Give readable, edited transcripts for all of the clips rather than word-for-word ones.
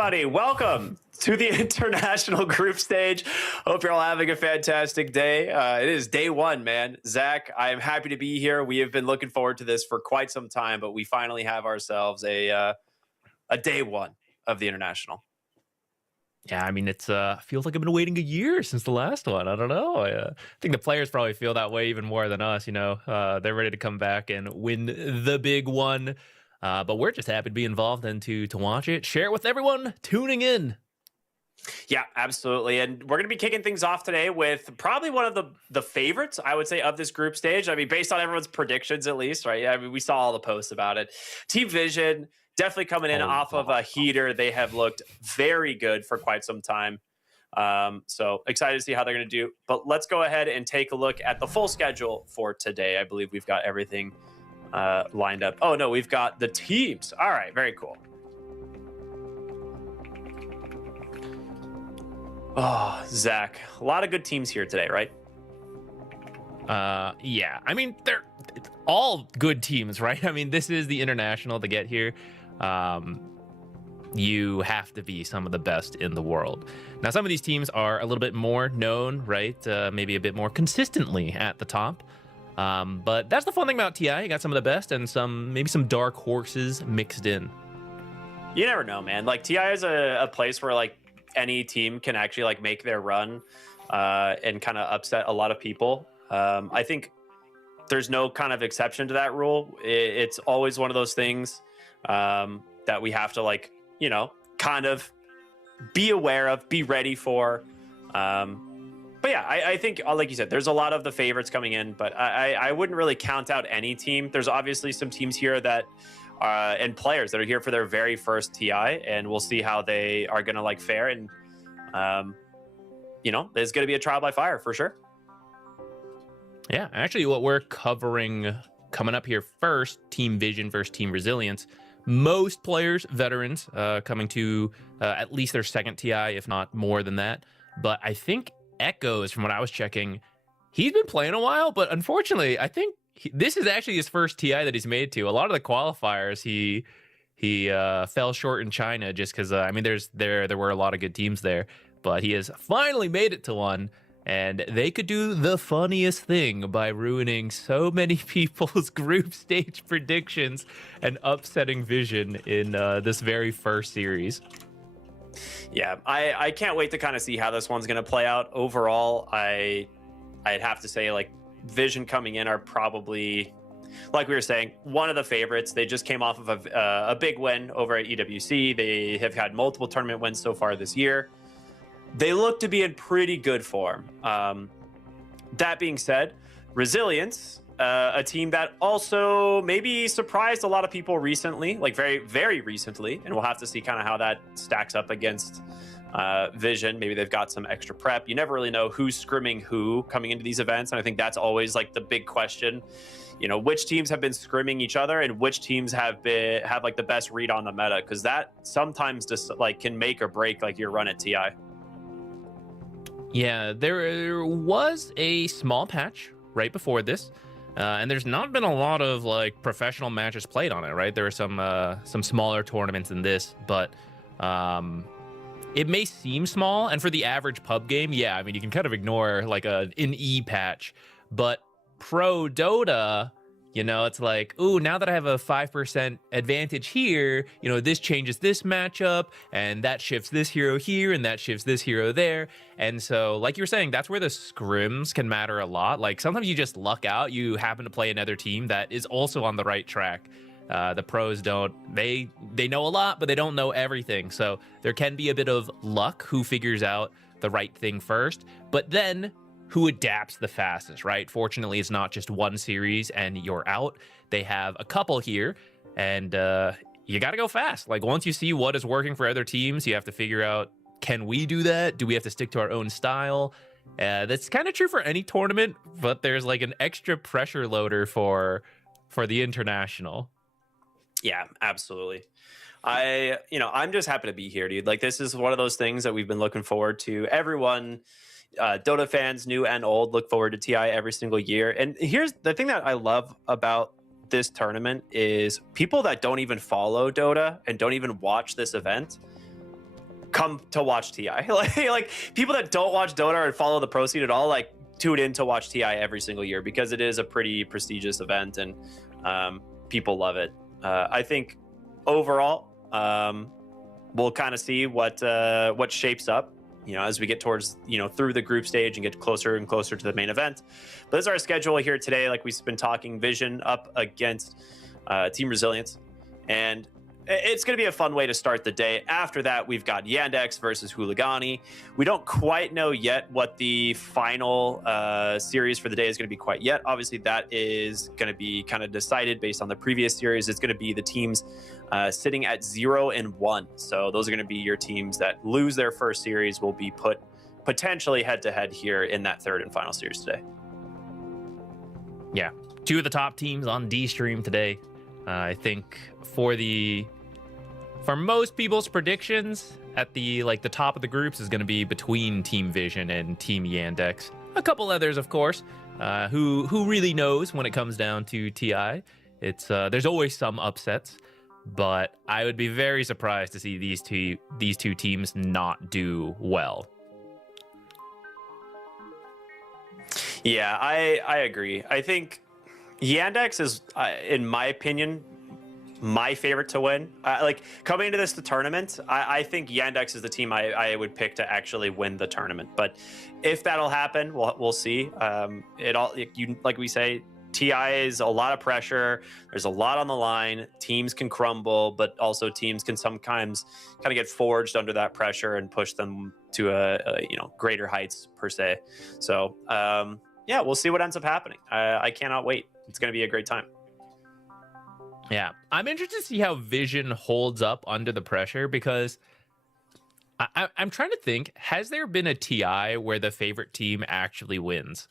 everybody. Welcome to the international group stage. Hope you're all having a fantastic day. It is day one, man. Zach, I am happy to be here. We have been looking forward to this for quite some time, but we finally have ourselves a day one of the international. Yeah, I mean, it's feels like I've been waiting a year since the last one. I don't know. I think the players probably feel that way even more than us. You know, they're ready to come back and win the big one. But we're just happy to be involved and to watch it, share it with everyone tuning in. Yeah, absolutely. And we're going to be kicking things off today with probably one of the favorites, I would say, of this group stage. I mean, based on everyone's predictions, at least, right? I mean, we saw all the posts about it. Team Vision definitely coming in off of a heater. They have looked very good for quite some time. So excited to see how they're going to do. But let's go ahead and take a look at the full schedule for today. I believe we've got everything lined up. Oh, no, we've got the teams. All right, very cool. Oh, Zach, a lot of good teams here today, right? Yeah, I mean, they're all good teams, right? I mean, this is the international to get here. You have to be some of the best in the world. Now, some of these teams are a little bit more known, right? Maybe a bit more consistently at the top. But that's the fun thing about TI. You got some of the best and maybe some dark horses mixed in. You never know, man. Like, TI is a place where, like, any team can actually, like, make their run and kind of upset a lot of people. I think there's no kind of exception to that rule. It's always one of those things that we have to, like, you know, kind of be aware of, be ready for. But yeah, I think, like you said, there's a lot of the favorites coming in, but I wouldn't really count out any team. There's obviously some teams here that and players that are here for their very first TI, and we'll see how they are going to, like, fare. And, you know, there's going to be a trial by fire for sure. Yeah, actually, what we're covering coming up here first, Team Vision versus Team Resilience. Most players, veterans, coming to at least their second TI, if not more than that. But I think Echoes, from what I was checking, he's been playing a while, but unfortunately, I think this is actually his first TI that he's made to. A lot of the qualifiers, he fell short in China just because, I mean, there were a lot of good teams there, but he has finally made it to one. And they could do the funniest thing by ruining so many people's group stage predictions and upsetting Vision in this very first series. Yeah, I can't wait to kind of see how this one's going to play out. Overall, I'd have to say, like, Vision coming in are probably, like we were saying, one of the favorites. They just came off of a big win over at EWC. They have had multiple tournament wins so far this year. They look to be in pretty good form. That being said, Resilience, a team that also maybe surprised a lot of people recently, like very, very recently, and we'll have to see kind of how that stacks up against Vision. Maybe they've got some extra prep. You never really know who's scrimming who coming into these events, and I think that's always, like, the big question. You know, which teams have been scrimming each other and which teams have like the best read on the meta, because that sometimes just, like, can make or break, like, your run at TI. Yeah, there was a small patch right before this, and there's not been a lot of, like, professional matches played on it, right? There are some smaller tournaments in this, but it may seem small, and for the average pub game, yeah, I mean, you can kind of ignore, like, an E patch, but pro Dota, you know, it's like, ooh, now that I have a 5% advantage here, you know, this changes this matchup, and that shifts this hero here, and that shifts this hero there. And so, like you were saying, that's where the scrims can matter a lot. Like, sometimes you just luck out. You happen to play another team that is also on the right track. The pros don't. They know a lot, but they don't know everything. So there can be a bit of luck who figures out the right thing first. But then who adapts the fastest, right? Fortunately, it's not just one series and you're out. They have a couple here, and you got to go fast. Like, once you see what is working for other teams, you have to figure out, can we do that? Do we have to stick to our own style? That's kind of true for any tournament, but there's, like, an extra pressure loader for the international. Yeah, absolutely. I'm just happy to be here, dude. Like, this is one of those things that we've been looking forward to. Everyone, Dota fans, new and old, look forward to TI every single year. And here's the thing that I love about this tournament is people that don't even follow Dota and don't even watch this event, come to watch TI. like people that don't watch Dota or follow the pro scene at all, like tune in to watch TI every single year because it is a pretty prestigious event and people love it. I think overall, we'll kind of see what shapes up, as we get towards, through the group stage and get closer and closer to the main event. But this is our schedule here today. Like we've been talking, Vision up against Team Resilience, and it's going to be a fun way to start the day. After that, we've got Yandex versus HULIGANI. We don't quite know yet what the final series for the day is going to be quite yet. Obviously, that is going to be kind of decided based on the previous series. It's going to be the teams sitting at 0-1. So those are going to be your teams that lose their first series will be put potentially head-to-head here in that third and final series today. Yeah, two of the top teams on D-Stream today. I think for most people's predictions at the top of the groups is going to be between Team Vision and Team Yandex. A couple others, of course. Who really knows when it comes down to TI? It's there's always some upsets, but I would be very surprised to see these two teams not do well. Yeah, I agree. I think Yandex is, in my opinion, my favorite to win. Like coming into this tournament, I think Yandex is the team I would pick to actually win the tournament. But if that'll happen, we'll see. Like we say, TI is a lot of pressure. There's a lot on the line. Teams can crumble, but also teams can sometimes kind of get forged under that pressure and push them to a greater heights per se. So yeah, we'll see what ends up happening. I cannot wait. It's going to be a great time. Yeah, I'm interested to see how Vision holds up under the pressure because I'm trying to think, has there been a TI where the favorite team actually wins,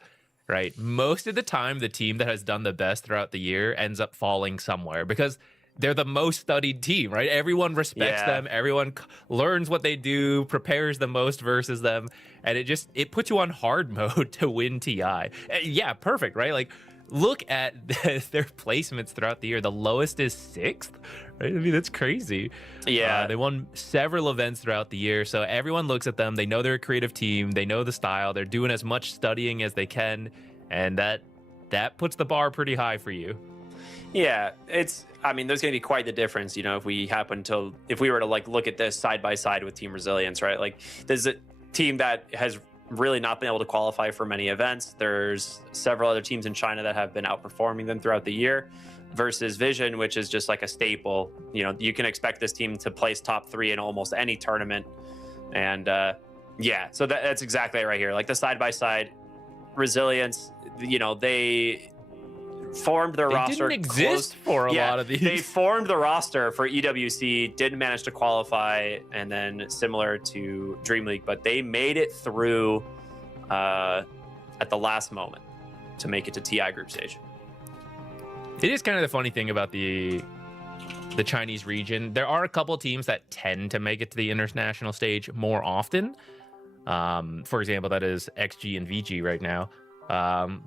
right? Most of the time, the team that has done the best throughout the year ends up falling somewhere because they're the most studied team, right? Everyone respects them. Everyone learns what they do, prepares the most versus them. And it puts you on hard mode to win TI. Yeah, perfect, right? Like, look at their placements throughout the year. The lowest is 6th, right? I mean, that's crazy. Yeah. They won several events throughout the year. So everyone looks at them. They know they're a creative team. They know the style. They're doing as much studying as they can. And that puts the bar pretty high for you. Yeah, there's going to be quite the difference, if we were to like look at this side by side with Team Resilience, right? Like there's a team that has really not been able to qualify for many events. There's several other teams in China that have been outperforming them throughout the year versus Vision, which is just like a staple. You can expect this team to place top 3 in almost any tournament. And yeah, so that's exactly right here. Like the side by side Resilience, they formed their roster. Didn't exist for a lot of these. They formed the roster for EWC, didn't manage to qualify, and then similar to Dream League, but they made it through at the last moment to make it to TI group stage. It is kind of the funny thing about the Chinese region. There are a couple of teams that tend to make it to the international stage more often. For example, that is XG and VG right now.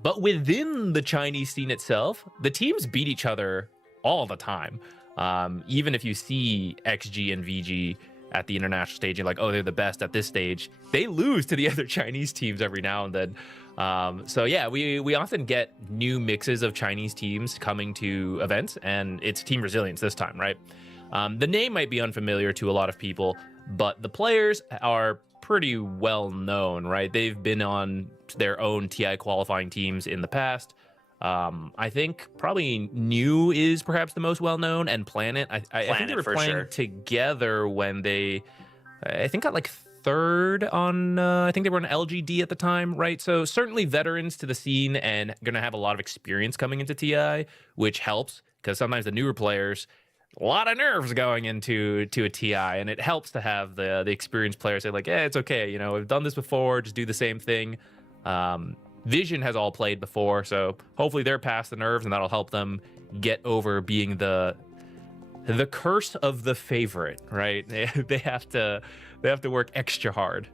But within the Chinese scene itself, the teams beat each other all the time. Even if you see XG and VG at the international stage, you're like, oh, they're the best at this stage. They lose to the other Chinese teams every now and then. So yeah, we often get new mixes of Chinese teams coming to events, and it's Team Resilience this time, right? The name might be unfamiliar to a lot of people, but the players are pretty well known, right? They've been on their own TI qualifying teams in the past. I think probably New is perhaps the most well known, and Planet. I think they were playing together when they, I think, got like 3rd on. I think they were on LGD at the time, right? So certainly veterans to the scene and going to have a lot of experience coming into TI, which helps because sometimes the newer players, a lot of nerves going into a TI, and it helps to have the experienced players say like, yeah, it's okay, we've done this before, just do the same thing. Vision has all played before, so hopefully they're past the nerves, and that'll help them get over being the curse of the favorite, right? They have to work extra hard.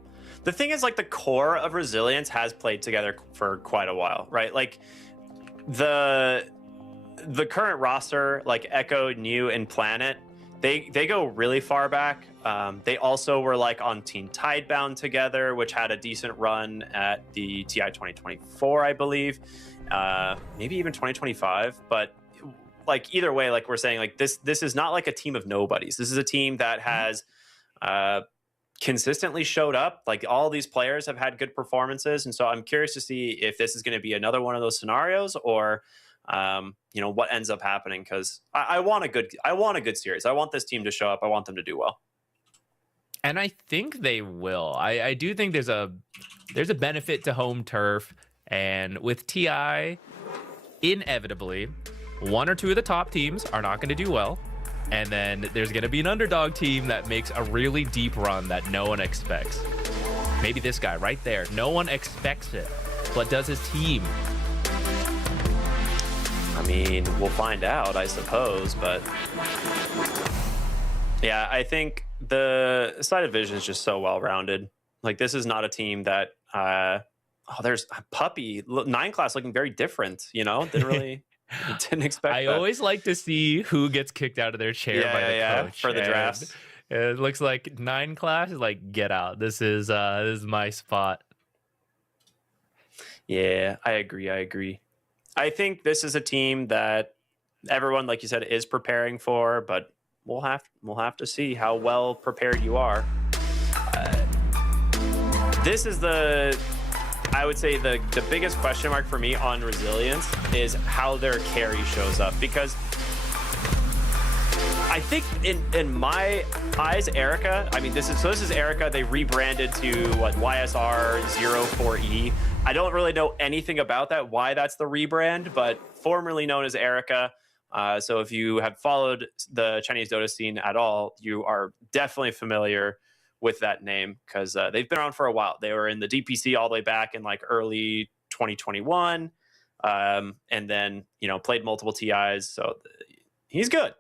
The thing is, like, the core of Resilience has played together for quite a while, right? Like the current roster, like Echo, New, and Planet, they go really far back. They also were like on Team Tidebound together, which had a decent run at the TI 2024, I believe, maybe even 2025. But like either way, like we're saying, like this is not like a team of nobodies. This is a team that has consistently showed up. Like all these players have had good performances, and so I'm curious to see if this is going to be another one of those scenarios, or what ends up happening, because I want a good series. I want this team to show up. I want them to do well. And I think they will. I do think there's a benefit to home turf, and with TI, inevitably, one or two of the top teams are not going to do well. And then there's going to be an underdog team that makes a really deep run that no one expects. Maybe this guy right there. No one expects it. But does his team? I mean, we'll find out, I suppose. But yeah, I think the side of Vision is just so well-rounded. Like, this is not a team that... there's a Puppy. 9 class looking very different, Didn't expect I that. always like to see who gets kicked out of their chair by the coach for the drafts. It looks like 9 class is like, get out. This is my spot. Yeah, I agree. I think this is a team that everyone, like you said, is preparing for, but we'll have to see how well prepared you are. This is I would say the biggest question mark for me on Resilience is how their carry shows up, because I think in my eyes, Erica, I mean, this is Erica. They rebranded to YSR 04E. I don't really know anything about that, why that's the rebrand, but formerly known as Erica. So if you have followed the Chinese Dota scene at all, you are definitely familiar with that name, because they've been around for a while. They were in the DPC all the way back in like early 2021, and then played multiple TIs. So he's good.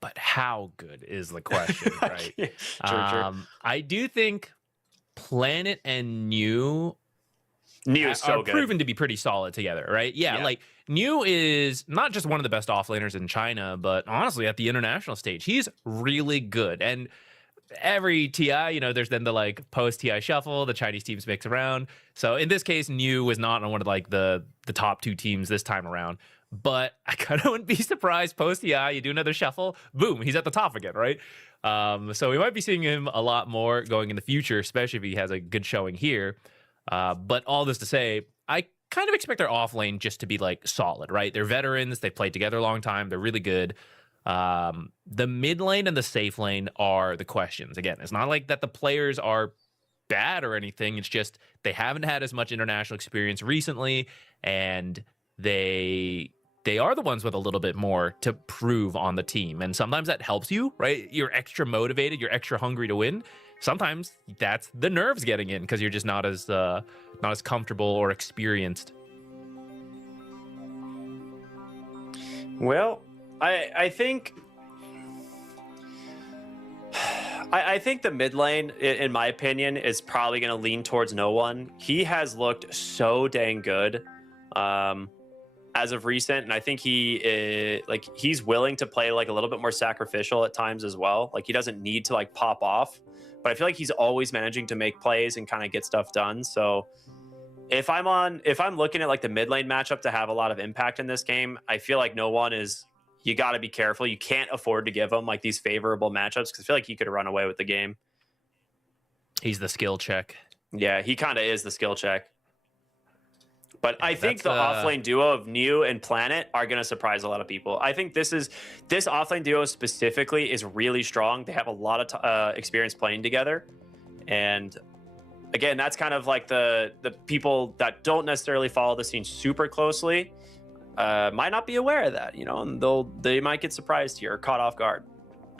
But how good is the question, right? True. I do think Planet and New is so good. Proven to be pretty solid together, right? Yeah, like New is not just one of the best offlaners in China, but honestly at the international stage, he's really good. And every TI, there's then the like post TI shuffle, the Chinese teams mix around. So in this case, New was not on one of like the top 2 teams this time around. But I kind of wouldn't be surprised post TI, you do another shuffle, boom, he's at the top again, right? So we might be seeing him a lot more going in the future, especially if he has a good showing here. But all this to say, I kind of expect their off lane just to be like solid, right? They're veterans. They've played together a long time. They're really good. The mid lane and the safe lane are the questions. Again, it's not like that the players are bad or anything. It's just they haven't had as much international experience recently, and they are the ones with a little bit more to prove on the team. And sometimes that helps you, right? You're extra motivated. You're extra hungry to win. Sometimes that's the nerves getting in because you're just not as comfortable or experienced. Well, I think the mid lane, in my opinion, is probably going to lean towards no one. He has looked so dang good as of recent, and I think he's willing to play like a little bit more sacrificial at times as well. Like he doesn't need to like pop off, but I feel like he's always managing to make plays and kind of get stuff done. So if I'm looking at like the mid lane matchup to have a lot of impact in this game, I feel like no one is. You got to be careful. You can't afford to give him like these favorable matchups because I feel like he could run away with the game. He's the skill check. Yeah, he kind of is the skill check. But yeah, I think the offlane duo of New and Planet are going to surprise a lot of people. I think this offlane duo specifically is really strong. They have a lot of experience playing together. And again, that's kind of like the people that don't necessarily follow the scene super closely might not be aware of that, and they might get surprised here or caught off guard.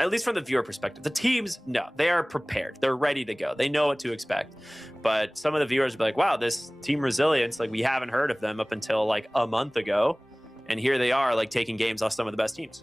At least from the viewer perspective. The teams, no, they are prepared. They're ready to go. They know what to expect. But some of the viewers will be like, wow, this team Resilience, like we haven't heard of them up until like a month ago. And here they are like taking games off some of the best teams.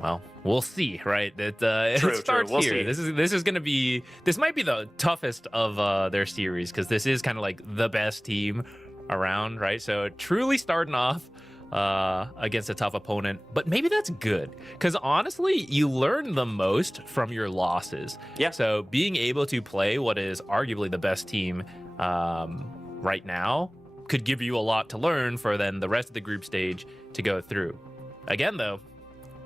Well, we'll see, right? It starts we'll here. See. This might be the toughest of their series because this is kind of like the best team around, right? So truly starting off against a tough opponent, but maybe that's good because honestly, you learn the most from your losses. Yeah. So being able to play what is arguably the best team right now could give you a lot to learn for then the rest of the group stage to go through. Again, though,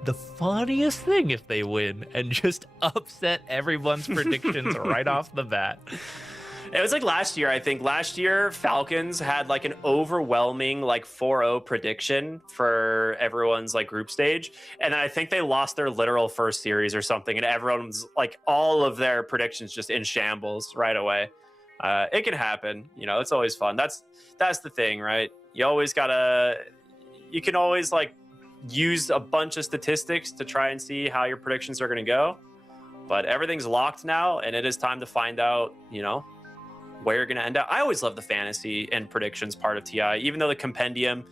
the funniest thing if they win and just upset everyone's predictions right off the bat. It was like last year, I think. Last year, Falcons had like an overwhelming like 4-0 prediction for everyone's like group stage. And then I think they lost their literal first series or something. And everyone's like, all of their predictions just in shambles right away. It can happen. You know, it's always fun. That's the thing, right? You can always like use a bunch of statistics to try and see how your predictions are going to go. But everything's locked now. And it is time to find out, you know, where you're going to end up. I always love the fantasy and predictions part of TI, even though the compendium,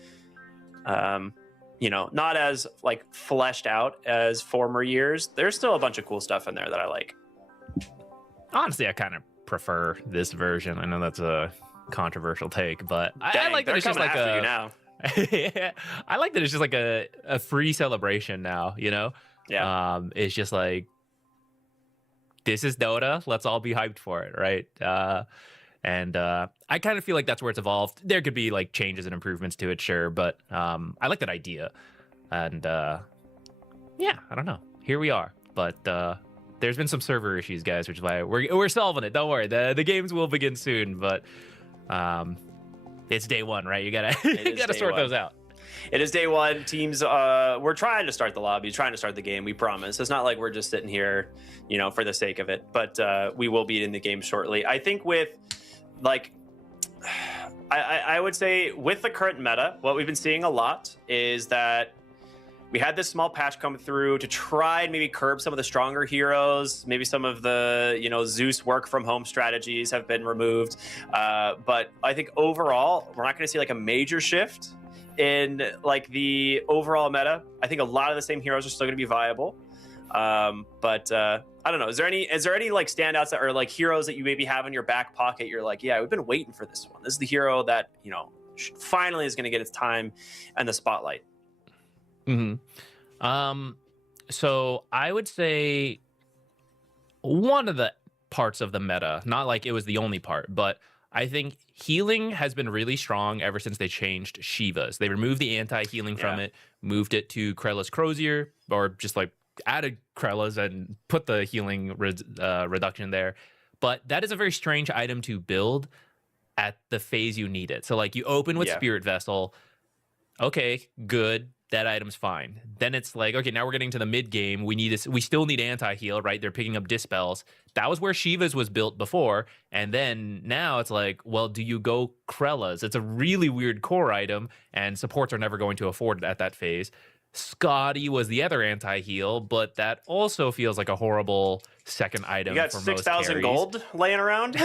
you know, not as like fleshed out as former years. There's still a bunch of cool stuff in there that I like. Honestly, I kind of prefer this version. I know that's a controversial take, but I like that it's just like you now. Yeah, I like that it's just like a free celebration now, you know? Yeah. It's just like, this is Dota. Let's all be hyped for it, right? And I kind of feel like that's where it's evolved. There could be like changes and improvements to it, sure, but I like that idea. And yeah, I don't know. Here we are, but there's been some server issues, guys, which is why we're solving it. Don't worry, the games will begin soon, but it's day one, right? You gotta sort those out. It is day one. Teams, we're trying to start the lobby, trying to start the game. We promise. It's not like we're just sitting here, you know, for the sake of it. But we will be in the game shortly. I think with, like, I would say with the current meta, what we've been seeing a lot is that we had this small patch come through to try and maybe curb some of the stronger heroes. Maybe some of the, you know, Zeus work from home strategies have been removed. But I think overall, we're not going to see like a major shift in like the overall meta. I think a lot of the same heroes are still going to be viable. But I don't know. Is there any like standouts that are like heroes that you maybe have in your back pocket? You're like, yeah, we've been waiting for this one. This is the hero that, you know, finally is going to get its time and the spotlight. So I would say one of the parts of the meta, not like it was the only part, but I think healing has been really strong ever since they changed Shivas. They removed the anti-healing from it, moved it to Krella's Crozier, or just like added Krella's and put the healing reduction there. But that is a very strange item to build at the phase you need it. So like you open with Spirit Vessel. Okay, good. That item's fine. Then it's like, okay, now we're getting to the mid game. We still need anti-heal, right? They're picking up dispels. That was where Shiva's was built before. And then now it's like, well, do you go Krella's? It's a really weird core item, and supports are never going to afford it at that phase. Scotty was the other anti-heal, but that also feels like a horrible second item. You got 6,000 gold laying around.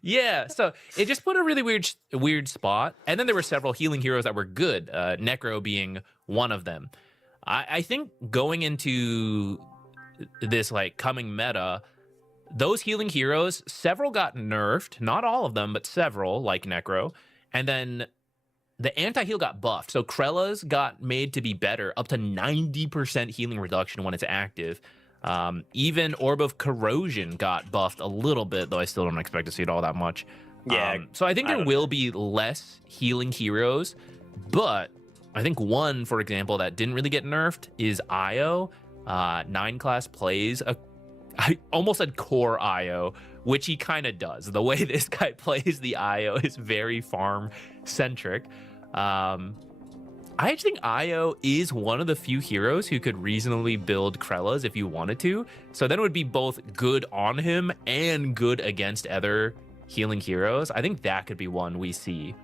Yeah, so it just put a really weird spot. And then there were several healing heroes that were good, Necro being one of them. I think going into this like coming meta, those healing heroes, several got nerfed, not all of them, but several, like Necro. And then the anti-heal got buffed. So Krella's got made to be better, up to 90% healing reduction when it's active. Even Orb of Corrosion got buffed a little bit, though I still don't expect to see it all that much. Yeah. So I think there will be less healing heroes, but I think one, for example, that didn't really get nerfed is Io. 9 class plays I almost said core Io, which he kind of does. The way this guy plays the Io is very farm centric. I actually think Io is one of the few heroes who could reasonably build Krella's if you wanted to. So then it would be both good on him and good against other healing heroes. I think that could be one we see.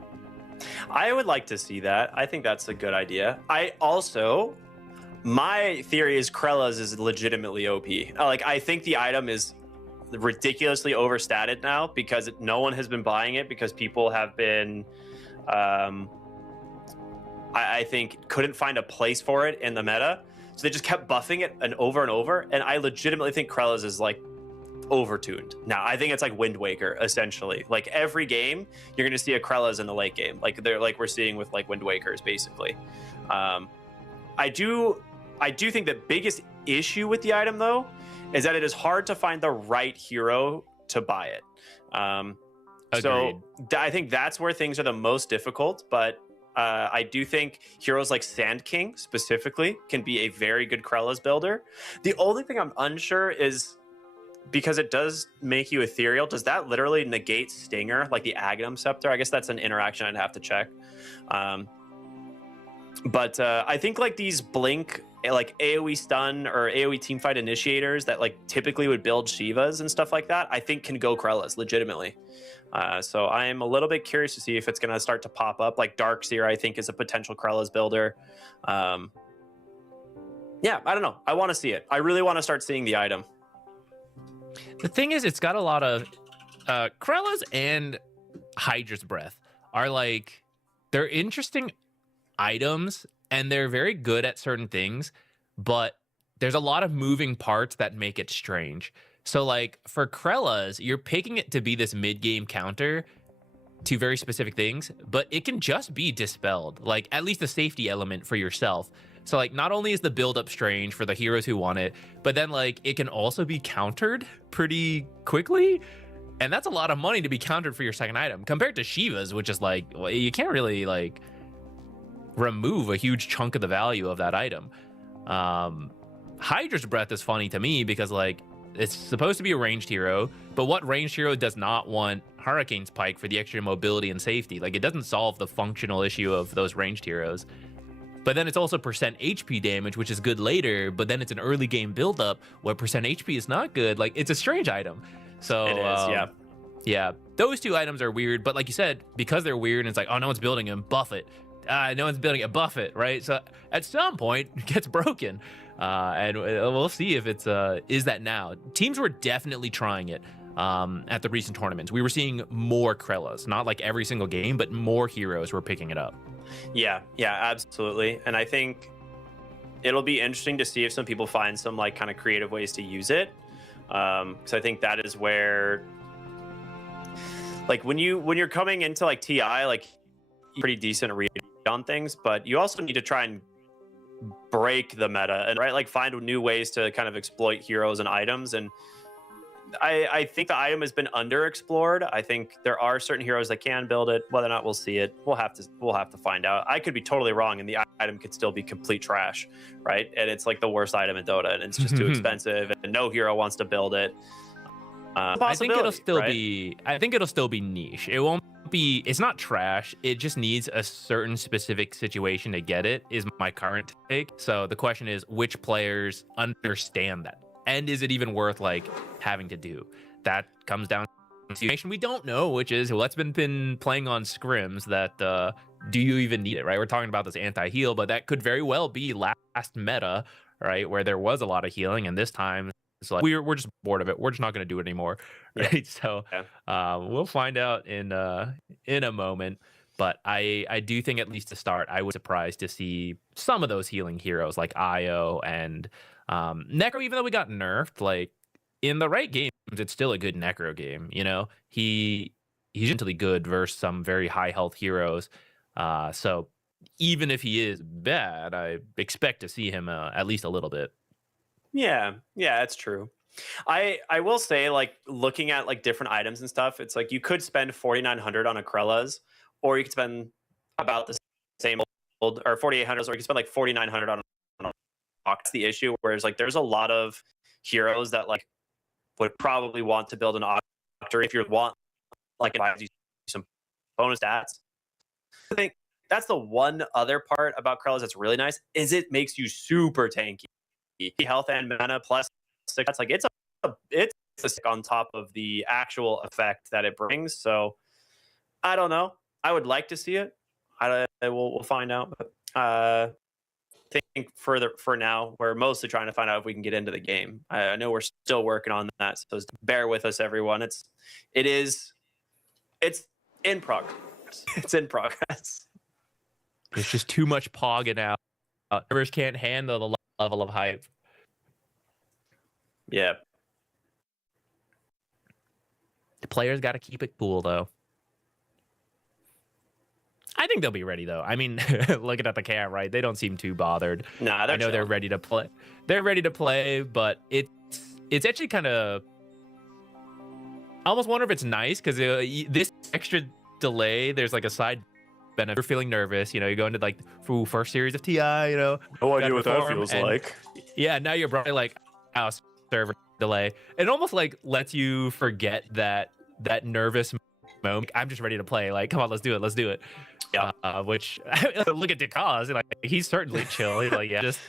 I would like to see that. I think that's a good idea. My theory is Krella's is legitimately OP. Like, I think the item is ridiculously overstated now because no one has been buying it because people have been, I think, couldn't find a place for it in the meta. So they just kept buffing it and over. And I legitimately think Krella's is like overtuned. Now, I think it's like Wind Waker, essentially. Like every game, you're going to see a Krellas in the late game, like we're seeing with like Wind Wakers, basically. I do think the biggest issue with the item, though, is that it is hard to find the right hero to buy it. So I think that's where things are the most difficult. But I do think heroes like Sand King specifically can be a very good Krellas builder. The only thing I'm unsure is, because it does make you ethereal, does that literally negate Stinger, like the Aghanim Scepter? I guess that's an interaction I'd have to check. But I think like these Blink, like AoE stun or AoE teamfight initiators that like typically would build Shivas and stuff like that, I think can go Krellas legitimately. So I am a little bit curious to see if it's going to start to pop up. Like Darkseer, I think, is a potential Krellas builder. Yeah, I don't know. I want to see it. I really want to start seeing the item. The thing is, it's got a lot of Krellas and Hydra's Breath are like, they're interesting items and they're very good at certain things, but there's a lot of moving parts that make it strange. So like for Krellas, you're picking it to be this mid-game counter to very specific things, but it can just be dispelled, like at least a safety element for yourself. So like not only is the build up strange for the heroes who want it, but then like it can also be countered pretty quickly. And that's a lot of money to be countered for your second item compared to Shiva's, which is like, well, you can't really like remove a huge chunk of the value of that item. Hydra's Breath is funny to me because like it's supposed to be a ranged hero, but what ranged hero does not want Hurricane Spike for the extra mobility and safety? Like it doesn't solve the functional issue of those ranged heroes. But then it's also percent HP damage, which is good later, but then it's an early game buildup where percent HP is not good. Like it's a strange item. So it is, yeah. Yeah, those two items are weird, but like you said, because they're weird, and it's like, oh, no one's building them, buff it. No one's building it, buff it, right? So at some point, it gets broken. And we'll see if it's, is that now? Teams were definitely trying it at the recent tournaments. We were seeing more Krellas, not like every single game, but more heroes were picking it up. Yeah, absolutely. And I think it'll be interesting to see if some people find some like kind of creative ways to use it. Because I think that is where, like when you're coming into like TI, like pretty decent read on things, but you also need to try and break the meta and like find new ways to kind of exploit heroes and items. And I think the item has been underexplored. I think there are certain heroes that can build it. Whether or not we'll see it, we'll have to find out. I could be totally wrong, and the item could still be complete trash, right? And it's like the worst item in Dota, and it's just too expensive, and no hero wants to build it. I think it'll still be. I think it'll still be niche. It won't be. It's not trash. It just needs a certain specific situation to get it. Is my current take. So the question is, which players understand that? And is it even worth like having to do? That comes down to situation we don't know, which is what's been playing on scrims that do you even need it, right? We're talking about this anti-heal, but that could very well be last meta, right? Where there was a lot of healing, and this time it's like we're just bored of it. We're just not going to do it anymore, right? Yeah. So we'll find out in a moment. But I do think, at least to start, I was surprised to see some of those healing heroes like Io and Necro, even though we got nerfed, like in the right games, it's still a good Necro game. You know, he's gently good versus some very high health heroes. So even if he is bad, I expect to see him at least a little bit. Yeah, that's true. I will say, like, looking at like different items and stuff, it's like you could spend 4,900 on a Krellas, or you could spend about the same old, or 4,800, or you could spend like 4,900 on That's the issue. Whereas like there's a lot of heroes that like would probably want to build an Octor if you want like some bonus stats. I think that's the one other part about Krellas that's really nice, is it makes you super tanky. Health and mana plus 6. That's like it's a stick on top of the actual effect that it brings. So I don't know. I would like to see it. We'll find out. But I think for now, we're mostly trying to find out if we can get into the game. I know we're still working on that, so bear with us, everyone. It's in progress. It's in progress. There's just too much pogging out. Servers can't handle the level of hype. Yeah. Players got to keep it cool, though. I think they'll be ready, though. I mean, looking at the cam, right? They don't seem too bothered. Nah, I know they're ready to play. They're ready to play, but it's actually kind of... I almost wonder if it's nice, because this extra delay, there's like a side benefit. You're feeling nervous, you know, you're going to like first series of TI, you know. No idea what that feels like. Yeah, now you're probably like, oh, server delay. It almost like lets you forget that nervous moment. I'm just ready to play. Like, come on, let's do it. Yeah. Which look at Dekaz, like he's certainly chill. He's like, yeah, just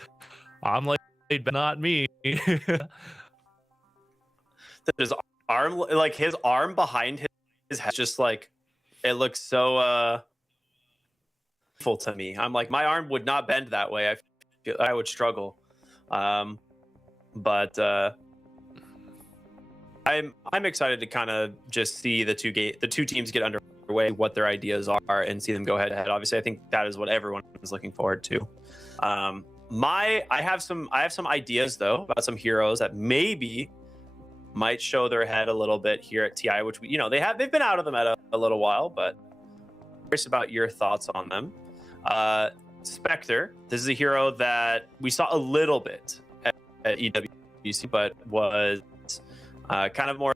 I'm like, but not me. His arm, like his arm behind his head, just like it looks so full to me. I'm like, my arm would not bend that way. I feel I would struggle. But I'm excited to kind of just see the two teams get underway, what their ideas are, and see them go head to head. Obviously, I think that is what everyone is looking forward to. I have some ideas though about some heroes that maybe might show their head a little bit here at TI, which they've been out of the meta a little while, but I'm curious about your thoughts on them. Spectre, this is a hero that we saw a little bit at EWC, but was kind of more.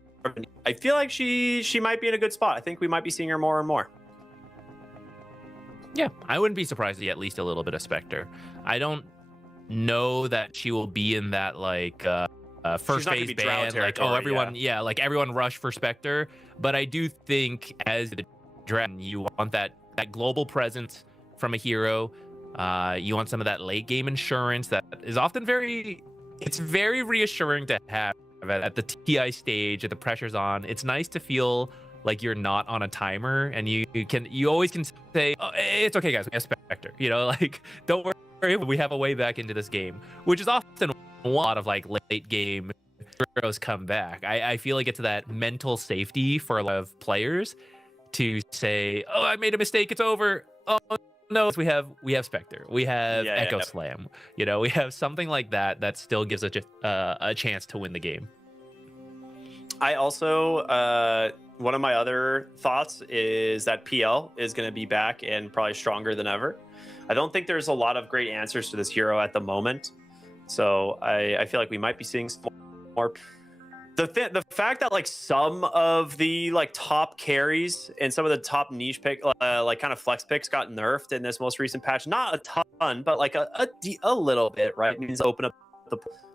I feel like she might be in a good spot. I think we might be seeing her more and more. Yeah, I wouldn't be surprised to see at least a little bit of Spectre. I don't know that she will be in that like first phase ban, like everyone rush for Spectre. But I do think as the Dragon, you want that global presence from a hero. You want some of that late game insurance that is often very reassuring to have at the TI stage. At the pressure's on, it's nice to feel like you're not on a timer, and you always can say, oh, it's okay guys, we have Spectre, you know, like don't worry, we have a way back into this game, which is often a lot of like late game heroes come back. I feel like it's that mental safety for a lot of players to say, oh, I made a mistake, it's over. Oh no, we have Spectre, we have Echo Slam, you know, we have something like that still gives a chance to win the game. I also one of my other thoughts is that PL is going to be back and probably stronger than ever. I don't think there's a lot of great answers to this hero at the moment, so I feel like we might be seeing some more. The fact that like some of the like top carries and some of the top niche pick like kind of flex picks got nerfed in this most recent patch, not a ton, but like a little bit, right? It means open up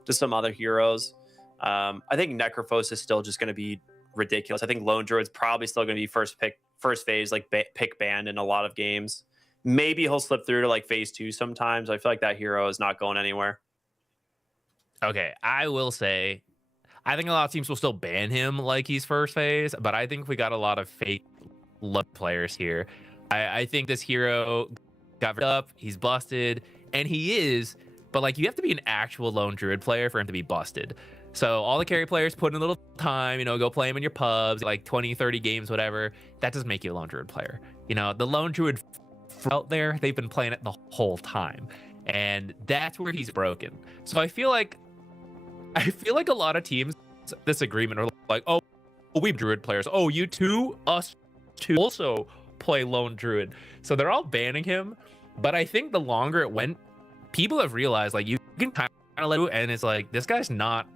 to some other heroes. I think Necrophos is still just going to be ridiculous. I think Lone Druid's probably still going to be first phase like pick banned in a lot of games. Maybe he'll slip through to like phase 2 sometimes. I feel like that hero is not going anywhere. Okay, I will say, I think a lot of teams will still ban him like he's first phase, but I think we got a lot of fake luck players here. I think this hero got up, he's busted, and he is, but like you have to be an actual Lone Druid player for him to be busted. So all the carry players put in a little time, you know, go play him in your pubs, like 20, 30 games, whatever. That doesn't make you a Lone Druid player. You know, the Lone Druid out there, they've been playing it the whole time. And that's where he's broken. So I feel like a lot of teams, this agreement are like, oh, we Druid players. Oh, you too? Us too also play Lone Druid. So they're all banning him. But I think the longer it went, people have realized like you can kind of let it, and it's like, this guy's not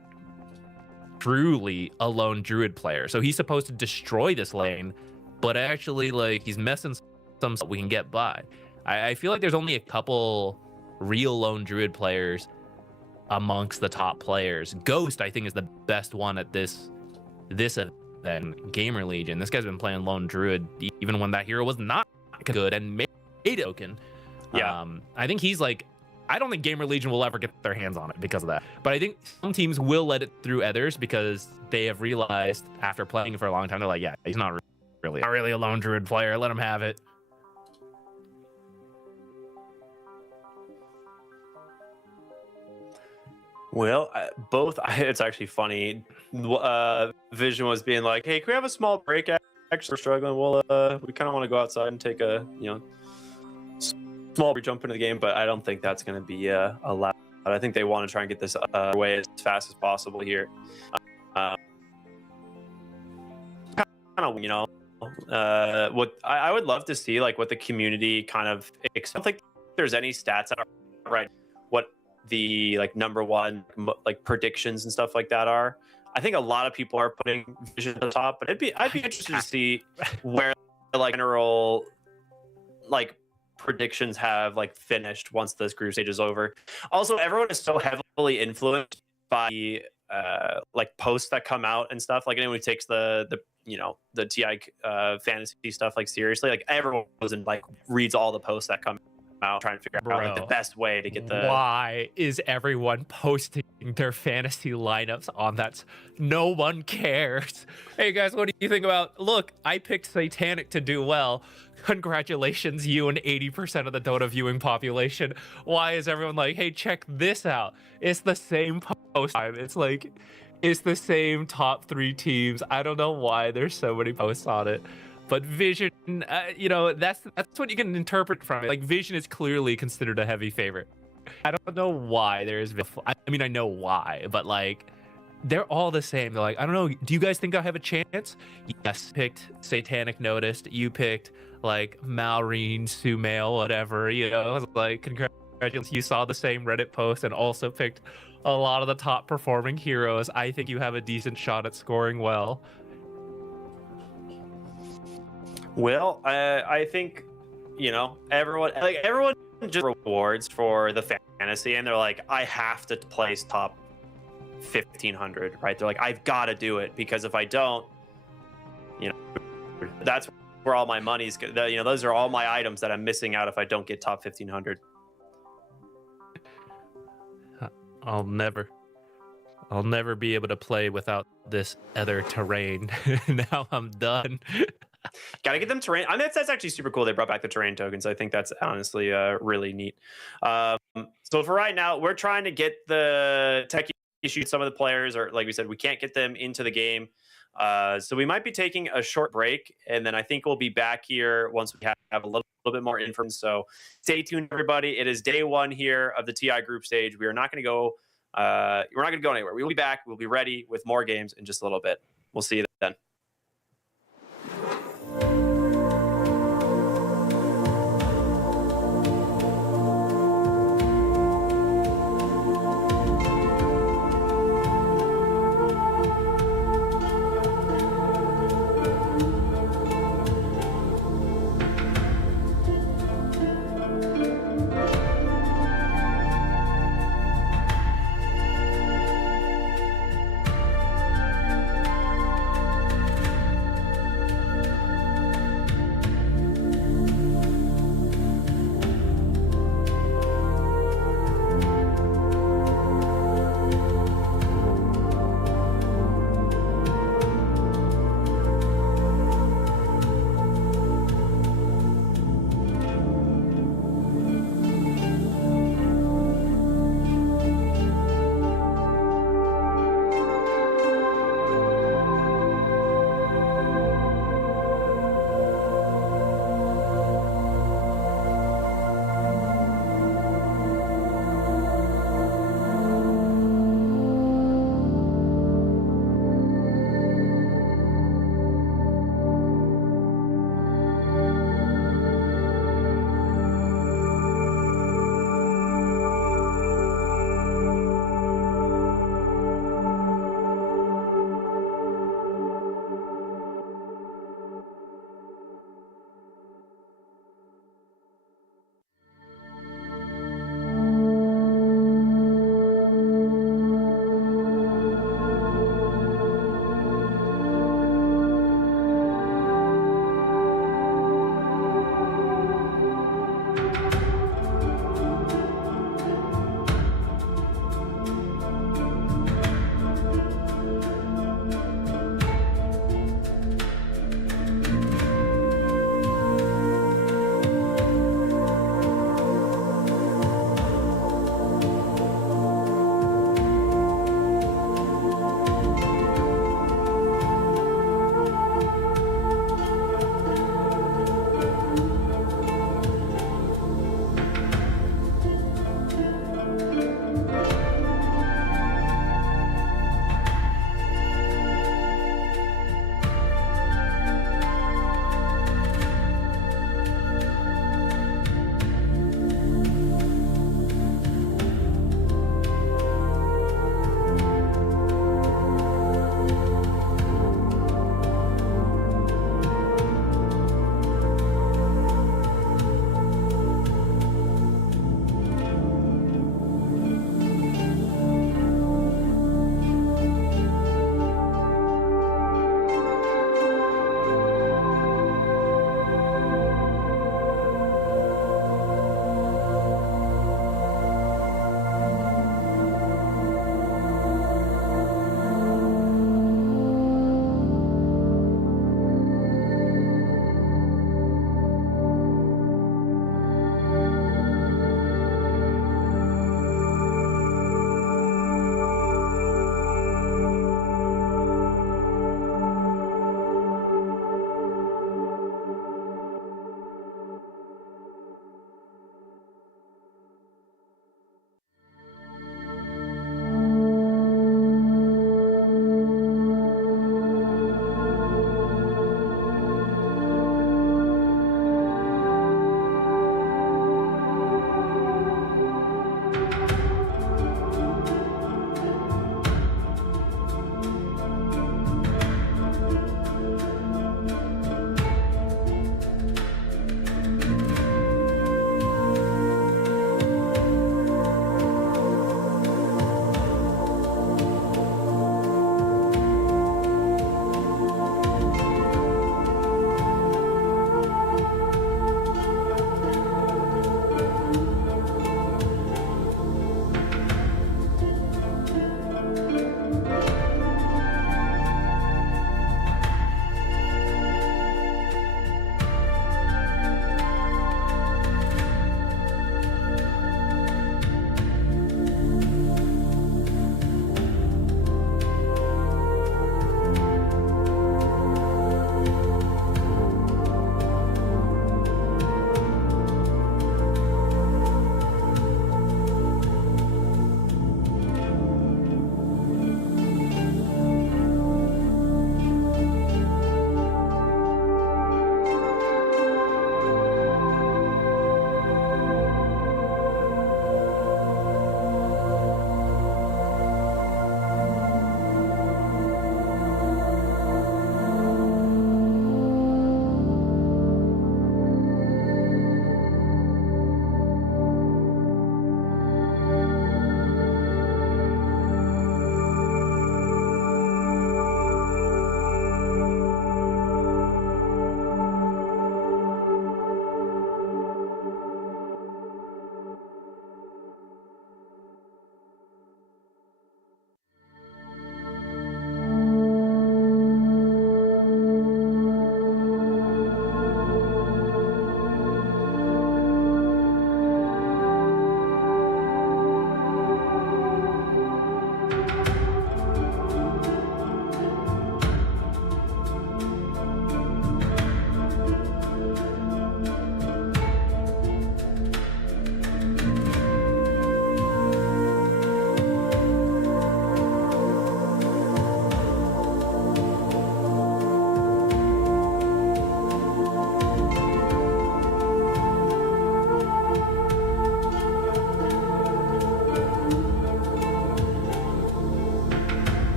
truly a Lone Druid player. So he's supposed to destroy this lane, but actually like he's messing some stuff we can get by. I feel like there's only a couple real Lone Druid players amongst the top players. Ghost, I think, is the best one at this event. GamerLegion, this guy's been playing Lone Druid even when that hero was not good and made token. Yeah, I think he's like, I don't think GamerLegion will ever get their hands on it because of that. But I think some teams will let it through others because they have realized after playing for a long time, they're like, yeah, he's not really a Lone Druid player. Let him have it. Well, it's actually funny. Vision was being like, hey, can we have a small break? Actually, we're struggling. Well, we kind of want to go outside and take a, small jump into the game, but I don't think that's going to be allowed. I think they want to try and get this away as fast as possible here. of, what I would love to see, like what the community kind of. I don't think there's any stats that are right. What the like number one like predictions and stuff like that are. I think a lot of people are putting Vision at the top, but I'd be interested to see where like general like predictions have like finished once this group stage is over. Also, everyone is so heavily influenced by like posts that come out and stuff. Like anyone who takes the TI fantasy stuff like seriously, like everyone goes and like reads all the posts that come out, trying to figure out like the best way to get the. Why is everyone posting their fantasy lineups on that? No one cares. Hey guys, what do you think about? Look, I picked Satanic to do well. Congratulations, you and 80% of the Dota viewing population. Why is everyone like, hey, check this out? It's the same post time. It's like, it's the same top 3 teams. I don't know why there's so many posts on it. But Vision, that's what you can interpret from it. Like, Vision is clearly considered a heavy favorite. I don't know why there's. I mean, I know why, but like, they're all the same. They're like, I don't know. Do you guys think I have a chance? Yes. Picked Satanic Noticed. You picked like Malrine, Sumail, whatever. Like, congratulations. You saw the same Reddit post and also picked a lot of the top performing heroes. I think you have a decent shot at scoring well. Well, I think, everyone just rewards for the fantasy, and they're like, I have to place top 1,500, right? They're like, I've got to do it, because if I don't, that's where all my money's, those are all my items that I'm missing out if I don't get top 1,500. I'll never be able to play without this other terrain. Now I'm done. Gotta get them terrain. I mean, that's actually super cool. They brought back the terrain tokens. I think that's honestly really neat. So for right now, we're trying to get the tech issues. Some of the players are, like we said, we can't get them into the game. So we might be taking a short break, and then I think we'll be back here once we have a little bit more info. So stay tuned, everybody. It is day 1 here of the TI group stage. We are not going to go. We're not going to go anywhere. We will be back. We'll be ready with more games in just a little bit. We'll see you then.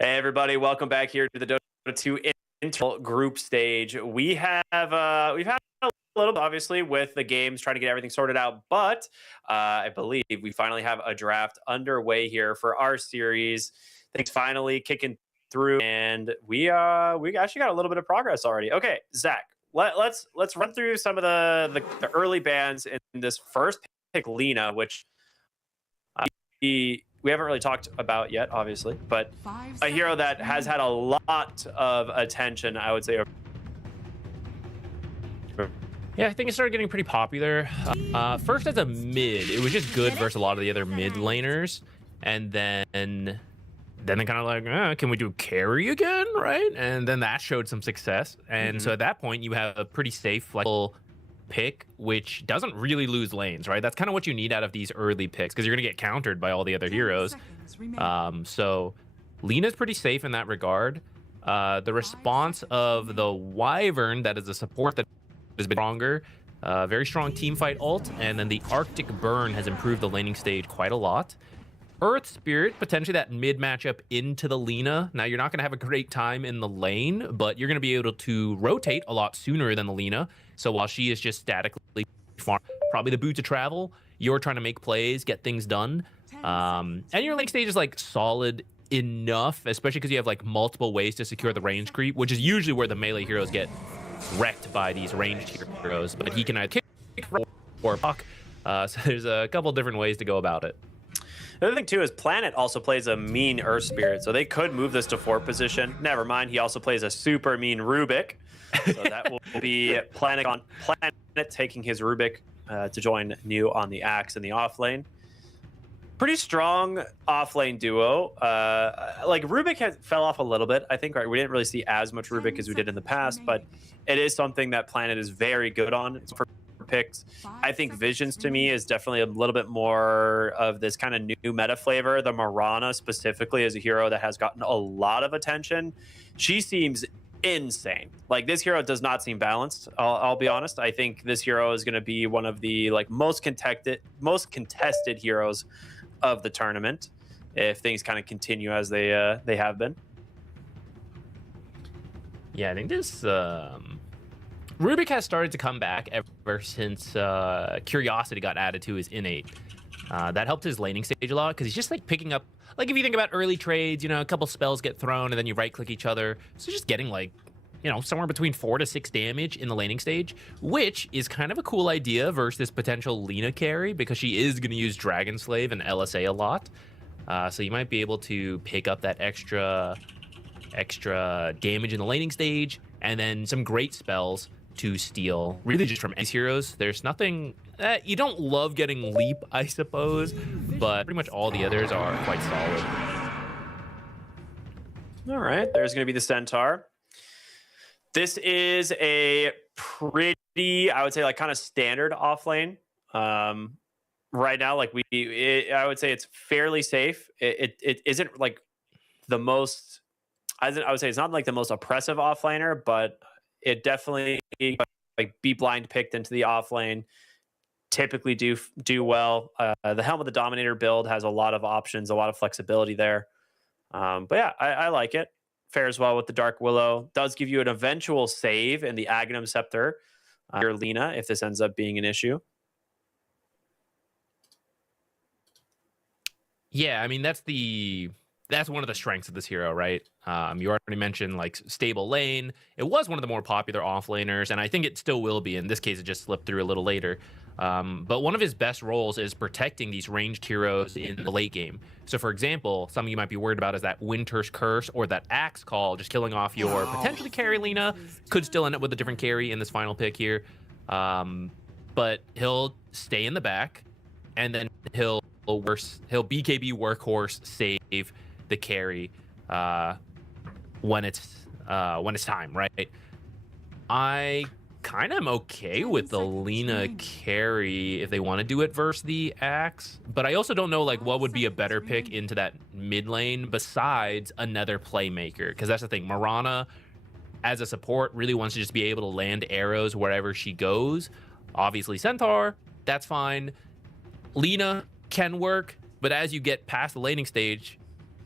Hey everybody, welcome back here to the Dota 2 Intel group stage. We've had a little bit, obviously, with the games trying to get everything sorted out, but I believe we finally have a draft underway here for our series. Things finally kicking through, and we actually got a little bit of progress already. Okay, Zach, let's run through some of the early bans in this first pick, Lina, which we haven't really talked about yet, obviously, but a hero that has had a lot of attention, I would say. Yeah, I think it started getting pretty popular. First as a mid, it was just good versus a lot of the other mid laners, and then they kind of like, can we do carry again, right? And then that showed some success, and so at that point you have a pretty safe, flexible pick, which doesn't really lose lanes, right? That's kind of what you need out of these early picks, because you're gonna get countered by all the other heroes. So Lina's pretty safe in that regard. The response of the Wyvern, that is a support that has been stronger, very strong team fight ult, and then the Arctic Burn has improved the laning stage quite a lot. Earth Spirit, potentially that mid matchup into the Lina. Now, you're not going to have a great time in the lane, but you're going to be able to rotate a lot sooner than the Lina. So while she is just statically farm, probably the boot to travel, you're trying to make plays, get things done. And your lane stage is like solid enough, especially because you have like multiple ways to secure the range creep, which is usually where the melee heroes get wrecked by these ranged heroes. But he can either kick or puck. So there's a couple different ways to go about it. The other thing, too, is Planet also plays a mean Earth Spirit, so they could move this to 4th position. Never mind, he also plays a super mean Rubik. So that will be Planet on Planet taking his Rubik to join New on the Axe in the offlane. Pretty strong offlane duo. Like, Rubik fell off a little bit, I think, right? We didn't really see as much Rubik as we did in the past, but it is something that Planet is very good on. It's picks. I think Visions to me is definitely a little bit more of this kind of new meta flavor. The Mirana specifically is a hero that has gotten a lot of attention. She seems insane. Like, this hero does not seem balanced. I'll be honest. I think this hero is going to be one of the like most contested heroes of the tournament if things kind of continue as they have been. Yeah, I think this Rubik has started to come back ever since Curiosity got added to his innate. That helped his laning stage a lot, because he's just like picking up, like if you think about early trades, you know, a couple spells get thrown and then you right click each other. So just getting like, you know, somewhere between 4 to 6 damage in the laning stage, which is kind of a cool idea versus this potential Lina carry, because she is going to use Dragon Slave and LSA a lot. So you might be able to pick up that extra damage in the laning stage, and then some great spells to steal, really just from these heroes. There's nothing you don't love getting Leap, I suppose, but pretty much all the others are quite solid. All right, there's going to be the Centaur. This is a pretty, I would say, like kind of standard offlane. Right now, like I would say it's fairly safe. It isn't like the most, I would say it's not like the most oppressive offlaner, but it definitely like be blind picked into the offlane. Typically do well. The Helm of the Dominator build has a lot of options, a lot of flexibility there. But yeah, I like it. Fares well with the Dark Willow. Does give you an eventual save in the Aghanim Scepter. Your Lina, if this ends up being an issue. Yeah, I mean that's one of the strengths of this hero, right? You already mentioned like stable lane. It was one of the more popular offlaners, and I think it still will be. In this case, it just slipped through a little later. But one of his best roles is protecting these ranged heroes in the late game. So, for example, something you might be worried about is that Winter's Curse or that Axe Call, just killing off your potentially carry Lina. Could still end up with a different carry in this final pick here. But he'll stay in the back, and then he'll BKB workhorse save the carry when it's time, right? I kind of am okay with the Lina carry if they want to do it versus the Axe, but I also don't know like what would be a better pick into that mid lane besides another playmaker, because that's the thing. Mirana as a support really wants to just be able to land arrows wherever she goes. Obviously Centaur, that's fine. Lina can work, but as you get past the laning stage,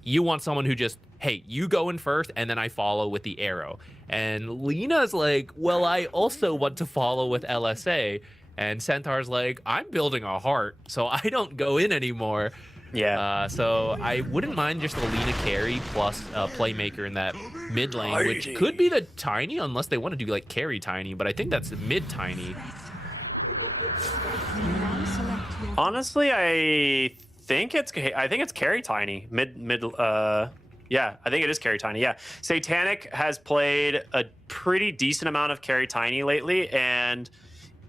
you want someone who just hey, you go in first, and then I follow with the arrow. And Lina's like, well, I also want to follow with LSA. And Centaur's like, I'm building a heart, so I don't go in anymore. Yeah. So I wouldn't mind just a Lina carry plus a playmaker in that mid lane, which could be the Tiny, unless they want to do like carry Tiny, but I think that's mid Tiny. Honestly, I think it's carry Tiny. Yeah, I think it is carry Tiny. Yeah. Satanic has played a pretty decent amount of carry Tiny lately, and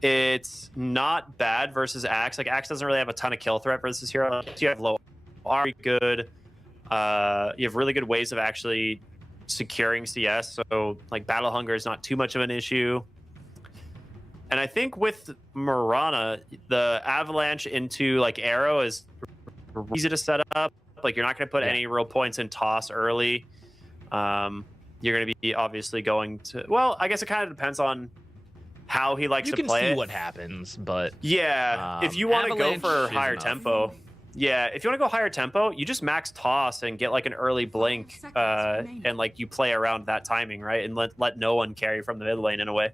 it's not bad versus Axe. Like, Axe doesn't really have a ton of kill threat versus hero. Like, you have low R, good. You have really good ways of actually securing CS. So, like, Battle Hunger is not too much of an issue. And I think with Mirana, the Avalanche into, like, Arrow is easy to set up. Like, you're not going to put any real points in toss early. You're going to be obviously going to... Well, I guess it kind of depends on how he likes to play it. You can see what happens, but... Yeah, if you want to go for higher tempo... Yeah, if you want to go higher tempo, you just max toss and get, like, an early blink, and, like, you play around that timing, right? And let no one carry from the mid lane in a way.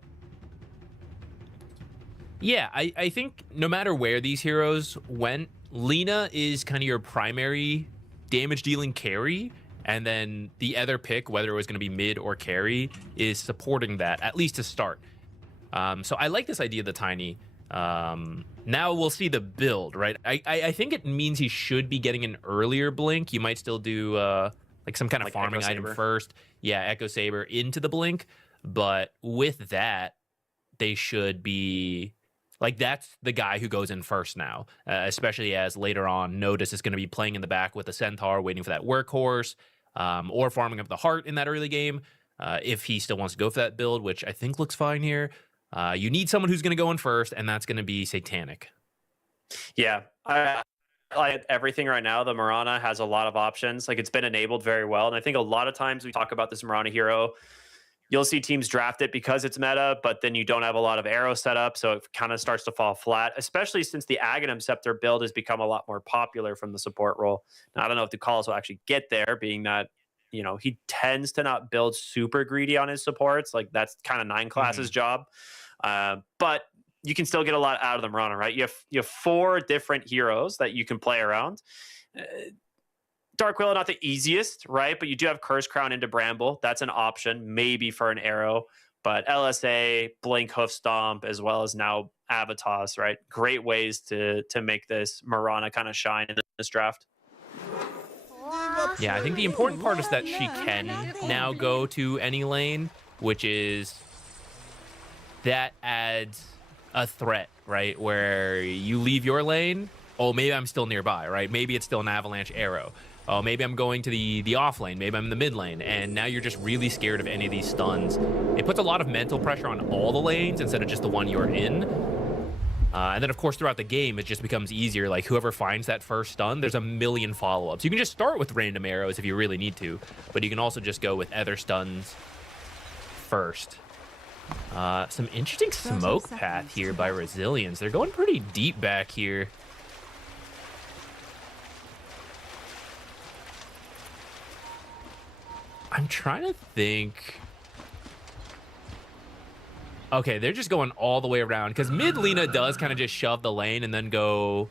Yeah, I think no matter where these heroes went, Lina is kind of your primary damage-dealing carry, and then the other pick, whether it was going to be mid or carry, is supporting that, at least to start. So I like this idea of the Tiny. Now we'll see the build, right? I think it means he should be getting an earlier blink. You might still do like some kind of like farming item first. Yeah, Echo Saber into the blink. But with that, they should be... Like, that's the guy who goes in first now, especially as later on Notice is going to be playing in the back with a Centaur, waiting for that workhorse, or farming up the heart in that early game, if he still wants to go for that build, which I think looks fine here. You need someone who's going to go in first, and that's going to be Satanic. Yeah. I like everything right now. The Mirana has a lot of options. Like, it's been enabled very well. And I think a lot of times we talk about this Mirana hero, you'll see teams draft it because it's meta, but then you don't have a lot of arrow set up, so it kind of starts to fall flat, especially since the Aghanim Scepter build has become a lot more popular from the support role. Now, I don't know if Ducalis will actually get there, being that, you know, he tends to not build super greedy on his supports. Like, that's kind of 9 classes job. But you can still get a lot out of the Mirana, right? You have 4 different heroes that you can play around. Dark Willow, not the easiest, right? But you do have Curse Crown into Bramble. That's an option, maybe for an arrow. But LSA, Blink, Hoof Stomp, as well as now Avatos, right? Great ways to make this Mirana kind of shine in this draft. Yeah, I think the important part is that she can now go to any lane, which is... that adds a threat, right? Where you leave your lane, oh, maybe I'm still nearby, right? Maybe it's still an Avalanche arrow. Oh, maybe I'm going to the off lane. Maybe I'm in the mid lane. And now you're just really scared of any of these stuns. It puts a lot of mental pressure on all the lanes instead of just the one you're in. And then, of course, throughout the game, it just becomes easier. Like, whoever finds that first stun, there's a million follow-ups. You can just start with random arrows if you really need to. But you can also just go with other stuns first. Some interesting smoke path here by Resilience. They're going pretty deep back here. I'm trying to think. Okay, they're just going all the way around because mid Lina does kind of just shove the lane and then go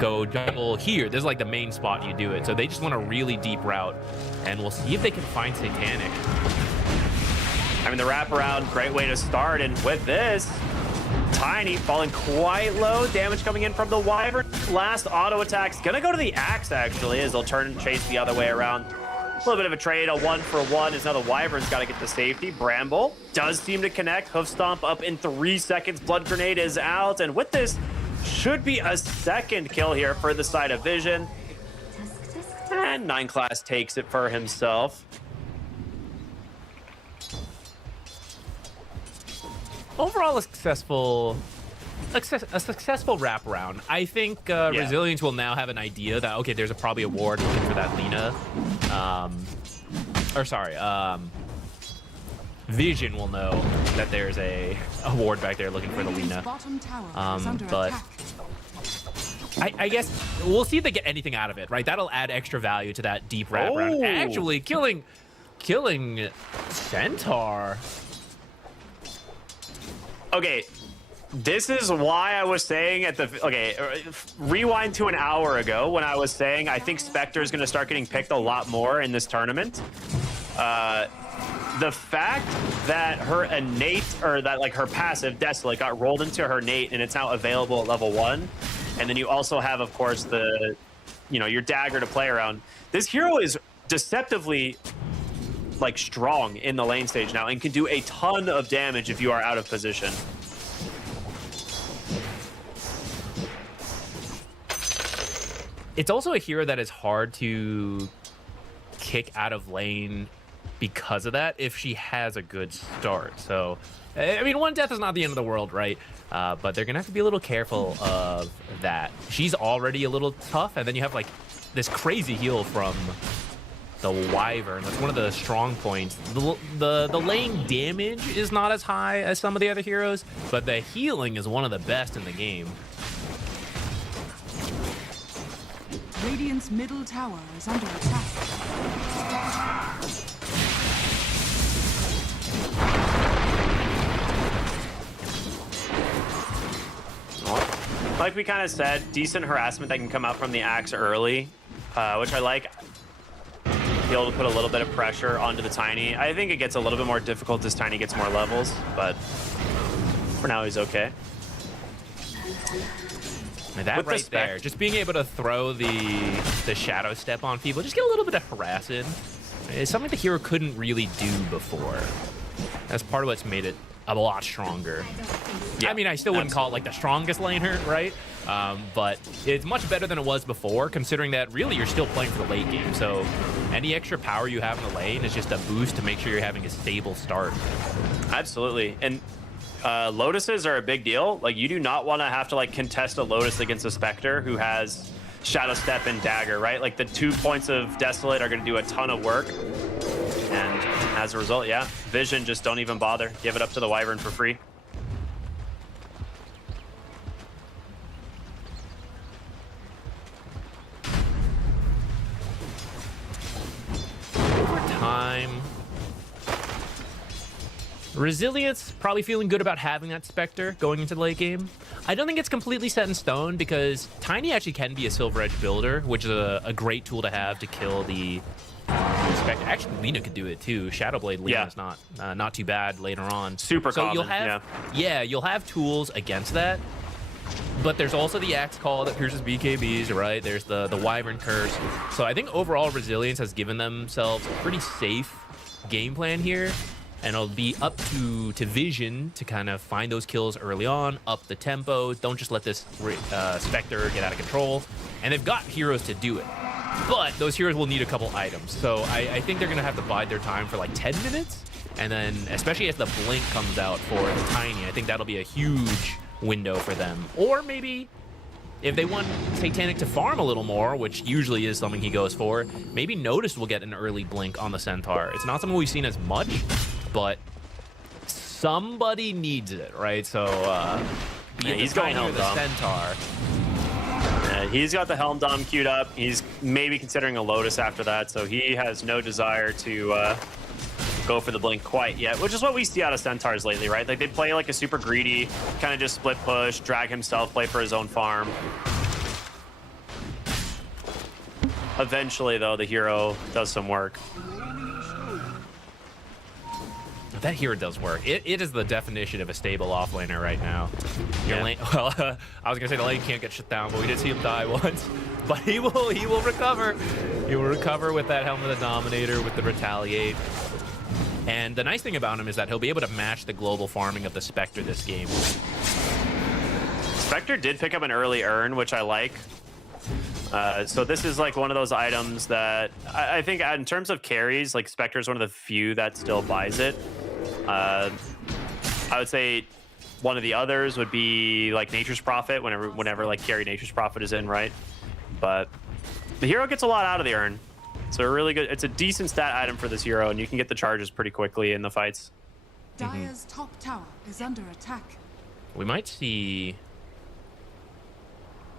jungle here. This is like the main spot you do it. So they just want a really deep route, and we'll see if they can find Satanic. I mean, the wraparound, great way to start. And with this, Tiny falling quite low. Damage coming in from the Wyvern. Last auto attack's gonna go to the Axe, actually, as they'll turn and chase the other way around. A little bit of a trade, a 1-for-1, as now the Wyvern's got to get the safety. Bramble does seem to connect. Hoof Stomp up in 3 seconds. Blood Grenade is out. And with this, should be a second kill here for the side of Vision. And 9 class takes it for himself. Overall, a successful wraparound. I think Resilience will now have an idea that, okay, there's probably a ward looking for that Lina. Vision will know that there's a ward back there looking for the Lina. But I guess we'll see if they get anything out of it, right? That'll add extra value to that deep wraparound. Actually, killing Centaur. Okay, this is why I was saying rewind to an hour ago when I was saying I think Spectre is going to start getting picked a lot more in this tournament. The fact that her innate, or that like her passive Desolate got rolled into her innate and it's now available at level 1, and then you also have, of course, the, your dagger to play around. This hero is deceptively like strong in the lane stage now and can do a ton of damage if you are out of position. It's also a hero that is hard to kick out of lane because of that if she has a good start. So, I mean, one death is not the end of the world, right? But they're going to have to be a little careful of that. She's already a little tough, and then you have, like, this crazy heal from the Wyvern. That's one of the strong points. The lane damage is not as high as some of the other heroes, but the healing is one of the best in the game. Radiant's middle tower is under attack. Like we kind of said, decent harassment that can come out from the Axe early, which I like. Be able to put a little bit of pressure onto the Tiny. I think it gets a little bit more difficult as Tiny gets more levels, but for now he's okay. And that right there, just being able to throw the Shadow Step on people, just get a little bit of harassing. It's something the hero couldn't really do before. That's part of what's made it a lot stronger. Yeah, I mean, I still wouldn't call it like the strongest laner, right? But it's much better than it was before, considering that really you're still playing for the late game. So any extra power you have in the lane is just a boost to make sure you're having a stable start. Absolutely. And Lotuses are a big deal. Like, you do not want to have to like contest a Lotus against a Spectre who has Shadow Step and Dagger, right? Like, the 2 points of Desolate are going to do a ton of work. And as a result, yeah, Vision, just don't even bother. Give it up to the Wyvern for free. Over time, Resilience, probably feeling good about having that Spectre going into the late game. I don't think it's completely set in stone because Tiny actually can be a Silver Edge builder, which is a great tool to have to kill the Spectre. Actually, Lina could do it too. Shadowblade Lina is not too bad later on. Super common, you'll have, you'll have tools against that. But there's also the Axe Call that pierces BKBs, right? There's the Wyvern Curse. So I think overall Resilience has given themselves a pretty safe game plan here. And it'll be up to Vision to kind of find those kills early on, up the tempo. Don't just let this Spectre get out of control. And they've got heroes to do it. But those heroes will need a couple items. So I think they're going to have to bide their time for like 10 minutes. And then, especially as the Blink comes out for the Tiny, I think that'll be a huge window for them. Or maybe if they want Satanic to farm a little more, which usually is something he goes for, maybe Notice will get an early Blink on the Centaur. It's not something we've seen as much, but somebody needs it, right? So he's going Helm Dom. Centaur. He's got the Helm Dom queued up. He's maybe considering a Lotus after that, so he has no desire to go for the Blink quite yet, which is what we see out of Centaurs lately, right? Like, they play like a super greedy, kind of just split push, drag himself, play for his own farm. Eventually, though, the hero does some work. That hero does work. It is the definition of a stable offlaner right now. Your lane, well, I was gonna say the lane can't get shut down, but we did see him die once. But he will recover. He will recover with that Helm of the Dominator, with the Retaliate. And the nice thing about him is that he'll be able to match the global farming of the Spectre this game. Spectre did pick up an early Urn, which I like. So this is like one of those items that I think in terms of carries, like Spectre is one of the few that still buys it. I would say one of the others would be like Nature's Prophet, whenever like carry Nature's Prophet is in, right? But the hero gets a lot out of the Urn. So it's a decent stat item for this hero, and you can get the charges pretty quickly in the fights. Dire's top tower is under attack. We might see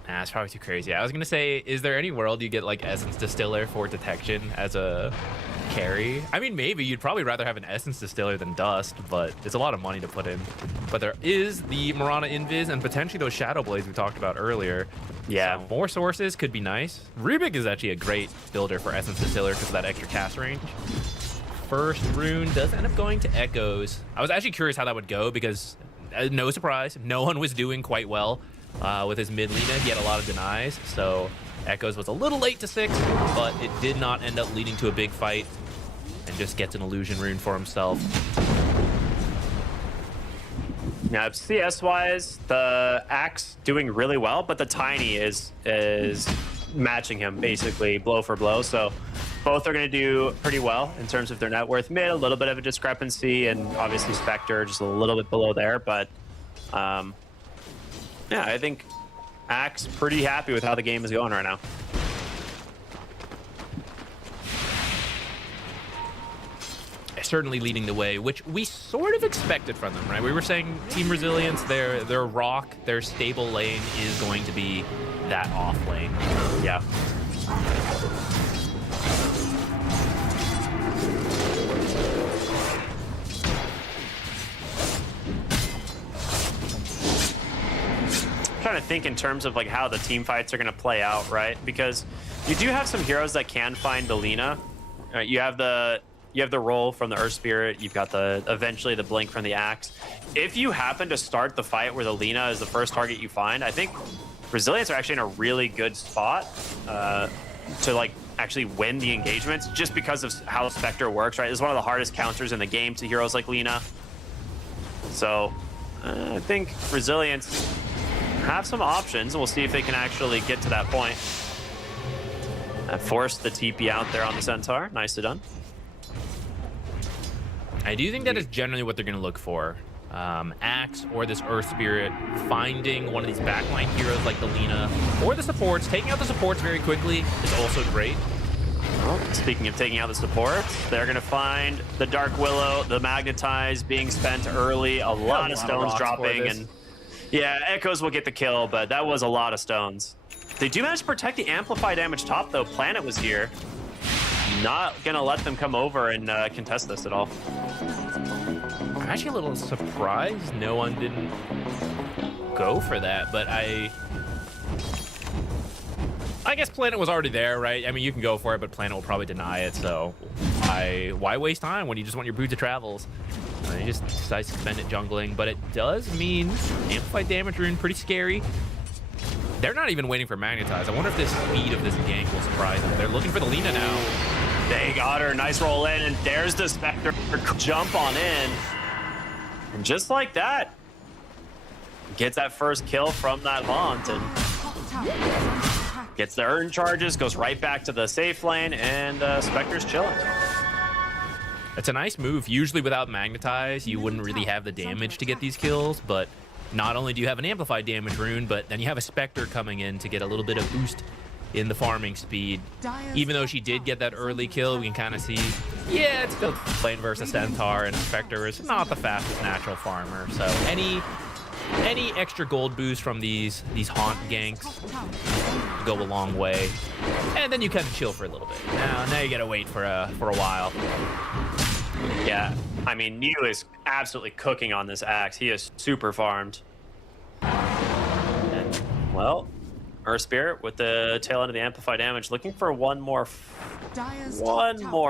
Nah, it's probably too crazy. I was gonna say, is there any world you get like Essence Distiller for detection as a carry? I mean, maybe you'd probably rather have an Essence Distiller than Dust, but it's a lot of money to put in. But there is the Mirana Invis and potentially those Shadow Blades we talked about earlier. Yeah, so more sources could be nice. Rubik is actually a great builder for Essence Distiller because of that extra cast range. First rune does end up going to Echoes. I was actually curious how that would go because no surprise, no one was doing quite well with his mid Lina. He had a lot of denies, so Echoes was a little late to 6, but it did not end up leading to a big fight and just gets an illusion rune for himself. Now, CS-wise, the Axe doing really well, but the Tiny is matching him basically blow for blow. So both are going to do pretty well in terms of their net worth. Mid, a little bit of a discrepancy, and obviously Spectre just a little bit below there. But yeah, I think Axe pretty happy with how the game is going right now. Certainly leading the way, which we sort of expected from them, right? We were saying Team Resilience, their rock, their stable lane is going to be that off lane. Yeah. I'm trying to think in terms of like how the team fights are going to play out, right? Because you do have some heroes that can find the Lina. You have the roll from the Earth Spirit. You've got eventually the blink from the Axe. If you happen to start the fight where the Lina is the first target you find, I think Resilience are actually in a really good spot to like actually win the engagements just because of how Spectre works, right? It's one of the hardest counters in the game to heroes like Lina. So I think Resilience have some options, and we'll see if they can actually get to that point. Force the TP out there on the Centaur. Nicely done. I do think that is generally what they're going to look for. Axe or this Earth Spirit, finding one of these backline heroes like the Lina or the supports. Taking out the supports very quickly is also great. Well, speaking of taking out the supports, they're going to find the Dark Willow, the Magnetize being spent early, a lot of stones dropping, and yeah, Echoes will get the kill, but that was a lot of stones. They do manage to protect the Amplify damage top, though. Planet was here. Not gonna let them come over and contest this at all. I'm actually a little surprised no one didn't go for that, but I guess Planet was already there, right? I mean, you can go for it, but Planet will probably deny it, so why waste time when you just want your Boots of Travels? You just decide to spend it jungling, but it does mean Amplified damage rune, pretty scary. They're not even waiting for Magnetize. I wonder if the speed of this gank will surprise them. They're looking for the Lina now. They got her. Nice roll in, and there's the Spectre. Jump on in. And just like that, gets that first kill from that Vaunt, and gets the Urn charges, goes right back to the safe lane, and Spectre's chilling. It's a nice move. Usually without Magnetize, you wouldn't really have the damage to get these kills, but not only do you have an Amplified damage rune, but then you have a Spectre coming in to get a little bit of boost in the farming speed. Even though she did get that early kill, we can kind of see, yeah, it's still playing versus Centaur, and Spectre is not the fastest natural farmer. So any extra gold boost from these haunt ganks go a long way. And then you kind of chill for a little bit. Now you gotta wait for a while. Yeah, I mean, Niu is absolutely cooking on this Axe. He is super farmed. And, well, Earth Spirit with the tail end of the Amplify damage, looking for one more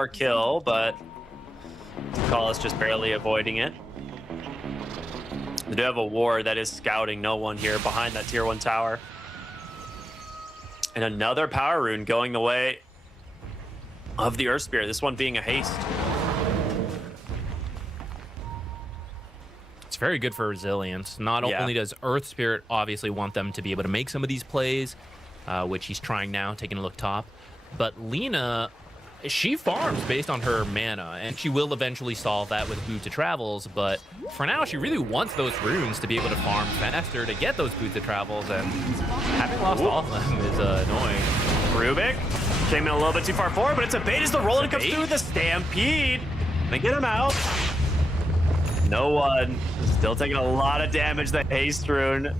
kill, but Call is just barely avoiding it. They do have a ward that is scouting no one here behind that tier 1 tower. And another power rune going the way of the Earth Spirit, this one being a haste. It's very good for Resilience. Not only does Earth Spirit obviously want them to be able to make some of these plays, which he's trying now, taking a look top, but Lina, she farms based on her mana, and she will eventually solve that with Boots of Travels, but for now, she really wants those runes to be able to farm faster to get those Boots of Travels, and having lost all of them is annoying. Rubik came in a little bit too far forward, but it's a bait as the roll and comes through with the Stampede. They get him out. No one. Still taking a lot of damage, that haste rune.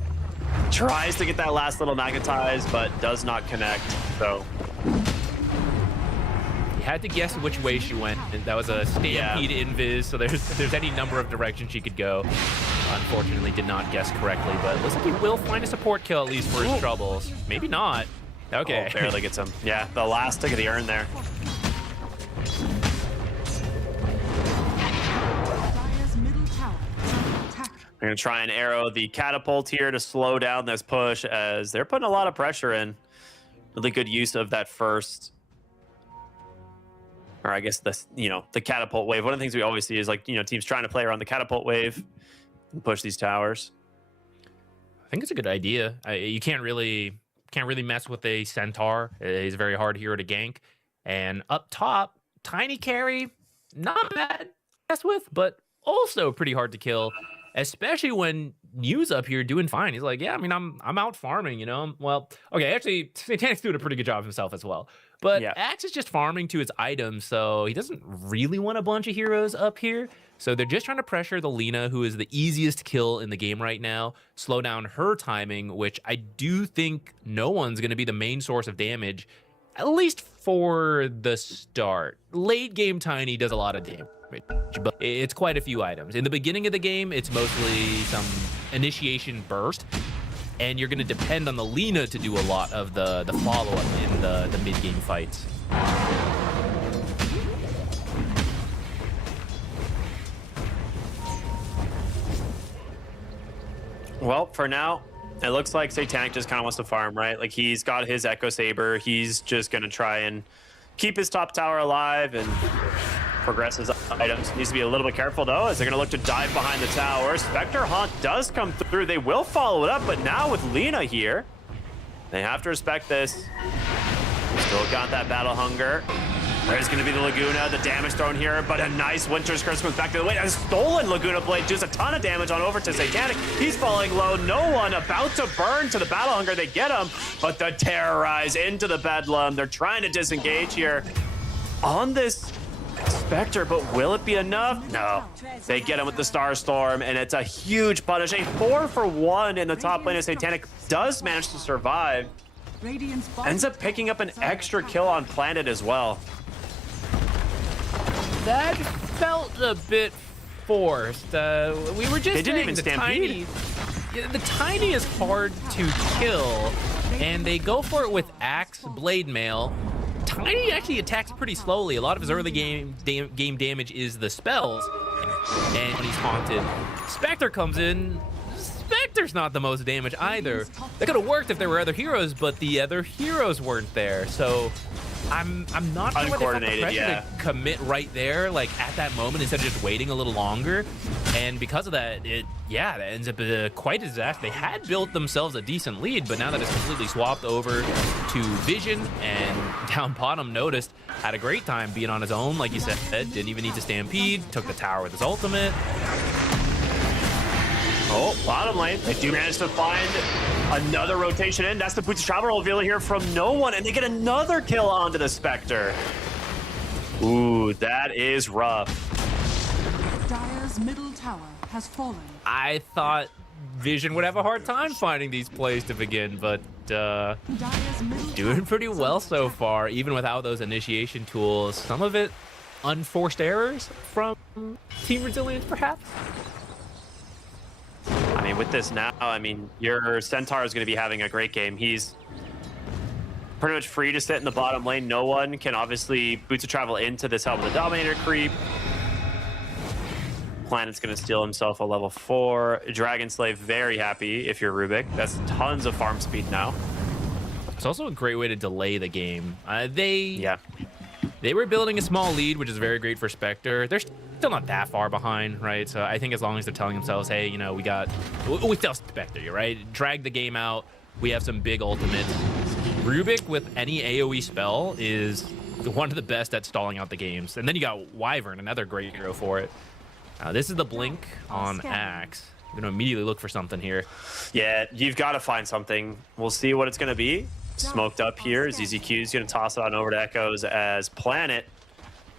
Tries to get that last little magnetize, but does not connect. So you had to guess which way she went. That was a stampede invis, so there's any number of directions she could go. Unfortunately, did not guess correctly, but looks like he will find a support kill at least for his troubles. Maybe not. Okay. Oh, barely gets him. Yeah, the last tick of the urn there. We're going to try and arrow the catapult here to slow down this push as they're putting a lot of pressure in. Really good use of that first, or I guess the catapult wave. One of the things we always see is like, teams trying to play around the catapult wave and push these towers. I think it's a good idea. You can't really mess with a centaur. He's a very hard hero to gank. And up top, tiny carry, not bad to mess with, but also pretty hard to kill. Especially when New's up here doing fine. He's like, yeah, I mean, I'm out farming, Well, okay, actually, Satanic's doing a pretty good job himself as well. But Axe is just farming to his items, so he doesn't really want a bunch of heroes up here. So they're just trying to pressure the Lina, who is the easiest kill in the game right now, slow down her timing, which I do think no one's going to be the main source of damage, at least for the start. Late game Tiny does a lot of damage, but it's quite a few items. In the beginning of the game, it's mostly some initiation burst, and you're going to depend on the Lina to do a lot of the follow-up in the mid-game fights. Well, for now, it looks like Satanic just kind of wants to farm, right? Like, he's got his Echo Saber. He's just going to try and keep his top tower alive and progress his items. Needs to be a little bit careful, though, as they're going to look to dive behind the tower. Spectre Haunt does come through. They will follow it up, but now with Lina here, they have to respect this. Still got that battle hunger. There's going to be the Laguna, the damage thrown here, but a nice Winter's Curse comes back to the way. A stolen Laguna Blade does a ton of damage on over to Satanic. He's falling low. No one about to burn to the battle hunger. They get him, but the Terrorize into the Bedlam. They're trying to disengage here on this Spectre, but will it be enough? No. They get him with the Star Storm, and it's a huge punish. A 4-for-1 in the top lane as Satanic does manage to survive. Ends up picking up an extra kill on Planet as well. That felt a bit forced. We were just didn't even stampede. The Tiny is hard to kill, and they go for it with Axe, Blade Mail. Tiny actually attacks pretty slowly. A lot of his early game damage is the spells, and when he's haunted, Spectre comes in. Spectre's not the most damage either. That could have worked if there were other heroes, but the other heroes weren't there. So I'm not sure why they felt the pressure to commit right there, like at that moment, instead of just waiting a little longer. And because of that, that ends up quite a disaster. They had built themselves a decent lead, but now that it's completely swapped over to Vision, and down bottom noticed, had a great time being on his own, like you said, didn't even need to stampede, took the tower with his ultimate. Oh, bottom lane. They do manage to find another rotation in. That's the Boots of Travel reveal here from no one, and they get another kill onto the Spectre. Ooh, that is rough. Dire's middle tower has fallen. I thought Vision would have a hard time finding these plays to begin, but doing pretty well so far, even without those initiation tools. Some of it unforced errors from Team Resilience, perhaps? I mean, with this now, your Centaur is going to be having a great game. He's pretty much free to sit in the bottom lane. No one can obviously Boots of Travel into this Helm of the Dominator creep. Planet's going to steal himself a level 4. Dragon Slave, very happy if you're Rubik. That's tons of farm speed now. It's also a great way to delay the game. They were building a small lead, which is very great for Spectre. They're still not that far behind, right? So I think as long as they're telling themselves, hey, we still Spectre, right? Drag the game out. We have some big ultimates. Rubik with any AoE spell is one of the best at stalling out the games. And then you got Wyvern, another great hero for it. This is the blink on Axe. I'm going to immediately look for something here. Yeah, you've got to find something. We'll see what it's going to be. Smoked up here. ZZQ is going to toss it on over to Echoes as Planet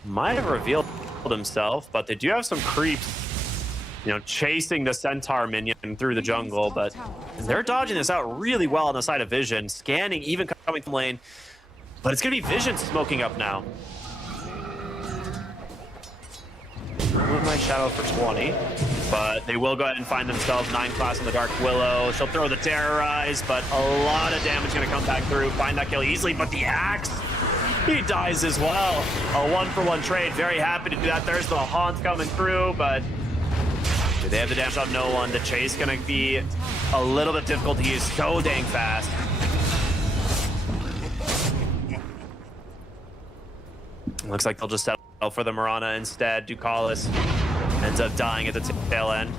might have revealed himself, but they do have some creeps you know, chasing the Centaur minion through the jungle, but they're dodging this out really well on the side of Vision, scanning, even coming from lane. But it's going to be Vision smoking up now. Remove my Shadow for 20, but they will go ahead and find themselves 9 class on the Dark Willow. She'll throw the Terrorize, but a lot of damage going to come back through. Find that kill easily, but the Axe, he dies as well. A 1-for-1 trade. Very happy to do that. There's the Haunt coming through, but do they have the damage on no one? The chase going to be a little bit difficult. He is so dang fast. Looks like they'll just settle for the Mirana instead. Ducalis ends up dying at the tail end.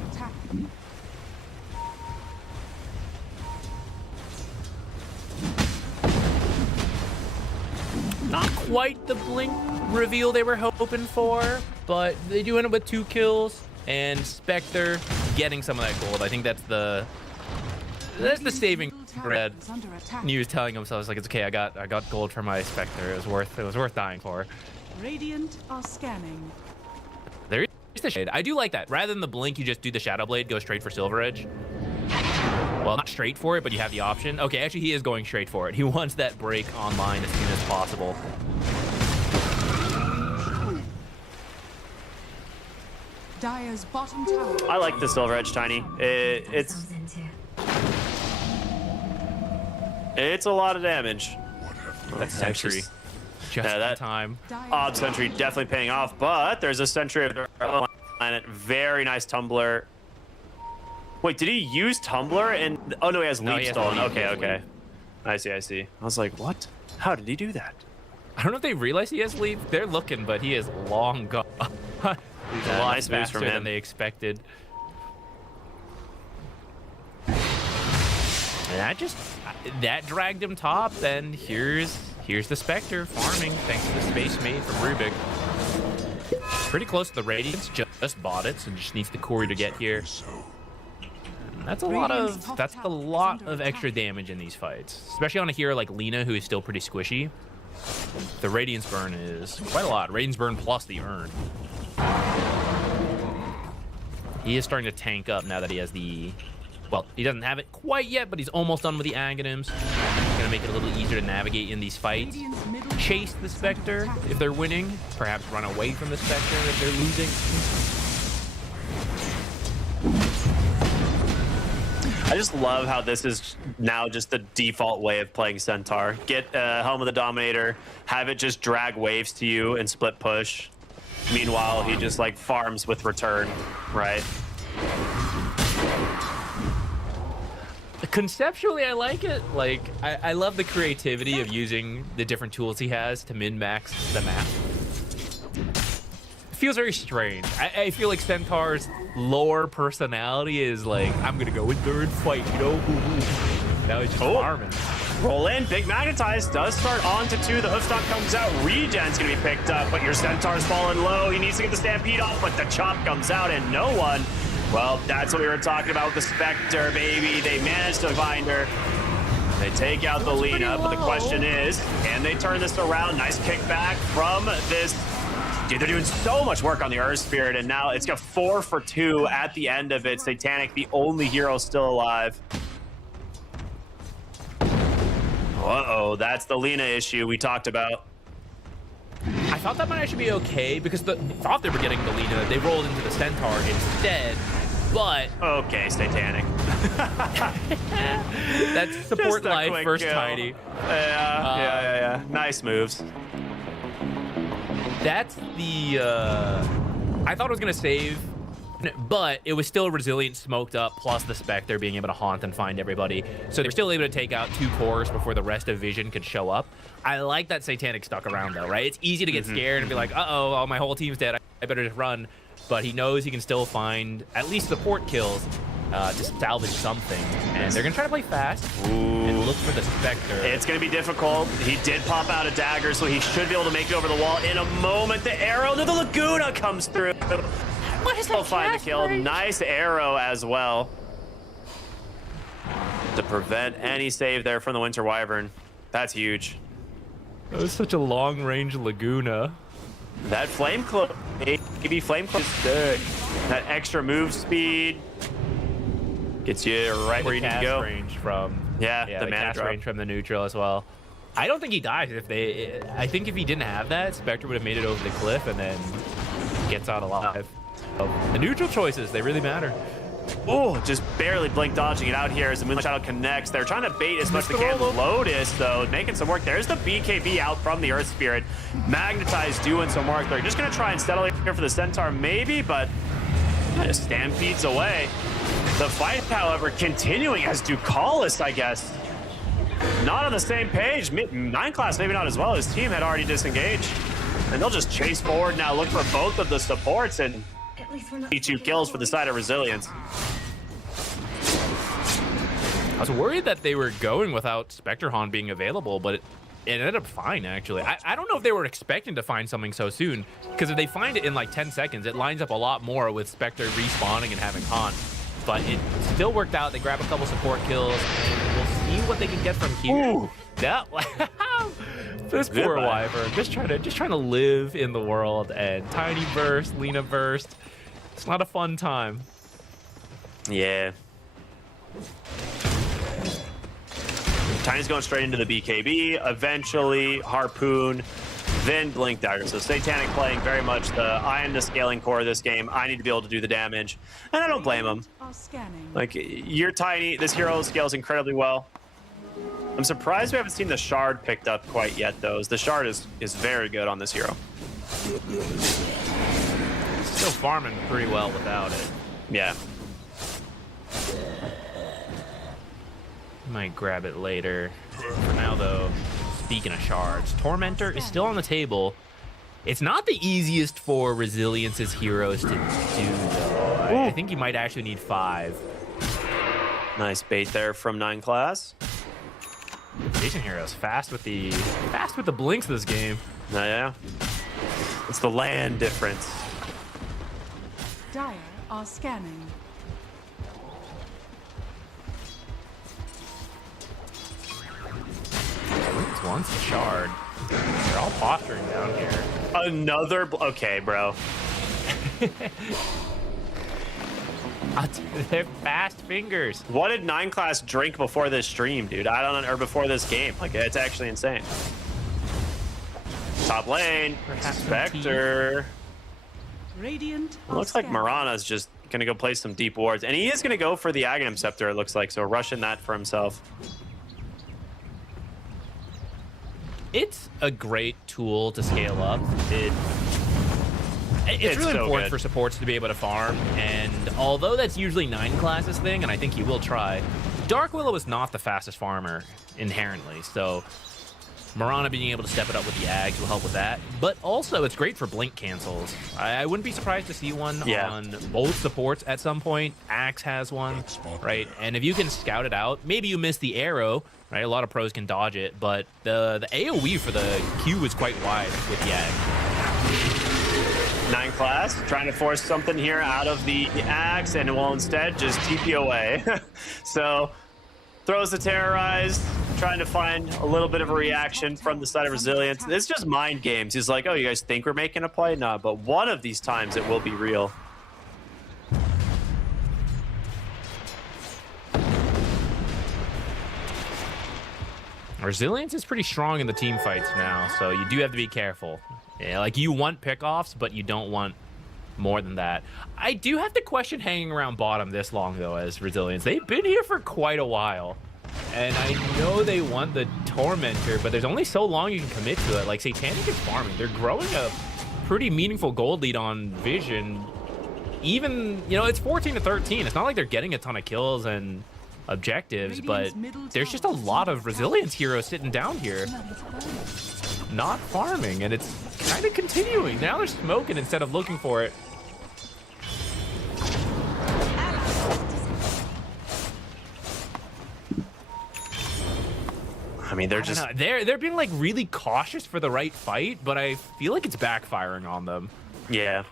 Not quite the blink reveal they were hoping for, but they do end up with 2 kills, and Spectre getting some of that gold. I think that's the saving thread. He was telling himself, like, it's okay, I got gold for my Spectre. It was worth dying for. Radiant are scanning. There is the shade. I do like that. Rather than the blink, you just do the Shadow Blade, go straight for Silver Edge. Well, not straight for it, but you have the option. Okay, actually, he is going straight for it. He wants that break online as soon as possible. Dire's bottom tower. I like the Silver Edge, Tiny. It's a lot of damage. That sentry. Just in time. Odd sentry definitely paying off, but there's a sentry of their own planet. Very nice tumbler. Wait, did he use tumbler? And oh no, he has leap stolen. Okay. I see. I was like, what? How did he do that? I don't know if they realize he has leap. They're looking, but he is long gone. He's a lot nice moves faster from him than they expected. And that dragged him top. And here's the Spectre farming thanks to the Space Maid from Rubik. Pretty close to the Radiance, just bought it, so just needs the Corey to get here. And that's a lot of extra damage in these fights, especially on a hero like Lina, who is still pretty squishy. The Radiance burn is quite a lot. Radiance burn plus the urn. He is starting to tank up now that he has the... Well, he doesn't have it quite yet, but he's almost done with the Aghanims. Gonna make it a little easier to navigate in these fights. Chase the Spectre if they're winning. Perhaps run away from the Spectre if they're losing. I just love how this is now just the default way of playing Centaur. Get Helm of the Dominator, have it just drag waves to you and split push. Meanwhile, he just like farms with return, right? Conceptually, I like it. Like, I love the creativity of using the different tools he has to min-max the map. It feels very strange. I feel like Centaur's lore personality is like, I'm gonna go in there and fight, you know? Now he's just farming. Roll in, big Magnetize does start on to 2. The Hoofstock comes out, Regen's gonna be picked up, but your Centaur's falling low. He needs to get the Stampede off, but the Chop comes out and no one. Well, that's what we were talking about with the Spectre, baby. They managed to find her. They take out the Lina, but the question is, can they turn this around? Nice kickback from this. Dude, they're doing so much work on the Earth Spirit, and now it's got 4 for 2 at the end of it. Satanic, the only hero still alive. Uh-oh, that's the Lina issue we talked about. I thought that might actually be okay because thought they were getting the Lina. They rolled into the Centaur instead, but... Okay, Satanic. That's support live first kill. Tiny. Yeah. Nice moves. That's the... I thought it was going to save, but it was still resilient, smoked up, plus the Spectre being able to haunt and find everybody. So they were still able to take out 2 cores before the rest of Vision could show up. I like that Satanic stuck around, though, right? It's easy to get scared and be like, uh-oh, my whole team's dead. I better just run. But he knows he can still find at least support kills to salvage something. And they're going to try to play fast and look for the Spectre. It's going to be difficult. He did pop out a dagger, so he should be able to make it over the wall in a moment. The arrow to the Laguna comes through. What is that? He'll find the kill. Nice arrow as well to prevent any save there from the Winter Wyvern. That's huge. That was such a long-range Laguna. That flame cloak, maybe flame cloak is sick. That extra move speed gets you right where you need to go. Range from the mana cast drop. range from the neutral as well. I don't think he dies if they. I think if he didn't have that, Spectre would have made it over the cliff and then gets out alive. So the neutral choices, they really matter. Oh, just barely blink dodging it out here as the Moonlight Shadow connects. They're trying to bait as much as they can. Lotus, though, making some work. There's the BKB out from the Earth Spirit. Magnetize doing some work. They're just going to try and settle here for the Centaur, maybe, but just stampedes away. The fight, however, continuing as Ducalis, I guess. Not on the same page. 9 class, maybe not as well. His team had already disengaged. And they'll just chase forward now, look for both of the supports, and 2 kills for the side of Resilience. I was worried that they were going without Spectre Han being available, but it ended up fine, actually. I don't know if they were expecting to find something so soon, because if they find it in like 10 seconds, it lines up a lot more with Spectre respawning and having Han. But it still worked out. They grab a couple support kills, and we'll see what they can get from here. Ooh. Yeah. This poor Wyvern, just trying to live in the world, and Tiny burst, Lena burst. It's not a fun time. Yeah. Tiny's going straight into the BKB, eventually Harpoon, then Blink Dagger. So Satanic playing very much the I am the scaling core of this game. I need to be able to do the damage. And I don't blame him. Like, you're Tiny. This hero scales incredibly well. I'm surprised we haven't seen the Shard picked up quite yet, though. As the Shard is very good on this hero. Still farming pretty well without it. Yeah. Might grab it later. For now, though, speaking of shards, Tormentor is still on the table. It's not the easiest for Resilience's heroes to do, though. I think you might actually need 5. Nice bait there from 9 class. Jason heroes fast with the blinks this game. Yeah. It's the land difference. Dire are scanning. Blinks once a shard. They're all posturing down here. Another okay, bro. They're fast fingers. What did 9 class drink before this stream, dude? I don't know, or before this game. Like, it's actually insane. Top lane, Spectre. Radiant Looks like Marana's just gonna go play some deep wards, and he is gonna go for the Aghanim Scepter. It looks like, so rushing that for himself. It's a great tool to scale up. It's really so important good for supports to be able to farm, and although that's usually 9 classes thing, and I think he will try, Dark Willow is not the fastest farmer inherently, so Marana being able to step it up with the Ags will help with that. But also, it's great for blink cancels. I wouldn't be surprised to see one on both supports at some point. Axe has one, right? And if you can scout it out, maybe you miss the arrow, right? A lot of pros can dodge it, but the AoE for the Q is quite wide with the Ag. 9 class trying to force something here out of the Axe, and will instead just TP away. So throws the Terrorize, trying to find a little bit of a reaction from the side of Resilience. It's just mind games. He's like, oh, you guys think we're making a play? Nah, but one of these times it will be real. Resilience is pretty strong in the team fights now, so you do have to be careful. Yeah, like, you want pickoffs, but you don't want more than that. I do have to question hanging around bottom this long, though, as Resilience. They've been here for quite a while, and I know they want the Tormentor, but there's only so long you can commit to it. Like, Satanic is farming. They're growing a pretty meaningful gold lead on Vision. Even, you know, it's 14-13. It's not like they're getting a ton of kills and objectives, but there's just a lot of Resilience heroes sitting down here not farming, and it's kind of continuing. Now they're smoking instead of looking for it. I mean, they're just they're being like really cautious for the right fight, but I feel like it's backfiring on them. Yeah.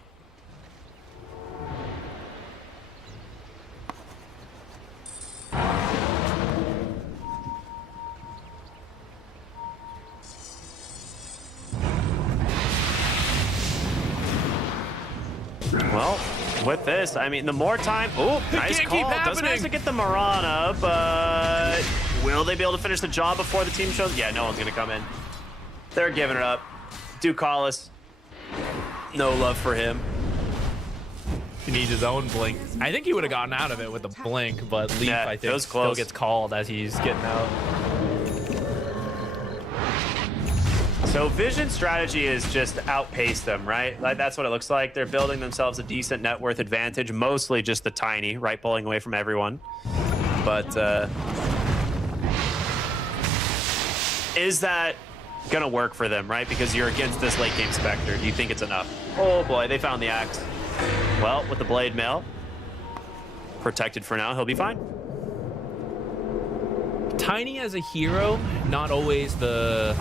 Well, with this, I mean, the more time... Oh, nice can't call. keep Doesn't happening. actually get the Marana, but will they be able to finish the job before the team shows? Yeah, no one's going to come in. They're giving it up. Ducalis, no love for him. He needs his own blink. I think he would have gotten out of it with the blink, but Leaf, Yeah, I it think, was still close. gets called as he's getting out. So Vision's strategy is just outpace them, right? Like that's what it looks like. They're building themselves a decent net worth advantage, mostly just the tiny, right? Pulling away from everyone. But is that gonna work for them, right? Because you're against this late game Spectre. Do you think it's enough? Oh boy, they found the axe. Well, with the blade mail, protected for now, he'll be fine. Tiny as a hero, not always the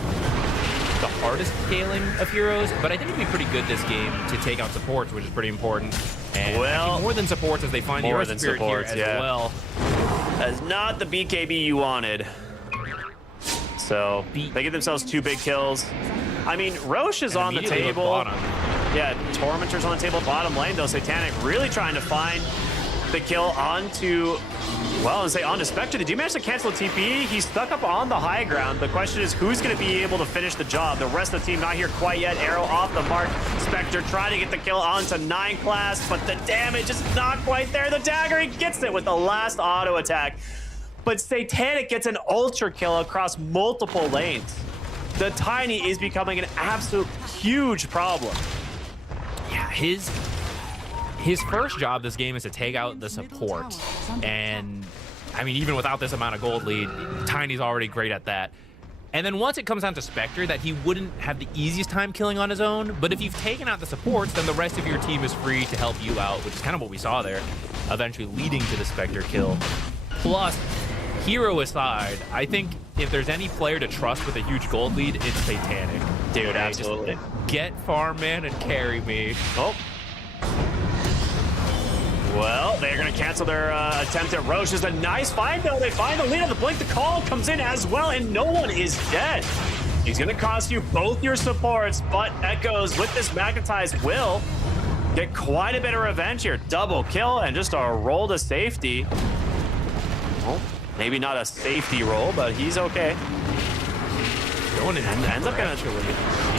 hardest scaling of heroes, but I think it'd be pretty good this game to take out supports, which is pretty important. And Well, actually more than supports as they find more hero than spirit supports, here as yeah. well. That's not the BKB you wanted. So they get themselves 2 big kills. I mean, Roche is on the Immediately look table. bottom. Yeah, Tormentor's on the table, bottom lane, though. Satanic really trying to find the kill onto, well, I say onto Spectre. Did you manage to cancel a TP? He's stuck up on the high ground. The question is, who's going to be able to finish the job? The rest of the team not here quite yet. Arrow off the mark. Spectre trying to get the kill onto 9 class, but the damage is not quite there. The dagger, he gets it with the last auto attack. But Satanic gets an ultra kill across multiple lanes. The Tiny is becoming an absolute huge problem. Yeah, his first job this game is to take out the support. And I mean, even without this amount of gold lead, Tiny's already great at that. And then once it comes down to Spectre, that he wouldn't have the easiest time killing on his own. But if you've taken out the supports, then the rest of your team is free to help you out, which is kind of what we saw there, eventually leading to the Spectre kill. Plus, hero aside, I think if there's any player to trust with a huge gold lead, it's Satanic. Dude, Okay, absolutely. just get farm man and carry me. Oh. Well, they're going to cancel their attempt at Roche. It's a nice find, though. They find the lead on the blink. The call comes in as well, and no one is dead. He's going to cost you both your supports, but Echoes with this magnetized will get quite a bit of revenge here. Double kill and just a roll to safety. Well, maybe not a safety roll, but he's okay. Going in Ends up gonna.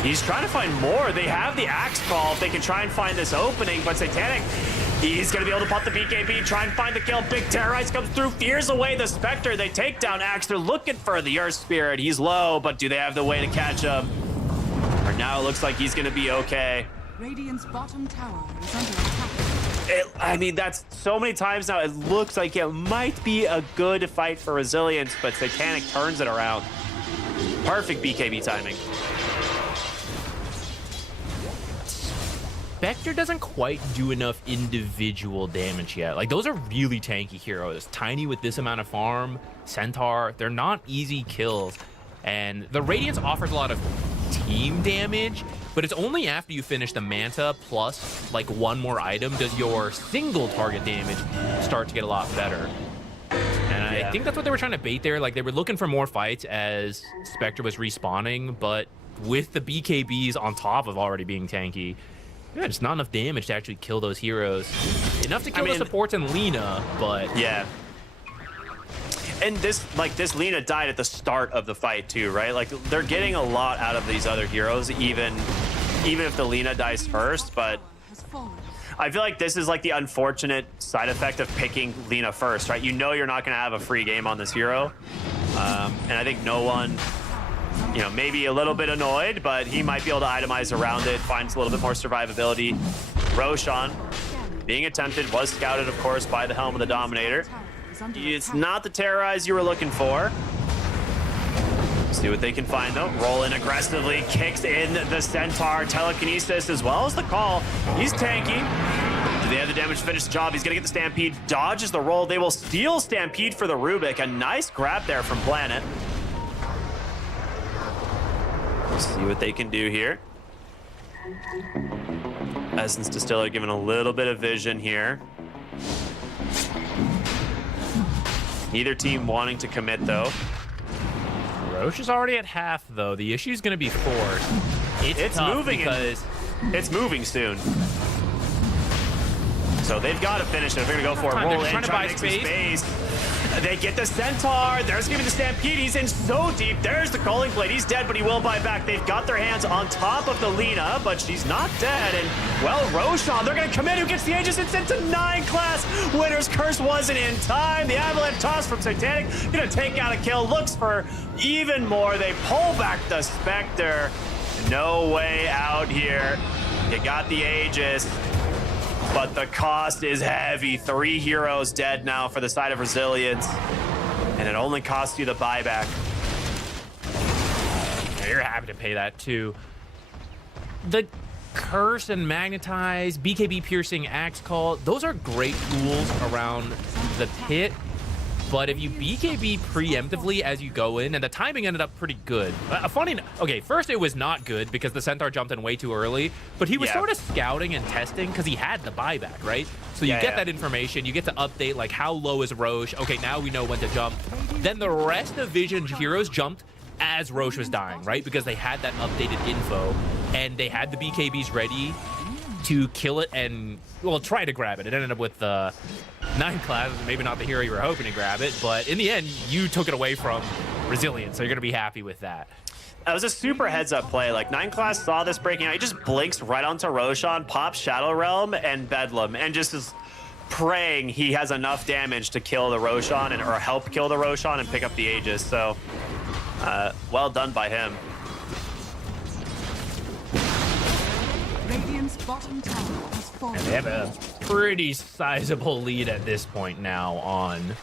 He's trying to find more. They have the axe call. If they can try and find this opening, but Satanic, he's gonna be able to pop the BKB, try and find the kill. Big Terrorize comes through, fears away the Spectre. They take down Axe. They're looking for the Earth Spirit. He's low, but do they have the way to catch him? Or now it looks like he's gonna be okay. Radiant's bottom tower is under attack. I mean, that's so many times now. It looks like it might be a good fight for Resilience, but Satanic turns it around. Perfect BKB timing. Spectre doesn't quite do enough individual damage yet. Like, those are really tanky heroes. Tiny with this amount of farm, Centaur, they're not easy kills. And the Radiance offers a lot of team damage, but it's only after you finish the Manta plus like one more item does your single target damage start to get a lot better. And I think that's what they were trying to bait there. Like, they were looking for more fights as Spectre was respawning, but with the BKBs on top of already being tanky, yeah, just not enough damage to actually kill those heroes. Enough to kill the supports and Lina, but yeah. And this Lina died at the start of the fight too, right? Like, they're getting a lot out of these other heroes, even if the Lina dies first. But Has fallen. I feel like this is like the unfortunate side effect of picking Lina first, right? You know you're not going to have a free game on this hero, and I think no one, you know, maybe a little bit annoyed, but he might be able to itemize around it, finds a little bit more survivability. Roshan being attempted, was scouted, of course, by the Helm of the Dominator. It's not the Terrorize you were looking for. See what they can find, though. Roll in aggressively, kicks in the Centaur, telekinesis, as well as the call. He's tanky. Do they have the damage to finish the job? He's gonna get the Stampede, dodges the roll. They will steal Stampede for the Rubik. A nice grab there from Planet. See what they can do here. Essence Distiller giving a little bit of vision here. Neither team wanting to commit, though. Roche is already at half, though. The issue is going to be force. It's tough moving because it's moving soon. So they've got to finish it. They're going to go for it. Roll in, try to make some space. They get the Centaur. There's giving the Stampede. He's in so deep. There's the Calling Blade. He's dead, but he will buy back. They've got their hands on top of the Lina, but she's not dead. And, well, Roshan, they're going to come in. Who gets the Aegis? It's into 9 class. Winner's Curse wasn't in time. The Avalanche toss from Satanic. Going to take out a kill. Looks for even more. They pull back the Spectre. No way out here. You got the Aegis, but the cost is heavy. 3 heroes dead now for the side of Resilience, and it only costs you the buyback. Yeah, you're happy to pay that too. The Curse and Magnetize, BKB Piercing, Axe Call, those are great tools around the pit. But if you BKB preemptively as you go in, and the timing ended up pretty good. Okay, first it was not good because the Centaur jumped in way too early, but he was sort of scouting and testing because he had the buyback, right? So you get that information, you get to update like how low is Roche. Okay, now we know when to jump. Then the rest of Vision's heroes jumped as Roche was dying, right? Because they had that updated info and they had the BKBs ready to kill it and, well, try to grab it. It ended up with 9 class, maybe not the hero you were hoping to grab it, but in the end, you took it away from Resilience, so you're going to be happy with that. That was a super heads-up play. Like, 9 class saw this breaking out. He just blinks right onto Roshan, pops Shadow Realm and Bedlam, and just is praying he has enough damage to kill the Roshan or help kill the Roshan and pick up the Aegis. So, well done by him. Radiant's bottom tower has fallen. And they have a pretty sizable lead at this point now on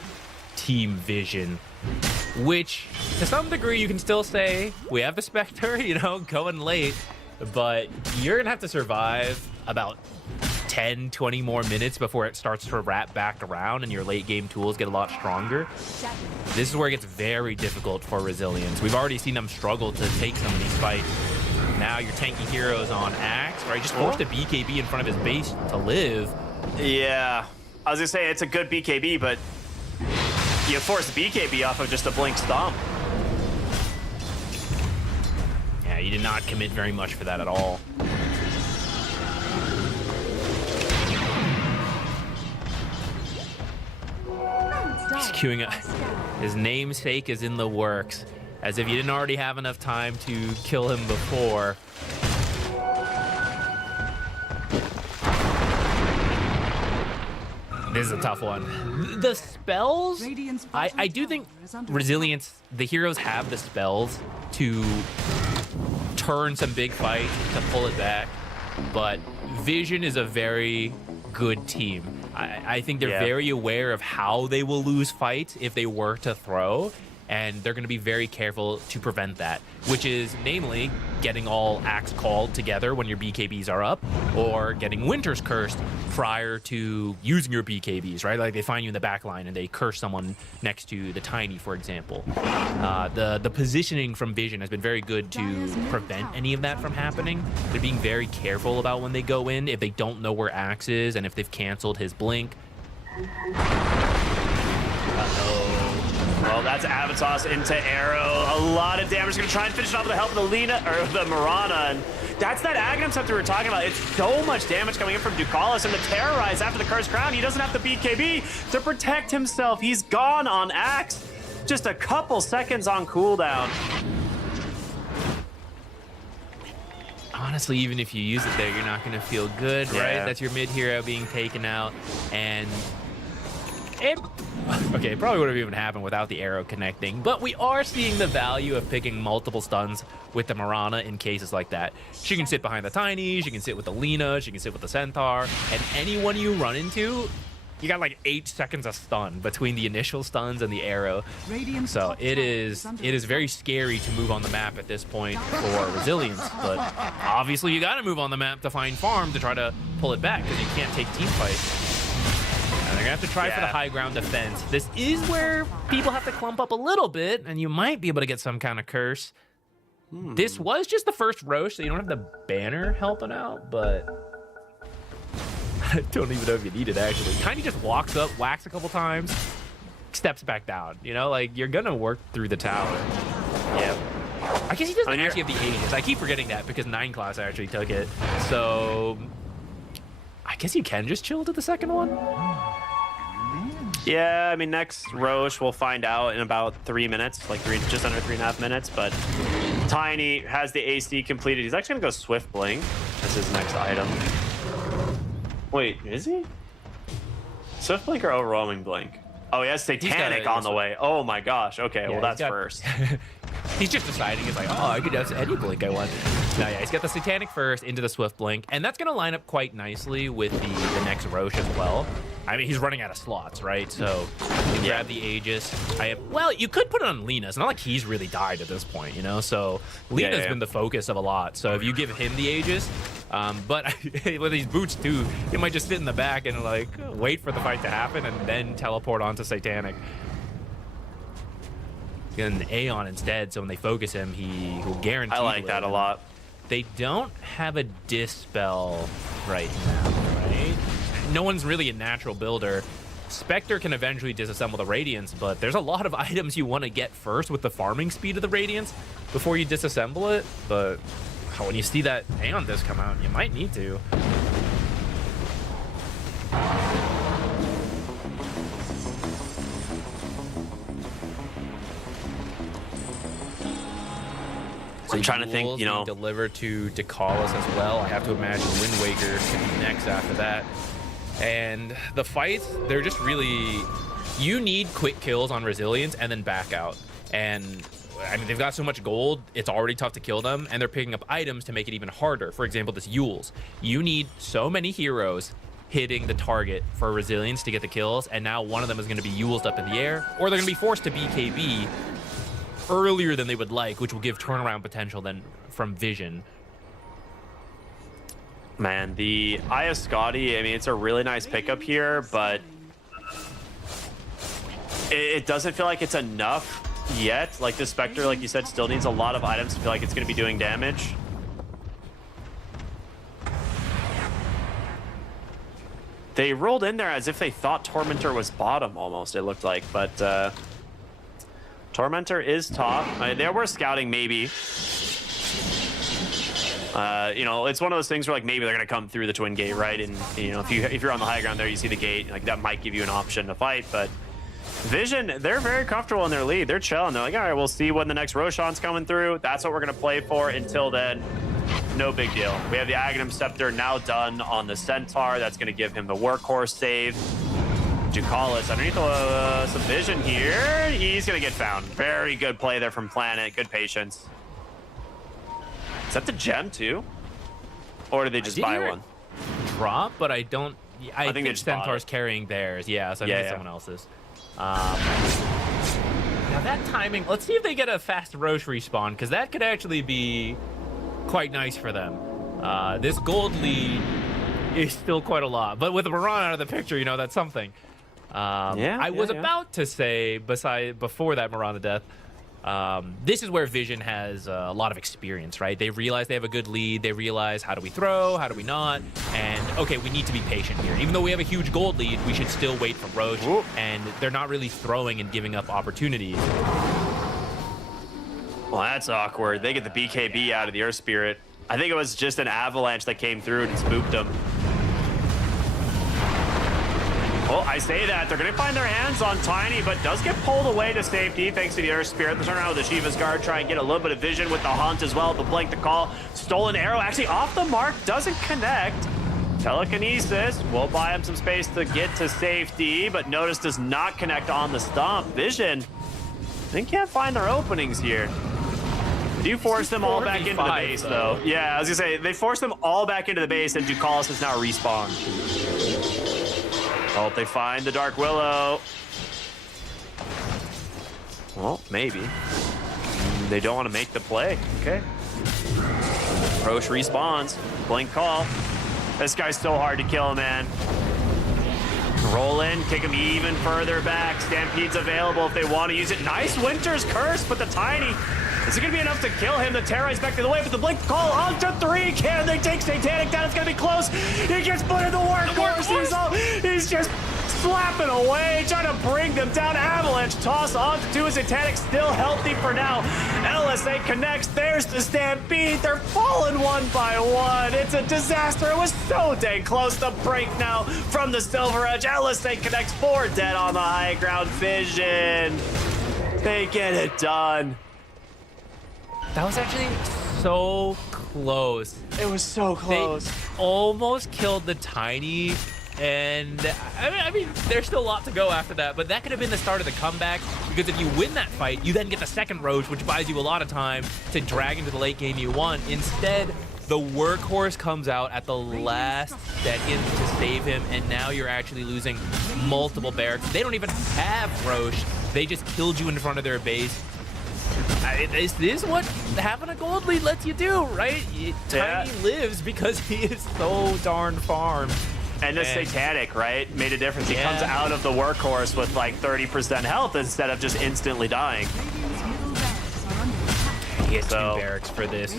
Team Vision, which to some degree you can still say we have the Spectre, you know, going late, but you're gonna have to survive about 10, 20 more minutes before it starts to wrap back around and your late game tools get a lot stronger. This is where it gets very difficult for Resilience. We've already seen them struggle to take some of these fights. Now your tanky heroes on Axe, right? Just forced a BKB in front of his base to live. Yeah, I was gonna say it's a good BKB, but you force BKB off of just a blink stomp. Yeah, you did not commit very much for that at all. He's queuing up. His namesake is in the works. As if you didn't already have enough time to kill him before. This is a tough one. The spells, I do think Resilience, the heroes have the spells to turn some big fights, to pull it back, but Vision is a very good team. I think they're very aware of how they will lose fights if they were to throw, and they're going to be very careful to prevent that, which is namely getting all Axe called together when your BKBs are up, or getting Winter's Cursed prior to using your BKBs, right? Like they find you in the back line and they curse someone next to the Tiny, for example. The positioning from Vision has been very good to prevent any of that from happening. They're being very careful about when they go in, if they don't know where Axe is and if they've canceled his blink. Well, that's Avatos into Arrow. A lot of damage. Gonna try and finish it off with the help of the Lina, or the Mirana. And that's that Aghanim stuff we were talking about. It's so much damage coming in from Ducalis, and the Terrorize after the Cursed Crown. He doesn't have the BKB to protect himself. He's gone on Axe. Just a couple seconds on cooldown. Honestly, even if you use it there, you're not gonna feel good, right? That's your mid hero being taken out, and it probably would have even happened without the arrow connecting, but we are seeing the value of picking multiple stuns with the Mirana in cases like that. She can sit behind the Tiny, she can sit with the Lina, she can sit with the Centaur, and anyone you run into, you got like 8 seconds of stun between the initial stuns and the arrow. So it is very scary to move on the map at this point for Resilience, but obviously you got to move on the map to find farm to try to pull it back because you can't take team fight. And they're gonna have to try for the high ground defense. This is where people have to clump up a little bit, and you might be able to get some kind of curse. This was just the first Roche, so you don't have the banner helping out, but I don't even know if you need it, actually. Tiny just walks up, whacks a couple times, steps back down. You know, like, you're gonna work through the tower. Yeah. I guess he doesn't actually have the Aegis. I keep forgetting that because 9 class actually took it. So I guess you can just chill to the second one. Yeah, I mean, next Roche we'll find out in about 3 minutes, like just under 3.5 minutes. But Tiny has the AC completed. He's actually gonna go Swift Blink as his next item. Wait, is he? Swift Blink or Overwhelming Blink? Oh, he has Satanic on the way. Oh my gosh. Okay, well that's first. He's just deciding. He's like, oh, I could have any blink I want. No, yeah, he's got the Satanic first into the Swift Blink, and that's gonna line up quite nicely with the next Roche as well. I mean, he's running out of slots, right? So you grab the Aegis. Well, you could put it on Lina. It's not like he's really died at this point, you know? So Lina's been the focus of a lot. So if you give him the Aegis, but with these boots too, he might just sit in the back and like wait for the fight to happen and then teleport onto Satanic. An Aeon instead, so when they focus him, he will guarantee. I like that a lot. They don't have a Dispel right now, right? No one's really a natural builder. Spectre can eventually disassemble the Radiance, but there's a lot of items you want to get first with the farming speed of the Radiance before you disassemble it. But when you see that Aeon Disc come out, you might need to. So I'm trying to think, you know, deliver to Dekalis as well. I have to imagine Wind Waker could be next after that. And the fights, they're just really, you need quick kills on Resilience and then back out. And I mean, they've got so much gold, it's already tough to kill them, and they're picking up items to make it even harder. For example, this Yules. You need so many heroes hitting the target for Resilience to get the kills, and now one of them is going to be Yulesed up in the air, or they're going to be forced to BKB earlier than they would like, which will give turnaround potential then from Vision. Man, the Iascati, I mean, it's a really nice pickup here, but it doesn't feel like it's enough yet. Like the Spectre, like you said, still needs a lot of items to feel like it's going to be doing damage. They rolled in there as if they thought Tormentor was bottom almost, it looked like, but Tormentor is top. They were scouting maybe. You know, it's one of those things where like maybe they're gonna come through the Twin Gate, right? And you know, if you're on the high ground there, you see the gate, like that might give you an option to fight. But Vision, they're very comfortable in their lead. They're chilling. They're like, all right, we'll see when the next Roshan's coming through. That's what we're gonna play for. Until then, no big deal. We have the Aghanim Scepter now done on the Centaur. That's gonna give him the workhorse save. Dekalis underneath some Vision here. He's gonna get found. Very good play there from Planet. Good patience. Is that the gem too? Or did they just buy one? Drop, but I don't. I think Centaur's carrying theirs. Yeah, so I think it's someone else's. Now that timing. Let's see if they get a fast Roche respawn, because that could actually be quite nice for them. This gold lead is still quite a lot, but with Moran out of the picture, you know, that's something. I was about to say, before that Miranda death, this is where Vision has a lot of experience, right? They realize they have a good lead. They realize, how do we throw? How do we not? And, okay, we need to be patient here. Even though we have a huge gold lead, we should still wait for Roche. Whoop. And they're not really throwing and giving up opportunities. Well, that's awkward. They get the BKB out of the Earth Spirit. I think it was just an avalanche that came through and spooked them. Well, I say that. They're going to find their hands on Tiny, but does get pulled away to safety thanks to the Earth Spirit. They turn around with the Shiva's Guard, try and get a little bit of vision with the Hunt as well. The Blink, the Call. Stolen Arrow actually off the mark. Doesn't connect. Telekinesis will buy him some space to get to safety, but notice does not connect on the stomp. Vision, they can't find their openings here. They do force them all back into the base, though. Yeah, I was going to say, they force them all back into the base, and Dekalis is now respawned. Oh, they find the Dark Willow. Well, maybe. They don't want to make the play. Okay. Roche respawns. Blink Call. This guy's so hard to kill, man. Roll in, kick him even further back. Stampede's available if they want to use it. Nice Winter's Curse, but the Tiny. Is it going to be enough to kill him? The Terrorize back to the way, but the Blink Call onto 3. Can they take Satanic down? It's going to be close. He gets put in the workhorse. He's just slapping away, trying to bring them down. Avalanche toss onto two. Satanic still healthy for now. LSA connects. There's the Stampede. They're falling one by one. It's a disaster. It was so dang close. The break now from the Silver Edge. LSA connects 4 dead on the high ground. Vision. They get it done. That was actually so close. It was so close. They almost killed the Tiny, and I mean, there's still a lot to go after that, but that could have been the start of the comeback, because if you win that fight, you then get the second Roche, which buys you a lot of time to drag into the late game you want. Instead, the workhorse comes out at the last second to save him, and now you're actually losing multiple barracks. They don't even have Roche. They just killed you in front of their base. This is what having a gold lead lets you do, right? Tiny lives because he is so darn farmed. And the Satanic, right, made a difference. He comes out of the workhorse with like 30% health instead of just instantly dying. He has 2 barracks for this.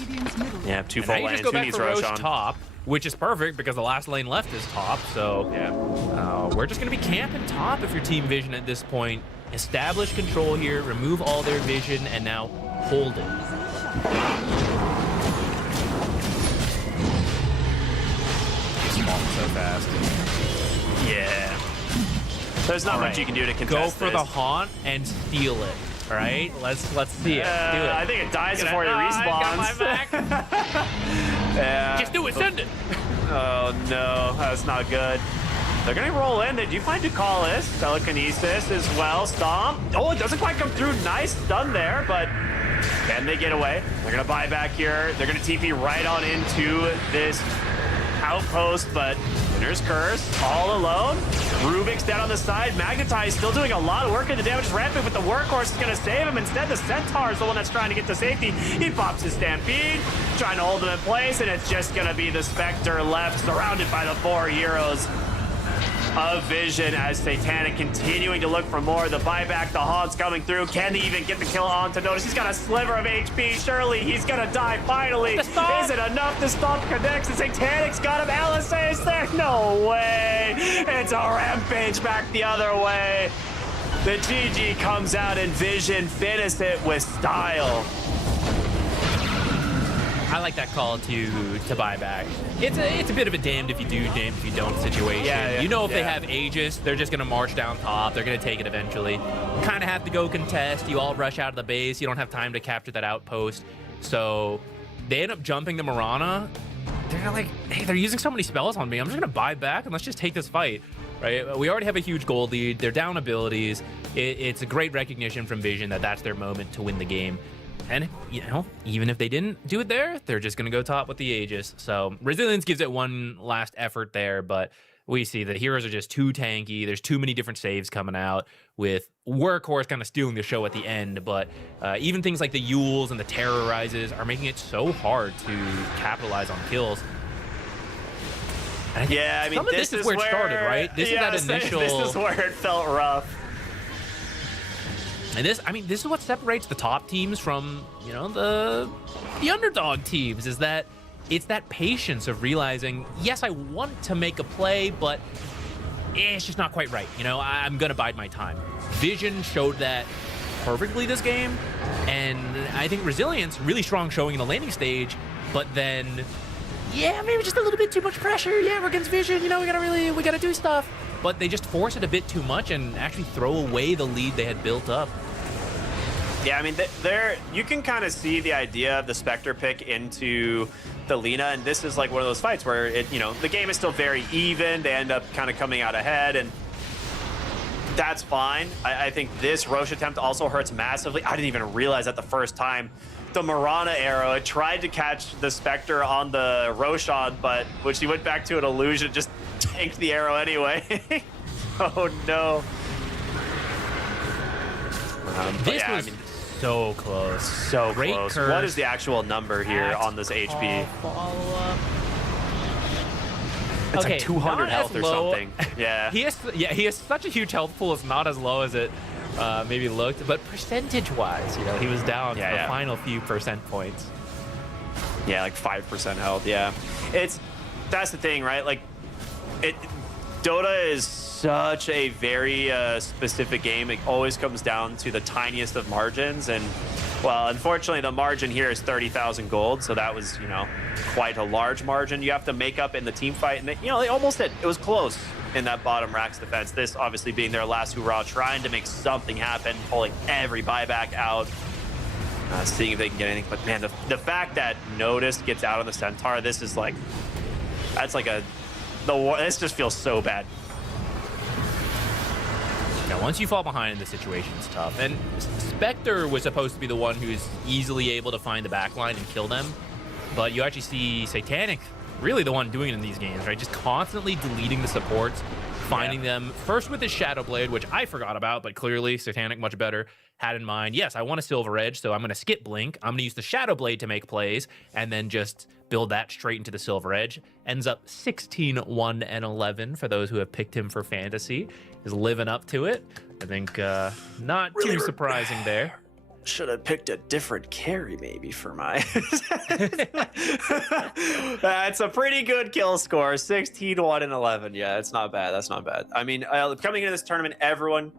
Yeah, 2 full lanes. Just go Who back needs for Roche Roche on? top, which is perfect because the last lane left is top. So we're just going to be camping top if you're Team Vision at this point. Establish control here, remove all their vision, and now hold it. So fast. Yeah. There's not much you can do to contest Go for this. the haunt and steal it. All right, let's see it. Do it. I think it dies before he respawns. I got my back. Yeah. Just do it. Send it. Oh no, that's not good. They're gonna roll in. Did you find Ducalis? Telekinesis as well. Stomp. Oh, it doesn't quite come through. Nice stun there, but can they get away? They're gonna buy back here. They're gonna TP right on into this outpost, but Winner's Curse all alone. Rubik's dead on the side. Magnetize still doing a lot of work, and the damage is rampant, but the workhorse is gonna save him. Instead, the Centaur is the one that's trying to get to safety. He pops his Stampede, trying to hold him in place, and it's just gonna be the Spectre left, surrounded by the 4 heroes of Vision as Satanic continuing to look for more. The buyback, the Haunts coming through. Can they even get the kill on to notice? He's got a sliver of HP. Surely he's gonna die finally. Is it enough to stop connects? And Satanic's got him. LSA is there. No way. It's a rampage back the other way. The GG comes out and Vision finishes it with style. I like that call to buy back. It's a bit of a damned if you do, damned if you don't situation. Yeah, you know, if they have Aegis, they're just gonna march down top. They're gonna take it eventually. Kind of have to go contest. You all rush out of the base. You don't have time to capture that outpost. So they end up jumping the Mirana. They're like, hey, they're using so many spells on me. I'm just gonna buy back and let's just take this fight. Right? We already have a huge gold lead. They're down abilities. It's a great recognition from Vision that that's their moment to win the game. And, you know, even if they didn't do it there, they're just going to go top with the Aegis. So Resilience gives it one last effort there, but we see the heroes are just too tanky. There's too many different saves coming out, with Workhorse kind of stealing the show at the end. But even things like the Yules and the Terrorizes are making it so hard to capitalize on kills. Yeah, I mean, this is where it started, right? This is that initial... This is where it felt rough. And this is what separates the top teams from, you know, the underdog teams, is that it's that patience of realizing, yes, I want to make a play, but it's just not quite right. You know, I'm going to bide my time. Vision showed that perfectly this game, and I think Resilience, really strong showing in the laning stage, but then, yeah, maybe just a little bit too much pressure. Yeah, we're against Vision, you know, we gotta do stuff. But they just force it a bit too much and actually throw away the lead they had built up. Yeah, I mean, you can kind of see the idea of the Spectre pick into the Lina, and this is like one of those fights where the game is still very even. They end up kind of coming out ahead, and that's fine. I think this Roche attempt also hurts massively. I didn't even realize that the first time. The Mirana arrow, it tried to catch the Spectre on the Roshan, but when she went back to an illusion, just tanked the arrow anyway. Oh no. This was so close. So Great close. curse. What is the actual number here on this HP? It's like 200 health or something. Yeah. He has such a huge health pool. It's not as low as it maybe looked, but percentage-wise, you know, he was down the final few percent points. Yeah, like 5% health. Yeah, that's the thing, right? Like, Dota is such a very specific game. It always comes down to the tiniest of margins. And, well, unfortunately, the margin here is 30,000 gold. So that was, you know, quite a large margin you have to make up in the team fight. And, you know, they almost did. It was close in that bottom Rax defense. This obviously being their last hurrah, trying to make something happen, pulling every buyback out, seeing if they can get anything. But, man, the fact that Notice gets out on the Centaur, this is like, that's like this just feels so bad. Now, once you fall behind in this situation, it's tough. And Spectre was supposed to be the one who's easily able to find the backline and kill them. But you actually see Satanic really the one doing it in these games, right? Just constantly deleting the supports, finding them first with his Shadow Blade, which I forgot about, but clearly Satanic much better had in mind. Yes, I want a Silver Edge, so I'm going to skip Blink. I'm going to use the Shadow Blade to make plays, and then just build that straight into the Silver Edge. Ends up 16, 1, and 11 for those who have picked him for fantasy. Is living up to it. I think not really too surprising there. Should have picked a different carry maybe for my... That's a pretty good kill score. 16, 1, and 11. Yeah, it's not bad. That's not bad. I mean, coming into this tournament, everyone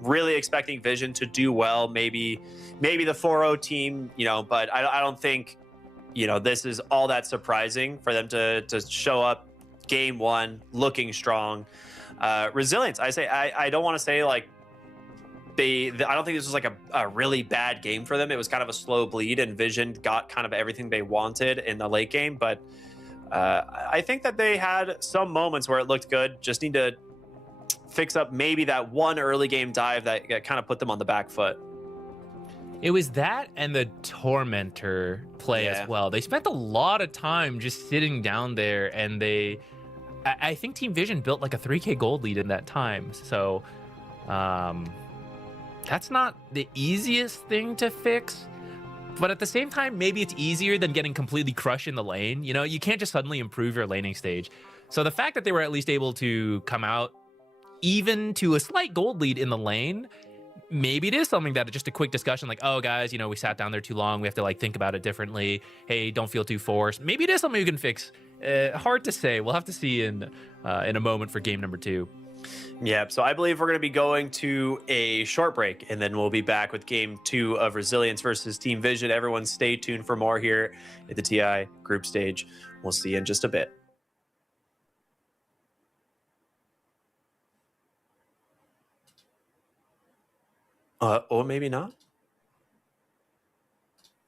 really expecting Vision to do well. Maybe the 4-0 team, you know, but I don't think, you know, this is all that surprising for them to show up game one looking strong. Resilience, I don't want to say like I don't think this was like a really bad game for them. It was kind of a slow bleed, and Vision got kind of everything they wanted in the late game. But I think that they had some moments where it looked good. Just need to fix up maybe that one early game dive that kind of put them on the back foot. It was that and the Tormentor play as well. They spent a lot of time just sitting down there, and I think Team Vision built like a 3K gold lead in that time. So that's not the easiest thing to fix, but at the same time, maybe it's easier than getting completely crushed in the lane. You know, you can't just suddenly improve your laning stage. So the fact that they were at least able to come out even to a slight gold lead in the lane, maybe it is something that just a quick discussion like, oh guys, you know, we sat down there too long, we have to like think about it differently. Hey, don't feel too forced. Maybe it is something you can fix. Hard to say. We'll have to see in a moment for game number 2. Yeah, so I believe we're going to be going to a short break, and then we'll be back with game 2 of Resilience versus Team Vision. Everyone stay tuned for more here at the TI group stage. We'll see you in just a bit. Or maybe not.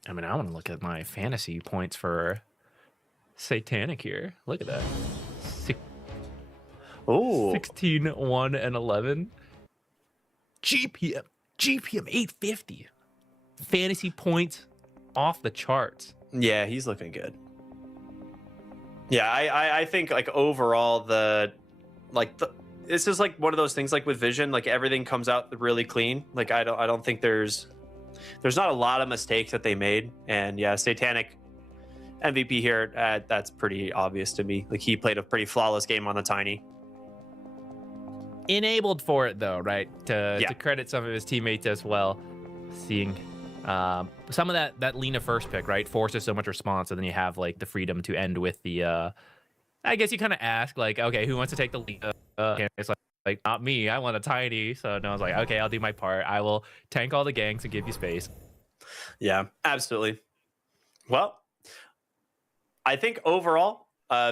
I mean, I want to look at my fantasy points for Satanic here. Look at that. 16, 1, and 11. GPM 850. Fantasy points off the charts. Yeah, he's looking good. Yeah, I think like overall it's just like one of those things like with Vision, like everything comes out really clean. Like I don't think there's not a lot of mistakes that they made. And yeah, Satanic MVP here, that's pretty obvious to me. Like he played a pretty flawless game on the Tiny. Enabled for it though, right? To credit some of his teammates as well. Seeing some of that Lina first pick, right? Forces so much response, and then you have like the freedom to end with the I guess you kind of ask like, okay, who wants to take the Lina? And it's like not me. I want a Tiny. So no, I was like, okay, I'll do my part. I will tank all the ganks and give you space. Yeah, absolutely. Well, I think overall,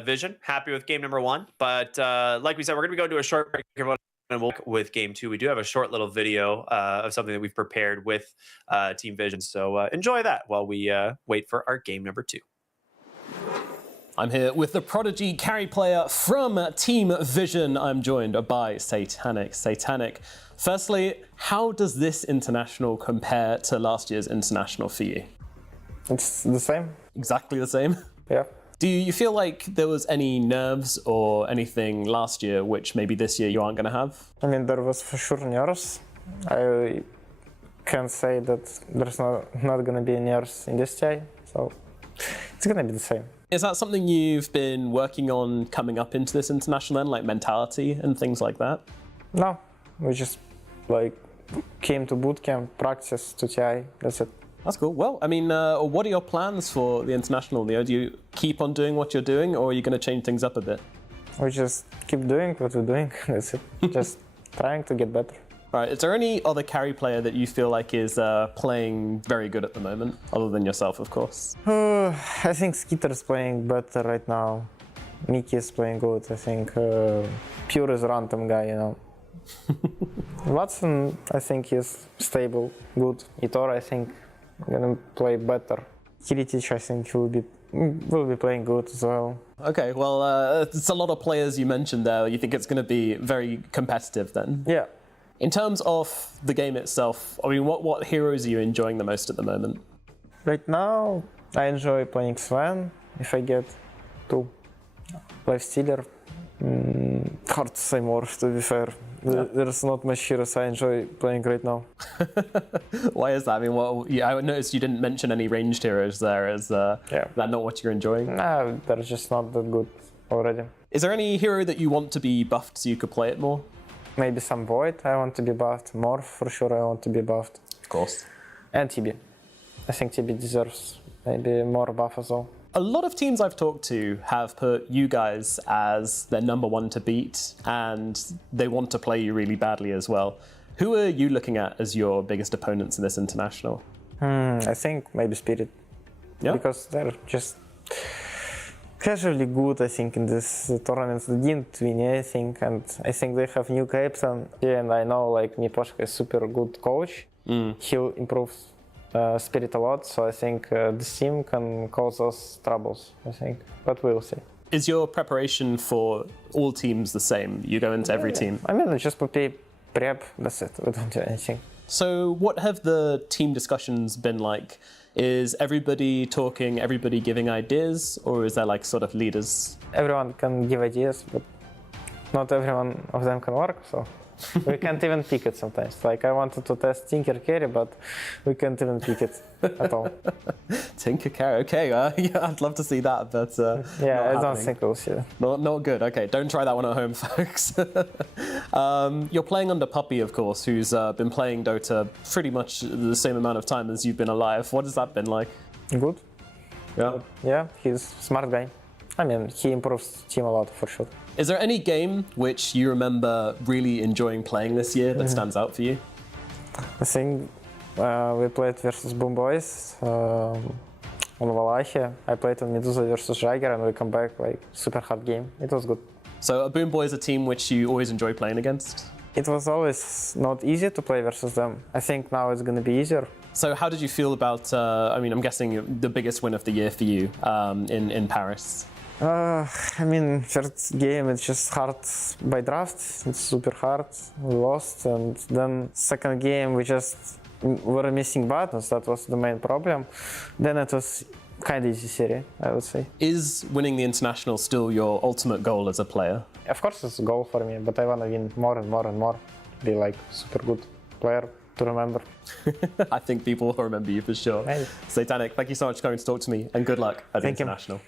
Vision happy with game number 1, but like we said, we're gonna be going to a short break, everyone, and we'll with game 2. We do have a short little video of something that we've prepared with Team Vision, so enjoy that while we wait for our game number 2. I'm here with the prodigy carry player from Team Vision. I'm joined by Satanic. Satanic, firstly, how does this international compare to last year's international for you? It's the same. Exactly the same? Yeah. Do you feel like there was any nerves or anything last year which maybe this year you aren't going to have? I mean, there was for sure nerves. I can't say that there's not going to be nerves in this year, so it's going to be the same. Is that something you've been working on coming up into this international then, like mentality and things like that? No, we just like came to bootcamp, practice to TI, that's it. That's cool. Well, I mean, what are your plans for the international, Leo? Do you keep on doing what you're doing, or are you going to change things up a bit? We just keep doing what we're doing. That's it. Just trying to get better. Right, is there any other carry player that you feel like is playing very good at the moment, other than yourself, of course? I think Skitter is playing better right now. Mickey is playing good. I think Pure is a random guy, you know. Watson, I think he's stable, good. Itor, I think, gonna play better. Kiritic, I think will be playing good as well. Okay, well, it's a lot of players you mentioned there. You think it's going to be very competitive then? Yeah. In terms of the game itself, I mean, what heroes are you enjoying the most at the moment? Right now, I enjoy playing Sven if I get to. Lifestealer. Hard to say more, to be fair. There's not much heroes I enjoy playing right now. Why is that? I mean, I noticed you didn't mention any ranged heroes there. Is that not what you're enjoying? Nah, they're just not that good already. Is there any hero that you want to be buffed so you could play it more? Maybe some Void I want to be buffed. Morph for sure I want to be buffed. Of course. And TB. I think TB deserves maybe more buff as well. A lot of teams I've talked to have put you guys as their #1 to beat, and they want to play you really badly as well. Who are you looking at as your biggest opponents in this international? I think maybe Spirit. Yeah. Because they're just casually good, I think, in this tournament. They didn't win anything, and I think they have new captain. Yeah, and I know like Miposhka is super good coach. He'll improve Spirit a lot, so I think this team can cause us troubles, I think. But we'll see. Is your preparation for all teams the same? You go into every team? I mean, just prep, that's it. We don't do anything. So what have the team discussions been like? Is everybody talking, everybody giving ideas, or is there like sort of leaders? Everyone can give ideas, but not everyone of them can work, so we can't even pick it sometimes. Like I wanted to test Tinker Carry, but we can't even pick it at all. Tinker Carry, okay, yeah, I'd love to see that, but yeah, I don't think we'll see it. Not good. Okay, don't try that one at home, folks. You're playing under Puppy, of course, who's been playing Dota pretty much the same amount of time as you've been alive. What has that been like? Good. Yeah. Yeah, he's a smart guy. I mean, he improves team a lot for sure. Is there any game which you remember really enjoying playing this year that stands out for you? I think we played versus Boom Boys on Valachia. I played on Medusa versus Jagger, and we come back like super hard game. It was good. So Boom Boy is a team which you always enjoy playing against? It was always not easy to play versus them. I think now it's going to be easier. So how did you feel about, I mean, I'm guessing the biggest win of the year for you in Paris? I mean, first game it's just hard by draft. It's super hard. We lost, and then second game we just were missing buttons. That was the main problem. Then it was kind of easy series, I would say. Is winning the international still your ultimate goal as a player? Of course, it's a goal for me, but I want to win more and more and more. Be like super good player to remember. I think people will remember you for sure. Maybe. Satanic, thank you so much for coming to talk to me, and good luck at the Thank you. international.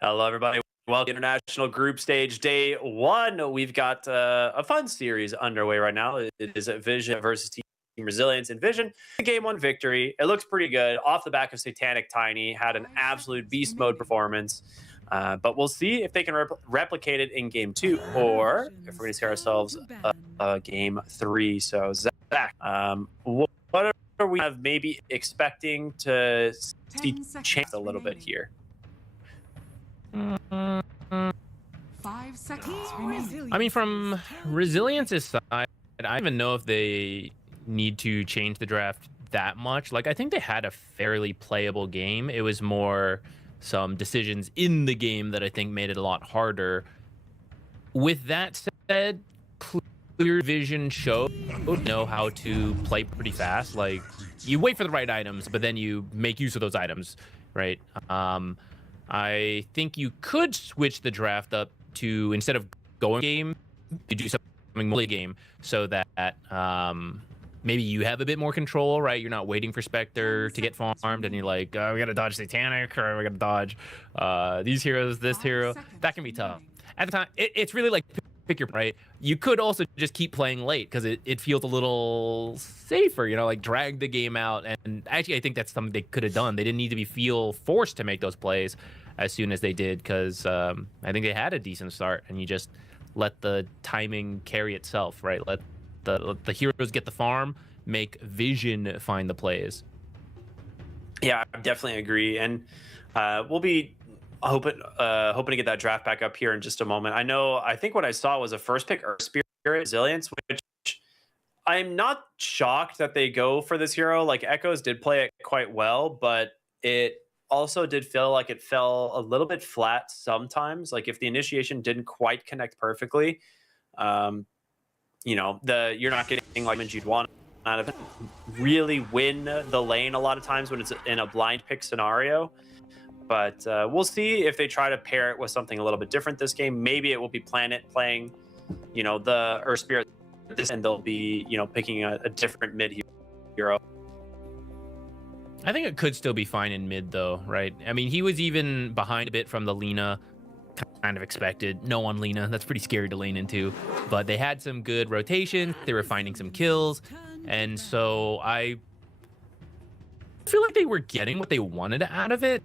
Hello, everybody. Welcome to International Group Stage Day 1. We've got a fun series underway right now. It is Vision versus Team Resilience. And Vision, game 1 victory. It looks pretty good. Off the back of Satanic Tiny, had an absolute beast mode performance. But we'll see if they can replicate it in game 2, or if we're going to see ourselves game 3. So, Zach, what are we maybe expecting to see change a little bit here? 5 seconds remaining. I mean, from Resilience's side, I don't even know if they need to change the draft that much. Like, I think they had a fairly playable game. It was more some decisions in the game that I think made it a lot harder. With that said, Clear Vision showed know how to play pretty fast. Like, you wait for the right items, but then you make use of those items, right? I think you could switch the draft up to, instead of going game, you do something more game, so that maybe you have a bit more control, right? You're not waiting for Spectre to get farmed, and you're like, oh, we gotta dodge Satanic, or we gotta dodge these heroes, this hero. That can be tough. At the time, it's really like pick your right. You could also just keep playing late because it feels a little safer, you know, like drag the game out. And actually, I think that's something they could have done. They didn't need to feel forced to make those plays as soon as they did, because I think they had a decent start, and you just let the timing carry itself, right? Let the heroes get the farm, make Vision find the plays. Yeah, I definitely agree, and we'll be hoping to get that draft back up here in just a moment. I think what I saw was a first pick or Spirit Resilience, which I'm not shocked that they go for this hero. Like, Echoes did play it quite well, but it also did feel like it fell a little bit flat sometimes. Like, if the initiation didn't quite connect perfectly, you know, you're not getting like you'd want out of it. Really win the lane a lot of times when it's in a blind pick scenario. But we'll see if they try to pair it with something a little bit different this game. Maybe it will be Planet playing, you know, the Earth Spirit, and they'll be, you know, picking a different mid hero. I think it could still be fine in mid, though, right? I mean, he was even behind a bit from the Lina, kind of expected. No on Lina. That's pretty scary to lane into. But they had some good rotation. They were finding some kills. And so I feel like they were getting what they wanted out of it.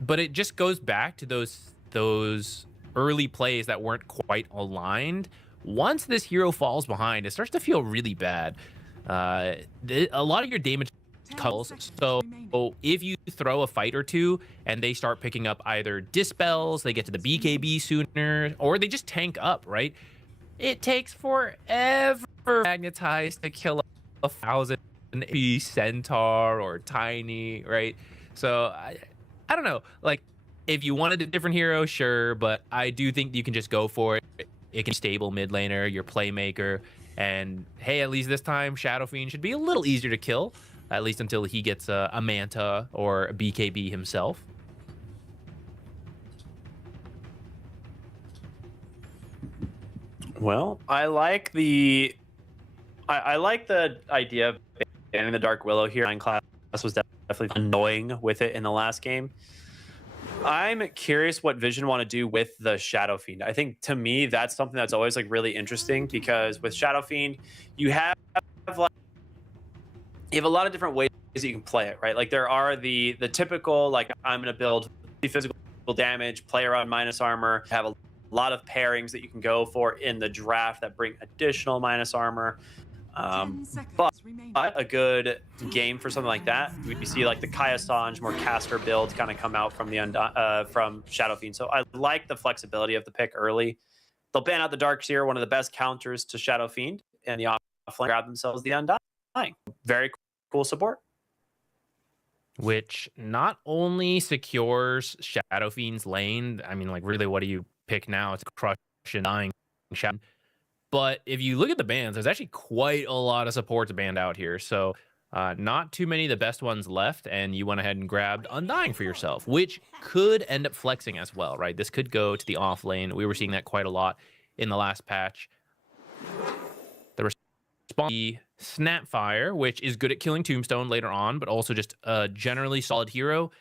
But it just goes back to those early plays that weren't quite aligned. Once this hero falls behind, it starts to feel really bad. A lot of your damage culls. So if you throw a fight or two and they start picking up either dispels, they get to the BKB sooner, or they just tank up, right? It takes forever for Magnetize to kill 1,000 AP Centaur or Tiny, right? So I don't know. Like, if you wanted a different hero, sure, but I do think you can just go for it. It can be stable mid laner, your playmaker, and hey, at least this time Shadow Fiend should be a little easier to kill, at least until he gets a Manta or a BKB himself. Well, I like the idea of banning the Dark Willow here. Class was definitely annoying with it in the last game. I'm curious what Vision want to do with the Shadow Fiend. I think, to me, that's something that's always like really interesting, because with Shadow Fiend, you have a lot of different ways that you can play it, right? Like, there are the typical, like, I'm going to build physical damage, play around minus armor, have a lot of pairings that you can go for in the draft that bring additional minus armor. But a good game for something like that, we see like the Kaya Sange, more caster build kind of come out from the from Shadow Fiend. So I like the flexibility of the pick early. They'll ban out the Darkseer, one of the best counters to Shadow Fiend, and the offlane grab themselves the Undying. Very cool support. Which not only secures Shadow Fiend's lane, I mean, like, really, what do you pick now? It's Crush and Dying Shadow. But if you look at the bans, there's actually quite a lot of supports banned out here. So not too many of the best ones left, and you went ahead and grabbed Undying for yourself, which could end up flexing as well, right? This could go to the off lane. We were seeing that quite a lot in the last patch. The response, Snapfire, which is good at killing Tombstone later on, but also just a generally solid hero,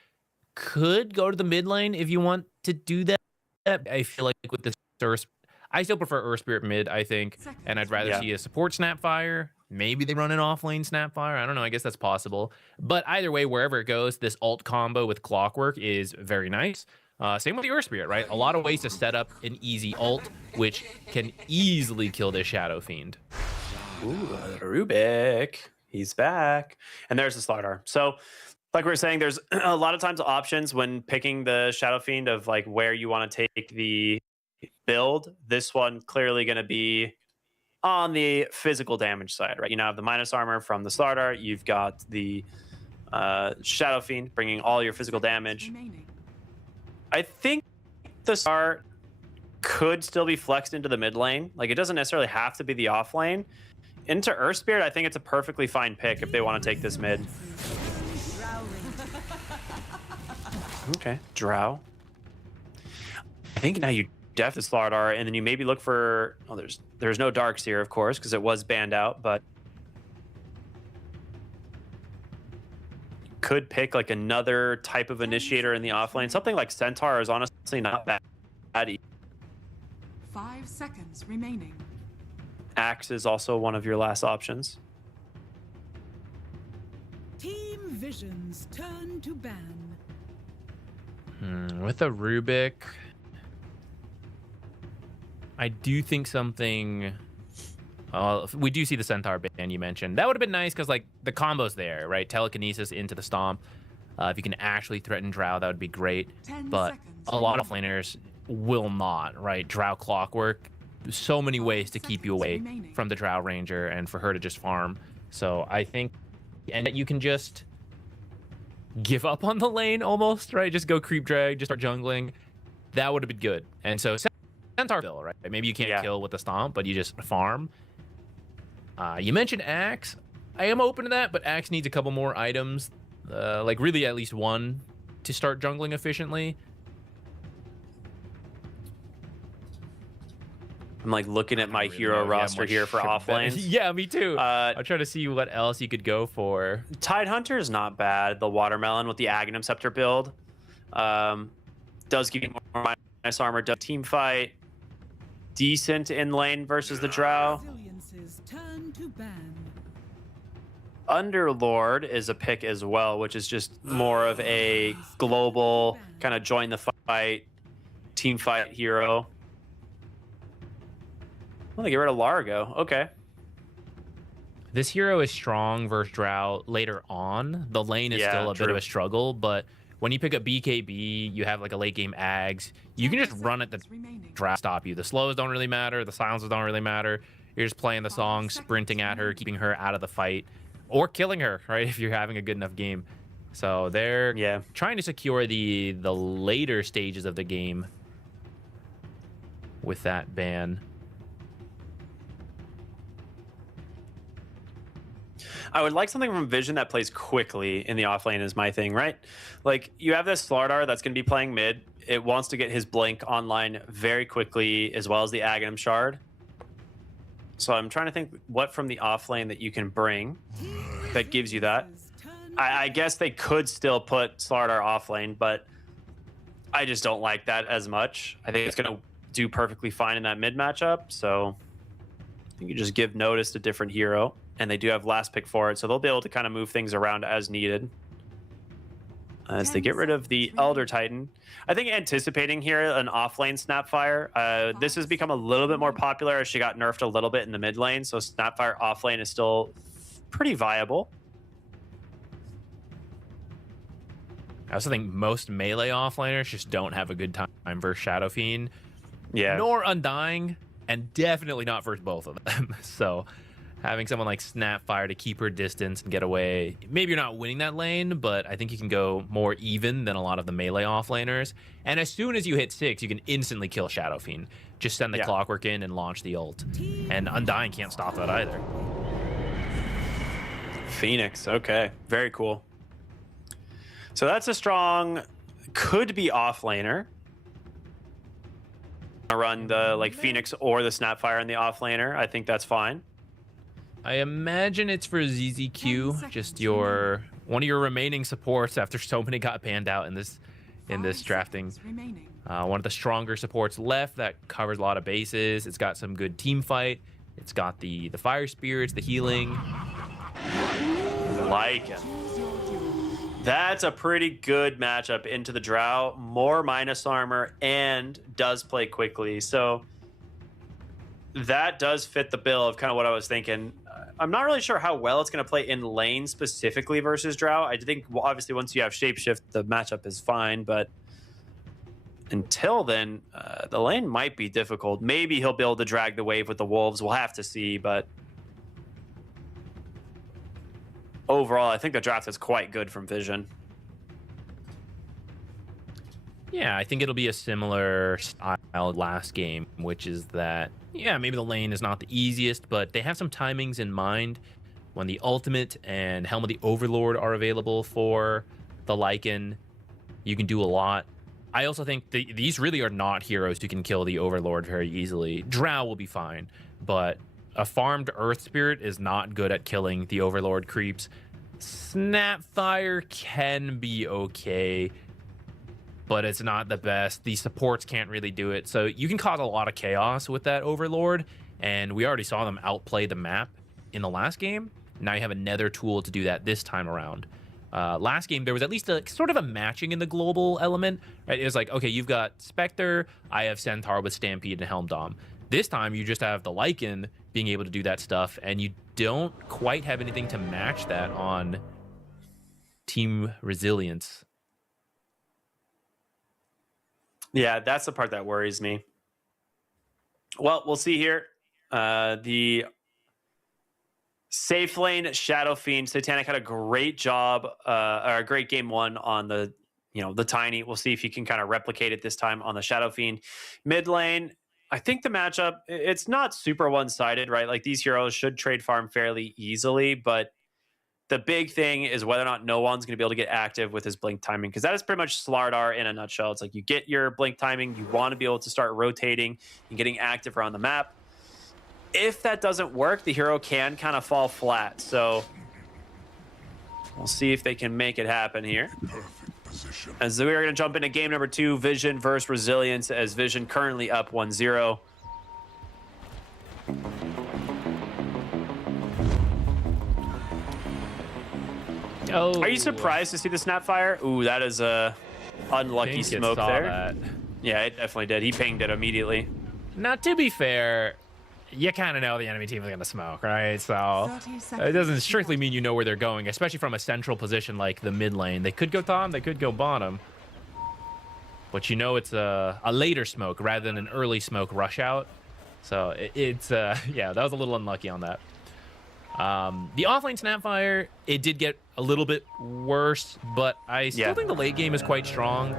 could go to the mid lane if you want to do that. I feel like with this Earth, I still prefer Earth Spirit mid, I think, and I'd rather see a support Snapfire. Maybe they run an off-lane Snapfire. I don't know. I guess that's possible. But either way, wherever it goes, this ult combo with Clockwork is very nice. Same with the Earth Spirit, right? A lot of ways to set up an easy ult, which can easily kill this Shadow Fiend. Ooh, Rubik. He's back. And there's the Slardar. So, like we were saying, there's a lot of times options when picking the Shadow Fiend of like where you want to take the build. This one clearly going to be on the physical damage side, right? You now have the minus armor from the Slardar. You've got the Shadow Fiend bringing all your physical damage. I think the Star could still be flexed into the mid lane. Like, it doesn't necessarily have to be the off lane. Into Earth Spirit, I think it's a perfectly fine pick if they want to take this mid. Okay, Drow. I think now you def the Slardar, and then you maybe look for... Oh, there's no Darks here, of course, because it was banned out, but... Could pick like another type of initiator in the offlane. Something like Centaur is honestly not bad. 5 seconds remaining. Axe is also one of your last options. Team Vision's turn to ban. With a Rubik, I do think something... we do see the Centaur ban you mentioned. That would have been nice because like the combo's there, right? Telekinesis into the Stomp. If you can actually threaten Drow, that would be great. But a lot of laners will not, right? Drow Clockwork. So many ways to keep you away from the Drow Ranger and for her to just farm. So I think, and that you can just give up on the lane almost, right? Just go creep drag, just start jungling. That would have been good. And so Centaur bill, right? Maybe you can't kill with the Stomp, but you just farm. You mentioned Axe. I am open to that, but Axe needs a couple more items, like really at least one to start jungling efficiently. I'm like looking at my hero roster here for offlanes. Yeah, me too. I'll try to see what else you could go for. Tidehunter is not bad. The Watermelon with the Aghanim Scepter build does give you more minus armor. Does team fight. Decent in lane versus the Drow. Underlord is a pick as well, which is just more of a global kind of join the fight, team fight hero. Well, they get rid of Largo. Okay. This hero is strong versus Drow later on. The lane is still a bit of a struggle, but when you pick up BKB, you have like a late game Ags. You can just run at the Drow, stop you. The slows don't really matter. The silences don't really matter. You're just playing the song, sprinting at her, keeping her out of the fight, or killing her, right? If you're having a good enough game. So they're trying to secure the later stages of the game with that ban. I would like something from Vision that plays quickly in the offlane is my thing, right? Like, you have this Slardar that's going to be playing mid. It wants to get his Blink online very quickly, as well as the Aghanim Shard. So I'm trying to think what from the offlane that you can bring that gives you that. I guess they could still put Slardar offlane, but I just don't like that as much. I think it's going to do perfectly fine in that mid matchup, so you can just give notice to different hero. And they do have last pick for it, so they'll be able to kind of move things around as needed. As they get rid of the Elder Titan. I think anticipating here an offlane Snapfire. This has become a little bit more popular as she got nerfed a little bit in the mid lane, so Snapfire offlane is still pretty viable. I also think most melee offlaners just don't have a good time versus Shadow Fiend. Yeah. Nor Undying, and definitely not versus both of them. So having someone like Snapfire to keep her distance and get away. Maybe you're not winning that lane, but I think you can go more even than a lot of the melee offlaners. And as soon as you hit 6, you can instantly kill Shadow Fiend. Just send the Clockwork in and launch the ult. And Undying can't stop that either. Phoenix, okay. Very cool. So that's a strong, could be offlaner. Run the like Phoenix or the Snapfire in the offlaner. I think that's fine. I imagine it's for ZZQ, just your one of your remaining supports after so many got banned out in this drafting. One of the stronger supports left that covers a lot of bases. It's got some good team fight. It's got the fire spirits, the healing. Like it. That's a pretty good matchup into the Drow. More minus armor and does play quickly. So that does fit the bill of kind of what I was thinking. I'm not really sure how well it's going to play in lane specifically versus Drow. I think obviously once you have Shapeshift, the matchup is fine, but until then, the lane might be difficult. Maybe he'll be able to drag the wave with the Wolves. We'll have to see, but overall, I think the draft is quite good from Vision. Yeah, I think it'll be a similar style last game, which is that, yeah, maybe the lane is not the easiest, but they have some timings in mind. When the Ultimate and Helm of the Overlord are available for the Lycan, you can do a lot. I also think these really are not heroes who can kill the Overlord very easily. Drow will be fine, but a farmed Earth Spirit is not good at killing the Overlord creeps. Snapfire can be okay, but it's not the best. The supports can't really do it. So you can cause a lot of chaos with that Overlord, and we already saw them outplay the map in the last game. Now you have another tool to do that this time around. Last game, there was at least a sort of a matching in the global element. Right? It was like, okay, you've got Spectre, I have Centaur with Stampede and Helm Dom. This time, you just have the Lycan being able to do that stuff, and you don't quite have anything to match that on Team Resilience. Yeah, that's the part that worries me. Well, we'll see here. The safe lane Shadow Fiend Satanic had a great job, or a great game one on the Tiny. We'll see if he can kind of replicate it this time on the Shadow Fiend. Mid lane, I think the matchup, it's not super one-sided, right? Like these heroes should trade farm fairly easily, but the big thing is whether or not no one's going to be able to get active with his blink timing, because that is pretty much Slardar in a nutshell. It's like you get your blink timing, you want to be able to start rotating and getting active around the map. If that doesn't work, the hero can kind of fall flat. So we'll see if they can make it happen here. As we are going to jump into game number 2, Vision versus Resilience, as Vision currently up 1-0. Oh, are you surprised to see the Snapfire? Ooh, that is a unlucky smoke there. That. Yeah, it definitely did. He pinged it immediately. Now, to be fair, you kind of know the enemy team is going to smoke, right? So it doesn't strictly mean you know where they're going, especially from a central position like the mid lane. They could go top, they could go bottom. But you know it's a later smoke rather than an early smoke rush out. So it's yeah, that was a little unlucky on that. The offlane Snapfire, it did get a little bit worse, but I still think the late game is quite strong.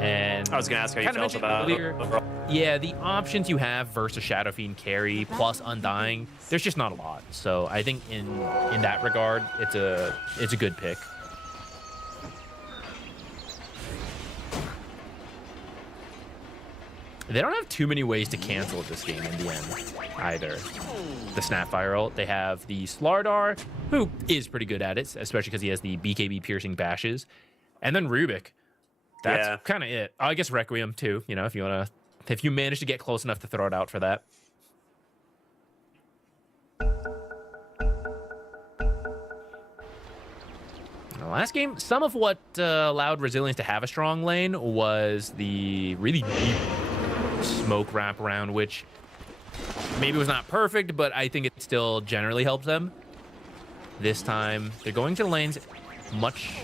And I was going to ask how you felt about overall. Yeah, the options you have versus Shadow Fiend carry plus Undying, there's just not a lot. So I think in that regard, it's a good pick. They don't have too many ways to cancel this game in the end, either. The Snapfire ult, they have the Slardar, who is pretty good at it, especially because he has the BKB piercing bashes, and then Rubik. That's kind of it. I guess Requiem too. You know, if you manage to get close enough to throw it out for that. The last game, some of what allowed Resilience to have a strong lane was the really deep smoke wraparound, which maybe was not perfect, but I think it still generally helped them. This time, they're going to the lanes, much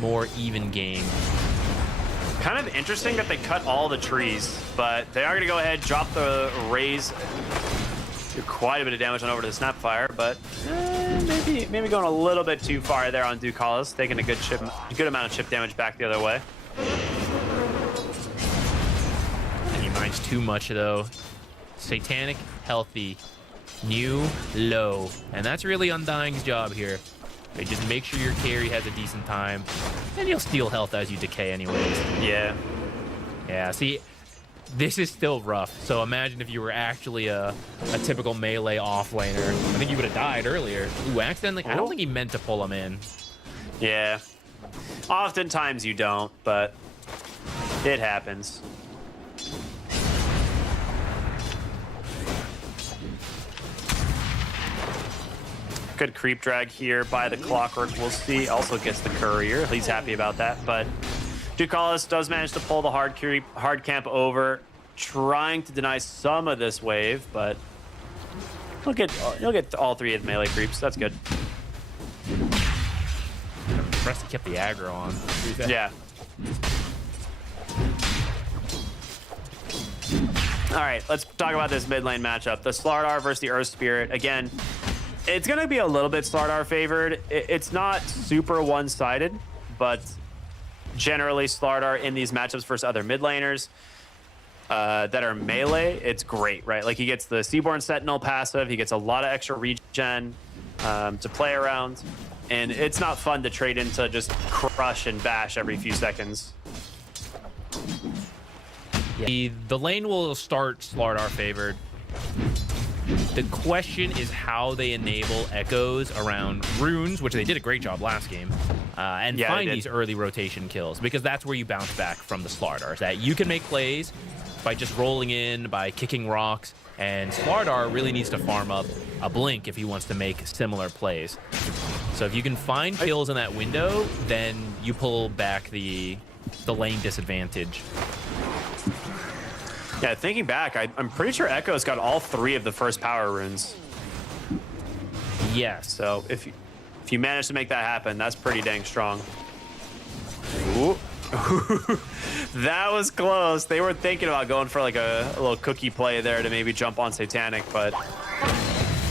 more even game. Kind of interesting that they cut all the trees, but they are going to go ahead, drop the raise. Do quite a bit of damage on over to the Snapfire, but maybe going a little bit too far there on Ducalis, taking a good amount of chip damage back the other way. And he minds too much though. Satanic, healthy, new, low, and that's really Undying's job here. Okay, just make sure your carry has a decent time, and you'll steal health as you decay anyways. Yeah, see, this is still rough. So imagine if you were actually a typical melee offlaner. I think you would have died earlier. Ooh, accidentally, I don't think he meant to pull him in. Yeah. Oftentimes you don't, but it happens. Good creep drag here by the Clockwork. We'll see. Also gets the Courier. He's happy about that, but Ducalis does manage to pull the hard camp over, trying to deny some of this wave, but you'll get all three of the melee creeps. That's good. Impressed he kept the aggro on. Yeah. All right, let's talk about this mid lane matchup. The Slardar versus the Earth Spirit. Again, it's going to be a little bit Slardar favored. It's not super one-sided, but generally Slardar in these matchups versus other mid laners that are melee, it's great, right? Like he gets the Seaborn Sentinel passive, he gets a lot of extra regen to play around, and it's not fun to trade into just crush and bash every few seconds. Yeah. The lane will start Slardar favored. The question is how they enable echoes around runes, which they did a great job last game, and find these early rotation kills, because that's where you bounce back from the Slardar. That you can make plays by just rolling in, by kicking rocks, and Slardar really needs to farm up a blink if he wants to make similar plays. So if you can find kills in that window, then you pull back the lane disadvantage. Yeah, thinking back, I'm pretty sure Echo's got all three of the first power runes. Yes. So if you manage to make that happen, that's pretty dang strong. Ooh. That was close. They were thinking about going for like a little cookie play there to maybe jump on Satanic, but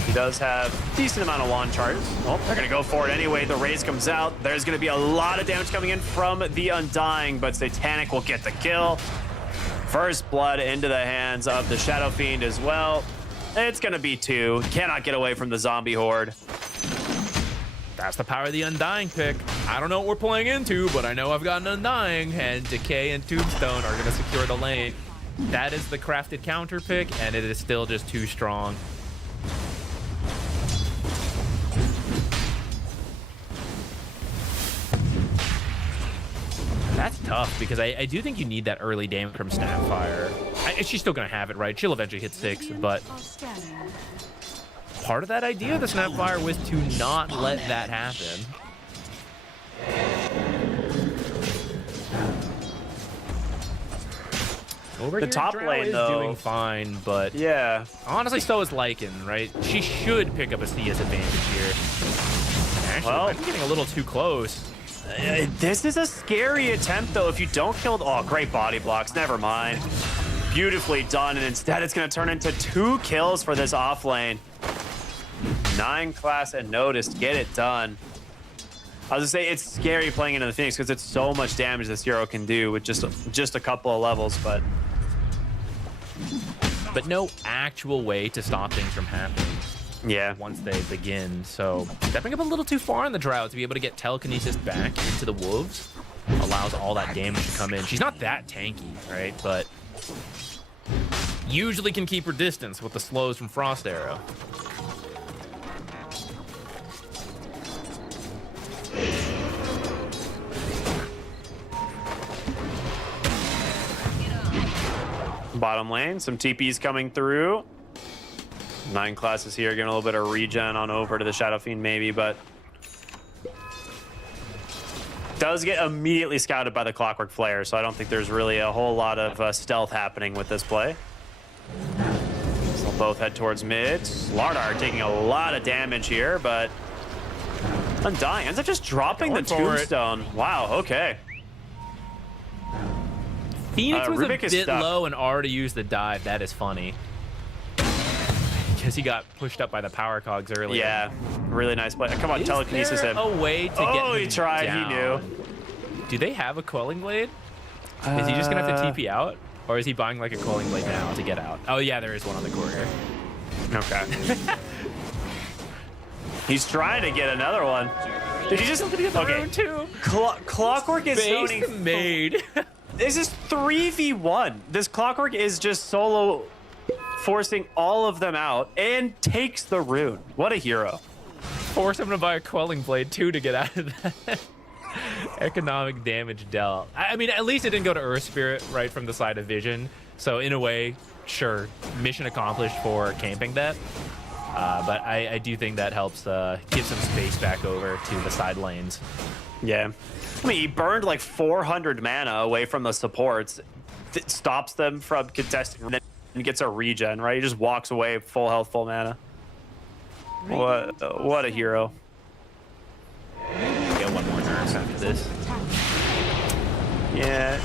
he does have a decent amount of wand charges. Oh, they're going to go for it anyway. The raise comes out. There's going to be a lot of damage coming in from the Undying, but Satanic will get the kill. First blood into the hands of the Shadow Fiend as well. It's going to be 2. Cannot get away from the zombie horde. That's the power of the Undying pick. I don't know what we're playing into, but I know I've got an Undying, and Decay and Tombstone are going to secure the lane. That is the crafted counter pick, and it is still just too strong. That's tough, because I do think you need that early damage from Snapfire. She's still going to have it, right? She'll eventually hit 6, but part of that idea of the Snapfire was to not let that happen. Over the here, top Drow lane, is though, doing fine, but yeah, honestly, so is Lycan, right? She should pick up a CS advantage here. Actually, well, I'm getting a little too close. This is a scary attempt, though. If you don't kill... Oh, great body blocks. Never mind. Beautifully done, and instead it's going to turn into 2 kills for this off lane. 9 class and Notice. Get it done. I was going to say, it's scary playing into the Phoenix because it's so much damage this hero can do with just a couple of levels, but no actual way to stop things from happening. Yeah. Once they begin, so stepping up a little too far in the Drought to be able to get telekinesis back into the Wolves allows all that damage to come in. She's not that tanky, right? But usually can keep her distance with the slows from Frost Arrow. Bottom lane, some TPs coming through. 9 classes here, getting a little bit of regen on over to the Shadow Fiend maybe, but does get immediately scouted by the Clockwork Flare, so I don't think there's really a whole lot of stealth happening with this play. So they'll both head towards mid. Slardar taking a lot of damage here, but Undying ends up just dropping the Tombstone. Wow, okay. Phoenix was a bit low and already used the dive. That is funny. Because he got pushed up by the power cogs earlier. Yeah, really nice play. Come on, telekinesis him. A way to get him he tried, down? He knew. Do they have a Quelling Blade? Is he just going to have to TP out? Or is he buying like a Quelling Blade now to get out? Oh yeah, there is one on the corner. Okay. He's trying to get another one. Did he just... Okay. Too. Clockwork is zoning... made. This is 3v1. This Clockwork is just solo forcing all of them out and takes the rune. What a hero. force him to buy a quelling blade too to get out of that. Economic damage dealt. I mean, at least it didn't go to Earth Spirit right from the side of Vision. So in a way, sure, mission accomplished for camping that. But I do think that helps give some space back over to the side lanes. Yeah. I mean, he burned like 400 mana away from the supports. It stops them from contesting and then gets a regen, right? He just walks away full health, full mana. What a hero. Get one more nerf after this. Yeah.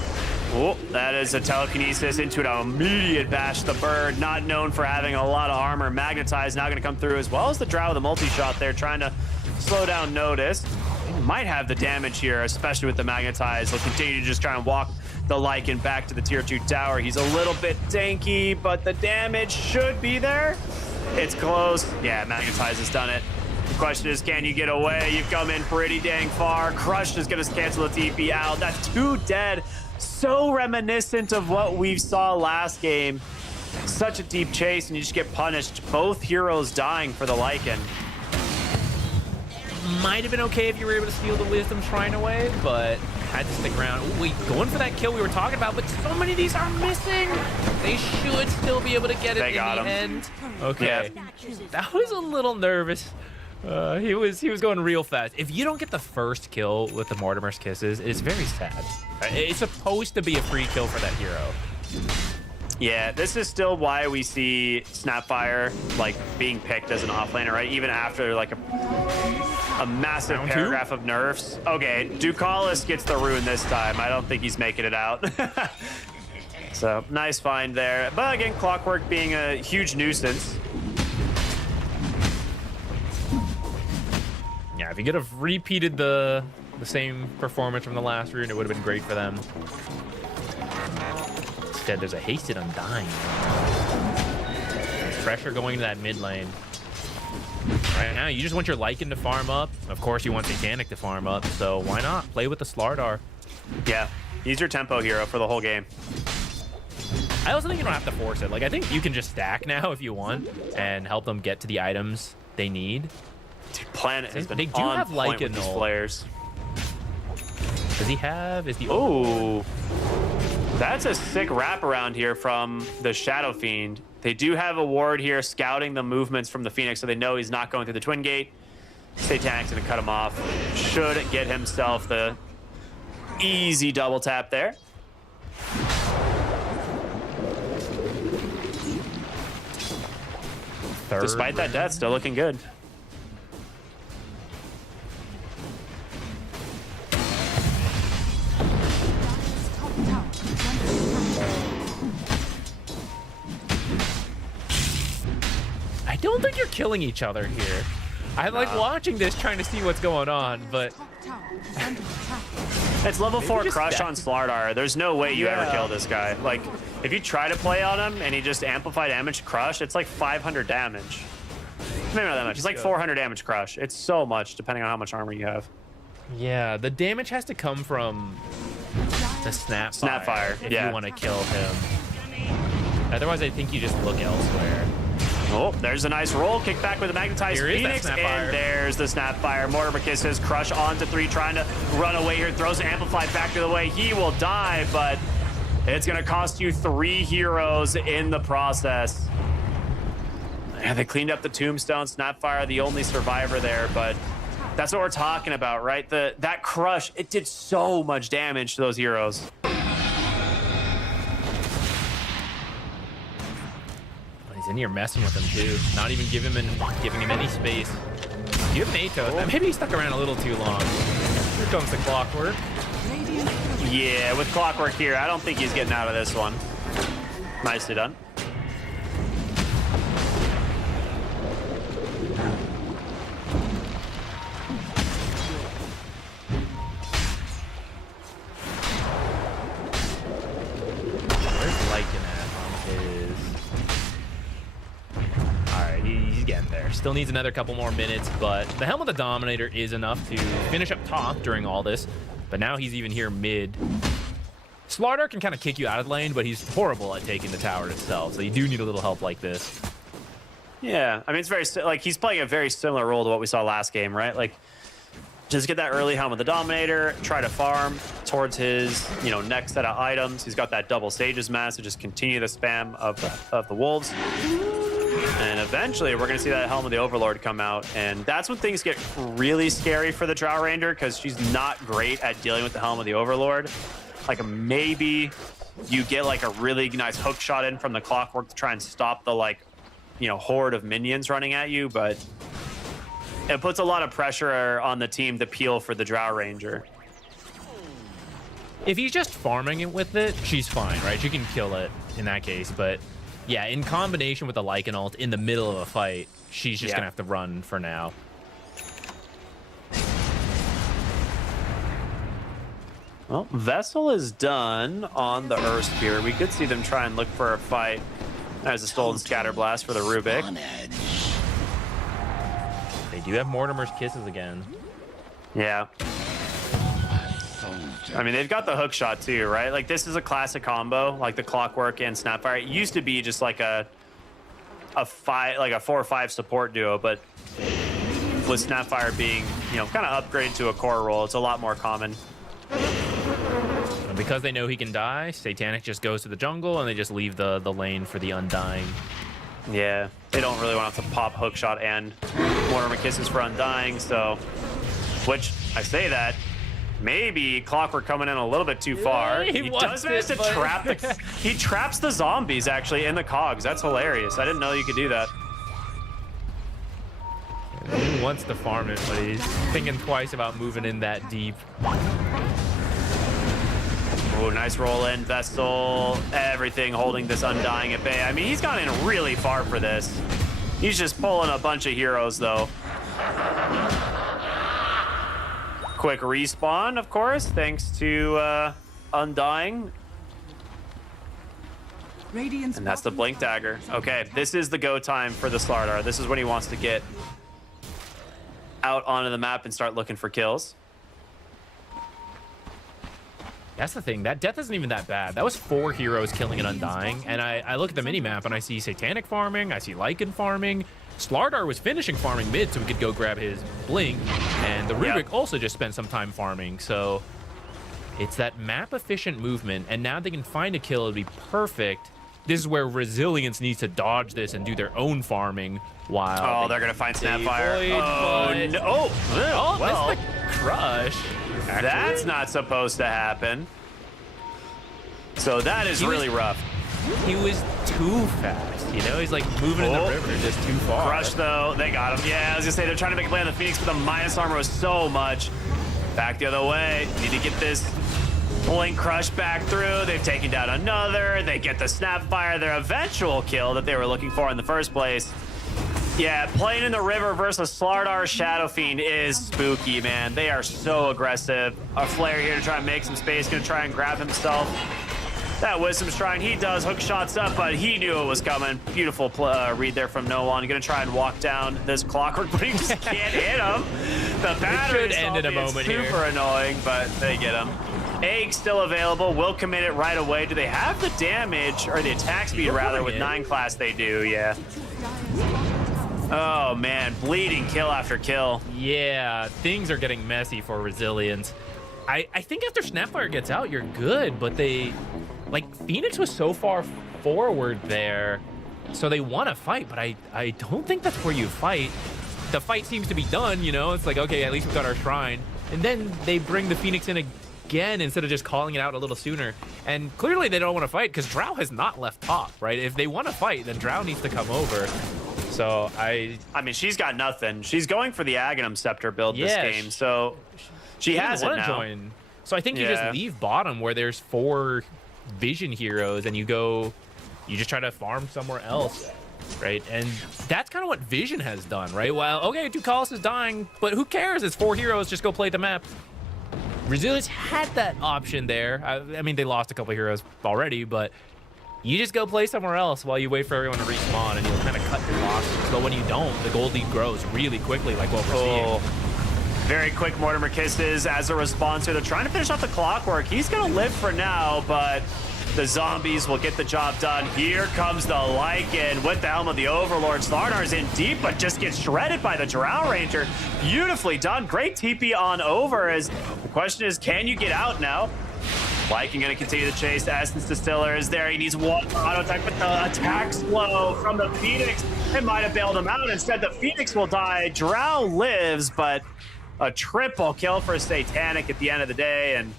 Oh, that is a telekinesis into an immediate bash the bird. Not known for having a lot of armor. Magnetize now going to come through, as well as the Drow with a multi-shot there, trying to slow down Notice. He might have the damage here, especially with the Magnetize. He'll continue to just try and walk the Lycan back to the tier 2 tower. He's a little bit tanky, but the damage should be there. It's close. Yeah, Magnetize has done it. The question is, can you get away? You've come in pretty dang far. Crush is going to cancel the TP out. That's 2 dead. So reminiscent of what we saw last game. Such a deep chase, and you just get punished. Both heroes dying for the Lycan. Might have been okay if you were able to steal the Wisdom Shrine away, but had to stick around. Ooh, wait, going for that kill we were talking about, but so many of these are missing. They should still be able to get it in the end. Okay, that was a little nervous. He was going real fast. If you don't get the first kill with the Mortimer's Kisses, it's very sad. It's supposed to be a free kill for that hero. Yeah, this is still why we see Snapfire like being picked as an offlaner, right? Even after like a massive paragraph of nerfs. Okay, Ducalis gets the rune this time. I don't think he's making it out. So nice find there. But again, Clockwork being a huge nuisance. Yeah, if you could have repeated the same performance from the last rune, it would have been great for them. Instead, there's a hasted undying. There's pressure going to that mid lane. Right now, you just want your Lycan to farm up. Of course, you want Satanic to farm up, so why not? Play with the Slardar. Yeah, he's your tempo hero for the whole game. I also think you don't have to force it. Like, I think you can just stack now if you want and help them get to the items they need. Dude, Planet has been they do on have point with Lycan these players. Does he have? Is the Oh, that's a sick wraparound here from the Shadow Fiend. They do have a ward here scouting the movements from the Phoenix, so they know he's not going through the Twin Gate. Satanic's gonna cut him off. Should get himself the easy double tap there. Despite that death, still looking good. I don't think you're killing each other here. I like watching this, trying to see what's going on, but it's level 4 Crush on Slardar. There's no way you ever kill this guy. Like, if you try to play on him and he just amplify damage Crush, it's like 500 damage. Maybe not that much. It's like 400 damage Crush. It's so much, depending on how much armor you have. Yeah, the damage has to come from the Snapfire if you want to kill him. Otherwise, I think you just look elsewhere. Oh, there's a nice roll. Kick back with a Magnetized Phoenix, and there's the Snapfire. Mortimer kisses, Crush onto 3, trying to run away here. Throws Amplify back to the way. He will die, but it's going to cost you 3 heroes in the process. Yeah, they cleaned up the Tombstone. Snapfire, the only survivor there, but that's what we're talking about, right? That Crush, it did so much damage to those heroes. He's in here messing with him too, not even giving him any space. Do you have an Atos? Maybe he stuck around a little too long. Here comes the Clockwork. Yeah, with Clockwork here, I don't think he's getting out of this one. Nicely done. Where's Lycan at on his? He's getting there. Still needs another couple more minutes, but the Helm of the Dominator is enough to finish up top during all this. But now he's even here mid. Slardar can kind of kick you out of the lane, but he's horrible at taking the tower itself, so you do need a little help like this. Yeah, I mean, it's very like he's playing a very similar role to what we saw last game, right? Like, just get that early helm of the Dominator, try to farm towards his, next set of items. He's got that double stages mass to just continue the spam of the wolves. And eventually, we're going to see that helm of the Overlord come out. And that's when things get really scary for the Drow Ranger, because she's not great at dealing with the helm of the Overlord. Like, maybe you get, like, a really nice hook shot in from the Clockwork to try and stop the, horde of minions running at you, but it puts a lot of pressure on the team to peel for the Drow Ranger. If he's just farming it with it, she's fine, right? She can kill it in that case, but yeah, in combination with the Lycan ult in the middle of a fight, she's just gonna have to run for now. Well, Vessel is done on the Earth Spear. We could see them try and look for a fight. There's a stolen Scatterblast for the Rubik. They do have Mortimer's Kisses again. Yeah. I mean, they've got the hook shot too, right? Like, this is a classic combo, like the Clockwork and Snapfire. It used to be just like a 4 or 5 support duo, but with Snapfire being, kind of upgraded to a core role, it's a lot more common. And because they know he can die, Satanic just goes to the jungle and they just leave the lane for the Undying. Yeah, they don't really want to have to pop hookshot and Mortimer Kisses for Undying, so, which I say that, maybe Clockwork coming in a little bit too far. He does manage to trap he traps the zombies actually in the cogs. That's hilarious. I didn't know you could do that. He wants to farm it, but he's thinking twice about moving in that deep. Oh, nice roll in, Vestal. Everything holding this Undying at bay. I mean, he's gone in really far for this. He's just pulling a bunch of heroes, though. Quick respawn, of course, thanks to Undying. Radiant's And that's the Blink Dagger. Okay, this is the go time for the Slardar. This is when he wants to get out onto the map and start looking for kills. That's the thing. That death isn't even that bad. That was 4 heroes killing an Undying. And I look at the minimap and I see Satanic farming. I see Lycan farming. Slardar was finishing farming mid so we could go grab his Blink. And the Rubik also just spent some time farming. So it's that map-efficient movement. And now they can find a kill. It'd be perfect. This is where Resilience needs to dodge this and do their own farming while... Oh, they're going to find Snapfire. Oh, no. Oh, well, that's the crush. Actually, that's not supposed to happen. So that is really rough. He was too fast, He's like moving in the river just too far. Crush, though. They got him. Yeah, I was going to say, they're trying to make a play on the Phoenix, but the minus armor was so much. Back the other way. Need to get this Blink Crush back through. They've taken down another. They get the Snapfire, their eventual kill that they were looking for in the first place. Yeah, playing in the river versus Slardar Shadow Fiend is spooky, man. They are so aggressive. A Flare here to try and make some space, gonna try and grab himself. That Wisdom Shrine, he does hook shots up, but he knew it was coming. Beautiful read there from No One. Gonna try and walk down this Clockwork, but he just can't hit him. The battery should end in a moment here. Super annoying, but they get him. Egg still available. Will commit it right away. Do they have the damage, or the attack speed rather, with 9 class? They do, yeah. Oh, man. Bleeding kill after kill. Yeah, things are getting messy for Resilience. I think after Snapfire gets out, you're good, but Phoenix was so far forward there, so they want to fight, but I don't think that's where you fight. The fight seems to be done, It's like, okay, at least we got our shrine. And then they bring the Phoenix in again instead of just calling it out a little sooner. And clearly they don't want to fight because Drow has not left top, right? If they want to fight, then Drow needs to come over. So I mean, she's got nothing. She's going for the Aghanim Scepter build this game, so she has it now. Join. So I think you just leave bottom where there's 4 Vision heroes and you just try to farm somewhere else, right? And that's kind of what Vision has done, right? Well, okay, Ducalis is dying, but who cares? It's 4 heroes, just go play the map. Resilience had that option there. I mean, they lost a couple heroes already, but you just go play somewhere else while you wait for everyone to respawn, and you'll kind of cut your losses. But when you don't, the gold lead grows really quickly, like what we're seeing. Very quick Mortimer Kisses as a response here. They're trying to finish off the Clockwork. He's going to live for now, but The zombies will get the job done. Here comes the Lycan with the helm of the Overlord. Slardar's in deep, but just gets shredded by the Drow Ranger. Beautifully done. Great TP on over. As the question is, can you get out now? Lycan going to continue the chase. Essence Distiller is there. He needs one auto attack, but the attack slow from the Phoenix. It might have bailed him out. Instead, the Phoenix will die. Drow lives, but a triple kill for Satanic at the end of the day. And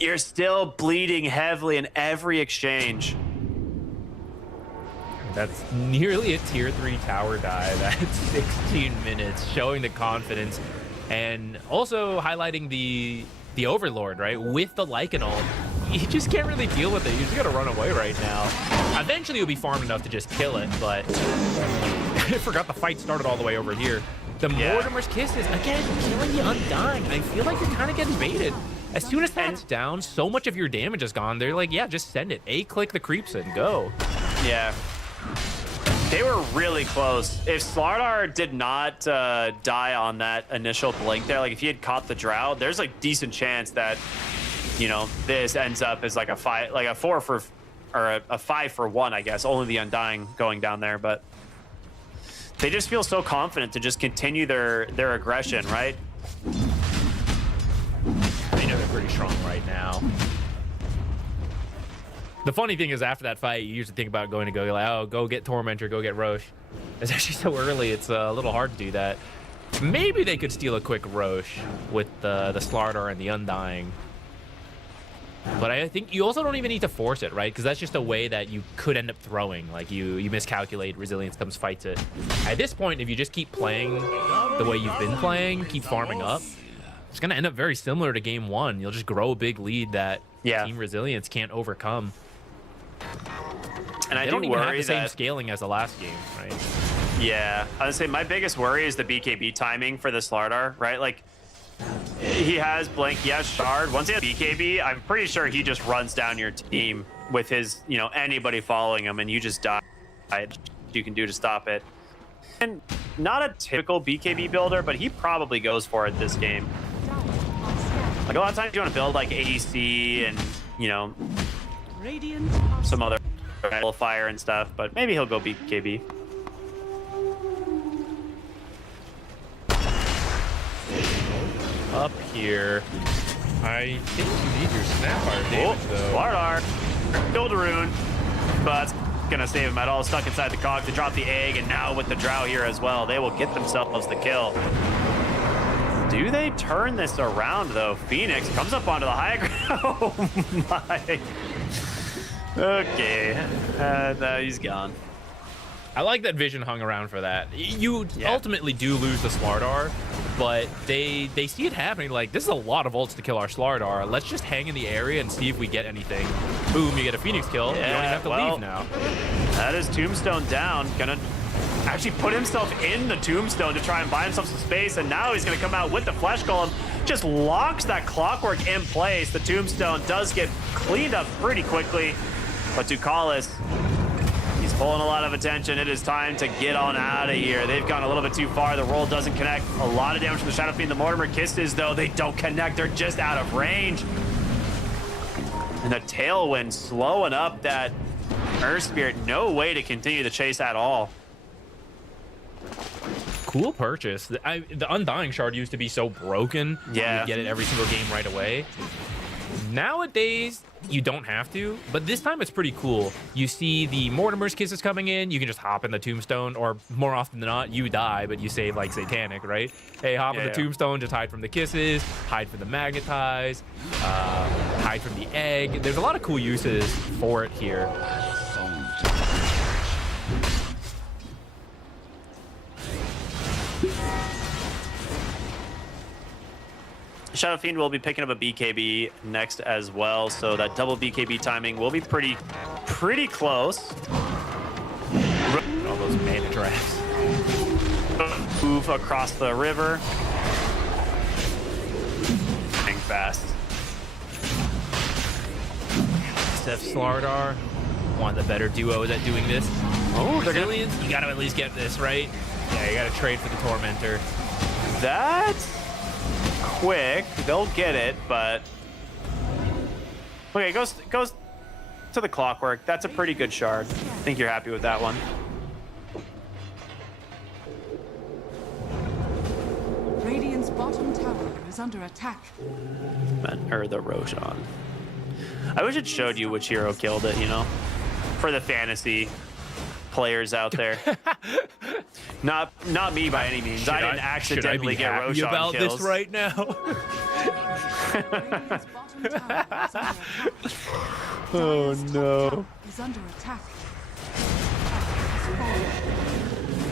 you're still bleeding heavily in every exchange. That's nearly a tier 3 tower dive at 16 minutes, showing the confidence and also highlighting the Overlord, right? With the Lycan ult, you just can't really deal with it. You just gotta run away right now. Eventually you'll be farmed enough to just kill it, but I forgot the fight started all the way over here. The Mortimer's Kisses, again, killing the Undying. I feel like you're kind of getting baited. As soon as that's down, so much of your damage is gone. They're like, yeah, just send it. A-click the creeps and go. Yeah. They were really close. If Slardar did not die on that initial blink there, like if he had caught the Drow, there's a decent chance that, you know, this ends up as like a 4 for, or a 5 for 1, I guess. Only the Undying going down there, but they just feel so confident to just continue their aggression, right? They know they're pretty strong right now. The funny thing is, after that fight, you usually think about going to go, like, oh, go get Tormentor, go get Roche. It's actually so early, it's a little hard to do that. Maybe they could steal a quick Roche with the Slardar and the Undying. But I think you also don't even need to force it, right? Because that's just a way that you could end up throwing. Like, you miscalculate, Resilience comes, fights it. At this point, if you just keep playing the way you've been playing, keep farming up, it's going to end up very similar to game 1. You'll just grow a big lead that Team Resilience can't overcome. And I they don't do even worry have the same that scaling as the last game, right? Yeah, I would say my biggest worry is the BKB timing for the Slardar, right? Like, he has Blink, he has Shard. Once he has BKB, I'm pretty sure he just runs down your team with his, you know, anybody following him, and you just die. You can do to stop it. And not a typical BKB builder, but he probably goes for it this game. Like, a lot of times you want to build like AC and, you know, some other fire and stuff, but maybe he'll go BKB. Up here, I think you need your Snapfire damage, though. Slardar, killed a rune, but it's gonna save him at all. Stuck inside the cog to drop the egg, and now with the Drow here as well, they will get themselves the kill. Do they turn this around, though? Phoenix comes up onto the high ground. Oh my. Okay, he's gone. I like that Vision hung around for that. You ultimately do lose the Slardar, but they see it happening. Like, this is a lot of ults to kill our Slardar. Let's just hang in the area and see if we get anything. Boom, you get a Phoenix kill. You don't even have to leave now. That is Tombstone down. Gonna actually put himself in the Tombstone to try and buy himself some space, and now he's gonna come out with the Flesh Golem. Just locks that Clockwork in place. The Tombstone does get cleaned up pretty quickly, but Ducalis, he's pulling a lot of attention. It is time to get on out of here. They've gone a little bit too far. The roll doesn't connect. A lot of damage from the Shadow Fiend. The Mortimer Kisses, though, they don't connect. They're just out of range. And the Tailwind slowing up that Earth Spirit. No way to continue the chase at all. Cool purchase. The Undying Shard used to be so broken. Yeah. You get it every single game right away. Nowadays, you don't have to, but this time it's pretty cool. You see the Mortimer's Kisses coming in, you can just hop in the Tombstone, or more often than not, you die, but you save like Satanic, right? Hey, hop in the Tombstone, just hide from the Kisses, hide from the Magnetize, hide from the Egg. There's a lot of cool uses for it here. Shadow Fiend will be picking up a BKB next as well, so that double BKB timing will be pretty close. All those mana traps. Move across the river. Hang fast. Steph Slardar, one of the better duos at doing this. Oh, Resilience, you gotta at least get this, right? Yeah, you gotta trade for the Tormentor. That's quick. They'll get it, but Okay, goes to the clockwork. That's a pretty good shard. I think you're happy with that one. Radiant's bottom tower is under attack. Or the Roshan. I wish it showed you which hero killed it, you know? For the fantasy players out there. not me by any means. I didn't accidentally get happy Roshan about kills. this right now? Radiant's bottom tower is under attack. Oh Dire's top no. tower is under attack.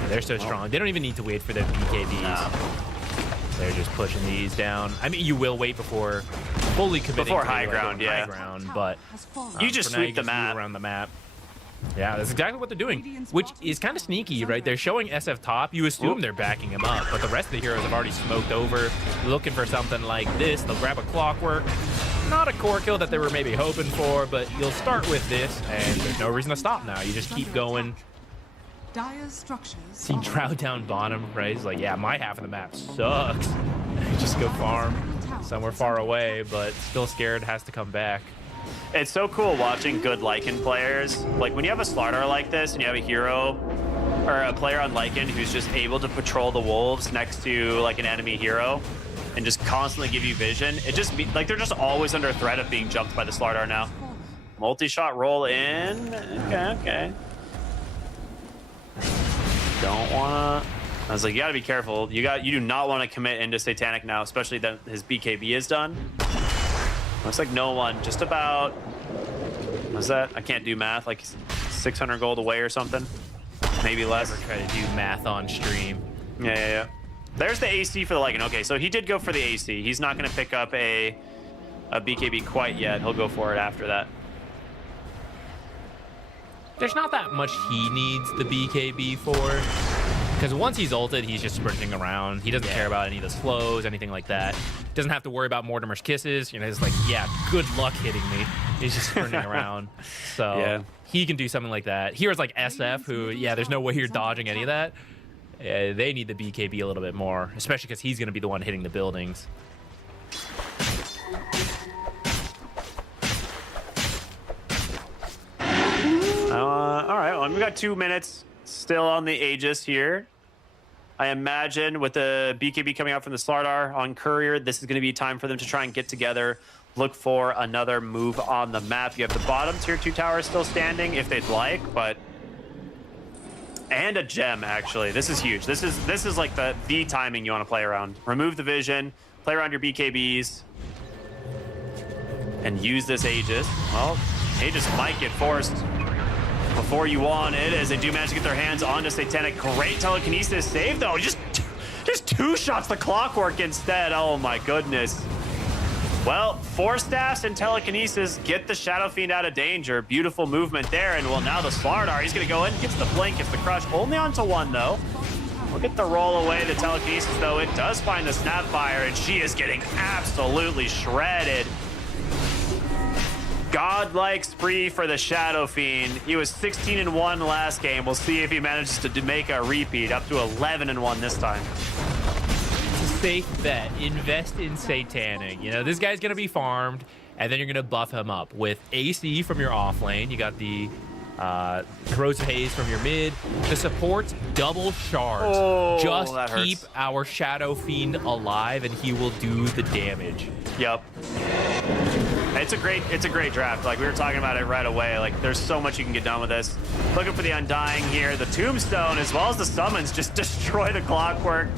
They're so strong. They don't even need to wait for their BKBs. They're just pushing these down. I mean, you will wait before fully committing Before to high ground, yeah. high ground, but You just for now, sweep the move map. around the map. Yeah, that's exactly what they're doing, which is kind of sneaky, right? They're showing SF top. You assume they're backing him up, but the rest of the heroes have already smoked over, looking for something like this. They'll grab a clockwork. Not a core kill that they were maybe hoping for, but you'll start with this, and there's no reason to stop now. You just keep going. Dire's structures. See Trout down bottom, right? He's like, yeah, my half of the map sucks. Just go farm somewhere far away, but still scared, has to come back. It's so cool watching good Lycan players. Like when you have a Slardar like this and you have a hero or a player on Lycan who's just able to patrol the wolves next to like an enemy hero and just constantly give you vision, it just like they're just always under threat of being jumped by the Slardar now. Multi-shot roll in. Okay. Don't wanna. I was like, you gotta be careful. You do not want to commit into Satanic now, especially that his BKB is done. Looks like no one. Just about. What's that? I can't do math. Like 600 gold away or something. Maybe less. Never try to do math on stream. Yeah. There's the AC for the Lycan. Okay, so he did go for the AC. He's not gonna pick up a BKB quite yet. He'll go for it after that. There's not that much he needs the BKB for. Because once he's ulted, he's just sprinting around. He doesn't care about any of the slows, anything like that. Doesn't have to worry about Mortimer's kisses. You know, he's like, yeah, good luck hitting me. He's just sprinting around. So Yeah. he can do something like that. Here's like SF, who, yeah, there's no way you're dodging any of that. They need the BKB a little bit more, especially because he's going to be the one hitting the buildings. All right, well, we've got 2 minutes still on the Aegis here. I imagine with the BKB coming out from the Slardar on Courier, this is going to be time for them to try and get together, look for another move on the map. You have the bottom tier 2 tower still standing if they'd like, but... And a gem, actually. This is huge. This is like the timing you want to play around. Remove the vision, play around your BKBs, and use this Aegis. Well, Aegis might get forced before you want it, as they do manage to get their hands onto Satanic. Great telekinesis save, though. Just 2 shots the clockwork instead. Oh my goodness. Well, 4 staffs and telekinesis get the Shadow Fiend out of danger. Beautiful movement there, and well, now the Slardar, he's gonna go in, gets the blink, gets the crush, only onto 1 though. We'll get the roll away, the telekinesis though. It does find the Snapfire, and she is getting absolutely shredded. Godlike spree for the Shadow Fiend. He was 16-1 last game. We'll see if he manages to make a repeat, up to 11-1 this time. It's a safe bet. Invest in Satanic. You know, this guy's going to be farmed, and then you're going to buff him up with AC from your off lane. You got the Corrosive Haze from your mid. The supports double shards. Oh, just that keep hurts. our Shadow Fiend alive, and he will do the damage. Yep. It's a great draft. Like we were talking about it right away. Like there's so much you can get done with this. Looking for the Undying here. The Tombstone as well as the summons just destroy the clockwork.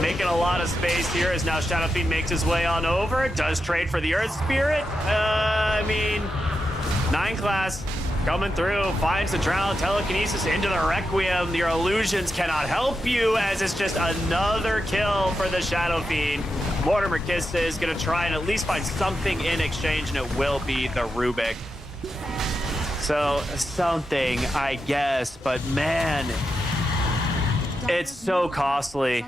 Making a lot of space here as now Shadow Fiend makes his way on over. Does trade for the Earth Spirit. I mean, 9 class coming through. Finds the Drown Telekinesis into the Requiem. Your illusions cannot help you as it's just another kill for the Shadow Fiend. Mortimer Kiss is going to try and at least find something in exchange, and it will be the Rubik. So, something, I guess, but man, it's so costly.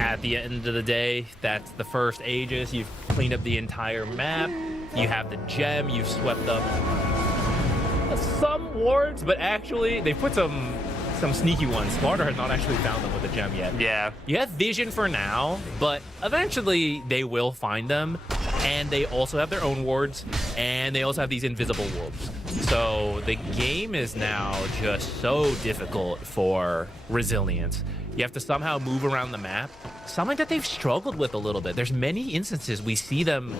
At the end of the day, that's the first Aegis. You've cleaned up the entire map. You have the gem. You've swept up some wards, but actually, they put some sneaky ones. Smarter has not actually found them with a gem yet. Yeah. You have vision for now, but eventually they will find them. and they also have their own wards, and they also have these invisible wolves. So the game is now just so difficult for Resilience. You have to somehow move around the map, something that they've struggled with a little bit. There's many instances we see them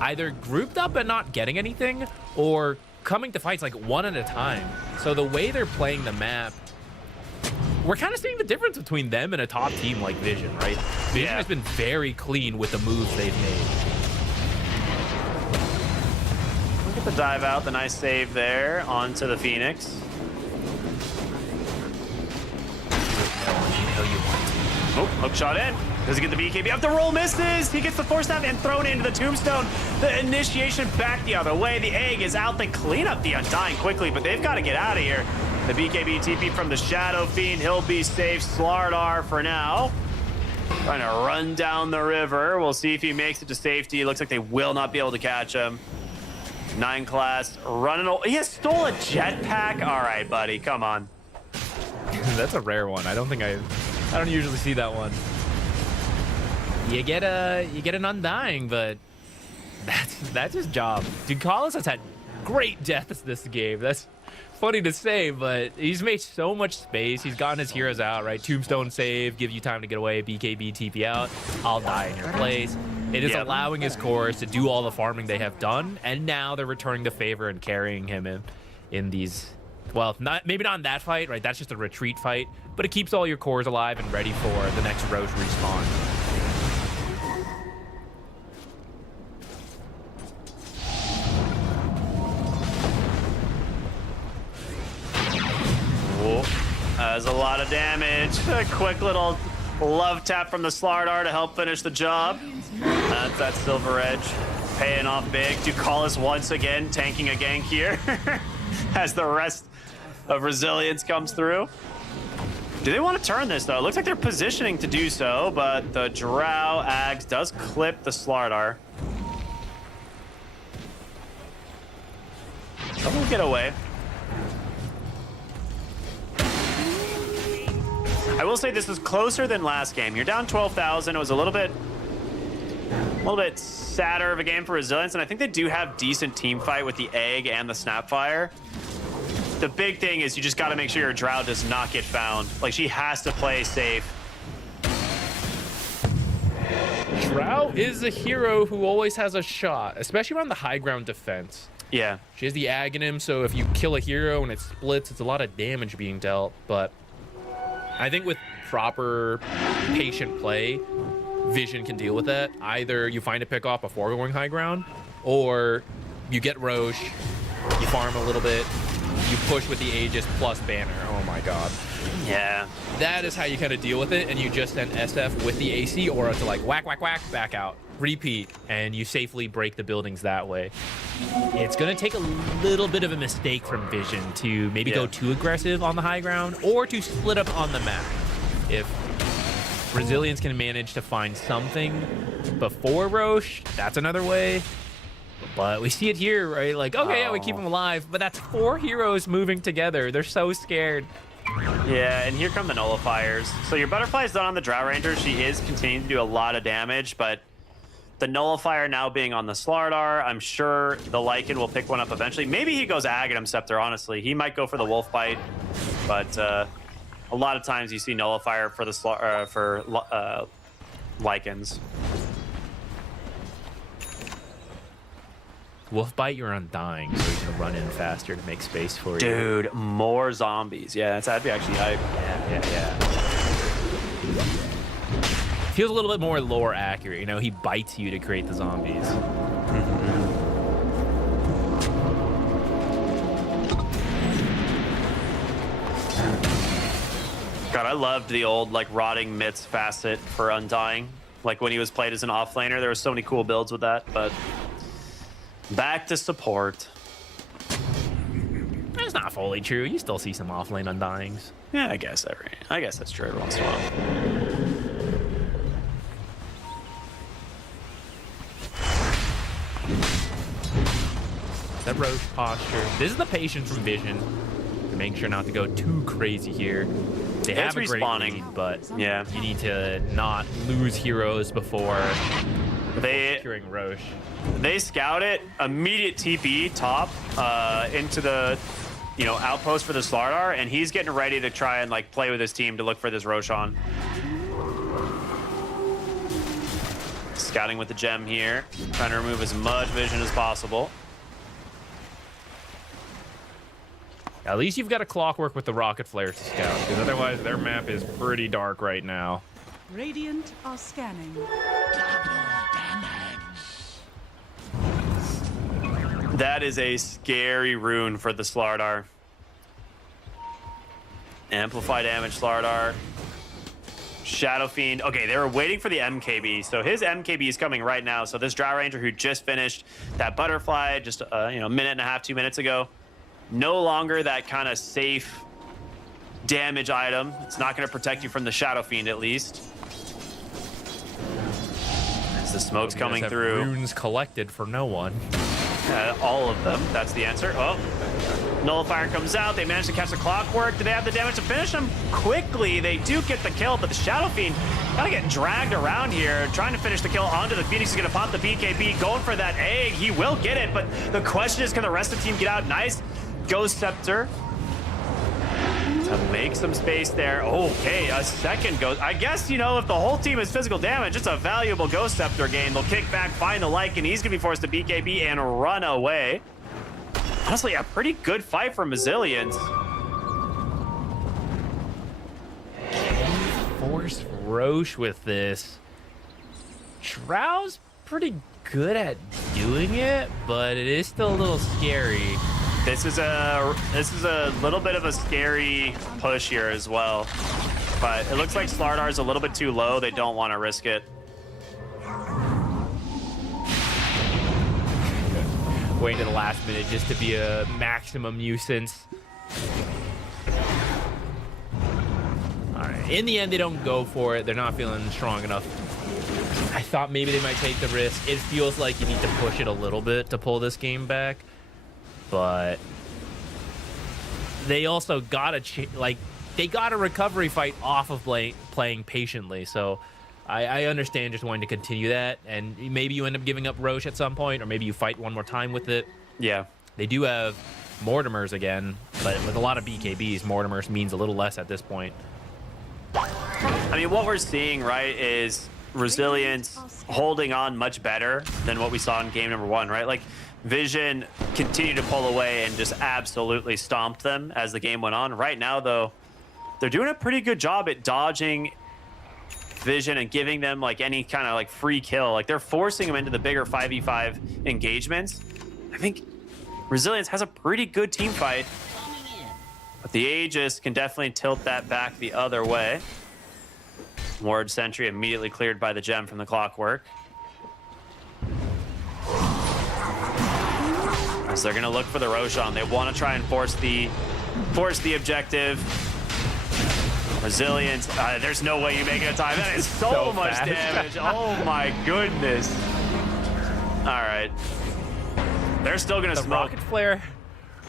either grouped up and not getting anything, or coming to fights like one at a time. So the way they're playing the map, we're kind of seeing the difference between them and a top team like Vision, right? Vision has been very clean with the moves they've made. Look at the dive out, the nice save there onto the Phoenix. Oh, hook shot in. Does he get the BKB up? The roll misses. He gets the force staff and thrown into the tombstone. The initiation back the other way. The egg is out. They clean up the Undying quickly, but they've got to get out of here. The BKB TP from the Shadow Fiend. He'll be safe. Slardar for now. Trying to run down the river. We'll see if he makes it to safety. Looks like they will not be able to catch him. 9 class running. He has stole a jetpack. All right, buddy. Come on. That's a rare one. I don't usually see that one. You get an Undying, but that's his job. Dude, Collis has had great deaths this game. That's funny to say, but he's made so much space. He's gotten his heroes out, right? Tombstone save, give you time to get away. BKB TP out. I'll die in your place. It is allowing his cores to do all the farming they have done, and now they're returning the favor and carrying him in these. Well, maybe not in that fight, right? That's just a retreat fight, but it keeps all your cores alive and ready for the next Roche respawn. Whoa. That's a lot of damage. A quick little love tap from the Slardar to help finish the job. That's that Silver Edge paying off big. Ducalis once again tanking a gank here as the rest of Resilience comes through. Do they want to turn this, though? It looks like they're positioning to do so, but the Drow Ags does clip the Slardar. Someone will get away. I will say this was closer than last game. You're down 12,000. It was a little bit sadder of a game for Resilience, and I think they do have decent team fight with the Egg and the Snapfire. The big thing is you just got to make sure your Drow does not get found. Like, she has to play safe. Drow is a hero who always has a shot, especially around the high ground defense. Yeah. She has the Ag in him, so if you kill a hero and it splits, it's a lot of damage being dealt. But I think with proper patient play, Vision can deal with that. Either you find a pick off before going high ground, or you get Roche, you farm a little bit, you push with the Aegis plus banner. Oh my god. Yeah. That is how you kind of deal with it, and you just send SF with the AC aura to like whack, whack, whack, back out, repeat, and you safely break the buildings that way. It's going to take a little bit of a mistake from Vision to maybe go too aggressive on the high ground, or to split up on the map. If Resilience can manage to find something before Roche, that's another way. But we see it here, right? Like, okay, yeah, we keep them alive, but that's 4 heroes moving together. They're so scared. Yeah, and here come the nullifiers. So your Butterfly's done on the Drow Ranger. She is continuing to do a lot of damage, but the nullifier now being on the Slardar, I'm sure the Lycan will pick one up eventually. Maybe he goes Aghanim Scepter, honestly. He might go for the Wolf Bite, but a lot of times you see nullifier for the Lycans. Wolfbite, you're Undying, so you can run in faster to make space for you. Dude, more zombies. Yeah, that'd be actually hype. Yeah. Feels a little bit more lore accurate, you know? He bites you to create the zombies. God, I loved the old, like, Rotting Myths facet for Undying. Like, when he was played as an offlaner, there were so many cool builds with that, but back to support. That's not fully true. You still see some offlane Undyings. Yeah, I guess that's true every once in a while. That Roche posture. This is the patience from Vision. To make sure not to go too crazy here. They have a great lead, but yeah, you need to not lose heroes before securing Roche. They scout it, immediate TP top into the outpost for the Slardar, and he's getting ready to try and like play with his team to look for this Roshan. Scouting with the gem here, trying to remove as much vision as possible. At least you've got a clockwork with the rocket flares to scout, because otherwise their map is pretty dark right now. Radiant are scanning. That is a scary rune for the Slardar. Amplify damage, Slardar. Shadow Fiend. Okay, they were waiting for the MKB. So his MKB is coming right now. So this Drow Ranger who just finished that Butterfly just a minute and a half, 2 minutes ago, no longer that kind of safe damage item. It's not going to protect you from the Shadow Fiend at least. As the smoke's coming through. Runes collected for no one. All of them. That's the answer. Oh, Nullifier comes out. They manage to catch the clockwork. Do they have the damage to finish him? Quickly, they do get the kill, but the Shadow Fiend kind of getting dragged around here, trying to finish the kill onto the Phoenix. He's going to pop the BKB, going for that egg. He will get it, but the question is, can the rest of the team get out? Nice Ghost Scepter to make some space there. Okay, a second Ghost. I guess, if the whole team is physical damage, it's a valuable Ghost Scepter gain. They'll kick back, find the Lycan. He's going to be forced to BKB and run away. Honestly, a pretty good fight from Resilience. Force Roche with this. Drow's pretty good at doing it, but it is still a little scary. This is a little bit of a scary push here as well. But it looks like Slardar's a little bit too low. They don't want to risk it. Waiting to the last minute just to be a maximum nuisance. All right. In the end, they don't go for it. They're not feeling strong enough. I thought maybe they might take the risk. It feels like you need to push it a little bit to pull this game back. But they also got they got a recovery fight off of playing patiently. So I understand just wanting to continue that, and maybe you end up giving up Roche at some point, or maybe you fight one more time with it. Yeah. They do have Mortimers again, but with a lot of BKBs, Mortimers means a little less at this point. I mean, what we're seeing, right, is Resilience holding on much better than what we saw in game number 1, right? Like, Vision continued to pull away and just absolutely stomped them as the game went on. Right now, though, they're doing a pretty good job at dodging Vision and giving them like any kind of like free kill. Like, they're forcing them into the bigger 5v5 engagements. I think Resilience has a pretty good team fight, but the Aegis can definitely tilt that back the other way. Ward Sentry immediately cleared by the gem from the Clockwork. So they're gonna look for the Roshan. They want to try and force the objective. Resilience. There's no way you make it a time. That is so much fast. damage. Oh my goodness. All right. They're still gonna smoke.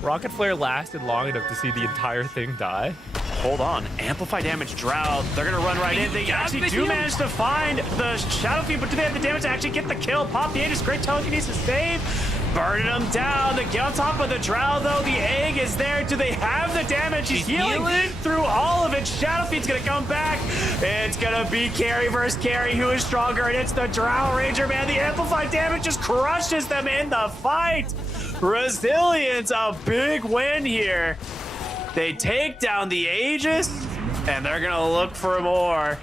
Rocket Flare lasted long enough to see the entire thing die. Hold on. Amplify damage, Drow. They're going to run right in. They actually do manage to find the Shadow Fiend, but do they have the damage to actually get the kill? Pop the Aegis. Great telekinesis save. Burning them down. The get on top of the Drow, though. The egg is there. Do they have the damage? He's healing through all of it. Shadow Fiend's going to come back. It's going to be Carry versus Carry. Who is stronger? And it's the Drow Ranger, man. The amplified damage just crushes them in the fight. Resilience, a big win here. They take down the Aegis, and they're going to look for more.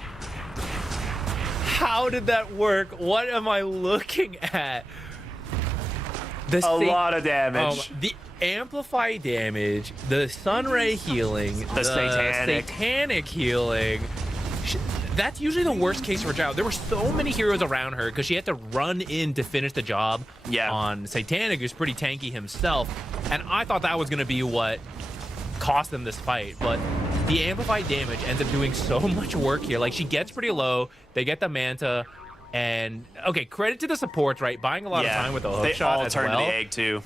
How did that work? What am I looking at? A lot of damage. The amplify damage, the Sunray healing, the satanic healing. That's usually the worst case for Drow. There were so many heroes around her because she had to run in to finish the job on Satanic, who's pretty tanky himself. And I thought that was going to be what cost them this fight, but the amplified damage ends up doing so much work here. Like, she gets pretty low, they get the Manta, and okay, credit to the supports, right? Buying a lot of time with the hook shot as well. They all turned the egg too.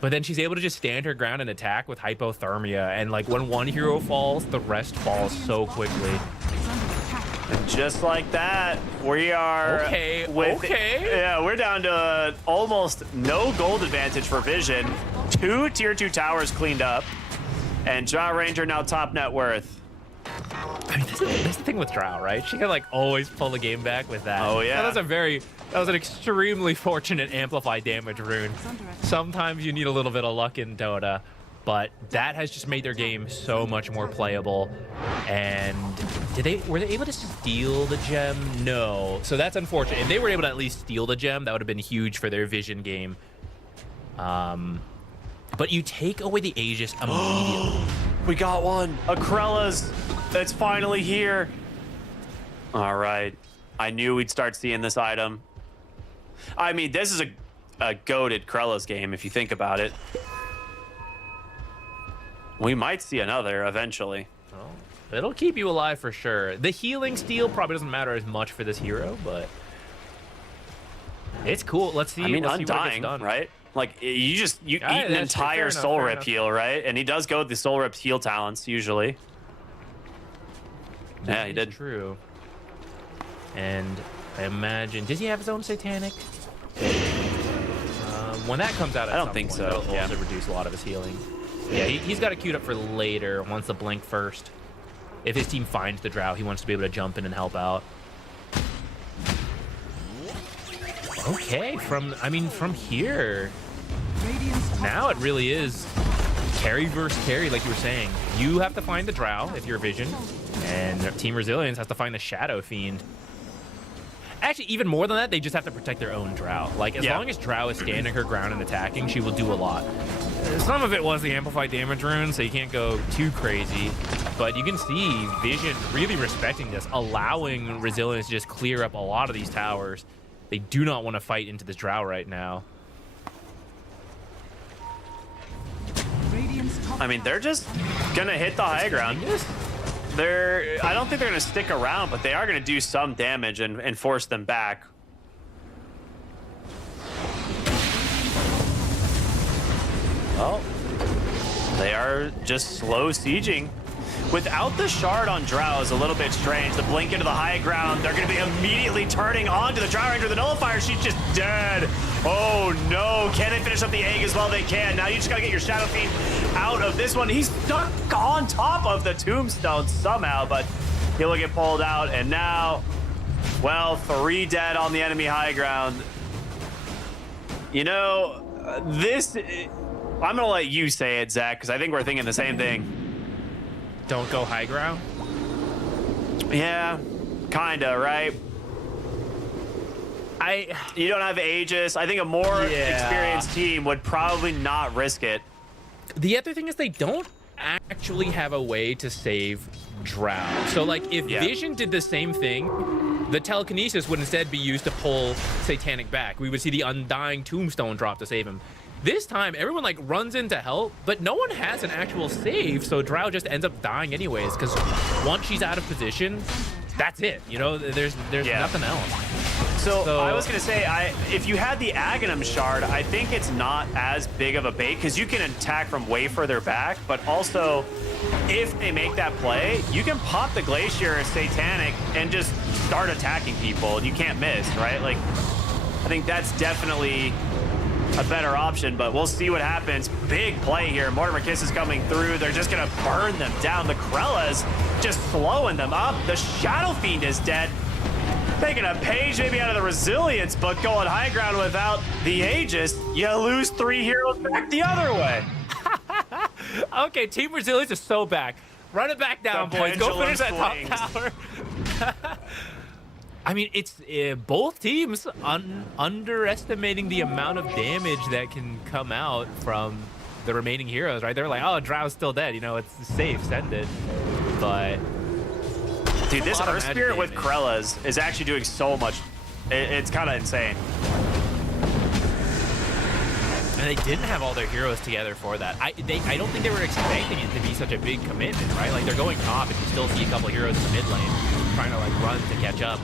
But then she's able to just stand her ground and attack with hypothermia, and like when one hero falls, the rest falls so quickly. just like that, we are Okay, with, okay. Yeah, we're down to almost no gold advantage for Vision. 2 tier 2 towers cleaned up, and Drow Ranger now top net worth. I mean, this is the thing with Drow, right? She can like always pull the game back with that. Oh, yeah. That was an extremely fortunate amplify damage rune. Sometimes you need a little bit of luck in Dota, but that has just made their game so much more playable. And were they able to steal the gem? No. So that's unfortunate. If they were able to at least steal the gem, that would have been huge for their Vision game. But you take away the Aegis immediately. We got one. Akrella's. It's finally here. All right. I knew we'd start seeing this item. I mean, this is a goated Krella's game, if you think about it. We might see another eventually. Well, it'll keep you alive for sure. The healing steal probably doesn't matter as much for this hero, but it's cool. Let's see. I mean, let's see what it gets Undying, done. right? Like, you eat an that's entire fair enough, soul fair rip enough. heal, right? And he does go with the soul rip heal talents usually. Yeah, he That did. is true. And I imagine, does he have his own satanic? When that comes out, at I don't some think point, so, That'll yeah. also reduce a lot of his healing. Yeah, he's got it queued up for later. Wants the blink first. If his team finds the Drow, he wants to be able to jump in and help out. Okay, from here, Radiant's top now it really is carry versus carry, like you were saying. You have to find the Drow if you're Vision, and Team Resilience has to find the Shadow Fiend. Actually, even more than that, they just have to protect their own Drow. Like, as long as Drow is standing her ground and attacking, she will do a lot. Some of it was the amplified damage rune, so you can't go too crazy. But you can see Vision really respecting this, allowing Resilience to just clear up a lot of these towers. They do not want to fight into this Drow right now. Radiant's top I mean, they're just gonna hit the high ground. I don't think they're gonna stick around, but they are gonna do some damage and force them back. Well, they are just slow sieging. Without the shard on Drow is a little bit strange. The blink into the high ground, they're gonna be immediately turning onto the Drow Ranger. The nullifier, she's just dead. Oh no, can they finish up the egg as well? They can. Now you just gotta get your Shadow Fiend out of this one. He's stuck on top of the tombstone somehow, but he'll get pulled out. And now, well, 3 dead on the enemy high ground. You know, I'm gonna let you say it, Zach, because I think we're thinking the same thing. Don't go high ground. Yeah, kinda, right? You don't have Aegis. I think a more experienced team would probably not risk it. The other thing is they don't actually have a way to save Drow. So, like, if Vision did the same thing, the telekinesis would instead be used to pull Satanic back. We would see the Undying Tombstone drop to save him. This time, everyone like runs in to help, but no one has an actual save, so Drow just ends up dying anyways, because once she's out of position, that's it. You know, there's nothing else. So I was gonna say, if you had the Aghanim shard, I think it's not as big of a bait because you can attack from way further back, but also if they make that play, you can pop the Glacier Satanic and just start attacking people and you can't miss, right? Like, I think that's definitely a better option, but we'll see what happens. Big play here. Mortimer Kiss is coming through. They're just gonna burn them down. The Krella's just slowing them up. The Shadow Fiend is dead. Taking a page maybe out of the Resilience, but going high ground without the Aegis, you lose 3 heroes back the other way. Okay, Team Resilience is so back. Run it back down, The boys. Go pendulum finish that swings. top tower. I mean, it's both teams underestimating the amount of damage that can come out from the remaining heroes, right? They're like, oh, Drow's still dead. You know, it's safe. Send it. But Dude, this a lot of Earth magic Spirit with damage. Krella's is actually doing so much. It's kind of insane. And they didn't have all their heroes together for that. I don't think they were expecting it to be such a big commitment, right? Like, they're going top, and you still see a couple heroes in the mid lane trying to, like, run to catch up.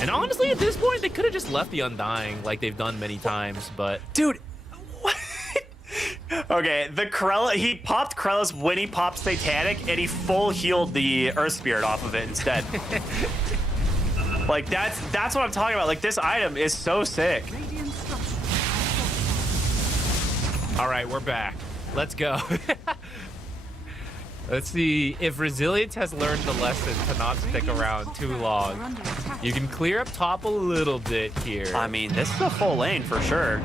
And honestly, at this point, they could have just left the Undying like they've done many times, but... Dude, what? Okay, the Krella, he popped Krella's when he popped Satanic, and he full healed the Earth Spirit off of it instead. Like, that's what I'm talking about. Like, this item is so sick. Radiant structures. All right, we're back. Let's go. Let's see if Resilience has learned the lesson to not stick around too long. You can clear up top a little bit here. I mean, this is a full lane for sure.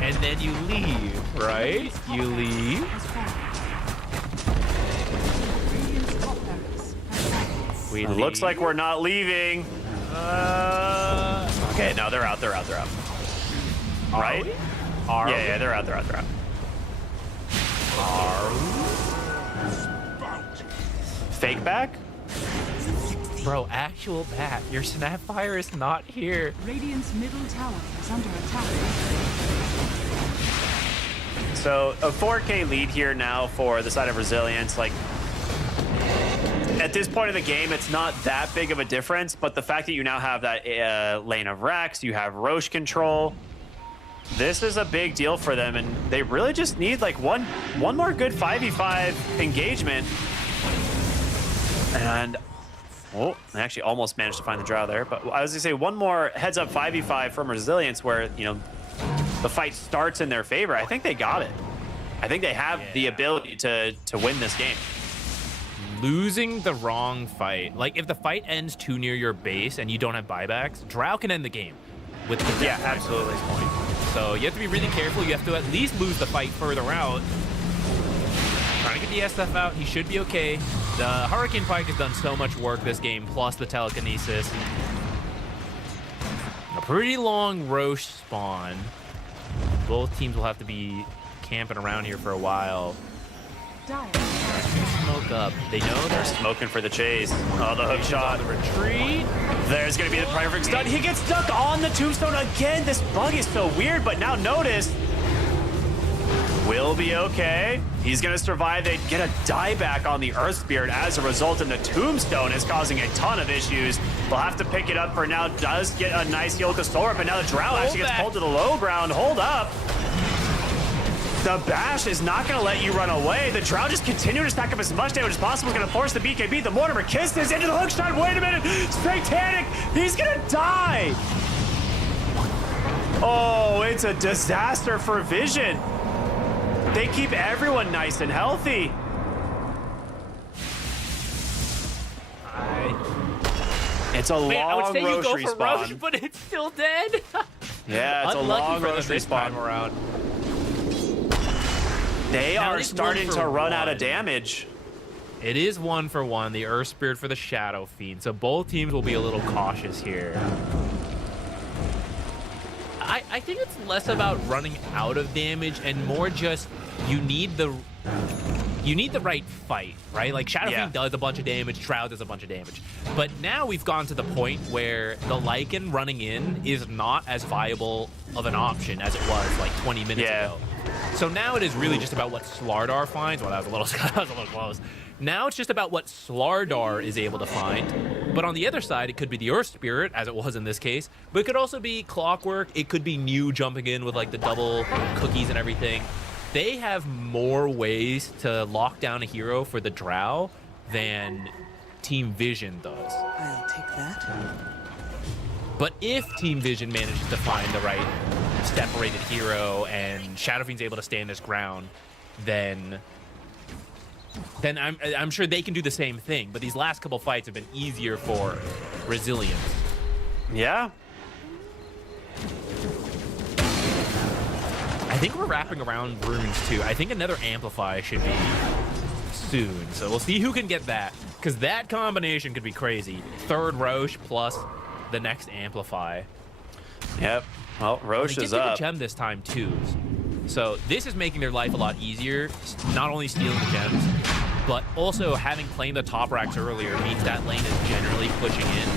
And then you leave, right? You leave. Radiant's top barracks has fallen. We It looks like we're not leaving. Okay, no, they're out. Right? Yeah, they're out. Fake back? Bro, actual bat. Your Snapfire is not here. Radiant's middle tower is under attack. So a 4K lead here now for the side of Resilience. Like, at this point in the game, it's not that big of a difference, but the fact that you now have that lane of Rex, you have Roche control, this is a big deal for them, and they really just need like one more good 5v5 engagement. And oh, I actually almost managed to find the drow there, but I was gonna say one more heads up 5v5 from Resilience where, you know, the fight starts in their favor. I think they got it. I think they have the ability to win this game. Losing the wrong fight. Like, if the fight ends too near your base and you don't have buybacks, drow can end the game with the Yeah, absolutely. point. So you have to be really careful. You have to at least lose the fight further out. Trying to get the SF out. He should be okay. The Hurricane Pike has done so much work this game, plus the telekinesis. A pretty long Roche spawn. Both teams will have to be camping around here for a while. Dire. Smoke up. They know they're Smoking for the chase. Oh, the hook shot. on the retreat. There's going to be the perfect stun. He gets stuck on the tombstone again. This bug is so weird, but now notice. Will be okay. He's going to survive. They get a dieback on the Earth Spirit as a result, and the tombstone is causing a ton of issues. They'll have to pick it up for now. Does get a nice heal with the Sora, but now the Drow actually gets pulled to the low ground. Hold up. The Bash is not going to let you run away. The Drow just continue to stack up as much damage as possible. Is going to force the BKB. The Mortimer kisses into the hook shot. Wait a minute. Satanic. He's going to die. Oh, it's a disaster for Vision. They keep everyone nice and healthy. It's a Man, I would long say you Roche go for Roche, respawn. but it's still dead. Yeah, it's a Unlucky long for them Roche this time respawn. around. They Now are it's starting 1 to for run out of 1. damage. It is 1 for 1, the Earth Spirit for the Shadow Fiend, so both teams will be a little cautious here. I think it's less about running out of damage and more just you need the right fight, right? Like Shadow Fiend does a bunch of damage, Shroud does a bunch of damage. But now we've gone to the point where the Lycan running in is not as viable of an option as it was like 20 minutes ago. So now it is really just about what Slardar finds. Well, that was a little close. Now it's just about what Slardar is able to find. But on the other side, it could be the Earth Spirit, as it was in this case. But it could also be Clockwork. It could be New jumping in with like the double cookies and everything. They have more ways to lock down a hero for the Drow than Team Vision does. I'll take that. But if Team Vision manages to find the right separated hero and Shadow Fiend's able to stand his ground, then I'm sure they can do the same thing. But these last couple fights have been easier for Resilience. Yeah. I think we're wrapping around runes too. I think another Amplify should be soon. So we'll see who can get that, because that combination could be crazy. Third Roche plus the next Amplify. Yep. Well, Roche is They get up. the gem this time too. So this is making their life a lot easier. Not only stealing the gems, but also having claimed the top racks earlier means that lane is generally pushing in,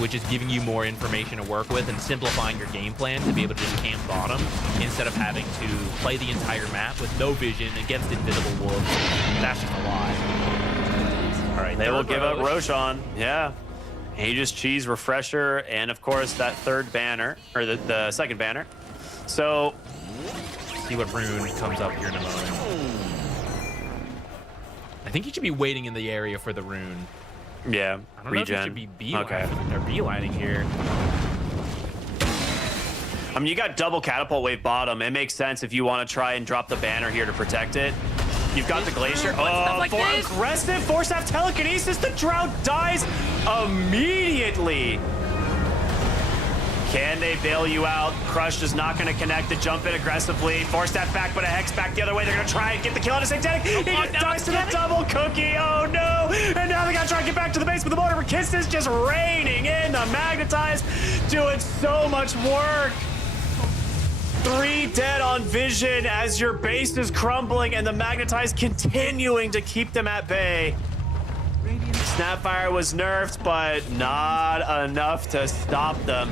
which is giving you more information to work with and simplifying your game plan to be able to just camp bottom instead of having to play the entire map with no vision against invisible wolves. That's just a lot. All right, They will third give up Roche. Roshan. Yeah. Aegis Cheese Refresher, and of course that third banner, or the second banner. So See what rune comes up here in a moment. I think he should be waiting in the area for the rune. Yeah, I don't know if he should be beelining. Okay. They're beelining here. I mean, you got double catapult wave bottom. It makes sense if you want to try and drop the banner here to protect it. You've got the glacier. Oh, like for this. aggressive force staff telekinesis. The drought dies immediately. Can they bail you out? Crush is not going to connect to jump in aggressively. Force staff back, but a hex back the other way. They're going to try and get the kill on a satanic. He just dies to the double cookie. Oh no! And now they got to try and get back to the base with the mortar. Kisses just raining in. The magnetized doing so much work. 3 dead on Vision as your base is crumbling and the magnetized continuing to keep them at bay. Snapfire was nerfed, but not enough to stop them.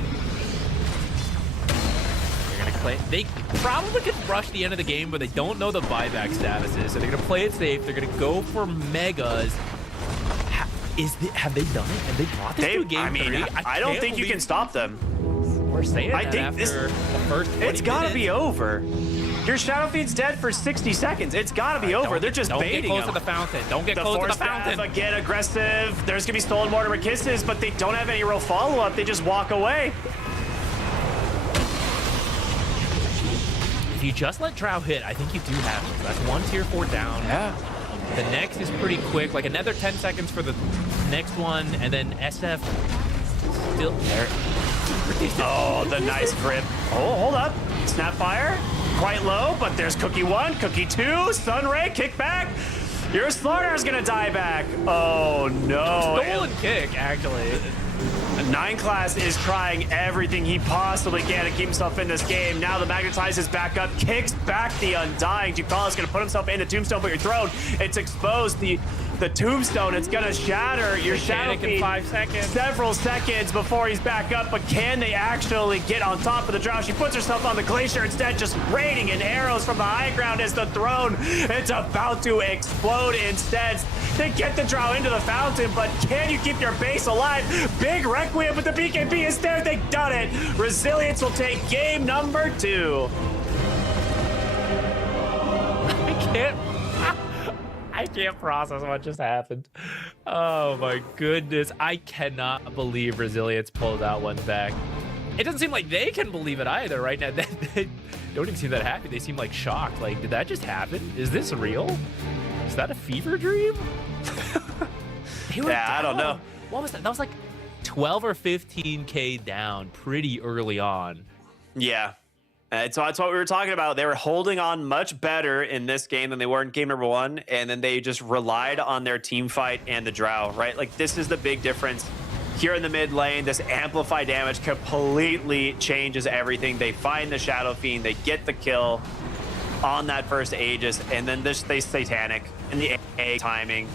They're gonna play. They probably could rush the end of the game, but they don't know the buyback statuses, so they're gonna play it safe. They're gonna go for megas. Have they done it? Have they brought this to a game 3? I don't think you can stop them. We're saying I that think after the first 20 it's got to be minutes. over. Your Shadow Fiend's dead for 60 seconds. It's got to be over. They're just baiting Don't get close him. to the fountain. Don't get close to the Force staff, fountain. again, aggressive. There's going to be stolen mortar kisses, but they don't have any real follow-up. They just walk away. If you just let Drow hit, I think you do have it. That's 1 tier 4 down. Yeah. The next is pretty quick, like another 10 seconds for the next one, and then SF still there. Oh, the nice grip. Oh, hold up. Snapfire, quite low, but there's Cookie 1, Cookie 2, Sunray, kick back. Your Slaughter's gonna die back. Oh, no. Stolen kick, actually. 9 class is trying everything he possibly can to keep himself in this game. Now the magnetizes back up, kicks back the Undying. Jukala's gonna put himself into Tombstone, but you're thrown. It's exposed. The Tombstone, it's gonna shatter your Shadow in Fiend 5 seconds. several seconds before he's back up, but can they actually get on top of the Drow? She puts herself on the glacier instead, just raining in arrows from the high ground as the throne. It's about to explode instead. They get the Drow into the fountain, but can you keep your base alive? Big Requiem, but the BKB is there. They've done it. Resilience will take game number 2. I can't process what just happened. Oh my goodness. I cannot believe Resilience pulled that one back. It doesn't seem like they can believe it either right now. They don't even seem that happy. They seem like shocked. Like, did that just happen? Is this real? Is that a fever dream? Yeah, I don't know. What was that? That was like 12 or 15K down pretty early on. Yeah. So that's what we were talking about. They were holding on much better in this game than they were in game number 1, and then they just relied on their team fight and the Drow, right? Like, this is the big difference. Here in the mid lane, this amplify damage completely changes everything. They find the Shadow Fiend, they get the kill on that first Aegis, and then they Satanic and the egg timing.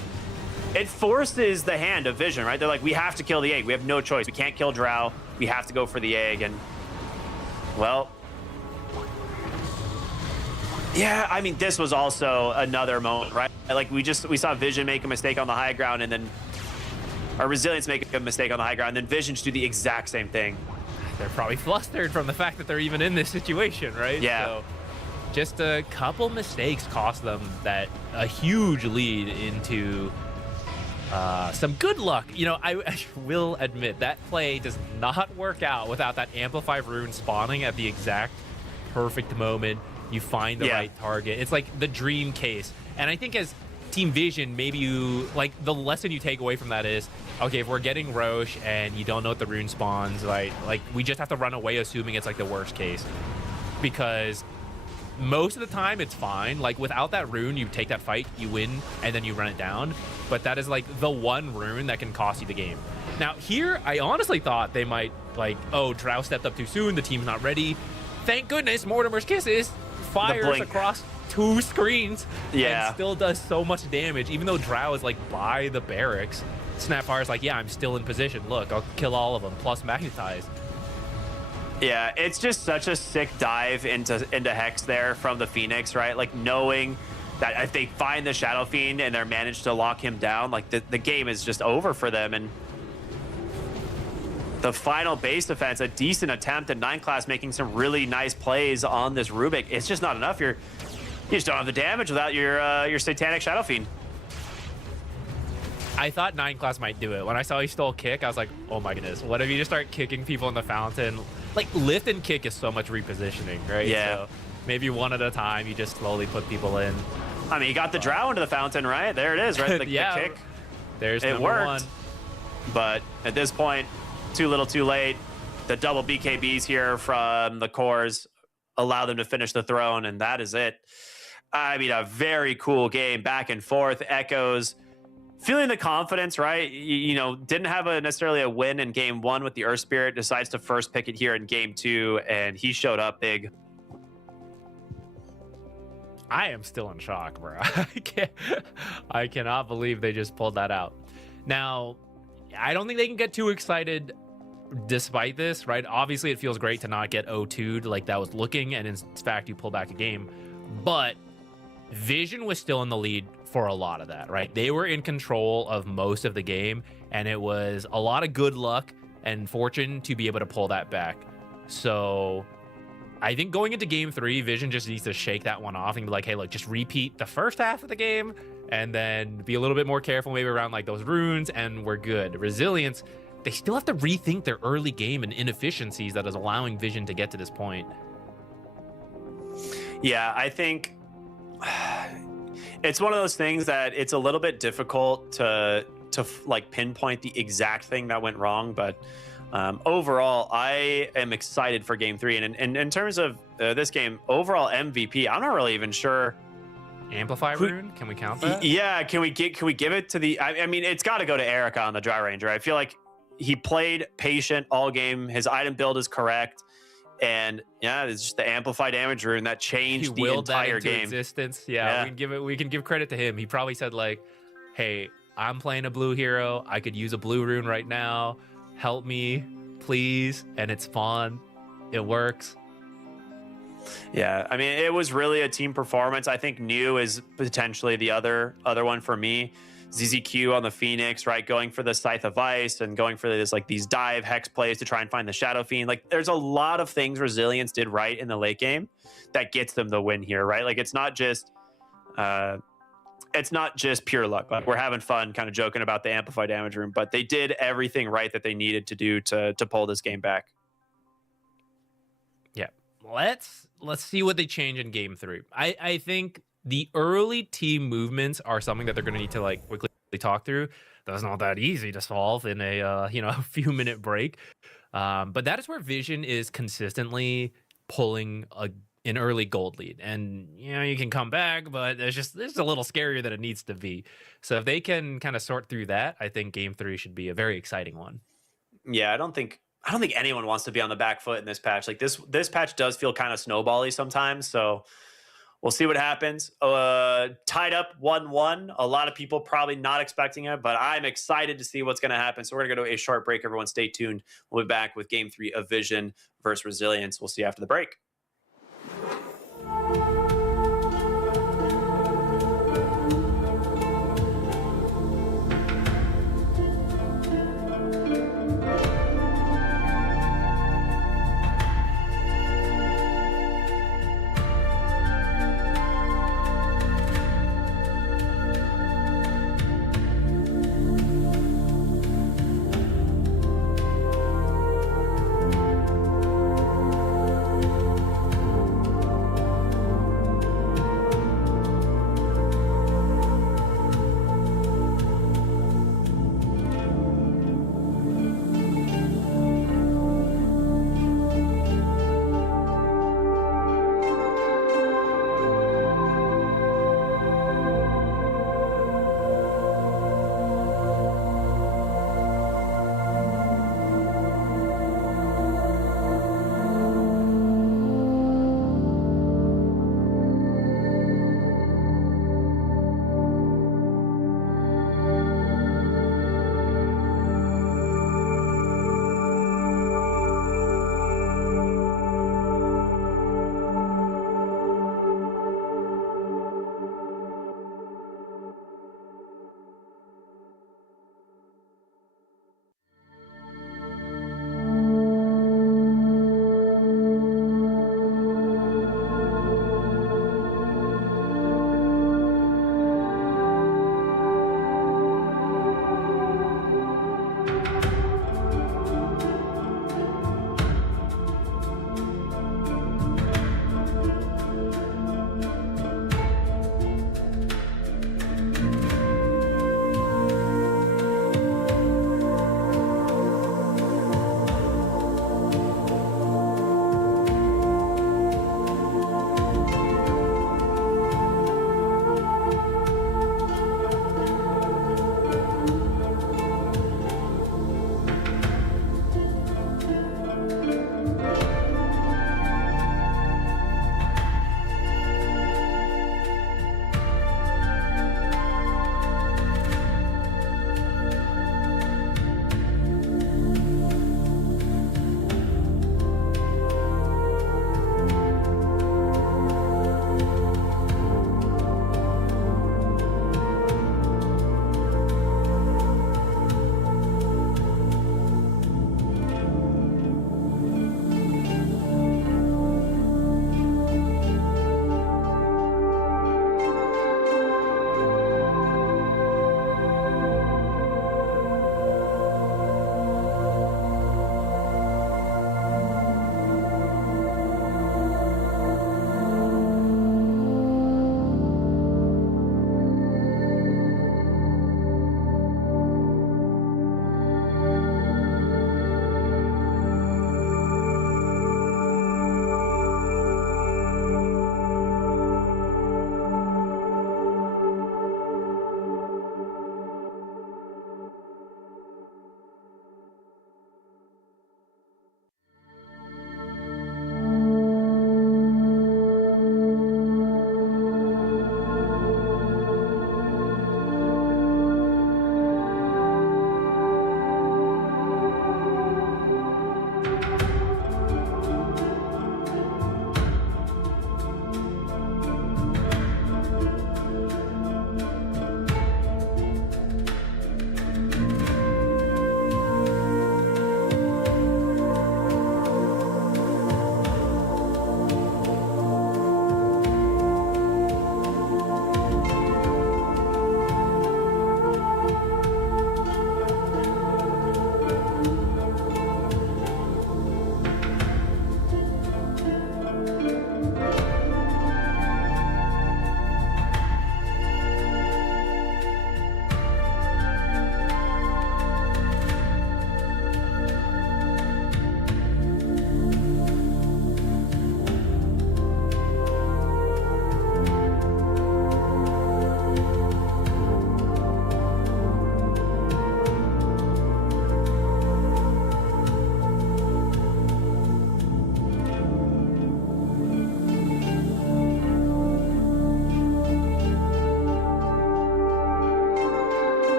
It forces the hand of Vision, right? They're like, we have to kill the egg. We have no choice. We can't kill Drow. We have to go for the egg, and, well... Yeah, I mean, this was also another moment, right? Like, we saw Vision make a mistake on the high ground, and then our Resilience make a mistake on the high ground, and then Vision do the exact same thing. They're probably flustered from the fact that they're even in this situation, right? Yeah. So just a couple mistakes cost them a huge lead into some good luck. You know, I will admit that play does not work out without that Amplify rune spawning at the exact perfect moment. You find the right target. It's like the dream case. And I think as Team Vision, maybe you, like, the lesson you take away from that is, okay, if we're getting Roche and you don't know what the rune spawns, right, like, we just have to run away assuming it's like the worst case. Because most of the time it's fine. Like, without that rune, you take that fight, you win, and then you run it down. But that is like the one rune that can cost you the game. Now here, I honestly thought they might, like, oh, Drow stepped up too soon, the team's not ready. Thank goodness Mortimer's Kisses fires across 2 screens and still does so much damage, even though Drow is like by the barracks. Snapfire's like, yeah, I'm still in position. Look, I'll kill all of them, plus magnetize. Yeah, it's just such a sick dive into Hex there from the Phoenix, right? Like, knowing that if they find the Shadow Fiend and they're managed to lock him down, like, the game is just over for them. And the final base defense, a decent attempt at 9 class making some really nice plays on this Rubik. It's just not enough. You just don't have the damage without your Satanic Shadow Fiend. I thought 9 class might do it. When I saw he stole kick, I was like, oh my goodness. What if you just start kicking people in the fountain? Like, lift and kick is so much repositioning, right? Yeah. So maybe one at a time, you just slowly put people in. I mean, you got the drow into the fountain, right? There it is, right? The kick. There's it number worked. 1. But at this point, too little, too late. The double BKBs here from the cores allow them to finish the throne, and that is it. I mean, a very cool game, back and forth, echoes. Feeling the confidence, right? You know, didn't have necessarily a win in game 1 with the Earth Spirit, decides to first pick it here in game 2, and he showed up big. I am still in shock, bro. I cannot believe they just pulled that out. Now, I don't think they can get too excited despite this, right? Obviously, it feels great to not get 0-2'd like that was looking, and in fact, you pull back a game. But Vision was still in the lead for a lot of that, right? They were in control of most of the game, and it was a lot of good luck and fortune to be able to pull that back. So I think going into game 3, Vision just needs to shake that one off and be like, hey, look, just repeat the first half of the game and then be a little bit more careful maybe around like those runes, and we're good. Resilience, they still have to rethink their early game and inefficiencies that is allowing Vision to get to this point. Yeah, I think it's one of those things that it's a little bit difficult to like pinpoint the exact thing that went wrong, but overall, I am excited for game 3. And in terms of this game, overall MVP, I'm not really even sure. Amplify rune? Can we count that? Yeah, can we give it to the? I mean, it's got to go to Erica on the Dry Ranger. I feel like he played patient all game. His item build is correct, and yeah, it's just the amplify damage rune that changed the entire game. Existence. Yeah, we can give credit to him. He probably said like, "Hey, I'm playing a blue hero. I could use a blue rune right now. Help me, please." And it's fun. It works. Yeah, I mean, it was really a team performance. I think New is potentially the other one for me. ZZQ on the Phoenix, right? Going for the Scythe of Ice and going for this, like, these dive hex plays to try and find the Shadow Fiend. Like, there's a lot of things Resilience did right in the late game that gets them the win here, right? Like, it's not just pure luck. Like, we're having fun kind of joking about the amplify damage room, but they did everything right that they needed to do to pull this game back. Yeah. Let's see what they change in game 3. I think the early team movements are something that they're going to need to like quickly talk through. That's not that easy to solve in a a few minute break. But that is where Vision is consistently pulling an early gold lead, and you can come back, but it's a little scarier than it needs to be. So if they can kind of sort through that, I think game 3 should be a very exciting one. Yeah, I don't think anyone wants to be on the back foot in this patch. Like this patch does feel kind of snowbally sometimes. So we'll see what happens. Tied up 1-1. A lot of people probably not expecting it, but I'm excited to see what's going to happen. So we're going to go to a short break. Everyone stay tuned. We'll be back with game 3 of Vision versus Resilience. We'll see you after the break.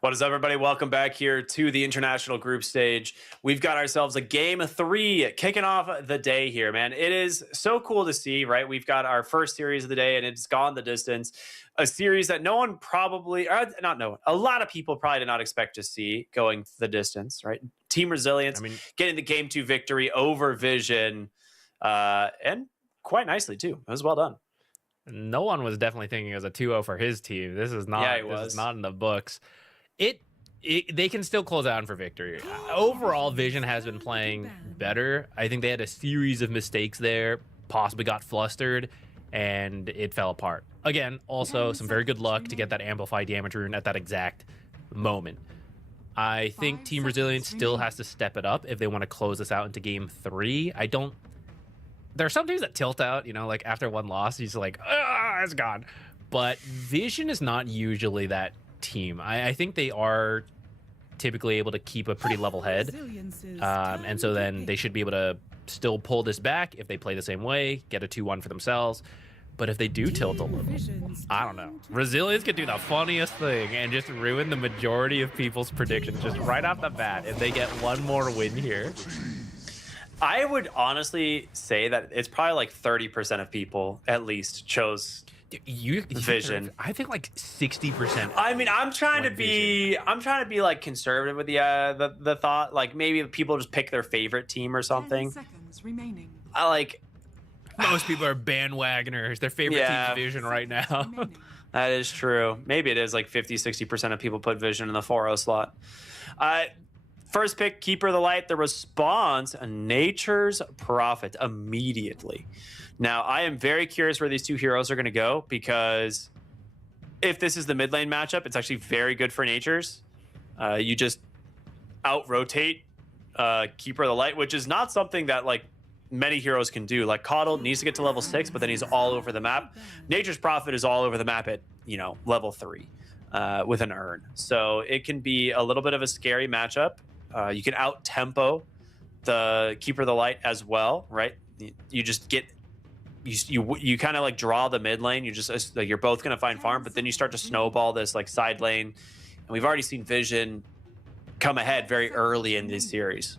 What is up, everybody? Welcome back here to the international group stage. We've got ourselves a game 3 kicking off the day here, man. It is so cool to see, right? We've got our first series of the day, and it's gone the distance. A series that no one probably, not no one, a lot of people probably did not expect to see going the distance, right? Team Resilience, getting the game 2 victory over Vision, and quite nicely, too. It was well done. No one was definitely thinking it was a 2-0 for his team. This is not, this is not in the books. They can still close out for victory. Overall, Vision has been playing better. I think they had a series of mistakes there, possibly got flustered, and it fell apart. Again, also some very good luck to get that amplified damage rune at that exact moment. I think Team Resilience still has to step it up if they want to close this out into game 3. There are some teams that tilt out, you know, like after one loss, he's like, it's gone. But Vision is not usually that team. I think they are typically able to keep a pretty level head, and so then they should be able to still pull this back if they play the same way, get a 2-1 for themselves. But if they do tilt a little, I don't know. Resilience could do the funniest thing and just ruin the majority of people's predictions just right off the bat if they get one more win here. I would honestly say that it's probably like 30% of people at least chose Vision. I think like 60%. I mean, I'm trying to be like conservative with the thought. Like maybe people just pick their favorite team or something. 10 seconds remaining. I like. Most people are bandwagoners. Their favorite team's Vision right now. That is true. Maybe it is like 50-60% of people put Vision in the 4-0 slot. First pick, Keeper of the Light. The response, Nature's Prophet, immediately. Now, I am very curious where these two heroes are going to go, because if this is the mid lane matchup, it's actually very good for Nature's. You just out-rotate Keeper of the Light, which is not something that, like, many heroes can do. Like, Coddle needs to get to level 6, but then he's all over the map. Nature's Prophet is all over the map at, level 3 with an urn. So it can be a little bit of a scary matchup. You can out-tempo the Keeper of the Light as well, right? You just get... You kind of like draw the mid lane. You're both going to find farm, but then you start to snowball this like side lane. And we've already seen Vision come ahead very early in this series.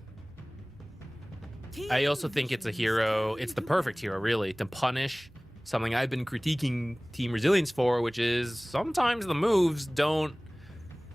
I also think it's the perfect hero, really, to punish something I've been critiquing Team Resilience for, which is sometimes the moves don't...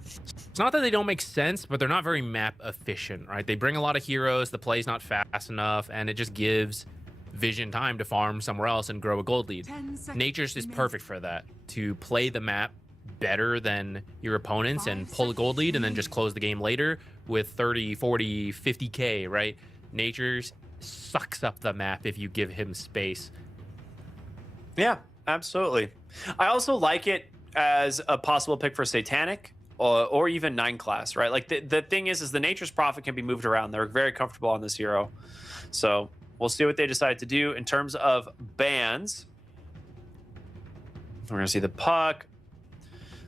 It's not that they don't make sense, but they're not very map efficient, right? They bring a lot of heroes, the play's not fast enough, and it just gives Vision time to farm somewhere else and grow a gold lead. Nature's is perfect for that, to play the map better than your opponents and pull a gold lead and then just close the game later with 30, 40, 50k, right? Nature's sucks up the map if you give him space. Yeah, absolutely. I also like it as a possible pick for Satanic or even 9 class, right? Like the thing is the Nature's Prophet can be moved around. They're very comfortable on this hero. So we'll see what they decide to do in terms of bans. We're going to see the puck.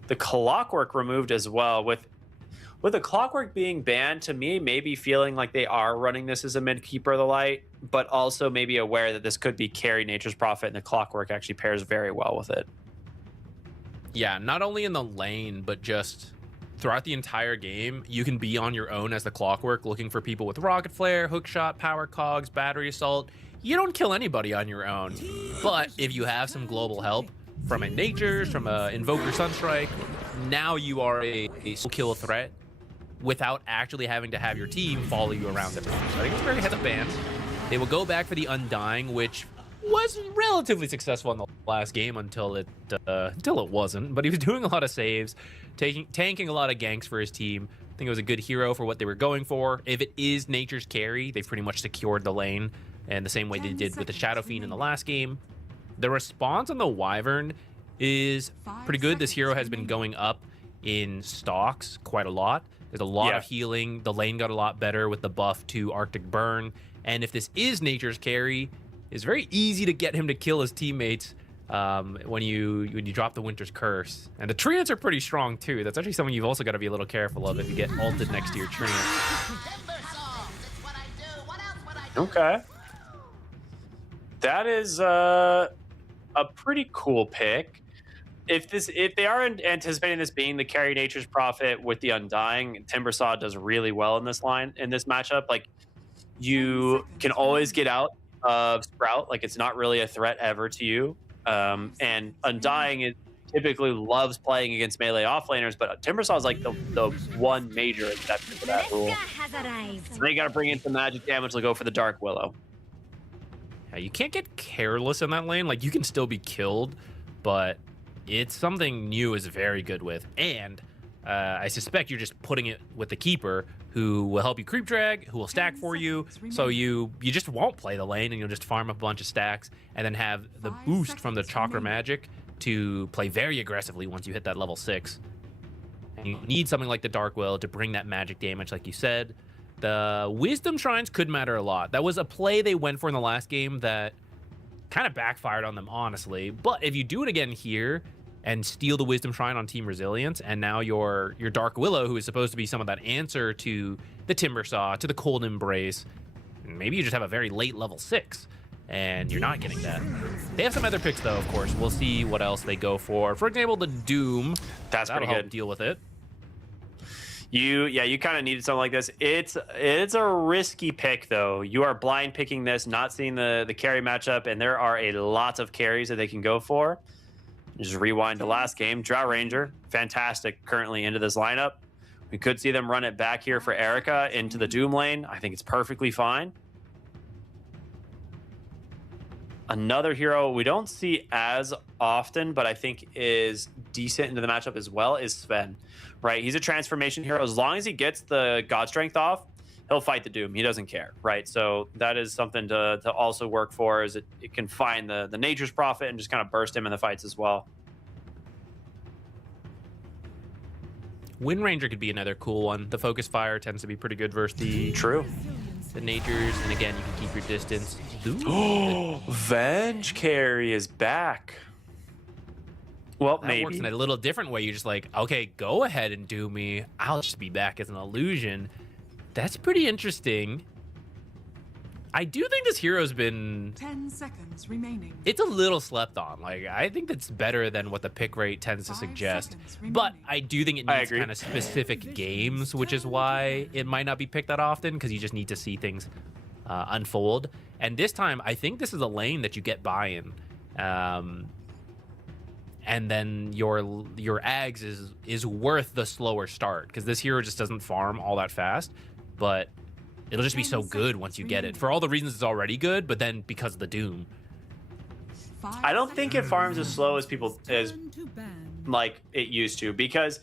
The Clockwork removed as well. With the Clockwork being banned, to me, maybe feeling like they are running this as a mid Keeper of the Light, but also maybe aware that this could be carry Nature's Prophet, and the Clockwork actually pairs very well with it. Yeah, not only in the lane, but just throughout the entire game, you can be on your own as the Clockwork, looking for people with Rocket Flare, Hookshot, Power Cogs, Battery Assault. You don't kill anybody on your own. But if you have some global help from a Nature's, from a Invoker Sunstrike, now you are a kill threat without actually having to have your team follow you around every time. So I think it's very heads up band. They will go back for the Undying, which was relatively successful in the last game until it wasn't. But he was doing a lot of saves, tanking a lot of ganks for his team. I think it was a good hero for what they were going for. If it is Nature's carry, they've pretty much secured the lane, and the same way they did with the Shadow Fiend in the last game. The response on the Wyvern is pretty good. This hero has been going up in stocks quite a lot. There's a lot of healing. The lane got a lot better with the buff to Arctic Burn. And if this is Nature's carry, it's very easy to get him to kill his teammates when you drop the Winter's Curse. And the Treants are pretty strong too. That's actually something you've also got to be a little careful of if you get ulted next to your Treant. Okay. That is a pretty cool pick. if they are anticipating this being the carry Nature's Prophet with the Undying, Timbersaw does really well in this matchup. Like, you can always get out of Sprout. Like, it's not really a threat ever to you. And Undying typically loves playing against melee offlaners, but Timbersaw is like the one major exception to that rule. So they got to bring in some magic damage. They'll go for the Dark Willow. Yeah, you can't get careless in that lane. Like, you can still be killed, but it's something New is very good with. And I suspect you're just putting it with the Keeper, who will help you creep drag, who will stack for you. So you just won't play the lane, and you'll just farm a bunch of stacks and then have the boost from the Chakra Magic to play very aggressively once you hit that level 6. And you need something like the Dark Will to bring that magic damage, like you said. The Wisdom Shrines could matter a lot. That was a play they went for in the last game that kind of backfired on them, honestly. But if you do it again here and steal the Wisdom Shrine on Team Resilience, and now your Dark Willow, who is supposed to be some of that answer to the Timbersaw, to the Cold Embrace, maybe you just have a very late level 6. And you're not getting that. They have some other picks, though, of course. We'll see what else they go for. For example, the Doom. That'll help deal with it. You kind of needed something like this. It's a risky pick, though. You are blind picking this, not seeing the carry matchup, and there are a lot of carries that they can go for. Just rewind to last game. Drow Ranger, fantastic currently into this lineup. We could see them run it back here for Erica into the Doom lane. I think it's perfectly fine. Another hero we don't see as often, but I think is decent into the matchup as well, is Sven, right? He's a transformation hero. As long as he gets the God Strength off, he'll fight the Doom. He doesn't care, right? So that is something to also work for, is it can find the Nature's Prophet and just kind of burst him in the fights as well. Wind Ranger could be another cool one. The Focus Fire tends to be pretty good versus the Natures, and again, you can keep your distance. Oh, Venge carry is back. Well, that maybe works in a little different way. You're just like, okay, go ahead and do me. I'll just be back as an illusion. That's pretty interesting. I do think this hero's been 10 seconds remaining. It's a little slept on. Like, I think that's better than what the pick rate tends to suggest. But I do think it needs kind of specific games, which is why it might not be picked that often, because you just need to see things unfold. And this time, I think this is a lane that you get buy-in. And then your Ags is worth the slower start, because this hero just doesn't farm all that fast. But it'll just be so good once you get it. For all the reasons it's already good, but then because of the Doom. I don't think it farms as slow as like it used to, because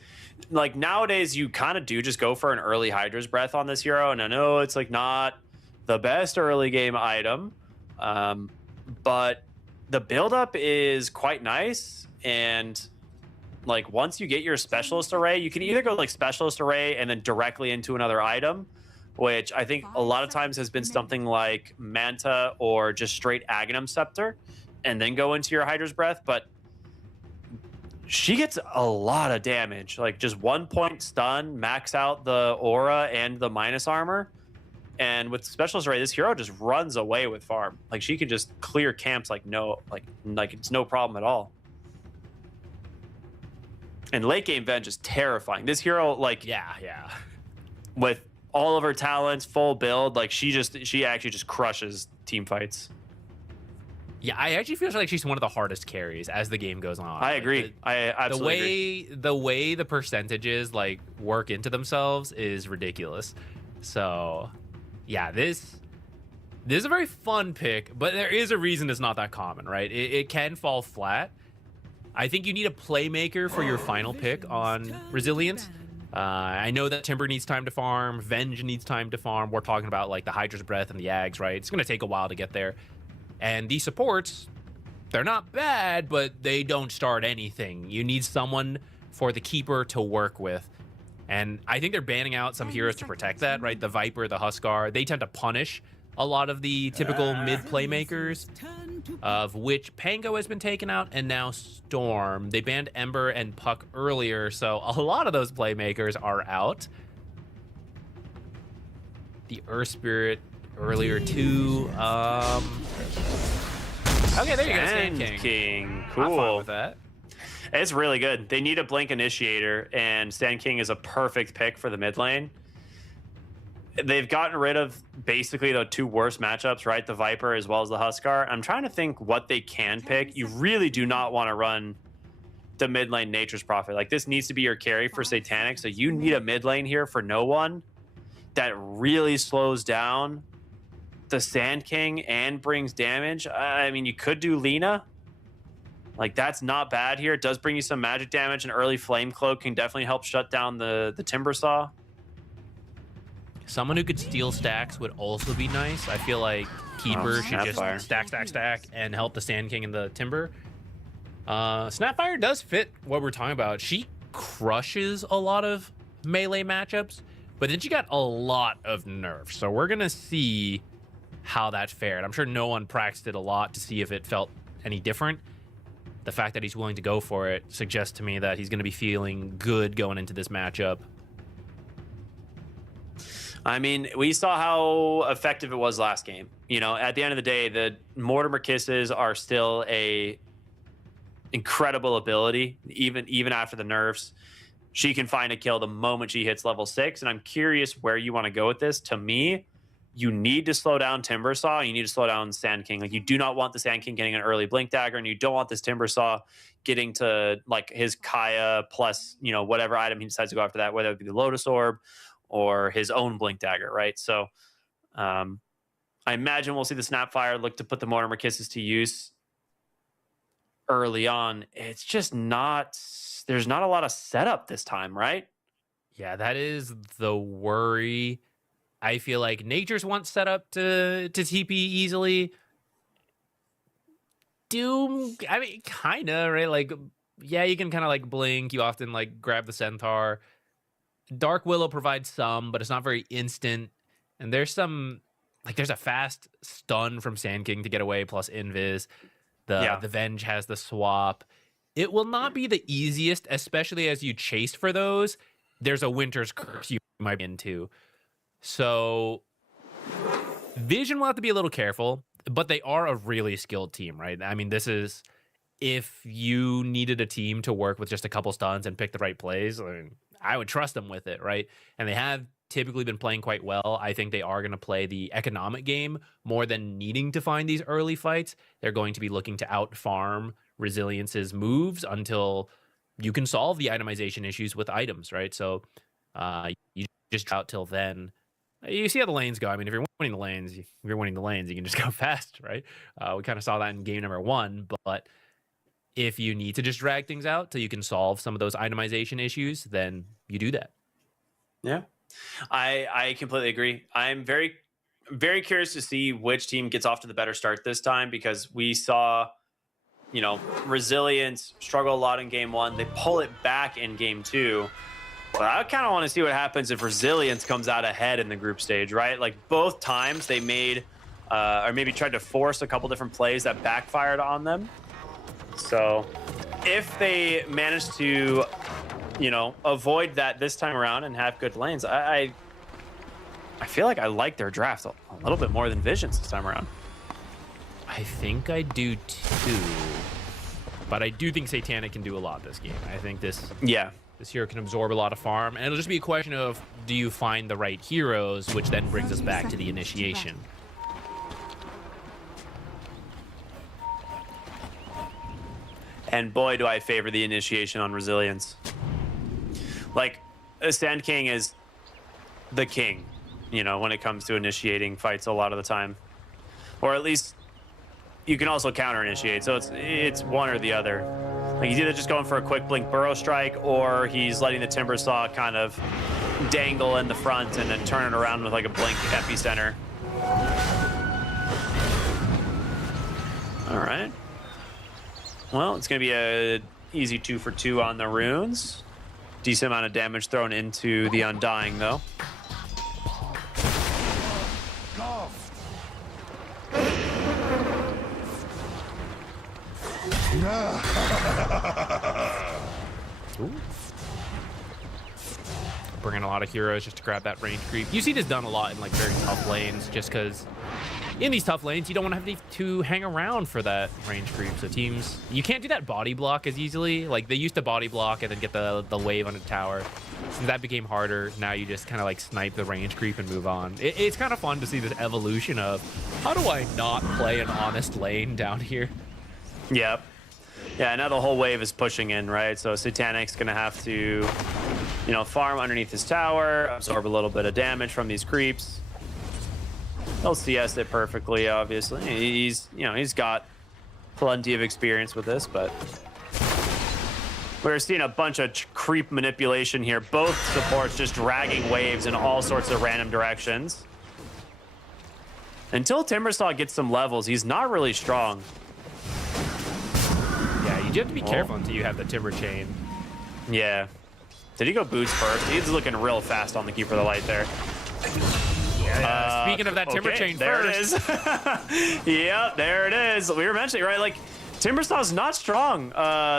like nowadays you kind of do just go for an early Hydra's Breath on this hero, and I know it's like not the best early game item, but the buildup is quite nice. And like once you get your Specialist Array, you can either go like Specialist Array and then directly into another item, which I think a lot of times has been something like Manta or just straight Aghanim Scepter, and then go into your Hydra's Breath. But she gets a lot of damage, like just 1 point stun, max out the aura and the minus armor. And with Specialist Array, this hero just runs away with farm. Like she can just clear camps like it's no problem at all. And late game Venge is terrifying. This hero, like, yeah, with all of her talents, full build, like she actually just crushes team fights. Yeah, I actually feel like she's one of the hardest carries as the game goes on. I agree. I absolutely agree. The way the percentages like work into themselves is ridiculous. So, yeah, this is a very fun pick, but there is a reason it's not that common, right? It can fall flat. I think you need a playmaker for your final pick on Resilience. I know that Timber needs time to farm, Venge needs time to farm. We're talking about like the Hydra's Breath and the Ags, right? It's going to take a while to get there. And these supports, they're not bad, but they don't start anything. You need someone for the Keeper to work with. And I think they're banning out some heroes to protect that, right? The Viper, the Huskar, they tend to punish a lot of the typical mid playmakers, of which Pango has been taken out, and now Storm. They banned Ember and Puck earlier, so a lot of those playmakers are out. The Earth Spirit earlier too. Okay, there you go. Sand King. Cool. I'm fine with that. It's really good. They need a Blink Initiator, and Sand King is a perfect pick for the mid lane. They've gotten rid of basically the two worst matchups, right? The Viper as well as the Huskar. I'm trying to think what they can pick. You really do not want to run the mid lane Nature's Prophet. Like, this needs to be your carry for Satanic, so you need a mid lane here for no one that really slows down the Sand King and brings damage. I mean, you could do Lina. Like, that's not bad here. It does bring you some magic damage, and early Flame Cloak can definitely help shut down the Timber Saw. Someone who could steal stacks would also be nice. I feel like Keeper should just stack, and help the Sand King and the Timber. Snapfire does fit what we're talking about. She crushes a lot of melee matchups, but then she got a lot of nerfs. So we're going to see how that fared. I'm sure no one practiced it a lot to see if it felt any different. The fact that he's willing to go for it suggests to me that he's going to be feeling good going into this matchup. I mean, we saw how effective it was last game. You know, at the end of the day, the Mortimer Kisses are still a incredible ability, even after the nerfs. She can find a kill the moment she hits level 6, and I'm curious where you want to go with this. To me, you need to slow down Timber Saw. You need to slow down Sand King. Like, you do not want the Sand King getting an early Blink Dagger, and you don't want this Timber Saw getting to, like, his Kaya plus, you know, whatever item he decides to go after that, whether it be the Lotus Orb or his own Blink Dagger, right? So I imagine we'll see the Snapfire look to put the Mortimer Kisses to use early on. It's just not, there's not a lot of setup this time, right? Yeah, that is the worry. I feel like Nature's once set up to TP easily. Doom, I mean, kind of, right? Like, yeah, you can kind of like blink. You often like grab the Centaur. Dark Willow provides some, but it's not very instant. And there's some, like, there's a fast stun from Sand King to get away, plus Invis. The Venge has the swap. It will not be the easiest, especially as you chase for those. There's a Winter's Curse you might be into. So Vision will have to be a little careful, but they are a really skilled team, right? I mean, this is, if you needed a team to work with just a couple stuns and pick the right plays, I would trust them with it, right? And they have typically been playing quite well. I think they are going to play the economic game more than needing to find these early fights. They're going to be looking to out-farm Resilience's moves until you can solve the itemization issues with items, right? So you just out till then. You see how the lanes go. I mean, if you're winning the lanes, you can just go fast, right? We kind of saw that in game number 1, but if you need to just drag things out till you can solve some of those itemization issues, then you do that. Yeah, I completely agree. I'm very, very curious to see which team gets off to the better start this time, because we saw, you know, Resilience struggle a lot in game 1. They pull it back in game 2. But I kind of want to see what happens if Resilience comes out ahead in the group stage, right? Like, both times they made, or maybe tried to force a couple different plays that backfired on them. So if they manage to, you know, avoid that this time around and have good lanes, I feel like I like their draft a little bit more than Vision's this time around. I think I do too. But I do think Satanic can do a lot this game. I think this hero can absorb a lot of farm, and it'll just be a question of, do you find the right heroes, which then brings us back to the initiation. And boy, do I favor the initiation on Resilience. Like, Sand King is the king, you know, when it comes to initiating fights a lot of the time. Or at least you can also counter initiate, so it's one or the other. Like, he's either just going for a quick blink burrow strike, or he's letting the Timber Saw kind of dangle in the front and then turn it around with like a blink epicenter. All right. Well, it's going to be a easy 2 for 2 on the runes. Decent amount of damage thrown into the Undying, though. Ooh. Bringing a lot of heroes just to grab that range creep. You see this done a lot in like very tough lanes, just because in these tough lanes, you don't want to have to hang around for that range creep. So teams, you can't do that body block as easily. Like they used to body block and then get the wave on the tower. Since that became harder, now you just kind of like snipe the range creep and move on. It's kind of fun to see this evolution of how do I not play an honest lane down here? Yep. Yeah, now the whole wave is pushing in, right? So Satanic's gonna have to, you know, farm underneath his tower, absorb a little bit of damage from these creeps. He'll CS it perfectly, obviously. He's got plenty of experience with this, but we're seeing a bunch of creep manipulation here. Both supports just dragging waves in all sorts of random directions. Until Timbersaw gets some levels, he's not really strong. Yeah, you do have to be careful until you have the Timber Chain. Yeah. Did he go boots first? He's looking real fast on the Keeper of the Light there. Speaking of that Timber Chain there first. It is. Yep, there it is. We were mentioning, right? Like, Timbersaw's not strong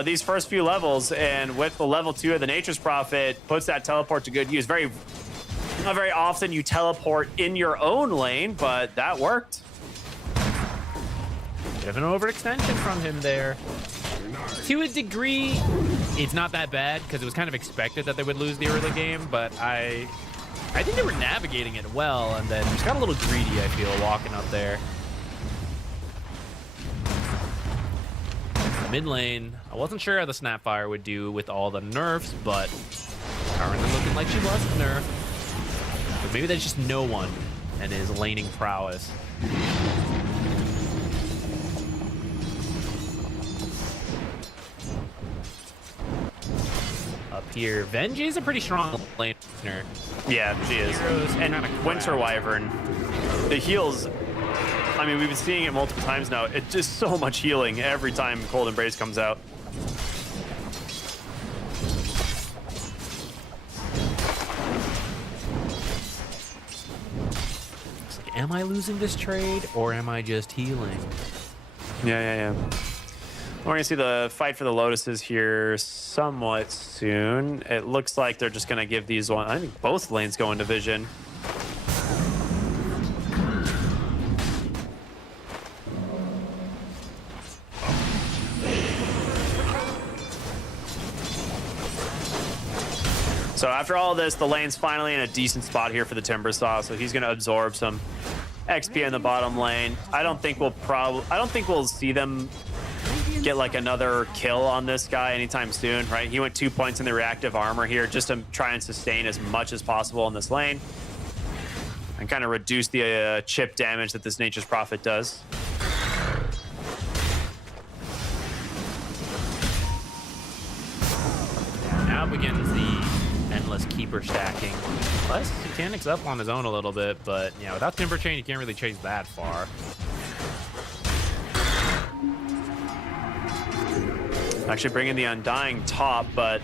these first few levels, and with the level 2 of the Nature's Prophet, puts that teleport to good use. Not very often you teleport in your own lane, but that worked. Bit of an overextension from him there. To a degree, it's not that bad because it was kind of expected that they would lose the early game, but I think they were navigating it well, and then just got a little greedy, I feel, walking up there. Mid lane, I wasn't sure how the Snapfire would do with all the nerfs, but currently looking like she was nerfed. But maybe there's just no one and his laning prowess. Up here, Venge is a pretty strong laner. Yeah, she is. And Winter Wyvern, the heals, I mean, we've been seeing it multiple times now. It's just so much healing every time Cold Embrace comes out. It's like, am I losing this trade or am I just healing? Yeah. We're gonna see the fight for the Lotuses here somewhat soon. It looks like they're just gonna give these one. I think both lanes go into Vision. So after all this, the lane's finally in a decent spot here for the Timbersaw, so he's gonna absorb some XP in the bottom lane. I don't think we'll see them get like another kill on this guy anytime soon, right? He went 2 points in the reactive armor here just to try and sustain as much as possible in this lane and kind of reduce the chip damage that this Nature's Prophet does. Now begins the endless keeper stacking. Plus, Titanic's up on his own a little bit, but yeah, without Timber Chain, you can't really chase that far. Actually bringing the Undying top, but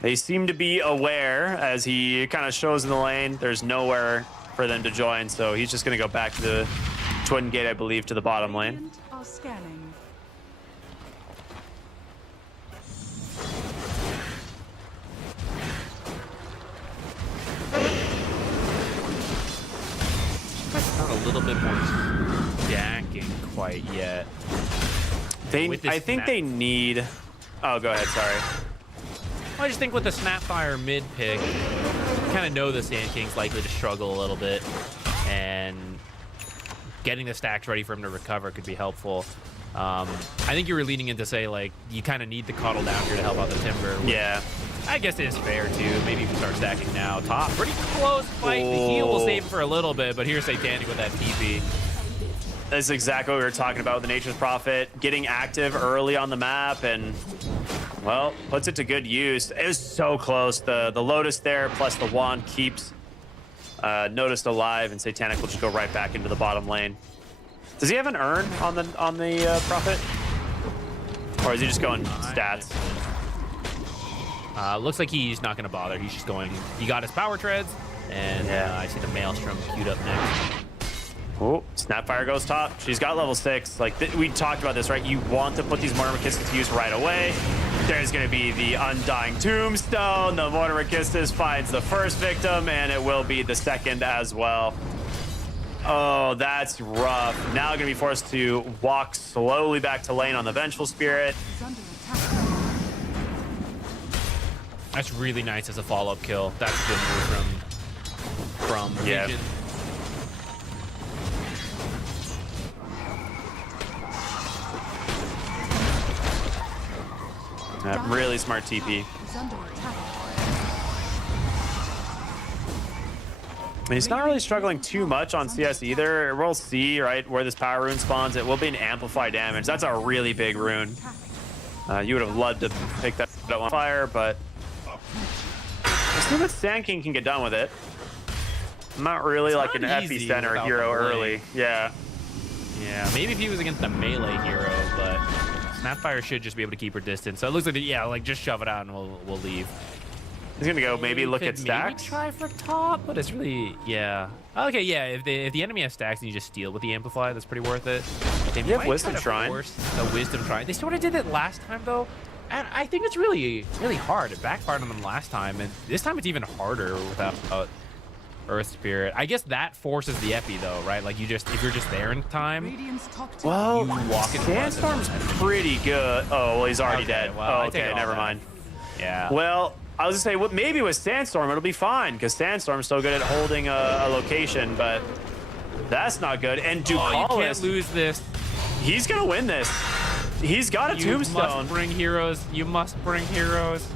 they seem to be aware as he kind of shows in the lane. There's nowhere for them to join, so he's just going to go back to the Twin Gate, I believe, to the bottom lane. Are scanning. Not a little bit more stacking quite yet. I think they need... Oh, go ahead, sorry. I just think with the Snapfire mid pick, you kind of know the Sand King's likely to struggle a little bit, and getting the stacks ready for him to recover could be helpful. I think you were leaning in to say, like, you kind of need the Cuddle down here to help out the Timber. Yeah. I guess it is fair, too. Maybe you can start stacking now. Top, pretty close fight. The heal will save for a little bit, but here's Satanic with that TP. That's exactly what we were talking about with the Nature's Prophet, getting active early on the map and, well, puts it to good use. It was so close. The Lotus there plus the wand keeps Noticed alive, and Satanic will just go right back into the bottom lane. Does he have an urn on the Prophet? Or is he just going stats? Looks like he's not going to bother. He's just going, he got his power treads, and I see the Maelstrom queued up next. Oh, Snapfire goes top. She's got level 6. Like, we talked about this, right? You want to put these Mortimer Kisses to use right away. There's going to be the Undying Tombstone. The Mortimer Kisses finds the first victim, and it will be the second as well. Oh, that's rough. Now gonna be forced to walk slowly back to lane on the Vengeful Spirit. Is under attack. That's really nice as a follow-up kill. That's a good move from Yeah. Vision. Really smart TP. Is under attack. I mean, he's not really struggling too much on CS either. We'll see, right, where this power rune spawns. It will be an amplify damage. That's a really big rune. You would have loved to pick that up on fire, but I assume that Sand King can get done with it. I'm not really like an not easy epicenter without hero the blade. early. Yeah. Yeah, maybe if he was against the melee hero, but Snapfire should just be able to keep her distance. So it looks like, yeah, like just shove it out and we'll leave. He's gonna go maybe look at Could stacks. Maybe try for top, but it's really, yeah. Okay, yeah, if the enemy has stacks and you just steal with the amplify, that's pretty worth it. They You have might Wisdom try to Shrine. force the Wisdom Shrine. They sort of did it last time though, and I think it's really hard. It backfired on them last time, and this time it's even harder without Earth Spirit. I guess that forces the epi though, right? Like if you're just there in time. Radiant's top tower. Well, You walk into Sandstorm's pretty good. Oh, well, he's already Okay, dead. well, Oh, I take okay, it all never back. mind. Yeah. Well, I was gonna say, well, maybe with Sandstorm it'll be fine because Sandstorm's so good at holding a location, but that's not good. And Oh, you can't Ducalis, lose this. he's gonna win this. He's got a You tombstone. must bring heroes. You must bring heroes.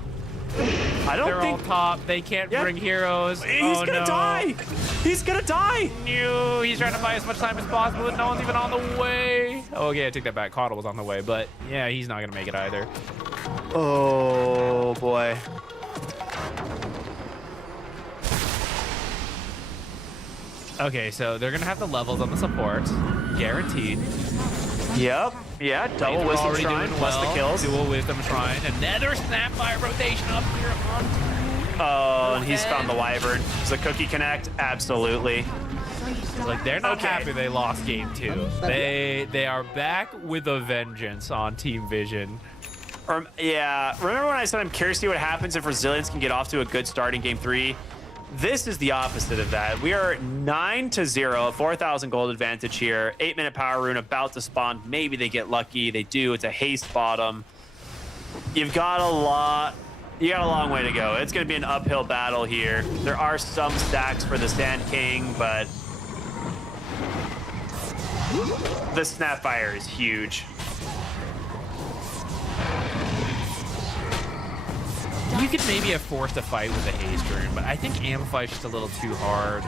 I don't They're all think top. They can't Yeah. bring heroes. he's Oh, gonna no. die. He's gonna die. No, he's trying to buy as much time as possible, and no one's even on the way. Oh, okay, I take that back. Caudle was on the way, but yeah, he's not gonna make it either. Oh boy. Okay, so they're gonna have the levels on the support, guaranteed. Yep. Yeah. Double They're Wisdom already Shrine doing plus the well. kills. Dual Wisdom Shrine. Another Snapfire rotation up here on. Oh, and he's found the Wyvern. Does the cookie connect? Absolutely. Like they're not Okay. happy they lost game 2. They are back with a vengeance on Team Vision. Yeah, remember when I said I'm curious to see what happens if Resilience can get off to a good start in game 3? This is the opposite of that. We are 9-0, 4,000 gold advantage here. 8-minute power rune about to spawn. Maybe they get lucky. They do. It's a haste bottom. You got a long way to go. It's going to be an uphill battle here. There are some stacks for the Sand King, but the Snapfire is huge. You could maybe have forced a fight with the haste rune, but I think Amplify is just a little too hard.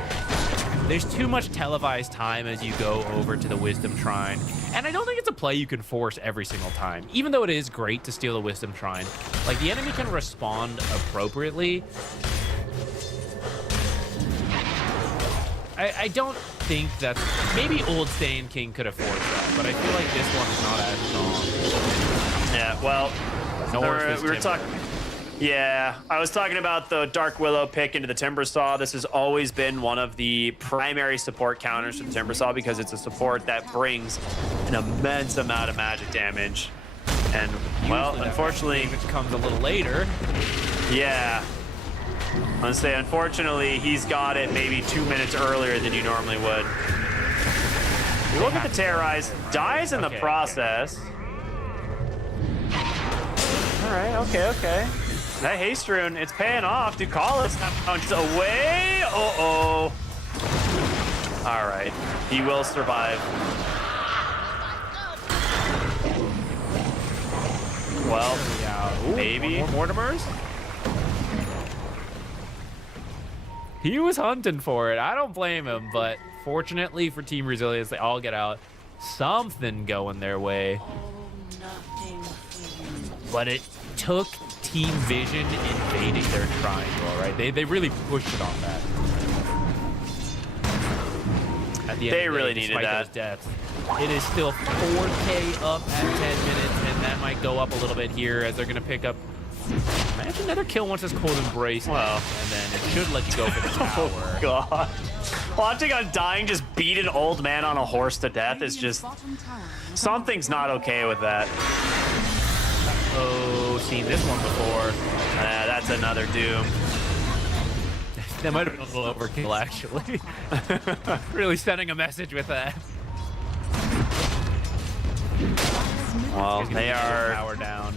There's too much televised time as you go over to the Wisdom Shrine, and I don't think it's a play you can force every single time. Even though it is great to steal the Wisdom Shrine, like the enemy can respond appropriately. I don't think that's... Maybe old Sand King could have forced that, but I feel like this one is not as strong. Yeah, well, we were talking... Yeah, I was talking about the Dark Willow pick into the Timbersaw. This has always been one of the primary support counters for the Timbersaw because it's a support that brings an immense amount of magic damage. And, well, Usually that unfortunately... magic damage comes a little later. Yeah. I'm gonna say, unfortunately, he's got it maybe 2 minutes earlier than you normally would. You look at the Terrorize, dies in the Okay, process. All right, okay. That haste rune, it's paying off. Ducalis punched away. Uh-oh. All right, he will survive. Well, Yeah. Ooh, maybe. more Mortimers? He was hunting for it. I don't blame him, but fortunately for Team Resilience, they all get out. Something going their way. But it took Team Vision invading their triangle, right? They really pushed it on that. At the end They of the really day, needed despite that. those deaths. It is still 4K up at 10 minutes, and that might go up a little bit here as they're going to pick up. Imagine another kill once this Cold Embrace. Well. And then it should let you go for the tower. Oh, God. Watching Undying just beat an old man on a horse to death is just... Bottom tower is Something's not okay with that. Oh, seen this one before. That's another Doom. That might have been a little overkill, actually. Really sending a message with that. Well, they are power down.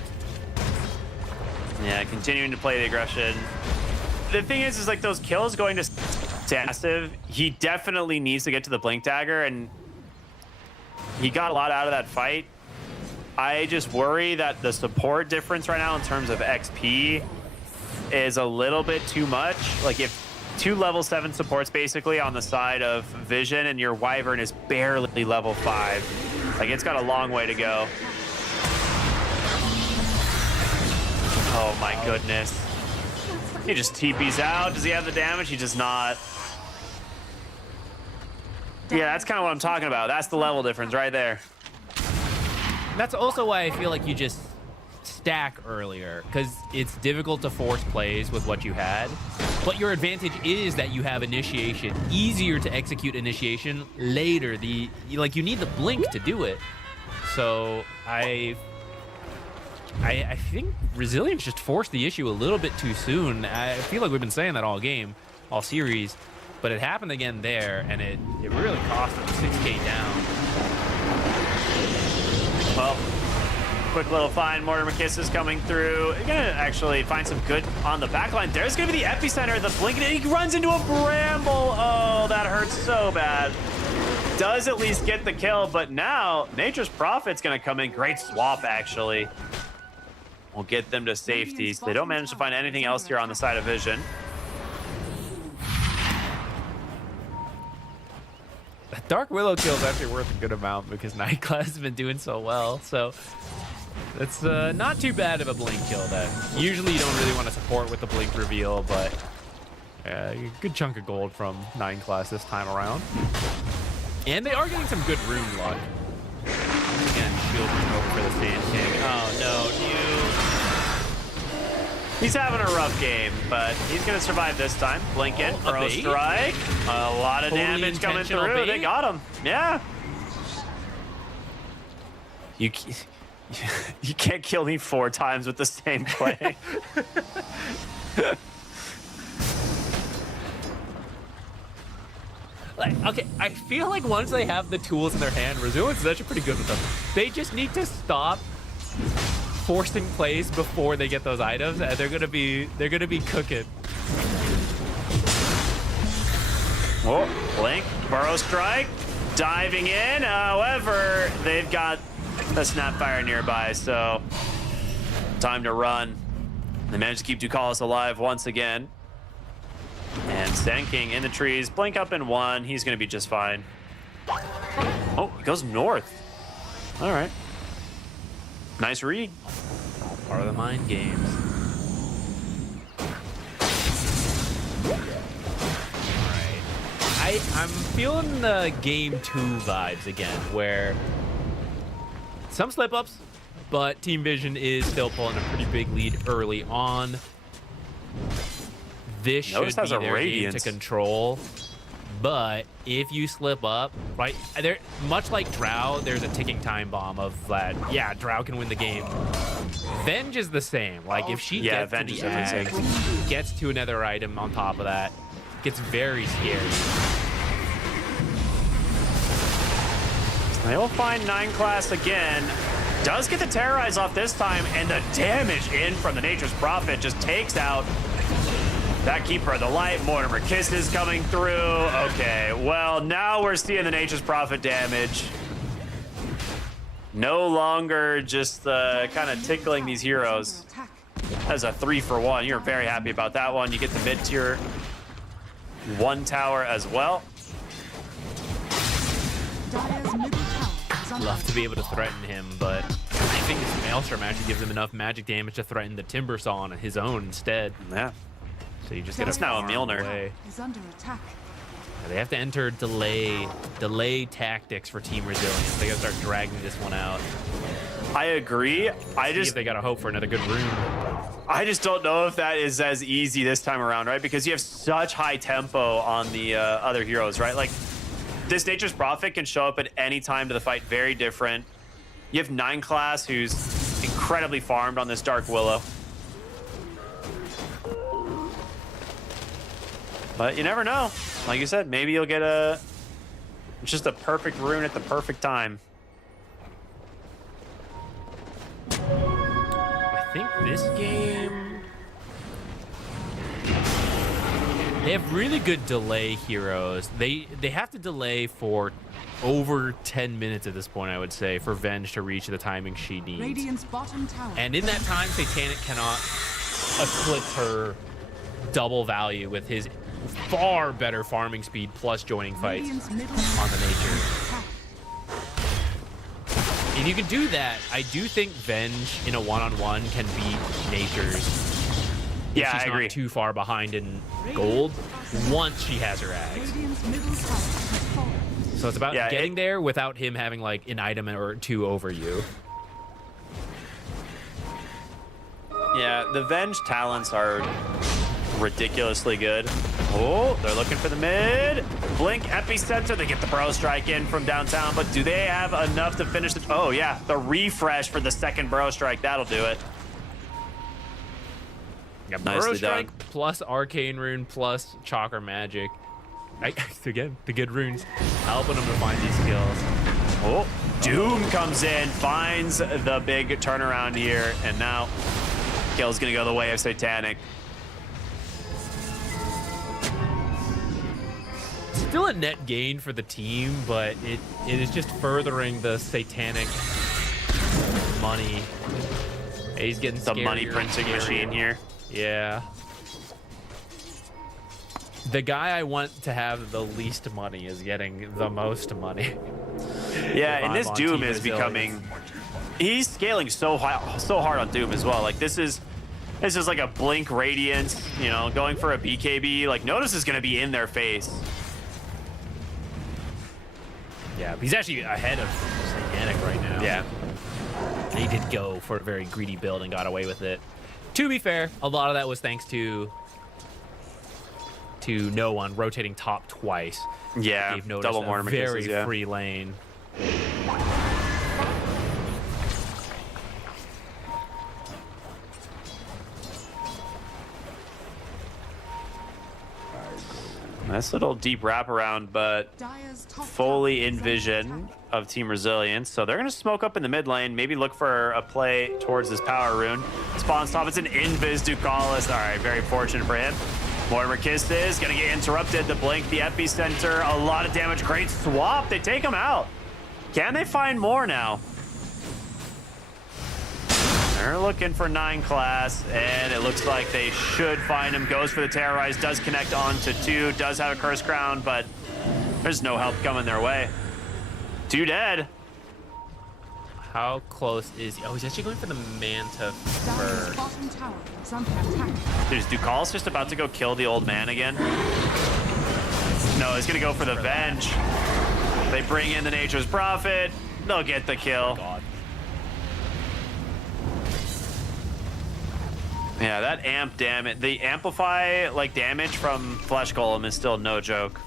Yeah, continuing to play the aggression. The thing is like those kills going to massive. He definitely needs to get to the blink dagger, and he got a lot out of that fight. I just worry that the support difference right now in terms of XP is a little bit too much. Like if 2 level 7 supports basically on the side of Vision and your Wyvern is barely level 5. Like it's got a long way to go. Oh my goodness. He just TP's out. Does he have the damage? He does not. Yeah, that's kind of what I'm talking about. That's the level difference right there. That's also why I feel like you just stack earlier, because it's difficult to force plays with what you had. But your advantage is that you have initiation. Easier to execute initiation later. You need the blink to do it. So I think Resilience just forced the issue a little bit too soon. I feel like we've been saying that all game, all series, but it happened again there, and it really cost them 6K down. Well, quick little find. Mortimer Kisses coming through. You're gonna actually find some good on the back line. There's gonna be the epicenter, the blink, and he runs into a bramble. Oh, that hurts so bad. Does at least get the kill, but now Nature's Prophet's gonna come in. Great swap, actually. We'll get them to safety. So they don't manage to find anything else here on the side of Vision. That Dark Willow kill is actually worth a good amount because Night Class has been doing so well. So that's not too bad of a blink kill. That usually you don't really want to support with the blink reveal, but a good chunk of gold from 9 Class this time around. And they are getting some good rune luck. Again, shield over for the Sand King. Oh no, He's having a rough game, but he's going to survive this time. Blink in, throw strike. A lot of damage coming through. Bait. They got him. Yeah. You can't kill me 4 times with the same play. Okay, I feel like once they have the tools in their hand, Resilience is actually pretty good with them. They just need to stop forcing plays before they get those items, and they're gonna be cooking. Oh, blink, burrow strike, diving in. However, they've got a Snapfire nearby, so time to run. They managed to keep Ducalis alive once again. And Sand King in the trees, blink up in 1. He's gonna be just fine. Oh, he goes north. All right. Nice read. Part of the mind games. Alright. I'm feeling the game 2 vibes again, where some slip-ups, but Team Vision is still pulling a pretty big lead early on. This should be their game to control. But if you slip up, right, there, much like Drow, there's a ticking time bomb of that. Yeah, Drow can win the game. Venge is the same. Like if she gets to the ag, gets to another item on top of that, gets very scary. They will find 9 Class again. Does get the Terrorize off this time, and the damage in from the Nature's Prophet just takes out that Keeper of the Light. Mortimer Kisses coming through. Okay, well, now we're seeing the Nature's Prophet damage. No longer just kind of tickling these heroes. That's a 3-for-1. You're very happy about that one. You get the mid-tier 1 tower as well. Love to be able to threaten him, but I think this Maelstrom actually gives him enough magic damage to threaten the Timber Saw on his own instead. Yeah. So you just It's get now a Mjolnir. Is under attack. They have to enter delay tactics for Team Resilience. They gotta start dragging this one out. I agree. See if they gotta hope for another good rune. I just don't know if that is as easy this time around, right? Because you have such high tempo on the other heroes, right? Like, this Nature's Prophet can show up at any time to the fight, very different. You have 9 Class, who's incredibly farmed on this Dark Willow. But you never know. Like you said, maybe you'll get just a perfect rune at the perfect time. I think this game, they have really good delay heroes. They have to delay for over 10 minutes at this point, I would say, for Venge to reach the timing she needs. Radiant's bottom tower. And in that time, Satanic cannot eclipse her double value with his far better farming speed plus joining fights Radiant's middle on the nature. attack. If you can do that, I do think Venge in a one-on-one can beat Nature's. Yeah, She's I agree. not too far behind in gold once she has her Ags. Radiant's middle tower has fallen. So it's about Yeah, getting there without him having like an item or two over you. Yeah, the Venge talents are ridiculously good. Oh, they're looking for the mid. Blink epicenter. They get the bro strike in from downtown, but do they have enough to finish the... Oh, yeah, the refresh for the second bro strike. That'll do it. Yeah, Nicely Burrow Strike done. plus Arcane Rune plus Chakra Magic. Again, the good runes helping him to find these kills. Oh, Doom comes in, finds the big turnaround here, and now kill's gonna go the way of Satanic. Still a net gain for the team, but it is just furthering the Satanic money. He's getting The money scarier and printing scarier. machine here. Yeah. The guy I want to have the least money is getting the most money. Yeah, If and I'm this on Doom Team is Resilience. becoming... He's scaling so high, so hard on Doom as well. Like, this is like a Blink Radiance, you know, going for a BKB. Like, Notice is gonna be in their face. Yeah, he's actually ahead of Satanic right now. Yeah. They did go for a very greedy build and got away with it. To be fair, a lot of that was thanks to no one rotating top twice. Yeah, Gave Notice double a Mortimer very kisses, yeah. free lane. Nice little deep wraparound, but Dire's top fully tower in is under vision attack. of Team Resilience. So they're going to smoke up in the mid lane, maybe look for a play towards this power rune. Spawns top, it's an Invis Ducalis. All right, very fortunate for him. Mortimer Kisses going to get interrupted. The blink, the epicenter, a lot of damage. Great swap. They take him out. Can they find more now? They're looking for 9 class, and it looks like they should find him. Goes for the Terrorize, does connect onto 2, does have a Curse Crown, but there's no help coming their way. 2 dead. How close is he? Oh, he's actually going for the Manta Dire's first. bottom tower is under attack. Dude, is Ducalis just about to go kill the old man again? No, he's gonna go for the Venge. They bring in the Nature's Prophet. They'll get the kill. God. Yeah, that amp damage, the amplify like damage from Flesh Golem is still no joke.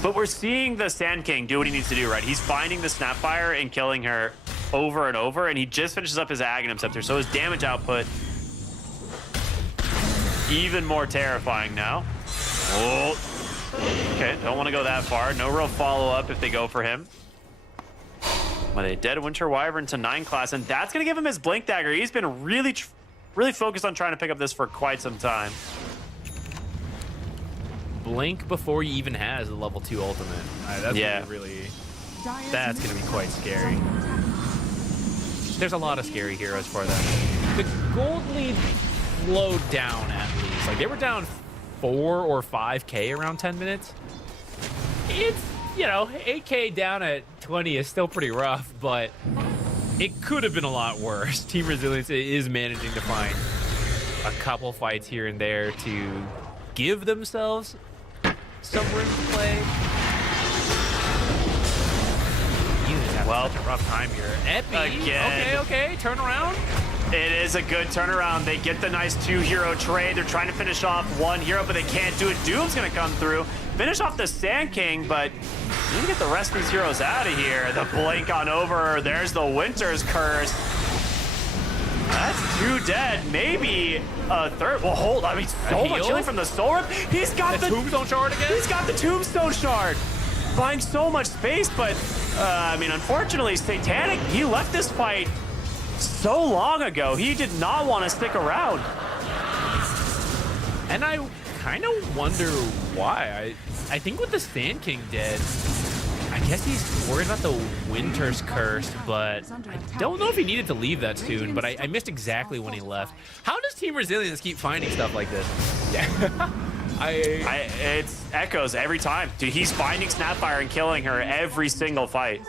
But we're seeing the Sand King do what he needs to do, right? He's finding the Snapfire and killing her over and over, and he just finishes up his Aghanim Scepter, so his damage output even more terrifying now. Oh, okay, don't want to go that far. No real follow-up if they go for him. But a Dead Winter Wyvern to 9 class, and that's going to give him his Blink Dagger. He's been really focused on trying to pick up this for quite some time. Blink before he even has a level 2 ultimate. That's Yeah. really Dire's That's gonna be middle quite tower is scary. under attack. there's a lot of scary heroes for them. The gold lead slowed down at least. Like they were down 4 or 5K around 10 minutes. It's, you know, 8K down at 20 is still pretty rough, but it could have been a lot worse. Team Resilience is managing to find a couple fights here and there to give themselves some room to play. You just have Well, such a rough time here. Epi, again. okay, turn around. It is a good turnaround. They get the nice 2-hero trade. They're trying to finish off 1 hero, but they can't do it. Doom's going to come through, finish off the Sand King, but you need to get the rest of these heroes out of here. The blink on over. There's the Winter's Curse. That's 2 dead, maybe a third. Well, hold on. I mean, so much healing from the soul rip. He's got the Tombstone shard again. He's got the tombstone shard, buying so much space. But I mean, unfortunately, Satanic, he left this fight so long ago. He did not want to stick around. And I kind of wonder why. I think with the Sand King dead, I guess he's worried about the Winter's Curse, but I don't know if he needed to leave that soon, but I missed exactly when he left. How does Team Resilience keep finding stuff like this? It's Echoes every time. Dude, he's finding Snapfire and killing her every single fight.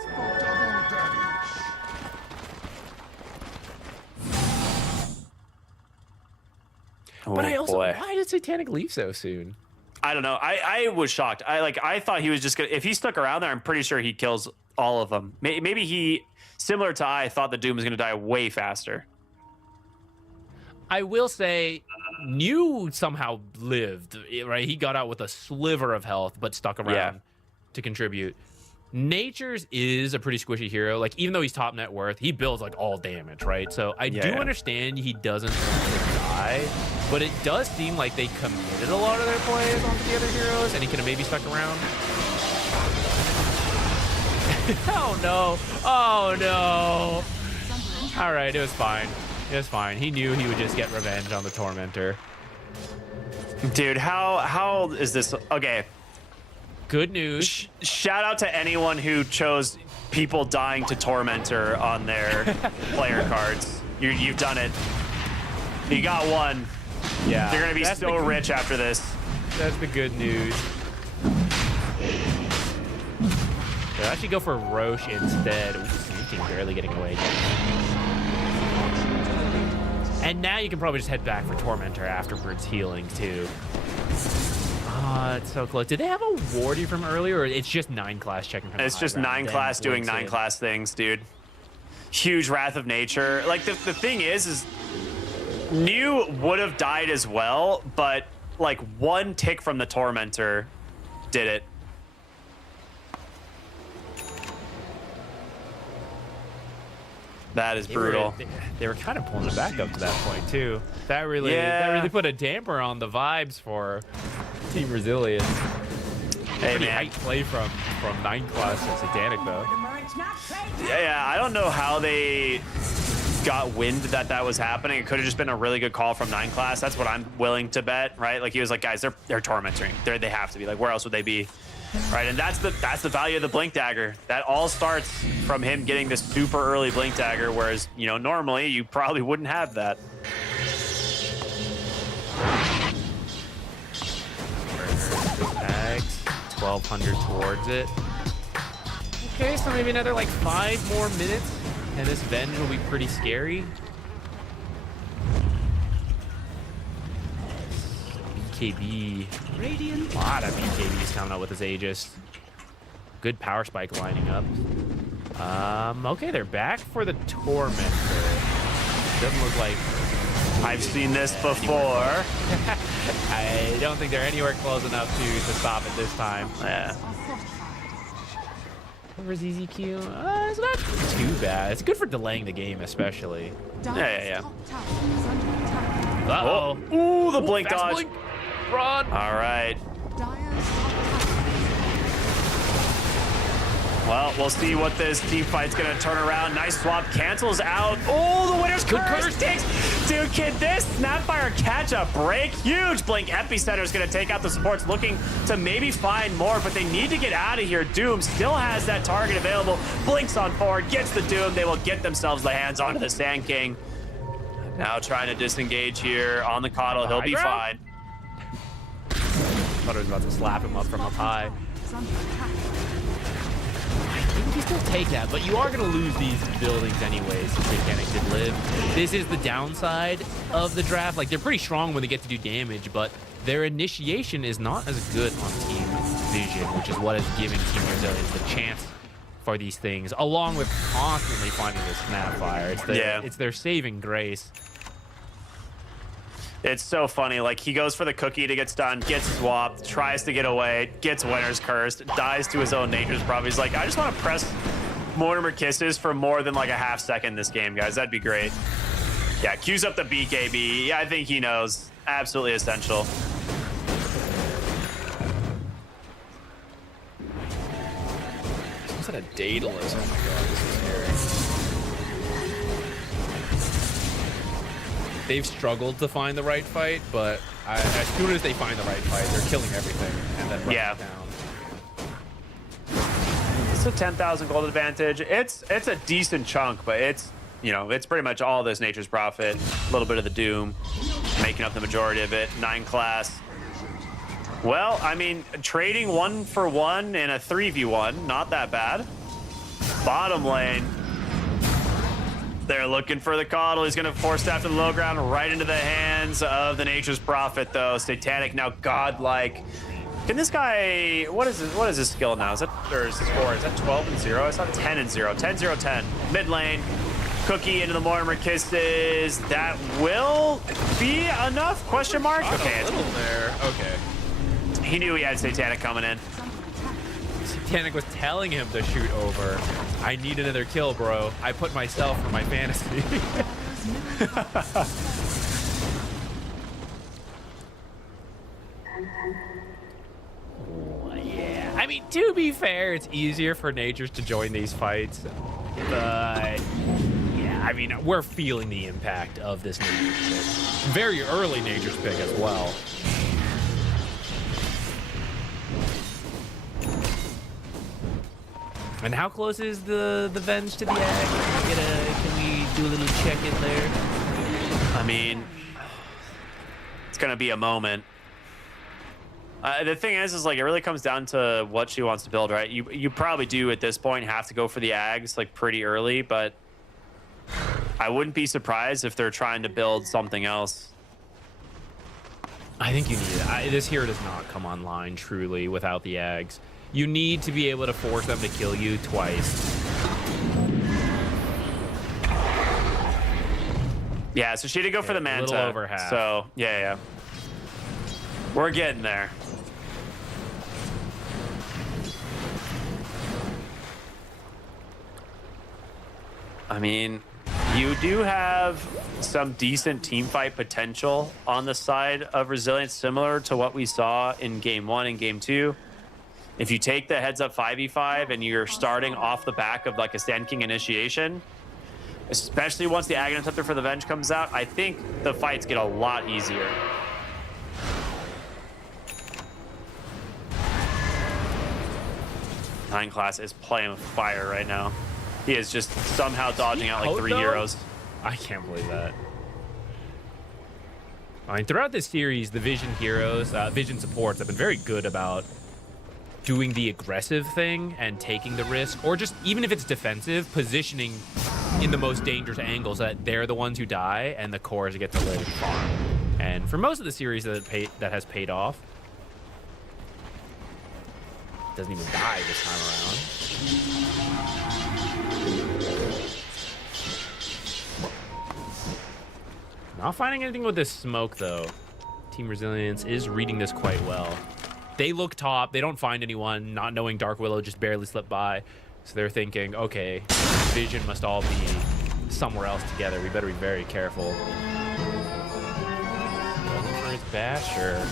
But I also, boy. why did Satanic leave so soon? I don't know. I was shocked. I thought he was just gonna. If he stuck around there, I'm pretty sure he kills all of them. Maybe he, similar to I thought the Doom was gonna die way faster. I will say, New somehow lived, right? He got out with a sliver of health, but stuck around to contribute. Nature's is a pretty squishy hero. Like, even though he's top net worth, he builds like all damage, right? So I do understand he doesn't want to die, but it does seem like they committed a lot of their plays onto the other heroes, and he could have maybe stuck around. Oh no! Oh no! All right, it was fine. It was fine. He knew he would just get revenge on the Tormentor. Dude, how is this? Okay. Good news. Shout out to anyone who chose people dying to Tormentor on their player cards. You've done it. You got one. Yeah. You're gonna be so rich after this. That's the good news. They'll actually go for Roche instead. Ooh, Sneaking, barely getting away again. And now you can probably just head back for Tormentor afterwards, healing too. Oh, it's so close. Did they have a wardy from earlier, or it's just 9 class checking from the It's high just ground, 9 then class doing blinks 9 in? class things, dude. Huge Wrath of Nature. Like, the thing is New would have died as well, but like one tick from the Tormentor did it. That is brutal. They were kind of pulling it back up to that point too. That really put a damper on the vibes for Team Resilience. Hey, Pretty man. hype play from 9 class and Satanic though. Yeah, I don't know how they got wind that was happening. It could have just been a really good call from 9 class. That's what I'm willing to bet, right? Like, he was like, guys, they're tormenting. They have to be. Like, where else would they be? Right, and that's the value of the Blink Dagger. That all starts from him getting this super early Blink Dagger, whereas, you know, normally you probably wouldn't have that. 1,200 towards it. Okay, so maybe another like 5 more minutes, and this Venge will be pretty scary. BKB. A lot of BKBs coming out with his Aegis. Good power spike lining up. Okay, they're back for the Tormentor. Doesn't look like I've seen this before. I don't think they're anywhere close enough to stop it this time. Yeah. Where's EZQ? It's not too bad. It's good for delaying the game, especially. Yeah. Uh-oh. Ooh, the blink Fast dodge. blink. Run. All right. Well, we'll see what this team fight's gonna turn around. Nice swap, cancels out. Oh, the winner's curse takes. Dude, can this Snapfire catch a break? Huge blink. Epicenter is gonna take out the supports, looking to maybe find more, but they need to get out of here. Doom still has that target available. Blinks on forward, gets the Doom. They will get themselves the hands onto the Sand King. Now trying to disengage here on the Coddle. He'll be fine. Thought I was about to slap him up from up high. You still take that, but you are going to lose these buildings anyways since Satanic did live. This is the downside of the draft. Like, they're pretty strong when they get to do damage, but their initiation is not as good on Team Vision, which is what is giving Team Resilience the chance for these things, along with constantly finding the Snapfire. It's their saving grace. It's so funny. Like, he goes for the cookie to get stunned, gets swapped, tries to get away, gets winner's cursed, dies to his own nature's problem. He's like, I just want to press Mortimer Kisses for more than like a half second this game, guys. That'd be great. Yeah, queues up the BKB. Yeah, I think he knows. Absolutely essential. What's that a Daedalus? Oh my god, this is scary. They've struggled to find the right fight, but as soon as they find the right fight, they're killing everything and then running down. It's a 10,000 gold advantage. It's a decent chunk, but it's, you know, it's pretty much all this Nature's Prophet, a little bit of the Doom, making up the majority of it. 9 class. Well, I mean, trading 1 for 1 in a 3v1, not that bad. Bottom lane, they're looking for the coddle. He's gonna force staff to the low ground, right into the hands of the Nature's Prophet, though. Satanic now godlike. Can this guy, what is his skill now? Is that, or is his score? Is that 12 and 0? I saw 10 and 0. 10, 0, 10. Mid lane, Cookie into the Mortimer kisses. That will be enough? Question mark? Okay, a little there. Okay. He knew he had Satanic coming in. Satanic was telling him to shoot over. I need another kill, bro. I put myself for my fantasy. Yeah. I mean, to be fair, it's easier for Natures to join these fights. But yeah, I mean, we're feeling the impact of this Nature's pick. Very early Nature's pick as well. And how close is the Venge to the egg? Can we do a little check in there? I mean, it's gonna be a moment. The thing is like, it really comes down to what she wants to build, right? You probably do at this point have to go for the Ags like pretty early, but I wouldn't be surprised if they're trying to build something else. I think you need it. This hero does not come online truly without the Ags. You need to be able to force them to kill you twice. Yeah, so she did go for the Manta. A little over half. So, yeah. We're getting there. I mean, you do have some decent team fight potential on the side of Resilience, similar to what we saw in Game 1 and Game 2. If you take the heads up 5v5 and you're starting off the back of like a Sand King initiation, especially once the Aghanim Scepter for the Venge comes out, I think the fights get a lot easier. Nine class is playing with fire right now. He is just somehow dodging out like 3 heroes. I can't believe that. I mean, throughout this series, the Vision heroes, Vision supports have been very good about doing the aggressive thing and taking the risk, or just even if it's defensive, positioning in the most dangerous angles so that they're the ones who die and the cores get to live and farm. And for most of the series that has paid off, doesn't even die this time around. Not finding anything with this smoke though. Team Resilience is reading this quite well. They look top, they don't find anyone, not knowing Dark Willow just barely slipped by. So they're thinking, okay, Vision must all be somewhere else together. We better be very careful. Going for his Basher.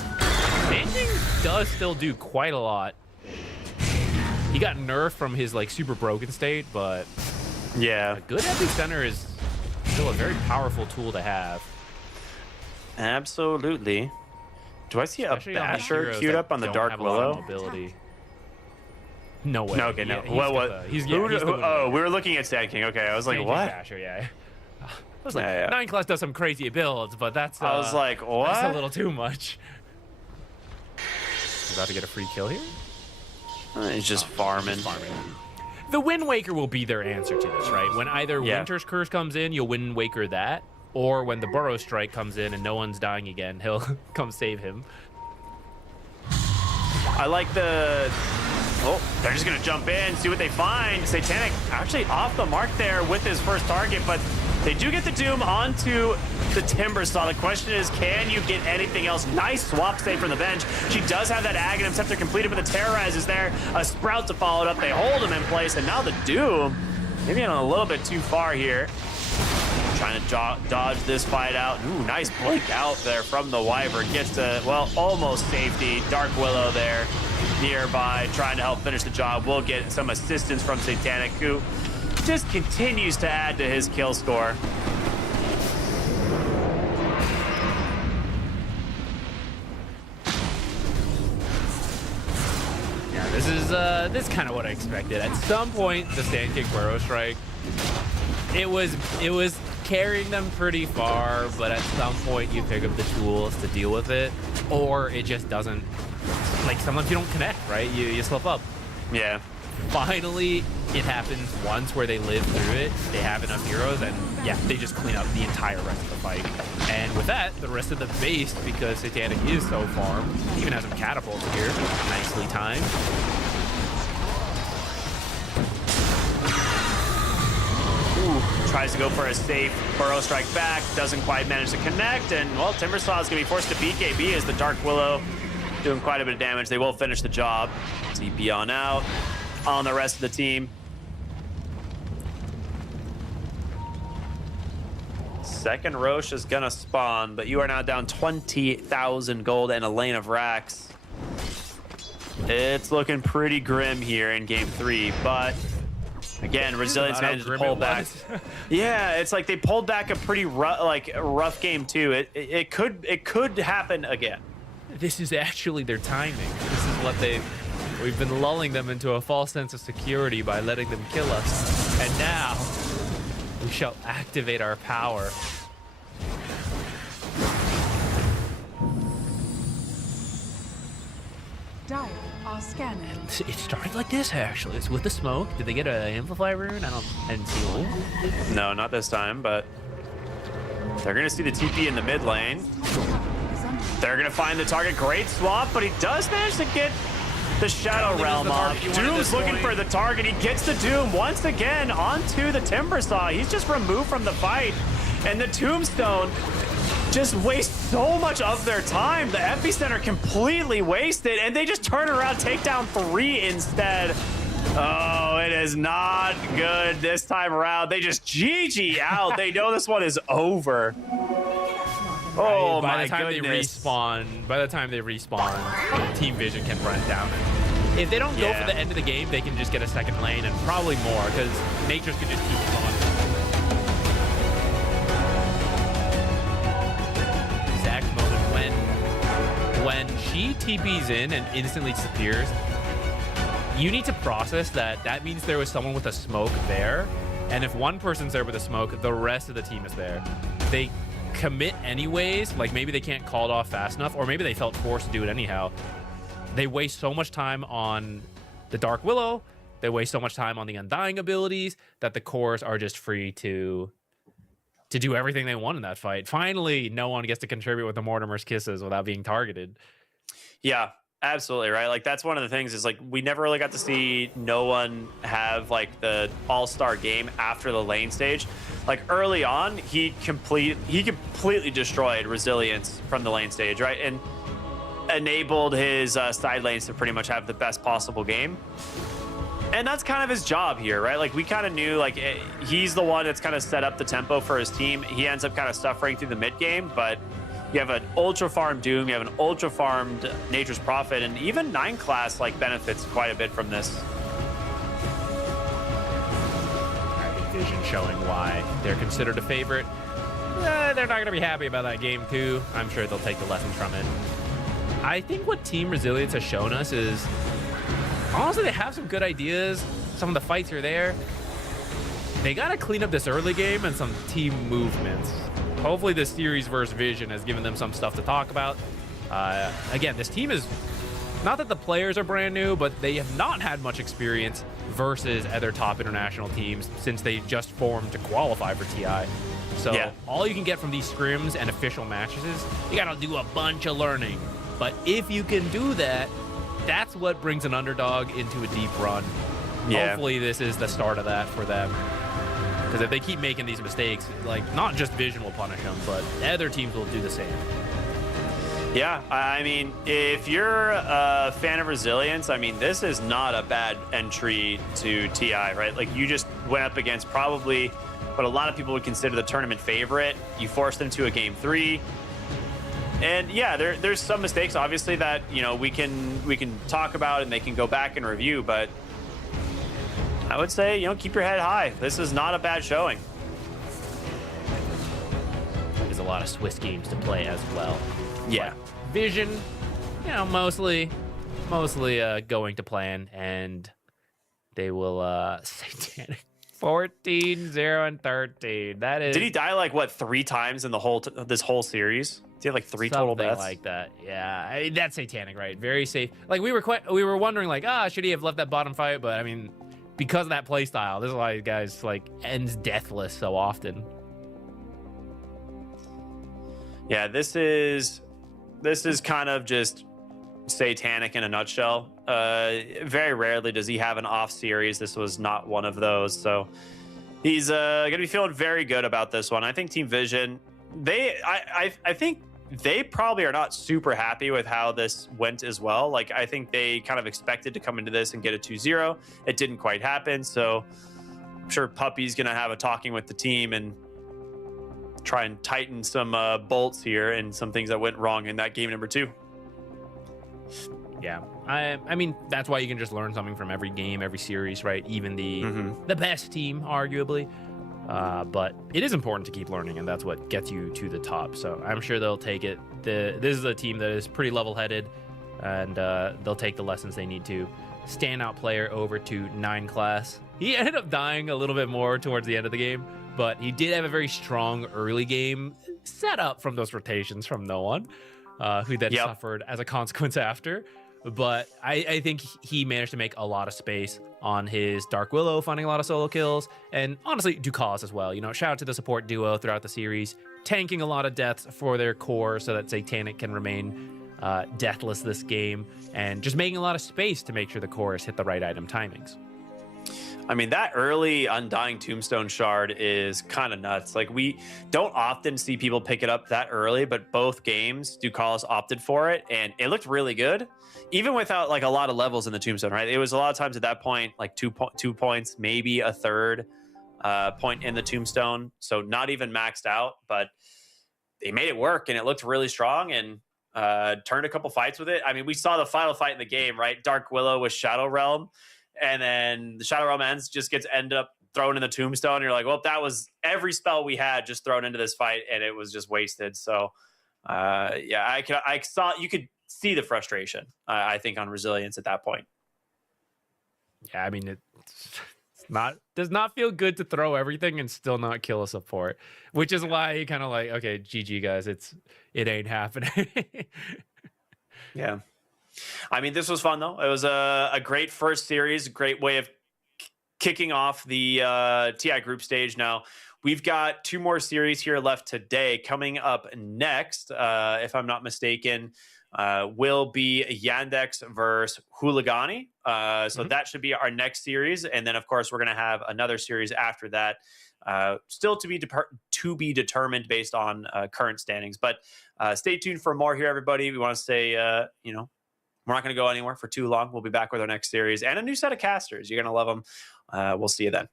Manging does still do quite a lot. He got nerfed from his like super broken state, but yeah, a good epicenter is still a very powerful tool to have. Absolutely. Do I see especially a Basher queued up on the Dark Willow? No way. No, okay, no. Yeah, Oh, we were looking at Sand King. Okay, I was like, what? Basher, yeah. I was like, 9 class does some crazy builds, but that's. I was like, what? That's a little too much. About to get a free kill here. He's just farming. The Wind Waker will be their answer to this, right? When either Winter's Curse comes in, you'll Wind Waker that. Or when the Burrow Strike comes in and no one's dying again, he'll come save him. I like the... Oh, they're just going to jump in, see what they find. Satanic actually off the mark there with his first target, but they do get the Doom onto the Timber Saw. The question is, can you get anything else? Nice swap save from the bench. She does have that Aghanim Scepter completed, but the Terrorize is there. A Sprout to follow it up. They hold him in place, and now the Doom, maybe a little bit too far here. trying to dodge this fight out. Ooh, nice blink out there from the Wyvern. Gets to, well, almost safety. Dark Willow there nearby, trying to help finish the job. We'll get some assistance from Satanic, who just continues to add to his kill score. Yeah, this is kind of what I expected. At some point, the Stand Kick Burrow Strike, it was carrying them pretty far, but at some point you pick up the tools to deal with it, or it just doesn't. Like, sometimes you don't connect, right? You slip up. Yeah. Finally, it happens once where they live through it. They have enough heroes, and yeah, they just clean up the entire rest of the fight. And with that, the rest of the base, because Satanic is so farmed, even has some catapults here, nicely timed. Ooh, tries to go for a safe Burrow Strike back, doesn't quite manage to connect, and well, Timbersaw is going to be forced to BKB as the Dark Willow doing quite a bit of damage. They will finish the job. TP on out on the rest of the team. Second Roche is gonna spawn, but you are now down 20,000 gold and a lane of racks. It's looking pretty grim here in game 3, but again, Resilience managed to pull back. Yeah, it's like they pulled back a pretty rough game too. It could happen again. This is actually their timing. This is what we've been lulling them into a false sense of security by letting them kill us. And now we shall activate our power. Dire are scanning. It started like this, actually. It's with the smoke. Did they get an Amplify rune? I didn't see one. No, not this time, but they're gonna see the TP in the mid lane. They're gonna find the target. Great swap, but he does manage to get the Shadow Realm off. Doom's looking for the target. He gets the Doom once again onto the Timbersaw. He's just removed from the fight, and the Tombstone just wastes so much of their time. The Epicenter completely wasted, and they just turn around, take down 3 instead. Oh, it is not good this time around. They just GG out. They know this one is over. Oh, by my the time goodness. By the time they respawn, Team Vision can run down. And if they don't go for the end of the game, they can just get a second lane and probably more, because Nature's can just keep on. Exact moment when she TPs in and instantly disappears, you need to process that means there was someone with a smoke there, and if one person's there with a smoke, the rest of the team is there. They commit anyways, like maybe they can't call it off fast enough, or maybe they felt forced to do it anyhow. They waste so much time on the Dark Willow, they waste so much time on the Undying abilities, that the cores are just free to do everything they want in that fight. Finally, no one gets to contribute with the Mortimer's Kisses without being targeted. Yeah, absolutely, right? Like, that's one of the things is, like, we never really got to see no one have, like, the all-star game after the lane stage. Like, early on, he completely destroyed Resilience from the lane stage, right? And enabled his side lanes to pretty much have the best possible game. And that's kind of his job here, right? Like, we kind of knew, like, he's the one that's kind of set up the tempo for his team. He ends up kind of suffering through the mid game, but you have an ultra farmed Doom, you have an ultra farmed Nature's Prophet, and even 9 class like benefits quite a bit from this. Vision showing why they're considered a favorite. They're not going to be happy about that game too. I'm sure they'll take the lessons from it. I think what Team Resilience has shown us is, honestly, they have some good ideas. Some of the fights are there. They got to clean up this early game and some team movements. Hopefully this series versus Vision has given them some stuff to talk about. Again, this team is, not that the players are brand new, but they have not had much experience versus other top international teams since they just formed to qualify for TI. So all you can get from these scrims and official matches is you got to do a bunch of learning. But if you can do that, that's what brings an underdog into a deep run. Hopefully this is the start of that for them. Because if they keep making these mistakes, like, not just Vision will punish them, but other teams will do the same. Yeah, I mean, if you're a fan of Resilience, I mean, this is not a bad entry to TI, right? Like, you just went up against probably but a lot of people would consider the tournament favorite. You force them to a game 3. And yeah, there's some mistakes, obviously, that we can talk about and they can go back and review. But I would say keep your head high. This is not a bad showing. There's a lot of Swiss games to play as well. Yeah, but Vision, mostly going to plan, and they will satanic 14, 0, and 13. That is. Did he die like what 3 times in the whole this whole series? Did he have like 3 total deaths? Like that. Yeah, I mean, that's satanic, right? Very safe. Like we were wondering like, should he have left that bottom fight? But I mean, because of that play style, this is why guys like ends deathless so often. Yeah, this is kind of just satanic in a nutshell. Very rarely does he have an off series. This was not one of those. So he's gonna be feeling very good about this one. I think Team Vision, I think they probably are not super happy with how this went as well. Like, I think they kind of expected to come into this and get a 2-0. It didn't quite happen. So I'm sure Puppy's going to have a talking with the team and try and tighten some bolts here and some things that went wrong in that game number 2. Yeah, I mean, that's why you can just learn something from every game, every series, right? Even the best team, arguably. But it is important to keep learning, and that's what gets you to the top. So I'm sure they'll take it. This is a team that is pretty level-headed, and they'll take the lessons they need to. Standout player over to 9 class. He ended up dying a little bit more towards the end of the game, but he did have a very strong early game set up from those rotations from no one, who then suffered as a consequence after. But I think he managed to make a lot of space on his Dark Willow, finding a lot of solo kills, and honestly, Ducas as well. Shout out to the support duo throughout the series, tanking a lot of deaths for their core so that Satanic can remain deathless this game, and just making a lot of space to make sure the cores hit the right item timings. I mean, that early Undying Tombstone Shard is kind of nuts. Like, we don't often see people pick it up that early, but both games, Ducas opted for it, and it looked really good. Even without like a lot of levels in the Tombstone, right? It was a lot of times at that point, like 2 points, maybe a third point in the Tombstone. So not even maxed out, but they made it work and it looked really strong and turned a couple fights with it. I mean, we saw the final fight in the game, right? Dark Willow with Shadow Realm, and then the Shadow Realm ends, just end up thrown in the Tombstone. And you're like, well, that was every spell we had just thrown into this fight and it was just wasted. So yeah, I saw, you could see the frustration, I think, on Resilience at that point. Yeah, I mean, does not feel good to throw everything and still not kill a support, which is why you kind of like, okay, GG guys, it ain't happening. Yeah, I mean, this was fun though. It was a great first series, a great way of kicking off the TI group stage. Now we've got 2 more series here left today. Coming up next, if I'm not mistaken, will be Yandex versus HULIGANI. So that should be our next series. And then, of course, we're going to have another series after that, still to be determined based on current standings. But stay tuned for more here, everybody. We want to say, we're not going to go anywhere for too long. We'll be back with our next series and a new set of casters. You're going to love them. We'll see you then.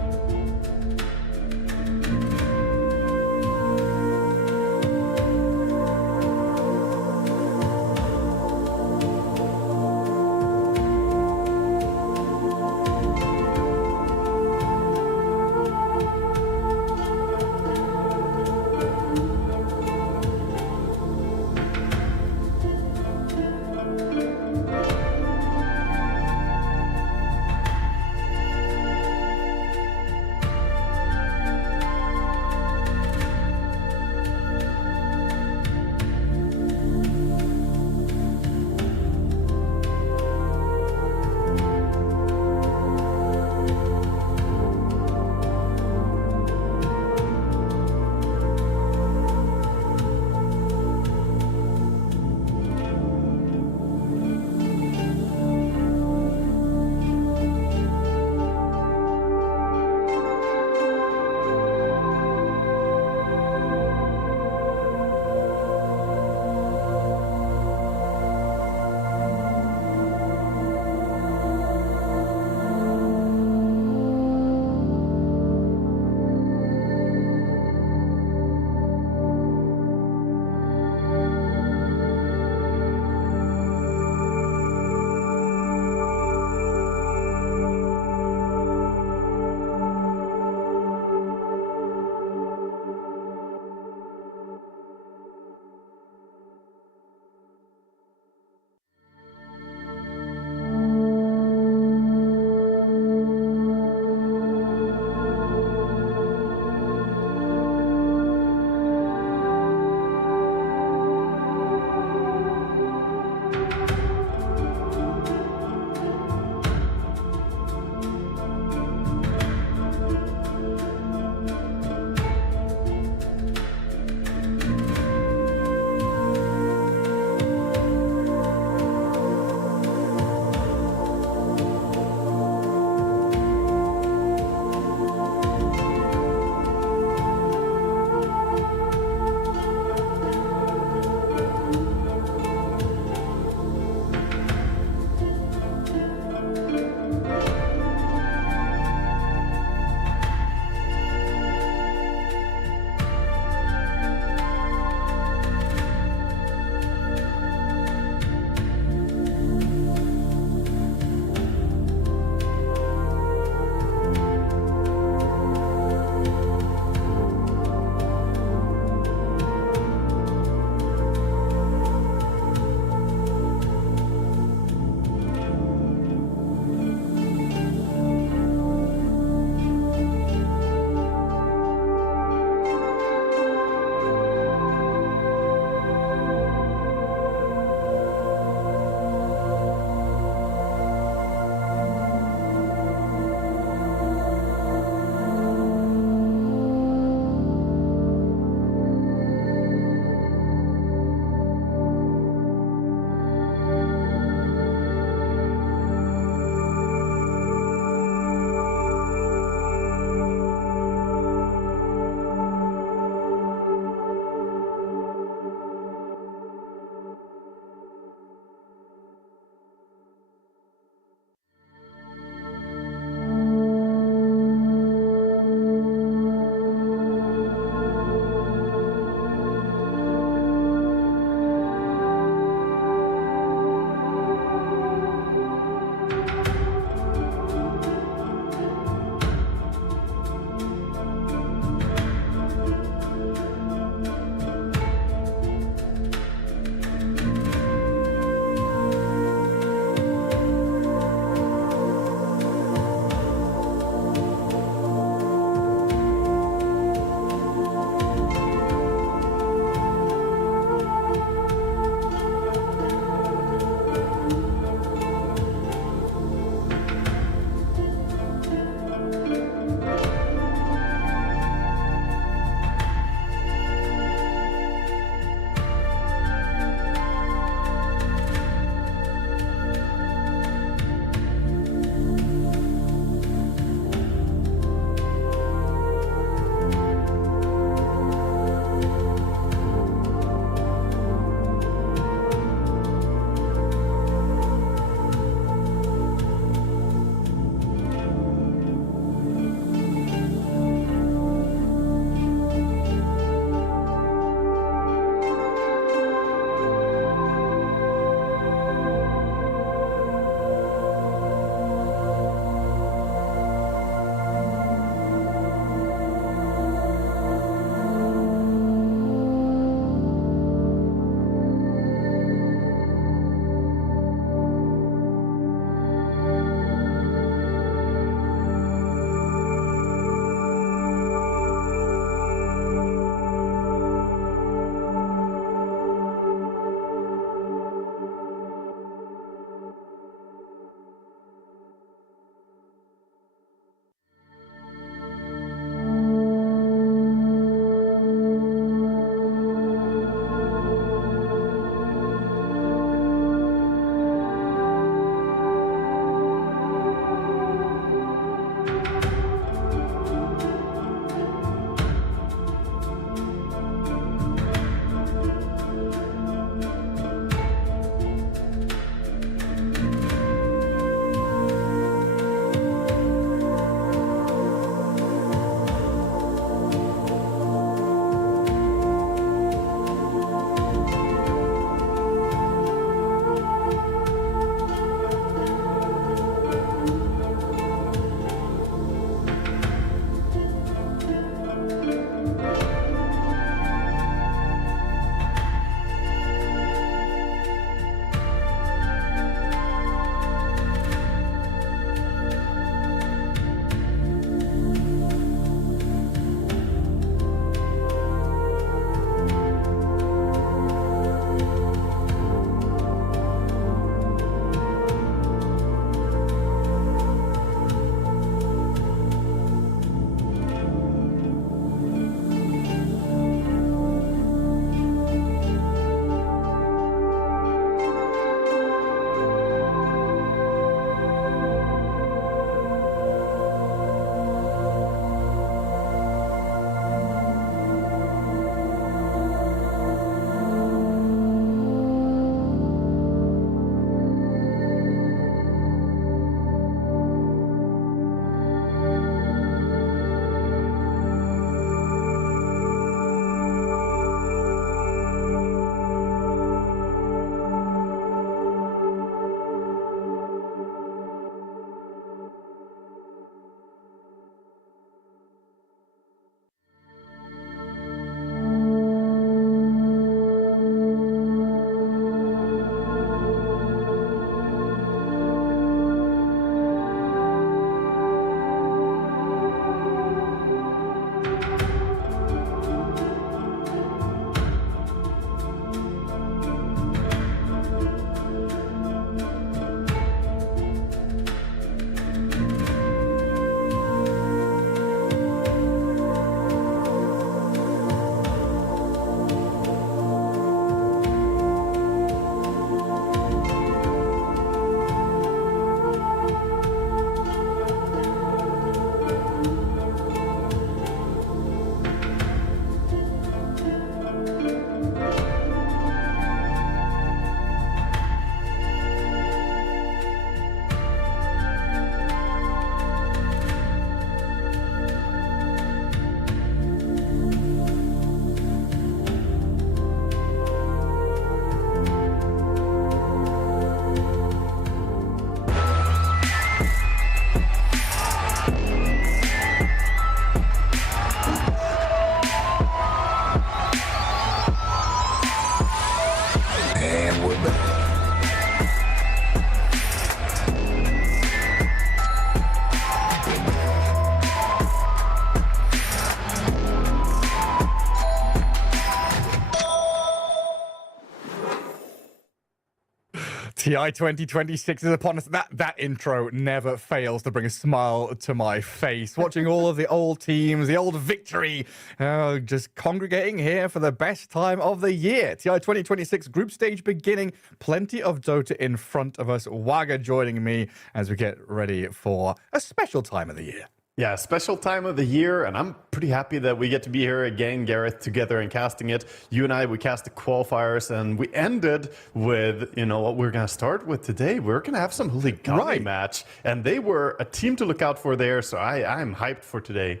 TI 2026 is upon us. That intro never fails to bring a smile to my face. Watching all of the old teams, the old victory, just congregating here for the best time of the year. TI 2026 group stage beginning. Plenty of Dota in front of us. Waga joining me as we get ready for a special time of the year. Yeah, special time of the year, and I'm pretty happy that we get to be here again, Gareth, together and casting it. You and I, we cast the qualifiers, and we ended with, what we're going to start with today. We're going to have some HULIGANI match, and they were a team to look out for there, so I'm hyped for today.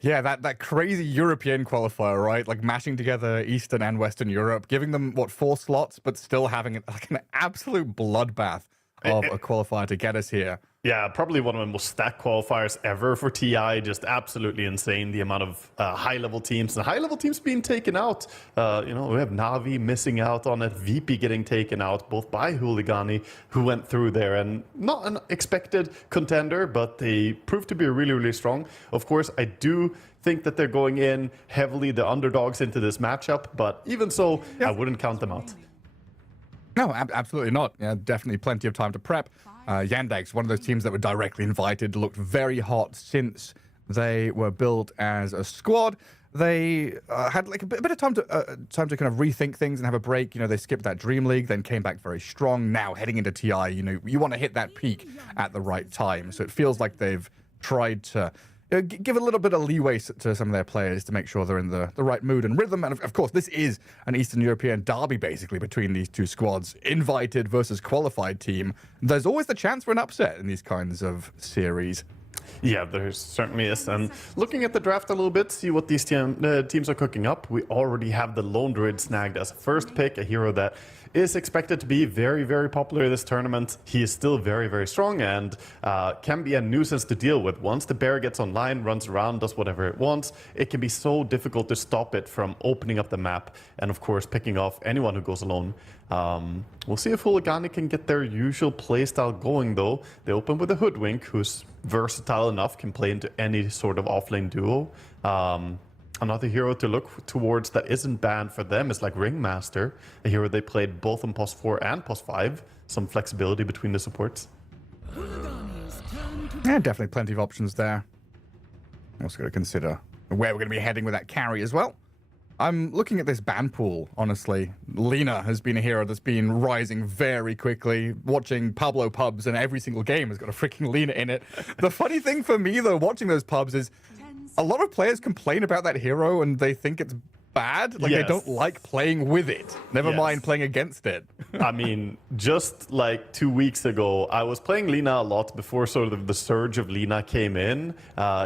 Yeah, that crazy European qualifier, right? Like mashing together Eastern and Western Europe, giving them, 4 slots, but still having like an absolute bloodbath of a qualifier to get us here. Yeah, probably one of the most stacked qualifiers ever for TI. Just absolutely insane, the amount of high-level teams. And high-level teams being taken out. We have Na'Vi missing out on it. VP getting taken out, both by HULIGANI, who went through there. And not an expected contender, but they proved to be really, really strong. Of course, I do think that they're going in heavily the underdogs into this matchup. But even so, I wouldn't count them out. No, absolutely not. Yeah, definitely plenty of time to prep. Yandex, one of those teams that were directly invited, looked very hot since they were built as a squad. They had like a bit of time to kind of rethink things and have a break. They skipped that Dream League, then came back very strong. Now heading into TI, you want to hit that peak at the right time. So it feels like they've tried to give a little bit of leeway to some of their players to make sure they're in the right mood and rhythm. And of course, this is an Eastern European derby, basically, between these two squads. Invited versus qualified team. There's always the chance for an upset in these kinds of series. Yeah, there certainly is. And looking at the draft a little bit, see what these teams are cooking up. We already have the Lone Druid snagged as a first pick, a hero that is expected to be very, very popular this tournament. He is still very, very strong and can be a nuisance to deal with. Once the bear gets online, runs around, does whatever it wants, it can be so difficult to stop it from opening up the map and, of course, picking off anyone who goes alone. We'll see if HULIGANI can get their usual playstyle going, though. They open with a Hoodwink, who's versatile enough, can play into any sort of offlane duo. Another hero to look towards that isn't banned for them is like Ringmaster, a hero they played both on +4 and +5. Some flexibility between the supports. Yeah, definitely plenty of options there. Also got to consider where we're going to be heading with that carry as well. I'm looking at this ban pool, honestly. Lina has been a hero that's been rising very quickly. Watching Pablo pubs and every single game has got a freaking Lina in it. The funny thing for me, though, watching those pubs is a lot of players complain about that hero and they think it's bad. Like, they don't like playing with it. Never mind playing against it. I mean, just like 2 weeks ago, I was playing Lina a lot before sort of the surge of Lina came in.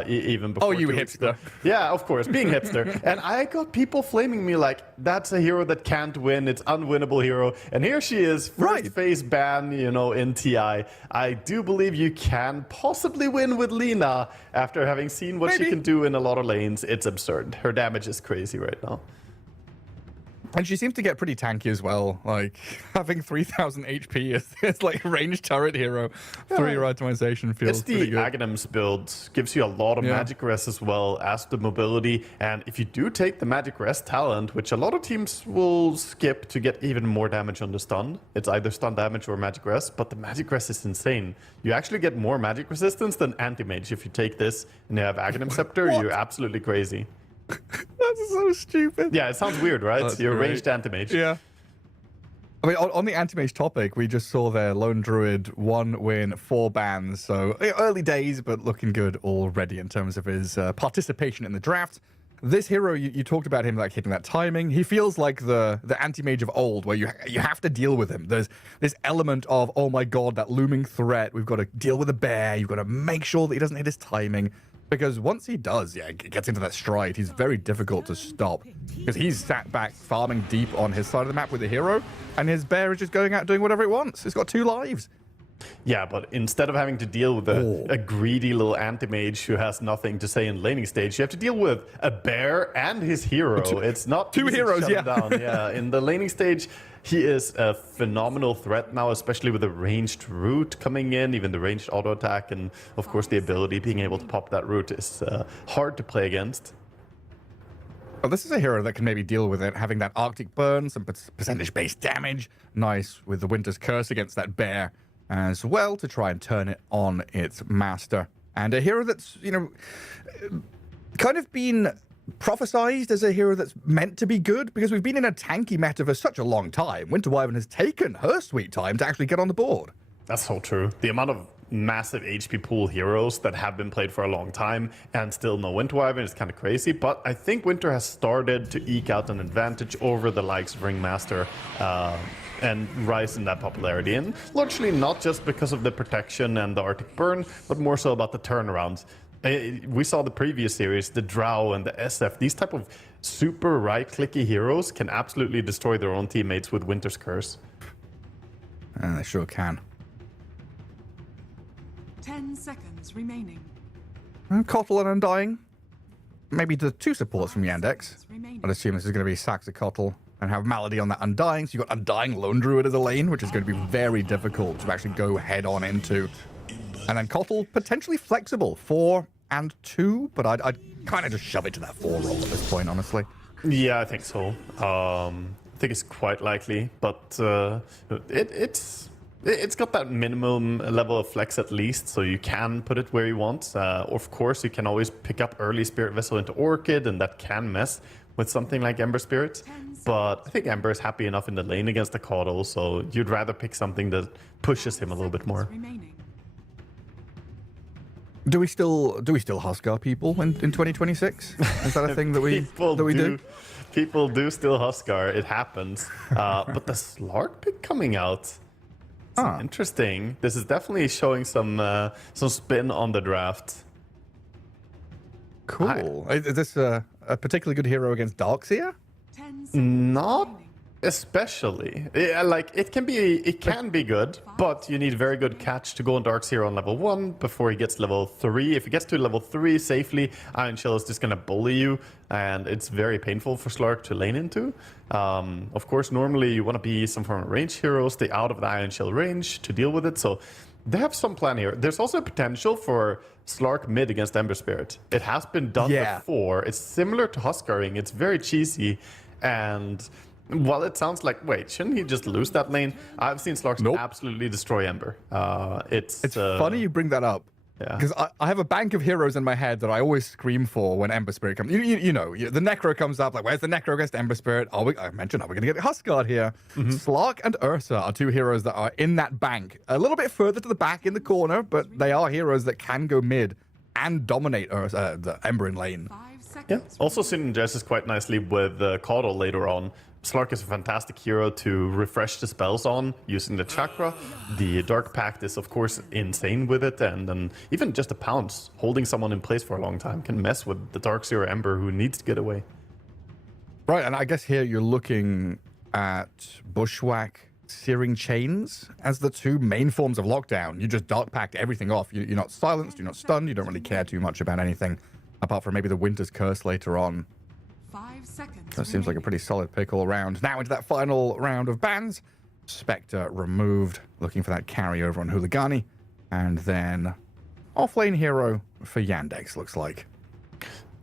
Even before. Oh, you hipster. Yeah, of course, being hipster. And I got people flaming me like, that's a hero that can't win. It's unwinnable hero. And here she is, first phase ban, in TI. I do believe you can possibly win with Lina after having seen what she can do in a lot of lanes. It's absurd. Her damage is crazy right now. And she seems to get pretty tanky as well. Like, having 3,000 HP is like ranged turret hero. 3-year itemization feels pretty good. It's the Aghanims build. Gives you a lot of magic rest as well as the mobility. And if you do take the magic rest talent, which a lot of teams will skip to get even more damage on the stun. It's either stun damage or magic rest, but the magic rest is insane. You actually get more magic resistance than anti-mage if you take this and you have Aghanim Scepter. You're absolutely crazy. That's so stupid. Yeah, it sounds weird, right? That's You're great. ranged anti-mage. Yeah. I mean, on the anti-mage topic, we just saw their Lone Druid 1 win, 4 bans. So early days, but looking good already in terms of his participation in the draft. This hero, you talked about him like hitting that timing. He feels like the anti-mage of old, where you have to deal with him. There's this element of, oh my god, that looming threat. We've got to deal with a bear. You've got to make sure that he doesn't hit his timing. Because once he does, gets into that stride, he's very difficult to stop. Because he's sat back farming deep on his side of the map with the hero, and his bear is just going out doing whatever it wants. It's got 2 lives. Yeah, but instead of having to deal with a greedy little anti-mage who has nothing to say in laning stage, you have to deal with a bear and his hero. It's not 2 heroes, to shut him down. Yeah, in the laning stage, he is a phenomenal threat now, especially with the ranged root coming in, even the ranged auto attack, and of course the ability being able to pop that root is hard to play against. Well, this is a hero that can maybe deal with it, having that Arctic burn, some percentage-based damage. Nice with the Winter's Curse against that bear as well to try and turn it on its master. And a hero that's, you know, kind of been prophesized as a hero that's meant to be good because we've been in a tanky meta for such a long time. Winter Wyvern has taken her sweet time to actually get on the board. That's so true. The amount of massive HP pool heroes that have been played for a long time and still no Winter Wyvern is kind of crazy, but I think Winter has started to eke out an advantage over the likes of Ringmaster and rise in that popularity, and largely not just because of the protection and the Arctic burn, but more so about the turnaround. We saw the previous series, the Drow and the SF, these type of super right-clicky heroes can absolutely destroy their own teammates with Winter's Curse. They sure can. 10 seconds remaining. Kotl and Undying. Maybe the two supports from Yandex. I'd assume this is going to be Saxakotl and have Malady on that Undying. So you've got Undying Lone Druid as a lane, which is going to be very difficult to actually go head on into. And then Kotl, potentially flexible, 4 and 2, but I'd kind of just shove it to that 4 roll at this point, honestly. Yeah, I think so. I think it's quite likely, but it's got that minimum level of flex at least, so you can put it where you want. Of course, you can always pick up early Spirit Vessel into Orchid, and that can mess with something like Ember Spirit. But I think Ember is happy enough in the lane against the Kotl, so you'd rather pick something that pushes him a little bit more. Do we still Huskar people in 2026? Is that a thing that we do? People do still Huskar. It happens. But the Slark pick coming out. Interesting. This is definitely showing some spin on the draft. Cool. Is this a particularly good hero against Darkseer? Not especially. Yeah, like it can be good, but you need very good catch to go on Darkseer on level 1 before he gets level 3. If he gets to level 3 safely, Iron Shell is just gonna bully you, and it's very painful for Slark to lane into. Of course, normally you want to be some form of range hero, stay out of the Iron Shell range to deal with it. So they have some plan here. There's also potential for Slark mid against Ember Spirit. It has been done before. It's similar to Huskaring. It's very cheesy, and while it sounds like, wait, shouldn't he just lose that lane? I've seen Slark absolutely destroy Ember. It's funny you bring that up. Because I have a bank of heroes in my head that I always scream for when Ember Spirit comes. You know, the Necro comes up, like, where's the Necro against Ember Spirit? I mentioned, are we going to get Huskard here? Slark and Ursa are two heroes that are in that bank. A little bit further to the back in the corner, but they are heroes that can go mid and dominate the Ember in lane. Yeah, also synergizes quite nicely with Kotl later on. Slark is a fantastic hero to refresh the spells on using the chakra. The Dark Pact is, of course, insane with it, and then even just a pounce, holding someone in place for a long time, can mess with the Darkseer Ember who needs to get away. Right, and I guess here you're looking at Bushwhack, Searing Chains as the two main forms of lockdown. You just Dark Pact everything off. You're not silenced, you're not stunned, you don't really care too much about anything, apart from maybe the Winter's Curse later on. 5 seconds. That seems like a pretty solid pick all around. Now into that final round of bans. Spectre removed, looking for that carry over on Huligani. And then offlane hero for Yandex, looks like.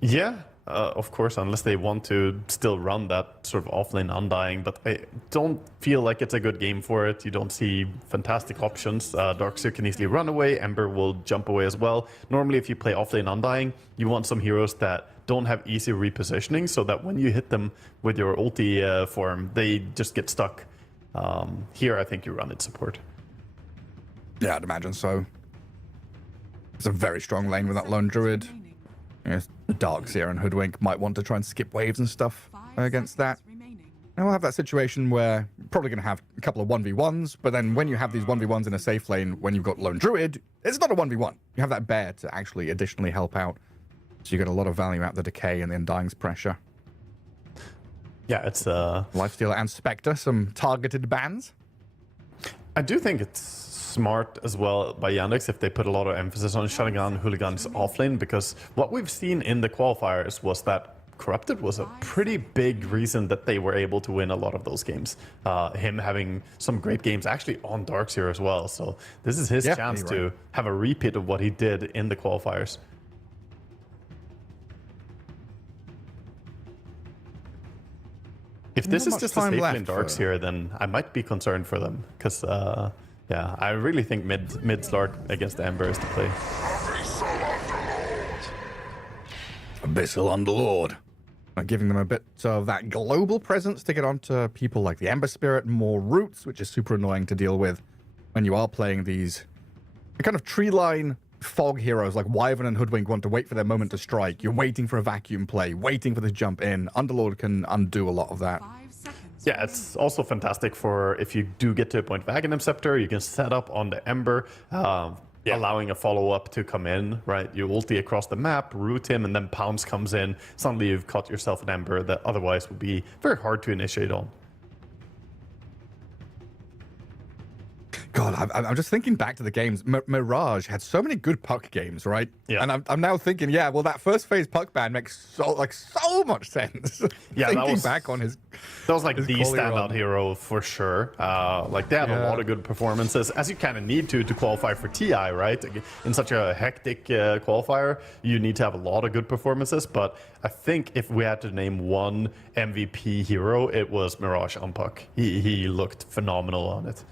Yeah, of course, unless they want to still run that sort of offlane Undying, but I don't feel like it's a good game for it. You don't see fantastic options. Darkseer can easily run away, Ember will jump away as well. Normally, if you play offlane Undying, you want some heroes that don't have easy repositioning, so that when you hit them with your ulti form, they just get stuck. Here, I think you run it support. Yeah, I'd imagine so. It's a very strong lane with that Lone Druid. Yes, Darkseer and Hoodwink might want to try and skip waves and stuff against that. And we'll have that situation where you're probably going to have a couple of 1v1s, but then when you have these 1v1s in a safe lane, when you've got Lone Druid, it's not a 1v1. You have that bear to actually additionally help out. So you get a lot of value out the decay and the Undying's pressure. Yeah, it's Lifestealer and Spectre, some targeted bans. I do think it's smart as well by Yandex if they put a lot of emphasis on shutting down Huligani's offlane, because what we've seen in the qualifiers was that Corrupted was a pretty big reason that they were able to win a lot of those games. Him having some great games actually on Darkseer as well. So this is his chance to have a repeat of what he did in the qualifiers. If this Not is much just a time safe left lane darks for- here, then I might be concerned for them. Because, yeah, I really think mid slart against the Ember is the play. Abyssal Underlord. Giving them a bit of that global presence to get onto people like the Ember Spirit, more roots, which is super annoying to deal with when you are playing these kind of tree line fog heroes like Wyvern and Hoodwink want to wait for their moment to strike. You're waiting for a vacuum play, waiting for the jump in. Underlord can undo a lot of that. 5 seconds. Yeah, it's also fantastic for if you do get to a point of Aghanim Scepter, you can set up on the Ember, allowing a follow-up to come in, right? You ulti across the map, root him, and then Pounce comes in. Suddenly you've caught yourself an Ember that otherwise would be very hard to initiate on. God, I'm just thinking back to the games. Mirage had so many good puck games, right? Yeah. And I'm now thinking, yeah, well, that first phase puck ban makes so much sense. Yeah, thinking that was back on his. That was like his the quality standout run. hero for sure. Like they had a lot of good performances, as you kind of need to qualify for TI, right? In such a hectic qualifier, you need to have a lot of good performances. But I think if we had to name one MVP hero, it was Mirage on puck. He looked phenomenal on it.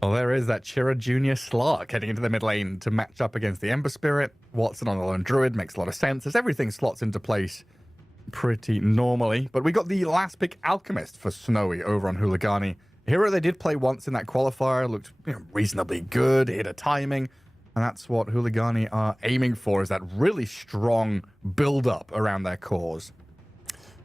Well, there is that Chira Jr. Slark heading into the mid lane to match up against the Ember Spirit. Watson on the lone Druid makes a lot of sense as everything slots into place pretty normally. But we got the last pick Alchemist for Snowy over on Huligani. A hero they did play once in that qualifier, looked reasonably good, hit a timing. And that's what Huligani are aiming for, is that really strong build-up around their cores.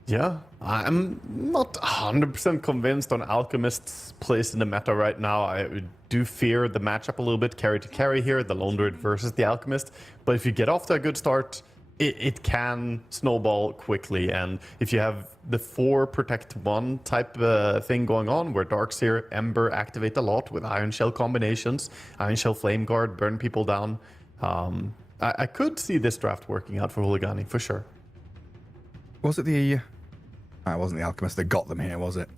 Yeah, I'm not 100% convinced on Alchemist's place in the meta right now. I do fear the matchup a little bit, carry to carry here, the Lone Druid versus the Alchemist. But if you get off to a good start, it can snowball quickly. And if you have the 4 protect 1 type thing going on, where Darkseer, Ember activate a lot with Iron Shell combinations, Iron Shell Flame Guard, burn people down, I could see this draft working out for Huligani, for sure. Was it the... it wasn't the Alchemist that got them here, was it?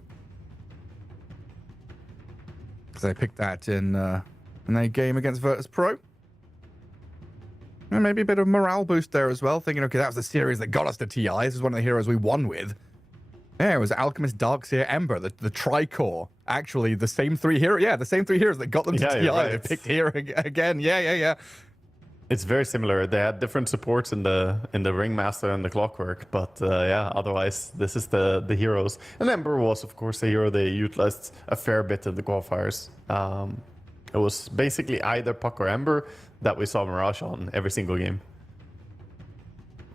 Because they picked that in their game against Virtus Pro. And maybe a bit of morale boost there as well, thinking, okay, that was the series that got us to TI. This is one of the heroes we won with. Yeah, it was Alchemist, Darkseer, Ember, the Tricore. Actually, the same 3 heroes. Yeah, the same 3 heroes that got them to TI. Right. They picked here again. Yeah. It's very similar. They had different supports in the Ringmaster and the Clockwork, but yeah, otherwise this is the heroes. And Ember was, of course, a hero they utilized a fair bit in the qualifiers. It was basically either Puck or Ember that we saw Mirage on every single game.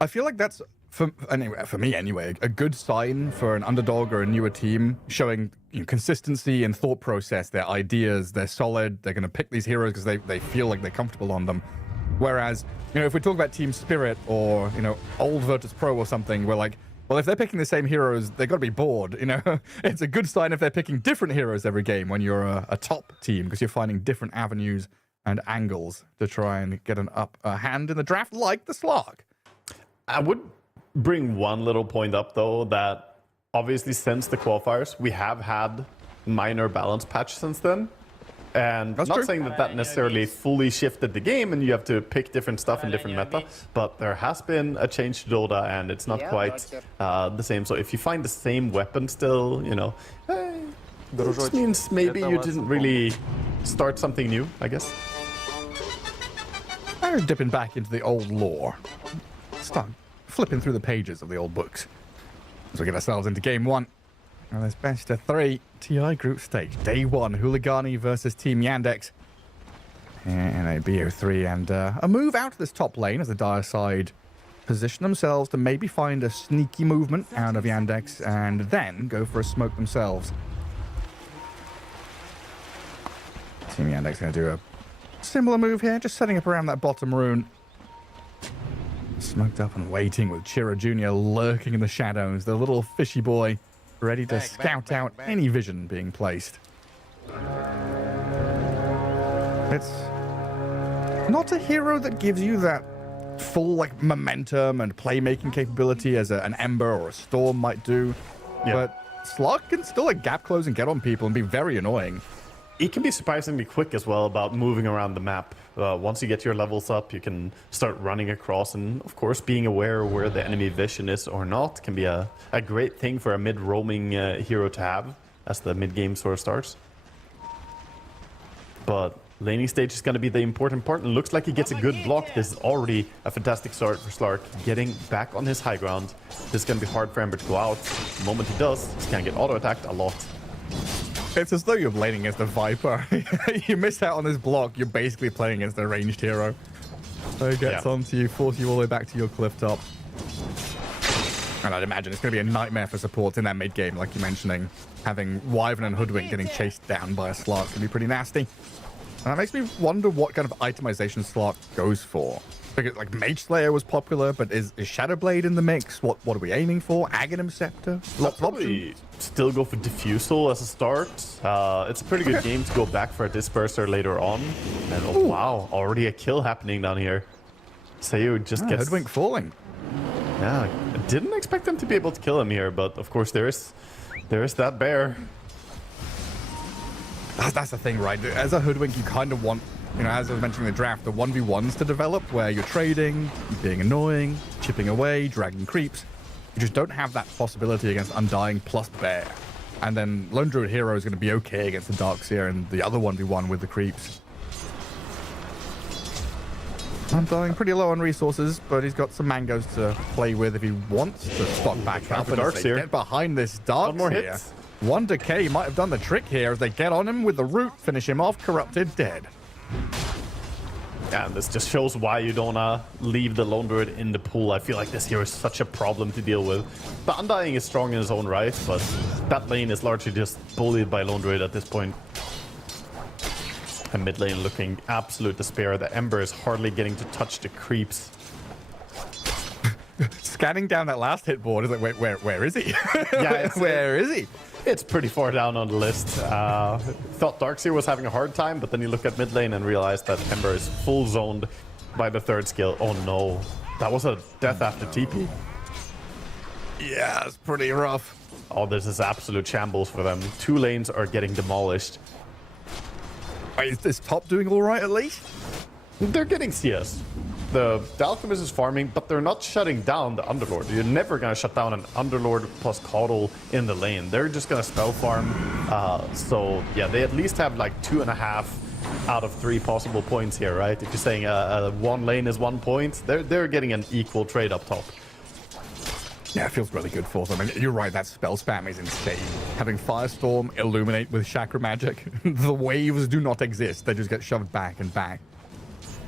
I feel like that's, for me anyway, a good sign for an underdog or a newer team, showing consistency in thought process, their ideas, they're solid, they're going to pick these heroes because they feel like they're comfortable on them. Whereas, if we talk about Team Spirit or, old Virtus Pro or something, we're like, well, if they're picking the same heroes, they've got to be bored, It's a good sign if they're picking different heroes every game when you're a top team, because you're finding different avenues and angles to try and get an upper hand in the draft, like the Slark. I would bring one little point up, though, that obviously since the qualifiers, we have had minor balance patch since then. And That's not true. saying that necessarily fully shifted the game and you have to pick different stuff in different meta, but there has been a change to DOTA and it's not quite the same. So if you find the same weapon still, it just means maybe you didn't really start something new, I guess. I was dipping back into the old lore. Start flipping through the pages of the old books as we get ourselves into game 1. Now there's best of 3 TI group stage. Day 1, Huligani versus Team Yandex. And a BO3 and a move out of this top lane as the Dire side position themselves to maybe find a sneaky movement out of Yandex and then go for a smoke themselves. Team Yandex going to do a similar move here, just setting up around that bottom rune. Smoked up and waiting with Chira Jr. lurking in the shadows, the little fishy boy ready to scout out any vision being placed. It's not a hero that gives you that full momentum and playmaking capability as an Ember or a Storm might do, but Slark can still gap close and get on people and be very annoying. he can be surprisingly quick as well about moving around the map. Once you get your levels up, you can start running across, and of course being aware where the enemy vision is or not can be a great thing for a mid-roaming hero to have as the mid-game sort of starts. But laning stage is going to be the important part, and looks like he gets a good block. This is already a fantastic start for Slark, getting back on his high ground. This is going to be hard for Ember to go out. The moment he does, he's going to get auto-attacked a lot. It's as though you're laning against a Viper. You miss out on this block, you're basically playing against a ranged hero. So he gets onto you, force you all the way back to your cliff top. And I'd imagine it's going to be a nightmare for supports in that mid game, like you're mentioning. Having Wyvern and Hoodwink getting chased down by a Slark can be pretty nasty. And that makes me wonder what kind of itemization Slark goes for. Because like Mage Slayer was popular, but is Shadowblade in the mix? What are we aiming for? Aghanim Scepter? Lots of options. Still go for Diffusal as a start. It's a pretty good game to go back for a Disperser later on. And oh wow, already a kill happening down here. Sayu just gets... Hoodwink falling. Yeah, I didn't expect them to be able to kill him here, but of course there is that bear. That's the thing, right? As a Hoodwink, you kind of want, you know, as I was mentioning in the draft, the 1v1s to develop where you're trading, being annoying, chipping away, dragging creeps. You just don't have that possibility against Undying plus Bear. And then Lone Druid Hero is going to be okay against the Darkseer and the other 1v1 with the creeps. Undying pretty low on resources, but he's got some mangoes to play with if he wants to stock back up. And as they get behind this Darkseer, one decay might have done the trick here as they get on him with the root, finish him off, corrupted, dead. Yeah, and this just shows why you don't leave the Lone Druid in the pool. I feel like this hero is such a problem to deal with. The Undying is strong in his own right, but that lane is largely just bullied by Lone Druid at this point. And mid lane looking absolute despair. The Ember is hardly getting to touch the creeps. Scanning down that last hit board, is like, where is he? Yeah, where is he? It's pretty far down on the list. Thought Darkseer was having a hard time, but then you look at mid lane and realize that Ember is full zoned by the third skill. Oh no, that was a death after TP. Yeah, it's pretty rough. Oh, this is absolute shambles for them. Two lanes are getting demolished. Wait, is this top doing all right at least? They're getting CS. The Alchemist is farming, but they're not shutting down the Underlord. You're never going to shut down an Underlord plus Caudal in the lane. They're just going to spell farm. So, yeah, they at least have like 2.5 out of 3 possible points here, right? If you're saying one lane is 1 point, they're getting an equal trade up top. Yeah, it feels really good for them. I mean, you're right, that spell spam is insane. Having Firestorm illuminate with Chakra Magic, the waves do not exist. They just get shoved back and back.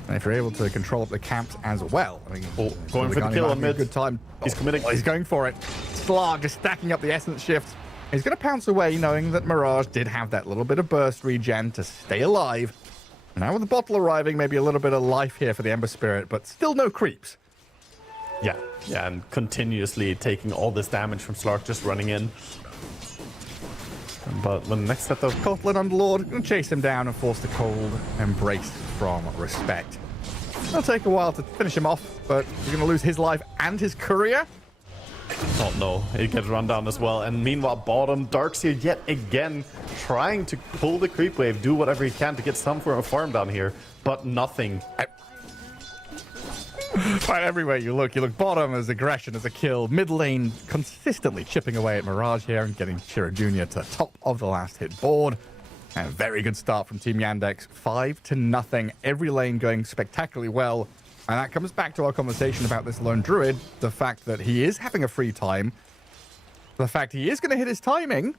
And if you're able to control up the camps as well, I mean, going for the kill on mid. Good time. He's committing. He's going for it. Slark just stacking up the essence shift. He's going to pounce away, knowing that Mirage did have that little bit of burst regen to stay alive. Now with the bottle arriving, maybe a little bit of life here for the Ember Spirit, but still no creeps. Yeah, and continuously taking all this damage from Slark just running in. But when the next set of Cotland Underlord going to chase him down and force the cold embrace from respect. It'll take a while to finish him off, but you're going to lose his life and his career. Oh no, he gets run down as well. And meanwhile, bottom, Darkseer yet again trying to pull the creep wave, do whatever he can to get some form of farm down here, but nothing. Right, everywhere you look bottom as aggression, as a kill. Mid lane consistently chipping away at Mirage here and getting Shira Jr. to top of the last hit board. And a very good start from Team Yandex. 5-0. Every lane going spectacularly well. And that comes back to our conversation about this Lone Druid. The fact that he is having a free time. The fact he is going to hit his timing.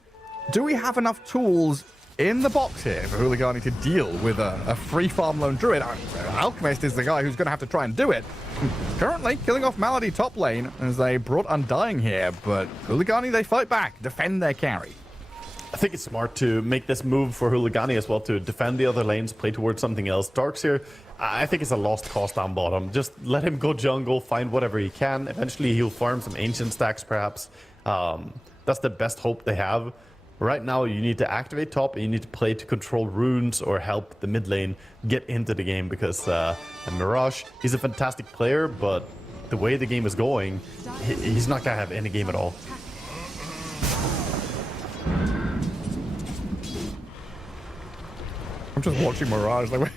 Do we have enough tools in the box here for HULIGANI to deal with a free farm Lone Druid? Alchemist is the guy who's going to have to try and do it. Currently killing off Malady top lane as they brought Undying here, but HULIGANI, they fight back, defend their carry. I think it's smart to make this move for HULIGANI as well, to defend the other lanes, play towards something else. Darkseer, I think it's a lost cause down bottom. Just let him go jungle, find whatever he can. Eventually he'll farm some ancient stacks perhaps. That's the best hope they have. Right now, you need to activate top, and you need to play to control runes or help the mid lane get into the game, because Mirage, he's a fantastic player, but the way the game is going, he's not going to have any game at all. just watching Mirage. Like,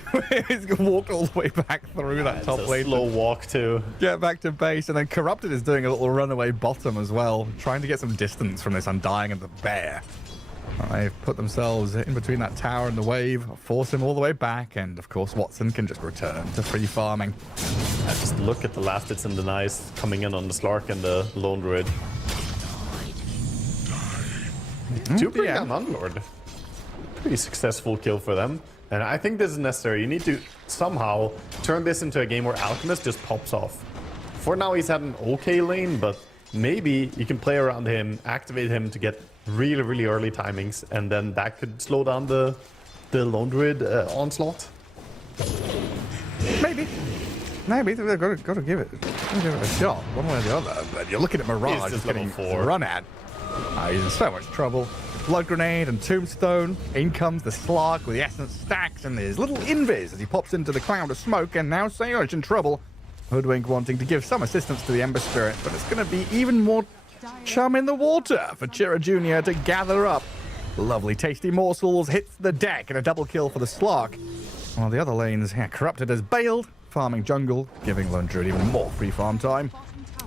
he's walked all the way back through that top lane. Slow walk too. Get back to base, and then Corrupted is doing a little runaway bottom as well, trying to get some distance from this Undying and the Bear. They've put themselves in between that tower and the wave, force him all the way back, and of course Watson can just return to free farming. Just look at the last hits and denies coming in on the Slark and the Lone Druid. Two bring down Unlord. Pretty successful kill for them. And I think this is necessary. You need to somehow turn this into a game where Alchemist just pops off. For now, he's had an okay lane, but maybe you can play around him, activate him to get really, really early timings, and then that could slow down the Lone Druid onslaught. Maybe they've got to give it a shot, one way or the other. But you're looking at Mirage just getting run at. He's in so much trouble. Blood Grenade and Tombstone. In comes the Slark with the Essence stacks and his little invis as he pops into the cloud of smoke, and now Sayori's in trouble. Hoodwink wanting to give some assistance to the Ember Spirit, but it's going to be even more chum in the water for Chira Jr. to gather up. Lovely tasty morsels, hits the deck, and a double kill for the Slark. While the other lanes, Corrupted has bailed, farming jungle, giving Lone Druid even more free farm time.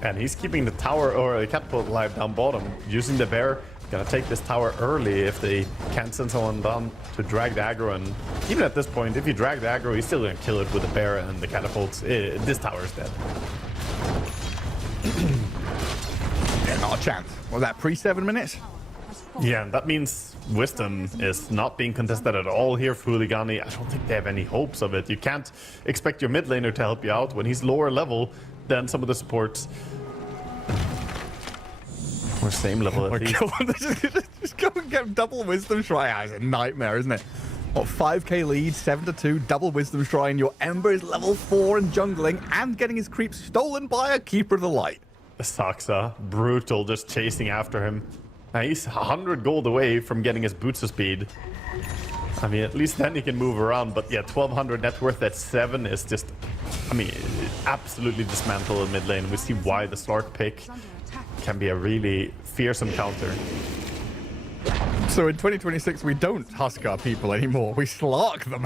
And he's keeping the tower or the catapult alive down bottom, using the Bear. Gonna take this tower early if they can't send someone down to drag the aggro. And even at this point, if you drag the aggro, he's still gonna kill it with the Bear and the catapults. This tower is dead. Yeah, not a chance. Was that pre-7 minutes? Yeah, and that means Wisdom is not being contested at all here for HULIGANI. I don't think they have any hopes of it. You can't expect your mid laner to help you out when he's lower level than some of the supports. Or same level at least. Just go and get double Wisdom Shrine. It's a nightmare, isn't it? What, 5k lead, 7-2, double Wisdom Shrine. Your Ember is level 4 and jungling and getting his creep stolen by a Keeper of the Light. Saksa, brutal, just chasing after him. Now he's 100 gold away from getting his boots of speed. I mean, at least then he can move around. But yeah, 1200 net worth at 7 is just, I mean, absolutely dismantle in mid lane. We see why the Slark pick can be a really fearsome counter. So in 2026, we don't Huskar people anymore. We Slark them.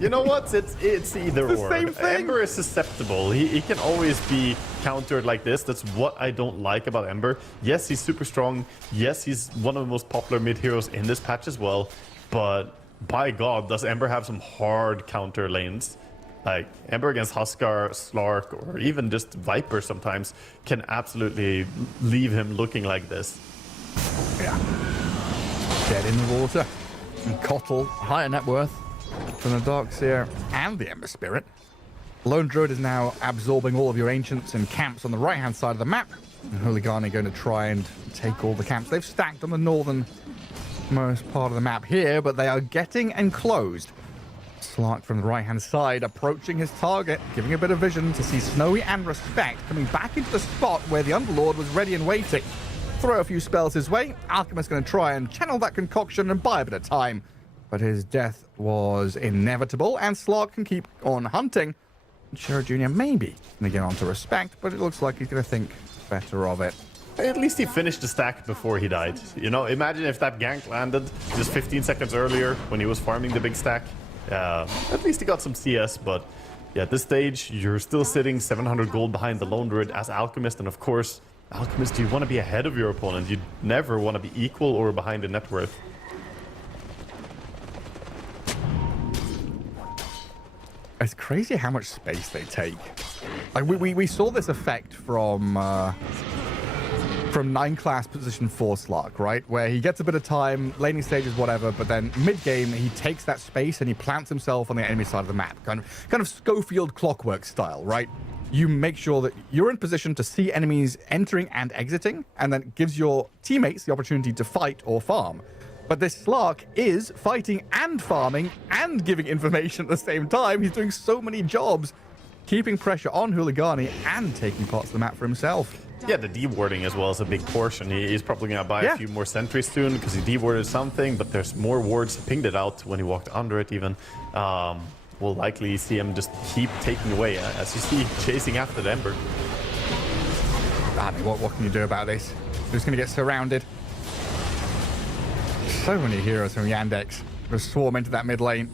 You know what? It's either or. Same thing. Ember is susceptible. He can always be countered like this. That's what I don't like about Ember. Yes, he's super strong. Yes, he's one of the most popular mid heroes in this patch as well. But by God, does Ember have some hard counter lanes? Like Ember against Huskar, Slark, or even just Viper sometimes can absolutely leave him looking like this. Yeah. Dead in the water. And Kotl, higher net worth from the Darkseer and the Ember Spirit. Lone Druid is now absorbing all of your ancients and camps on the right-hand side of the map. And HULIGANI going to try and take all the camps. They've stacked on the northern most part of the map here, but they are getting enclosed. Slark from the right-hand side approaching his target, giving a bit of vision to see Snowy and Respect coming back into the spot where the Underlord was ready and waiting. Throw a few spells his way. Alchemist going to try and channel that concoction and buy a bit of time. But his death was inevitable, and Slark can keep on hunting. Chira Jr. maybe going to get on to Respect, but it looks like he's going to think better of it. At least he finished the stack before he died. You know, imagine if that gank landed just 15 seconds earlier when he was farming the big stack. At least he got some CS, but yeah, at this stage, you're still sitting 700 gold behind the Lone Druid as Alchemist, and of course, Alchemist, you want to be ahead of your opponent. You never want to be equal or behind in net worth. It's crazy how much space they take. Like we saw this effect from 9 class position 4 Slark, right? Where he gets a bit of time, laning stages, whatever, but then mid-game, he takes that space and he plants himself on the enemy side of the map. Kind of Schofield clockwork style, right? You make sure that you're in position to see enemies entering and exiting, and then gives your teammates the opportunity to fight or farm. But this Slark is fighting and farming and giving information at the same time. He's doing so many jobs, keeping pressure on HULIGANI and taking parts of the map for himself. Yeah, the dewarding as well is a big portion. He's probably going to buy a few more sentries soon because he dewarded something, but there's more wards. He pinged it out when he walked under it even. We'll likely see him just keep taking away, as you see, chasing after the Ember. I mean, what can you do about this? Who's going to get surrounded? So many heroes from Yandex. Just swarm into that mid lane.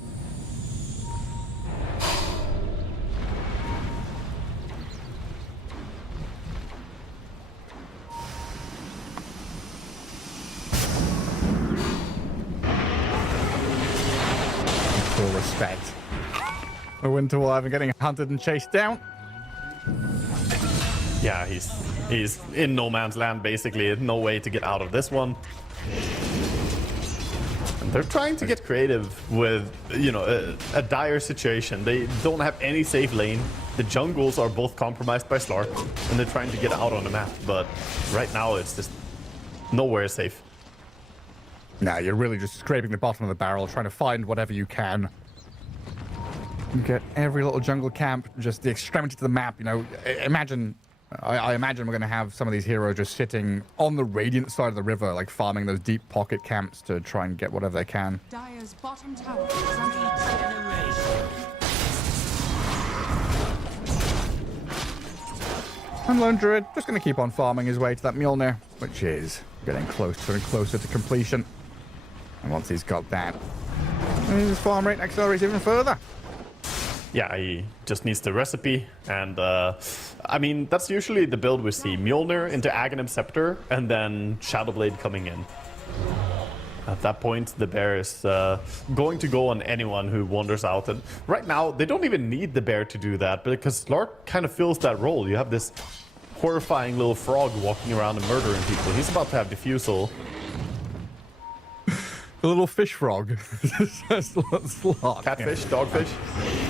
Full respect. The Winter Wyvern getting hunted and chased down. Yeah, he's in no man's land basically. No way to get out of this one. And they're trying to get creative with, you know, a dire situation. They don't have any safe lane. The jungles are both compromised by Slark, and they're trying to get out on the map. But right now, it's just nowhere safe. Nah, you're really just scraping the bottom of the barrel, trying to find whatever you can. Get every little jungle camp, just the extremity to the map. You know, imagine. I imagine we're going to have some of these heroes just sitting on the Radiant side of the river, like farming those deep pocket camps to try and get whatever they can. Dire's bottom tower is under attack. And Lone Druid just going to keep on farming his way to that Mjolnir, which is getting closer and closer to completion. And once he's got that, his farm rate accelerates even further. Yeah, he just needs the recipe, and I mean, that's usually the build we see. Mjolnir into Aghanim Scepter, and then Shadowblade coming in. At that point, the bear is going to go on anyone who wanders out, and right now, they don't even need the bear to do that, because Slark kind of fills that role. You have this horrifying little frog walking around and murdering people. He's about to have Diffusal. The little fish frog. Slot. Catfish, dogfish.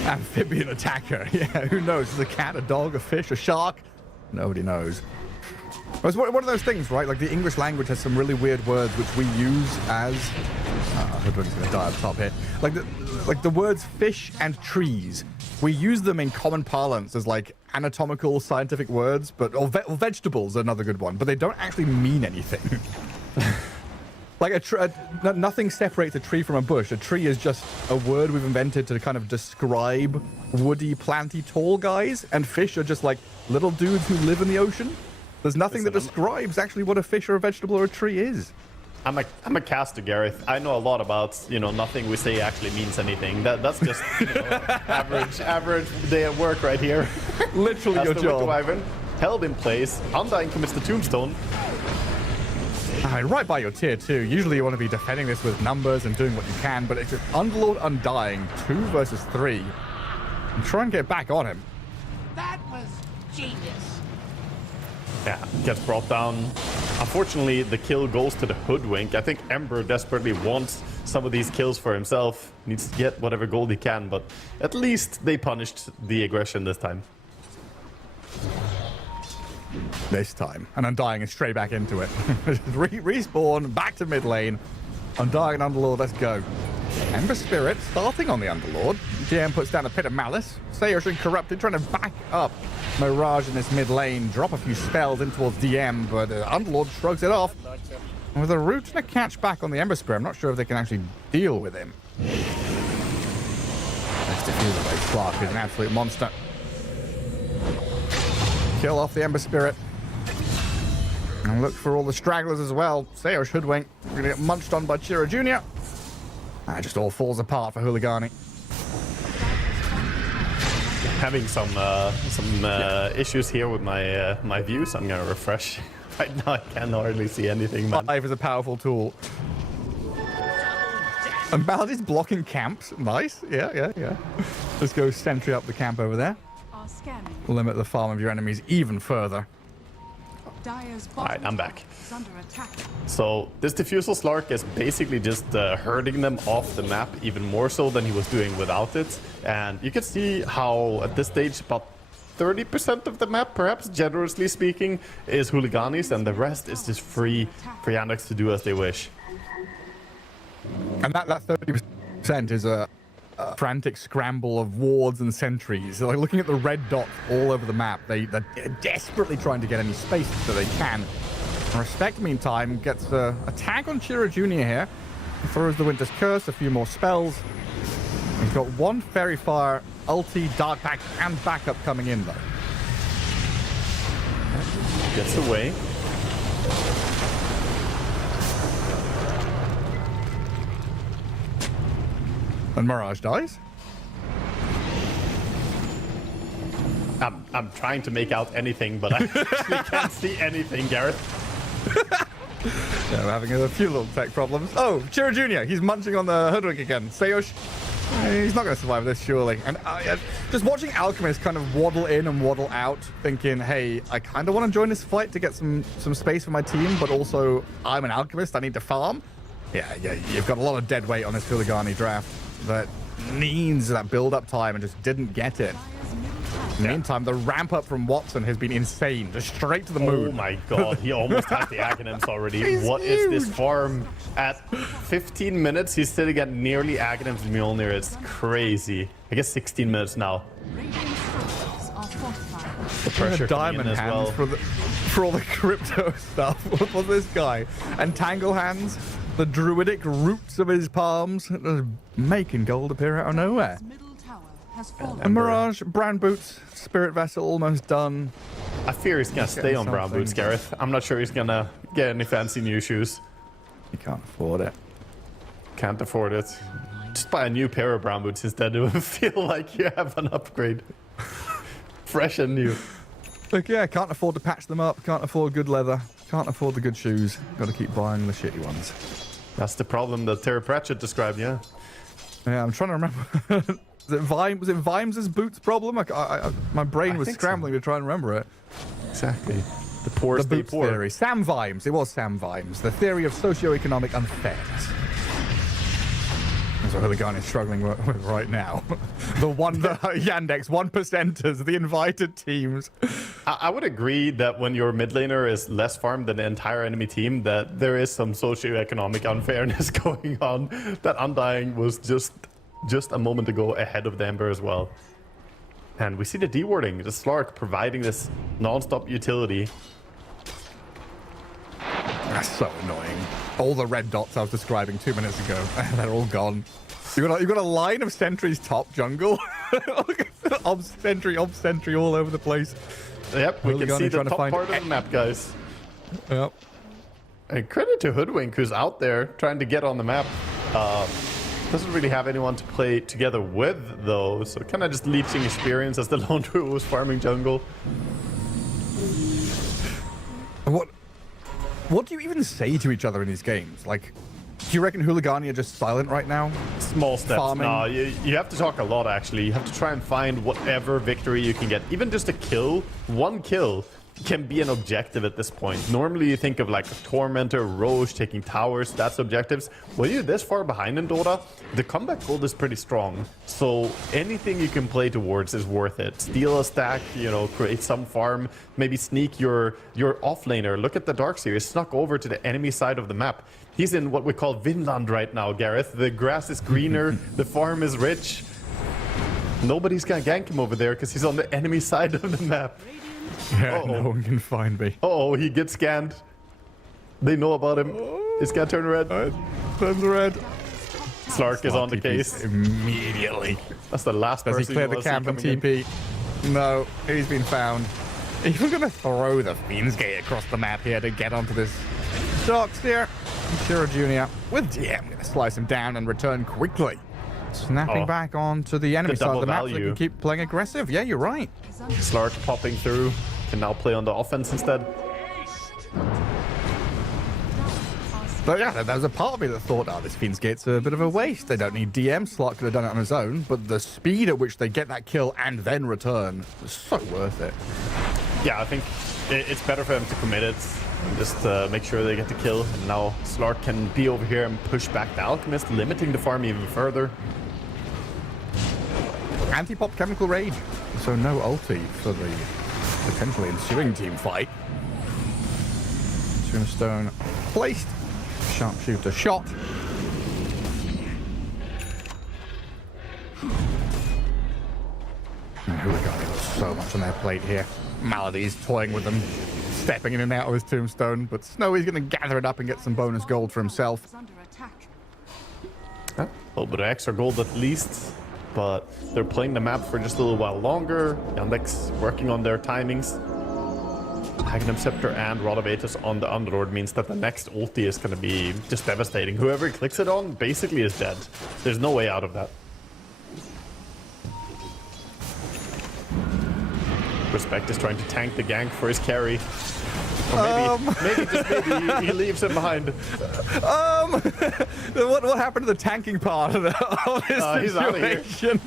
Amphibian attacker. Yeah, who knows? Is a cat, a dog, a fish, a shark? Nobody knows. It's one of those things, right? Like the English language has some really weird words which we use as... Hoodwink's gonna die up top here. Like the words fish and trees. We use them in common parlance as like anatomical, scientific words, but or vegetables are another good one, but they don't actually mean anything. Like nothing separates a tree from a bush. A tree is just a word we've invented to kind of describe woody, planty, tall guys, and fish are just like little dudes who live in the ocean. There's nothing that describes actually what a fish or a vegetable or a tree is. I'm a caster, Gareth. I know a lot about, you know, nothing we say actually means anything. That's just, you know, average day at work right here. Literally your the job. Wyvern, held in place. Undying commits the tombstone. Right by your tier 2. Usually you want to be defending this with numbers and doing what you can, but it's just Underlord Undying 2 versus 3. And try and get back on him. That was genius. Yeah, gets brought down. Unfortunately, the kill goes to the Hoodwink. I think Ember desperately wants some of these kills for himself. Needs to get whatever gold he can, but at least they punished the aggression this time. This time. And Undying is straight back into it. Respawn, back to mid lane. Undying and Underlord, let's go. Ember Spirit starting on the Underlord. GM puts down a Pit of Malice. Saosin Corrupted trying to back up Mirage in this mid lane. Drop a few spells in towards DM, but Underlord shrugs it off. And with a root and a catch back on the Ember Spirit, I'm not sure if they can actually deal with him. This Diffusal by Clark is an absolute monster. Kill off the Ember Spirit. And look for all the stragglers as well. Saosh Hoodwink going to get munched on by Chira Jr. Just all falls apart for Huligani. Having some issues here with my my views. I'm gonna refresh. Right now I can hardly see anything, man. Live is a powerful tool. And Baldy's blocking camps. Nice. Yeah. Let's go sentry up the camp over there. Limit the farm of your enemies even further. Alright, I'm back. So this Diffusal Slark is basically just herding them off the map even more so than he was doing without it. And you can see how at this stage about 30% of the map, perhaps generously speaking, is Huliganis, and the rest is just free for Yandex to do as they wish. And that 30% is a frantic scramble of wards and sentries. Like looking at the red dots all over the map, they're desperately trying to get any space that they can. Respect, meantime, gets a tag on Chira Jr. here. He throws the Winter's Curse, a few more spells. He's got one Fairy Fire, ulti, Dark Pact, and backup coming in, though. Gets away. And Mirage dies. I'm trying to make out anything, but I actually can't see anything, Gareth. Yeah, we're having a few little tech problems. Oh, Chira Jr., he's munching on the hoodwink again. Sayush, he's not going to survive this, surely. And just watching Alchemist kind of waddle in and waddle out, thinking, hey, I kind of want to join this fight to get some space for my team, but also I'm an Alchemist, I need to farm. Yeah, you've got a lot of dead weight on this HULIGANI draft that needs that build-up time and just didn't get it. In the meantime, the ramp up from Watson has been insane. Just straight to the moon. Oh my god, he almost has the Aghanims already. What is this farm? At 15 minutes, he's sitting at nearly Aghanims and Mjolnir. It's crazy. I guess 16 minutes now. The pressure diamond as hands well. for all the crypto stuff. What was this guy? And Tangle hands, the druidic roots of his palms, making gold appear out of nowhere. And Mirage, brown boots, spirit vessel almost done. I fear he's gonna stay on brown boots, Gareth. I'm not sure he's gonna get any fancy new shoes. You can't afford it. Can't afford it. Just buy a new pair of brown boots instead. It would feel like you have an upgrade. Fresh and new. Look, yeah, can't afford to patch them up. Can't afford good leather. Can't afford the good shoes. Got to keep buying the shitty ones. That's the problem that Terry Pratchett described, yeah. Yeah, I'm trying to remember. Was it Vimes' boots problem? My brain was scrambling to try and remember it. Exactly. The poor The stay boots poor. theory. Sam Vimes. It was Sam Vimes. The theory of socioeconomic unfairness. That's what HULIGANI is struggling with right now. The Yandex 1%ers, the invited teams. I would agree that when your mid laner is less farmed than the entire enemy team, that there is some socioeconomic unfairness going on. That Undying was just a moment ago ahead of the Ember as well. And we see the D-warding, the Slark providing this non-stop utility. That's so annoying. All the red dots I was describing 2 minutes ago, they're all gone. You've got a line of sentries top jungle. Ob sentry all over the place. Yep, we can see the trying to top find part of the map, guys. Yep. And credit to Hoodwink, who's out there trying to get on the map. Doesn't really have anyone to play together with, though, so kind of just leeching experience as the lone druid was farming jungle. What do you even say to each other in these games? Like, do you reckon HULIGANI are just silent right now? Small steps. Farming. No, you have to talk a lot, actually. You have to try and find whatever victory you can get. Even just a kill, one kill, can be an objective at this point. Normally you think of like a Tormentor, Roche taking towers, that's objectives. When you're this far behind in Dota, the comeback gold is pretty strong. So anything you can play towards is worth it. Steal a stack, you know, create some farm, maybe sneak your offlaner. Look at the Darkseer, snuck over to the enemy side of the map. He's in what we call Vinland right now, Gareth. The grass is greener, the farm is rich. Nobody's gonna gank him over there because he's on the enemy side of the map. Yeah, no one can find me. Oh, he gets scanned. They know about him. It's gonna turn red. Turns red. Slark is on the case. Immediately. That's the last Does he person clear the wanna see camp and coming in. TP? No, he's been found. He's going to throw the Fiend's Gate across the map here to get onto this Darkseer. Chira Jr. with DM. Going to slice him down and return quickly. Snapping back onto the enemy side of the map so they can keep playing aggressive. Yeah, you're right. Slark popping through. Can now play on the offense instead. But yeah, there was a part of me that thought, oh, this Fiend's Gate's a bit of a waste. They don't need DM. Slark could have done it on his own. But the speed at which they get that kill and then return is so worth it. Yeah, I think it's better for them to commit it. And just make sure they get the kill. And now Slark can be over here and push back the Alchemist, limiting the farm even further. Anti-pop Chemical Rage. So no ulti for the potentially ensuing team fight. Tombstone placed. Sharpshooter shot. HULIGANI got so much on their plate here. Malady's toying with them, stepping in and out of his tombstone, but Snowy's going to gather it up and get some bonus gold for himself. A little bit of extra gold at least, but they're playing the map for just a little while longer. Yandex working on their timings. Aghanim Scepter and Rod of Aethys on the Underlord means that the next ulti is going to be just devastating. Whoever clicks it on basically is dead. There's no way out of that. Respect is trying to tank the gank for his carry. Or maybe just maybe he leaves him behind. What happened to the tanking part of this He's out of here. situation?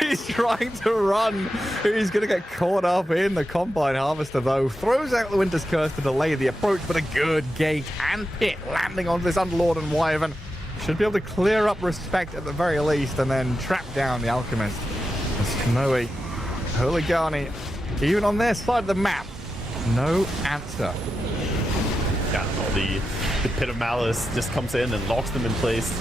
He's trying to run. He's going to get caught up in the Combine Harvester, though. Throws out the Winter's Curse to delay the approach, but a good gate and pit landing onto this Underlord and Wyvern. Should be able to clear up Respect at the very least and then trap down the Alchemist. Snowy, HULIGANI, even on their side of the map, no answer. Yeah, no, the Pit of Malice just comes in and locks them in place.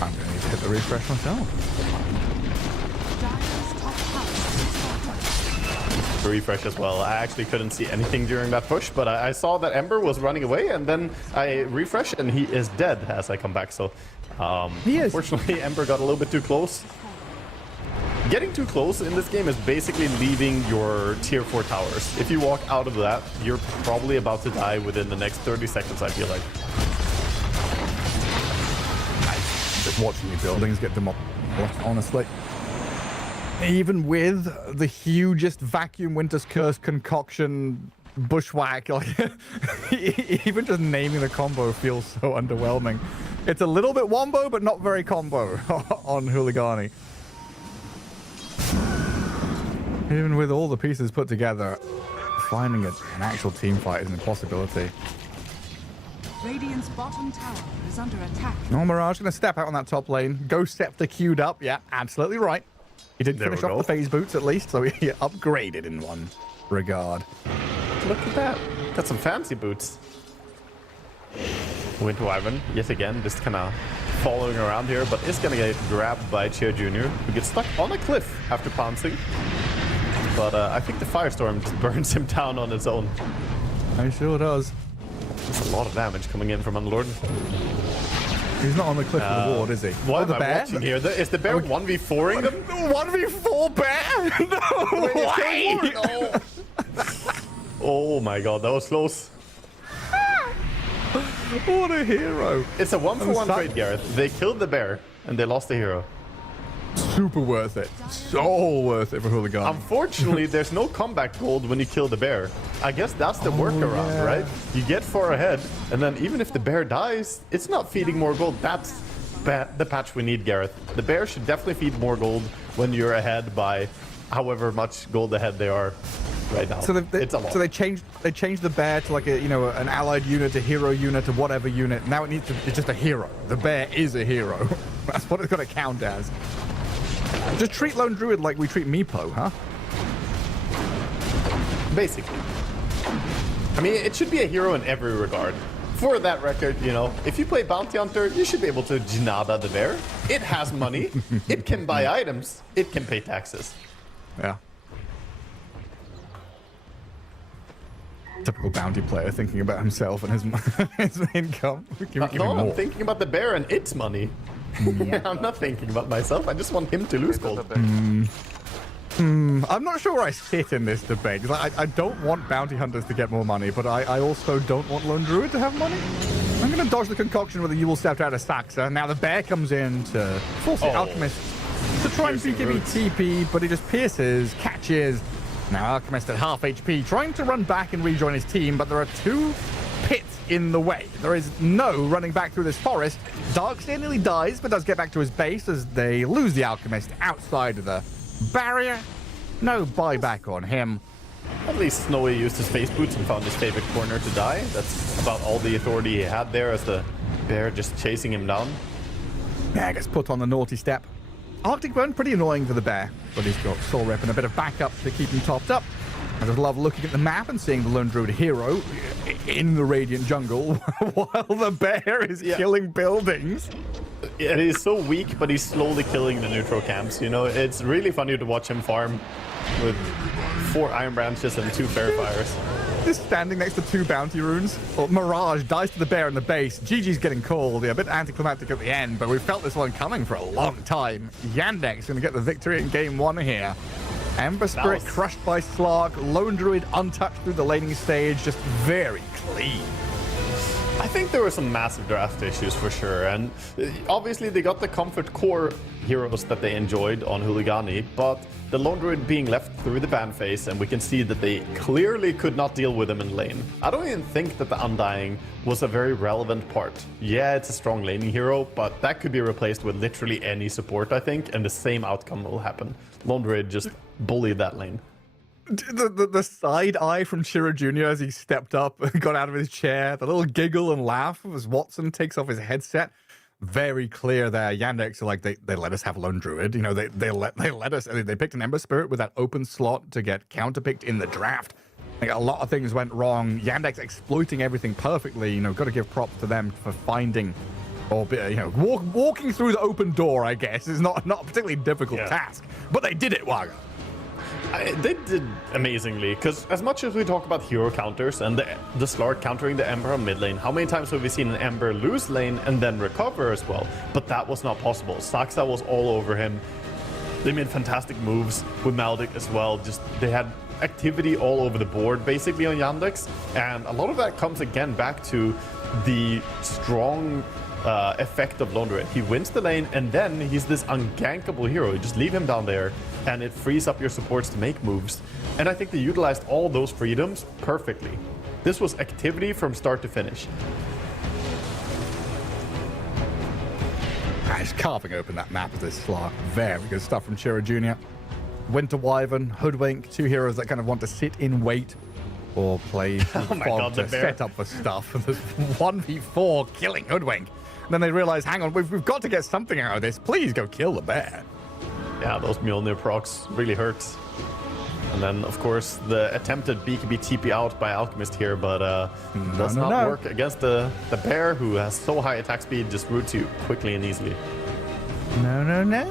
I'm going to need to hit the refresh myself. Refresh as well. I actually couldn't see anything during that push, but I saw that Ember was running away, and then I refreshed, and he is dead as I come back. So, unfortunately, Ember got a little bit too close. Getting too close in this game is basically leaving your tier 4 towers. If you walk out of that, you're probably about to die within the next 30 seconds, I feel like. Just watching the buildings get demolished, honestly. Even with the hugest vacuum Winter's Curse concoction bushwhack, like even just naming the combo feels so underwhelming. It's a little bit wombo, but not very combo on HULIGANI. Even with all the pieces put together, finding an actual team fight is an impossibility. Radiant's bottom tower is under attack. No, Mirage going to step out on that top lane. Ghost Scepter queued up. Yeah, absolutely right. He did finish off the phase boots at least, so he upgraded in one regard. Look at that. Got some fancy boots. Winter Wyvern, yet again, just kind of following around here, but is going to get grabbed by Cheer Jr., who gets stuck on a cliff after pouncing. But I think the Firestorm just burns him down on its own. He sure does. There's a lot of damage coming in from Underlord. He's not on the cliff of the ward, is he? What am I watching here? Is the bear 1v4ing them? 1v4 bear? No way! No. Oh my god, that was close. What a hero. It's a 1-for-1 trade, Gareth. They killed the bear, and they lost the hero. Super worth it. So worth it for HULIGANI. Unfortunately, there's no comeback gold when you kill the bear. I guess that's the workaround, right? You get far ahead, and then even if the bear dies, it's not feeding more gold. That's the patch we need, Gareth. The bear should definitely feed more gold when you're ahead by however much gold ahead they are right now. So it's a lot. So they changed the bear to like a an allied unit, a hero unit, to whatever unit. Now it's just a hero. The bear is a hero. That's what it's got to count as. Just treat Lone Druid like we treat Meepo, huh? Basically. I mean, it should be a hero in every regard. For that record, you know, if you play Bounty Hunter, you should be able to Jinada the bear. It has money. It can buy items. It can pay taxes. Yeah. Typical bounty player thinking about himself and his income. No, I'm thinking about the bear and its money. Yeah. I'm not thinking about myself. I just want him to lose gold. I'm not sure where I sit in this debate. I don't want bounty hunters to get more money, but I also don't want Lone Druid to have money. I'm going to dodge the concoction with a Yule Stepped out of Saxa. Now the bear comes in to force the Alchemist to try and BKB TP, but he just pierces, catches. Now Alchemist at half HP, trying to run back and rejoin his team, but there are two pits in the way. There is no running back through this forest. Darkseer nearly dies, but does get back to his base as they lose the Alchemist outside of the barrier. No buyback on him. At least Snowy used his face boots and found his favorite corner to die. That's about all the authority he had there, as the bear just chasing him down. Yeah, gets put on the naughty step. Arctic Burn, pretty annoying for the bear, but he's got Soul Rep and a bit of backup to keep him topped up. I just love looking at the map and seeing the Lone Druid hero in the Radiant jungle while the bear is killing buildings. Yeah, he's so weak, but he's slowly killing the neutral camps. You know, it's really funny to watch him farm with 4 Iron Branches and 2 Fair Fires. Just standing next to 2 bounty runes. Well, Mirage dies to the bear in the base. GG's getting called. Yeah, a bit anticlimactic at the end, but we felt this one coming for a long time. Yandex going to get the victory in game 1 here. Ember Spirit crushed by Slark, Lone Druid untouched through the laning stage, just very clean. I think there were some massive draft issues for sure, and obviously they got the comfort core heroes that they enjoyed on HULIGANI, but the Lone Druid being left through the ban phase, and we can see that they clearly could not deal with him in lane. I don't even think that the Undying was a very relevant part. Yeah, it's a strong laning hero, but that could be replaced with literally any support, I think, and the same outcome will happen. Lone Druid just bullied that lane. The side eye from Chiro Jr. as he stepped up and got out of his chair, the little giggle and laugh as Watson takes off his headset. Very clear there. Yandex are like, they let us have Lone Druid. You know, they let us. They picked an Ember Spirit with that open slot to get counterpicked in the draft. Like, a lot of things went wrong. Yandex exploiting everything perfectly. You know, got to give props to them for finding, or you know, walking through the open door. I guess is not a particularly difficult task, but they did it, Waga. They did amazingly, because as much as we talk about hero counters and the Slark countering the Ember on mid lane, how many times have we seen an Ember lose lane and then recover as well? But that was not possible. Saxa was all over him. They made fantastic moves with Maldic as well. Just they had activity all over the board basically on Yandex, and a lot of that comes again back to the strong effect of Lone Druid. He wins the lane, and then he's this ungankable hero. You just leave him down there, and it frees up your supports to make moves. And I think they utilized all those freedoms perfectly. This was activity from start to finish. He's carving open that map of this Slark. Very good stuff from Chiro Jr. Winter Wyvern, Hoodwink, two heroes that kind of want to sit in wait or play Fog to set up for stuff. There's 1v4 killing Hoodwink. And then they realize, hang on, we've got to get something out of this. Please go kill the bear. Yeah, those Mjolnir procs really hurt. And then, of course, the attempted BKB TP out by Alchemist here, but does not work against the bear, who has so high attack speed, just roots you quickly and easily. No,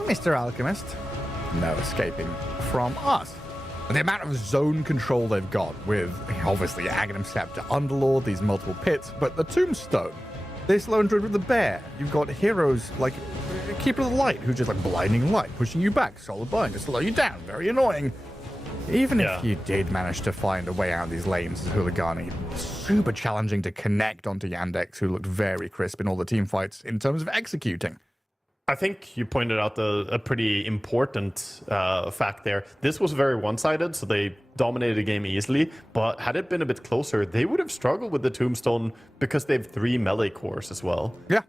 Mr. Alchemist. No escaping from us. The amount of zone control they've got with, obviously, Aghanim Scepter, Underlord, these multiple pits, but the Tombstone, this Lone Druid with the bear. You've got heroes like Keeper of the Light, who's just like blinding light, pushing you back, solid bind to slow you down. Very annoying. Even if you did manage to find a way out of these lanes as HULIGANI, super challenging to connect onto Yandex, who looked very crisp in all the team fights in terms of executing. I think you pointed out a pretty important fact there. This was very one-sided, so they dominated the game easily, but had it been a bit closer, they would have struggled with the Tombstone because they have 3 melee cores as well. Yeah.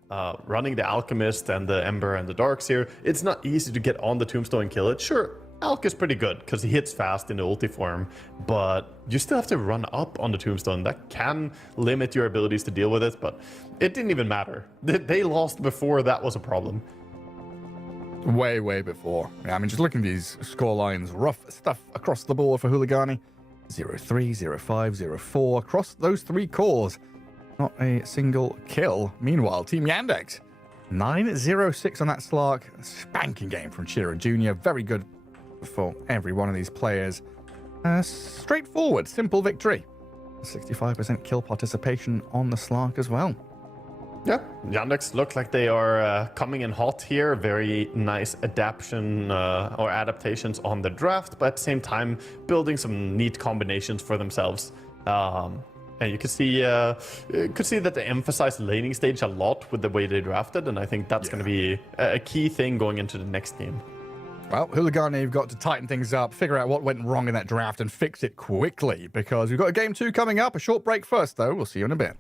Running the Alchemist and the Ember and the Darkseer, it's not easy to get on the Tombstone and kill it. Sure, Alk is pretty good because he hits fast in the ulti form, but you still have to run up on the Tombstone. That can limit your abilities to deal with it, but it didn't even matter. They lost before that was a problem. Way before. Yeah, I mean, just looking at these score lines, rough stuff across the board for HULIGANI. 0-3, 0-5, 0-4. Across those 3 cores, not a single kill. Meanwhile, Team Yandex, 9-0-6 on that Slark. Spanking game from Chiro Jr. Very good for every one of these players. Straightforward, simple victory. 65% kill participation on the Slark as well. Yeah, Yandex look like they are coming in hot here. Very nice adaptation or adaptations on the draft, but at the same time building some neat combinations for themselves. And you can see that they emphasize laning stage a lot with the way they drafted, and I think that's going to be a key thing going into the next game. Well, HULIGANI have got to tighten things up, figure out what went wrong in that draft, and fix it quickly, because we've got a game 2 coming up. A short break first, though. We'll see you in a bit.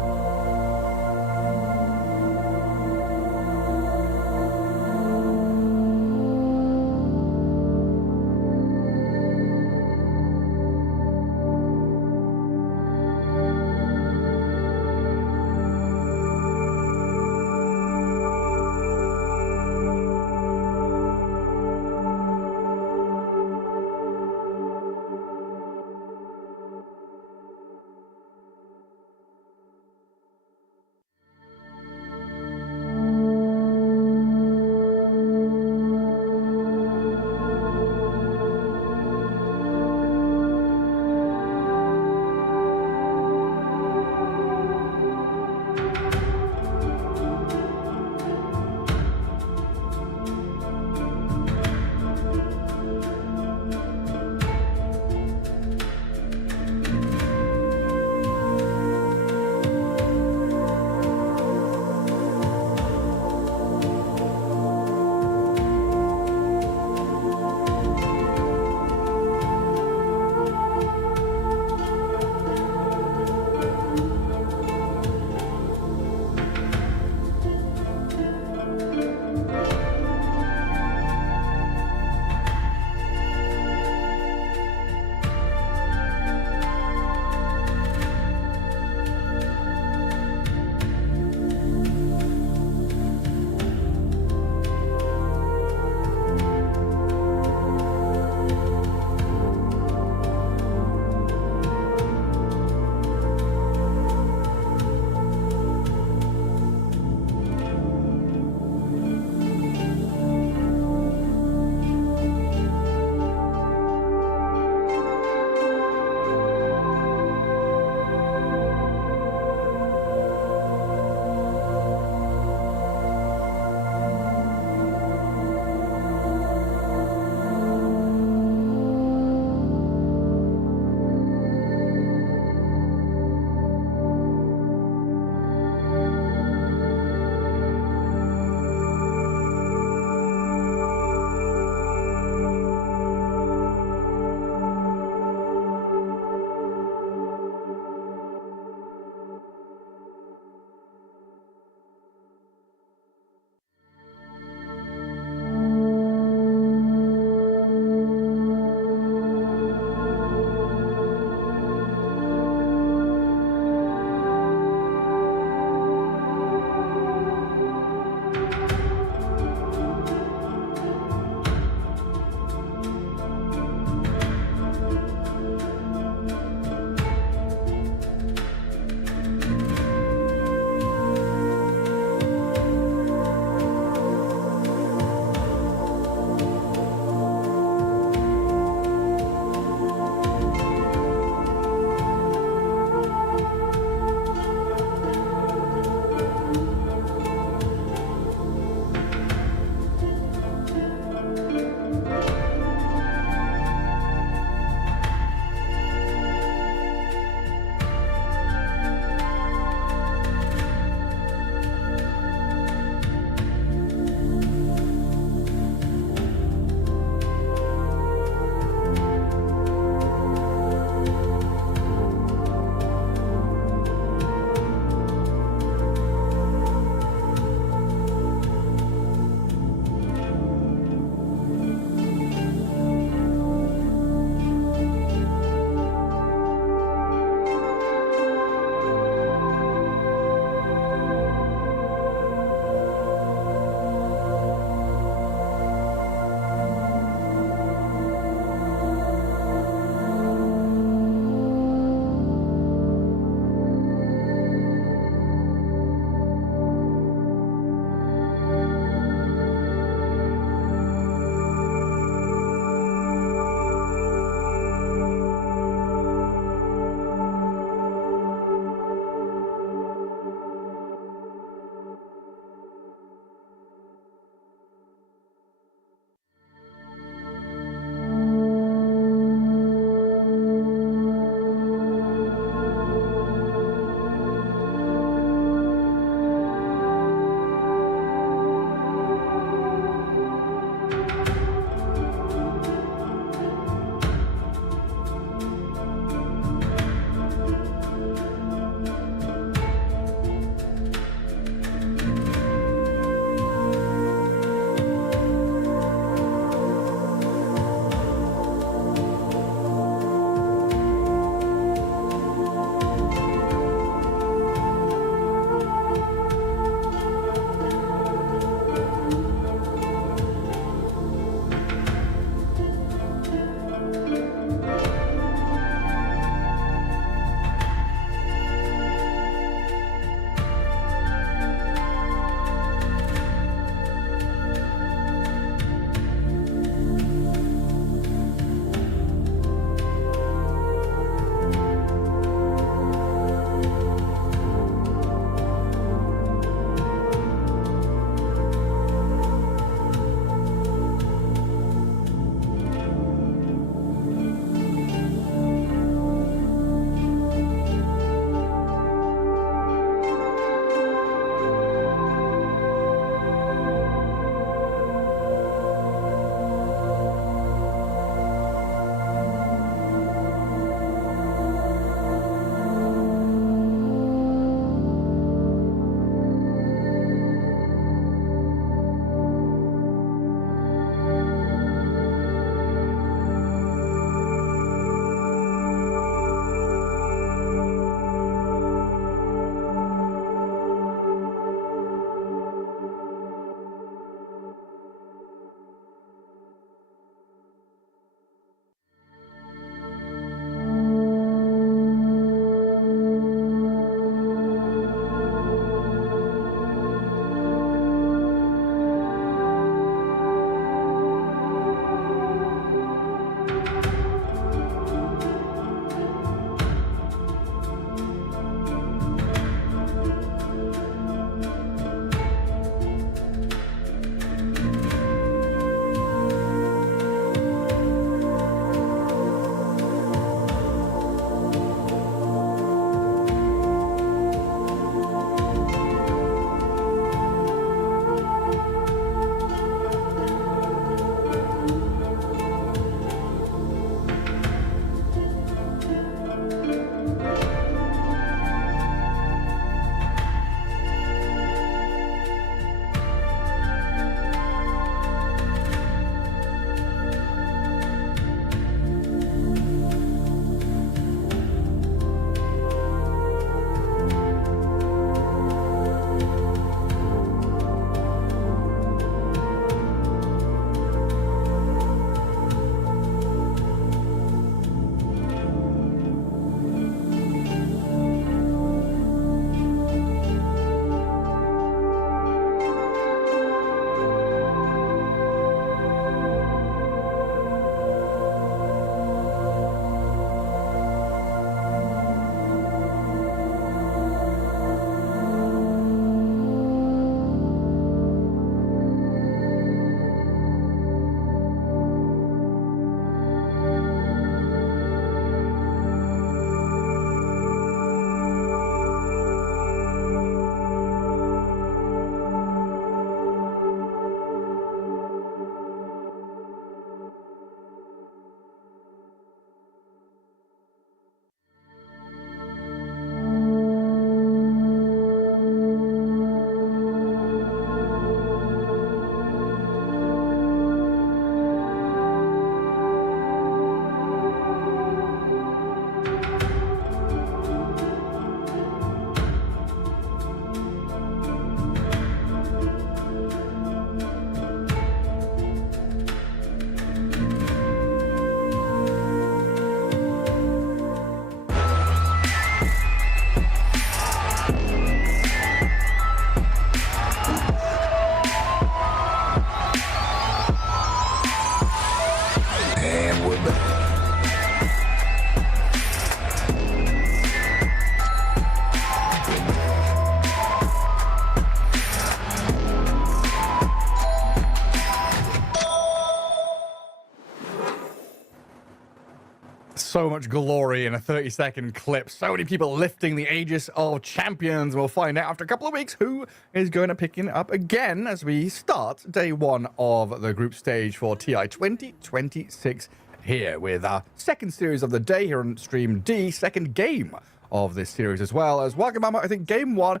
So much glory in a 30-second clip. So many people lifting the Aegis of Champions. We'll find out after a couple of weeks who is going to pick it up again as we start day one of the group stage for TI 2026 here with our second series of the day here on Stream D, second game of this series as well as Wagamama. I think game one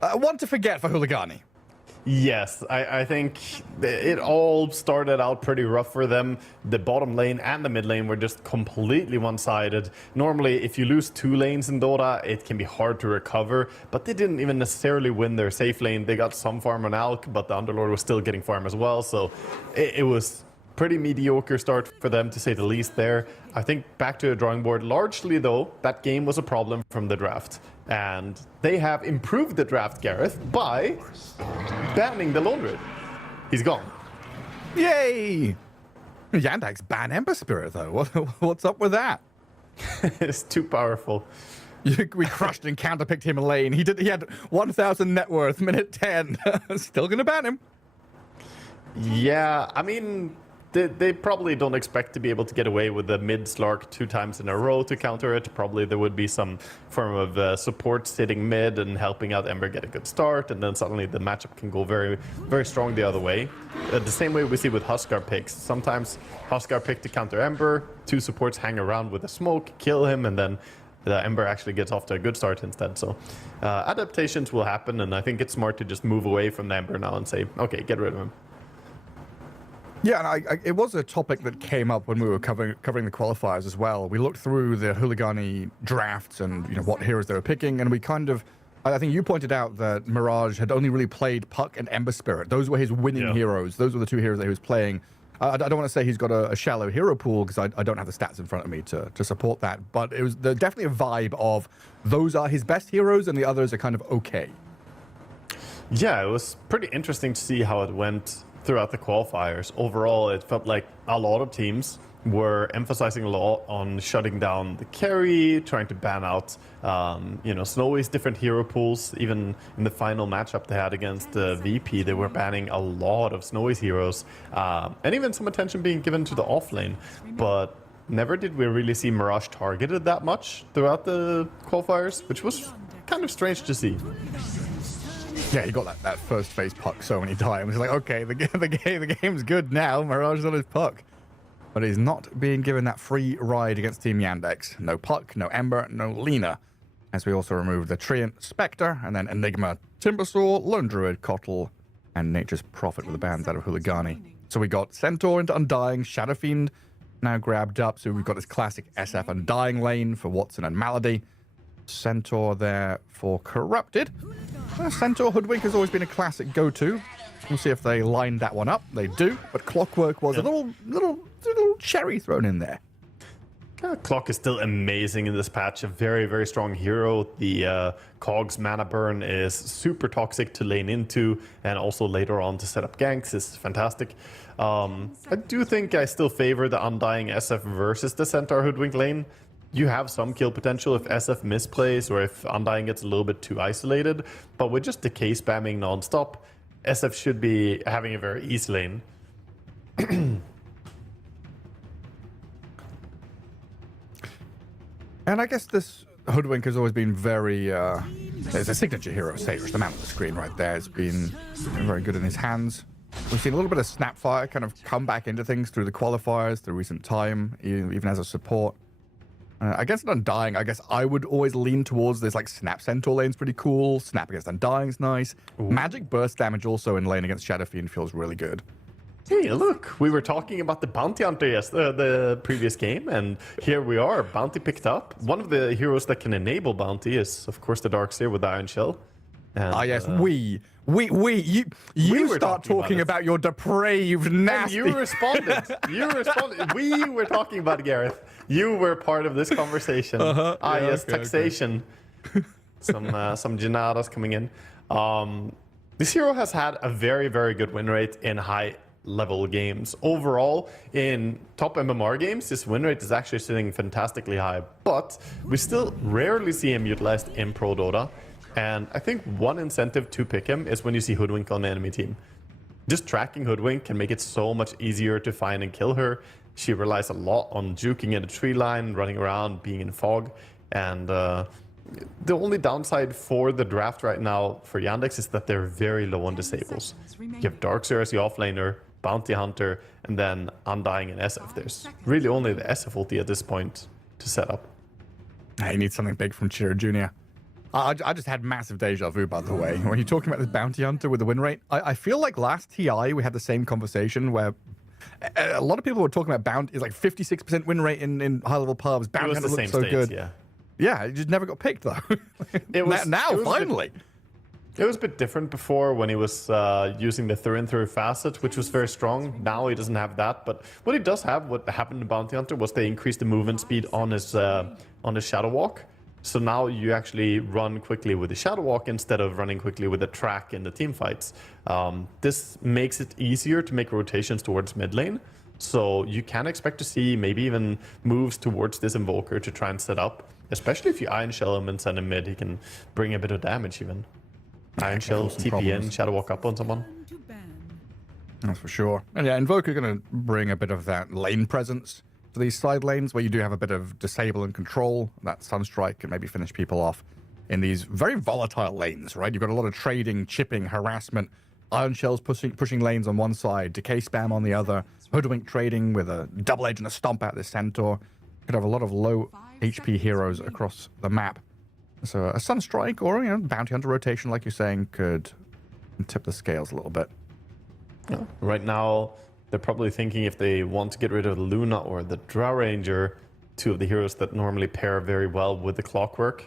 to forget for HULIGANI. Yes, I think it all started out pretty rough for them. The bottom lane and the mid lane were just completely one-sided. Normally, if you lose 2 lanes in Dota, it can be hard to recover, but they didn't even necessarily win their safe lane. They got some farm on Alk, but the Underlord was still getting farm as well, so it was pretty mediocre start for them, to say the least there. I think back to the drawing board. Largely, though, that game was a problem from the draft. And they have improved the draft, Gareth, by banning the Lone Druid. He's gone. Yay! Yandex ban Ember Spirit, though. What's up with that? It's too powerful. We crushed and counterpicked him a lane. He had 1,000 net worth, minute 10. Still gonna ban him. Yeah, I mean, they probably don't expect to be able to get away with the mid Slark 2 times in a row to counter it. Probably there would be some form of support sitting mid and helping out Ember get a good start, and then suddenly the matchup can go very, very strong the other way. The same way we see with Huskar picks. Sometimes Huskar pick to counter Ember, 2 supports hang around with a smoke, kill him, and then the Ember actually gets off to a good start instead. So adaptations will happen, and I think it's smart to just move away from the Ember now and say, okay, get rid of him. Yeah, and it was a topic that came up when we were covering the qualifiers as well. We looked through the HULIGANI drafts and what heroes they were picking, and we kind of, I think you pointed out that Mirage had only really played Puck and Ember Spirit. Those were his winning heroes. Those were the 2 heroes that he was playing. I don't want to say he's got a shallow hero pool because I don't have the stats in front of me to support that, but it was definitely a vibe of those are his best heroes and the others are kind of okay. Yeah, it was pretty interesting to see how it went throughout the qualifiers. Overall, it felt like a lot of teams were emphasizing a lot on shutting down the carry, trying to ban out, Snowy's different hero pools. Even in the final matchup they had against the VP, they were banning a lot of Snowy's heroes, and even some attention being given to the offlane. But never did we really see Mirage targeted that much throughout the qualifiers, which was kind of strange to see. Yeah, he got that first phase Puck so many times. He's like, okay, the game's good now. Mirage is on his Puck. But he's not being given that free ride against Team Yandex. No Puck, no Ember, no Lina. As we also remove the Treant Spectre, and then Enigma, Timbersaw, Lone Druid, Kotl, and Nature's Prophet with the bans out of HULIGANI. So we got Centaur into Undying, Shadow Fiend now grabbed up. So we've got this classic SF Undying lane for Watson and Malady. Centaur there for Corrupted. Centaur Hoodwink has always been a classic go-to. We'll see if they line that one up. They do, but Clockwork was a little cherry thrown in there. Clock is still amazing in this patch. A very, very strong hero. The Cogs mana burn is super toxic to lane into, and also later on to set up ganks is fantastic. I do think I still favor the Undying SF versus the Centaur Hoodwink lane. You have some kill potential if SF misplays or if Undying gets a little bit too isolated, but with just decay spamming non-stop, SF should be having a very easy lane. And I guess this Hoodwink has always been very, there's a signature hero, Satyrs, the man on the screen right there, has been very good in his hands. We've seen a little bit of Snapfire kind of come back into things through the qualifiers, through recent time, even as a support. Against an Undying, I guess I would always lean towards this, like, Snap Centaur lane's pretty cool. Snap against Undying's nice. Ooh. Magic Burst damage also in lane against Shadow Fiend feels really good. Hey, look, we were talking about the Bounty Hunter the previous game, and here we are, Bounty picked up. One of the heroes that can enable Bounty is, of course, the Darkseer with Iron Shell. And, yes, you start talking about your depraved, nasty... And you responded. We were talking about it, Gareth. You were part of this conversation. Yes, okay, taxation. Okay. Some Janadas coming in. This hero has had a very, very good win rate in high-level games. Overall, in top MMR games, this win rate is actually sitting fantastically high, but we still rarely see him utilized in Pro Dota. And I think one incentive to pick him is when you see Hoodwink on the enemy team. Just tracking Hoodwink can make it so much easier to find and kill her. She relies a lot on juking in a tree line, running around, being in fog, and the only downside for the draft right now for Yandex is that they're very low on disables. You have Darkseer as the offlaner, Bounty Hunter, and then Undying and SF. There's really only the SF ulti at this point to set up. I need something big from Chiro Jr. I just had massive deja vu, by the way. When you're talking about this Bounty Hunter with the win rate, I feel like last TI we had the same conversation where a lot of people were talking about Bounty, it's like 56% win rate in high-level pubs. Bounty Hunter looks so good. Yeah, it just never got picked, though. Finally. It was a bit different before when he was using the through-and-through facet, which was very strong. Now he doesn't have that, but what he does have, what happened to Bounty Hunter, was they increased the movement speed on his Shadow Walk. So now you actually run quickly with the Shadow Walk instead of running quickly with the track in the team fights. This makes it easier to make rotations towards mid lane. So you can expect to see maybe even moves towards this Invoker to try and set up. Especially if you Iron Shell him and send him mid, he can bring a bit of damage even. Iron Shell, TP in, Shadow Walk up on someone. That's for sure. And yeah, Invoker going to bring a bit of that lane presence to these side lanes where you do have a bit of disable and control. That Sunstrike can maybe finish people off in these very volatile lanes, right? You've got a lot of trading, chipping, harassment, Iron Shells pushing lanes on one side, Decay spam on the other, Hoodwink trading with a double edge and a stomp out this Centaur. Could have a lot of low HP heroes across the map. So a Sunstrike or Bounty Hunter rotation, like you're saying, could tip the scales a little bit. Yeah. Right now, they're probably thinking if they want to get rid of the Luna or the Drow Ranger, two of the heroes that normally pair very well with the Clockwork.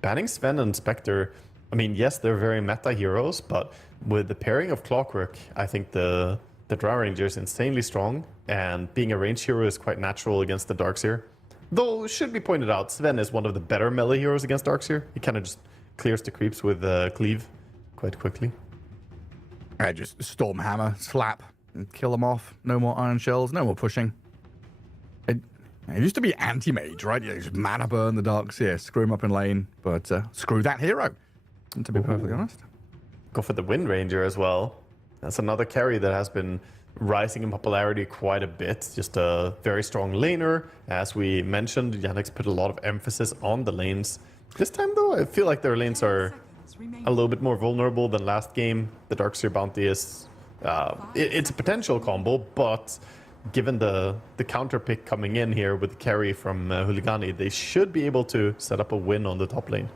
Banning Sven and Spectre, I mean, yes, they're very meta heroes, but with the pairing of Clockwork, I think the Drow Ranger is insanely strong, and being a range hero is quite natural against the Darkseer. Though, it should be pointed out, Sven is one of the better melee heroes against Darkseer. He kind of just clears the creeps with Cleave quite quickly. I just Stormhammer, slap, and kill them off. No more Iron Shells, no more pushing. It used to be anti-mage, right? Yeah, just mana burn the Darkseer, screw him up in lane, but screw that hero, to be perfectly honest. Go for the Wind Ranger as well. That's another carry that has been rising in popularity quite a bit. Just a very strong laner. As we mentioned, Yandex put a lot of emphasis on the lanes. This time, though, I feel like their lanes are a little bit more vulnerable than last game. The Darkseer Bounty is... it's a potential combo, but given the counter pick coming in here with the carry from HULIGANI, they should be able to set up a win on the top lane.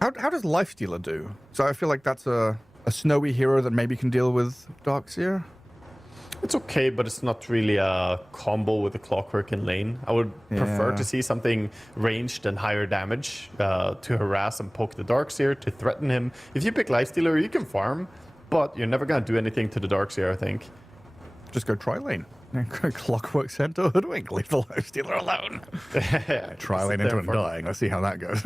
How does Lifestealer do? So I feel like that's a snowy hero that maybe can deal with Darkseer? It's okay, but it's not really a combo with the Clockwork in lane. I would prefer to see something ranged and higher damage to harass and poke the Darkseer, to threaten him. If you pick Lifestealer, you can farm, but you're never going to do anything to the Darkseer, I think. Just go tri-lane. Clockwork Centaur Hoodwink, leave the Lifestealer alone. Tri-lane into Undying, let's see how that goes.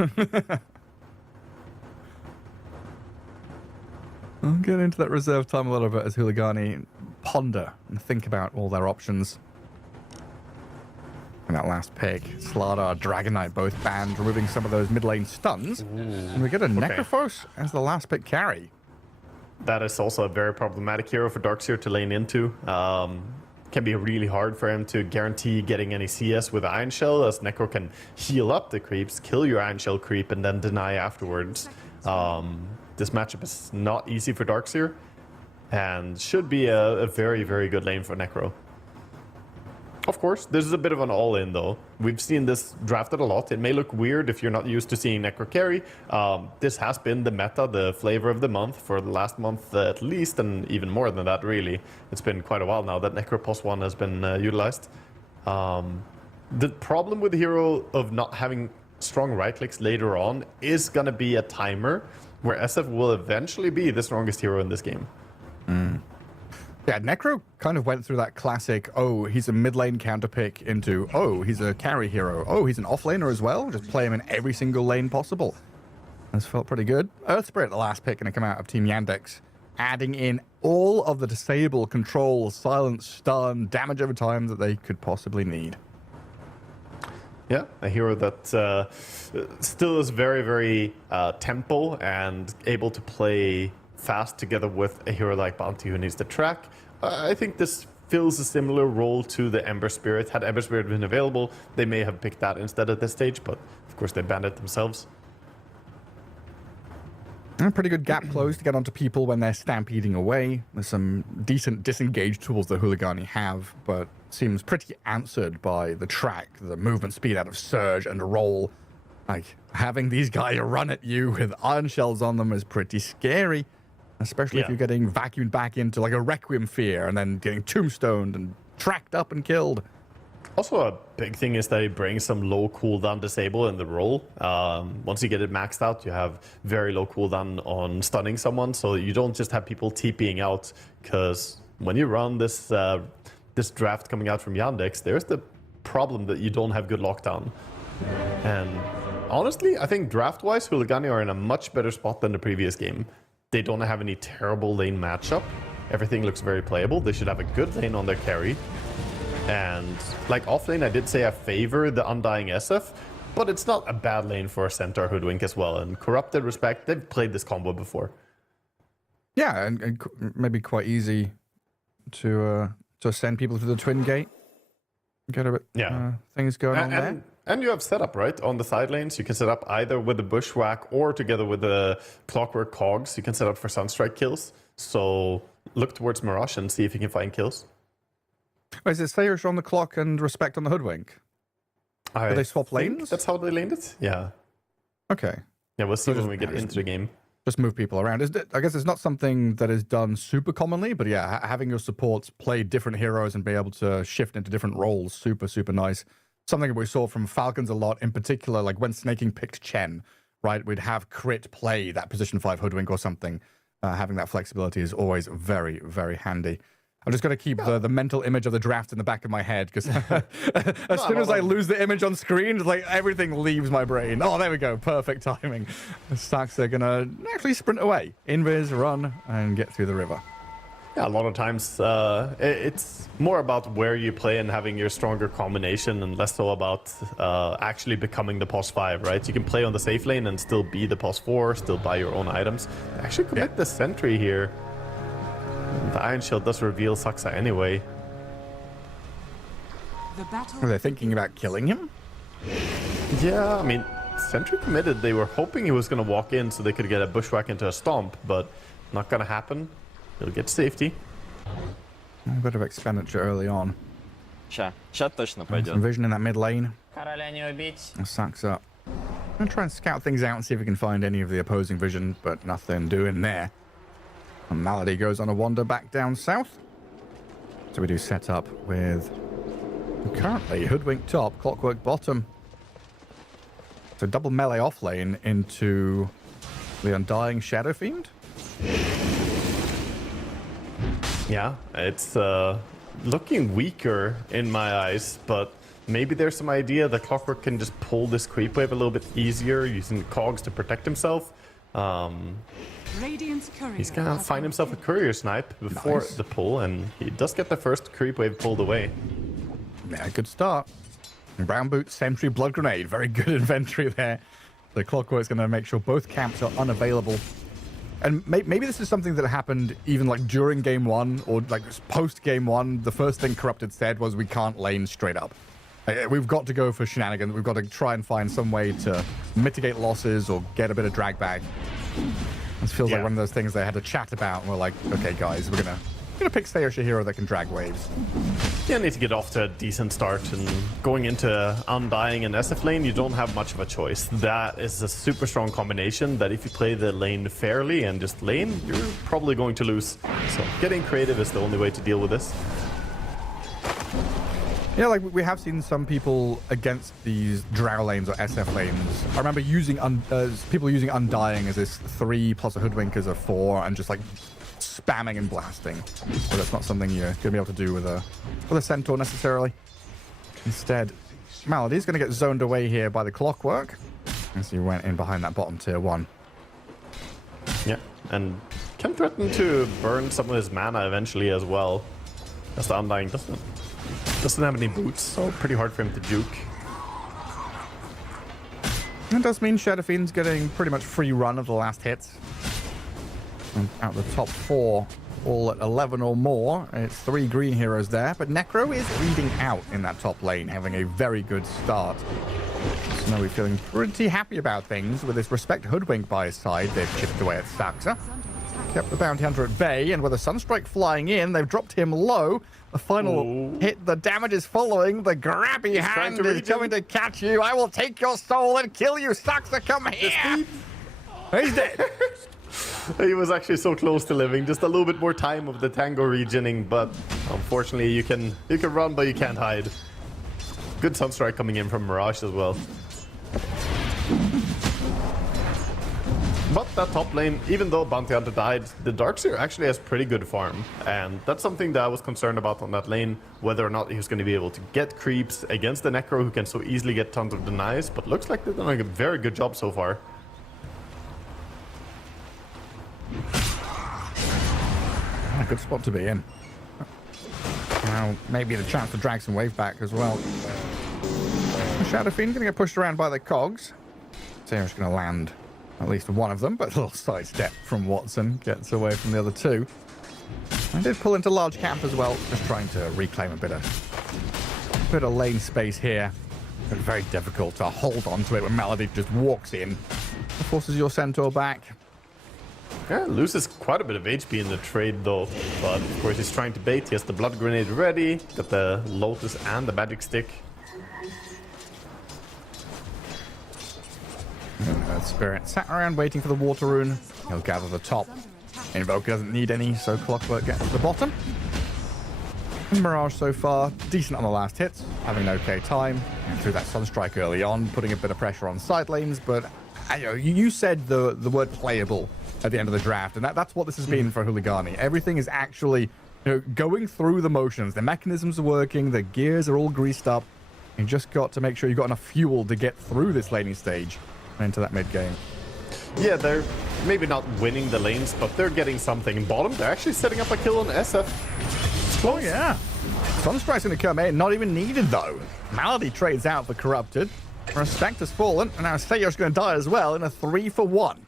I'll get into that reserve time a little bit as HULIGANI ponder and think about all their options. And that last pick, Slardar, Dragon Knight both banned, removing some of those mid lane stuns. And we get a Necrophos as the last pick carry. That is also a very problematic hero for Darkseer to lane into. Can be really hard for him to guarantee getting any CS with Iron Shell, as Necro can heal up the creeps, kill your Iron Shell creep, and then deny afterwards. This matchup is not easy for Darkseer, and should be a very, very good lane for Necro. Of course, this is a bit of an all-in, though. We've seen this drafted a lot. It may look weird if you're not used to seeing Necro carry. This has been the meta, the flavor of the month for the last month at least, and even more than that, really. It's been quite a while now that Necro +1 has been utilized. The problem with the hero of not having strong right-clicks later on is going to be a timer, where SF will eventually be the strongest hero in this game. Yeah, Necro kind of went through that classic, oh, he's a mid lane counter pick, into, oh, he's a carry hero. Oh, he's an offlaner as well. Just play him in every single lane possible. This felt pretty good. Earth Spirit, the last pick, going to come out of Team Yandex, adding in all of the disable, control, silence, stun, damage over time that they could possibly need. Yeah, a hero that still is very, very tempo and able to play fast together with a hero like Bounty who needs the track. I think this fills a similar role to the Ember Spirit. Had Ember Spirit been available, they may have picked that instead at this stage, but of course they banned it themselves. A pretty good gap closed to get onto people when they're stampeding away. There's some decent disengage tools that HULIGANI have, but seems pretty answered by the track, the movement speed out of Surge and Roll. Like, having these guys run at you with iron shells on them is pretty scary, especially if you're getting vacuumed back into like a Requiem Fear and then getting tombstoned and tracked up and killed. Also, a big thing is that it brings some low cooldown disable in the roll. Once you get it maxed out, you have very low cooldown on stunning someone, so you don't just have people TPing out, because when you run this this draft coming out from Yandex, there's the problem that you don't have good lockdown. And honestly, I think draft-wise, HULIGANI are in a much better spot than the previous game. They don't have any terrible lane matchup. Everything looks very playable. They should have a good lane on their carry. And like offlane, I did say I favor the Undying SF, but it's not a bad lane for a Centaur Hoodwink as well. And Corrupted, Respect, they've played this combo before. Yeah, and maybe quite easy to send people to the Twin Gate. Get a bit things going on there. And you have setup, right? On the side lanes, you can set up either with the Bushwhack or together with the Clockwork Cogs. You can set up for Sunstrike kills. So look towards Mirage and see if you can find kills. Oh, is it Sayers on the clock and Respect on the Hoodwink? Did they swap lanes? That's how they laned it? Yeah. Okay. Yeah, we'll see when we get into the game. Just move people around. I guess it's not something that is done super commonly, but yeah, having your supports play different heroes and be able to shift into different roles, super, super nice. Something we saw from Falcons a lot, in particular, like when Snaking picked Chen, right? We'd have Crit play that position 5 Hoodwink or something. Having that flexibility is always very, very handy. I'm just going to keep the mental image of the draft in the back of my head, because as soon as I lose the image on screen, it's like everything leaves my brain. Oh, there we go. Perfect timing. The Stacks are going to actually sprint away. Invis, run, and get through the river. Yeah, a lot of times it's more about where you play and having your stronger combination, and less so about actually becoming the POS 5, right? You can play on the safe lane and still be the POS 4, still buy your own items. Actually commit the sentry here. The Iron Shield does reveal Saksa anyway. Are they thinking about killing him? Yeah, I mean, Sentry committed. They were hoping he was going to walk in so they could get a Bushwhack into a Stomp, but not going to happen. He'll get safety. A bit of expenditure early on. Ща точно Some пойдет. vision in that mid lane. Короля не убить. Sacks up. I'm going to try and scout things out and see if we can find any of the opposing vision, but nothing doing there. And Malady goes on a wander back down south. So we do set up with currently Hoodwink top, Clockwork bottom. So double melee off lane into the Undying Shadow Fiend. Yeah, it's looking weaker in my eyes, but maybe there's some idea that Clockwork can just pull this creep wave a little bit easier using cogs to protect himself. He's gonna find himself a courier snipe before the pull, and he does get the first creep wave pulled away. Yeah, good start. Brown Boot, Sentry, Blood Grenade. Very good inventory there. The Clockwork's going to make sure both camps are unavailable. And maybe this is something that happened even like during game one or like post game one. The first thing Corrupted said was we can't lane straight up. We've got to go for shenanigans. We've got to try and find some way to mitigate losses or get a bit of drag back. This feels like one of those things they had to chat about. And we're like, okay, guys, we're gonna pick Sayosha hero that can drag waves. Yeah, need to get off to a decent start, and going into Undying and SF lane, you don't have much of a choice. That is a super strong combination that if you play the lane fairly and just lane, you're probably going to lose. So getting creative is the only way to deal with this. Yeah, like we have seen some people against these Drow lanes or SF lanes. I remember using people using Undying as this 3 plus a Hoodwink as a 4 and just like spamming and blasting. But that's not something you're going to be able to do with a Centaur necessarily. Instead, Malady's going to get zoned away here by the Clockwork as he went in behind that bottom tier 1. Yeah, and can threaten to burn some of his mana eventually as well, as the Undying doesn't have any boots, so pretty hard for him to juke. It does mean Shadow Fiend's getting pretty much free run of the last hits. And out the top 4 all at 11 or more. It's 3 green heroes there, but Necro is leading out in that top lane, having a very good start. Snowy feeling pretty happy about things with this Respect Hoodwink by his side. They've chipped away at Saxa, kept the Bounty Hunter at bay, and with a Sunstrike flying in, they've dropped him low. The final hit, the damage is following. The grabby hand is coming to catch you. I will take your soul and kill you, Saxa. Come here. He's dead. He was actually so close to living. Just a little bit more time of the tango regioning, but unfortunately you can run, but you can't hide. Good Sunstrike coming in from Mirage as well. But that top lane, even though Bounty Hunter died, the Darkseer actually has pretty good farm. And that's something that I was concerned about on that lane, whether or not he was going to be able to get creeps against the Necro, who can so easily get tons of denies. But looks like they're doing a very good job so far. A good spot to be in. Now, maybe the chance to drag some wave back as well. Shadow Fiend going to get pushed around by the cogs. Sarah's going to land at least one of them, but a little sidestep from Watson gets away from the other two. I did pull into large camp as well, just trying to reclaim a bit of lane space here. But very difficult to hold on to it when Malady just walks in. Forces your Centaur back. Yeah, loses quite a bit of HP in the trade though, but of course he's trying to bait. He has the Blood Grenade ready, got the Lotus and the Magic Stick. Spirit sat around waiting for the Water Rune. He'll gather the top. Invoker doesn't need any, so Clockwork gets to the bottom. And Mirage so far, decent on the last hits, having an okay time. And threw that Sunstrike early on, putting a bit of pressure on side lanes, but you said the word playable at the end of the draft, and that's what this has been for Huligani. Everything is actually going through the motions. The mechanisms are working, the gears are all greased up. You just got to make sure you've got enough fuel to get through this laning stage and into that mid game. Yeah, they're maybe not winning the lanes, but they're getting something. In bottom, they're actually setting up a kill on SF. Oh yeah. Sunstrike's going to come in, not even needed though. Malady trades out for Corrupted. Respect has fallen, and now Sayer's going to die as well in a 3-for-1.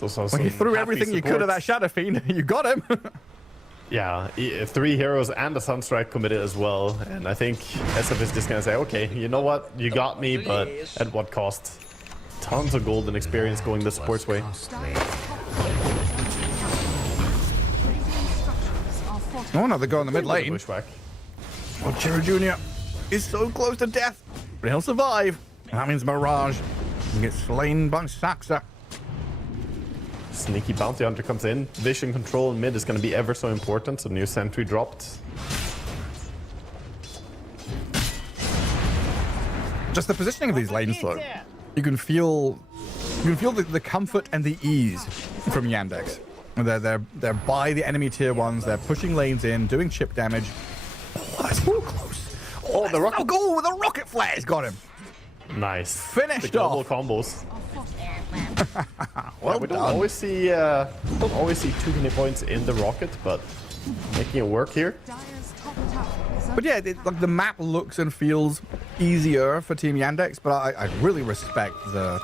When you threw everything you could at that Shadow Fiend, you got him. Yeah, 3 heroes and a Sunstrike committed as well. And I think SF is just going to say, okay, you know what? You got me, but at what cost? Tons of gold and experience going the sports way. Oh, no, they go in the mid lane. Bushwhack. Oh, Chiro Jr. is so close to death, but he'll survive. And that means Mirage can get slain by Saxa. Sneaky Bounty Hunter comes in. Vision control in mid is going to be ever so important, so new sentry dropped. Just the positioning of these lanes, though. You can feel the comfort and the ease from Yandex. They're by the enemy tier 1s. They're pushing lanes in, doing chip damage. Oh, that's so close. Oh, the rocket goal with a rocket flare's got him. Nice. Finished the off. combos. Well, yeah, we don't always see too many points in the rocket, but making it work here. But yeah, like the map looks and feels easier for Team Yandex, but I really respect the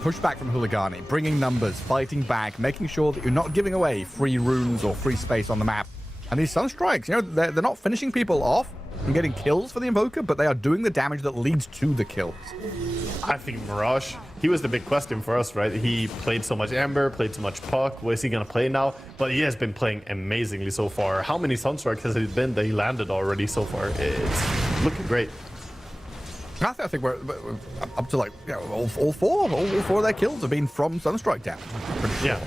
pushback from Huligani, bringing numbers, fighting back, making sure that you're not giving away free runes or free space on the map. And these Sunstrikes, they're not finishing people off and getting kills for the Invoker, but they are doing the damage that leads to the kills. I think Mirage, he was the big question for us, right? He played so much Ember, played so much Puck. What is he going to play now? But he has been playing amazingly so far. How many Sunstrikes has it been that he landed already so far? It's looking great. I think we're up to like all four of their kills have been from Sunstrike damage. Yeah.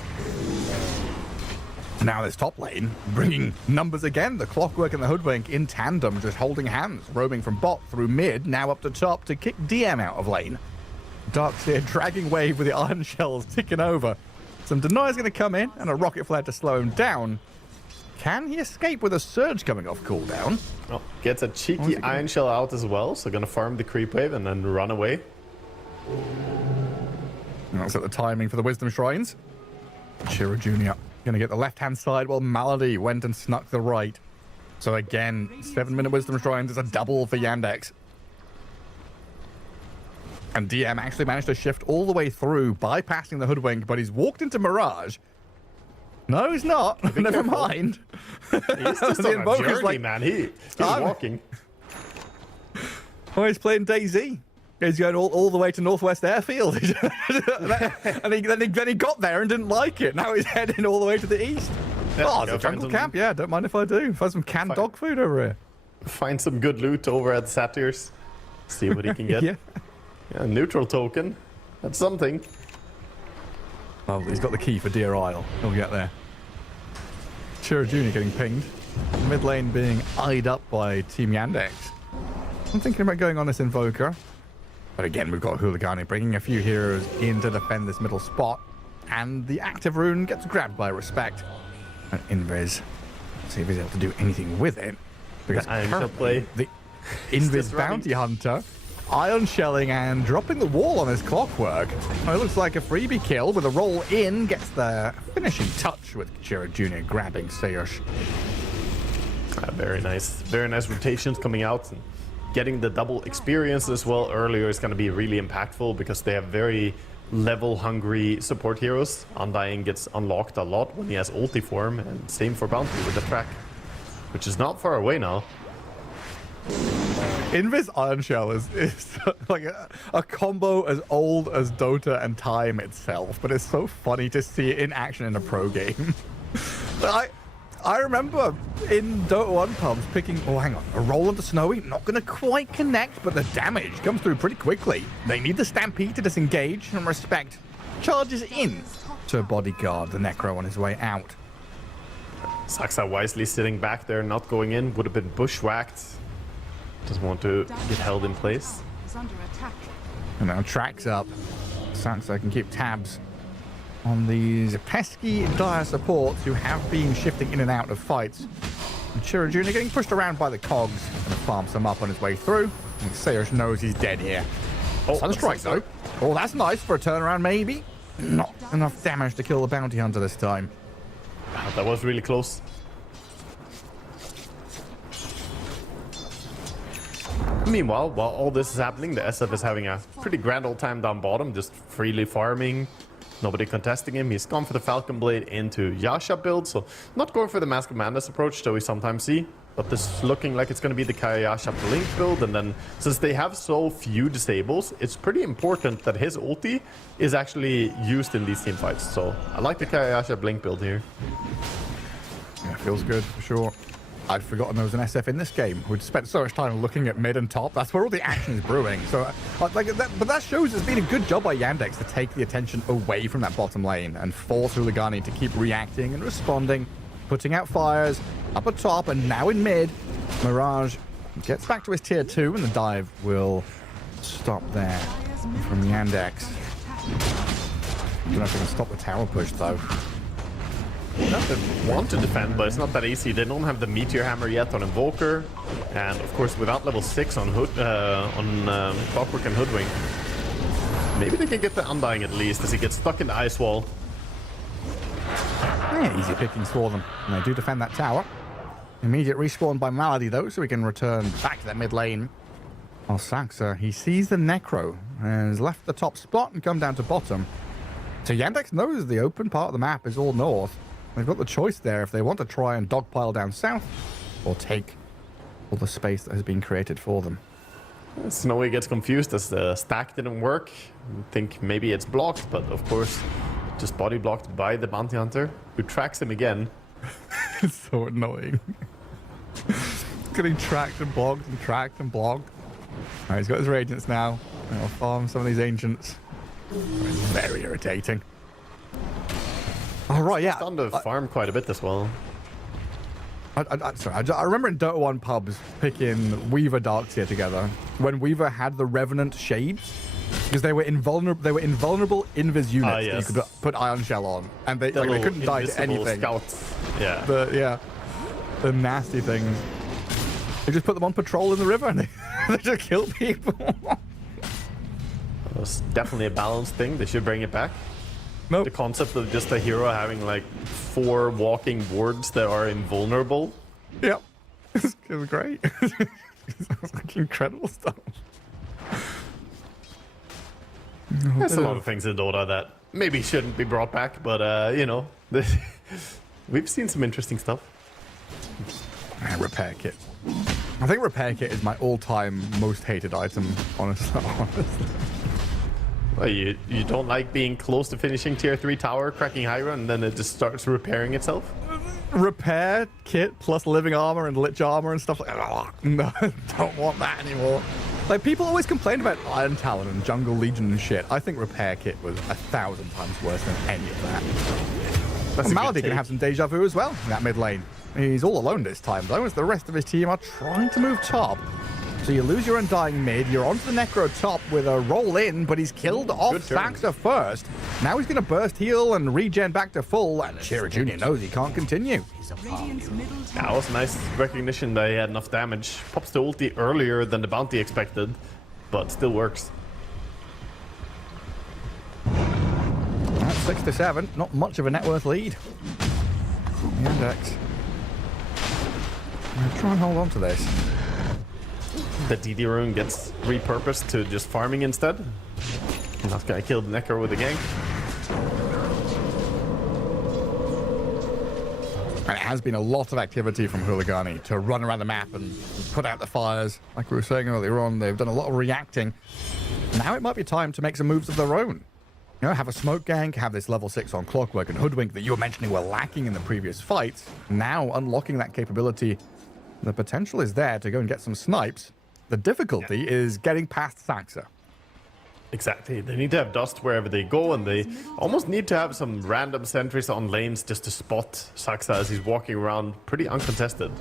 Now this top lane, bringing numbers again. The Clockwork and the Hoodwink in tandem, just holding hands, roaming from bot through mid, now up to top to kick DM out of lane. Darkseer dragging wave with the Iron Shells ticking over. Some Deny's going to come in and a Rocket Flare to slow him down. Can he escape with a Surge coming off cooldown? Oh, gets a cheeky Iron Shell out as well, so going to farm the creep wave and then run away. That's at the timing for the Wisdom Shrines. Chiro Jr. going to get the left-hand side while Malady went and snuck the right. So again, 7-minute Wisdom Shrines is a double for Yandex. And DM actually managed to shift all the way through, bypassing the Hoodwink, but he's walked into Mirage. No, he's not. Never mind. He's just The on a Invoker's journey, like- man. He's walking. Oh, he's playing DayZ. He's going all the way to Northwest Airfield. and then he got there and didn't like it. Now he's heading all the way to the east. Yeah, Oh, it's go a jungle find camp. Yeah, don't mind if I do. Find some canned dog food over here. Find some good loot over at Satyrs. See what he can get. Yeah. Yeah, neutral token. That's something. Oh, he's got the key for Deer Isle. He'll get there. Shira Jr. getting pinged. Mid lane being eyed up by Team Yandex. I'm thinking about going on this Invoker. But again, we've got HULIGANI bringing a few heroes in to defend this middle spot. And the active rune gets grabbed by Respect. And Invis, see if he's able to do anything with it. Because play. the Invis bounty hunter, iron shelling and dropping the wall on his clockwork. Well, it looks like a freebie kill with a roll in, gets the finishing touch with Shira Jr. grabbing Sayush. Very nice rotations coming out. And getting the double experience as well earlier is going to be really impactful because they have very level hungry support heroes. Undying gets unlocked a lot when he has ulti form, and same for Bounty with the track, which is not far away now. Invis Iron Shell is like a combo as old as Dota and Time itself, but it's so funny to see it in action in a pro game. I remember in Dota 1 pubs picking, oh hang on, a roll onto Snowy, not going to quite connect, but the damage comes through pretty quickly. They need the Stampede to disengage, and Respect charges in to bodyguard the Necro on his way out. Saksa wisely sitting back there, not going in, would have been bushwhacked. Doesn't want to get held in place. Is under attack. And now tracks up. Sansa can keep tabs on these pesky dire supports who have been shifting in and out of fights. And Shira Jr. getting pushed around by the cogs and farms them up on his way through. And Sayush knows he's dead here. Oh, Sunstrike though. Oh, that's nice for a turnaround maybe. Not enough damage to kill the bounty hunter this time. Wow, that was really close. Meanwhile, while all this is happening, the SF is having a pretty grand old time down bottom, just freely farming. Nobody contesting him. He's gone for the Falcon Blade into Yasha build, so not going for the Mask of Madness approach that we sometimes see. But this is looking like it's going to be the Kayasha Blink build, and then since they have so few disables, it's pretty important that his ulti is actually used in these team fights. So I like the Kayasha Blink build here. Yeah, feels good for sure. I'd forgotten there was an SF in this game. We'd spent so much time looking at mid and top. That's where all the action is brewing. So, but that shows it's been a good job by Yandex to take the attention away from that bottom lane and force HULIGANI to keep reacting and responding, putting out fires up at top and now in mid. Mirage gets back to his tier 2 and the dive will stop there from Yandex. I don't know if they can stop the tower push though. They want to defend, but it's not that easy. They don't have the Meteor Hammer yet on Invoker, and of course without level 6 on Clockwork and Hoodwink, maybe they can get the Undying at least as he gets stuck in the ice wall. Yeah, easy pickings for them, and they do defend that tower. Immediate respawn by Malady though, so we can return back to that mid lane. While Saxa, he sees the Necro and has left the top spot and come down to bottom. So Yandex knows the open part of the map is all north. They've got the choice there if they want to try and dogpile down south or take all the space that has been created for them. Snowy gets confused as the stack didn't work. I think maybe it's blocked, but of course just body blocked by the bounty hunter, who tracks him again. It's so annoying. Getting tracked and blocked and tracked and blocked. All right, he's got his radiance now. I'll farm some of these ancients. It's very irritating. All right, yeah. He's done to farm quite a bit as well. I remember in Dota 1 pubs picking Weaver Darkseer together when Weaver had the Revenant Shades, because they were invulnerable invis units that you could put Iron Shell on, and they couldn't die to anything. Scouts. Yeah. The nasty things. They just put them on patrol in the river and they just kill people. It's definitely a balanced thing. They should bring it back. Nope. The concept of just a hero having like 4 walking wards that are invulnerable. Yep. It was great. It's like incredible stuff. There's a lot of things in Dota that maybe shouldn't be brought back, but you know, we've seen some interesting stuff. And repair kit. I think repair kit is my all-time most hated item, honestly. Well, you don't like being close to finishing tier 3 tower, cracking high run, and then it just starts repairing itself? Repair kit plus living armor and lich armor and stuff like that. No, don't want that anymore. Like, people always complain about Iron Talon and Jungle Legion and shit. I think repair kit was 1,000 times worse than any of that. That's Well, Malady can have some deja vu as well in that mid lane. He's all alone this time, though, as the rest of his team are trying to move top. So you lose your Undying mid, you're onto the Necro top with a roll in, but he's killed off Saxa first. Now he's going to burst heal and regen back to full, and Chira Jr. knows he can't continue. That was nice recognition that he had enough damage. Pops the ulti earlier than the bounty expected, but still works. That's 6 to 7, not much of a net worth lead. Yandex. I'm going to try and hold on to this. The DD rune gets repurposed to just farming instead. And that guy killed Necro with a gank. And it has been a lot of activity from HULIGANI to run around the map and put out the fires. Like we were saying earlier on, they've done a lot of reacting. Now it might be time to make some moves of their own. You know, have a smoke gank, have this level 6 on Clockwork and Hoodwink that you were mentioning were lacking in the previous fights. Now unlocking that capability, the potential is there to go and get some snipes. The difficulty is getting past Saxa. Exactly. They need to have dust wherever they go, and they almost need to have some random sentries on lanes just to spot Saxa as he's walking around pretty uncontested.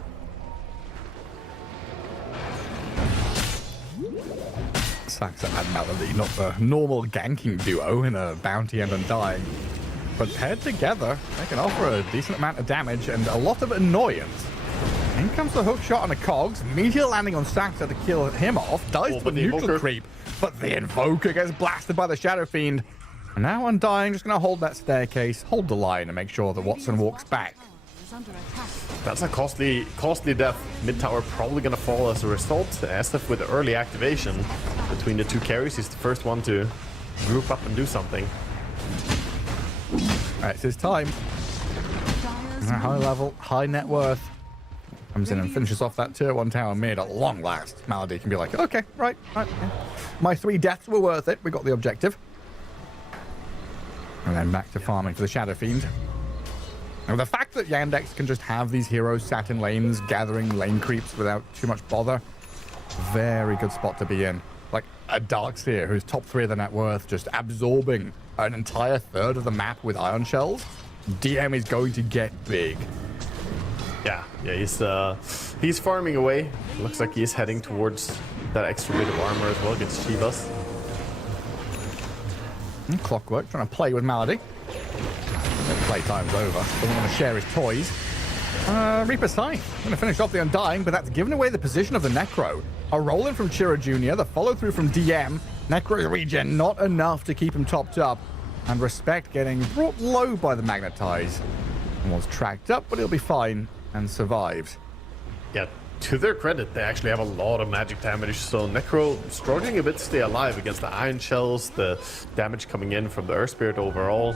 Saxa and Malady, not the normal ganking duo in a bounty and undying. But paired together, they can offer a decent amount of damage and a lot of annoyance. In comes the hook shot on a Cogs, meteor landing on Saxa to kill him off, dies to a neutral creep, but the Invoker gets blasted by the Shadow Fiend. And now Undying just going to hold that staircase, hold the line, and make sure that Watson walks back. That's a costly death. Mid tower probably going to fall as a result. SF with the early activation between the two carries. He's the first one to group up and do something. Alright, it's his time. High level, high net worth. Comes in and finishes off that tier 1 tower mid at long last. Malady can be like, okay, right. Yeah. My 3 deaths were worth it. We got the objective. And then back to farming for the Shadow Fiend. Now, the fact that Yandex can just have these heroes sat in lanes, gathering lane creeps without too much bother, very good spot to be in. Like a Darkseer, who's top 3 of the net worth, just absorbing an entire third of the map with ion shells. DM is going to get big. Yeah, he's farming away. Looks like he's heading towards that extra bit of armor as well against Shivas. And Clockwork trying to play with Malady. Playtime's over. Doesn't want to share his toys. Reaper Scythe. Going to finish off the Undying, but that's given away the position of the Necro. A roll in from Chira Jr., the follow through from DM. Necro regen not enough to keep him topped up. And Respect getting brought low by the Magnetize. And was tracked up, but he'll be fine and survives. Yeah, to their credit, they actually have a lot of magic damage. So Necro struggling a bit to stay alive against the Iron Shells, the damage coming in from the Earth Spirit overall.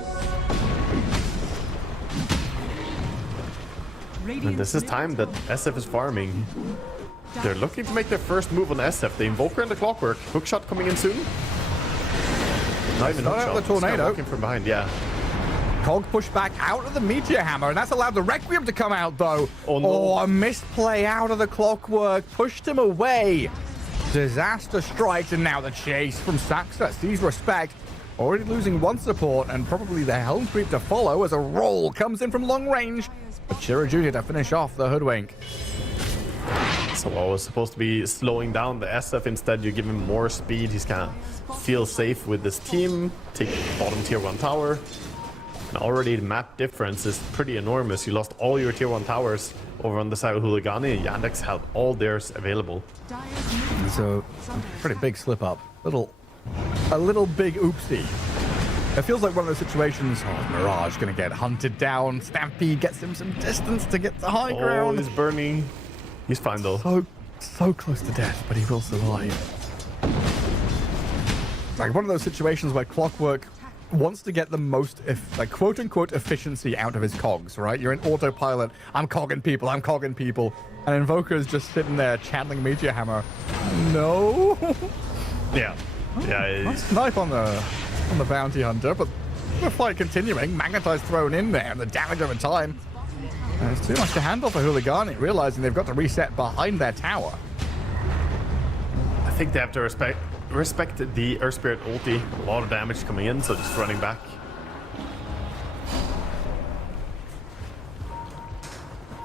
And this is time that SF is farming. They're looking to make their first move on SF. The Invoker and the Clockwork. Hookshot coming in soon. Not even hookshot. The tornado. Walking from behind, yeah. Cog pushed back out of the Meteor Hammer, and that's allowed the Requiem to come out, though. Oh, no. Oh, a misplay out of the Clockwork. Pushed him away. Disaster strikes, and now the chase from Saxa sees Respect. Already losing 1 support, and probably the Helm Creep to follow as a roll comes in from long range. But Chira Jr. to finish off the Hoodwink. So I was supposed to be slowing down the SF. Instead, you give him more speed. He's kind of feel safe with this team. Take bottom tier 1 tower. And already the map difference is pretty enormous. You lost all your tier 1 towers over on the side of HULIGANI. Yandex had all theirs available. So, pretty big slip up. A little big oopsie. It feels like one of those situations, Mirage gonna get hunted down. Stampede gets him some distance to get to high ground. Oh, he's burning. He's fine though. So close to death, but he will survive. like one of those situations where Clockwork wants to get the most, like quote unquote, efficiency out of his cogs, right? You're in autopilot. I'm cogging people. I'm cogging people. And Invoker's just sitting there channeling Meteor Hammer. No. Yeah. Nice snipe on the bounty hunter, but the fight continuing. Magnetize thrown in there, and the damage over time. There's too much to handle for Huligani, realizing they've got to reset behind their tower. I think they have to respect the Earth Spirit ulti. A lot of damage coming in, so just running back.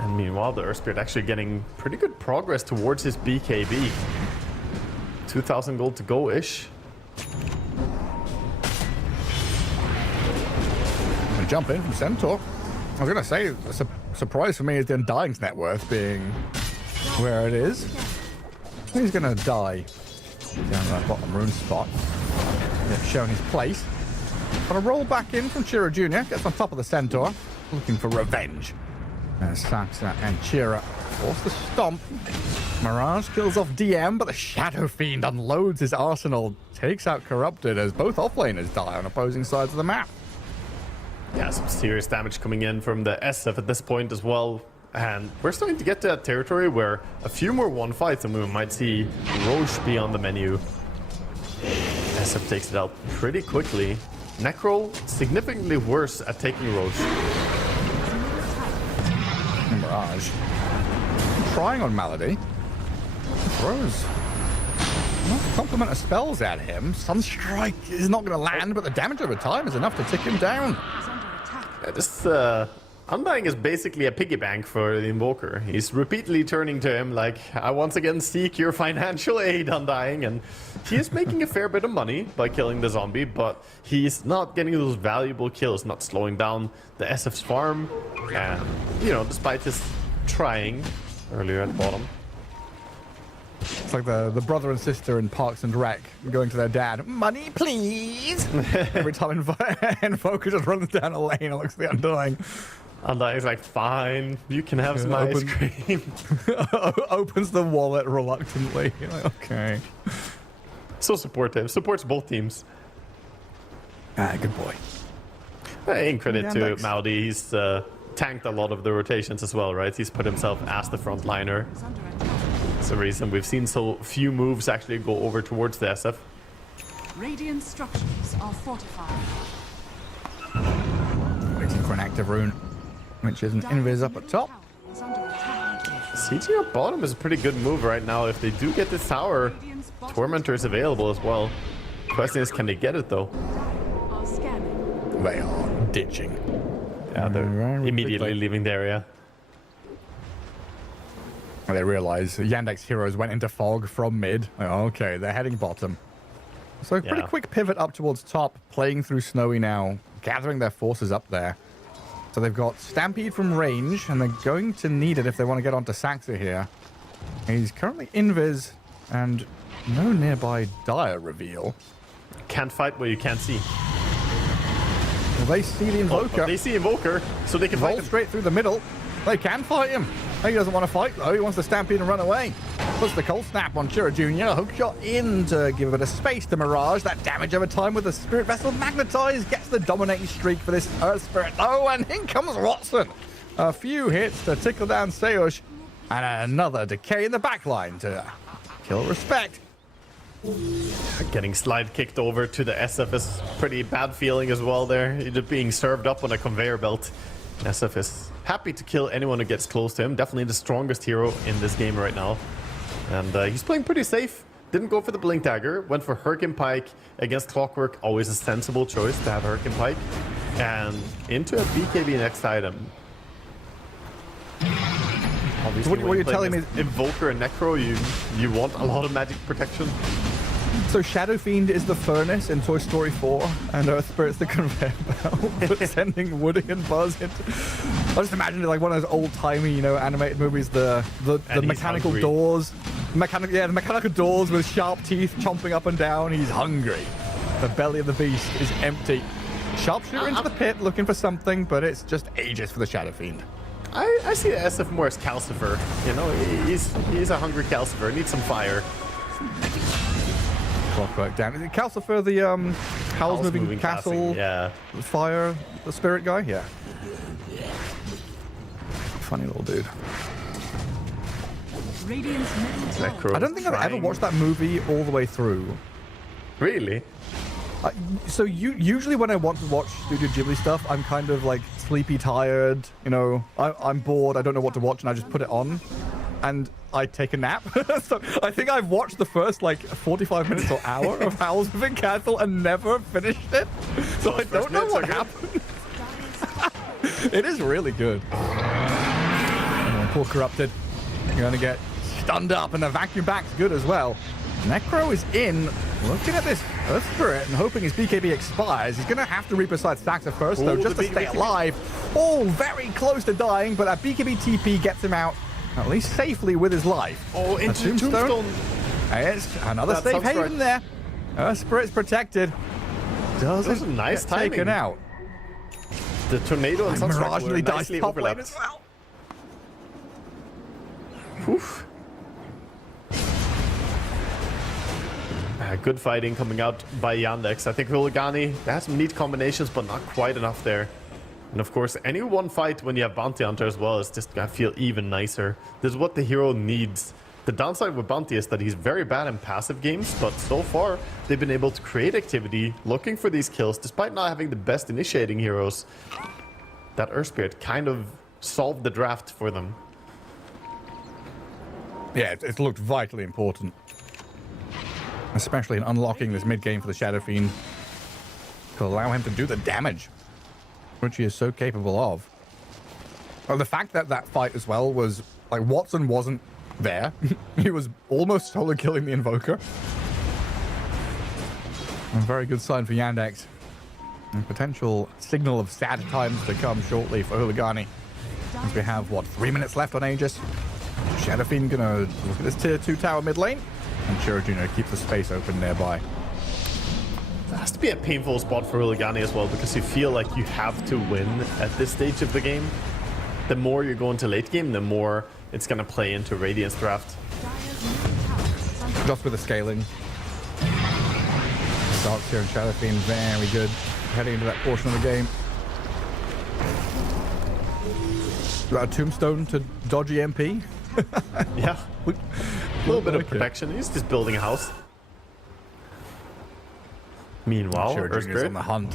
And meanwhile, the Earth Spirit actually getting pretty good progress towards his BKB. 2,000 gold to go-ish. Jump in from Centaur. I was going to say, a surprise for me is the Undying's net worth being where it is. He's going to die down that bottom rune spot. They've shown his place. Got a roll back in from Chira Jr. Gets on top of the Centaur, looking for revenge. Saxa and Chira force the stomp. Mirage kills off DM, but the Shadow Fiend unloads his arsenal, takes out Corrupted as both offlaners die on opposing sides of the map. Yeah, some serious damage coming in from the SF at this point as well. And we're starting to get to that territory where a few more one fights and we might see Roche be on the menu. SF takes it out pretty quickly. Necro significantly worse at taking Roche. Mirage trying on Malady. Throws a complement of spells at him. Sunstrike is not going to land, but the damage over time is enough to tick him down. Yeah, this Undying is basically a piggy bank for the Invoker. He's repeatedly turning to him like, I once again seek your financial aid, Undying, and he is making a fair bit of money by killing the zombie, but he's not getting those valuable kills, not slowing down the SF's farm, and, you know, despite his trying earlier at the bottom. It's like the brother and sister in Parks and Rec going to their dad, money please! Every time Invoker just runs down a lane and looks at the Undying. Undying's like, fine, you can have some ice cream. Opens the wallet reluctantly. Like, okay. So supportive, supports both teams. Good boy. In credit to Yandex. Malady, he's tanked a lot of the rotations as well, right? He's put himself as the front liner. That's the reason we've seen so few moves actually go over towards the SF. Radiant structures are fortified. Waiting for an active rune, which is an invis up at top. CG up bottom is a pretty good move right now. If they do get this tower, Tormentor is available as well. Question is, can they get it though? They are ditching. Yeah, they're immediately leaving the area. They realize Yandex heroes went into fog from mid. Okay, they're heading bottom. So pretty quick pivot up towards top, playing through Snowy now, gathering their forces up there. So they've got Stampede from range, and they're going to need it if they want to get onto Saxa here. He's currently invis, and no nearby dire reveal. Can't fight what you can't see. Well, they see the Invoker. They see Invoker, so they can fight him. Straight through the middle. They can fight him. He doesn't want to fight, though. He wants to Stampede and run away. Puts the cold snap on Chira Jr. A hook shot in to give a bit of space to Mirage. That damage over time with the Spirit Vessel magnetized. Gets the dominating streak for this Earth Spirit. Oh, and in comes Watson. A few hits to tickle down Seush. And another decay in the backline to kill Respect. Getting slide kicked over to the SF is pretty bad feeling as well there. Just being served up on a conveyor belt. SF is happy to kill anyone who gets close to him. Definitely the strongest hero in this game right now. And he's playing pretty safe. Didn't go for the Blink Dagger. Went for Hurricane Pike against Clockwork. Always a sensible choice to have Hurricane Pike. And into a BKB next item. Obviously, what you're telling me is Invoker and Necro, you want a lot of magic protection. So Shadow Fiend is the furnace in Toy Story 4, and Earth Spirit's the conveyor belt for sending Woody and Buzz into... I just imagine it like one of those old-timey, you know, animated movies, the mechanical hungry. doors. The mechanical doors with sharp teeth chomping up and down. He's hungry. The belly of the beast is empty. Sharpshooter into the pit looking for something, but it's just ages for the Shadow Fiend. I see the SF more as Calcifer. You know, he's a hungry Calcifer. Needs some fire. Clockwork down. Is it Calcifer, the Howl's moving castle? Yeah. Fire, the spirit guy? Yeah. Funny little dude. Radiant's middle tower. I don't think I've ever watched that movie all the way through. Really? So usually when I want to watch Studio Ghibli stuff, I'm kind of like sleepy, tired, you know, I'm bored, I don't know what to watch, and I just put it on, and I take a nap. So I think I've watched the first like 45 minutes or hour of Howl's Moving Castle and never finished it. So I don't know what happened. It is really good. Oh, poor Corrupted. You're gonna get stunned up, and the vacuum back's good as well. Necro is in, looking at this Earth Spirit and hoping his BKB expires. He's going to have to reap aside Saxa first, though, just to stay alive. Oh, very close to dying, but that BKB TP gets him out, at least safely with his life. Oh, into Tombstone. Yes, another safe haven there. Earth Spirit's protected. Doesn't a nice get taken timing. out. The tornado and Sunstrike were nicely top lane overlapped. as well. Oof. Good fighting coming out by Yandex. I think HULIGANI has some neat combinations, but not quite enough there. And of course, any one fight when you have Bounty Hunter as well is just gonna feel even nicer. This is what the hero needs. The downside with Bounty is that he's very bad in passive games, but so far they've been able to create activity, looking for these kills, despite not having the best initiating heroes. That Earth Spirit kind of solved the draft for them. Yeah, it's looked vitally important. Especially in unlocking this mid-game for the Shadow Fiend to allow him to do the damage, which he is so capable of. Well, the fact that that fight as well was, like, Watson wasn't there. He was almost solo killing the Invoker. A very good sign for Yandex. A potential signal of sad times to come shortly for HULIGANI. As we have, what, 3 minutes left on Aegis. Shadow Fiend gonna look at this tier 2 tower mid lane. And Shiro Jr. keeps the space open nearby. It has to be a painful spot for HULIGANI as well, because you feel like you have to win at this stage of the game. The more you go into late game, the more it's going to play into Radiant's draft. Just with the scaling. Darks here in Shadow Fiend, very good. Heading into that portion of the game. Got a tombstone to dodgy MP. Yeah. A little bit of protection. He's just building a house. Meanwhile, Earth Spirit on the hunt.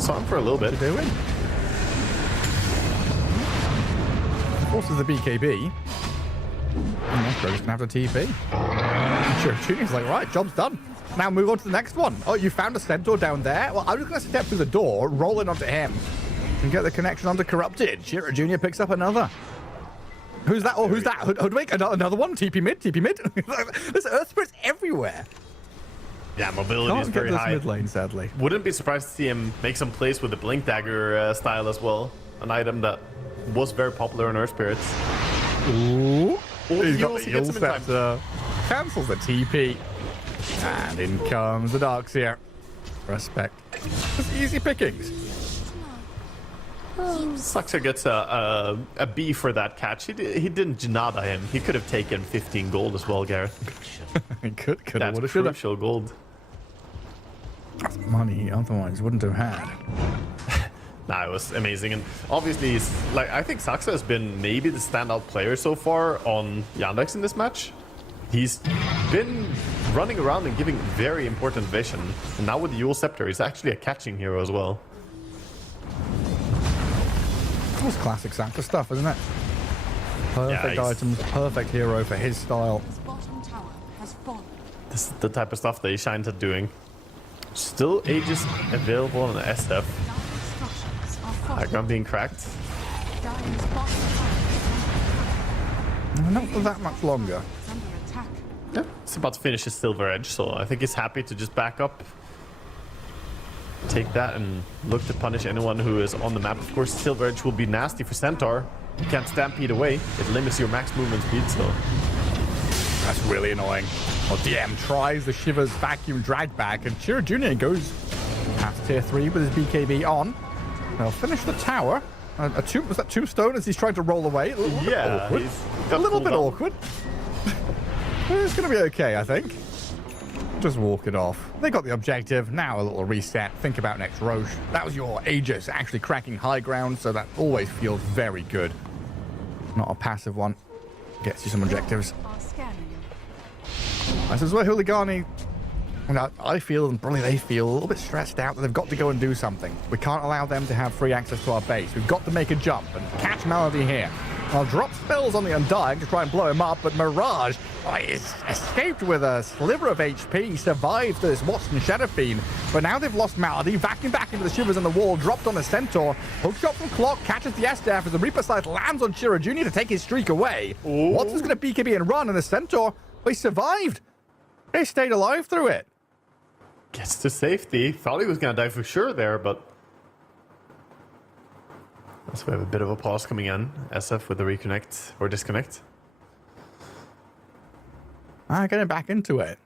Saw him for a little bit. Doing? Forces the BKB. And Necro's gonna have to TP. And Junior's like, right, job's done. Now move on to the next one. Oh, you found a centaur down there? Well, I'm just gonna step through the door, roll in onto him, and get the connection onto Corrupted. Shiro Jr. picks up another. Who's that? Oh, who's that? Hoodwink? Another one? TP mid? TP mid? There's Earth Spirits everywhere. Yeah, mobility is very high. Mid lane, sadly. Wouldn't be surprised to see him make some plays with the Blink Dagger style as well. An item that was very popular in Earth Spirits. Ooh. He also gets him in time. Cancels the TP. And in comes the Darkseer. Respect. It's easy pickings. Saxa gets a B for that catch. He didn't Janada him. He could have taken 15 gold as well, Gareth. He could have. That's crucial gold. That's money he otherwise wouldn't have had. Nah, it was amazing. And obviously, he's, like, I think Saxa has been maybe the standout player so far on Yandex in this match. He's been running around and giving very important vision. And now with the Yule Scepter, he's actually a catching hero as well. That's classic Saxa stuff, isn't it? Perfect items, perfect hero for his style. This is the type of stuff that he shines at doing. Still Aegis available on the SF. Aggron being cracked. Not for that much longer. Yeah, it's about to finish his Silver Edge, so I think he's happy to just back up. Take that and look to punish anyone who is on the map. Of course, Silver Edge will be nasty for Centaur. You can't stampede away. It limits your max movement speed, so... That's really annoying. Well, DM tries the Shiver's vacuum drag back, and Shiro Jr. goes past tier 3 with his BKB on. They'll finish the tower. Was that Tombstone as he's trying to roll away? A little bit awkward. A little bit awkward. It's going to be okay, I think. Just walk it off. They got the objective. Now a little reset. Think about next Roche. That was your Aegis actually cracking high ground, so that always feels very good. Not a passive one. Gets you some objectives. Are scanning. This is where HULIGANI, I feel, and probably they feel, a little bit stressed out that they've got to go and do something. We can't allow them to have free access to our base. We've got to make a jump and catch Melody here. I'll drop spells on the Undying to try and blow him up, but Mirage is escaped with a sliver of HP, survived this Watson Shadow Fiend, but now they've lost Melody, vacuumed back into the shivers on the wall, dropped on a Centaur, hookshot from Clock, catches the S-Def as the Reaper Scythe lands on Shiro Jr. to take his streak away. Ooh. Watson's going to BKB and run, and the Centaur, they survived. They stayed alive through it. Gets to safety. Thought he was going to die for sure there, but... So we have a bit of a pause coming in. SF with the reconnect or disconnect. Getting back into it.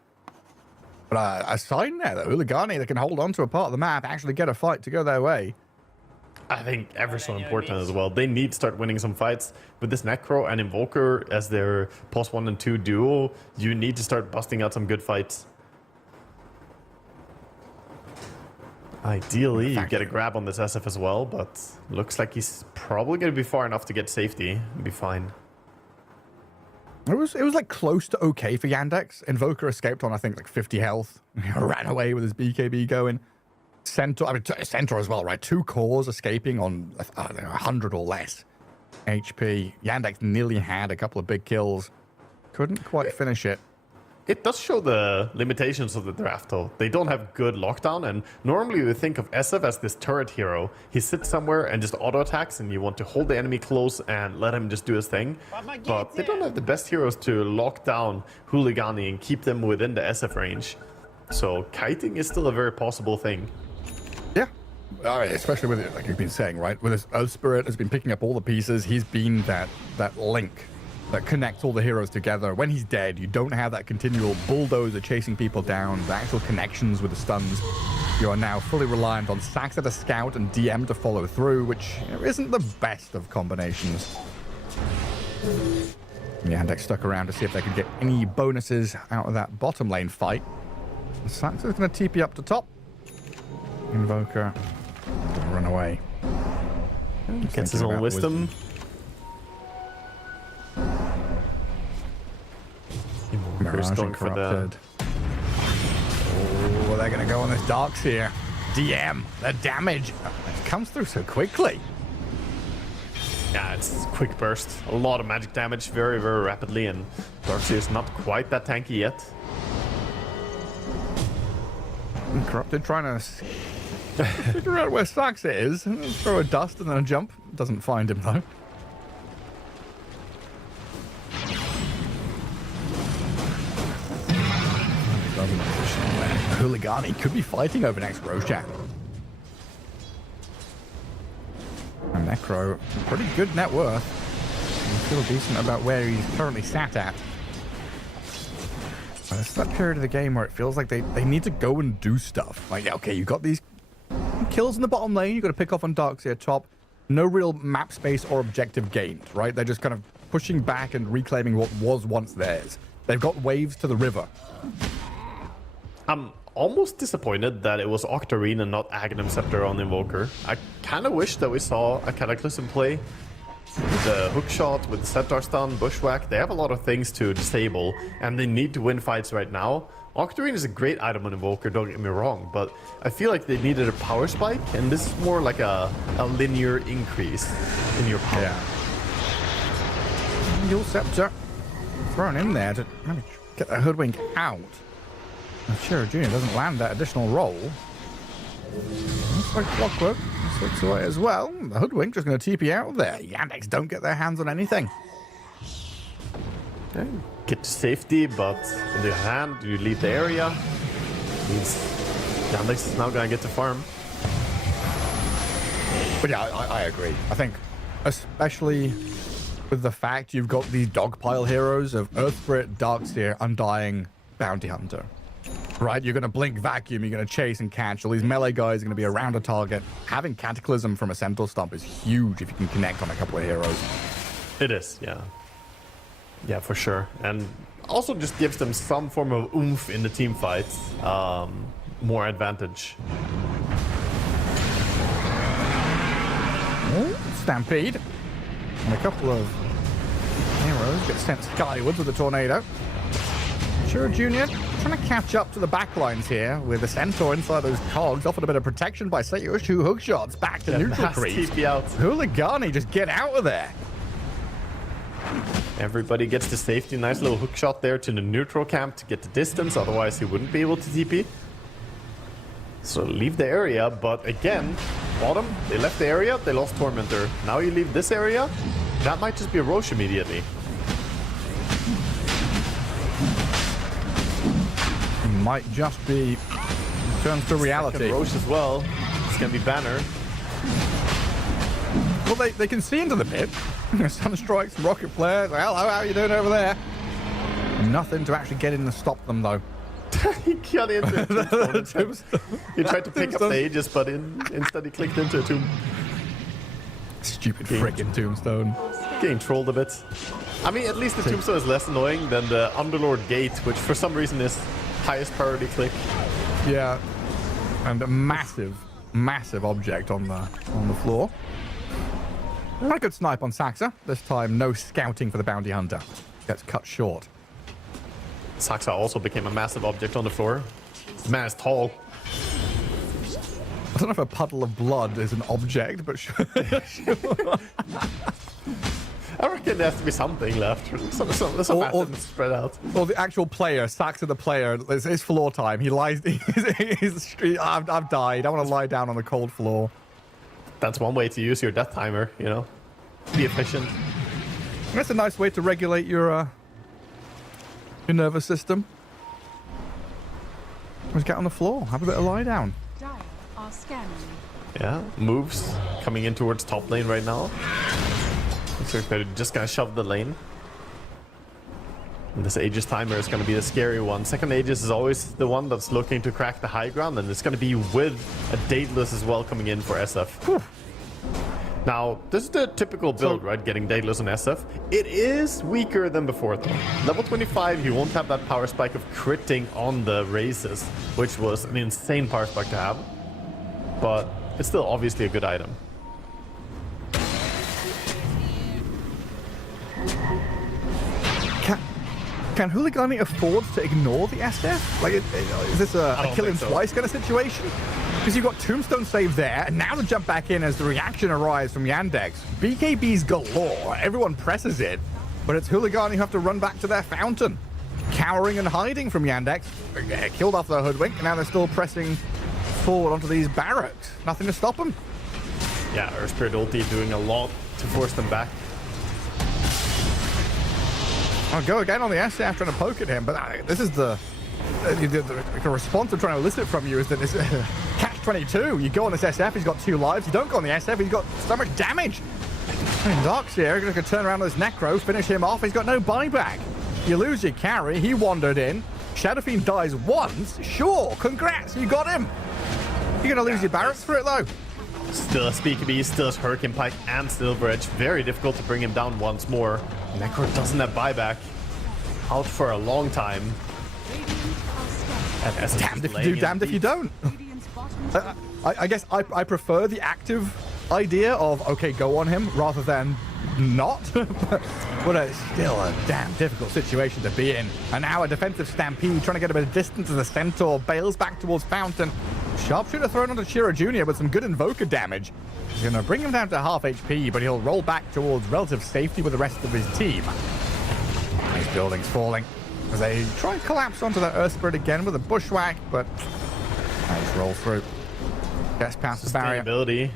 But a sign there that HULIGANI, they can hold on to a part of the map, actually get a fight to go their way. I think ever so important as well. They need to start winning some fights. With this Necro and Invoker as their pos 1 and 2 duo, you need to start busting out some good fights. Ideally, you get a grab on this SF as well, but looks like he's probably going to be far enough to get safety and be fine. It was like close to okay for Yandex. Invoker escaped on, I think, like 50 health. Ran away with his BKB going. Centaur, I mean, Centaur as well, right? 2 cores escaping on 100 or less HP. Yandex nearly had a couple of big kills. Couldn't quite finish it. It does show the limitations of the draft, though. They don't have good lockdown, and normally we think of SF as this turret hero. He sits somewhere and just auto-attacks, and you want to hold the enemy close and let him just do his thing. But they don't have the best heroes to lock down HULIGANI and keep them within the SF range. So kiting is still a very possible thing. Yeah. Especially with it, like you've been saying, right? With his Earth Spirit has been picking up all the pieces. He's been that link that connects all the heroes together. When he's dead, you don't have that continual bulldozer chasing people down, the actual connections with the stuns. You are now fully reliant on Saxa to scout and DM to follow through, which isn't the best of combinations. Yandex stuck around to see if they could get any bonuses out of that bottom lane fight. Saxa's going to TP up to top. Invoker gonna run away. Gets his own wisdom. Mirage Going for the... Oh, they're going to go on this Darks here. DM, the damage. It comes through so quickly. Yeah, it's quick burst. A lot of magic damage very, very rapidly, and Darkseer is not quite that tanky yet. Corrupted trying to figure out where Sax is. Throw a dust and then a jump. Doesn't find him, though. HULIGANI could be fighting over next Roshan. And Necro, pretty good net worth. I feel decent about where he's currently sat at. It's that period of the game where it feels like they need to go and do stuff. Like, okay, you got these kills in the bottom lane, you got to pick off on Darkseer top. No real map space or objective gained, right? They're just kind of pushing back and reclaiming what was once theirs. They've got waves to the river. I'm almost disappointed that it was Octarine and not Aghanim Scepter on Invoker. I kind of wish that we saw a Cataclysm play. With the hookshot, with the Centaur stun, Bushwhack, they have a lot of things to disable, and they need to win fights right now. Octarine is a great item on Invoker, don't get me wrong, but I feel like they needed a power spike, and this is more like a linear increase in your power. Yeah. Dual Scepter thrown in there to maybe get the Hoodwink out. Shiro Jr. doesn't land that additional roll. Looks like Clockwork slips away as well. The Hoodwink just going to TP out there. Yandex don't get their hands on anything. Okay. Get to safety, but on the other hand, you leave the area. Means Yandex is now going to get to farm. But yeah, I agree. I think, especially with the fact you've got these dogpile heroes of Earthspirit, Darkseer, Undying, Bounty Hunter. Right, you're going to blink vacuum, you're going to chase and catch. All these melee guys are going to be around a target. Having Cataclysm from a Centaur Stomp is huge if you can connect on a couple of heroes. It is, yeah. Yeah, for sure. And also just gives them some form of oomph in the team fights. More advantage. Stampede. And a couple of heroes get sent skywards with the tornado. Shura Jr. trying to catch up to the backlines here with the Centaur inside those cogs, offered a bit of protection by Seiyu's 2 hook shots back to neutral creep. HULIGANI, just get out of there. Everybody gets the safety. Nice little hook shot there to the neutral camp to get the distance, otherwise he wouldn't be able to TP. So leave the area, but again, bottom, they left the area, they lost Tormentor. Now you leave this area, that might just be a Roche immediately. Might just be turned to reality. Second Roche as well. It's gonna be Banner. Well, they can see into the pit. Sunstrikes, rocket flares. Hello, how are you doing over there? Nothing to actually get in and stop them, though. He got into a tombstone. He tried to pick up the Aegis, but instead he clicked into a tomb. Stupid freaking tombstone. Getting trolled a bit. I mean, at least the tombstone is less annoying than the Underlord Gate, which for some reason is highest priority click. Yeah, and a massive, massive object on the floor. A good snipe on Saxa. This time, no scouting for the bounty hunter. Gets cut short. Saxa also became a massive object on the floor. This man is tall. I don't know if a puddle of blood is an object, but sure. I reckon there has to be something left. Some massive spread out. Or the actual player, Saxa the player, it's floor time. He lies. I've died. I want to lie down on the cold floor. That's one way to use your death timer, you know. Be efficient. That's a nice way to regulate your nervous system. Just get on the floor. Have a bit of lie down. Dire are scanning. Yeah, moves coming in towards top lane right now. Looks like they're just gonna shove the lane. And this Aegis timer is gonna be the scary one. Second Aegis is always the one that's looking to crack the high ground, and it's gonna be with a Daedalus as well coming in for SF. Whew. Now, this is the typical build, right? Getting Daedalus on SF. It is weaker than before, though. Level 25, you won't have that power spike of critting on the raises, which was an insane power spike to have. But it's still obviously a good item. Can HULIGANI afford to ignore the SF? Like, is this a kill him twice kind of situation? Because you've got Tombstone save there, and now to jump back in as the reaction arrives from Yandex. BKBs galore, everyone presses it, but it's HULIGANI who have to run back to their fountain. Cowering and hiding from Yandex. Killed off the hoodwink, and now they're still pressing forward onto these barracks. Nothing to stop them. Yeah, Earth Spirit ulti doing a lot to force them back. I'll go again on the SF trying to poke at him, but this is the response I'm trying to elicit from you is that it's catch-22. You go on this SF, he's got 2 lives. You don't go on the SF, he's got so much damage. And Dark's here, going to turn around with this Necro, finish him off. He's got no buyback. You lose your carry. He wandered in. Shadow Fiend dies once. Sure, congrats, you got him. You're going to lose your barracks for it, though. Still a Speaker still has Hurricane Pike and Silver Edge. Very difficult to bring him down once more. Necro doesn't have buyback. Out for a long time. Damned if you do, damned if you don't. I guess I prefer the active idea of, okay, go on him, rather than not. But it's still a damn difficult situation to be in. And now a defensive Stampede trying to get a bit of distance as the Centaur bails back towards Fountain. Sharpshooter thrown onto Shura Jr. with some good Invoker damage. He's going to bring him down to half HP, but he'll roll back towards relative safety with the rest of his team. These buildings falling as they try and collapse onto that Earth Spirit again with a Bushwhack, but they just roll through. Gets past the barrier. Sustainability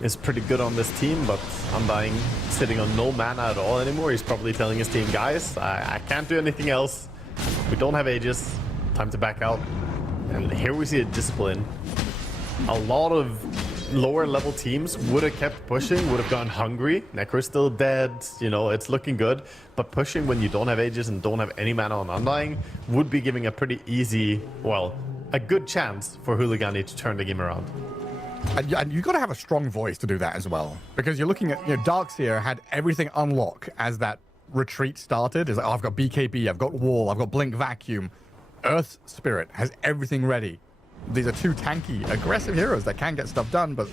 is pretty good on this team, but Undying sitting on no mana at all anymore. He's probably telling his team, guys, I can't do anything else. We don't have Aegis. Time to back out. And here we see a Discipline. A lot of lower level teams would have kept pushing, would have gone hungry. Necro's still dead, you know, it's looking good. But pushing when you don't have Aegis and don't have any mana on Undying would be giving a pretty easy, well, a good chance for HULIGANI to turn the game around. And you've got to have a strong voice to do that as well. Because you're looking at, Darkseer had everything unlock as that retreat started. It's like, oh, I've got BKB, I've got Wall, I've got Blink Vacuum. Earth Spirit has everything ready. These are two tanky, aggressive heroes that can get stuff done, but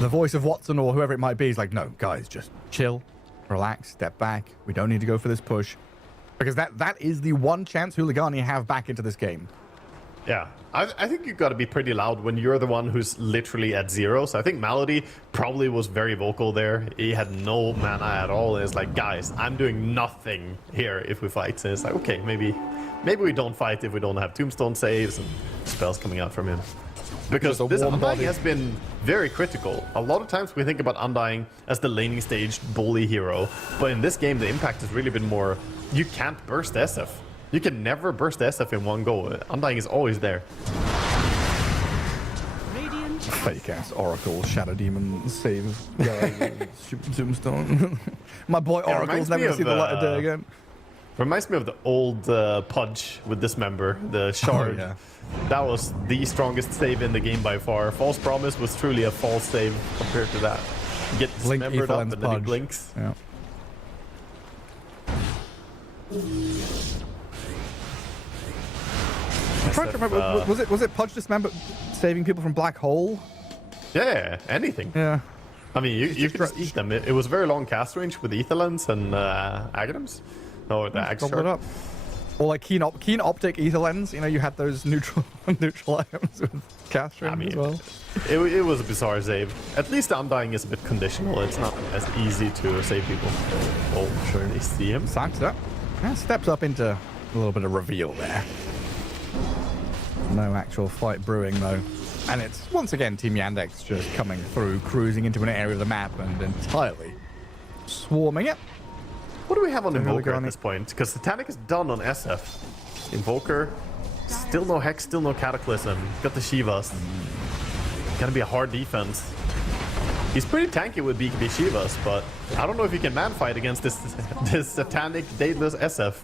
the voice of Watson or whoever it might be is like, no, guys, just chill, relax, step back. We don't need to go for this push. Because that is the one chance HULIGANI have back into this game. Yeah, I think you've got to be pretty loud when you're the one who's literally at 0. So I think Malady probably was very vocal there. He had no mana at all. And it's like, guys, I'm doing nothing here if we fight. So it's like, okay, maybe we don't fight if we don't have tombstone saves and spells coming out from him. Because this Undying has been very critical. A lot of times we think about Undying as the laning stage bully hero. But in this game, the impact has really been more, you can't burst SF. You can never burst SF in one go. Undying is always there. Fake ass Oracle, Shadow Demon, save, Tombstone. My boy Oracle's never gonna see the light of day again. Reminds me of the old Pudge with Dismember, the Shard. Oh, yeah. That was the strongest save in the game by far. False Promise was truly a false save compared to that. You get Dismembered up and then he blinks. Yeah. I'm trying to remember, was it Pudge Dismember saving people from Black Hole? Yeah, anything. Yeah. I mean, you could just eat them. It was very long cast range with Etherlands and Aghanims. No, the Ag or like Keen Optic Etherlens. You know, you had those neutral items with cast range as well. It was a bizarre save. At least the Undying is a bit conditional. It's not as easy to save people. Oh, sure, they see him. Sacks up. Yeah, steps up into a little bit of reveal there. No actual fight brewing though. And it's once again Team Yandex just coming through, cruising into an area of the map and entirely swarming it. What do we have on Invoker at this point? Because Satanic is done on SF. Invoker, still no Hex, still no Cataclysm. Got the Shivas. Gonna be a hard defense. He's pretty tanky with BKB Shivas, but I don't know if he can man fight against this Satanic, Daedalus SF.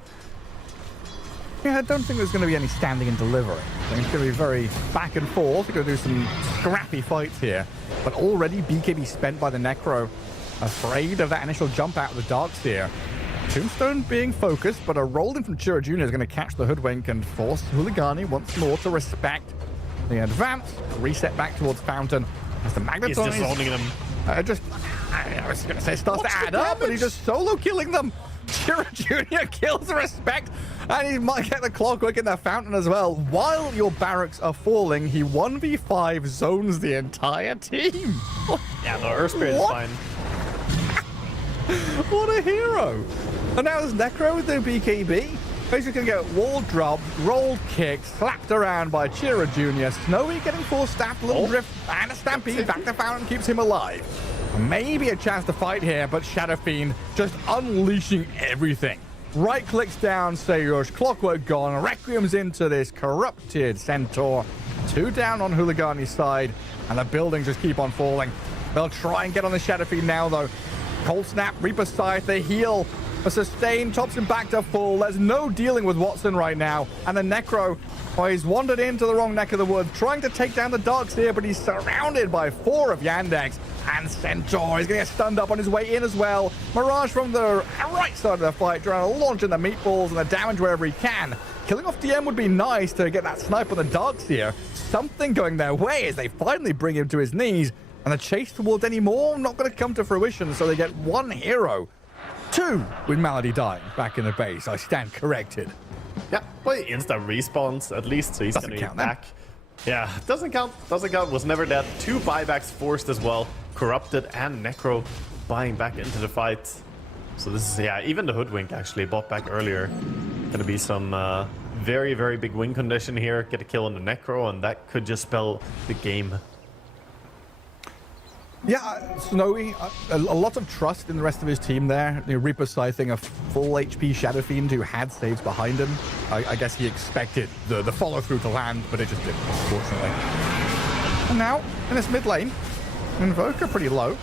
Yeah, I don't think there's going to be any standing and delivering. I think it's going to be very back and forth. We're going to do some scrappy fights here. But already BKB spent by the Necro. Afraid of that initial jump out of the Darkseer. Tombstone being focused, but a roll in from Chira Jr. is going to catch the Hoodwink and force HULIGANI once more to respect the advance. Reset back towards Fountain. As the Magneton is just owning them. I was going to say starts to add up, but he's just solo killing them. Chira Jr. kills Respect, and he might get the Clockwork in the Fountain as well. While your barracks are falling, he 1v5 zones the entire team. Yeah, no, Earth Spirit is fine. What a hero. And now there's Necro with the BKB. Basically going to get wall dropped, rolled kick, slapped around by Chira Jr. Snowy getting full staffed, a little drift, and a stampede. Back to Fountain keeps him alive. Maybe a chance to fight here, but Shadow Fiend just unleashing everything. Right clicks down, Sayush, Clockwork gone, Requiem's into this corrupted Centaur. 2 down on HULIGANI's side, and the buildings just keep on falling. They'll try and get on the Shadow Fiend now, though. Cold Snap, Reaper Scythe, the heal, a sustain, tops him back to full. There's no dealing with Watson right now. And the Necro, well, he's wandered into the wrong neck of the woods, trying to take down the Darkseer, but he's surrounded by 4 of Yandex. And Centaur is going to get stunned up on his way in as well. Mirage from the right side of the fight, trying to launch in the meatballs and the damage wherever he can. Killing off DM would be nice to get that snipe on the Darkseer. Something going their way as they finally bring him to his knees. And the chase towards any more not going to come to fruition, so they get 1 hero. 2 with Malady dying back in the base. I stand corrected. Yeah, well, he insta respawns at least, so he's going to get back. Yeah, doesn't count. Was never dead. 2 buybacks forced as well. Corrupted and Necro buying back into the fight. So this is, yeah, even the Hoodwink actually bought back earlier. Going to be some very, very big win condition here. Get a kill on the Necro, and that could just spell the game. Yeah, Snowy, a lot of trust in the rest of his team there. Reaper scything a full HP Shadow Fiend who had saves behind him. I guess he expected the follow-through to land, but it just didn't, unfortunately. And now, in this mid lane, Invoker pretty low,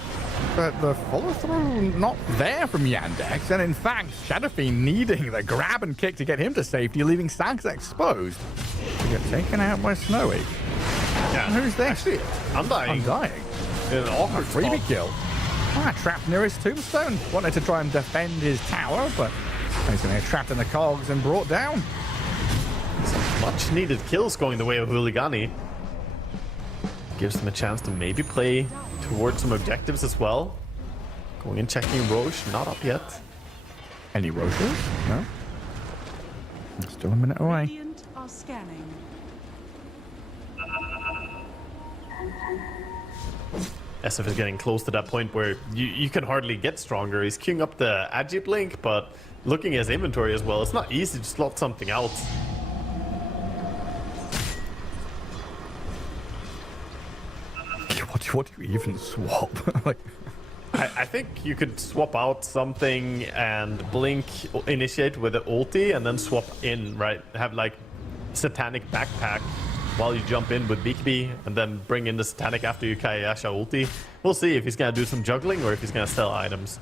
but the follow-through not there from Yandex. And in fact, Shadow Fiend needing the grab and kick to get him to safety, leaving Sax exposed to get taken out by Snowy. Yeah. And who's there? Actually, Undying. Undying. An awkward freebie kill. Trapped near his tombstone. Wanted to try and defend his tower, but he's going to get trapped in the cogs and brought down. Some much needed kills going the way of Huligani. Gives them a chance to maybe play towards some objectives as well. Going in, checking Roche, not up yet. Any Roches? No. Still a minute away. Radiant are scanning. SF is getting close to that point where you can hardly get stronger. He's queuing up the Agi Blink, but looking at his inventory as well, it's not easy to slot something out. What do you even swap? Like, I think you could swap out something and Blink initiate with the ulti and then swap in, right? Have like Satanic Backpack while you jump in with BKB and then bring in the Satanic after you Kayasha ulti. We'll see if he's gonna do some juggling or if he's gonna sell items.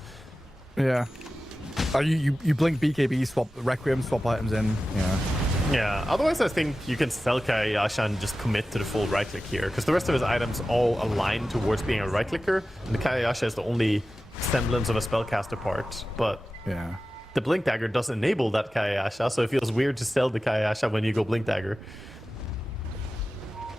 yeah. You blink BKB, swap Requiem, swap items in. Yeah. Yeah, otherwise I think you can sell Kayasha and just commit to the full right click here, because the rest of his items all align towards being a right clicker, and the Kayasha is the only semblance of a spellcaster part, but Yeah. the Blink Dagger does enable that Kayasha, so it feels weird to sell the Kayasha when you go Blink Dagger.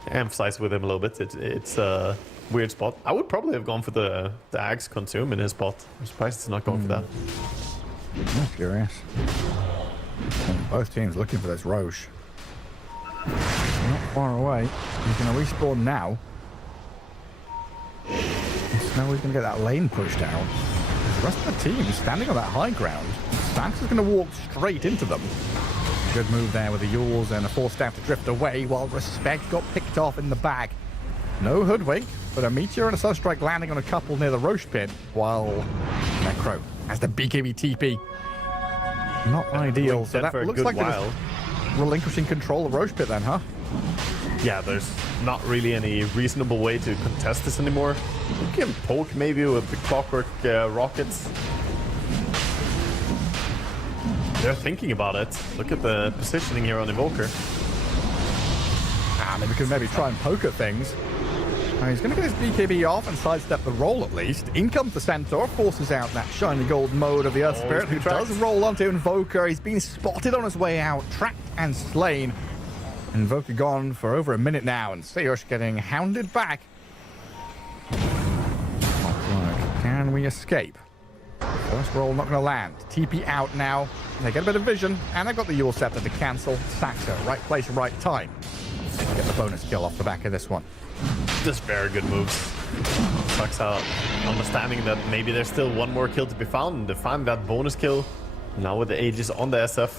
Emphasize with him a little bit, it's a weird spot. I would probably have gone for the Axe Consume in his spot. I'm surprised it's not going for that. I'm curious. Both teams looking for this Roche. Not far away. He's going to respawn now. Now he's going to get that lane pushed out. The rest of the team is standing on that high ground. Stance is going to walk straight into them. Good move there with the Yules and a forced staff to drift away while Respect got picked off in the back. No Hoodwink, but a Meteor and a Sunstrike landing on a couple near the Roche pit, while Necro has the BKB TP. Not ideal. So that looks like they're relinquishing control of Roche pit then, huh? Yeah, there's not really any reasonable way to contest this anymore. You can poke maybe with the Clockwork Rockets. They're thinking about it. Look at the positioning here on Invoker. Maybe we can try and poke at things. He's going to get his BKB off and sidestep the roll at least. In comes the Centaur, forces out that shiny gold mode of the Earth Spirit, who does roll onto Invoker. He's been spotted on his way out, tracked and slain. Invoker gone for over a minute now, and Seosh getting hounded back. Can we escape? First roll not going to land. TP out now. They get a bit of vision, and they've got the Yule Scepter to cancel. Saxo, right place, right time. Get the bonus kill off the back of this one. Just very good moves. Sucks out. Understanding that maybe there's still one more kill to be found, and to find that bonus kill. Now with the Aegis on the SF.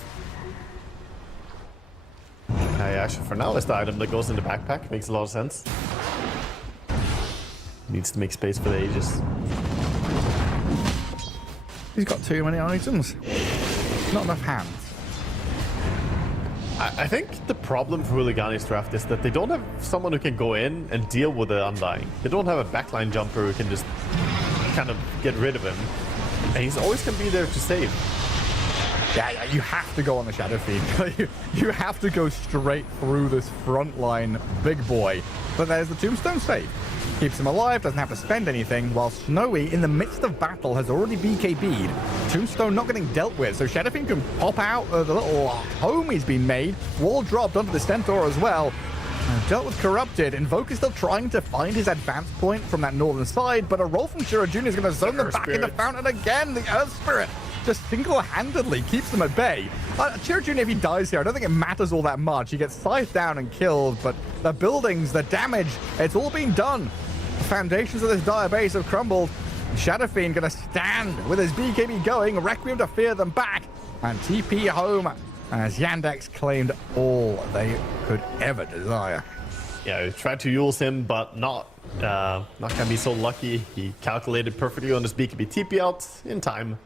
Kayasha for now is the item that goes in the backpack. Makes a lot of sense. Needs to make space for the Aegis. He's got too many items. Not enough hands. I think the problem for Huligani's draft is that they don't have someone who can go in and deal with the Undying. They don't have a backline jumper who can just kind of get rid of him. And he's always going to be there to save. Yeah, you have to go on the Shadow Fiend. You have to go straight through this front line big boy. But there's the Tombstone save. Keeps him alive, doesn't have to spend anything, while Snowy, in the midst of battle, has already BKB'd. Tombstone not getting dealt with, so Shadow Fiend can pop out of the little home he's been made. Wall dropped onto the Centaur as well. Dealt with Corrupted. Invoker still trying to find his advance point from that northern side, but a roll from Shiro Jr. is going to zone them back into Fountain again. The Earth Spirit just single-handedly keeps them at bay. Shiro Jr., if he dies here, I don't think it matters all that much. He gets scythed down and killed, but the buildings, the damage, it's all been done. The foundations of this dire base have crumbled. Shadow Fiend going to stand with his BKB going. Requiem to fear them back. And TP home as Yandex claimed all they could ever desire. Yeah, he tried to use him, but not gonna be so lucky. He calculated perfectly on his BKB TP out in time.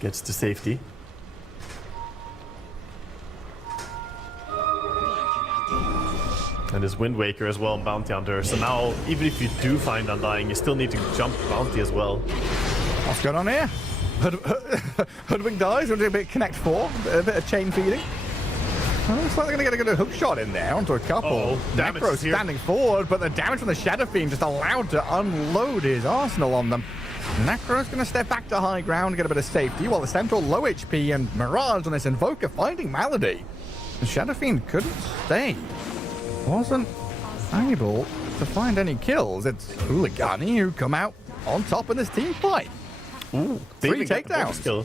Gets to safety. And his Wind Waker as well, Bounty Hunter. So now, even if you do find Undying, you still need to jump Bounty as well. What's going on here? Hoodwink dies, we're doing a bit of Connect 4, a bit of chain feeding. Well, looks like they're going to get a good hook shot in there onto a couple. Uh-oh, damage Necro is here. standing forward, but the damage from the Shadow Fiend just allowed to unload his arsenal on them. Necro's going to step back to high ground and get a bit of safety, while the Centaur low HP and Mirage on this Invoker finding Malady. The Shadow Fiend couldn't stay. Wasn't able to find any kills. It's HULIGANI who come out on top in this team fight. Ooh, 3 takedowns. Skill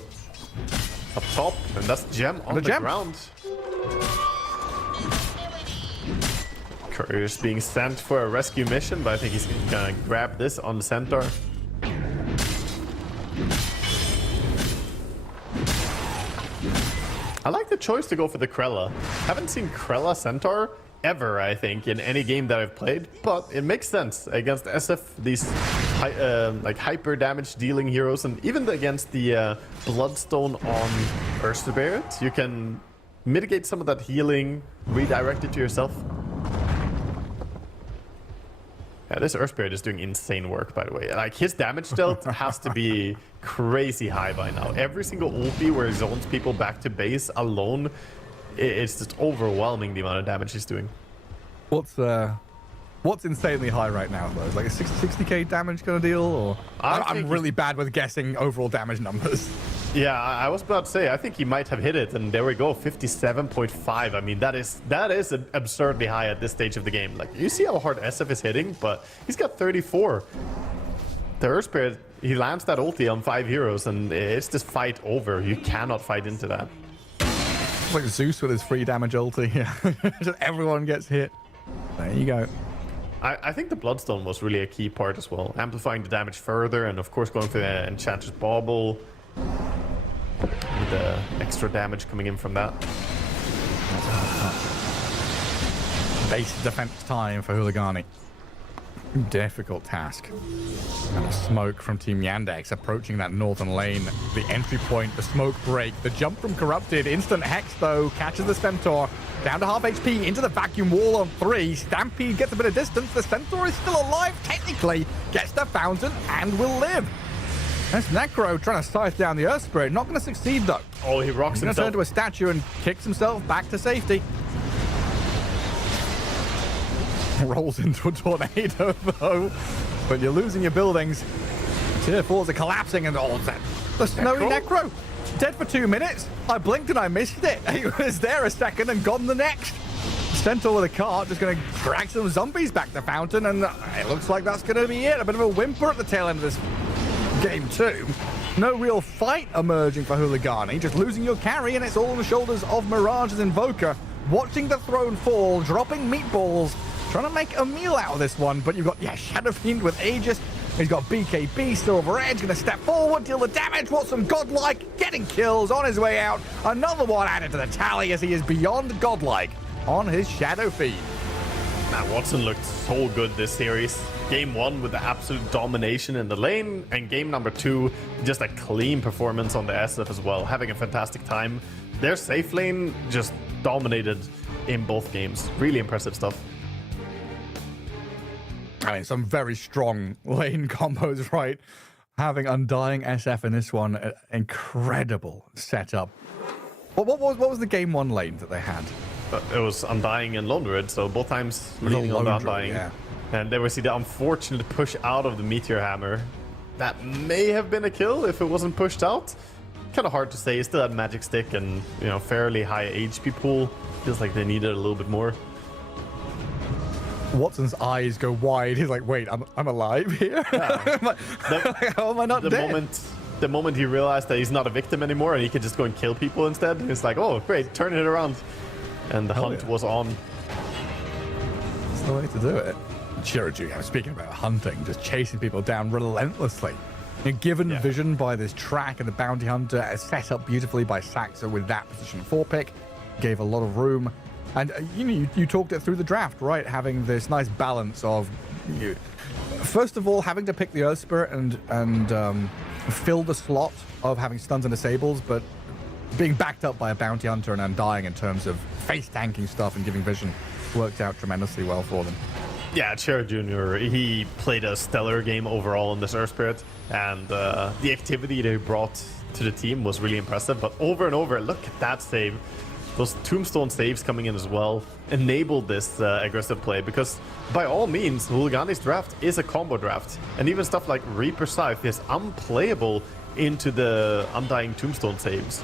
up top, and that's Gem on the ground. Courier's being sent for a rescue mission, but I think he's gonna grab this on the Centaur. I like the choice to go for the Krella. Haven't seen Krella Centaur ever, I think, in any game that I've played, but it makes sense against SF, these like hyper damage dealing heroes, and even against the Bloodstone on Earth Spirit, you can mitigate some of that healing, redirect it to yourself. Yeah, this Earth Spirit is doing insane work, by the way. Like, his damage dealt has to be crazy high by now. Every single ulti where he zones people back to base alone, it's just overwhelming the amount of damage he's doing. What's insanely high right now, though? Like a 60k damage kind of deal? Or I'm really bad with guessing overall damage numbers. Yeah, I was about to say, I think he might have hit it, and there we go, 57.5. I mean, that is absurdly high at this stage of the game. Like, you see how hard SF is hitting, but he's got 34. The Earth Spirit, he lands that ulti on 5 heroes, and it's just fight over. You cannot fight into that. It's like Zeus with his free damage ulti. Yeah, just everyone gets hit. There you go. I think the Bloodstone was really a key part as well. Amplifying the damage further, and of course going for the Enchantress Bauble. With the extra damage coming in from that. Base defense time for HULIGANI. Difficult task. And a smoke from Team Yandex approaching that northern lane. The entry point, the smoke break, the jump from Corrupted. Instant Hex, though, catches the Centaur. Down to half HP, into the vacuum wall on 3. Stampede gets a bit of distance. The Centaur is still alive, technically. Gets the fountain and will live. That's Necro trying to scythe down the Earth Spirit. Not going to succeed, though. Oh, he rocks He's going to turn to a statue and kicks himself back to safety. Rolls into a tornado, though. But you're losing your buildings. Tier 4s are collapsing, and all that. The snowy Necro. Dead for 2 minutes. I blinked and I missed it. He was there a second and gone the next. Centaur with a cart just going to drag some zombies back to Fountain, and it looks like that's going to be it. A bit of a whimper at the tail end of this game 2. No real fight emerging for HULIGANI, just losing your carry, and it's all on the shoulders of Mirage's Invoker. Watching the throne fall, dropping meatballs, trying to make a meal out of this one, but you've got, Shadow Fiend with Aegis. He's got BKB, Silver Edge, going to step forward, deal the damage. Watson godlike, getting kills on his way out. Another one added to the tally as he is beyond godlike on his Shadow Fiend. Man, Watson looked so good this series. Game 1 with the absolute domination in the lane, and game number 2, just a clean performance on the SF as well, having a fantastic time. Their safe lane just dominated in both games. Really impressive stuff. I mean, some very strong lane combos, right? Having Undying SF in this one, incredible setup. What was the game 1 lane that they had? It was Undying and Lone Druid, so both times leaning on the Undying. Yeah. And then we see the unfortunate push out of the Meteor Hammer. That may have been a kill if it wasn't pushed out. Kind of hard to say. He still had Magic Stick and, fairly high HP pool. Feels like they needed a little bit more. Watson's eyes go wide. He's like, wait, I'm alive here? Yeah. How am I not dead? The moment he realized that he's not a victim anymore and he could just go and kill people instead, he's like, oh, great, turn it around. And the hunt was on. That's the way to do it. Chiraju, I was speaking about hunting, just chasing people down relentlessly. Given vision by this track and the bounty hunter, set up beautifully by Saxa with that position 4 pick, gave a lot of room. And you talked it through the draft, right? Having this nice balance of, first of all, having to pick the Earth Spirit and fill the slot of having stuns and disables, but being backed up by a bounty hunter and Undying in terms of face tanking stuff and giving vision worked out tremendously well for them. Yeah, Cher Jr., he played a stellar game overall in this Earth Spirit, and the activity they brought to the team was really impressive. But over and over, look at that save. those tombstone saves coming in as well enabled this aggressive play, because by all means, Huligani's draft is a combo draft. And even stuff like Reaper Scythe is unplayable into the Undying Tombstone saves.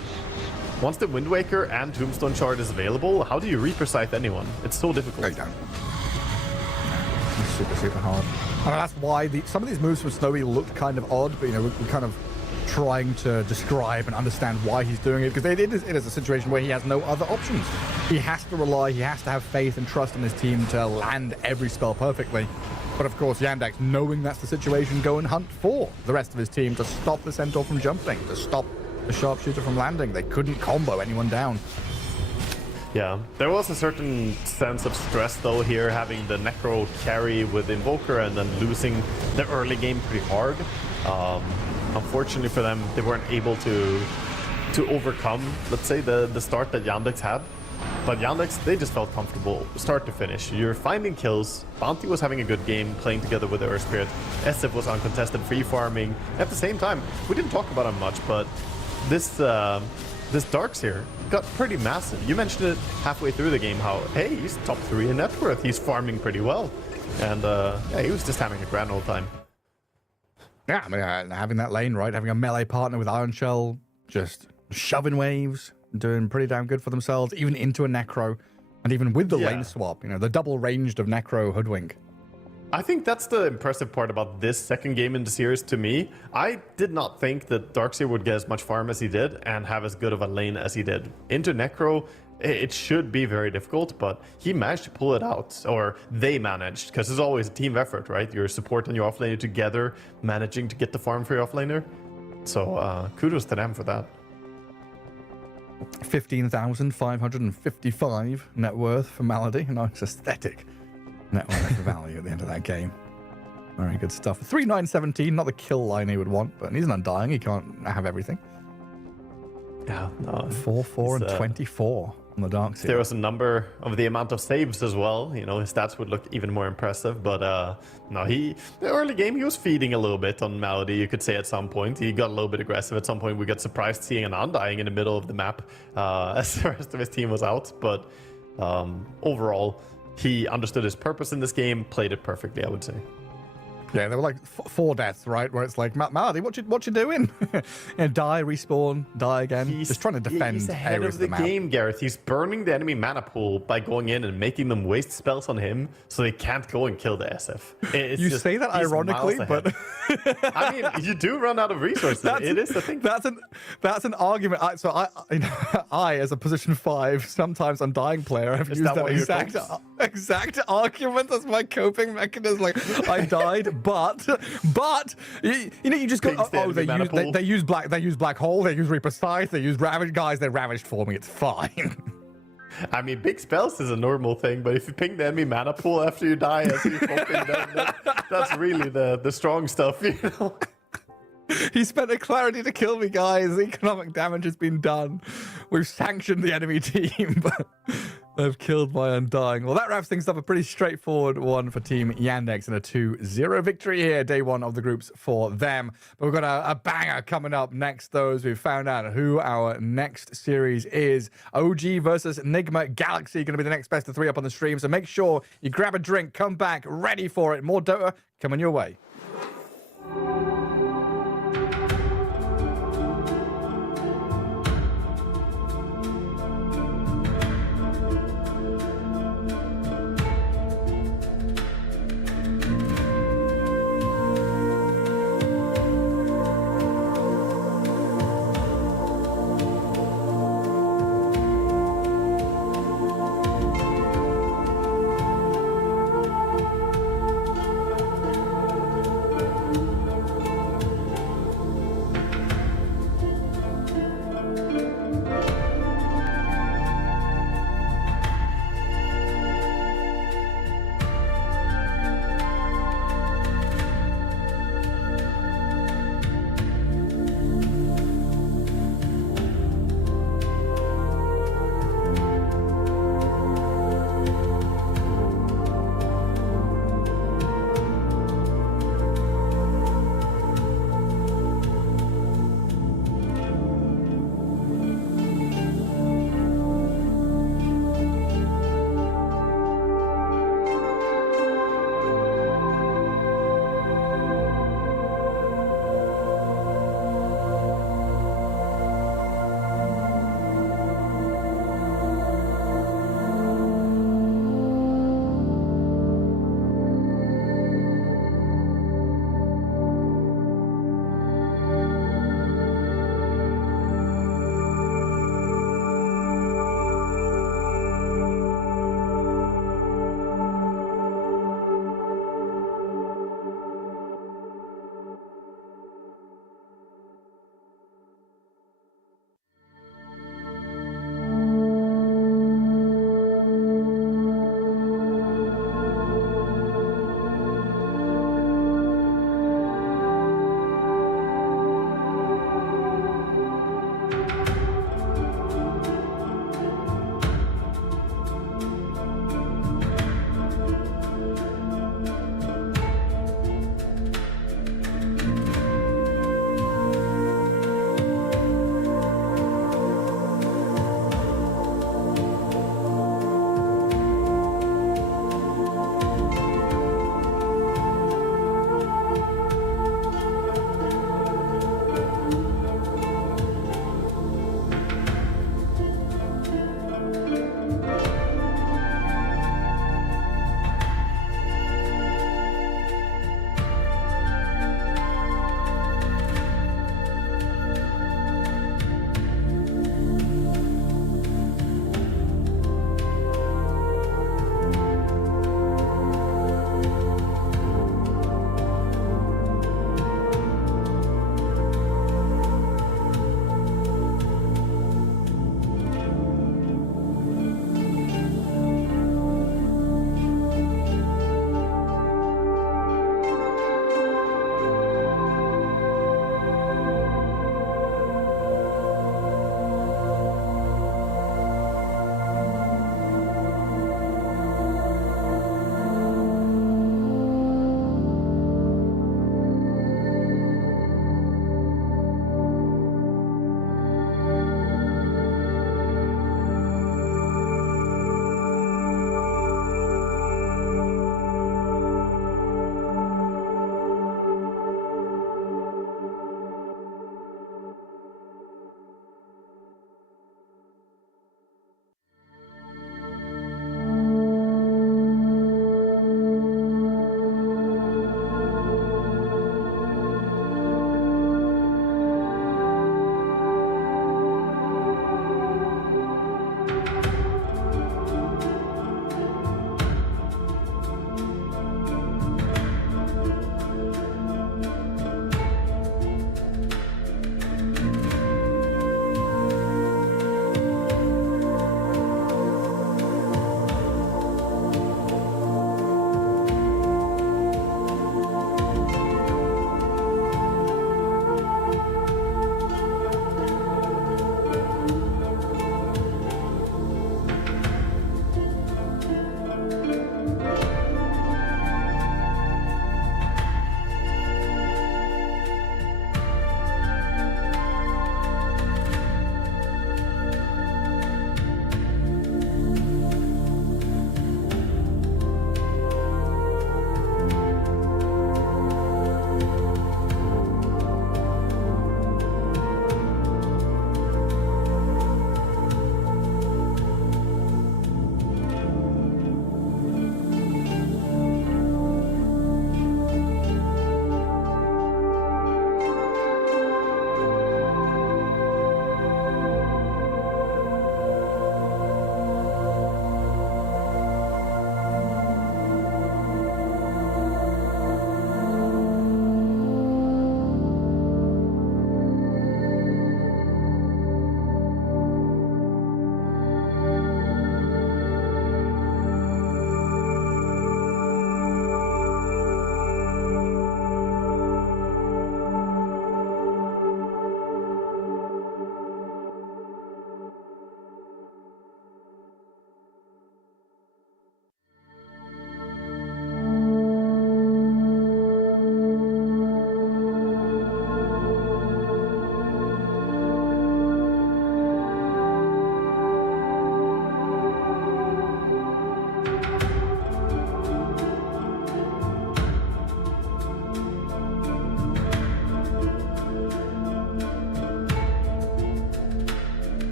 Once the Wind Waker and Tombstone Shard is available, how do you Reaper Scythe anyone? It's so difficult. No, you don't. It's super, super hard. I mean, that's why some of these moves from Snowy looked kind of odd, but, you know, we're kind of trying to describe and understand why he's doing it, because it is a situation where he has no other options. He has to rely, he has to have faith and trust in his team to land every spell perfectly. But of course, Yandex, knowing that's the situation, go and hunt for the rest of his team to stop the Centaur from jumping, to stop the Sharpshooter from landing. They couldn't combo anyone down. Yeah, there was a certain sense of stress though here, having the Necro carry with Invoker and then losing the early game pretty hard. Unfortunately for them, they weren't able to overcome, let's say, the start that Yandex had. But Yandex, they just felt comfortable start to finish. You're finding kills. Bounty was having a good game playing together with the Earth Spirit. SF was uncontested free farming. At the same time, we didn't talk about him much, but this Darks here got pretty massive. You mentioned it halfway through the game how, hey, he's top 3 in net worth. He's farming pretty well. And yeah, he was just having a grand old time. Yeah, I mean, having that lane, right? Having a melee partner with Iron Shell, just shoving waves, doing pretty damn good for themselves, even into a Necro. And even with the lane swap, you know, the double ranged of Necro Hoodwink. I think that's the impressive part about this second game in the series to me. I did not think that Darkseer would get as much farm as he did and have as good of a lane as he did. Into Necro, it should be very difficult, but he managed to pull it out, or they managed, because it's always a team effort, right? Your support and your offlaner together managing to get the farm for your offlaner. So kudos to them for that. 15,555 net worth for Malady. Nice aesthetic net worth value at the end of that game. Very good stuff. 3,917, not the kill line he would want, but he's an Undying. He can't have everything. Yeah, no. 4, 4, and 24 on the Dark Sea. There was a number of the amount of saves as well. You know, his stats would look even more impressive. But no, the early game, he was feeding a little bit on Malady, you could say at some point. He got a little bit aggressive at some point. We got surprised seeing an Undying in the middle of the map as the rest of his team was out. But overall, he understood his purpose in this game, played it perfectly, I would say. Yeah, there were like 4 deaths, right? Where it's like, Malady, what you doing? You know, die, respawn, die again. He's just trying to defend. He's ahead areas of the game, Gareth. He's burning the enemy mana pool by going in and making them waste spells on him, so they can't go and kill the SF. You say that ironically, but I mean, you do run out of resources. It is a thing. That's an argument. I, as a position 5, sometimes Undying player, have used that exact argument as my coping mechanism. Like, I died. But you know, you just go, they use black hole, they use Reaper Scythe, they use ravaged guys, they're ravaged for me, it's fine. I mean, big spells is a normal thing, but if you ping the enemy mana pool after you die as you're hoping, that's really the strong stuff, you know. He spent a clarity to kill me, guys. Economic damage has been done. We've sanctioned the enemy team, but they've killed my Undying. Well, that wraps things up. A pretty straightforward one for Team Yandex and a 2-0 victory here. Day 1 of the groups for them. But we've got a banger coming up next, though, as we've found out who our next series is. OG versus Nigma Galaxy going to be the next best of 3 up on the stream. So make sure you grab a drink, come back, ready for it. More Dota coming your way.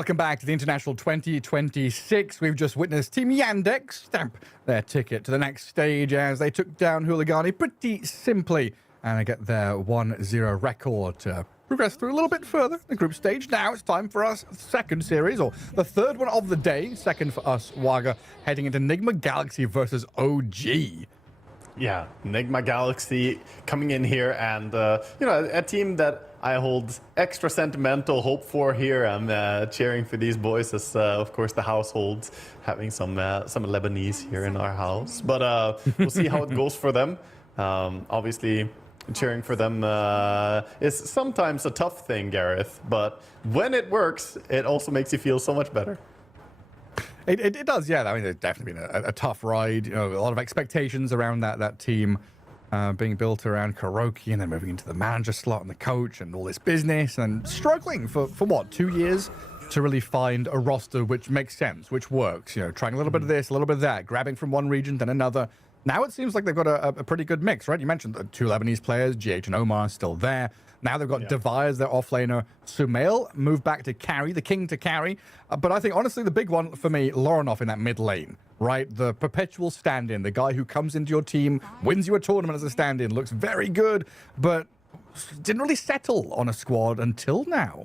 Welcome back to the International 2026. We've just witnessed Team Yandex stamp their ticket to the next stage as they took down HULIGANI pretty simply and get their 1-0 record to progress through a little bit further the group stage. Now it's time for us second series, or the third one of the day. Second for us, Waga, heading into Nigma Galaxy versus OG. Yeah, Nigma Galaxy coming in here and, you know, a team that I hold extra sentimental hope for here. I'm cheering for these boys as, of course, the household having some Lebanese here in our house. But we'll see how it goes for them. Obviously, cheering for them is sometimes a tough thing, Gareth. But when it works, it also makes you feel so much better. It does, yeah. I mean, it's definitely been a tough ride. You know, a lot of expectations around that team being built around Kuroki, and then moving into the manager slot and the coach and all this business, and struggling for what, 2 years to really find a roster which makes sense, which works. You know, trying a little bit of this, a little bit of that, grabbing from one region, then another. Now it seems like they've got a pretty good mix, right? You mentioned the 2 Lebanese players, GH and Omar, still there. Now they've got Devi as their offlaner. Sumail moved back to carry, the king to carry. But I think, honestly, the big one for me, Lorinov in that mid lane, right? The perpetual stand-in, the guy who comes into your team, wins you a tournament as a stand-in, looks very good, but didn't really settle on a squad until now.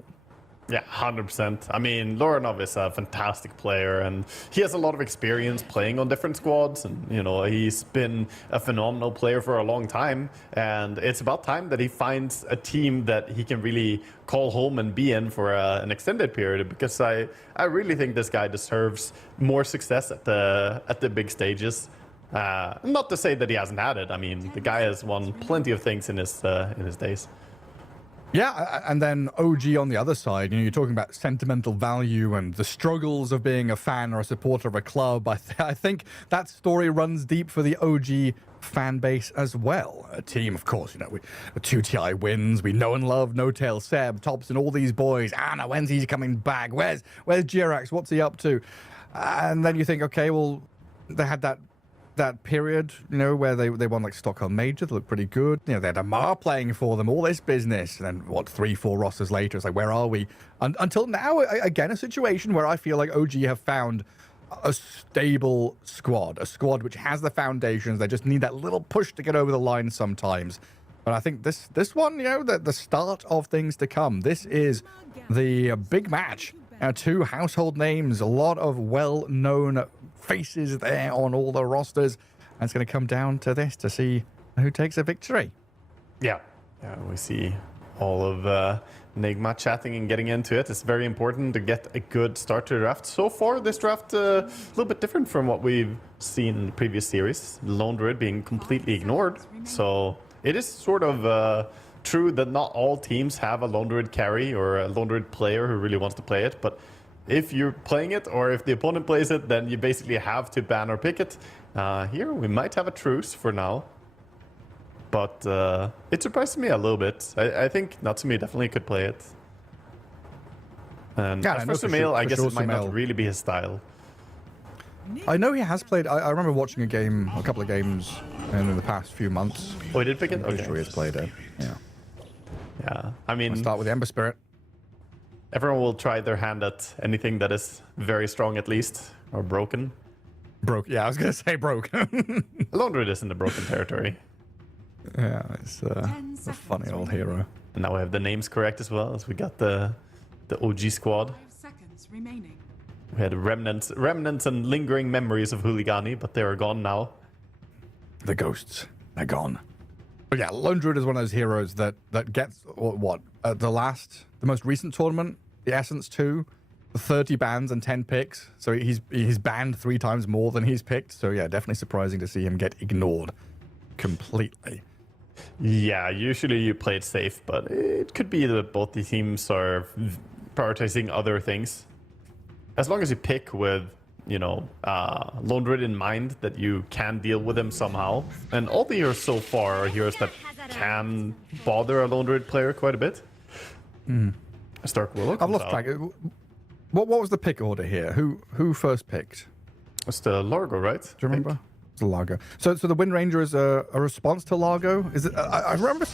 Yeah, 100%. I mean, Lorinov is a fantastic player, and he has a lot of experience playing on different squads, and, you know, he's been a phenomenal player for a long time, and it's about time that he finds a team that he can really call home and be in for an extended period, because I really think this guy deserves more success at the big stages. Not to say that he hasn't had it. I mean, the guy has won plenty of things in his days. Yeah, and then OG on the other side, you know, you're talking about sentimental value and the struggles of being a fan or a supporter of a club. I think that story runs deep for the OG fan base as well. A team, of course, you know, 2 TI wins, we know and love No Tail Seb, Tops and all these boys. Anna, when's he coming back? Where's Jirax? What's he up to? And then you think, okay, well, they had that period, you know, where they won like Stockholm Major, they looked pretty good. You know, they had Amar playing for them, all this business. And then what, 3-4 rosters later, it's like, where are we? Until now, again, a situation where I feel like OG have found a stable squad, a squad which has the foundations. They just need that little push to get over the line sometimes. But I think this one, you know, the start of things to come. This is the big match. 2 household names, a lot of well-known faces there on all the rosters, and it's going to come down to this to see who takes a victory. Yeah, we see all of Nigma chatting and getting into it. It's very important to get a good start to the draft. So far, this draft a little bit different from what we've seen in the previous series. Lone Druid being completely ignored. So it is sort of true that not all teams have a Lone Druid carry or a Lone Druid player who really wants to play it, but if you're playing it, or if the opponent plays it, then you basically have to ban or pick it. Here, we might have a truce for now. But it surprised me a little bit. I think Natsumi definitely could play it. And as for Sumail, I guess it might not really be his style. I know he has played. I remember watching a couple of games in the past few months. Oh, he did pick it? I'm pretty sure he has played it. Yeah, I mean... I'll start with the Ember Spirit. Everyone will try their hand at anything that is very strong, at least, or broken. Broke. Yeah, I was gonna say broke. Lone Druid is in the broken territory. Yeah, it's a funny old hero. And now we have the names correct as well, as we got the OG squad. 5 seconds remaining. We had remnants and lingering memories of HULIGANI, but they are gone now. The ghosts are gone. But yeah, Lone Druid is one of those heroes that gets the most recent tournament, the Essence 2, 30 bans and 10 picks. So he's banned 3 times more than he's picked. So yeah, definitely surprising to see him get ignored completely. Yeah, usually you play it safe, but it could be that both the teams are prioritizing other things. As long as you pick with, you know, Lone Druid in mind, that you can deal with him somehow. And all the heroes so far are heroes that can bother a Lone Druid player quite a bit. Stark Willow. I've lost track. What was the pick order here? Who first picked? It's the Largo, right? Do you remember? It's the Largo. So the Wind Ranger is a response to Largo? Is it? I remember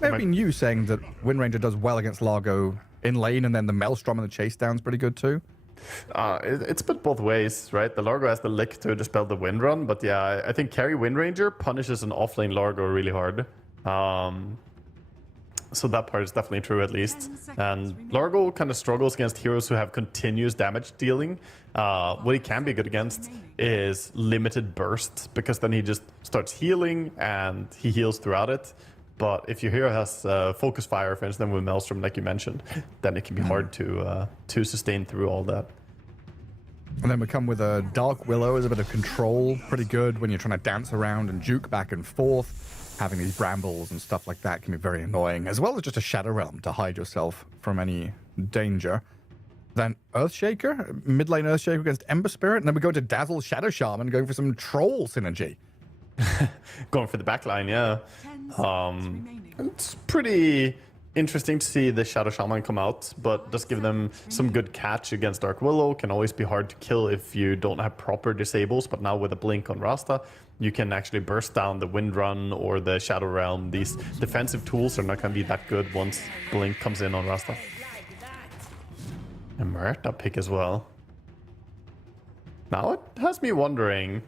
maybe you saying that Wind Ranger does well against Largo in lane, and then the Maelstrom and the chase down's pretty good too. It's a bit both ways, right? The Largo has the lick to dispel the Wind Run, but yeah, I think carry Wind Ranger punishes an offlane Largo really hard. So that part is definitely true at least. And Largo kind of struggles against heroes who have continuous damage dealing. What he can be good against is limited burst, because then he just starts healing and he heals throughout it. But if your hero has focus fire, for instance, with Maelstrom, like you mentioned, then it can be hard to sustain through all that. And then we come with a Dark Willow as a bit of control, pretty good when you're trying to dance around and juke back and forth. Having these brambles and stuff like that can be very annoying, as well as just a Shadow Realm to hide yourself from any danger. Then Earthshaker, mid lane Earthshaker against Ember Spirit, and then we go to Dazzle Shadow Shaman, going for some Troll synergy. Going for the backline, yeah. It's pretty interesting to see the Shadow Shaman come out, but does give them some good catch against Dark Willow. Can always be hard to kill if you don't have proper disables, but now with a blink on Rasta, you can actually burst down the Wind Run or the Shadow Realm. These defensive tools are not going to be that good once blink comes in on Rasta. And Murta pick as well. Now it has me wondering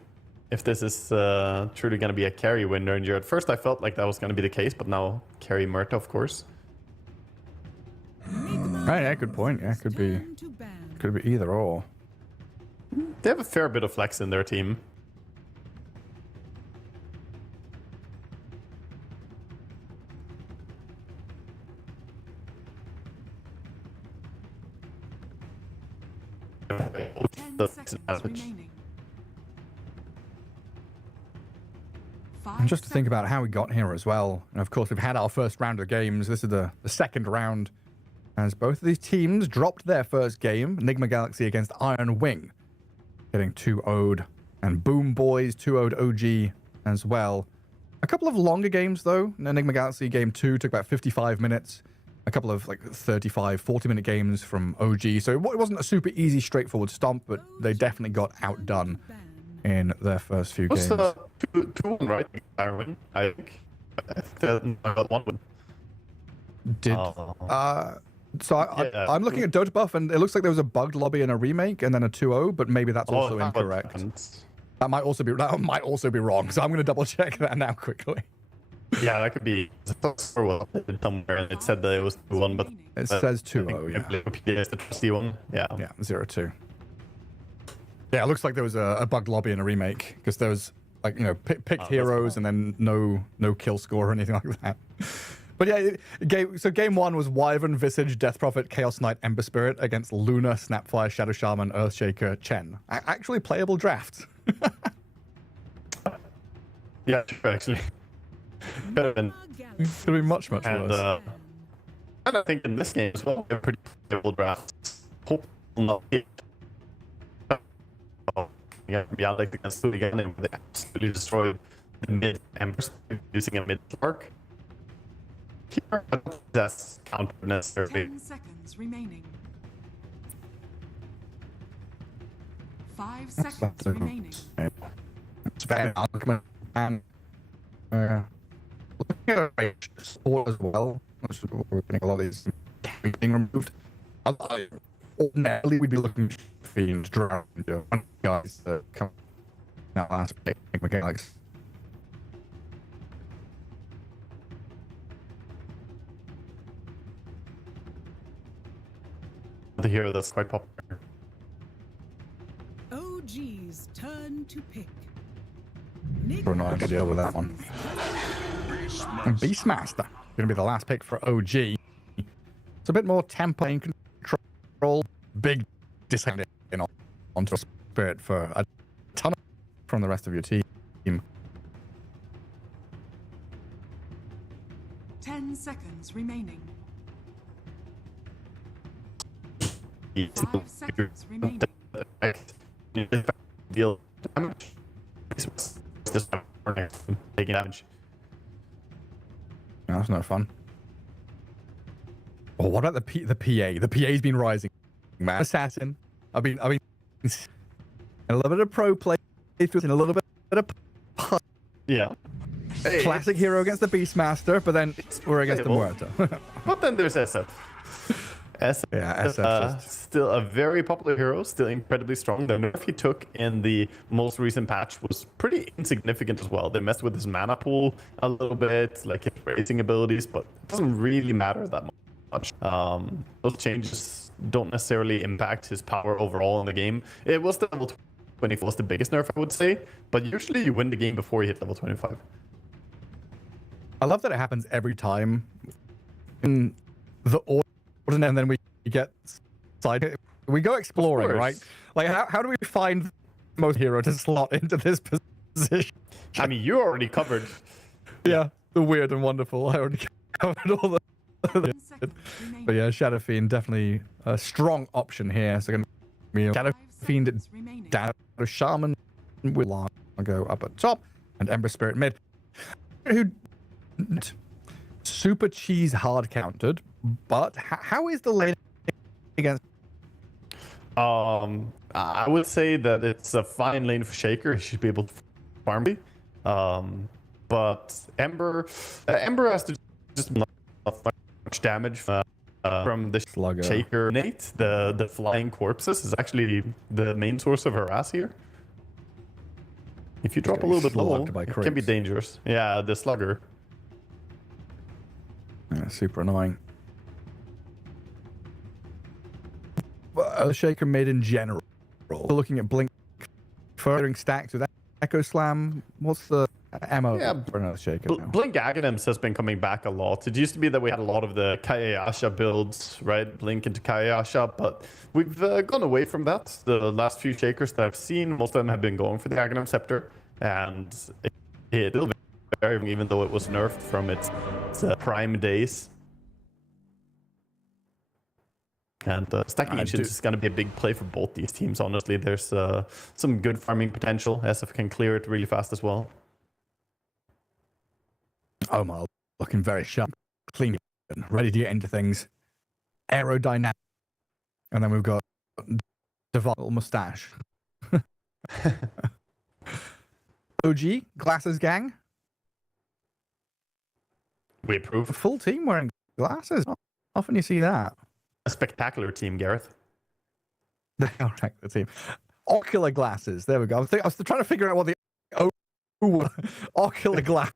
if this is truly going to be a carry Wind Ranger. At first I felt like that was going to be the case, but now carry Murta, of course. Right, yeah, good point. Yeah, could be either or. They have a fair bit of flex in their team. And just to think about how we got here as well. And of course, we've had our first round of games. This is the second round, as both of these teams dropped their first game. Nigma Galaxy against Iron Wing, getting 2-0'd, and Boom Boys 2-0'd OG as well. A couple of longer games though. Nigma Galaxy game 2 took about 55 minutes. A couple of like 35, 40-minute games from OG. So it wasn't a super easy, straightforward stomp, but they definitely got outdone in their first few games. What's the 2-1, right? Iron Wing, I think. I got 1 win. I'm looking at Dota Buff, and it looks like there was a bugged lobby and a remake, and then a 2-0, but maybe that's also incorrect. That might also be wrong. So I'm going to double check that now quickly. Yeah, that could be somewhere, and it said that it was 2-1, but it says 2-0. Yeah, it's the trusty one. Yeah, 0-2. Yeah, it looks like there was a bugged lobby and a remake, because there was like, you know, picked heroes and then no kill score or anything like that. But yeah, so game 1 was Wyvern, Visage, Death Prophet, Chaos Knight, Ember Spirit against Luna, Snapfire, Shadow Shaman, Earthshaker, Chen. Actually playable draft. Yeah, true, actually. Could have been much worse. And I think in this game as well, they're pretty playable drafts. Hope not hit. Yeah, Yandex against HULIGANI, and they absolutely destroyed the mid Embers using a mid Lark. Here, that's counter necessarily. 10 seconds remaining. 5 seconds remaining. It's very argument, and looking at a sport as well, we're getting a lot of these being removed. Ordinarily, we'd be looking for Fiend, Drown, guys that come out last pick mechanics. The hero that's quite popular. OG's turn to pick. We're not going to deal with that one. And Beastmaster going to be the last pick for OG. It's a bit more tempo and control. Big discount onto a Spirit for a ton from the rest of your team. 10 seconds remaining. 5 seconds remaining. Deal damage. Just taking damage. No, that's no fun. Oh, what about the PA? The PA's been rising. Man, Assassin. I've been a little bit of pro play through and a little bit of yeah. Classic hero against the Beastmaster, but then we're against the Muerto. But then there's SF. SF, still a very popular hero, still incredibly strong. The nerf he took in the most recent patch was pretty insignificant as well. They messed with his mana pool a little bit, like his racing abilities, but it doesn't really matter that much. Those changes don't necessarily impact his power overall in the game. It was the level 24 was the biggest nerf, I would say, but usually you win the game before you hit level 25. I love that it happens every time in the order, and then we get side. We go exploring, right? Like, how do we find most hero to slot into this position? I mean, you already covered. Yeah, the weird and wonderful. I already covered all the. But yeah, Shadow Fiend definitely a strong option here. So going to be Shadow Fiend down to Shaman with go up at top and Ember Spirit mid. Who super cheese hard countered, but how is the lane against? I would say that it's a fine lane for Shaker. He should be able to farm me. But Ember has to just not much damage from the Slugger. Shaker. Nate, the flying corpses is actually the main source of harass here. If you drop a little bit low, it can be dangerous. Yeah, the Slugger. Yeah, super annoying. Shaker mid in general. Looking at Blink, furthering stacks with Echo Slam. What's the ammo for another Shaker? Blink Aghanims has been coming back a lot. It used to be that we had a lot of the Kayasha builds, right? Blink into Kayasha, but we've gone away from that. The last few Shakers that I've seen, most of them have been going for the Aghanim Scepter, and it'll be very, even though it was nerfed from its prime days. And stacking ancients is going to be a big play for both these teams, honestly. There's some good farming potential. SF can clear it really fast as well. Omar looking very sharp, clean, ready to get into things. Aerodynamic. And then we've got Deval Mustache. OG, Glasses Gang. We approve. A full team wearing glasses. Not often you see that. A spectacular team, Gareth. The team. Ocular glasses. There we go. I was trying to figure out what the ocular glasses.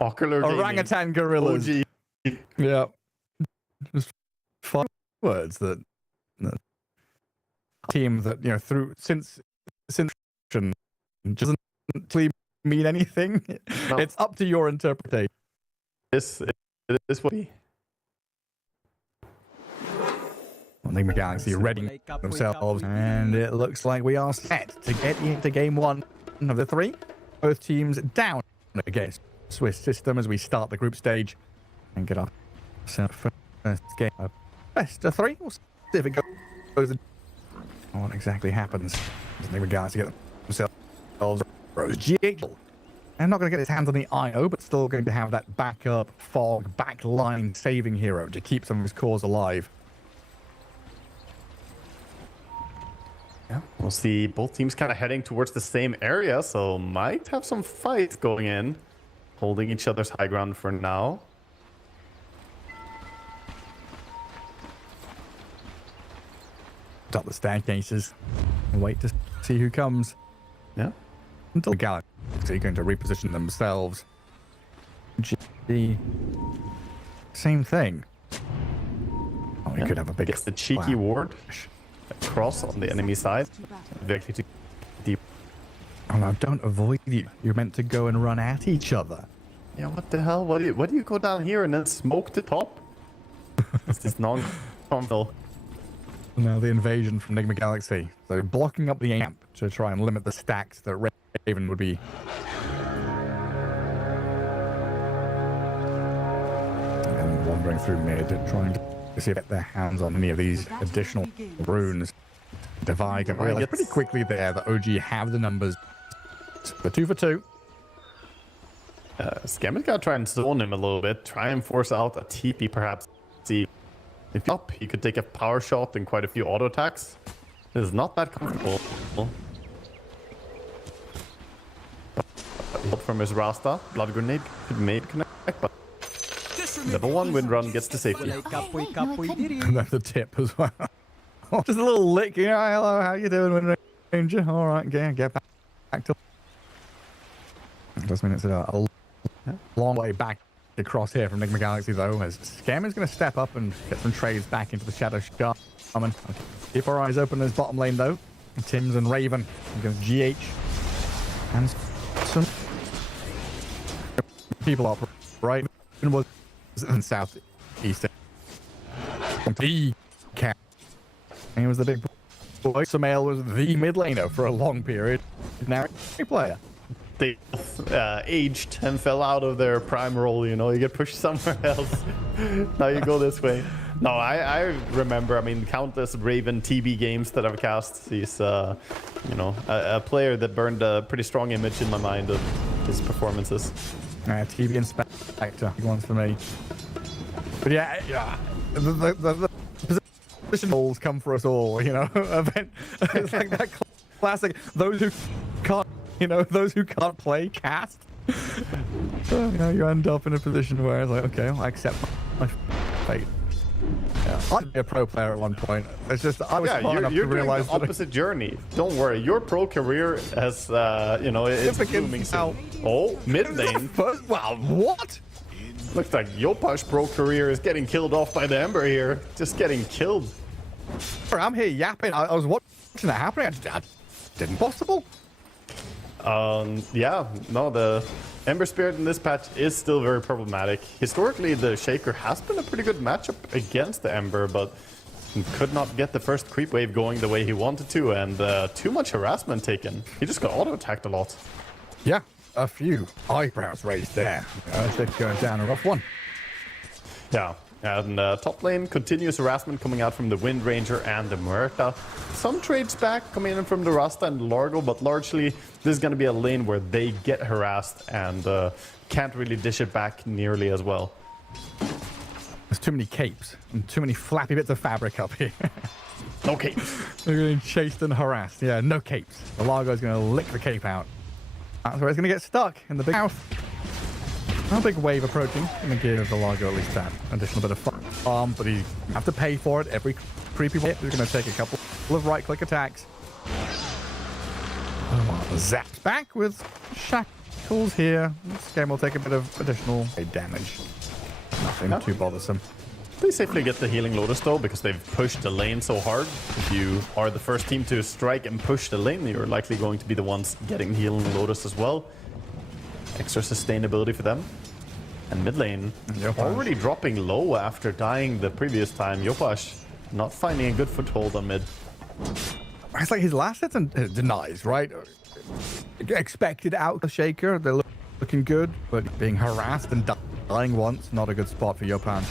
Ocular orangutan gorillas. OG. Yeah. Just fun words that team that, you know, through since doesn't really mean anything. No. It's up to your interpretation. This what Nigma Galaxy readying themselves, and it looks like we are set to get into game one of the three. Both teams down against Swiss system as we start the group stage and get our first game of best of three. We'll see if it goes. What exactly happens? Nigma Galaxy get themselves Rose GH. And not going to get his hands on the IO, but still going to have that backup fog backline saving hero to keep some of his cores alive. Yeah, we'll see both teams kind of heading towards the same area, so might have some fights going in, holding each other's high ground for now. Up the staircases and wait to see who comes. Yeah. Until Galaxy are going to reposition themselves. The same thing. Oh, you could have a big. Gets the cheeky ward across on the enemy side. Very deep. Oh no! Don't avoid you. You're meant to go and run at each other. Yeah. What the hell? What do you go down here and then smoke the top? It's this non-conventional. Now the invasion from Nigma Galaxy. So blocking up the amp to try and limit the stacks that Raven would be. And wandering through mid, trying to see if they get their hands on any of these additional runes. Divide and realize pretty quickly there that OG have the numbers. For 2 for 2. Scammer's got to try and zone him a little bit. Try and force out a TP perhaps. See. If you're up, he could take a power shot and quite a few auto attacks. This is not that comfortable. Help from his Rasta. Blood grenade could maybe connect, but Level 1 wind run gets to safety. And then the tip as well. Just a little lick, you know, hello, how you doing, Wind Ranger? All right, get back to... It does mean it's a long way back across here from Nigma Galaxy, though, as Scam is going to step up and get some trades back into the Shadow Shaman. Keep our eyes open in his bottom lane, though. Tims and Raven against GH. And some people up right was in southeast. He was the big boy. Samael was the mid laner for a long period. Now a player. They aged and fell out of their prime role, you know, you get pushed somewhere else. Now you go this way. No, I remember, I mean, countless Raven TB games that I've cast. He's, you know, a player that burned a pretty strong image in my mind of his performances. TB and Spectre, ones for me. But yeah, the position roles come for us all, you know. It's like that classic, those who can't, you know, those who can't play cast. So, you know, you end up in a position where it's like, okay, I accept my fate. Yeah, I'd be a pro player at one point. It's just I was smart enough to realize the opposite journey. Don't worry, your pro career has, you know, it's booming soon. Oh, mid lane. Wow, what? Looks like Yopa's pro career is getting killed off by the Ember here. Just getting killed. I'm here yapping. I was watching that happening. I didn't possible. Yeah, no, the Ember Spirit in this patch is still very problematic. Historically, the Shaker has been a pretty good matchup against the Ember, but could not get the first creep wave going the way he wanted to, and too much harassment taken. He just got auto-attacked a lot. Yeah, a few eyebrows raised there. They're going down a rough one. Yeah. And top lane, continuous harassment coming out from the Wind Ranger and the Muerta. Some trades back coming in from the Rasta and Largo, but largely this is going to be a lane where they get harassed and can't really dish it back nearly as well. There's too many capes and too many flappy bits of fabric up here. No capes. They're getting chased and harassed. Yeah, no capes. The Largo's going to lick the cape out. That's where it's going to get stuck in the big house. A big wave approaching. I'm going to give the Largo at least that additional bit of farm, but you have to pay for it. Every creepy hit is going to take a couple of right-click attacks. Zaps back with shackles here. This game will take a bit of additional damage. Nothing too bothersome. They safely get the healing Lotus though, because they've pushed the lane so hard. If you are the first team to strike and push the lane, you're likely going to be the ones getting healing Lotus as well. Extra sustainability for them. And mid lane already dropping low after dying the previous time. Yopash not finding a good foothold on mid. It's like his last hits and denies, right? Expected out the Shaker. They're looking good, but being harassed and dying once, not a good spot for Yopan.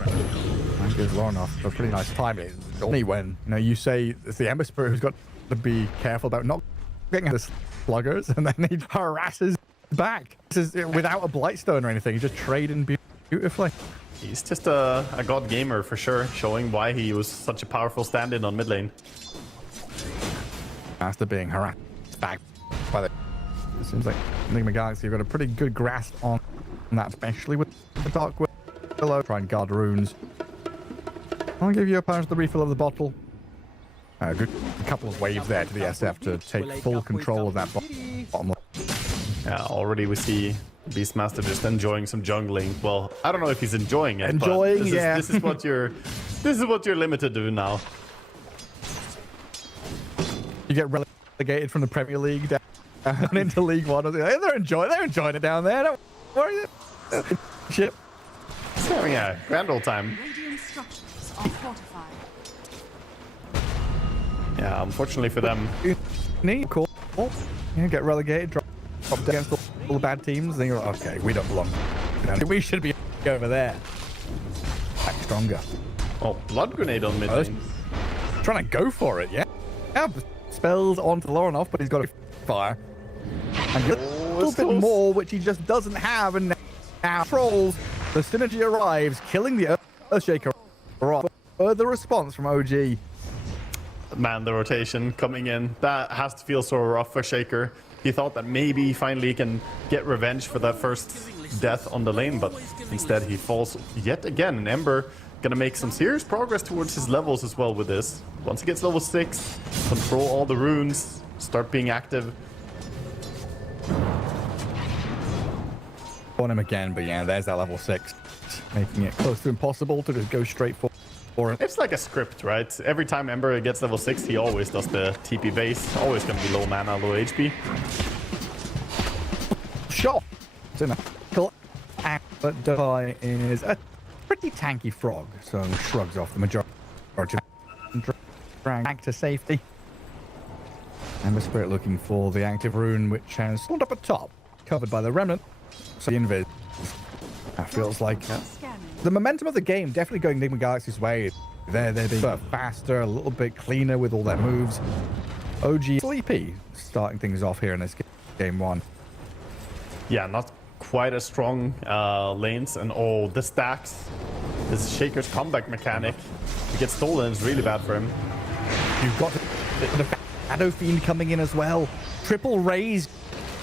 That gives Lornoff a pretty nice timing. Only when, you know, you say it's the Ember Spirit who's got to be careful about not getting the sluggers, and then he harasses back. This is without a Blightstone or anything. He's just trading beautifully. He's just a god gamer for sure, showing why he was such a powerful stand-in on mid lane. After being harassed back by the... It seems like Nigma Galaxy have got a pretty good grasp on that, especially with the Dark Willow. Try and guard runes. I'll give you a punch the refill of the bottle. A good couple of waves there to the SF to take full control of that bottom. Yeah, already we see Beastmaster just enjoying some jungling. Well, I don't know if he's enjoying it. Enjoying, but this is what you're limited to now. You get relegated from the Premier League down into League One. They're enjoying it down there. Don't worry. Shit. It's having a grand old time. Radiant structures are fortified. Yeah, unfortunately for them. Cool. You get relegated, drop against all the bad teams, then you're like, okay, we don't belong. We should be over there. Back stronger. Oh, blood grenade on mid lane. Trying to go for it, yeah? Yeah, spells onto Lornoff, but he's got a fire. And a little bit more, which he just doesn't have, and now trolls. The synergy arrives, killing the Earthshaker. Further response from OG. Man, the rotation coming in. That has to feel so rough for Shaker. He thought that maybe finally he can get revenge for that first death on the lane, but instead he falls yet again. And Ember gonna make some serious progress towards his levels as well with this. Once he gets level 6, control all the runes, start being active. On him again, but yeah, there's that level 6, making it close to impossible to just go straight for it. It's like a script, right? Every time Ember gets level 6, he always does the TP base. Always gonna be low mana, low HP. Sure. It's in a but Defy is a pretty tanky frog, so shrugs off the majority drag back to safety. Ember Spirit looking for the active rune, which has spawned up at top, covered by the remnant. So the invis. That feels like the momentum of the game definitely going Nigma Galaxy's way. They're being faster, a little bit cleaner with all their moves. OG Sleepy starting things off here in this game 1. Yeah, not quite as strong lanes, and oh, the stacks. This Shaker's comeback mechanic. If it gets stolen, it's really bad for him. You've got the Shadow Fiend coming in as well. Triple raise.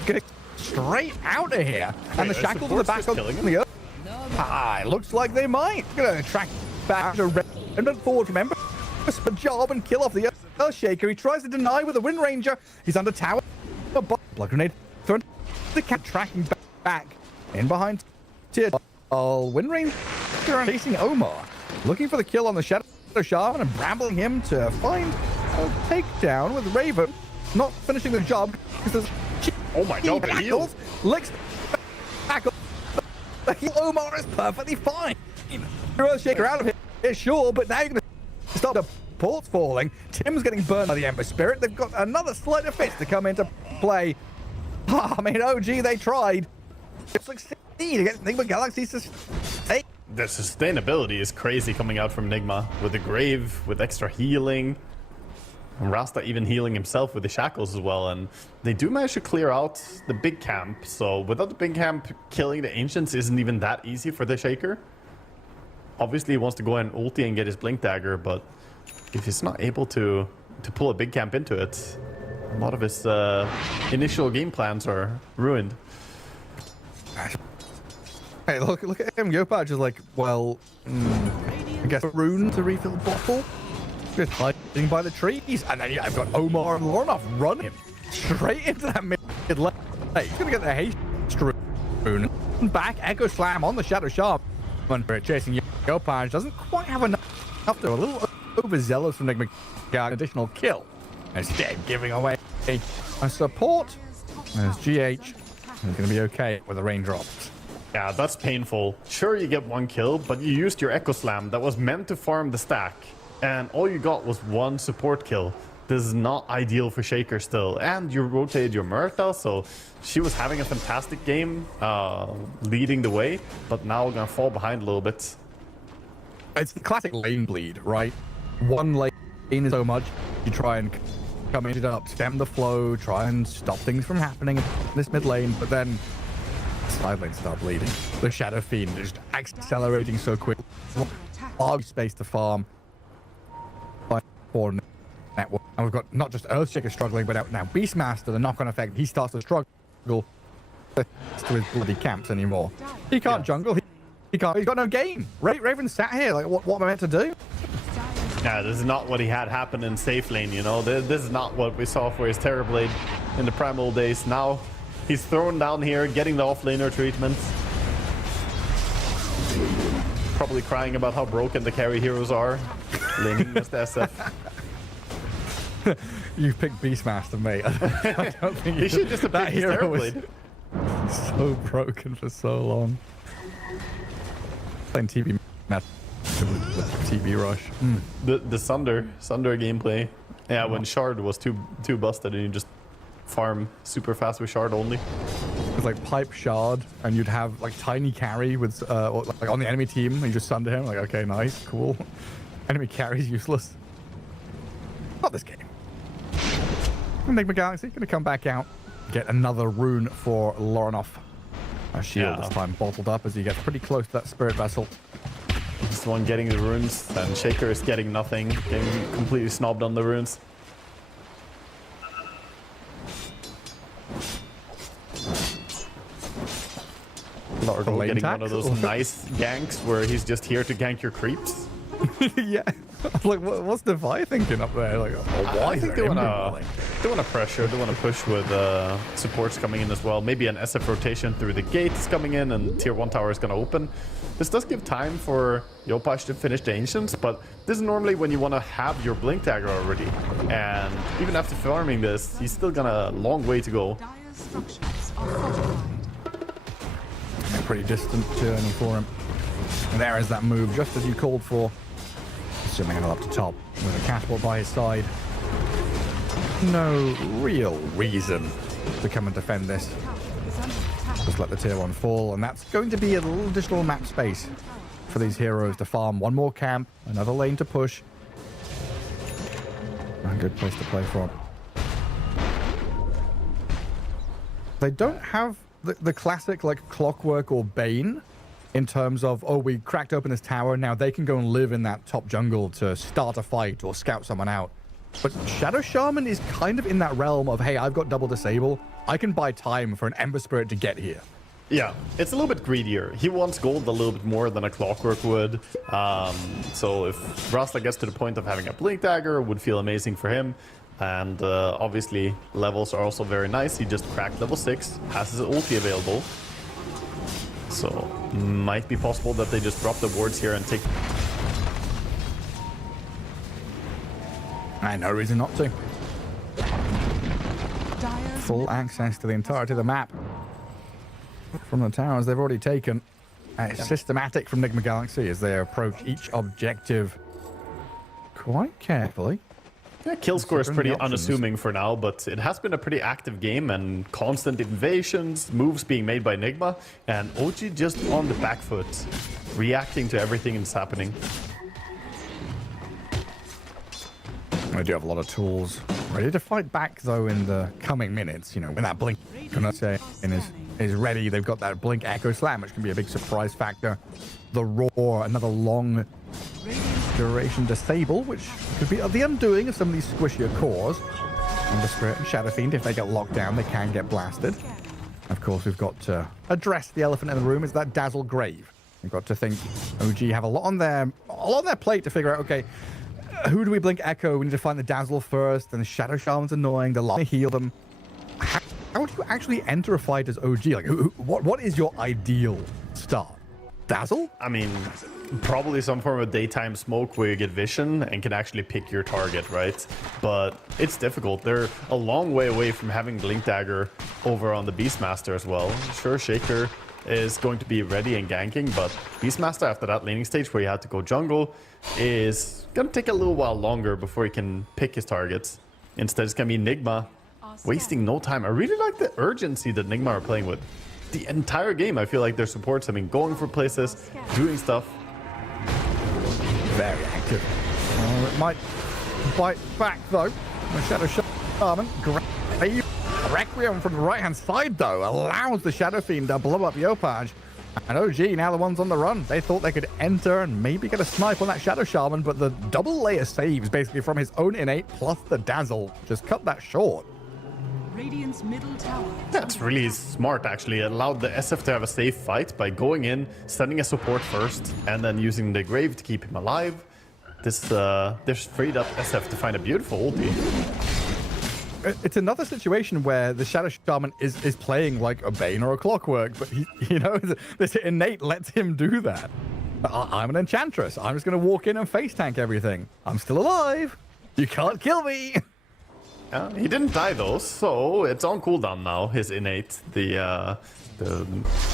Get straight out of here. And the shackles in the back of the earth. Ah, it looks like they might. Gonna track back to Remnant forward from Ember. A job and kill off the Earth Shaker. He tries to deny with a Wind Ranger. He's under tower. Blood grenade thrown. The cat tracking back in behind tier. Wind Ranger chasing Omar. Looking for the kill on the Shadow Shaman and brambling him to find a takedown with Raven. Not finishing the job because oh my god, the heals. Licks back up. The heal Omar is perfectly fine. Earth Shaker out of here, sure, but now you're going to stop the ports falling. Tim's getting burned by the Ember Spirit. They've got another sleight of fist to come into play. Oh, I mean, OG, they tried. It's succeed against Nigma Galaxy. The sustainability is crazy coming out from Nigma with the Grave, with extra healing. And Rasta even healing himself with the shackles as well. And they do manage to clear out the big camp. So without the big camp, killing the Ancients isn't even that easy for the Shaker. Obviously, he wants to go and ulti and get his Blink Dagger, but if he's not able to pull a big camp into it, a lot of his initial game plans are ruined. Hey, look at him. Yopaj is like, well, I guess a rune to refill the bottle. Just hiding by the trees. And then I've got Omar and Lornoff running him straight into that mid lane. He's going to get the haste rune. Back, Echo Slam on the Shadow Shaman. Chasing Yopaj doesn't quite have enough. They're a little overzealous from Nigma. Got an additional kill. Instead, giving away a support. As GH is going to be okay with the raindrops. Yeah, that's painful. Sure, you get one kill, but you used your Echo Slam that was meant to farm the stack, and all you got was one support kill. This is not ideal for Shaker still. And you rotated your Myrtle, so she was having a fantastic game, leading the way, but now gonna fall behind a little bit. It's the classic lane bleed, right? One lane is so much, you try and come in it up, stem the flow, try and stop things from happening in this mid lane, but then side lanes start bleeding. The Shadow Fiend is just accelerating so quick. Large space to farm. For network. And we've got not just Earthshaker struggling, but now Beastmaster, the knock-on effect, he starts to struggle to his bloody camps anymore. He can't jungle. He can't. He's got no game. Raven sat here like, what am I meant to do? Yeah, this is not what he had happen in safe lane, you know. This is not what we saw for his Terrorblade in the Primal days. Now he's thrown down here, getting the off-laner treatment. Probably crying about how broken the carry heroes are. Laning just SF. You picked Beastmaster, mate. I don't think you should just have that picked hero was Terrorblade. so broken for so long. Playing TB match with TB Rush. The Sunder gameplay. Yeah, when Shard was too busted and you just farm super fast with Shard only. It's like pipe Shard, and you'd have like tiny carry with like on the enemy team, and you just sunder him. Like, okay, nice, cool. Enemy carry's useless. Not this game. Nigma Galaxy gonna come back out, get another rune for Lornoff. A shield this time bottled up as he gets pretty close to that Spirit Vessel. This one getting the runes, and Shaker is getting nothing, getting completely snobbed on the runes. Largo lane getting one tax? of those nice ganks where he's just here to gank your creeps. Yeah. Like, what's the Vi thinking up there? Like, why I think they want to pressure. They want to push with supports coming in as well. Maybe an SF rotation through the gates coming in, and tier 1 tower is going to open. This does give time for Yopaj to finish the Ancients, but this is normally when you want to have your Blink Dagger already. And even after farming this, he's still got a long way to go. Dire's structures are fortified. A pretty distant journey for him. And there is that move, just as you called for. Zooming up to top with a catapult by his side. No real reason to come and defend this. Just let the tier 1 fall, and that's going to be a little additional map space for these heroes to farm. One more camp, another lane to push. A good place to play from. They don't have the classic like Clockwork or Bane in terms of, oh, we cracked open this tower, now they can go and live in that top jungle to start a fight or scout someone out. But Shadow Shaman is kind of in that realm of, hey, I've got double disable. I can buy time for an Ember Spirit to get here. Yeah, it's a little bit greedier. He wants gold a little bit more than a Clockwork would. So if Rasta gets to the point of having a Blink Dagger, would feel amazing for him. And obviously, levels are also very nice. He just cracked level 6, has his ulti available. So, might be possible that they just drop the wards here and take... And no reason not to. Full access to the entirety of the map. From the towers they've already taken. It's systematic from Nigma Galaxy as they approach each objective quite carefully. Yeah, kill score is pretty unassuming for now, but it has been a pretty active game and constant invasions, moves being made by Nigma, and OG just on the back foot, reacting to everything that's happening. I do have a lot of tools ready to fight back, though, in the coming minutes. You know, when that blink, can I say, is ready, they've got that blink echo slam, which can be a big surprise factor. The roar, another long duration disable, which could be the undoing of some of these squishier cores. And the Spirit and Shadow Fiend, if they get locked down, they can get blasted. Of course, we've got to address the elephant in the room, is that Dazzle Grave. We've got to think OG have a lot on their plate to figure out, okay, who do we blink echo? We need to find the Dazzle first, and the Shadow Shaman's annoying, the line heal them. How do you actually enter a fight as OG? Like, what is your ideal start? Dazzle? I mean, probably some form of daytime smoke where you get vision and can actually pick your target, right? But it's difficult. They're a long way away from having Blink Dagger over on the Beastmaster as well. Sure, Shaker is going to be ready and ganking, but Beastmaster after that laning stage where you had to go jungle is going to take a little while longer before he can pick his targets. Instead, it's going to be Nigma wasting no time. I really like the urgency that Nigma are playing with. The entire game, I feel like their supports have been going for places, doing stuff. Very active. Oh, it might bite back, though. The Shadow Shaman, great. Requiem from the right-hand side, though, allows the Shadow Fiend to blow up Yopaj. And OG, now the one's on the run. They thought they could enter and maybe get a snipe on that Shadow Shaman, but the double layer saves, basically from his own innate plus the Dazzle, just cut that short. Radiant's middle tower. That's really smart, actually. It allowed the SF to have a safe fight by going in, sending a support first, and then using the Grave to keep him alive. This freed up SF to find a beautiful ulti. It's another situation where the Shadow Shaman is playing like a Bane or a Clockwork, but he, you know, this innate lets him do that. I'm an Enchantress. I'm just going to walk in and face tank everything. I'm still alive. You can't kill me. He didn't die though, so it's on cooldown now, his innate. The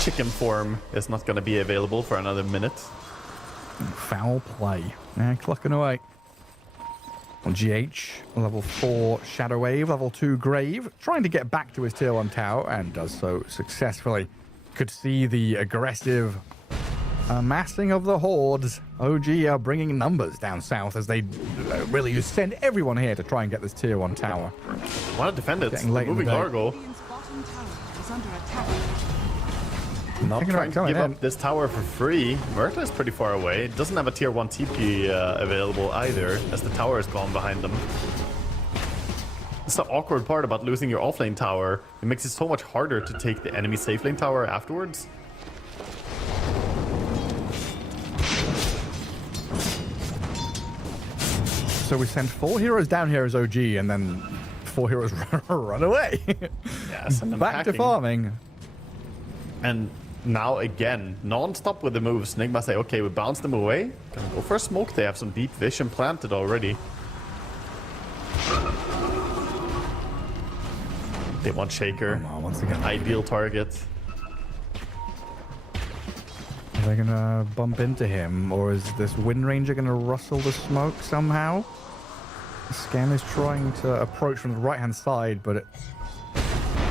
chicken form is not going to be available for another minute. Foul play. Clocking away. On GH, level 4 Shadow Wave, level 2 Grave, trying to get back to his tier 1 tower, and does so successfully. Could see the aggressive amassing of the hordes. OG are bringing numbers down south as they really send everyone here to try and get this tier 1 tower. Want to defend it. Moving Largo. Radiant's bottom tower is under attack. Not trying to give up this tower for free. Myrtle is pretty far away. It doesn't have a tier 1 TP available either, as the tower is gone behind them. It's the awkward part about losing your offlane tower. It makes it so much harder to take the enemy safe lane tower afterwards. So we send 4 heroes down here as OG, and then 4 heroes run away. Yeah, send them Back to packing. farming. And now again, non-stop with the moves. Nigma say, okay, we bounce them away. Gonna go for a smoke. They have some deep vision planted already. They want Shaker. Oh, once again. Ideal target. Are they gonna bump into him, or is this Wind Ranger gonna rustle the smoke somehow? Scam is trying to approach from the right-hand side, but it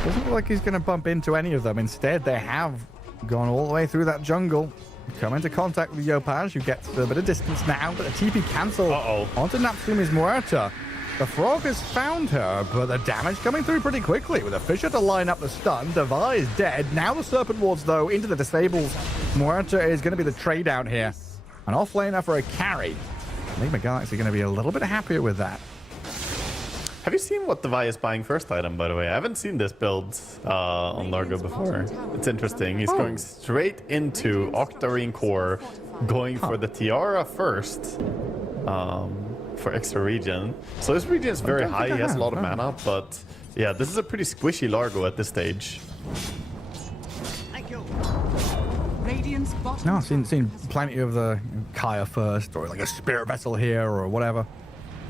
doesn't look like he's gonna bump into any of them. Instead, they have gone all the way through that jungle. Come into contact with Yopaj, who gets a bit of distance now, but the TP cancel onto Natsumi's Muerta. The frog has found her, but the damage coming through pretty quickly with a Fisher to line up the stun. Devi is dead. Now the Serpent Wards, though, into the disables. Muerta is going to be the trade out here. An off-laner for a carry. Nigma Galaxy going to be a little bit happier with that. Have you seen what Devi is buying first item, by the way? I haven't seen this build on Largo before. It's interesting. He's going straight into Octarine Core, going for the Tiara first. For extra regen. So his regen is very high. He has a lot of mana, but yeah, this is a pretty squishy Largo at this stage. Radiant's bottom No, I've seen plenty of the Kaya first, or like a Spirit Vessel here, or whatever.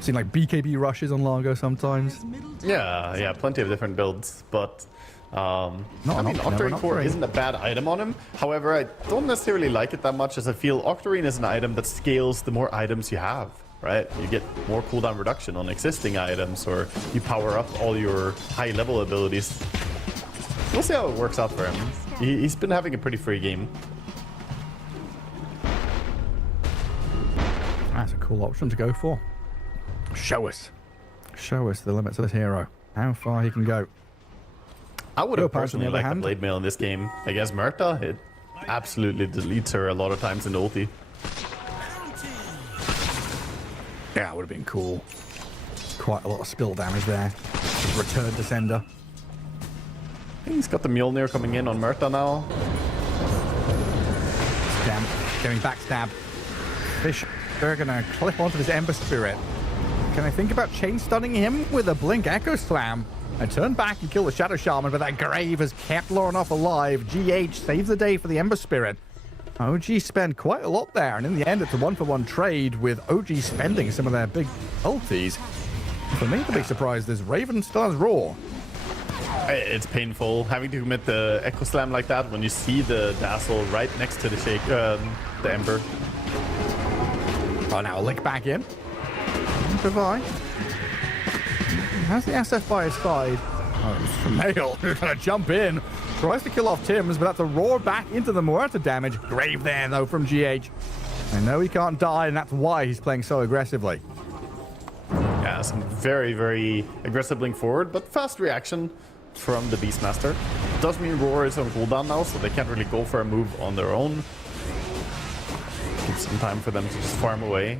Seen like BKB rushes on Largo sometimes. Yeah, plenty of different builds, but I mean, Octarine Core Octarine. isn't a bad item on him. However, I don't necessarily like it that much, as I feel Octarine is an item that scales the more items you have. Right? You get more cooldown reduction on existing items, or you power up all your high-level abilities. We'll see how it works out for him. He's been having a pretty free game. That's a cool option to go for. Show us the limits of this hero. How far he can go. I would have Yopaj, on the personally other liked the hand. blade mail in this game. Against Muerta, it absolutely deletes her a lot of times in the ulti. Yeah, it would have been cool. Quite a lot of spill damage there. Return to sender. He's got the Mjolnir coming in on Muerta now. Damn, getting backstab. Fish, they're gonna clip onto this Ember Spirit. Can I think about chain stunning him with a Blink Echo Slam? I turn back and kill the Shadow Shaman, but that Grave has kept Lornoff alive. GH saves the day for the Ember Spirit. OG spend quite a lot there, and in the end it's a 1-for-1 trade with OG spending some of their big ultis. For me, the big surprise is Raven Star's Roar. It's painful having to commit the Echo Slam like that when you see the Dazzle right next to the Ember. Oh, now a lick back in. Devi has the SF by his side. Oh, Nail, who's gonna jump in. Tries to kill off Tim's, but that's a roar back into the Muerta damage. Grave there, though, from GH. I know he can't die, and that's why he's playing so aggressively. Yeah, some very, very aggressive blink forward, but fast reaction from the Beastmaster. Does mean Roar is on cooldown now, so they can't really go for a move on their own. Gives some time for them to just farm away.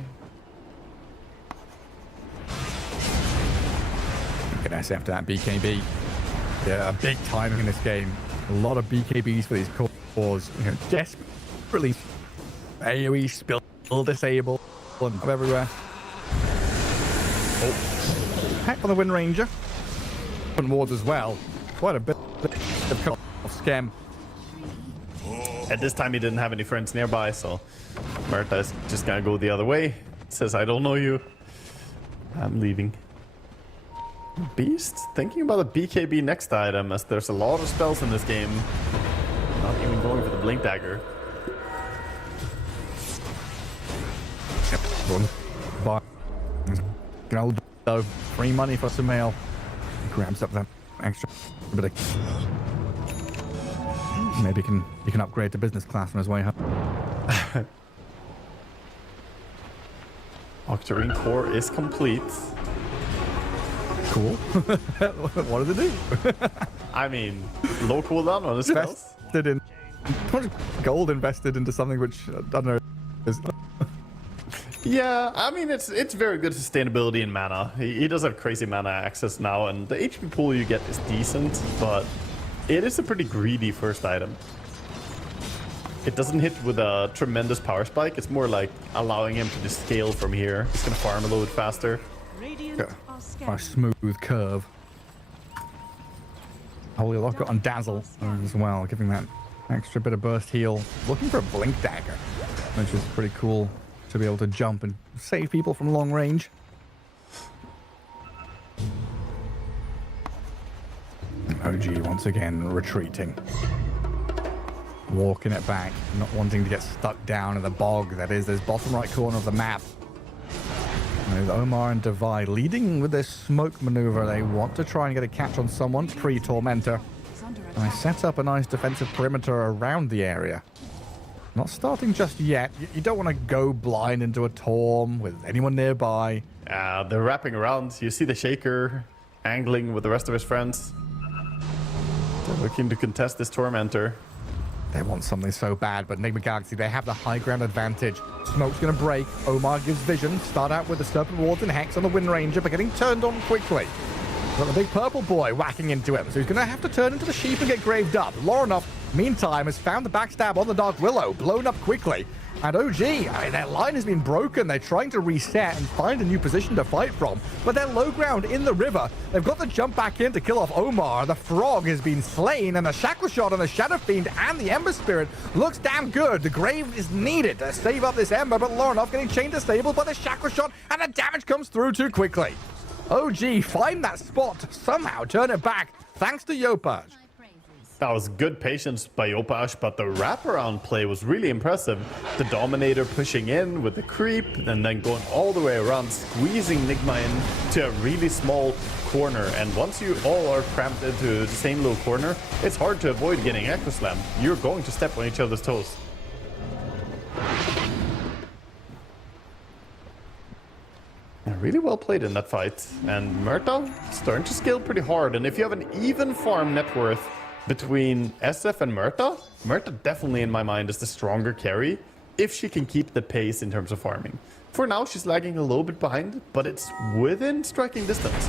Good SF to that BKB. Yeah, big timing in this game. A lot of BKBs for these cores. You know, desperately AoE spill disable and everywhere. Oh, hack on the Wind Ranger. And wards as well. Quite a bit of scam. At this time, he didn't have any friends nearby, so Muerta is just gonna go the other way. Says, I don't know you. I'm leaving. Beast thinking about a BKB next item, as there's a lot of spells in this game. Not even going for the Blink Dagger. But free money for Sumail. Grabs up that extra bit of. Maybe he can upgrade to business class on his way home. Octarine Core is complete. Cool. What did it do? I mean, low cooldown on the spells. Invested in gold invested into something which I don't know is. Yeah, I mean, it's very good sustainability in mana. He does have crazy mana access now, and the HP pool you get is decent, but it is a pretty greedy first item. it doesn't hit with a tremendous power spike. It's more like allowing him to just scale from here. He's going to farm a little bit faster. Radiant are A smooth curve. Holy Lock on Dazzle as well, giving that extra bit of burst heal. Looking for a Blink Dagger, which is pretty cool to be able to jump and save people from long range. OG once again retreating. Walking it back, not wanting to get stuck down in the bog that is this bottom right corner of the map. With Omar and Divide leading with this smoke maneuver, they want to try and get a catch on someone pre-Tormentor. And they set up a nice defensive perimeter around the area. Not starting just yet. You don't want to go blind into a Torm with anyone nearby. They're wrapping around. You see the Shaker angling with the rest of his friends. They're looking to contest this Tormentor. They want something so bad, but Nigma Galaxy, they have the high ground advantage. Smoke's going to break. Omar gives vision. Start out with the Serpent Wards and Hex on the Wind Ranger, but getting turned on quickly. Got the big purple boy whacking into him, so he's going to have to turn into the sheep and get graved up. Lorinov, meantime, has found the backstab on the Dark Willow, blown up quickly. And OG, I mean, their line has been broken. They're trying to reset and find a new position to fight from, but they're low ground in the river. They've got to jump back in to kill off Omar. The Frog has been slain, and the Shackle Shot on the Shadow Fiend and the Ember Spirit looks damn good. The Grave is needed to save up this Ember, but Lorinov getting chained to stable by the Shackle Shot, and the damage comes through too quickly. OG find that spot to somehow turn it back, thanks to Yopaj. That was good patience by Yopaj, but the wraparound play was really impressive. The Dominator pushing in with the creep, and then going all the way around, squeezing Nigma in to a really small corner. And once you all are cramped into the same little corner, it's hard to avoid getting Echo Slam. You're going to step on each other's toes. Really well played in that fight. And Murta starting to scale pretty hard. And if you have an even farm net worth between SF and Murta, Murta definitely in my mind is the stronger carry if she can keep the pace in terms of farming. For now, she's lagging a little bit behind, but it's within striking distance.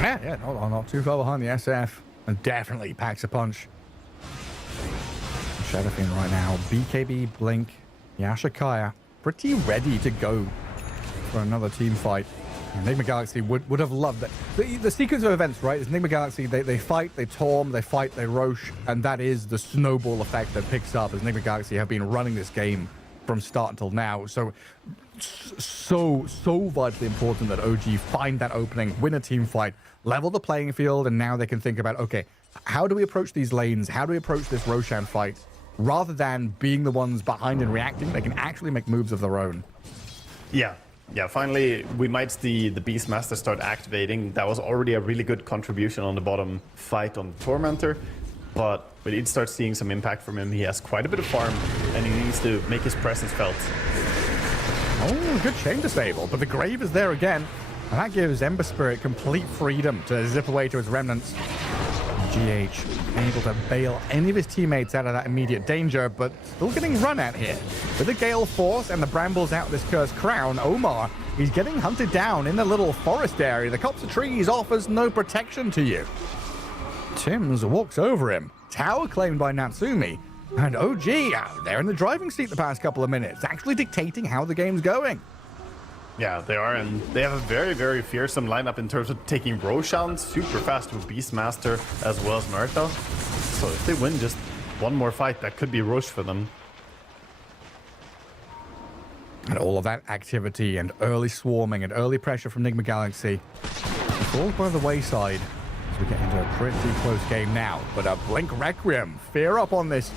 Yeah, not too far behind the SF. And definitely packs a punch. Shadowfiend right now. BKB, Blink, Yashikaya, pretty ready to go for another team fight. And Nigma Galaxy would have loved that. The sequence of events, right, is Nigma Galaxy, they fight, they Torm, they fight, they Roche, and that is the snowball effect that picks up as Nigma Galaxy have been running this game from start until now. So vitally important that OG find that opening, win a team fight, level the playing field, and now they can think about, okay, how do we approach these lanes? How do we approach this Roshan fight? Rather than being the ones behind and reacting, they can actually make moves of their own. Yeah, finally, we might see the Beastmaster start activating. That was already a really good contribution on the bottom fight on the Tormentor. But we need to start seeing some impact from him. He has quite a bit of farm, and he needs to make his presence felt. Oh, good chain disable, but the Grave is there again. And that gives Ember Spirit complete freedom to zip away to his remnants. GH able to bail any of his teammates out of that immediate danger, but still getting run at here. With the Gale Force and the Brambles out this Cursed Crown, Omar, he's getting hunted down in the little forest area. The copse of trees offers no protection to you. Timms walks over him. Tower claimed by Natsumi. And OG, they're in the driving seat the past couple of minutes, actually dictating how the game's going. Yeah, they are, and they have a very, very fearsome lineup in terms of taking Roshan super fast with Beastmaster as well as Murta. So if they win just one more fight, that could be Roche for them. And all of that activity and early swarming and early pressure from Nigma Galaxy falls by the wayside as we get into a pretty close game now. But a Blink Requiem, fear up on this.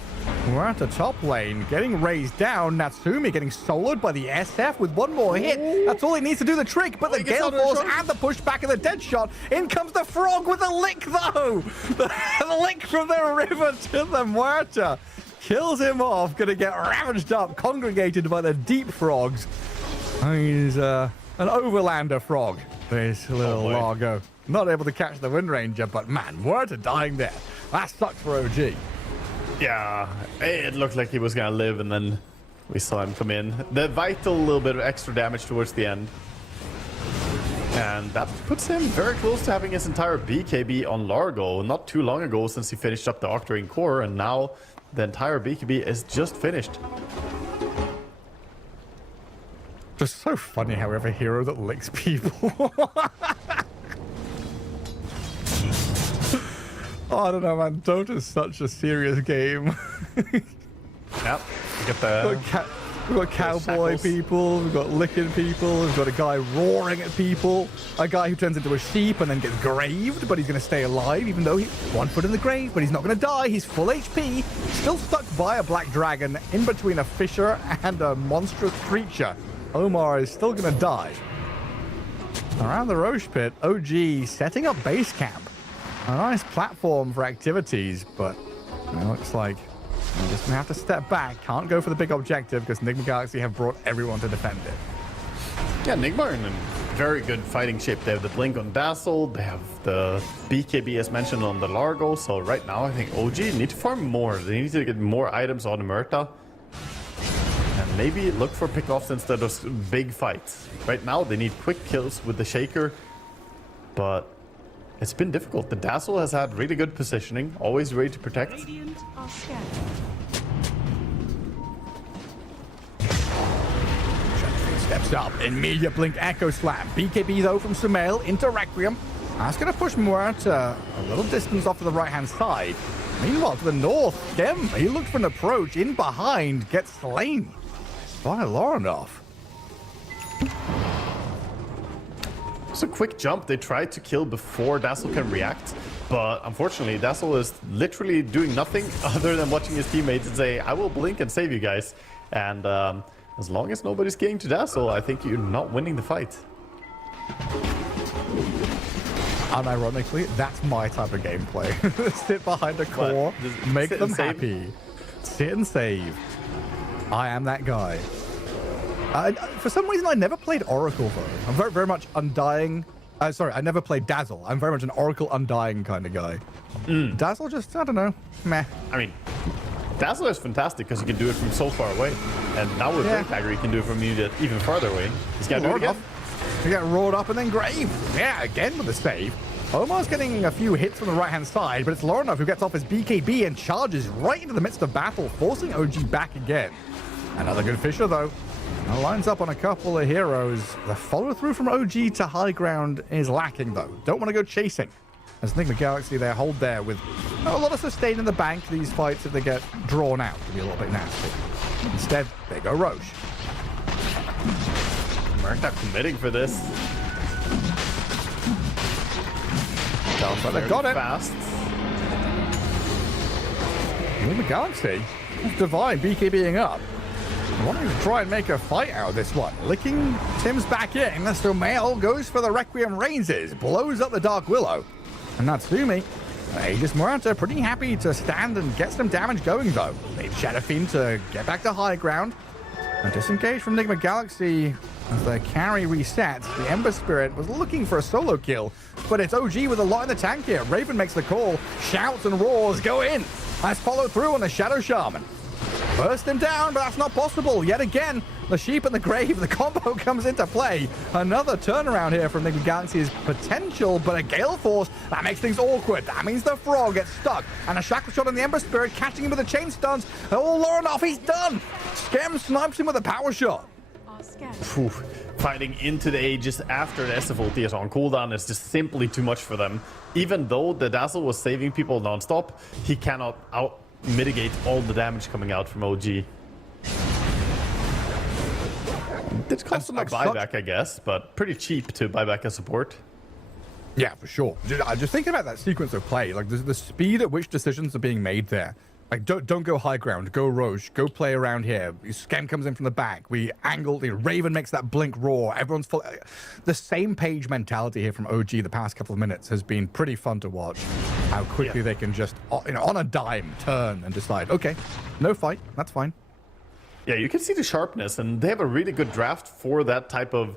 We're at the top lane, getting raised down. Natsumi getting soloed by the SF with one more hit. That's all he needs to do the trick, but the Gale Force and the pushback and the dead shot. In comes the Frog with a lick, though. The lick from the river to the Muerta. Kills him off, gonna get ravaged up, congregated by the deep frogs. He's an overlander frog, this little Largo. Not able to catch the Wind Ranger, but man, Muerta dying there. That sucks for OG. Yeah, it looked like he was gonna live, and then we saw him come in. The Vital, a little bit of extra damage towards the end. And that puts him very close to having his entire BKB on Largo. Not too long ago since he finished up the Octarine core, and now the entire BKB is just finished. Just so funny how we have a hero that licks people. Oh, I don't know, man. Dota is such a serious game. Yep. You get the... We've got cowboy people, we've got licking people, we've got a guy roaring at people, a guy who turns into a sheep and then gets graved, but he's going to stay alive even though he's 1 foot in the grave, but he's not going to die. He's full HP, still stuck by a black dragon in between a fisher and a monstrous creature. Omar is still going to die. Around the Roche pit, OG setting up base camp. A nice platform for activities, but it looks like we're just gonna have to step back. Can't go for the big objective because Nigma Galaxy have brought everyone to defend it. Yeah, Nigma are in a very good fighting shape. They have the Blink on Dazzle, they have the BKB as mentioned on the Largo, so right now I think OG need to farm more. They need to get more items on Murta. And maybe look for pickoffs instead of big fights. Right now they need quick kills with the Shaker, but it's been difficult. The Dazzle has had really good positioning, always ready to protect. Radiant are scared. Steps up, immediate blink echo slam. BKB though from Sumail into Requiem. That's going to push Muerta a little distance off to the right-hand side. Meanwhile, to the north, Gem, he looked for an approach in behind, gets slain by Lorinov. It's a quick jump. They tried to kill before Dazzle can react, but unfortunately Dazzle is literally doing nothing other than watching his teammates and say, I will blink and save you guys. And as long as nobody's getting to Dazzle, I think you're not winning the fight. Unironically, that's my type of gameplay. Sit behind a core, make them happy. Sit and save. I am that guy. For some reason, I never played Oracle, though. I'm very much Undying. Sorry, I never played Dazzle. I'm very much an Oracle Undying kind of guy. Dazzle just, I don't know, meh. I mean, Dazzle is fantastic because you can do it from so far away. And now with Blink Dagger, you can do it from even farther away. He's got to do it again. You get roared up and then grave. Yeah, again with the save. Omar's getting a few hits from the right-hand side, but it's Lorinov who gets off his BKB and charges right into the midst of battle, forcing OG back again. Another good Fisher, though. Now lines up on a couple of heroes. The follow-through from OG to high ground is lacking, though. Don't want to go chasing. As Nigma Galaxy, they hold there with a lot of sustain in the bank. These fights, if they get drawn out, can be a little bit nasty. Instead, they go Roche. Murta committing for this. But they've got it. Fast. Nigma Galaxy, Divine BKBing up. Wanting to try and make a fight out of this one. Licking Tim's back in. So Mail goes for the Requiem Raises, blows up the Dark Willow. And Natsumi, Aegis Muerta pretty happy to stand and get some damage going though. Need Shadow Fiend to get back to high ground. A disengage from Nigma Galaxy as the carry resets. The Ember Spirit was looking for a solo kill, but it's OG with a lot in the tank here. Raven makes the call, shouts and roars, go in. Let's follow through on the Shadow Shaman. Burst him down, but that's not possible. Yet again, the sheep and the grave, the combo comes into play. Another turnaround here from Nigma Galaxy's potential, but a Gale Force, that makes things awkward. That means the Frog gets stuck, and a Shackle Shot on the Ember Spirit, catching him with the chain stuns. Oh, Lorinov, he's done. Skem snipes him with a power shot. Fighting into the Aegis after the SF ulti is on cooldown is just simply too much for them. Even though the Dazzle was saving people non-stop, he cannot mitigate all the damage coming out from OG. Did cost him a buyback, I guess, but pretty cheap to buy back a support. Yeah, for sure. Just thinking about that sequence of play, like the speed at which decisions are being made there. Like, don't go high ground, go Roche, go play around here. Skem comes in from the back. We angle, the Raven makes that blink roar. Everyone's full. The same page mentality here from OG the past couple of minutes has been pretty fun to watch. How quickly they can just, on a dime, turn and decide, okay, no fight, that's fine. Yeah, you can see the sharpness, and they have a really good draft for that type of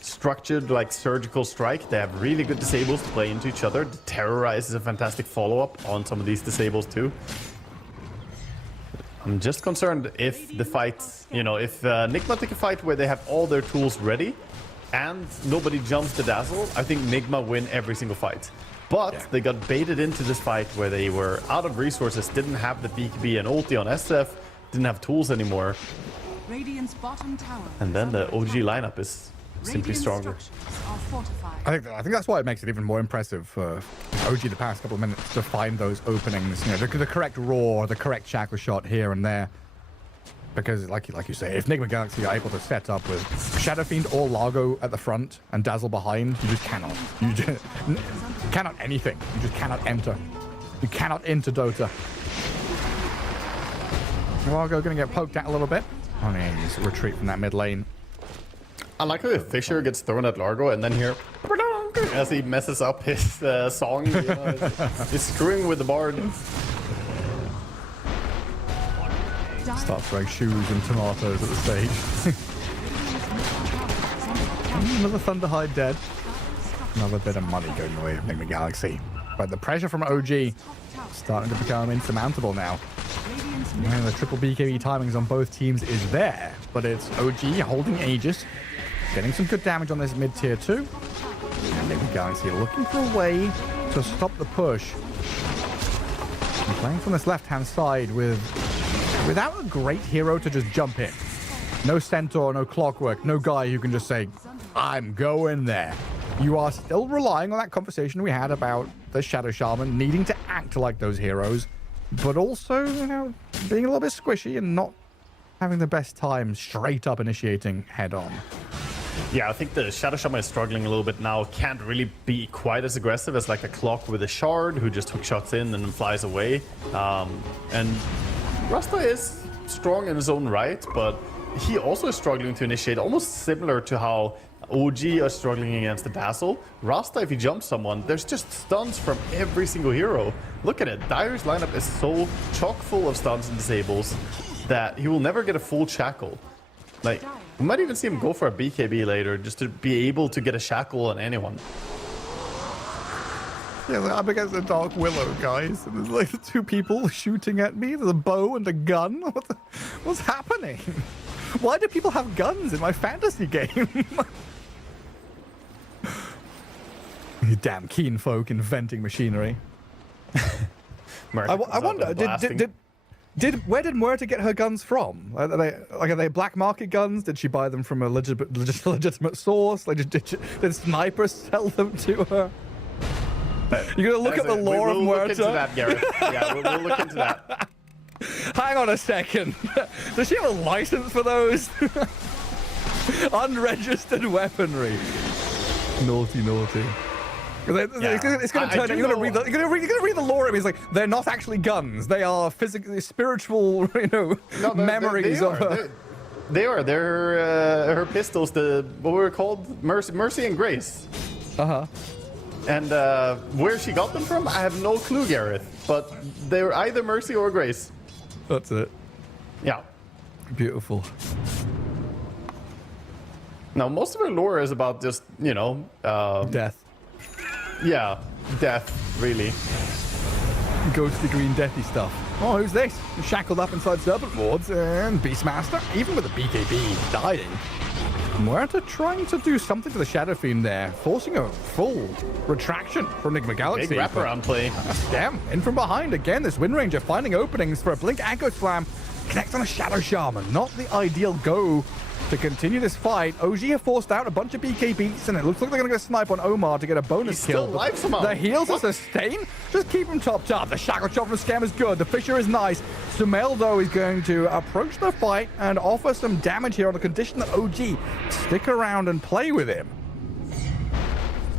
structured, like, surgical strike. They have really good disables to play into each other. The Terrorize is a fantastic follow-up on some of these disables, too. I'm just concerned if the fight, if Nigma take a fight where they have all their tools ready, and nobody jumps the Dazzle, I think Nigma win every single fight. But they got baited into this fight where they were out of resources, didn't have the BKB and ulti on SF, didn't have tools anymore. Radiant's bottom tower And then the OG lineup is simply stronger. I think that's why it makes it even more impressive for OG the past couple of minutes to find those openings, you know, the correct roar, the correct shackle shot here and there. Because, like you say, if Nigma Galaxy are able to set up with Shadow Fiend or Largo at the front and Dazzle behind, you just cannot. You just cannot anything. You just cannot enter. You cannot enter Dota. Largo going to get poked at a little bit. Oh, no, he's retreat from that mid lane. I like how the Fisher gets thrown at Largo and then here, as he messes up his song, you know, he's screwing with the bard. Starts throwing shoes and tomatoes at the stage. Another Thunderhide dead. Another bit of money going away from Nigma Galaxy. But the pressure from OG starting to become insurmountable now. And the triple BKB timings on both teams is there, but it's OG holding Aegis, getting some good damage on this mid-tier 2. And Nigma Galaxy looking for a way to stop the push. And playing from this left-hand side without a great hero to just jump in. No Centaur, no Clockwork, no guy who can just say, I'm going there. You are still relying on that conversation we had about the Shadow Shaman needing to act like those heroes, but also, you know, being a little bit squishy and not having the best time straight up initiating head on. Yeah, I think the Shadow Shaman is struggling a little bit now. Can't really be quite as aggressive as like a Clock with a Shard who just hook shots in and then flies away. And Rasta is strong in his own right, but he also is struggling to initiate, almost similar to how OG are struggling against the Dazzle. Rasta, if he jumps someone, there's just stuns from every single hero. Look at it. Dyer's lineup is so chock full of stuns and disables that he will never get a full shackle. Like, we might even see him go for a BKB later just to be able to get a shackle on anyone. Yeah, I'm against the Dark Willow, guys. And there's like two people shooting at me. There's a bow and a gun. What's happening? Why do people have guns in my fantasy game? You damn keen folk inventing machinery. I wonder, where did Muerta get her guns from? Are they black market guns? Did she buy them from a legitimate source? Like, did snipers sell them to her? You're gonna look at the lore of Muerta? We'll look into that, Gareth. Yeah, we'll look into that. Hang on a second. Does she have a license for those? Unregistered weaponry. Naughty, naughty. It's going to turn out. You're going to read the lore of it. It's like, they're not actually guns. They are physically, spiritual, you know, memories of her. They are. They're her pistols, what were called? Mercy and Grace. Uh-huh. And where she got them from, I have no clue, Gareth. But they were either Mercy or Grace. That's it. Yeah. Beautiful. Now, most of her lore is about just, you know... death. Yeah, death, really. Ghostly green deathy stuff. Oh, who's this? Shackled up inside Serpent Wards and Beastmaster, even with the BKB dying. Muerta trying to do something to the Shadow Fiend there, forcing a full retraction from Nigma Galaxy. Big wraparound play. Damn, in from behind again, this Wind Ranger finding openings for a Blink Echo Slam. Connects on a Shadow Shaman. Not the ideal go to continue this fight. OG have forced out a bunch of BKBs, and it looks like they're going to get a snipe on Omar to get a bonus kill. Still alive somehow. The heals are sustained. Just keep him topped up. The shackle chop from Scam is good. The Fisher is nice. Sumail, though, is going to approach the fight and offer some damage here on the condition that OG stick around and play with him.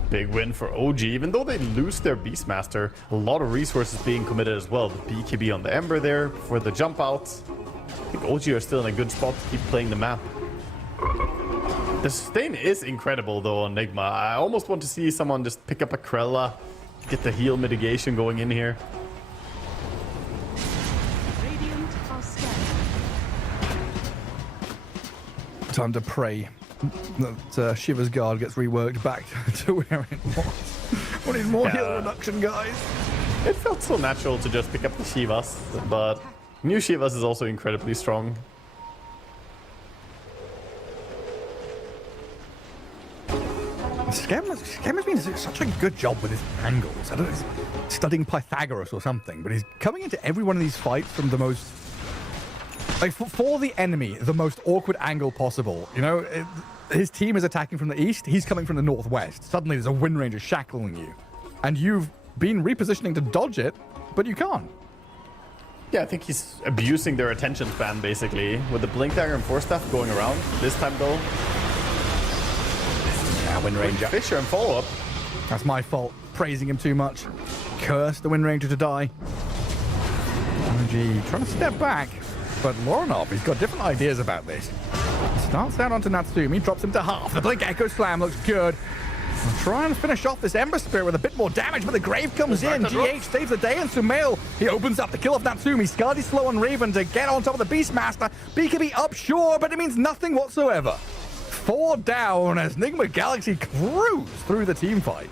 Big win for OG. Even though they lose their Beastmaster, a lot of resources being committed as well. The BKB on the Ember there for the jump out. I think OG are still in a good spot to keep playing the map. The sustain is incredible though on Nigma. I almost want to see someone just pick up a Krella, get the heal mitigation going in here. Time to pray that Shiva's guard gets reworked back to where it was. We need more heal reduction, guys. It felt so natural to just pick up the Shivas, but new Shivas is also incredibly strong. Skem has been doing such a good job with his angles. I don't know, he's studying Pythagoras or something, but he's coming into every one of these fights from the most, like, for the enemy, the most awkward angle possible. You know, his team is attacking from the east, he's coming from the northwest. Suddenly there's a Wind Ranger shackling you, and you've been repositioning to dodge it, but you can't. Yeah, I think he's abusing their attention span, basically, with the Blink Dagger and Force Staff going around. This time, though, Wind Ranger. Fisher and follow-up. That's my fault. Praising him too much. Curse the Wind Ranger to die. OG trying to step back, but Lorinov, he's got different ideas about this. Starts out onto Natsumi, drops him to half. The Blink Echo Slam looks good. I'll try and finish off this Ember Spirit with a bit more damage, but the Grave comes in. GH saves the day, and Sumail, he opens up the kill of Natsumi. Scardy slow on Raven to get on top of the Beastmaster. BKB up, sure, but it means nothing whatsoever. 4 down as Nigma Galaxy cruise through the team fight.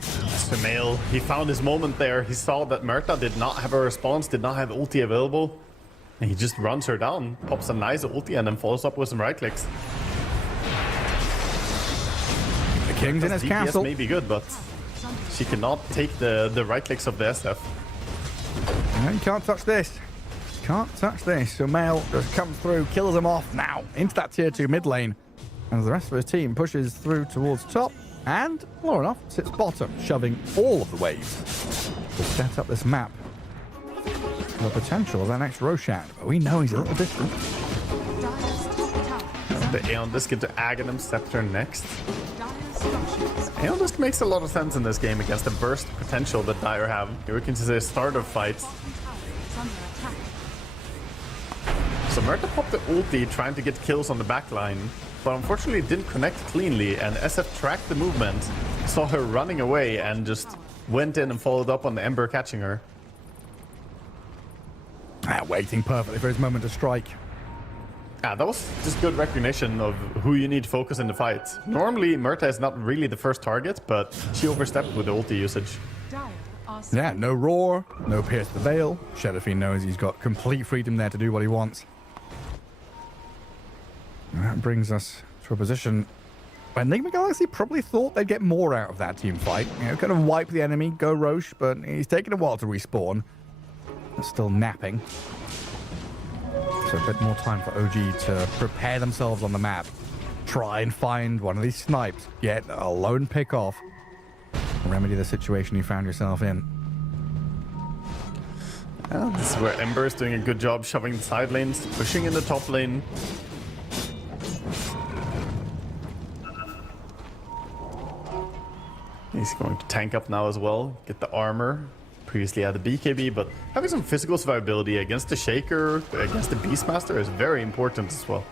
Sumail, he found his moment there. He saw that Murta did not have a response, did not have ulti available. And he just runs her down, pops a nice ulti, and then follows up with some right clicks. The King's in his DPS castle. may be good, but she cannot take the right clicks of the SF. No, you can't touch this. Can't touch this. So Mail just comes through, kills him off now into that tier 2 mid lane. And the rest of his team pushes through towards top. And Lorinov sits bottom, shoving all of the waves to set up this map. The potential of that next Roshan, but we know he's a little distant. The Aeon Disc into Aghanim Scepter next. Aeon Disc makes a lot of sense in this game against the burst potential that Dire have. Here we can see the start of fights. So Murta popped the ulti trying to get kills on the back line, but unfortunately it didn't connect cleanly, and SF tracked the movement, saw her running away, and just went in and followed up on the Ember catching her. Waiting perfectly for his moment to strike. Yeah, that was just good recognition of who you need to focus in the fight. Normally, Murta is not really the first target, but she overstepped with the ulti usage. Yeah, no roar, no pierce the veil. Sheriffy knows he's got complete freedom there to do what he wants. And that brings us to a position where Nigma Galaxy probably thought they'd get more out of that team fight. You know, kind of wipe the enemy, go Roche, but he's taking a while to respawn. They're still napping. So a bit more time for OG to prepare themselves on the map. Try and find one of these snipes. Get a lone pick off. Remedy the situation you found yourself in. This is where Ember is doing a good job shoving the side lanes, pushing in the top lane. He's going to tank up now as well, get the armor. Previously had the BKB, but having some physical survivability against the Shaker, against the Beastmaster is very important as well.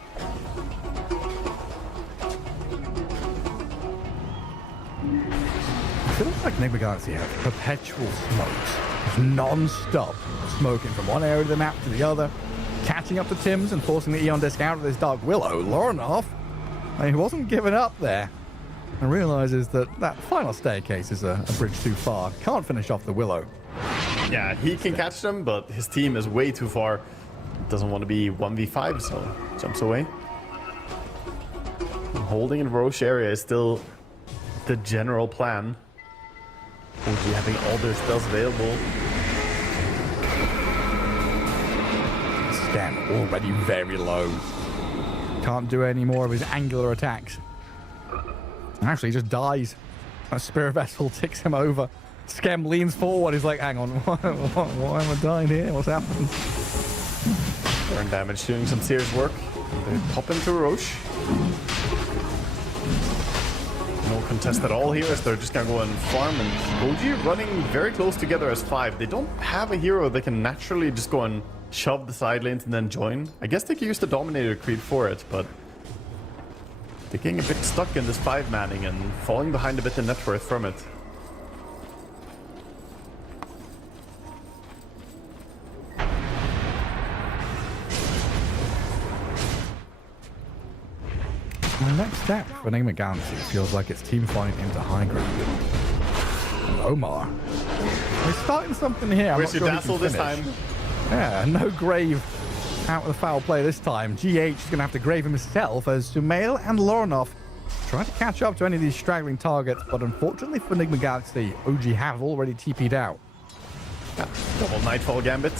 I feel like Nigma Galaxy have perpetual smokes. Just non-stop smoking from one area of the map to the other, catching up to Tim's and forcing the Aeon Disc out of this Dark Willow. Lorinov, he wasn't giving up there, and realizes that that final staircase is a bridge too far. Can't finish off the Willow. Yeah, he can catch them, but his team is way too far. Doesn't want to be 1v5, so jumps away. Holding in Roche area is still the general plan. OG having all their spells available. Scan already very low. Can't do any more of his angular attacks. Actually, he just dies. A Spirit Vessel ticks him over. Skem leans forward. He's like, hang on, why am I dying here? What's happening? Burn damage doing some serious work. They pop into Roche. No contest at all here, as they're just gonna go and farm, and OG running very close together as 5. They don't have a hero that can naturally just go and shove the side lanes and then join. I guess they could use the Dominator creep for it, but they're getting a bit stuck in this 5-manning and falling behind a bit in net worth from it. The next step for Nigma Galaxy feels like it's team fight into high ground. And Omar, he's starting something here. Where's your Dazzle this time? Yeah, no Grave out with a foul play this time. GH is going to have to grave himself as Sumail and Lorinov trying to catch up to any of these straggling targets, but unfortunately for Nigma Galaxy, OG have already TP'd out. Double Nightfall Gambit.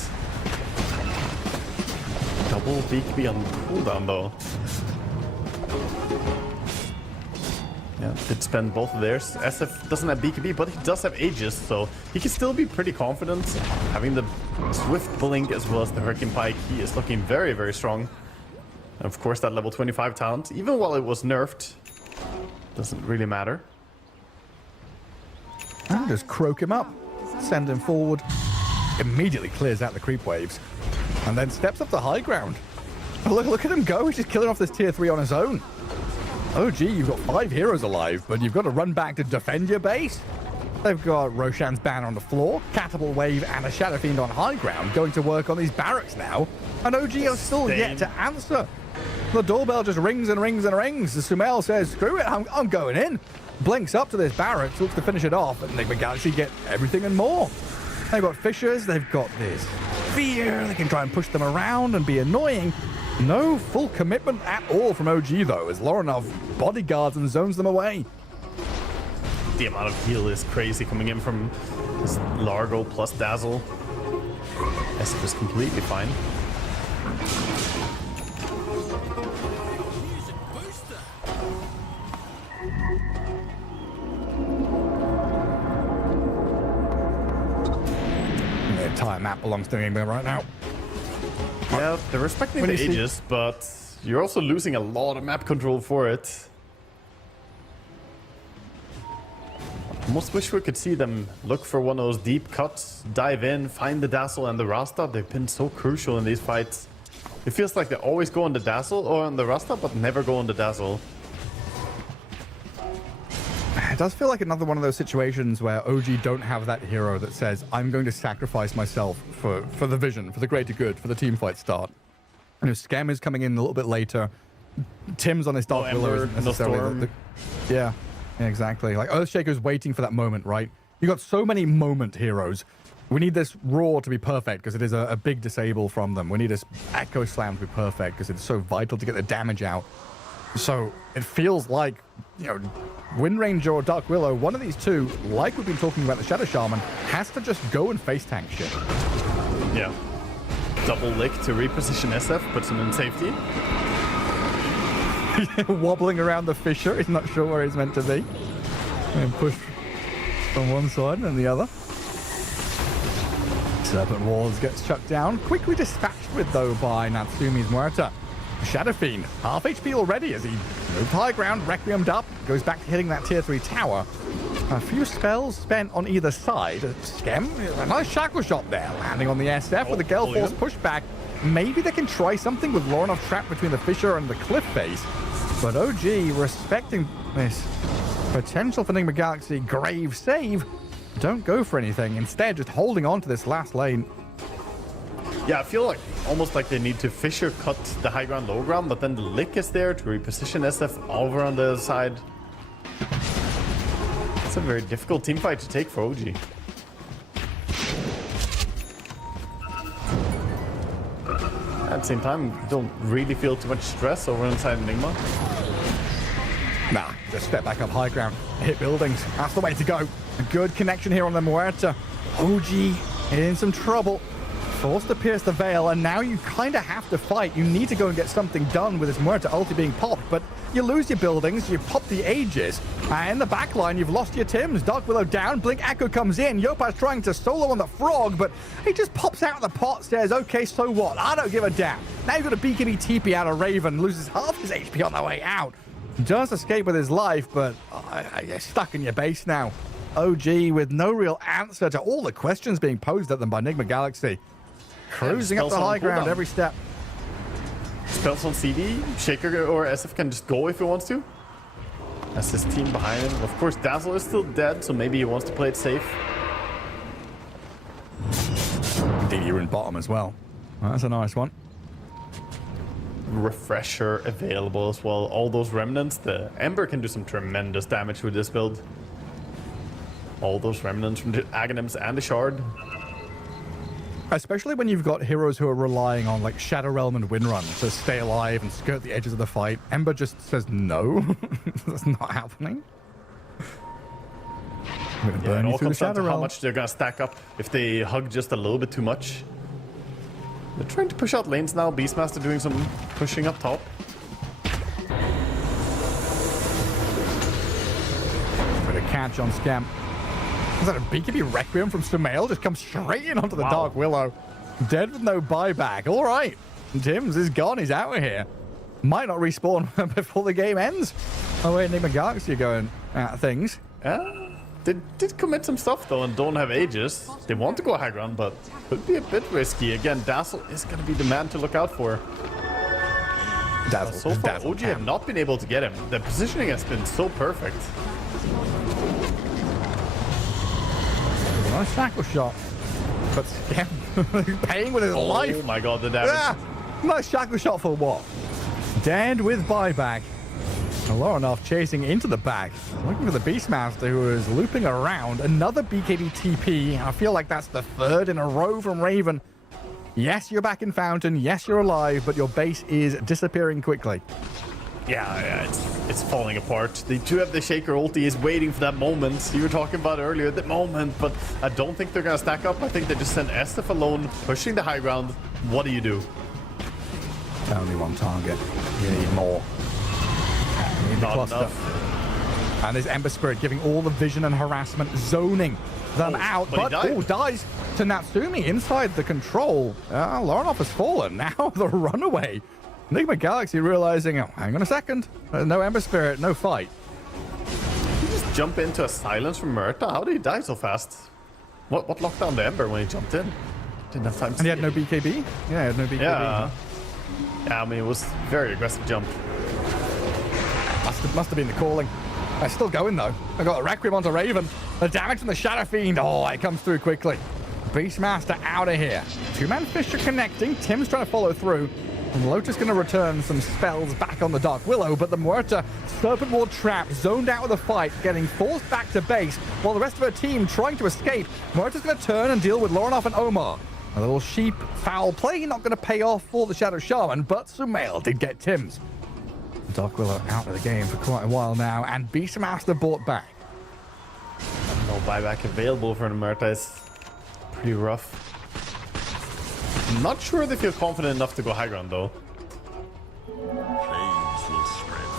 Double BKB on cooldown though. Yeah, did spend both of theirs. SF doesn't have BKB, but he does have Aegis, so he can still be pretty confident. Having the Swift Blink as well as the Hurricane Pike, he is looking very, very strong. And of course, that level 25 talent, even while it was nerfed, doesn't really matter. And just croak him up, send him forward, immediately clears out the creep waves, and then steps up the high ground. Oh, look at him go, he's just killing off this tier 3 on his own. Oh gee, you've got 5 heroes alive, but you've got to run back to defend your base. They've got Roshan's banner on the floor, Catapult Wave, and a Shadow Fiend on high ground going to work on these barracks now, and OG are still yet to answer. The doorbell just rings and rings and rings. The Sumail says, screw it, I'm going in. Blinks up to this barracks, looks to finish it off, and Nigma Galaxy get everything and more. They've got fissures, they've got this fear, they can try and push them around and be annoying. No full commitment at all from OG though, as Lorinov bodyguards and zones them away. The amount of heal is crazy coming in from this Largo plus Dazzle. SF is completely fine. The entire map belongs to England right now. Yeah, they're respecting the Aegis, but you're also losing a lot of map control for it. Almost wish we could see them look for one of those deep cuts, dive in, find the Dazzle and the Rasta. They've been so crucial in these fights. It feels like they always go on the Dazzle or on the Rasta, but never go on the Dazzle. It does feel like another one of those situations where OG don't have that hero that says, I'm going to sacrifice myself for the vision, for the greater good, for the team fight start. You know, Scam is coming in a little bit later. Tim's on his Dark Willow isn't necessarily yeah, exactly. Like Earthshaker's waiting for that moment, right? You got so many moment heroes. We need this Roar to be perfect because it is a big disable from them. We need this Echo Slam to be perfect because it's so vital to get the damage out. So it feels like, you know, Wind Ranger or Dark Willow, one of these two, like we've been talking about the Shadow Shaman, has to just go and face tank shit. Yeah. Double lick to reposition SF, puts him in safety. Wobbling around the fissure, he's not sure where he's meant to be. And push from one side and the other. Serpent Walls gets shut down. Quickly dispatched with, though, by Natsumi's Muerta. Shadow Fiend, half HP already as he moved high ground, Requiem'd up, goes back to hitting that tier 3 tower. A few spells spent on either side. Skem, a nice shackle shot there, landing on the SF with the Gale Force pushback. Maybe they can try something with Lorinov trapped between the fissure and the cliff face. But OG, respecting this potential for Nigma Galaxy grave save, don't go for anything. Instead, just holding on to this last lane. Yeah, I feel like almost like they need to fissure cut the high ground, low ground, but then the lick is there to reposition SF over on the other side. It's a very difficult team fight to take for OG. At the same time, don't really feel too much stress over inside Nigma. Nah, just step back up high ground, hit buildings. That's the way to go. A good connection here on the Muerta. OG in some trouble. Forced to pierce the veil, and now you kind of have to fight. You need to go and get something done with this Muerta ulti being popped, but you lose your buildings, you pop the Aegis, and in the back line, you've lost your Tims. Dark Willow down, Blink Echo comes in, Yopaz trying to solo on the Frog, but he just pops out of the pot, says, okay, so what? I don't give a damn. Now you've got a BKB TP out of Raven, loses half his HP on the way out. Does escape with his life, but you're stuck in your base now. OG with no real answer to all the questions being posed at them by Nigma Galaxy. Cruising up the high ground every step. Spells on CD, Shaker or SF can just go if he wants to. That's his team behind him. Of course, Dazzle is still dead, so maybe he wants to play it safe. Indeed, you're in bottom as well. That's a nice one. Refresher available as well. All those remnants, the Ember can do some tremendous damage with this build. All those remnants from the Aghanims and the Shard. Especially when you've got heroes who are relying on like Shadow Realm and Windrun to stay alive and skirt the edges of the fight. Ember just says no. That's not happening. I'm gonna burn it you all through the comes down Shadow to how Realm. much they're gonna stack up if they hug just a little bit too much. They're trying to push out lanes now. Beastmaster doing some pushing up top. Bit of catch on Scamp. Is that a BKB Requiem from Sumail? Just comes straight in onto the Dark Willow. Dead with no buyback. All right. Tim's is gone. He's out of here. Might not respawn before the game ends. Oh, wait. Nigma Galaxy are going at things. They did commit some stuff, though, and don't have Aegis. They want to go high ground, but could be a bit risky. Again, Dazzle is going to be the man to look out for. Dazzle. So far, Dazzle OG have not been able to get him. The positioning has been so perfect. Nice shackle shot. But Scamp paying with his life. Oh my god, the damage. Ah, nice shackle shot for what? Dead with buyback. Loronoff chasing into the back. Looking for the Beastmaster, who is looping around. Another BKB TP. I feel like that's the third in a row from Raven. Yes, you're back in Fountain. Yes, you're alive, but your base is disappearing quickly. Yeah, it's falling apart. They do have the Shaker ulti, is waiting for that moment you were talking about earlier, that moment, but I don't think they're gonna stack up. I think they just send Estef alone, pushing the high ground. What do? Only one target. You need more. You need the Not cluster. enough. And this Ember Spirit giving all the vision and harassment, zoning them out. but he died. Dies to Natsumi inside the control. Loronoff has fallen. Now the runaway. Nigma Galaxy realizing, oh, hang on a second. No Ember Spirit, no fight. Did he just jump into a silence from Murta? How did he die so fast? What locked down the Ember when he jumped in? Didn't have time to And he had see no it. BKB? Yeah, he had no BKB. Yeah, I mean, it was a very aggressive jump. Must have been the calling. They're still going though. I got a Requiem onto Raven. The damage from the Shadow Fiend. Oh, it comes through quickly. Beastmaster out of here. Two-man Fisher connecting. Tim's trying to follow through. And Lotus going to return some spells back on the Dark Willow, but the Muerta Serpent Ward trap zoned out of the fight, getting forced back to base, while the rest of her team trying to escape. Muerta's going to turn and deal with Loronoff and Omar. A little sheep foul play, not going to pay off for the Shadow Shaman, but Sumail did get Tim's. Dark Willow out of the game for quite a while now, and Beastmaster brought back. No buyback available for the Murta. Is pretty rough. I'm not sure they feel confident enough to go high ground though.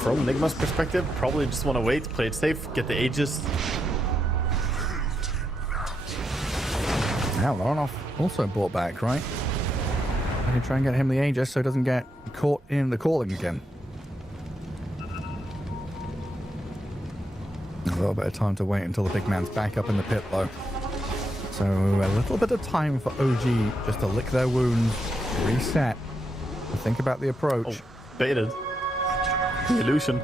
From Nigma's perspective, probably just want to wait, play it safe, get the Aegis. Now Loronoff also brought back, right? And you try and get him the Aegis so he doesn't get caught in the calling again. A little bit of time to wait until the big man's back up in the pit though. So a little bit of time for OG just to lick their wounds, reset, and think about the approach. Oh, baited. The illusion.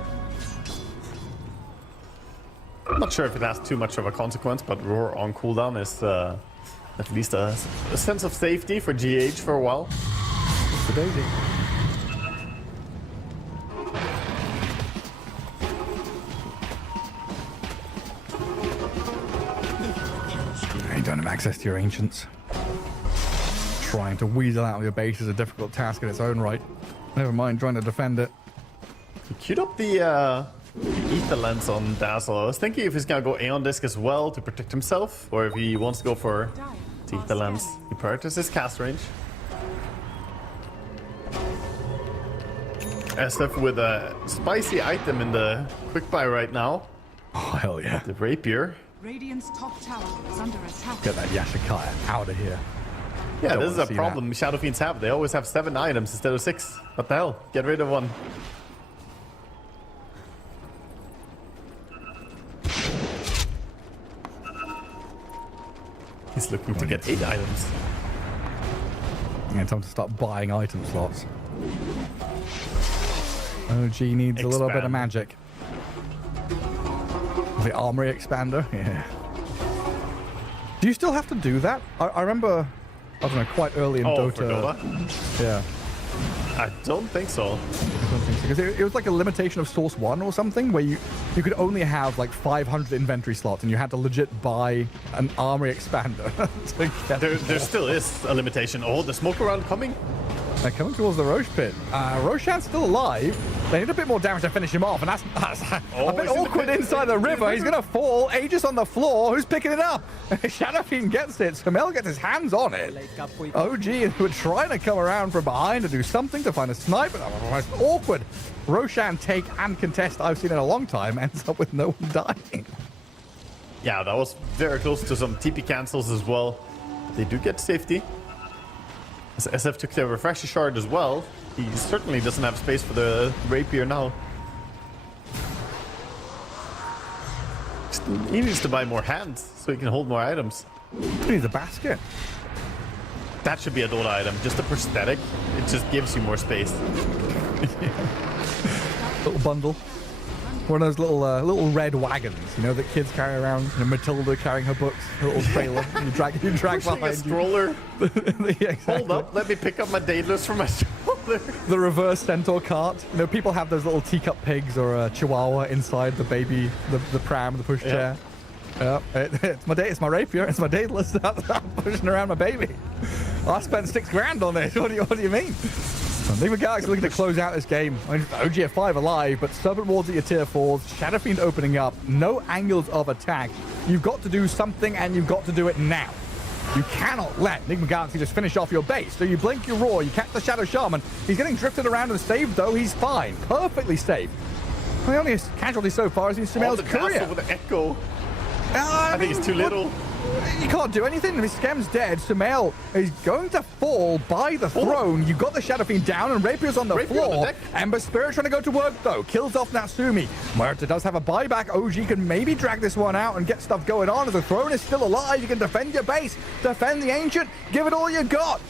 I'm not sure if it has too much of a consequence, but Roar on cooldown is at least a sense of safety for GH for a while. For Daisy. You don't have access to your ancients. Trying to weasel out of your base is a difficult task in its own right. Never mind trying to defend it. He queued up the Ether Lens on Dazzle. I was thinking if he's gonna go Aeon Disc as well to protect himself, or if he wants to go for the Ether Lens. He prioritizes his cast range. SF with a spicy item in the quick buy right now. Oh, hell yeah. The Rapier. Radiant's top tower is under attack. Get that Yashikaya out of here. Yeah, Don't this is wanna a see problem Shadow Fiends have. They always have 7 items instead of 6. What the hell? Get rid of one. He's looking to get 8 items. Yeah, time to start buying item slots. OG needs a little bit of Expand. magic. The armory expander, yeah. Do you still have to do that? I remember, I don't know, quite early in Oh, Dota. for Dota? Yeah. I don't think so. Because it was like a limitation of Source 1 or something, where you could only have like 500 inventory slots, and you had to legit buy an armory expander. There still is a limitation. Oh, the smoke around coming. They're coming towards the Roche pit. Roshan's still alive. They need a bit more damage to finish him off, and that's a bit awkward inside the river. He's going to fall. Aegis on the floor. Who's picking it up? Shadowfiend gets it. Samel gets his hands on it. OG were trying to come around from behind to do something to find a sniper. Most awkward Roshan take and contest I've seen in a long time. Ends up with no one dying. Yeah, that was very close to some TP cancels as well. They do get safety. As SF took the refresher shard as well. He certainly doesn't have space for the rapier now. He needs to buy more hands so he can hold more items. He needs a basket. That should be a DOTA item. Just a prosthetic. It just gives you more space. Little bundle. One of those little red wagons, you know, that kids carry around. You know, Matilda carrying her books, a little trailer. you drag behind a stroller. Yeah, exactly. Hold up, let me pick up my Daedalus from my stroller. The reverse centaur cart. You know, people have those little teacup pigs or a chihuahua inside the baby, the pram, the pushchair. Yeah, it's my rapier. It's my Daedalus. I'm pushing around my baby. I spent $6,000 on this. What do you mean? Nigma Galaxy looking to close out this game. I mean, OGF5 alive, but Serpent Wards at your tier 4s. Shadowfiend opening up. No angles of attack. You've got to do something, and you've got to do it now. You cannot let Nigma Galaxy just finish off your base. So you blink your roar, you catch the Shadow Shaman. He's getting drifted around and saved, though. He's fine. Perfectly safe. The only casualty so far is in Sumel's career. With the echo. I think it's too little. You can't do anything. If Skem's dead, Sumel is going to fall by the throne. You've got the Shadow Fiend down, and Rapier's on the floor. Ember Spirit trying to go to work, though. Kills off Natsumi. Muerta does have a buyback. OG can maybe drag this one out and get stuff going on. As the throne is still alive, you can defend your base, defend the Ancient, give it all you got.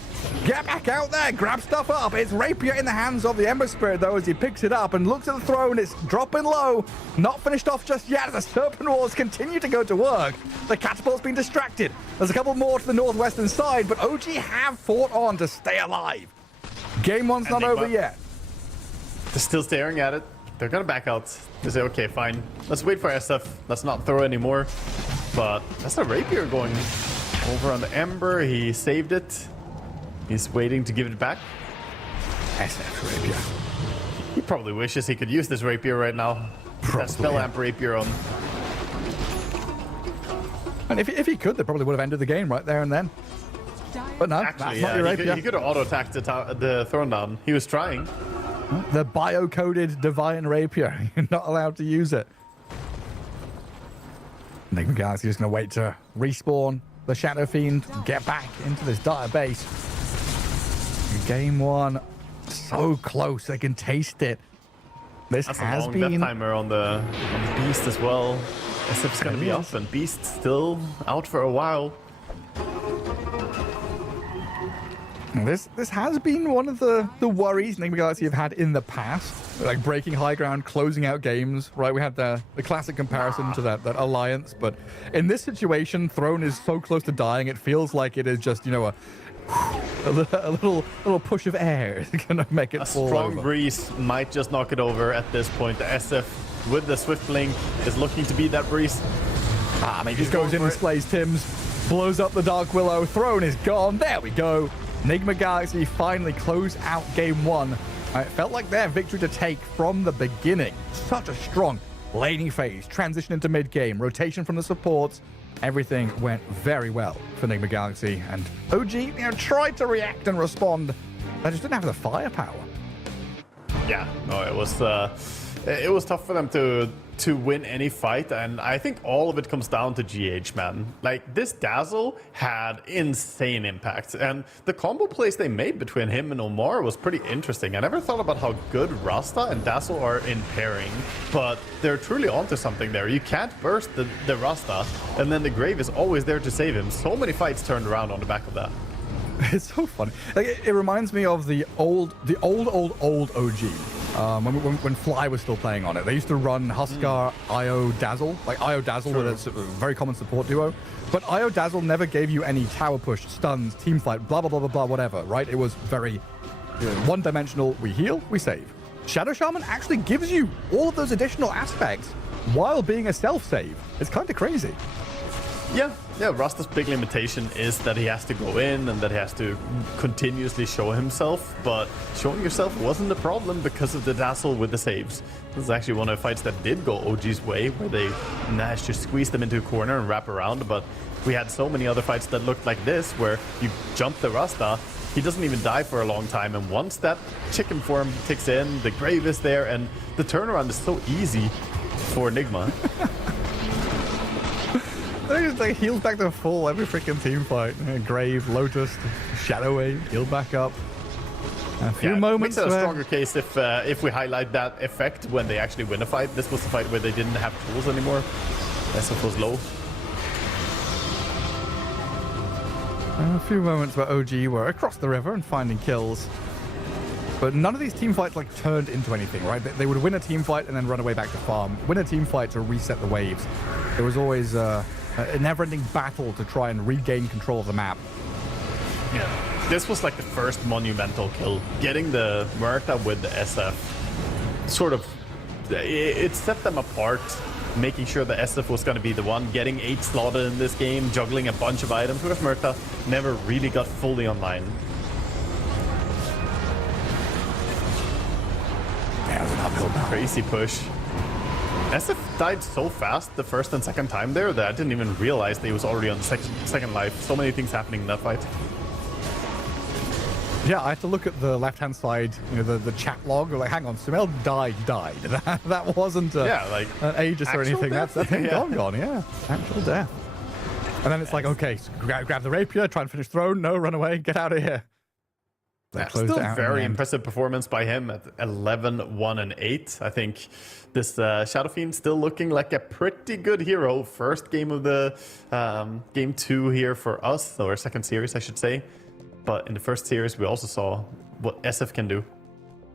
Get back out there, grab stuff up. It's Rapier in the hands of the Ember Spirit, though, as he picks it up and looks at the throne. It's dropping low. Not finished off just yet. The Serpent Wars continue to go to work. The Catapult's been distracted. There's a couple more to the northwestern side, but OG have fought on to stay alive. Game one's not over yet. They're still staring at it. They're gonna back out. They say, okay, fine. Let's wait for SF. Let's not throw anymore. But that's a Rapier going over on the Ember. He saved it. He's waiting to give it back. SF Rapier. He probably wishes he could use this Rapier right now. That Spell Amp Rapier on. And if he could, they probably would have ended the game right there and then. But no, actually, that's not your Rapier. He could have auto-attacked the throne down. He was trying. The bio-coded Divine Rapier. You're not allowed to use it. Nigma Galaxy just going to wait to respawn the Shadow Fiend, get back into this dire base. Game one, so close. They can taste it. This That's has a long been death timer on the Beast as well. SF's going to be up, and Beast still out for a while. This has been one of the worries Nigma Galaxy have had in the past, like breaking high ground, closing out games. Right, we had the classic comparison to that Alliance, but in this situation, Throne is so close to dying, it feels like it is just, you know, a little push of air is gonna make it fall strong over. breeze might just knock it over at this point. The SF with the Swift Blink is looking to beat that breeze. He just goes in and slays Tims, blows up the Dark Willow. Throne is gone. There we go. Nigma Galaxy finally close out game one. It felt like their victory to take from the beginning. Such a strong laning phase, transition into mid game, rotation from the supports. Everything went very well for Nigma Galaxy, and OG tried to react and respond. They just didn't have the firepower. Yeah, no, it was tough for them to win any fight, and I think all of it comes down to GH, man. Like, this Dazzle had insane impact, and the combo plays they made between him and Omar was pretty interesting. I never thought about how good Rasta and Dazzle are in pairing, but they're truly onto something there. You can't burst the Rasta, and then the Grave is always there to save him. So many fights turned around on the back of that. It's so funny. Like, it reminds me of the old OG. When Fly was still playing on it, they used to run Huskar, Io, Dazzle. Like, Io Dazzle was a very common support duo. But Io Dazzle never gave you any tower push, stuns, team fight, blah, blah, blah, blah, blah, whatever, right? It was very One-dimensional, we heal, we save. Shadow Shaman actually gives you all of those additional aspects while being a self-save. It's kind of crazy. Yeah, Rasta's big limitation is that he has to go in and that he has to continuously show himself, but showing yourself wasn't a problem because of the dazzle with the saves. This is actually one of the fights that did go OG's way, where they managed to squeeze them into a corner and wrap around, but we had so many other fights that looked like this, where you jump the Rasta, he doesn't even die for a long time, and once that chicken form ticks in, the grave is there, and the turnaround is so easy for Nigma. They just like heals back to full every freaking team fight. Grave, Lotus, Shadow Wave, heal back up. A few moments. Makes it a stronger case if we highlight that effect when they actually win a fight. This was the fight where they didn't have tools anymore. SF was low. A few moments where OG were across the river and finding kills. But none of these team fights like turned into anything, right? They would win a team fight and then run away back to farm. Win a team fight to reset the waves. There was always a never-ending battle to try and regain control of the map. Yeah, this was like the first monumental kill. Getting the Murta with the SF, sort of, it set them apart. Making sure the SF was going to be the one. Getting 8 slotted in this game, juggling a bunch of items, whereas Murta never really got fully online. Yeah, it was an uphill battle. Crazy push. SF died so fast the first and second time there that I didn't even realize that he was already on second life. So many things happening in that fight. Yeah, I had to look at the left-hand side, you know, the chat log. Like, hang on, Sumail died. That wasn't an Aegis or anything. Death? That's gone, yeah. Actual death. And then it's like, okay, so grab the rapier, try and finish throne. No, run away, get out of here. Still very impressive performance by him at 11, 1, and 8. I think this Shadow Fiend still looking like a pretty good hero. First game of the game 2 here for us, or second series, I should say. But in the first series, we also saw what SF can do.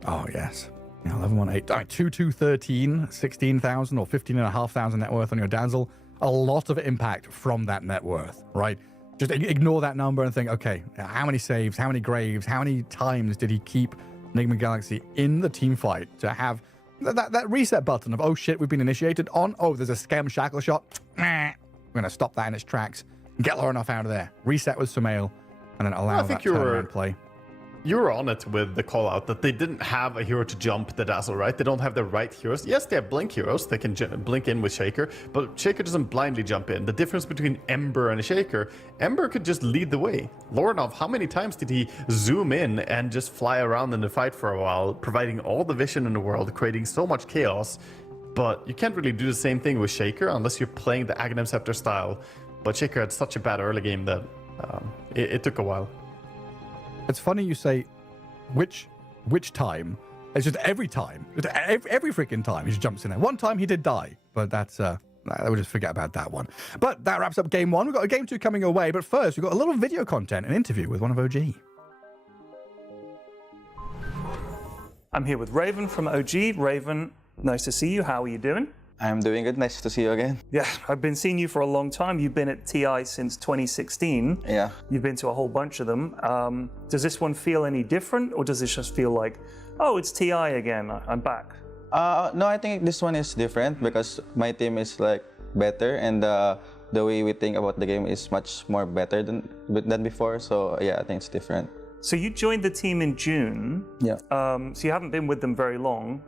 Oh, yes. Yeah, 11, 1, 8. 2, 2, 13, 16,000 or 15,500 net worth on your Dazzle. A lot of impact from that net worth, right? Just ignore that number and think, okay, how many saves, how many graves, how many times did he keep Nigma Galaxy in the team fight to have that reset button of, oh shit, we've been initiated on, oh, there's a scam shackle shot. We're going to stop that in its tracks. Get Lorenoff out of there. Reset with Sumail, and then allow that turnaround play. You were on it with the call out that they didn't have a hero to jump the Dazzle, right? They don't have the right heroes. Yes, they have blink heroes. They can blink in with Shaker, but Shaker doesn't blindly jump in. The difference between Ember and a Shaker, Ember could just lead the way. Lorenov, how many times did he zoom in and just fly around in the fight for a while, providing all the vision in the world, creating so much chaos? But you can't really do the same thing with Shaker unless you're playing the Aghanim Scepter style. But Shaker had such a bad early game that it took a while. It's funny you say which time. It's just every time. Every freaking time he just jumps in there. One time he did die, but that's we'll just forget about that one. But that wraps up game 1. We've got a game 2 coming your way, but first we've got a little video content, an interview with one of OG. I'm here with Raven from OG. Raven, nice to see you. How are you doing? I'm doing good. Nice to see you again. Yeah, I've been seeing you for a long time. You've been at TI since 2016. Yeah. You've been to a whole bunch of them. Does this one feel any different, or does this just feel like, oh, it's TI again, I'm back? No, I think this one is different because my team is like better, and the way we think about the game is much more better than before. So yeah, I think it's different. So you joined the team in June. Yeah. So you haven't been with them very long.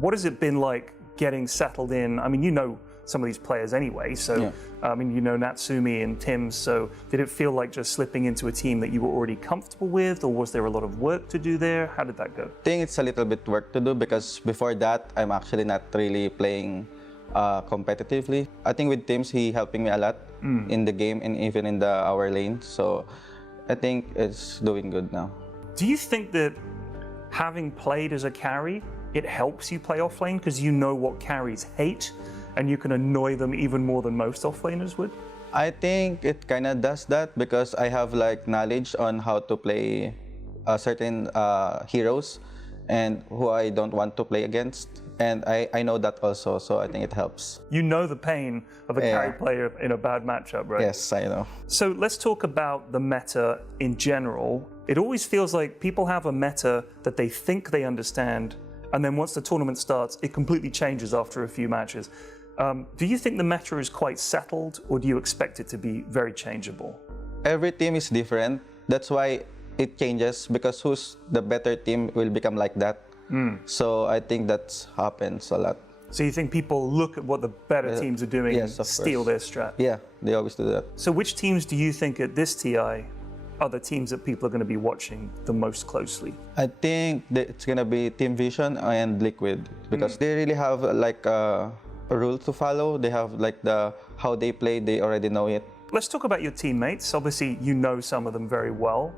What has it been like getting settled in? I mean, you know some of these players anyway, so yeah. I mean, you know Natsumi and Tim, so did it feel like just slipping into a team that you were already comfortable with, or was there a lot of work to do there? How did that go? I think it's a little bit work to do because before that, I'm actually not really playing competitively. I think with Tim's, he helping me a lot in the game and even in our lane, so I think it's doing good now. Do you think that having played as a carry, it helps you play offlane because you know what carries hate and you can annoy them even more than most offlaners would? I think it kind of does that because I have like knowledge on how to play certain heroes and who I don't want to play against. And I know that also, so I think it helps. You know the pain of a carry player in a bad matchup, right? Yes, I know. So let's talk about the meta in general. it always feels like people have a meta that they think they understand, and then once the tournament starts, it completely changes after a few matches. Do you think the meta is quite settled, or do you expect it to be very changeable? Every team is different. That's why it changes, because who's the better team will become like that. So I think that happens a lot. So you think people look at what the better teams are doing yes, and steal their strat? Yeah, they always do that. So which teams do you think at this TI are the teams that people are going to be watching the most closely? I think that it's gonna be Team Vision and Liquid, because they really have like a rule to follow. They have like how they play, they already know it. Let's talk about your teammates. Obviously, you know some of them very well.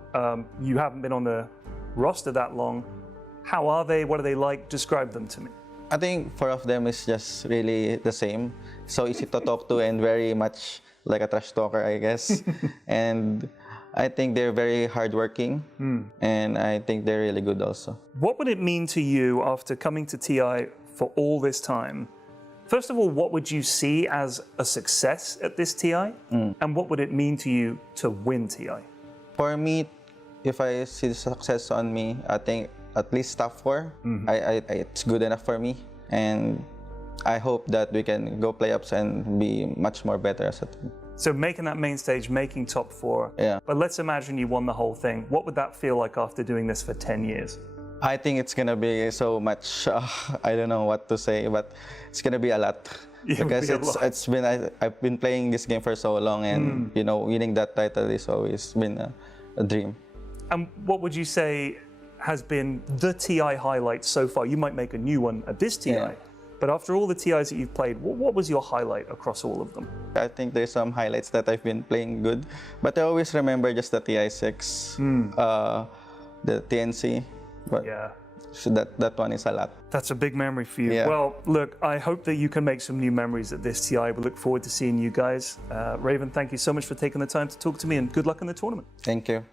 You haven't been on the roster that long. How are they? What are they like? Describe them to me. I think 4 of them is just really the same. So easy to talk to and very much like a trash talker, I guess. And I think they're very hardworking, and I think they're really good also. What would it mean to you after coming to TI for all this time? First of all, what would you see as a success at this TI? And what would it mean to you to win TI? For me, if I see the success on me, I think at least top 4. It's good enough for me. And I hope that we can go playoffs and be much more better as a team. So making that main stage, making top 4. Yeah. But let's imagine you won the whole thing. What would that feel like after doing this for 10 years? I think it's gonna be so much. I don't know what to say, but it's gonna be a lot. Because it's been I've been playing this game for so long, and you know, winning that title is always been a dream. And what would you say has been the TI highlight so far? You might make a new one at this TI, but after all the TIs that you've played, what was your highlight across all of them? I think there's some highlights that I've been playing good, but I always remember just the TI6, the TNC. But so that one is a lot. That's a big memory for you. Yeah. Well, look, I hope that you can make some new memories at this TI. We look forward to seeing you guys. Raven, thank you so much for taking the time to talk to me, and good luck in the tournament. Thank you.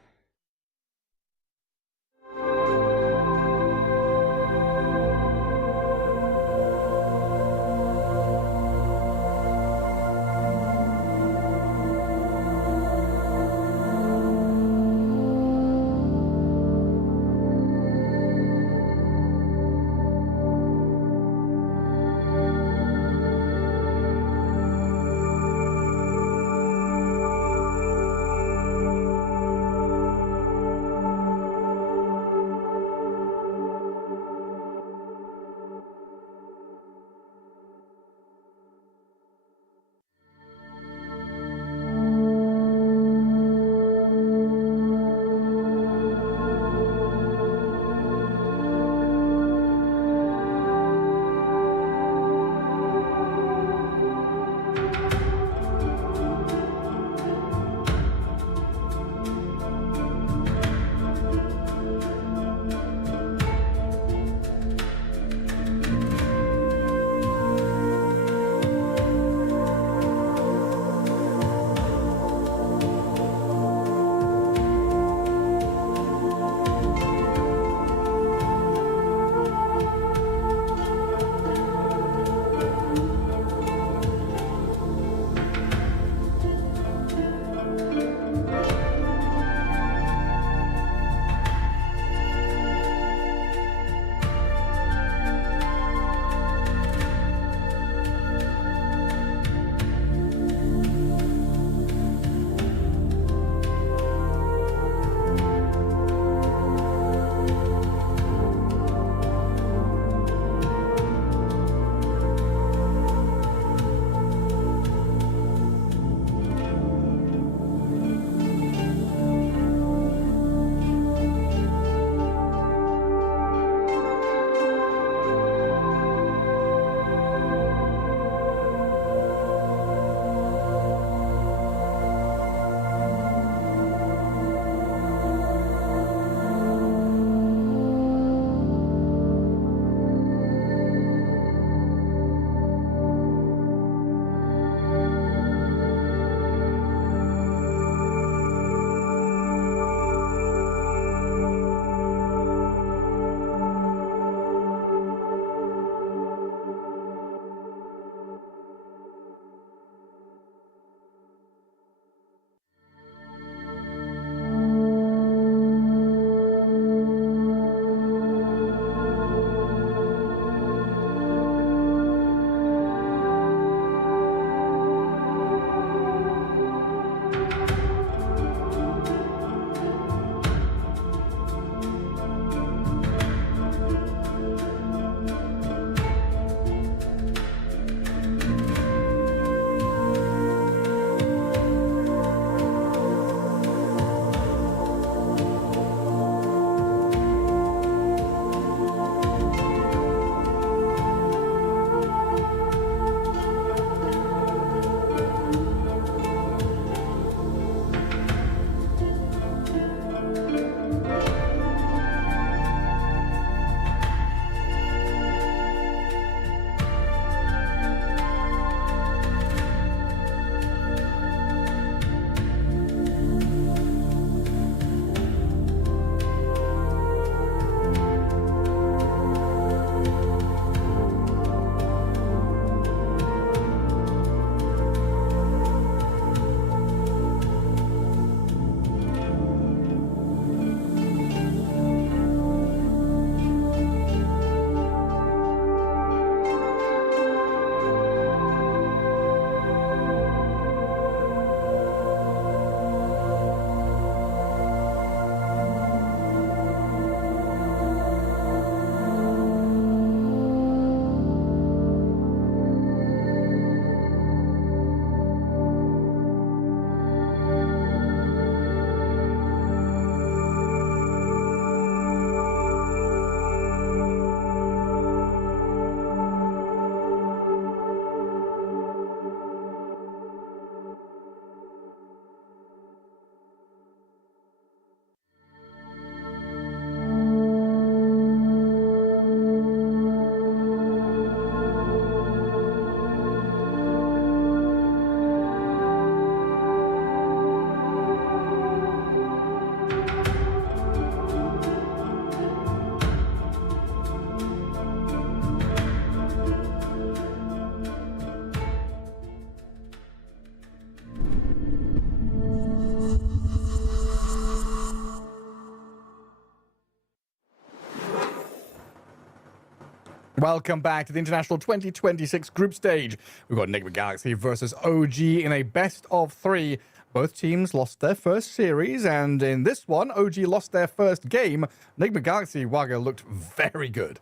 Welcome back to the International 2026 group stage. We've got Nigma Galaxy versus OG in a best of 3. Both teams lost their first series, and in this one, OG lost their first game. Nigma Galaxy, Waga, looked very good.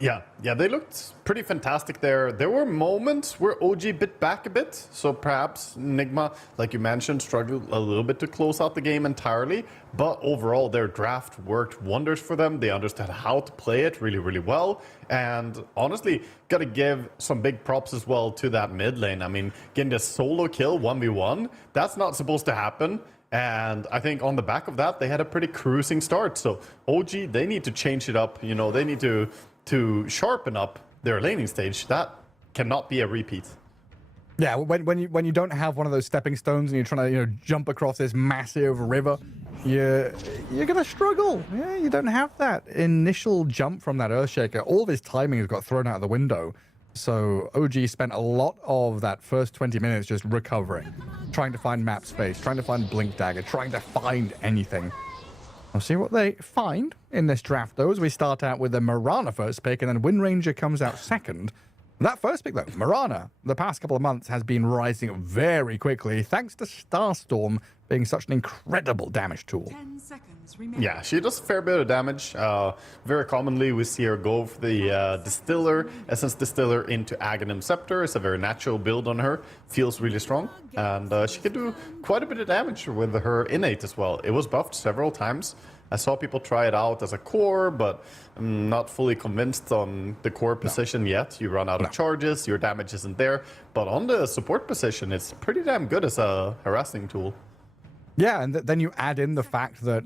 Yeah, they looked pretty fantastic there. There were moments where OG bit back a bit, so perhaps Nigma, like you mentioned, struggled a little bit to close out the game entirely, but overall their draft worked wonders for them. They understood how to play it really, really well, and honestly, gotta give some big props as well to that mid lane. I mean, getting the solo kill 1v1, that's not supposed to happen. And I think on the back of that, they had a pretty cruising start. So OG, they need to change it up. You know, they need to sharpen up their laning stage. That cannot be a repeat. Yeah, when you don't have one of those stepping stones and you're trying to jump across this massive river, you're gonna struggle. Yeah, you don't have that initial jump from that Earthshaker. All of his timing has got thrown out of the window. So OG spent a lot of that first 20 minutes just recovering, trying to find map space, trying to find Blink Dagger, trying to find anything. We'll see what they find in this draft, though, as we start out with the Mirana first pick, and then Wind Ranger comes out second. That first pick, though, Mirana, the past couple of months has been rising very quickly, thanks to Starstorm being such an incredible damage tool. 10 seconds remaining. Yeah, she does a fair bit of damage. Very commonly, we see her go for the Distiller, Essence Distiller into Aghanim Scepter. It's a very natural build on her. Feels really strong. And she can do quite a bit of damage with her innate as well. It was buffed several times. I saw people try it out as a core, but I'm not fully convinced on the core position yet. You run out of charges, your damage isn't there. But on the support position, it's pretty damn good as a harassing tool. Yeah, and then you add in the fact that,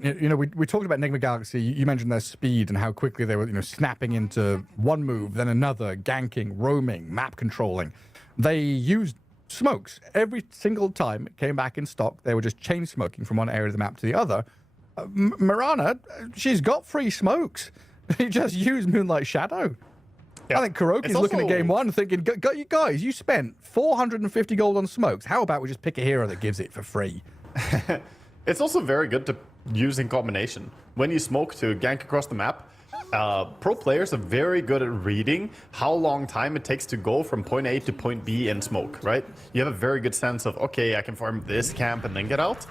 we talked about Nigma Galaxy. You mentioned their speed and how quickly they were, snapping into one move, then another, ganking, roaming, map controlling. They used smokes. Every single time it came back in stock, they were just chain smoking from one area of the map to the other. Mirana, she's got free smokes. You just use Moonlight Shadow. Yeah. I think Kuroki's looking at game one thinking, you guys, you spent 450 gold on smokes. How about we just pick a hero that gives it for free? It's also very good to use in combination. When you smoke to gank across the map, pro players are very good at reading how long time it takes to go from point A to point B in smoke, right? You have a very good sense of, okay, I can farm this camp and then get out.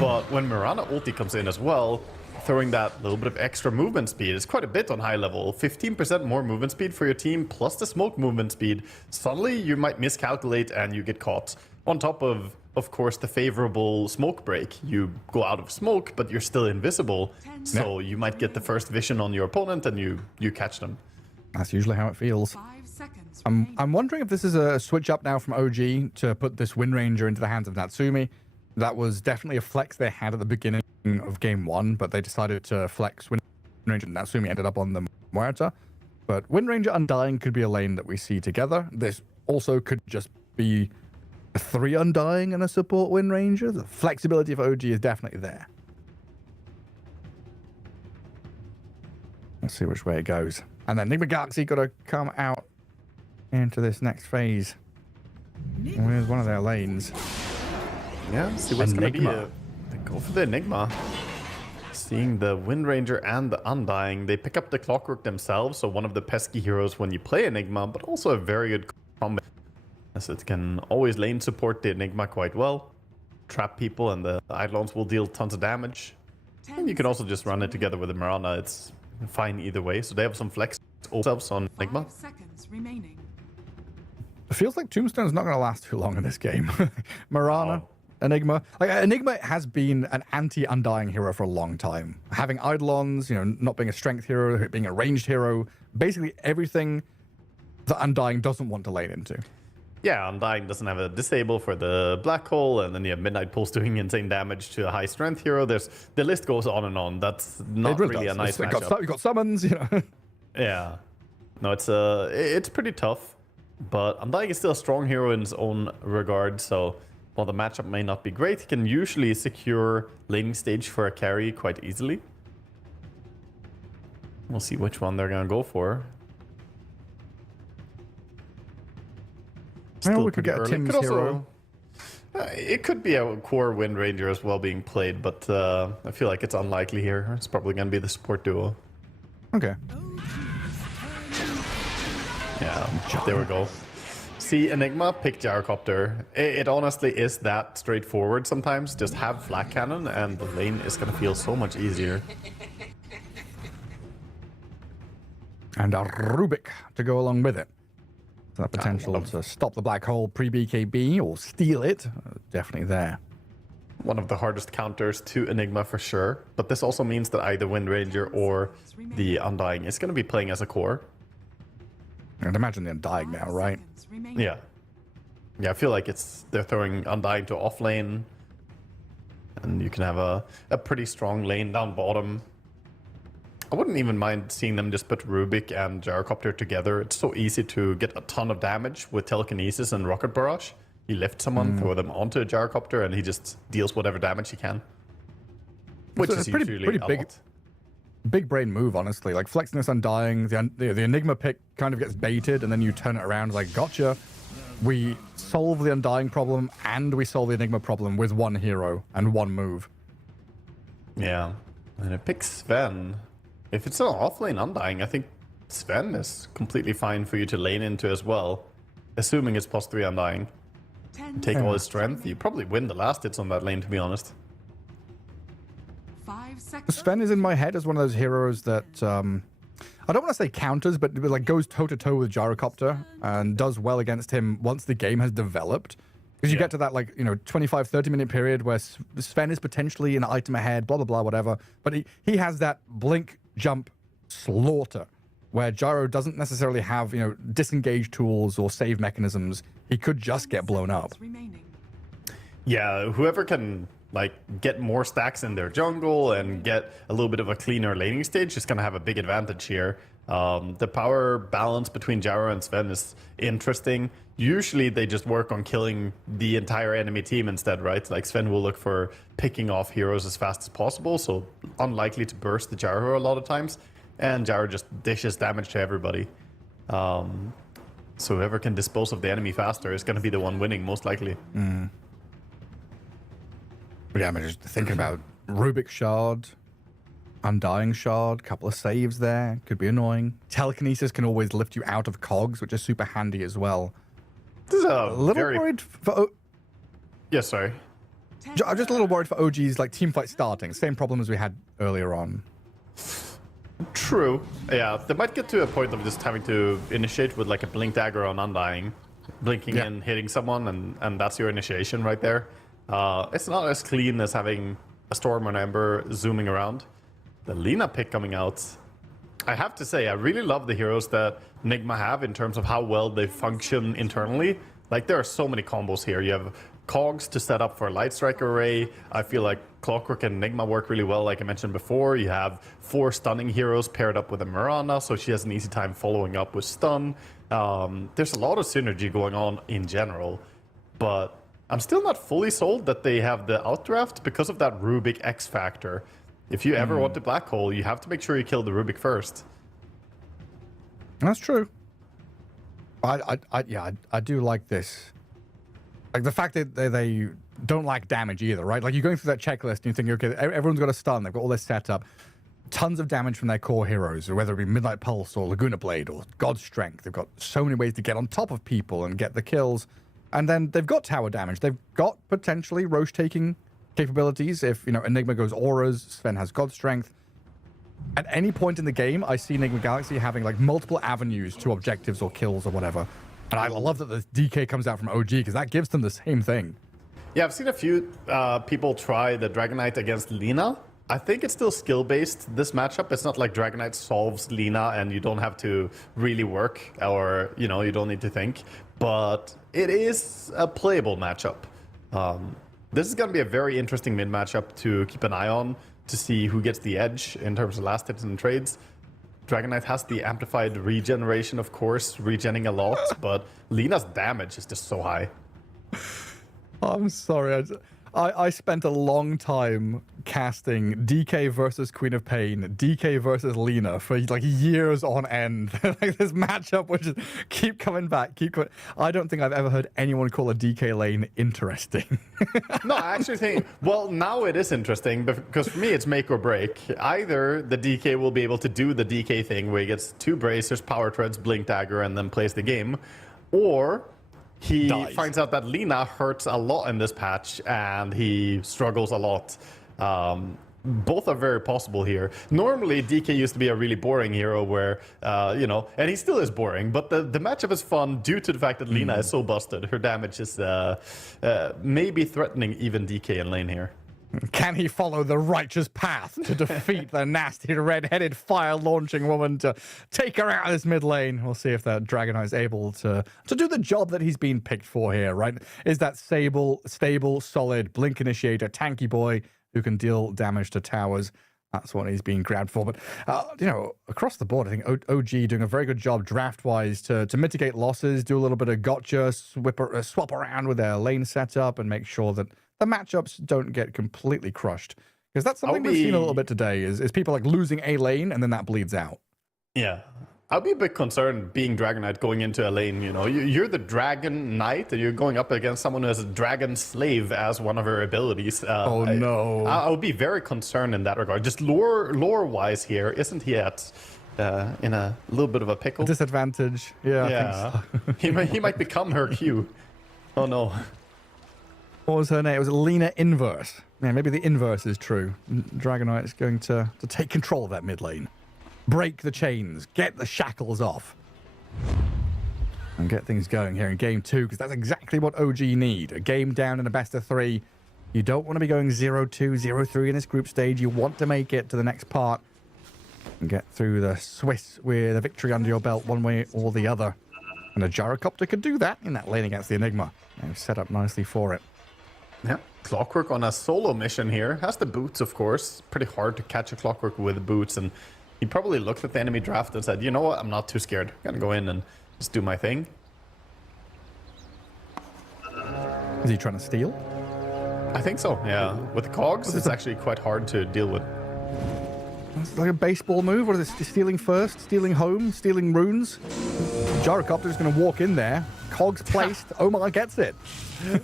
But when Mirana ulti comes in as well, throwing that little bit of extra movement speed is quite a bit on high level. 15% more movement speed for your team plus the smoke movement speed. Suddenly you might miscalculate and you get caught. On top of course, the favorable smoke break. You go out of smoke, but you're still invisible. So you might get the first vision on your opponent and you catch them. That's usually how it feels. 5 seconds I'm wondering if this is a switch up now from OG to put this Wind Ranger into the hands of Natsumi. That was definitely a flex they had at the beginning of game 1, but they decided to flex Wind Ranger, and Natsumi ended up on the Muerta. But Wind Ranger Undying could be a lane that we see together. This also could just be a 3 Undying and a support Wind Ranger. The flexibility of OG is definitely there. Let's see which way it goes. And then Nigma Galaxy got to come out into this next phase. Where's one of their lanes? Yeah, see what's going to be they go for the Enigma. Seeing the Wind Ranger and the Undying, they pick up the Clockwork themselves, so one of the pesky heroes when you play Enigma, but also a very good combat. As it can always lane support the Enigma quite well. Trap people and the Eidolons will deal tons of damage. And you can also just run it together with the Mirana. It's fine either way. So they have some flex themselves on Enigma. 5 seconds remaining. It feels like Tombstone's not going to last too long in this game. Mirana, Enigma. Enigma has been an anti-Undying hero for a long time. Having Eidolons, not being a strength hero, being a ranged hero. Basically everything that Undying doesn't want to lane into. Yeah, Undying doesn't have a disable for the Black Hole, and then you have Midnight Pulse doing insane damage to a high strength hero. The list goes on and on. That's not really a nice matchup. You've got summons, Yeah. No, it's pretty tough, but Undying is still a strong hero in his own regard, so while the matchup may not be great, he can usually secure laning stage for a carry quite easily. We'll see which one they're going to go for. Well, we could get a Tim's hero. It could be a core Wind Ranger as well being played, but I feel like it's unlikely here. It's probably going to be the support duo. Okay. Yeah, there we go. See, Enigma, pick Gyrocopter. It honestly is that straightforward sometimes. Just have Flak Cannon and the lane is going to feel so much easier. And a Rubik to go along with it. So that potential to stop the black hole pre-BKB or steal it, definitely there. One of the hardest counters to Enigma for sure. But this also means that either Wind Ranger or the Undying is going to be playing as a core. I'd imagine the Undying now, right? Yeah. Yeah, I feel like they're throwing Undying to off lane. And you can have a pretty strong lane down bottom. I wouldn't even mind seeing them just put Rubik and Gyrocopter together. It's so easy to get a ton of damage with Telekinesis and Rocket Barrage. You lift someone, throw them onto a Gyrocopter, and he just deals whatever damage he can. Which is usually a lot. Big brain move, honestly. Like flexing this Undying, the Enigma pick kind of gets baited, and then you turn it around like, gotcha. We solve the Undying problem, and we solve the Enigma problem with one hero and one move. Yeah, and it picks Sven. If it's an offlane Undying, I think Sven is completely fine for you to lane into as well. Assuming it's +3 Undying. Take all his strength, you probably win the last hits on that lane, to be honest. 5 seconds. Sven is in my head as one of those heroes that, I don't want to say counters, but like goes toe-to-toe with Gyrocopter and does well against him once the game has developed. Because you get to that, like, 25, 30-minute period where Sven is potentially an item ahead, blah, blah, blah, whatever. But he has that blink, jump, slaughter, where Gyro doesn't necessarily have, disengage tools or save mechanisms. He could just get blown up. Yeah, whoever can, like, get more stacks in their jungle and get a little bit of a cleaner laning stage is going to have a big advantage here. The power balance between Gyro and Sven is interesting. Usually they just work on killing the entire enemy team instead, right? Like Sven will look for picking off heroes as fast as possible, so unlikely to burst the Gyro a lot of times. And Gyro just dishes damage to everybody. So whoever can dispose of the enemy faster is going to be the one winning, most likely. But yeah, I'm just thinking about Rubik Shard, Undying Shard, couple of saves there, could be annoying. Telekinesis can always lift you out of cogs, which is super handy as well. This is a little worried for... Yeah, sorry. I'm just a little worried for OG's like teamfight starting. Same problem as we had earlier on. True. Yeah, they might get to a point of just having to initiate with like a blink dagger on Undying. Blinking in, hitting someone, and that's your initiation right there. It's not as clean as having a Storm or an Ember zooming around. The Lina pick coming out. I have to say, I really love the heroes that Nigma have in terms of how well they function internally. Like, there are so many combos here. You have Cogs to set up for Light Strike Array. I feel like Clockwork and Nigma work really well, like I mentioned before. You have 4 stunning heroes paired up with a Mirana, so she has an easy time following up with stun. There's a lot of synergy going on in general, but I'm still not fully sold that they have the outdraft because of that Rubik X factor. If you ever want to black hole, you have to make sure you kill the Rubik first. That's true. I do like this. Like the fact that they don't like damage either, right? Like you're going through that checklist and you think, okay, everyone's got a stun, they've got all this set up. Tons of damage from their core heroes, or whether it be Midnight Pulse or Laguna Blade or God's Strength. They've got so many ways to get on top of people and get the kills. And then they've got tower damage. They've got potentially Roche taking capabilities. If, Enigma goes auras, Sven has God's Strength. At any point in the game, I see Nigma Galaxy having like multiple avenues to objectives or kills or whatever. And I love that the DK comes out from OG because that gives them the same thing. Yeah, I've seen a few people try the Dragonite against Lina. I think it's still skill-based, this matchup. It's not like Dragonite solves Lina and you don't have to really work or, you don't need to think. But it is a playable matchup. This is going to be a very interesting mid matchup to keep an eye on to see who gets the edge in terms of last hits and trades. Dragonite has the amplified regeneration, of course, regenning a lot, but Lina's damage is just so high. I'm sorry. I spent a long time casting DK versus Queen of Pain, DK versus Lina for like years on end. Like this matchup would just keep coming back, I don't think I've ever heard anyone call a DK lane interesting. No, I actually think, well, now it is interesting because for me it's make or break. Either the DK will be able to do the DK thing where he gets 2 bracers, power treads, blink dagger, and then plays the game, or he finds out that Lina hurts a lot in this patch and he struggles a lot. Both are very possible here. Normally, DK used to be a really boring hero where, you know, and he still is boring, but the matchup is fun due to the fact that Lina is so busted. Her damage is maybe threatening even DK in lane here. Can he follow the righteous path to defeat the nasty red-headed fire-launching woman to take her out of this mid lane? We'll see if that Dragonite is able to do the job that he's been picked for here, right? Is that stable, solid, blink initiator, tanky boy who can deal damage to towers. That's what he's being grabbed for. But, you know, across the board, I think OG doing a very good job draft-wise to mitigate losses, do a little bit of gotcha, swap around with their lane setup and make sure that the matchups don't get completely crushed. Because that's something we've seen a little bit today, is people like losing a lane and then that bleeds out. Yeah. I'll be a bit concerned being Dragonite going into a lane, you know. You're the Dragon Knight and you're going up against someone who has a Dragon Slave as one of her abilities. No. I'll be very concerned in that regard. Just lore-wise here, isn't he at in a little bit of a pickle? Disadvantage. Yeah, yeah. I think so. he might become her Q. Oh no. What was her name? It was Lina Inverse. Yeah, maybe the inverse is true. Dragonite is going to take control of that mid lane. Break the chains. Get the shackles off. And get things going here in game 2, because that's exactly what OG need. A game down in a best of 3. You don't want to be going 0-2, 0-3 in this group stage. You want to make it to the next part and get through the Swiss with a victory under your belt one way or the other. And a gyrocopter could do that in that lane against the Enigma. And set up nicely for it. Yeah, Clockwork on a solo mission here. Has the boots, of course. Pretty hard to catch a Clockwork with the boots. And he probably looked at the enemy draft and said, you know what, I'm not too scared. I'm going to go in and just do my thing. Is he trying to steal? I think so, yeah. With the cogs, it's actually quite hard to deal with. It's like a baseball move. What is it? Stealing first, stealing home, stealing runes. Gyrocopter's going to walk in there. Cogs placed. Omar gets it.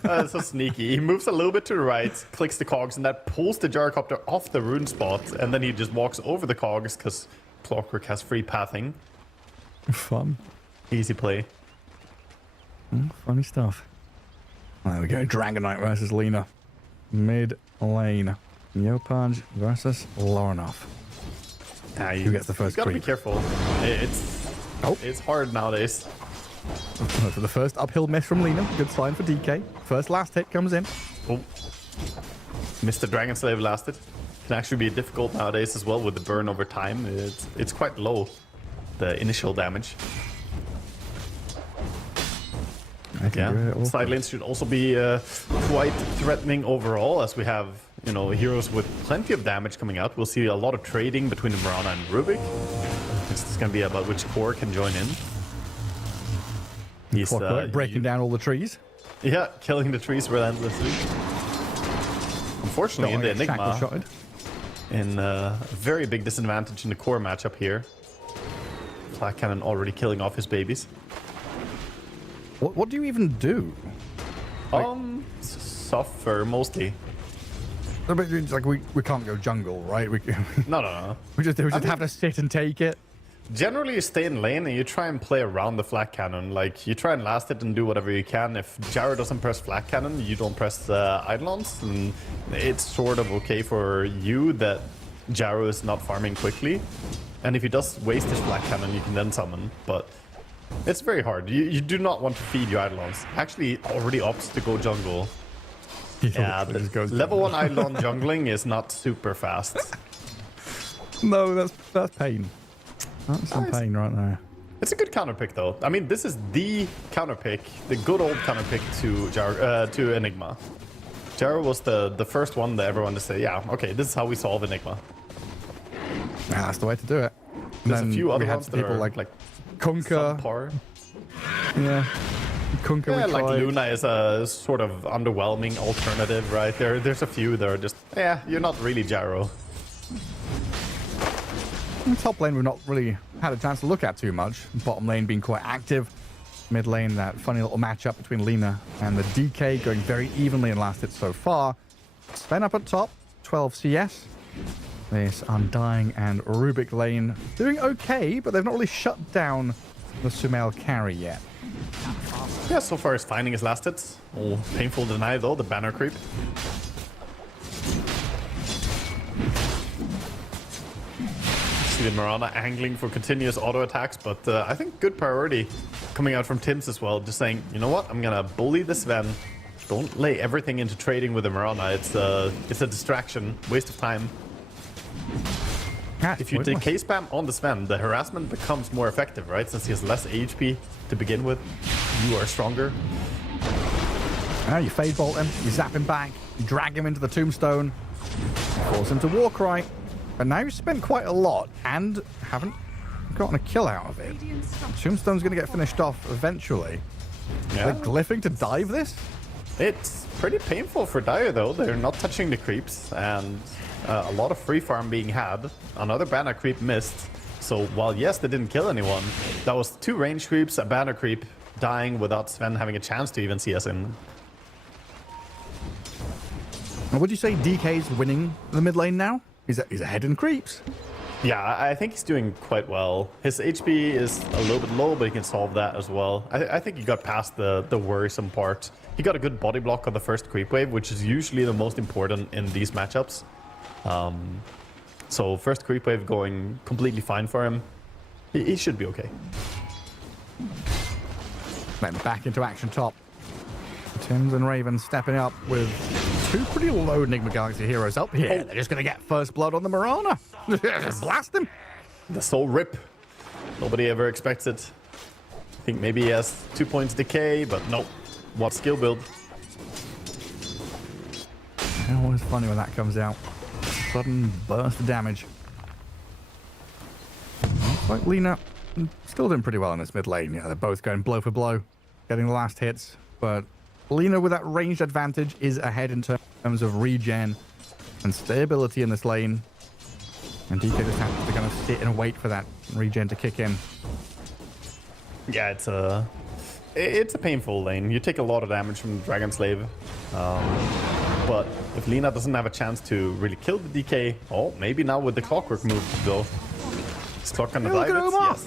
So sneaky. He moves a little bit to the right, clicks the cogs, and that pulls the gyrocopter off the rune spot, and then he just walks over the cogs because Clockwork has free pathing. Fun. Easy play. Funny stuff. There we go. Dragonite versus Lina. Mid lane. Yopaj versus Lorinov. Who gets the first creep? creep? Be careful. It's hard nowadays. So the first uphill miss from Lina. Good sign for DK. First last hit comes in. Oh. Mr. Dragon Slave lasted. Can actually be difficult nowadays as well with the burn over time. It's quite low, the initial damage. Yeah, side lanes should also be quite threatening overall, as we have, you know, heroes with plenty of damage coming out. We'll see a lot of trading between Marana and Rubik. It's going to be about which core can join in. He's breaking down all the trees. Yeah, killing the trees relentlessly. Unfortunately, in the Enigma, in a very big disadvantage in the core matchup here. Flak Cannon already killing off his babies. What do you even do? Suffer mostly. No, but it's like we can't go jungle, right? No. We just have to sit and take it. Generally, you stay in lane and you try and play around the Flak Cannon. Like, you try and last it and do whatever you can. If Gyro doesn't press Flak Cannon, you don't press Eidolons. And it's sort of okay for you that Gyro is not farming quickly. And if he does waste his Flak Cannon, you can then summon. But it's very hard. You do not want to feed your Eidolons. Actually, already opts to go jungle. Yeah, level 1 Eidolon jungling is not super fast. No, that's pain. That's some pain right there. It's a good counter pick, though. I mean, this is the counter pick, the good old counter pick to Enigma. Gyro was the first one that everyone to say, yeah, okay, this is how we solve Enigma. Yeah, that's the way to do it. There's a few other ones that people are like Conquer. subpar. Yeah. Kunkka, Yeah, we like tried. Luna is a sort of underwhelming alternative, right? There's a few that are just, yeah, you're not really gyro. In top lane, we've not really had a chance to look at too much. Bottom lane being quite active. Mid lane, that funny little matchup between Lina and the DK going very evenly in last hit so far. Sven up at top, 12 CS. This Undying and Rubik lane doing okay, but they've not really shut down the Sumail carry yet. Yeah, so far he's finding his last hits. Oh, painful deny though, the banner creep. See the Mirana angling for continuous auto attacks, but I think good priority coming out from Tims as well. Just saying, you know what, I'm gonna bully the Sven. Don't lay everything into trading with the Mirana. It's a distraction, waste of time. If you decay spam on the Sven, the harassment becomes more effective, right? Since he has less HP to begin with, you are stronger. Now you fade bolt him, you zap him back, you drag him into the tombstone, force him to Warcry. But now you've spent quite a lot and haven't gotten a kill out of it. Tombstone's going to get finished off eventually. Yeah. They're glyphing to dive this? It's pretty painful for Dire though. They're not touching the creeps and a lot of free farm being had. Another banner creep missed. So while yes, they didn't kill anyone, that was 2 range creeps, a banner creep dying without Sven having a chance to even see us in. Would you say DK's winning the mid lane now? He's ahead in creeps. Yeah, I think he's doing quite well. His HP is a little bit low, but he can solve that as well. I think he got past the worrisome part. He got a good body block on the first creep wave, which is usually the most important in these matchups. So first creep wave going completely fine for him. He should be okay. Then back into action top. Tims and Raven stepping up with 2 pretty low Nigma Galaxy heroes up here. They're just going to get first blood on the Mirana. Just blast him. The soul rip. Nobody ever expects it. I think maybe he has 2 points decay, but nope. What skill build? Always funny when that comes out. Sudden burst of damage. Looks like Lina still doing pretty well in this mid lane. Yeah, they're both going blow for blow, getting the last hits. But Lina with that ranged advantage is ahead in terms of regen and stability in this lane. And DK just has to kind of sit and wait for that regen to kick in. Yeah, it's a painful lane. You take a lot of damage from the Dragon Slave. But if Lina doesn't have a chance to really kill the DK, oh, maybe now with the clockwork move though. Is Clock gonna dive it? Yes.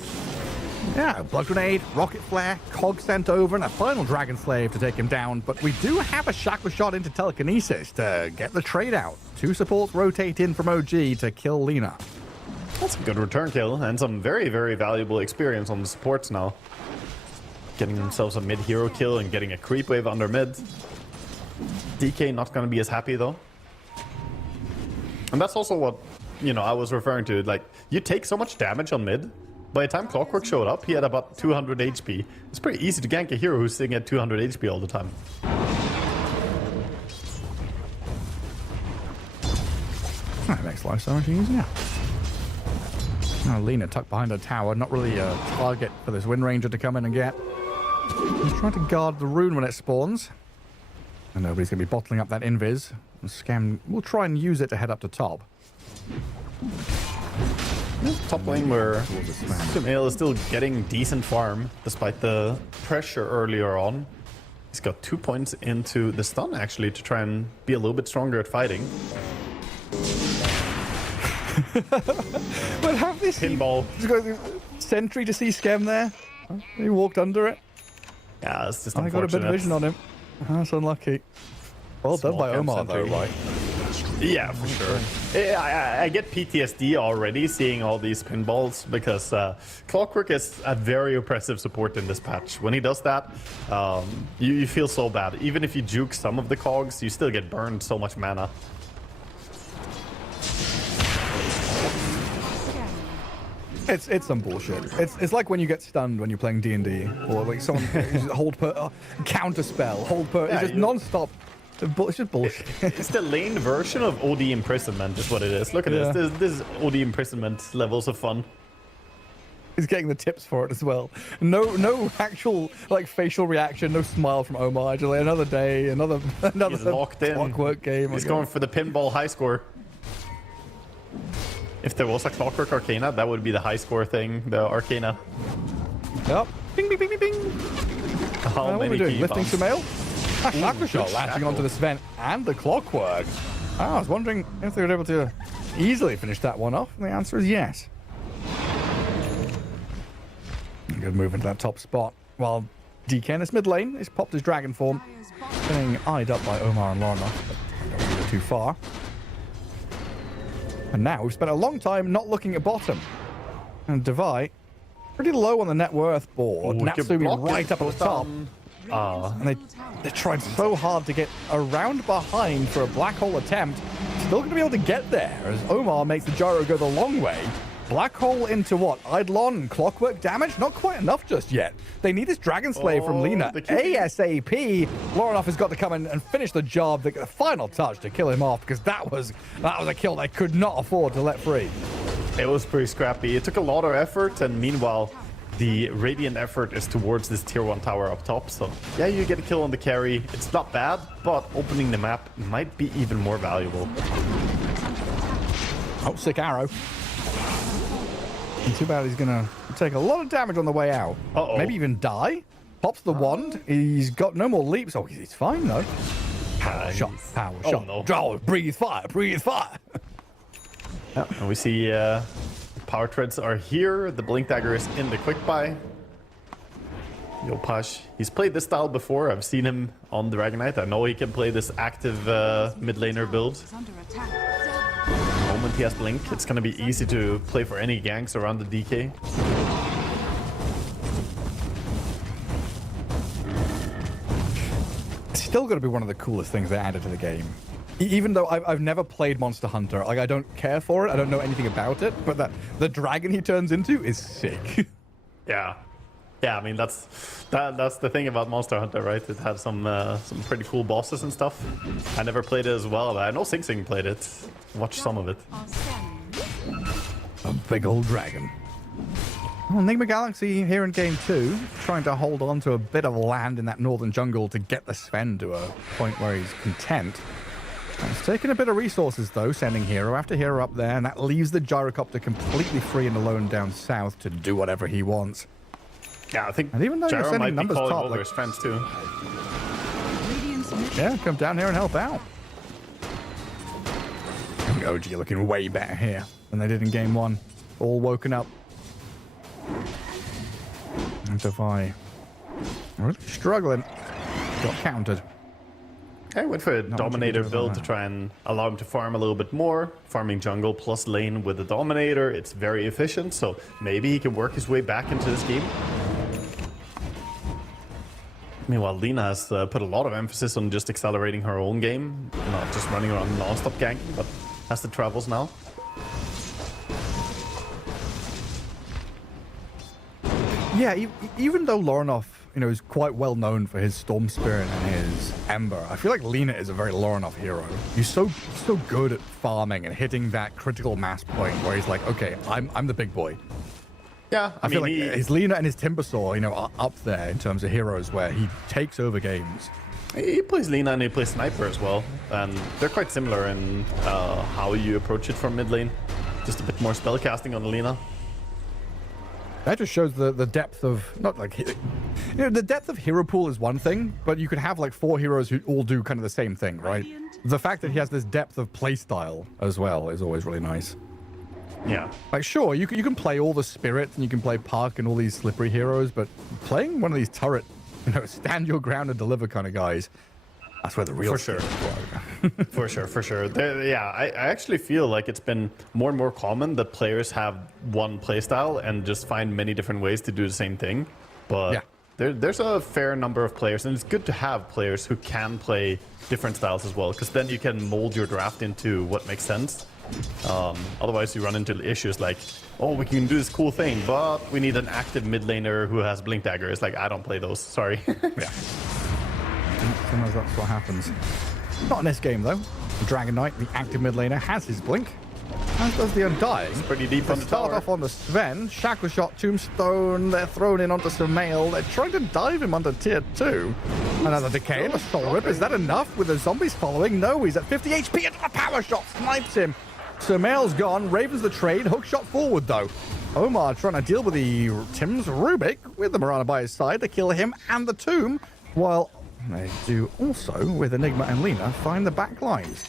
Yeah, Blood Grenade, Rocket Flare, Cog sent over, and a final Dragon Slave to take him down. But we do have a Shackle Shot into Telekinesis to get the trade out. 2 supports rotate in from OG to kill Lina. That's a good return kill and some very, very valuable experience on the supports now. Getting themselves a mid-hero kill and getting a creep wave under mid. DK not going to be as happy though. And that's also what, you know, I was referring to. Like, you take so much damage on mid. By the time Clockwork showed up, he had about 200 HP. It's pretty easy to gank a hero who's sitting at 200 HP all the time. That makes life so much easier. Now Lina tucked behind a tower, not really a target for this Wind Ranger to come in and get. He's trying to guard the rune when it spawns. And nobody's going to be bottling up that invis. Scam will try and use it to head up to top. Top lane where Sumail is still getting decent farm despite the pressure earlier on. He's got 2 points into the stun actually to try and be a little bit stronger at fighting. But have this pinball. He's got a sentry to see Scam there. He walked under it. Yeah, it's just I got a bit of vision on him. That's unlucky. Well done by Omar though, right? Yeah, for sure. I get PTSD already seeing all these pinballs because Clockwork is a very oppressive support in this patch. When he does that, you feel so bad. Even if you juke some of the cogs, you still get burned so much mana. It's some bullshit. It's like when you get stunned when you're playing D&D, or like someone hold per counter spell, hold per. It's just non-stop. It's just bullshit. It's the lane version of OD imprisonment, is what it is. Look at this. This is OD imprisonment levels of fun. He's getting the tips for it as well. No actual like facial reaction, no smile from Omar. Just like another day, another He's locked in. Clockwork game. He's going for the pinball high score. If there was a Clockwork Arcana, that would be the high score thing, the Arcana. Yep. Bing, bing, bing, bing, bing. How what are we many doing? Lifting keybumps? Sumail? Shackle shot latching onto the Sven and the Clockwork. I was wondering if they were able to easily finish that one off. And the answer is yes. Good move into that top spot. While DK in this mid lane is popped his dragon form, getting eyed up by Omar and Lorna, but don't go too far. And now we've spent a long time not looking at bottom. And Devi, pretty low on the net worth board. Natsumi right up at the top. And they tried so hard to get around behind for a black hole attempt. Still going to be able to get there as Omar makes the gyro go the long way. Black hole into what? Eidolon Clockwork damage? Not quite enough just yet. They need this Dragon Slave from Lina ASAP. Lornoff has got to come in and finish the job, the final touch to kill him off, because that was a kill they could not afford to let free. It was pretty scrappy. It took a lot of effort, and meanwhile, the Radiant effort is towards this tier 1 tower up top. So yeah, you get a kill on the carry. It's not bad, but opening the map might be even more valuable. Oh, sick arrow. And too bad he's gonna take a lot of damage on the way out. Maybe even die. Pops the wand. He's got no more leaps. Oh, he's fine though. Power shot. Power shot. No. Oh, breathe fire. Breathe fire. Yeah, and we see power treads are here. The blink dagger is in the quick buy. Yopash, he's played this style before. I've seen him on Dragonite. I know he can play this active mid laner build. The moment he has blink, it's going to be easy to play for any ganks around the DK. It's still going to be one of the coolest things they added to the game. Even though I've never played Monster Hunter, like I don't care for it, I don't know anything about it, but the dragon he turns into is sick. Yeah. Yeah, I mean, that's the thing about Monster Hunter, right? It had some pretty cool bosses and stuff. I never played it as well, but I know Sing Sing played it. Watched some of it. A big old dragon. Well, Nigma Galaxy here in game 2, trying to hold on to a bit of land in that northern jungle to get the Sven to a point where he's content. It's taking a bit of resources, though, sending hero after hero up there, and that leaves the gyrocopter completely free and alone down south to do whatever he wants. Yeah, I think and even though you're Gyro sending might be numbers calling top, over like, his friends too. Yeah, come down here and help out. OG looking way better here than they did in game 1. All woken up. And Devi really struggling. Got countered. I went for a Dominator build to try and allow him to farm a little bit more. Farming jungle plus lane with the Dominator, it's very efficient, so maybe he can work his way back into this game. Meanwhile, Lina has put a lot of emphasis on just accelerating her own game, not just running around non-stop ganking, but has the travels now. Yeah, even though Lornoff, is quite well known for his Storm Spirit and his Ember, I feel like Lina is a very Lornoff hero. He's so good at farming and hitting that critical mass point where he's like, okay, I'm the big boy. Yeah, I feel like his Lina and his Timbersaw, are up there in terms of heroes where he takes over games. He plays Lina and he plays Sniper as well, and they're quite similar in how you approach it from mid lane. Just a bit more spell casting on Lina. That just shows the depth of, not like, the depth of hero pool is one thing, but you could have like 4 heroes who all do kind of the same thing, right? The fact that he has this depth of playstyle as well is always really nice. Yeah. Like, sure, you can play all the spirits and you can play Puck and all these slippery heroes, but playing one of these turret, stand your ground and deliver kind of guys, that's where the real For sure. I actually feel like it's been more and more common that players have one playstyle and just find many different ways to do the same thing. But yeah. There's a fair number of players, and it's good to have players who can play different styles as well, because then you can mold your draft into what makes sense. Otherwise, you run into issues like, oh, we can do this cool thing, but we need an active mid laner who has blink dagger. It's like, I don't play those. Sorry. Yeah. Sometimes that's what happens. Not in this game, though. The Dragon Knight, the active mid laner, has his blink. As does the Undying. It's pretty deep They on the start tower. off on the Sven. Shackle shot, Tombstone. They're thrown in onto Sumail. They're trying to dive him under tier 2. Another decay and a soul rip. Is that enough with the zombies following? No, he's at 50 HP and a power shot snipes him. Sumail's gone. Ravens the trade. Hook shot forward though. Omar trying to deal with the Tim's Rubik with the Mirana by his side to kill him and the Tomb, while they do also with Enigma and Lina find the back lines.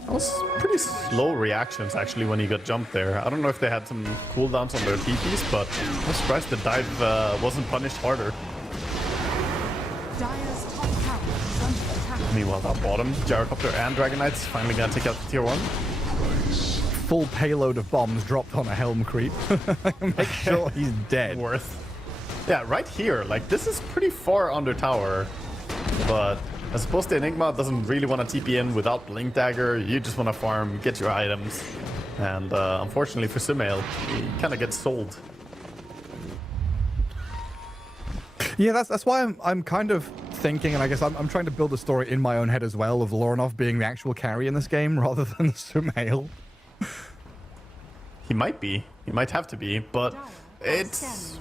That was pretty slow reactions actually when he got jumped there. I don't know if they had some cooldowns on their TPs, but I'm surprised the dive wasn't punished harder. Dire's top tower is under attack. Meanwhile, that bottom, Gyrocopter and Dragonites finally gonna take out the tier 1. Full payload of bombs dropped on a Helm creep. Make sure he's dead. Worth. Yeah, right here. Like, this is pretty far under tower, but I suppose the Enigma doesn't really want to TP in without Blink Dagger. You just want to farm, get your items. And unfortunately for Sumail, he kind of gets sold. Yeah, that's why I'm kind of thinking, and I guess I'm trying to build a story in my own head as well, of Lorinov being the actual carry in this game rather than Sumail. He might be. He might have to be, but it's...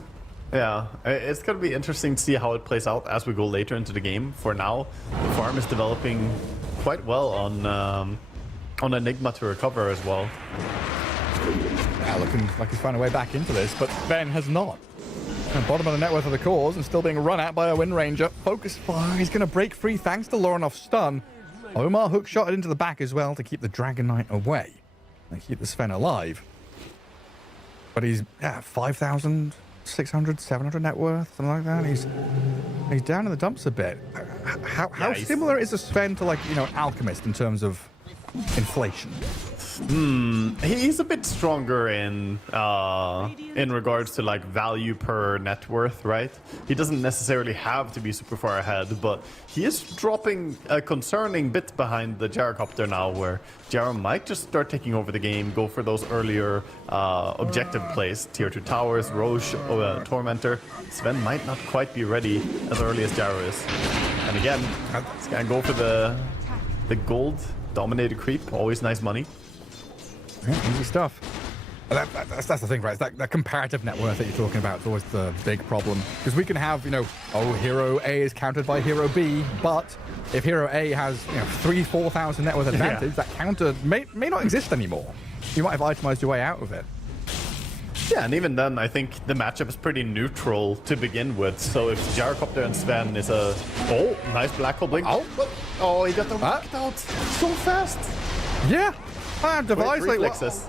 Yeah, it's going to be interesting to see how it plays out as we go later into the game. For now, the farm is developing quite well on Enigma to recover as well. Yeah, looking like he's found a way back into this, but Ben has not. And bottom of the net worth of the cause and still being run at by a Wind Ranger. Focus fire, he's going to break free thanks to Lorinov's stun. Omar hook shot it into the back as well to keep the Dragon Knight away and keep the Sven alive. But he's 5,600, 700 net worth, something like that. He's down in the dumps a bit. How similar is a Sven to, like, you know, Alchemist in terms of inflation? He's a bit stronger in regards to like value per net worth, right? He doesn't necessarily have to be super far ahead, but he is dropping a concerning bit behind the Gyrocopter now, where Gyro might just start taking over the game, go for those earlier objective plays, tier 2 towers, Roche, Tormentor. Sven might not quite be ready as early as Gyro is. And again, he's gonna go for the gold dominated creep, always nice money. Yeah, easy stuff. That's the thing, right? It's that comparative net worth that you're talking about is always the big problem. Because we can have, you know, hero A is countered by hero B, but if hero A has, you know, 3,000-4,000 net worth advantage, that counter may not exist anymore. You might have itemized your way out of it. Yeah, and even then, I think the matchup is pretty neutral to begin with. So if Gyrocopter and Sven is a... Oh, nice black hole blink. Oh, he got the rocket out so fast. Yeah. Device, like, reflexes.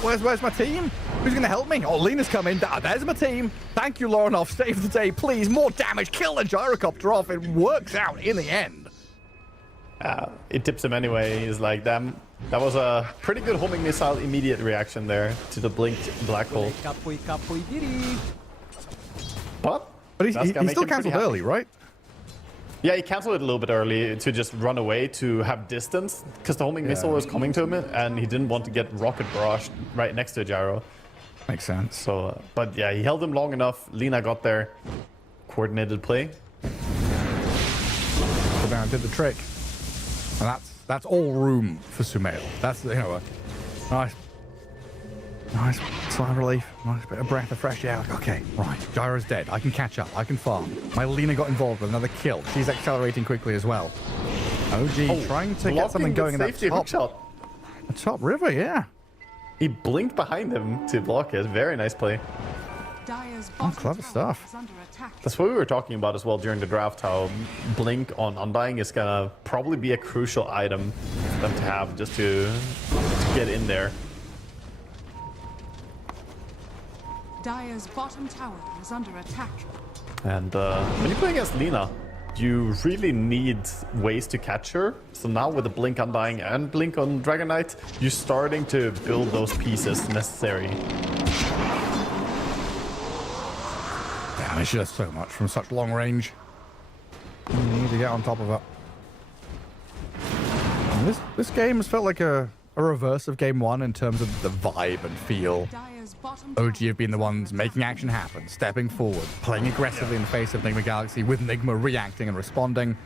Where's my team? Who's going to help me? Oh, Lina's coming. There's my team. Thank you, Lorinov. Save the day, please. More damage. Kill the Gyrocopter off. It works out in the end. It tips him anyway. He's like, damn. That was a pretty good homing missile immediate reaction there to the blinked black hole. But he still cancelled early, right? Yeah, he canceled it a little bit early to just run away to have distance, because the homing missile was coming to him and he didn't want to get rocket barraged right next to Gyro. Makes sense. So, but yeah, he held him long enough. Lina got there. Coordinated play. So down did the trick. And that's all room for Sumail. That's, you know, a nice sigh of relief, nice bit of breath of fresh air. Like, okay, right, Gyro's dead. I can catch up. I can farm. My Lina got involved with another kill. She's accelerating quickly as well. OG trying to get something going in that top river, yeah. He blinked behind him to block it. Very nice play. Oh, clever stuff. That's what we were talking about as well during the draft, how Blink on Undying is gonna probably be a crucial item for them to have just to get in there. Dire's bottom tower is under attack. And when you play against Lina, you really need ways to catch her. So now with the Blink Undying and Blink on Dragon Knight, you're starting to build those pieces necessary. Damn, she does so much from such long range. You need to get on top of it. And this game has felt like a reverse of game 1 in terms of the vibe and feel. OG have been the ones making action happen, stepping forward, playing aggressively in the face of Nigma Galaxy, with Nigma reacting and responding.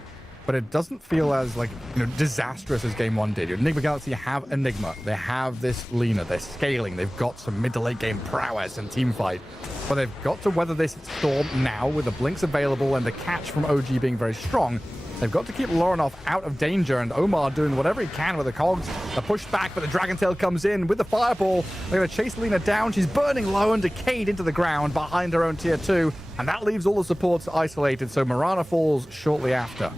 but it doesn't feel as like, you know, disastrous as game 1 did. Nigma Galaxy have Enigma. They have this Lina. They're scaling. They've got some mid to late game prowess and team fight, but they've got to weather this storm now with the blinks available and the catch from OG being very strong. They've got to keep Laurenov out of danger, and Omar doing whatever he can with the cogs. The push back, but the Dragon Tail comes in with the fireball. They're going to chase Lina down. She's burning low and decayed into the ground behind her own tier 2, and that leaves all the supports isolated, so Mirana falls shortly after.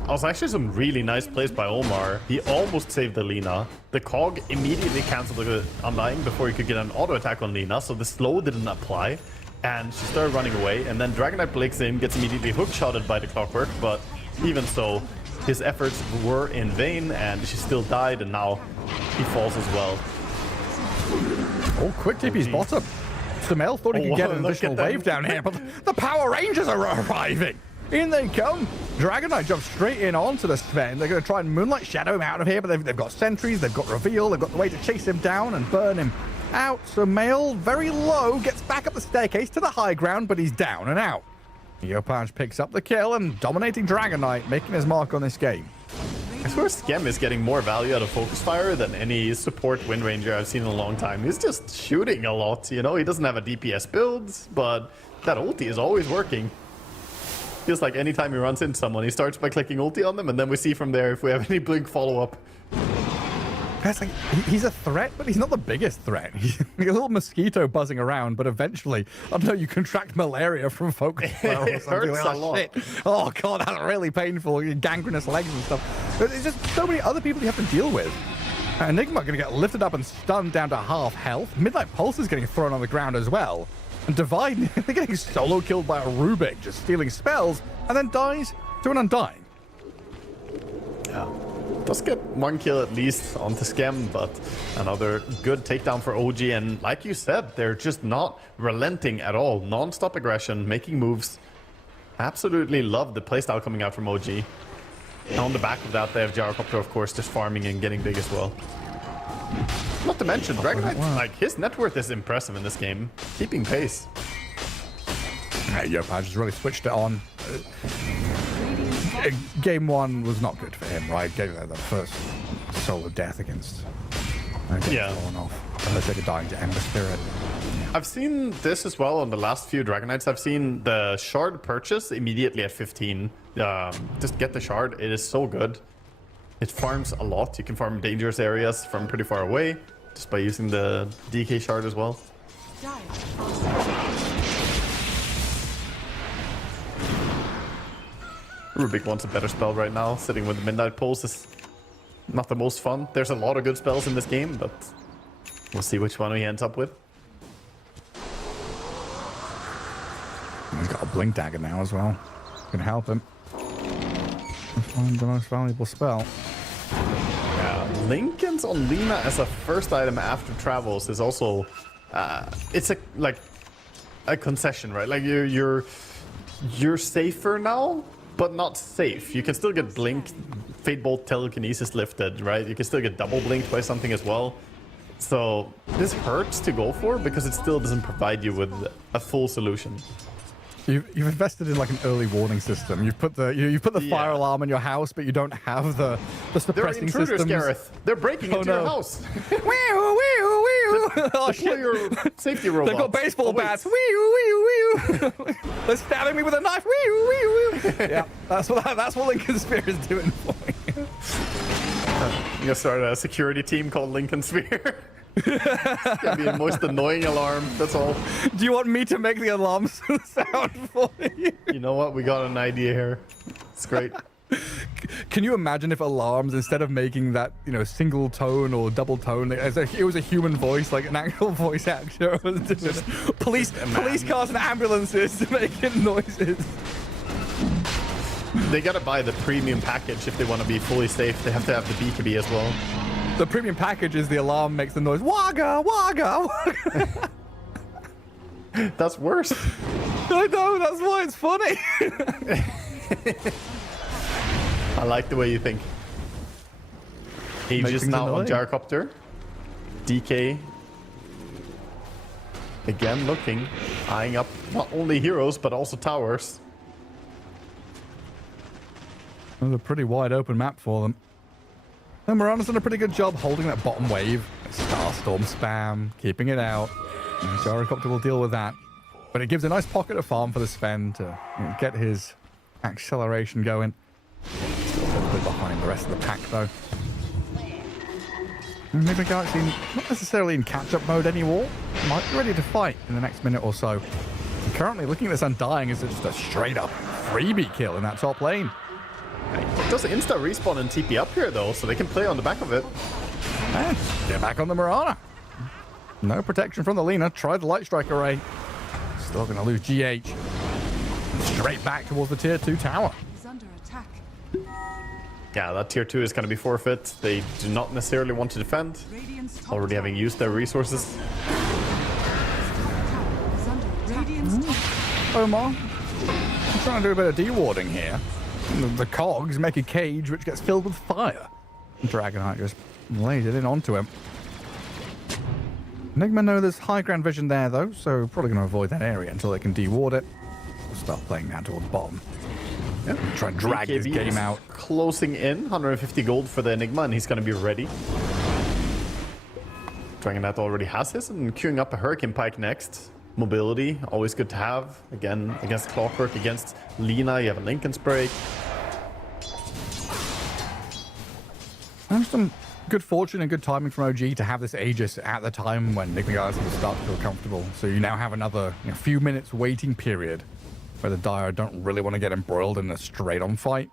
That was actually some really nice plays by Omar. He almost saved the Lina. The Cog immediately canceled the Undying before he could get an auto attack on Lina, so the slow didn't apply, and she started running away, and then Dragon Knight breaks in, gets immediately hook-shotted by the Clockwork, but even so, his efforts were in vain, and she still died, and now he falls as well. Oh, quick TP's bottom. Sumail thought he could get an additional wave down here, but the Power Rangers are arriving. In they come. Dragon Knight jumps straight in onto the Sven. They're going to try and Moonlight Shadow him out of here, but they've got sentries, they've got reveal, they've got the way to chase him down and burn him out. Sumail, very low, gets back up the staircase to the high ground, but he's down and out. Yopaj picks up the kill and dominating Dragon Knight, making his mark on this game. I swear Skem is getting more value out of Focus Fire than any support Wind Ranger I've seen in a long time. He's just shooting a lot, you know? He doesn't have a DPS build, but that ulti is always working. Feels like anytime he runs into someone, he starts by clicking ulti on them, and then we see from there if we have any blink follow-up. It's like, he's a threat, but he's not the biggest threat. He's like a little mosquito buzzing around, but eventually, I don't know, you contract malaria from Focus Fire or something. Hurts a lot. Shit. Oh, God, that's really painful. Gangrenous legs and stuff. But there's just so many other people you have to deal with. Enigma going to get lifted up and stunned down to half health. Midnight Pulse is getting thrown on the ground as well. And Divide, they're getting solo killed by a Rubik, just stealing spells, and then dies to an Undying. Yeah. Does get one kill at least onto Skem, but another good takedown for OG. And like you said, they're just not relenting at all. Non-stop aggression, making moves. Absolutely love the playstyle coming out from OG. And on the back of that, they have Gyrocopter, of course, just farming and getting big as well. Not to mention, Dragon Knight, like, his net worth is impressive in this game. Keeping pace. Yopaj just really switched it on. Game 1 was not good for him, right? Getting the first solo death against Laurenov. Unless they could die to Ember Spirit. I've seen this as well on the last few Dragon Knights. I've seen the shard purchase immediately at 15. Just get the shard. It is so good. It farms a lot. You can farm dangerous areas from pretty far away just by using the DK shard as well. Rubik wants a better spell right now. Sitting with the Midnight Pulse is not the most fun. There's a lot of good spells in this game, but we'll see which one he ends up with. He's got a Blink Dagger now as well. Can help him find the most valuable spell. Yeah, Lincoln's on Lina as a first item after travels is also it's a concession, right? Like you're safer now, but not safe. You can still get blinked, Fate Bolt Telekinesis lifted, right? You can still get double blinked by something as well. So this hurts to go for because it still doesn't provide you with a full solution. You've invested in like an early warning system. You've put the fire alarm in your house, but you don't have the suppressing They're intruders, systems. Gareth. They're breaking into your house. Wee oh shit! Your safety robots. They've got baseball bats. Wee They're stabbing me with a knife. Wee Yeah, that's what Lincoln Spear is doing for me. I'm gonna start a security team called Lincoln Spear. It's gonna be the most annoying alarm, that's all. Do you want me to make the alarms sound for you? You know what? We got an idea here. It's great. Can you imagine if alarms, instead of making that, single tone or double tone, it was a human voice, like an actual voice actor was doing police cars and ambulances making noises. They gotta buy the premium package if they want to be fully safe. They have to have the BKB as well. The premium package is the alarm makes the noise wagga wagga wagga. That's worse. I know, that's why it's funny. I like the way you think. Aegis now on Gyrocopter. DK again looking, eyeing up not only heroes but also towers. It was a pretty wide open map for them. And Mirana's done a pretty good job holding that bottom wave. Starstorm spam, keeping it out. And Gyrocopter will deal with that. But it gives a nice pocket of farm for the Sven to get his acceleration going. Still a little bit behind the rest of the pack, though. Nigma Galaxy not necessarily in catch-up mode anymore. Might be ready to fight in the next minute or so. And currently, looking at this Undying is just a straight-up freebie kill in that top lane. It does insta respawn and TP up here, though, so they can play on the back of it. And get back on the Mirana. No protection from the Lina. Tried the Light Strike array. Still going to lose GH. Straight back towards the tier 2 tower. He's under attack. Yeah, that tier 2 is going to be forfeit. They do not necessarily want to defend, already having used their resources. Omar, I'm trying to do a bit of dewarding here. The cogs make a cage which gets filled with fire. Dragonite just lays it in onto him. Nigma know there's high ground vision there, though, so probably going to avoid that area until they can deward it. We'll start playing down towards the bottom. Yep. Try and drag this game out. Closing in, 150 gold for the Enigma, and he's going to be ready. Dragonite already has his, and queuing up a Hurricane Pike next. Mobility, always good to have. Again, against Clockwork, against Lina, you have a Lincoln's Break. There's some good fortune and good timing from OG to have this Aegis at the time when Nigma Galaxy will start to feel comfortable. So you now have another few minutes waiting period where the Dire don't really want to get embroiled in a straight-on fight.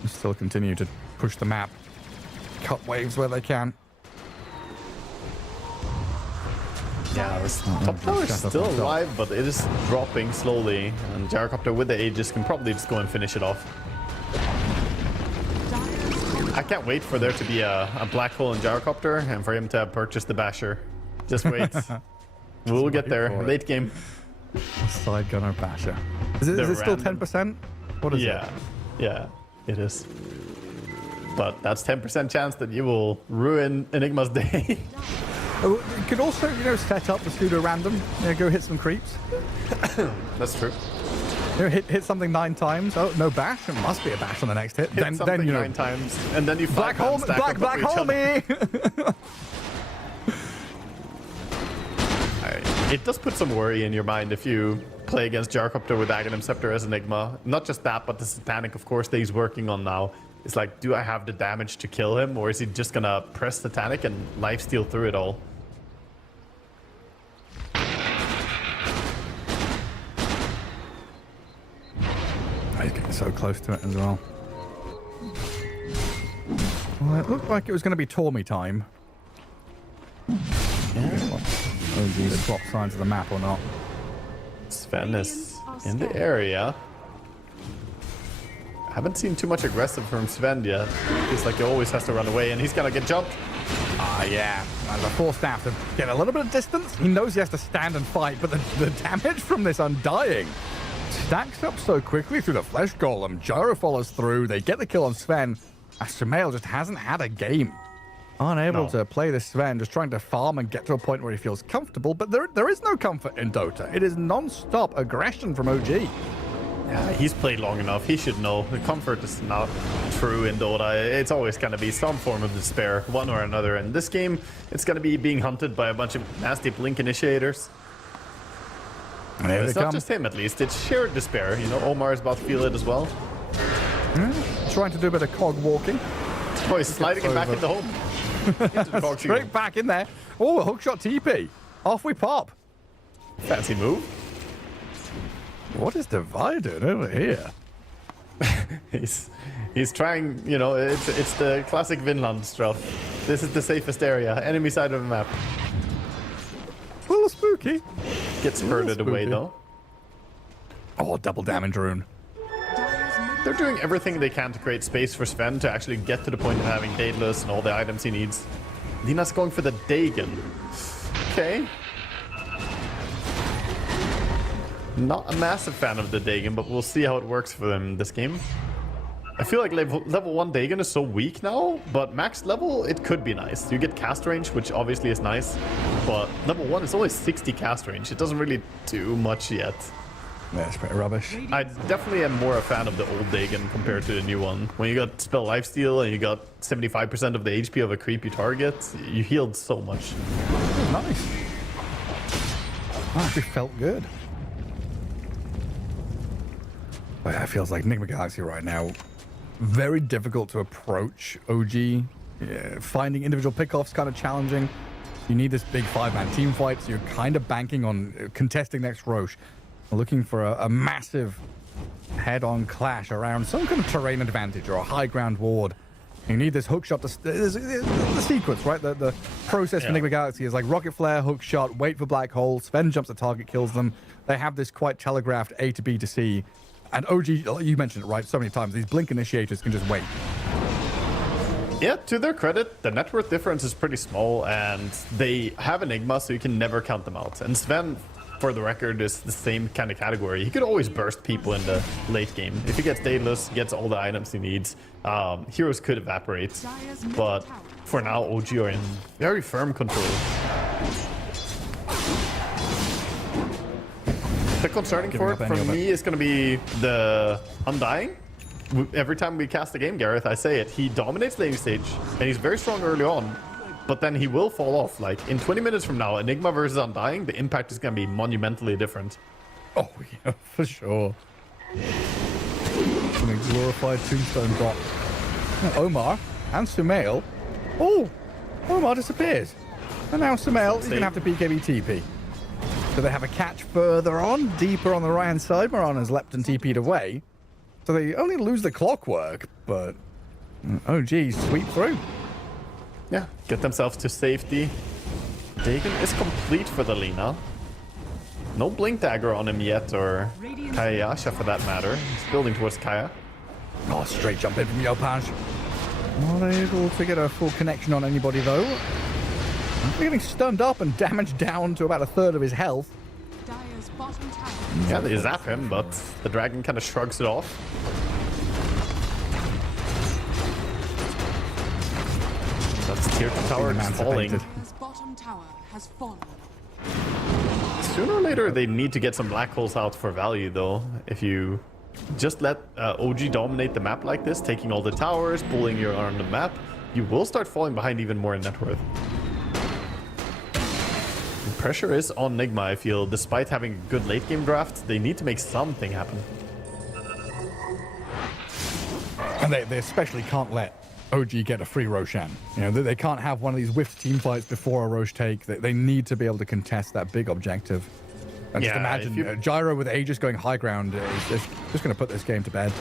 And still continue to push the map, cut waves where they can. Yeah, this top tower is still alive, but it is dropping slowly. And Gyrocopter with the Aegis can probably just go and finish it off. I can't wait for there to be a black hole in Gyrocopter and for him to purchase the Basher. Just wait. We'll get there. Late game. Side gunner Basher. Is it still 10%? What is it? Yeah, it is. But that's 10% chance that you will ruin Enigma's day. You could also, set up the pseudo random. Go hit some creeps. That's true. Hit something 9 times. Oh, no bash. It must be a bash on the next hit. Hit something 9 times, and then you black hole me. It does put some worry in your mind if you play against Gyrocopter with Aghanim Scepter as Enigma. Not just that, but the Satanic, of course, that he's working on now. It's like, do I have the damage to kill him, or is he just gonna press Satanic and lifesteal through it all? He's getting so close to it as well. Well, it looked like it was going to be Tormy time. Oh, swap sides of the map or not. Sven is in the area. Haven't seen too much aggressive from Sven yet. Feels like he always has to run away, and he's gonna get jumped. Yeah. And the forced staff to get a little bit of distance. He knows he has to stand and fight, but the damage from this Undying stacks up so quickly through the Flesh Golem. Gyro follows through. They get the kill on Sven. Sumail just hasn't had a game. Unable to play this Sven, just trying to farm and get to a point where he feels comfortable. But there is no comfort in Dota. It is non-stop aggression from OG. Yeah, he's played long enough. He should know. The comfort is not true in Dota. It's always going to be some form of despair, one or another. And this game, it's going to be being hunted by a bunch of nasty Blink initiators. And here it's not just him, at least. It's shared despair. Omar is about to feel it as well. Trying to do a bit of cog walking. Oh, he's sliding it back into home. Straight back in there. Oh, a hookshot TP. Off we pop. Fancy move. What is Divide doing over here? He's trying, it's the classic Vinland stuff. This is the safest area, enemy side of the map. A little spooky. Gets herded away though. Oh, double damage rune. They're doing everything they can to create space for Sven to actually get to the point of having Daedalus and all the items he needs. Dina's going for the Dagon. Okay. Not a massive fan of the Dagon, but we'll see how it works for them this game. I feel like level 1 Dagon is so weak now, but max level, it could be nice. You get cast range, which obviously is nice, but level 1 is only 60 cast range. It doesn't really do much yet. That's pretty rubbish. I definitely am more a fan of the old Dagon compared to the new one. When you got spell lifesteal and you got 75% of the HP of a creepy target, you healed so much. Nice. Actually felt good. But yeah, it feels like Nigma Galaxy right now, very difficult to approach OG. Yeah, finding individual pickoffs kind of challenging. You need this big 5-man team fight, so you're kind of banking on contesting next Roche. Looking for a massive head-on clash around some kind of terrain advantage or a high ground ward. You need this hook shot to... the sequence, right? The process for Nigma Galaxy is like rocket flare, hook shot, wait for black hole, Sven jumps the target, kills them. They have this quite telegraphed A to B to C. And OG, you mentioned it, right, so many times, these blink initiators can just wait. Yeah, to their credit, the net worth difference is pretty small, and they have Enigma, so you can never count them out. And Sven, for the record, is the same kind of category. He could always burst people in the late game. If he gets Daedalus, he gets all the items he needs. Heroes could evaporate, but for now, OG are in very firm control. The concerning part for me is going to be the Undying. Every time we cast a game, Gareth, I say it. He dominates laning stage, and he's very strong early on. But then he will fall off. Like, in 20 minutes from now, Enigma versus Undying, the impact is going to be monumentally different. Oh, yeah, for sure. Some glorified tombstone bot. Omar and Sumail. Oh, Omar disappears. And now Sumail is going to have to BKB TP. So they have a catch further on, deeper on the right-hand side. Marana's leapt and TP'd away. So they only lose the clockwork, but... oh, geez, sweep through. Yeah, get themselves to safety. Dagon is complete for the Lina. No Blink Dagger on him yet, or Kayasha for that matter. He's building towards Kaya. Oh, straight jump in from Yopaj. Not able to get a full connection on anybody, though. They're getting stunned up and damaged down to about a third of his health. Yeah, they zap him, but the dragon kind of shrugs it off. That's tier 2 tower falling. Sooner or later, they need to get some black holes out for value, though. If you just let OG dominate the map like this, taking all the towers, pulling you on the map, you will start falling behind even more in net worth. The pressure is on Nigma, I feel. Despite having a good late game draft, they need to make something happen. And they especially can't let OG get a free Roshan. You know, they can't have one of these whiffed team fights before a Roche take. They need to be able to contest that big objective. And just imagine Gyro with Aegis going high ground is just going to put this game to bed.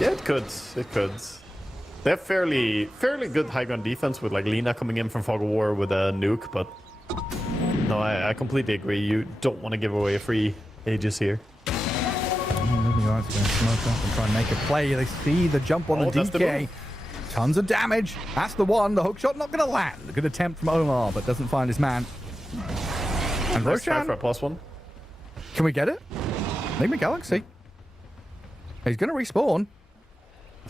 Yeah, it could. It could. They have fairly good high ground defense with like Lina coming in from Fog of War with a nuke, but no, I completely agree. You don't want to give away a free Aegis here. Moving on, going to smoke up and try and make a play. They see the jump on the DK. Tons of damage. That's the one. The hook shot not going to land. A good attempt from Omar, but doesn't find his man. And Roshan for a +1. Can we get it? Nigma Galaxy. He's going to respawn.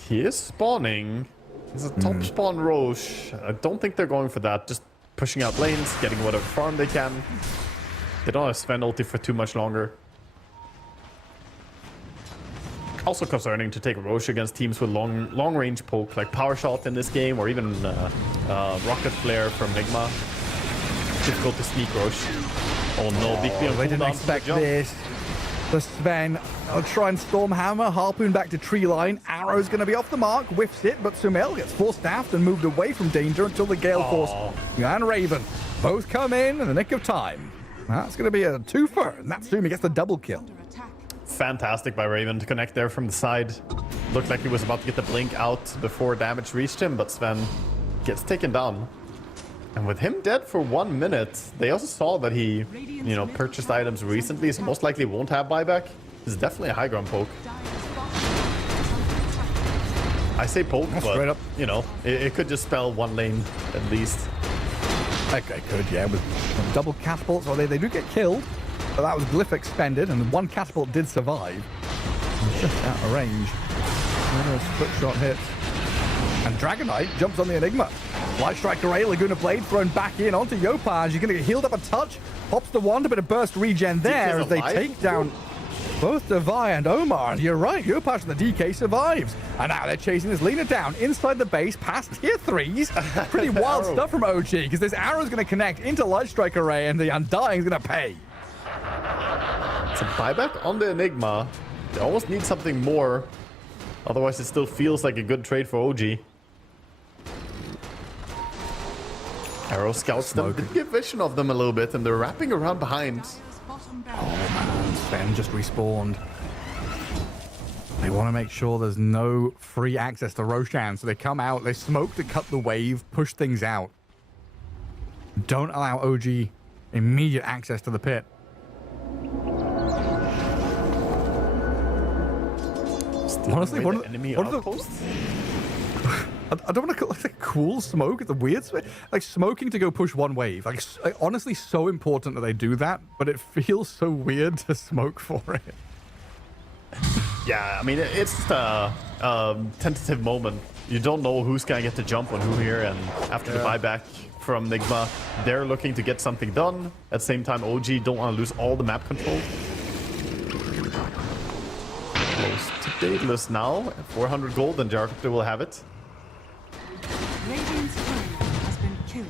He is spawning. He's a top spawn Roche. I don't think they're going for that. Just pushing out lanes, getting whatever farm they can. They don't have Sven ulti for too much longer. Also concerning to take Roche against teams with long range poke, like Power Shot in this game, or even Rocket Flare from Nigma. Difficult to sneak Roche. Oh no, big deal. They didn't expect this. The Sven will try and Stormhammer, harpoon back to tree line. Arrow's going to be off the mark, whiffs it, but Sumail gets force-staffed and moved away from danger until the Gale Force and Raven both come in the nick of time. That's going to be a twofer, and Natsumi gets the double kill. Fantastic by Raven to connect there from the side. Looked like he was about to get the blink out before damage reached him, but Sven gets taken down. And with him dead for 1 minute, they also saw that he, you know, purchased items recently, so most likely won't have buyback. This is definitely a high ground poke. I say poke, but, you know, it could just spell one lane at least. Okay, could, yeah, with double catapults. Well, they do get killed, but that was glyph expended, and one catapult did survive. Just out of range. Another split shot hit. And Dragonite jumps on the Enigma. Light Strike Array, Laguna Blade thrown back in onto Yopaj. He's going to get healed up a touch. Pops the wand, a bit of burst regen there as they take down Both Devi and Omar. You're right. Yopaj and the DK survives. And now they're chasing this Lina down inside the base past tier 3s. Pretty wild stuff from OG because this arrow's going to connect into Light Strike Array and the Undying's going to pay. It's a buyback on the Enigma. They almost need something more. Otherwise, it still feels like a good trade for OG. Arrow scouts them. Did get vision of them a little bit, and they're wrapping around behind. Oh man, Sven just respawned. They want to make sure there's no free access to Roshan, so they come out, they smoke to cut the wave, push things out. Don't allow OG immediate access to the pit. Honestly, what are the I don't want to call it a cool smoke. It's a weird, like smoking to go push one wave. Like honestly, so important that they do that, but it feels so weird to smoke for it. Yeah, I mean, it's just a tentative moment. You don't know who's gonna get the jump on who here, and after the buyback from Nigma, they're looking to get something done. At the same time, OG don't want to lose all the map control. Close to Daedalus now, at 400 gold, and Jarkopter will have it. Radiant's courier has been killed.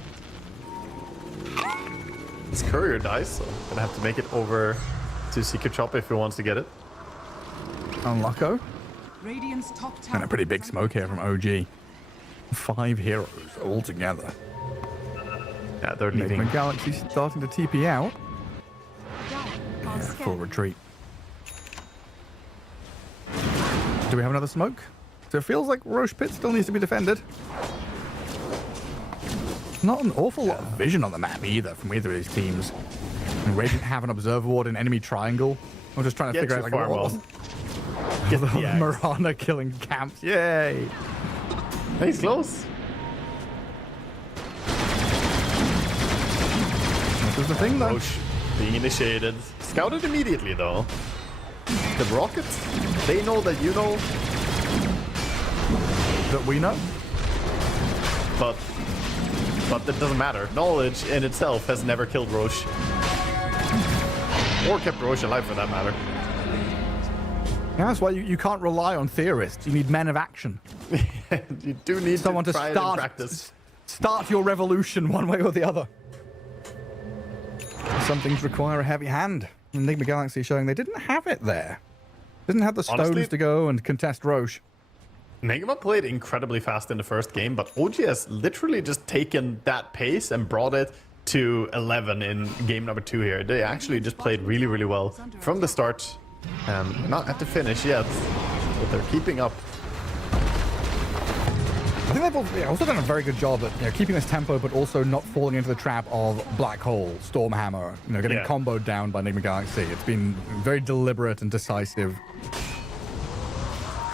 His courier dies, so gonna have to make it over to Secret Shop if he wants to get it. Unlucko. Radiant's top tower. And a pretty big smoke here from OG. 5 heroes all together. Yeah, they're leaving. Nigma Galaxy starting to TP out. Yeah, full retreat. Do we have another smoke? So it feels like Roche Pit still needs to be defended. Not an awful lot of vision on the map either from either of these teams. And Radiant have an observer ward in enemy triangle. I'm just trying to figure out like what Get the Mirana killing camps. Yay! He's close. This is the thing though. Roche being initiated. Scouted immediately though. The rockets, they know that you know. That we know. But that doesn't matter. Knowledge in itself has never killed Roche. Or kept Roche alive for that matter. Yeah, that's why you can't rely on theorists. You need men of action. You do need someone to try it in practice. Start your revolution one way or the other. Some things require a heavy hand. Nigma Galaxy showing they didn't have it there. Didn't have the stones Honestly, to go and contest Roche. Nigma played incredibly fast in the first game, but OG has literally just taken that pace and brought it to 11 in game number 2 here. They actually just played really, really well from the start. Not at the finish yet, but they're keeping up. I think they've also done a very good job at keeping this tempo, but also not falling into the trap of Black Hole, Stormhammer, getting comboed down by Nigma Galaxy. It's been very deliberate and decisive.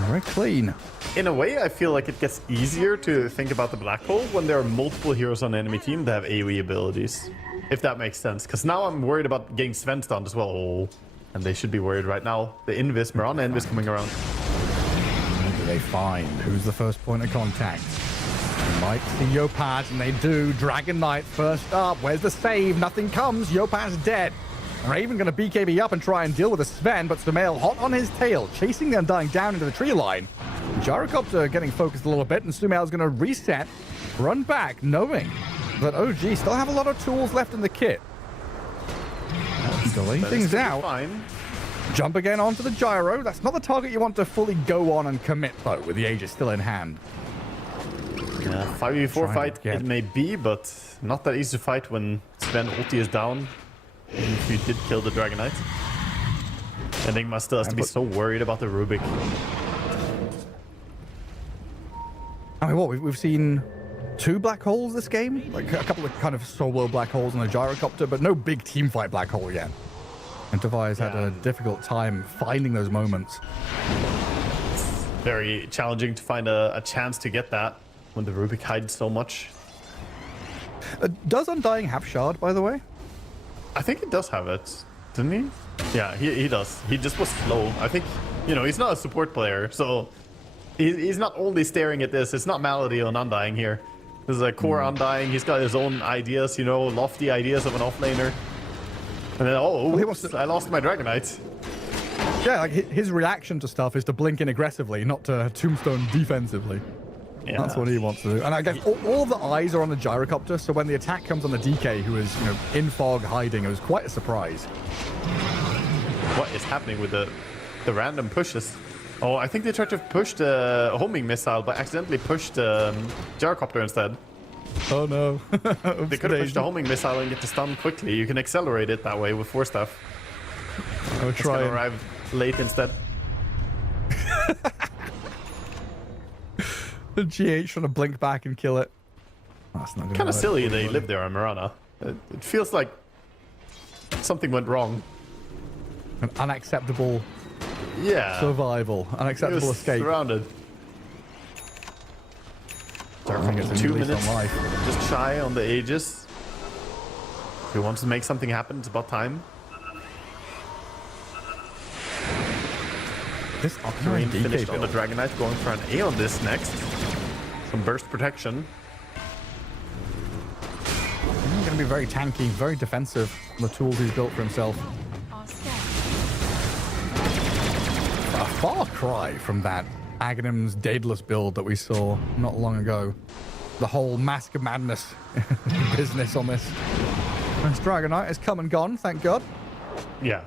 Very clean. In a way, I feel like it gets easier to think about the Black Hole when there are multiple heroes on the enemy team that have AoE abilities. If that makes sense. Because now I'm worried about getting Sven stunned as well. Oh, and they should be worried right now. The Invis, Mirana Invis coming around. Who do they find? Who's the first point of contact? They might see Yopaj, and they do. Dragon Knight first up. Where's the save? Nothing comes. Yopaj dead. Raven going to BKB up and try and deal with the Sven, but Sumail hot on his tail, chasing the Undying down into the tree line. Gyrocopter getting focused a little bit, and Sumail's going to reset, run back, knowing that OG still have a lot of tools left in the kit. Delay things out. Fine. Jump again onto the gyro. That's not the target you want to fully go on and commit, though, with the Aegis still in hand. Yeah, 5v4 fight it may be, but not that easy to fight when Sven ulti is down. Even if you did kill the Dragon Knight. Enigma still has to be so worried about the Rubik. I mean, what, we've seen 2 black holes this game? Like a couple of kind of solo black holes and a gyrocopter, but no big team fight black hole yet. And Devi has had a difficult time finding those moments. It's very challenging to find a chance to get that when the Rubik hides so much. Does Undying have Shard, by the way? I think he does have it, didn't he? Yeah, he does. He just was slow. I think, he's not a support player, so he's not only staring at this. It's not Malady on Undying here. This is a core Undying. He's got his own ideas, lofty ideas of an offlaner. And then, I lost my Dragon Knight. Yeah, like his reaction to stuff is to blink in aggressively, not to tombstone defensively. Yeah. That's what he wants to do. And I guess all the eyes are on the gyrocopter, so when the attack comes on the DK, who is, in fog hiding, it was quite a surprise. What is happening with the random pushes? Oh, I think they tried to push the homing missile, but accidentally pushed the gyrocopter instead. Oh no. They could have pushed the homing missile and get the stun quickly. You can accelerate it that way with force stuff. I'll It's try gonna and... arrive late instead. The GH trying to blink back and kill it. Oh, that's not gonna Kind of work. silly they live there on Marana. It feels like something went wrong. An unacceptable Yeah. survival. Unacceptable He was escape. surrounded. I think it's a 2 new lease minutes. on life. Just shy on the ages. If he wants to make something happen, it's about time. This Marine DK finished on the build. Dragon Knight, going for an A on this next. Some burst protection. He's going to be very tanky, very defensive on the tools he's built for himself. A far cry from that Aghanim's Daedalus build that we saw not long ago. The whole Mask of Madness business on this. This Dragon Knight has come and gone, thank God. Yeah.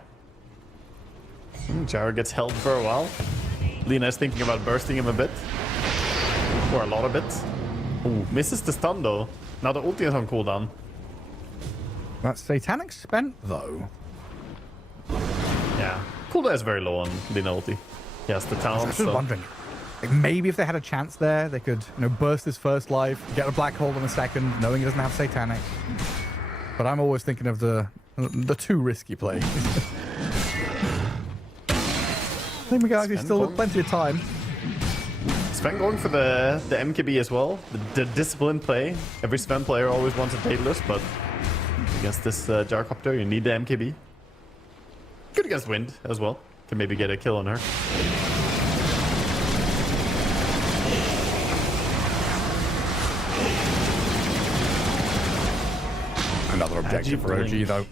Jara gets held for a while. Lina is thinking about bursting him a bit. Or a lot of it. Ooh, misses the stun though. Now the ulti is on cooldown. That Satanic spent though. Yeah. Cooldown is very low on Lina ulti. Yes, the I talent. was just wondering, like maybe if they had a chance there, they could, burst his first life, get a black hole in a second, knowing he doesn't have Satanic. But I'm always thinking of the too risky play. Nigma Galaxy still got plenty of time. Sven going for the MKB as well. The disciplined play. Every Sven player always wants a Daedalus, but against this gyrocopter, you need the MKB. Good against Wind as well. Can maybe get a kill on her. Another objective for OG though.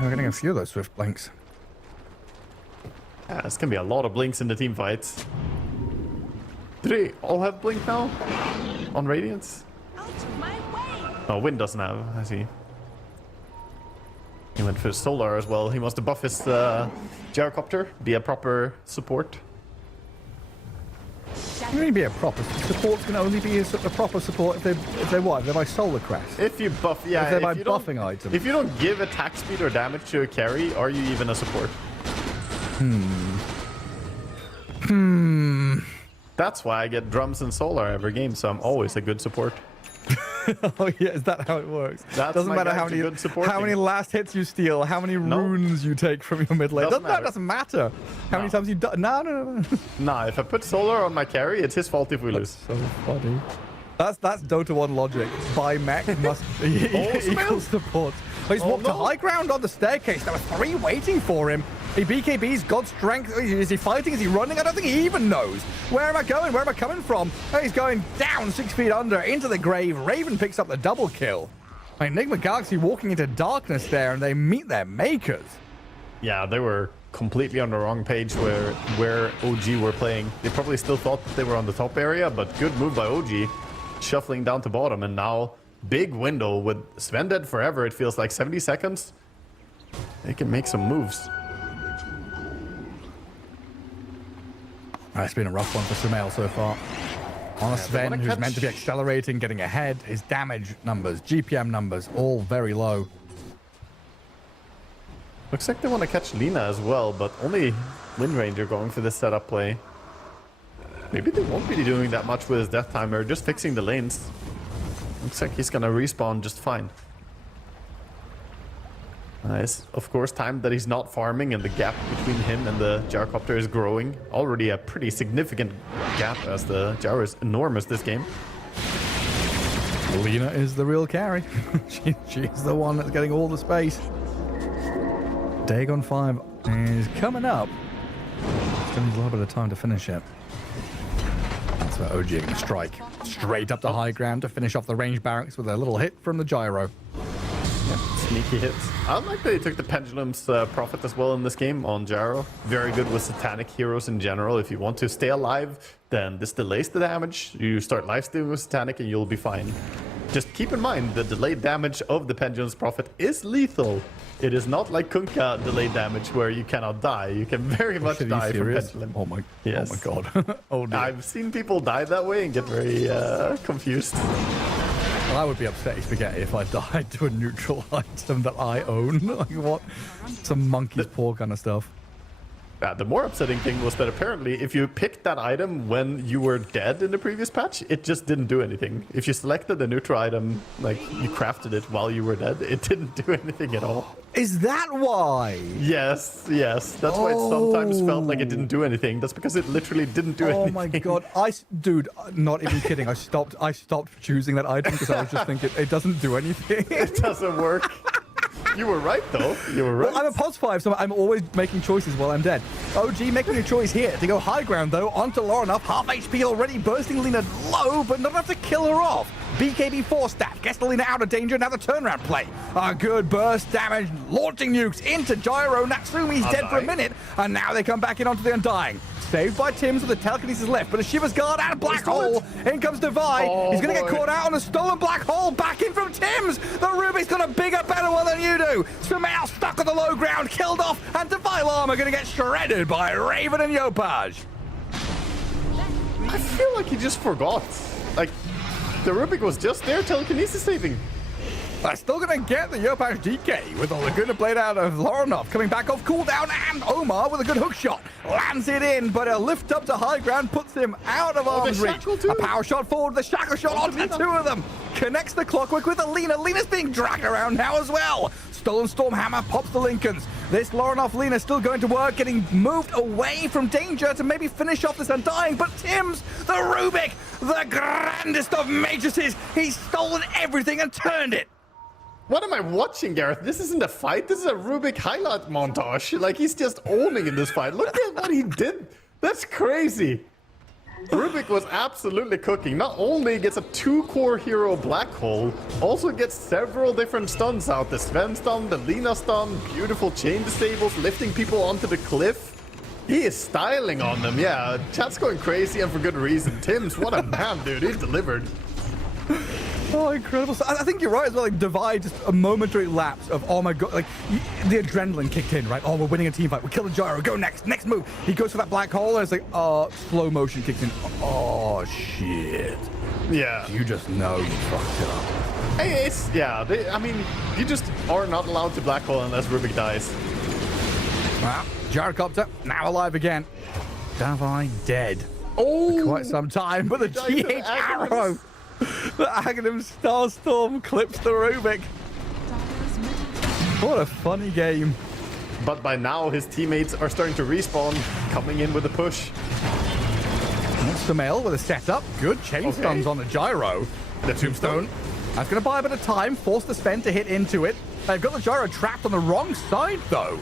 We're getting a few of those swift blinks. Yeah, it's gonna be a lot of blinks in the team fights. Do they all have blink now? On Radiance? Oh, Wind doesn't have, I see. He went for Solar as well. He wants to buff his gyrocopter, be a proper support. What do you mean be a proper support's going to only be a proper support if they what? If they buy Solar Crest? If you buff, yeah. If they buy you don't- buffing items. If you don't give attack speed or damage to a carry, are you even a support? That's why I get drums and Solar every game, so I'm always a good support. Oh yeah, is that how it works? That's Doesn't my matter guide how to many good supporting. how many last hits you steal, how many runes you take from your mid lane. Doesn't That matter. doesn't matter. How many times you die? No. Nah, if I put Solar on my carry, it's his fault if we lose. So funny. That's Dota 1 logic. Buy mech must equal support. Oh, he's walked to high ground on the staircase. There were 3 waiting for him. He BKB's God strength. Is he fighting? Is he running? I don't think he even knows. Where am I going? Where am I coming from? Oh, he's going down 6 feet under into the grave. Raven picks up the double kill. I mean, Nigma Galaxy walking into darkness there, and they meet their makers. Yeah, they were completely on the wrong page where OG were playing. They probably still thought that they were on the top area, but good move by OG, shuffling down to bottom, and now big window with Sven dead forever. It feels like 70 seconds. They can make some moves. It's been a rough one for Sumail so far. On a Sven, wanna who's catch- meant to be accelerating, getting ahead. His damage numbers, GPM numbers, all very low. Looks like they want to catch Lina as well, but only Wind Ranger going for this setup play. Maybe they won't be doing that much with his Death Timer, just fixing the lanes. Looks like he's gonna respawn just fine. It's of course time that he's not farming, and the gap between him and the gyrocopter is growing. Already a pretty significant gap, as the gyro is enormous this game. Lina is the real carry. She's the one that's getting all the space. Dagon 5 is coming up. Still needs a little bit of time to finish it. That's where OG are going to strike. Straight up to high ground to finish off the range barracks with a little hit from the gyro. It's sneaky hits. I like that he took the Pendulum's Prophet as well in this game on Gyro. Very good with Satanic heroes in general. If you want to stay alive, then this delays the damage. You start lifestealing with Satanic and you'll be fine. Just keep in mind the delayed damage of the Pendulum's Prophet is lethal. It is not like Kunkka delayed damage where you cannot die. You can very much die from Pendulum. Oh my, yes. Oh my god. Oh dear. I've seen people die that way and get very confused. Well, I would be upset, Spaghetti, if I died to a neutral item that I own. Like what? Some monkey's paw kind of stuff. The more upsetting thing was that apparently if you picked that item when you were dead in the previous patch, it just didn't do anything. If you selected the neutral item, like you crafted it while you were dead, it didn't do anything at all. Is that why? Yes, yes. That's why it sometimes felt like it didn't do anything. That's because it literally didn't do anything. Oh my god. Dude, not even kidding. I stopped choosing that item because I was just thinking it doesn't do anything. It doesn't work. You were right, though. You were right. Well, I'm a POS 5, so I'm always making choices while I'm dead. OG making a choice here to go high ground, though, onto Lauren. Half HP already, bursting Lina low, but not enough to kill her off. BKB 4 staff gets Lina out of danger. Now the turnaround play. A good burst damage, launching nukes into Gyro. Natsumi's dead for a minute, and now they come back in onto the Undying. Saved by Tims with the telekinesis left, but a Shiver's Guard and a Black Hole. In comes Divide. He's going to get caught out on a stolen Black Hole. Back in from Tims. The Rubik's got a bigger, better one than you do. Sumail stuck on the low ground, killed off, and Divide Armor going to get shredded by Raven and Yopaj. I feel like he just forgot. Like, the Rubik was just there telekinesis saving. They're still going to get the Yopaj DK with the Laguna Blade out of Lorinov. Coming back off cooldown, and Omar with a good hook shot. Lands it in, but a lift up to high ground puts him out of arm's reach. A power shot forward, the shackle shot onto the two of them. Connects the Clockwork with Alina. Lina's being dragged around now as well. Stolen Stormhammer pops the Lincolns. This Lorinov Lina still going to work, getting moved away from danger to maybe finish off this Undying. But Tims, the Rubik, the grandest of matrices, he's stolen everything and turned it. What am I watching, Gareth? This isn't a fight. This is a Rubik highlight montage. Like, he's just owning in this fight. Look at what he did. That's crazy. Rubik was absolutely cooking. Not only gets a 2-core hero Black Hole, also gets several different stuns out. The Sven stun, the Lina stun, beautiful chain disables, lifting people onto the cliff. He is styling on them. Yeah, chat's going crazy and for good reason. Tims, what a man, dude. He delivered. Oh, incredible. So I think you're right as well. Like, Divide, just a momentary lapse of, oh my god, like, the adrenaline kicked in, right? Oh, we're winning a team fight. We're killing Gyro. Go next. Next move. He goes for that Black Hole, and it's like, slow motion kicks in. Oh, shit. Yeah. You just know you fucked it up. Hey, it's, yeah, I mean, you just are not allowed to Black Hole unless Rubik dies. Well, Gyrocopter, now alive again. Divide dead. Oh! For quite some time, but the GH arrow. The Aghanim Starstorm clips the Rubik. What a funny game. But by now, his teammates are starting to respawn, coming in with a push. Sumail with a setup. Good chain stuns on the Gyro. The Tombstone. That's going to buy a bit of time, force the Sven to hit into it. They've got the Gyro trapped on the wrong side, though.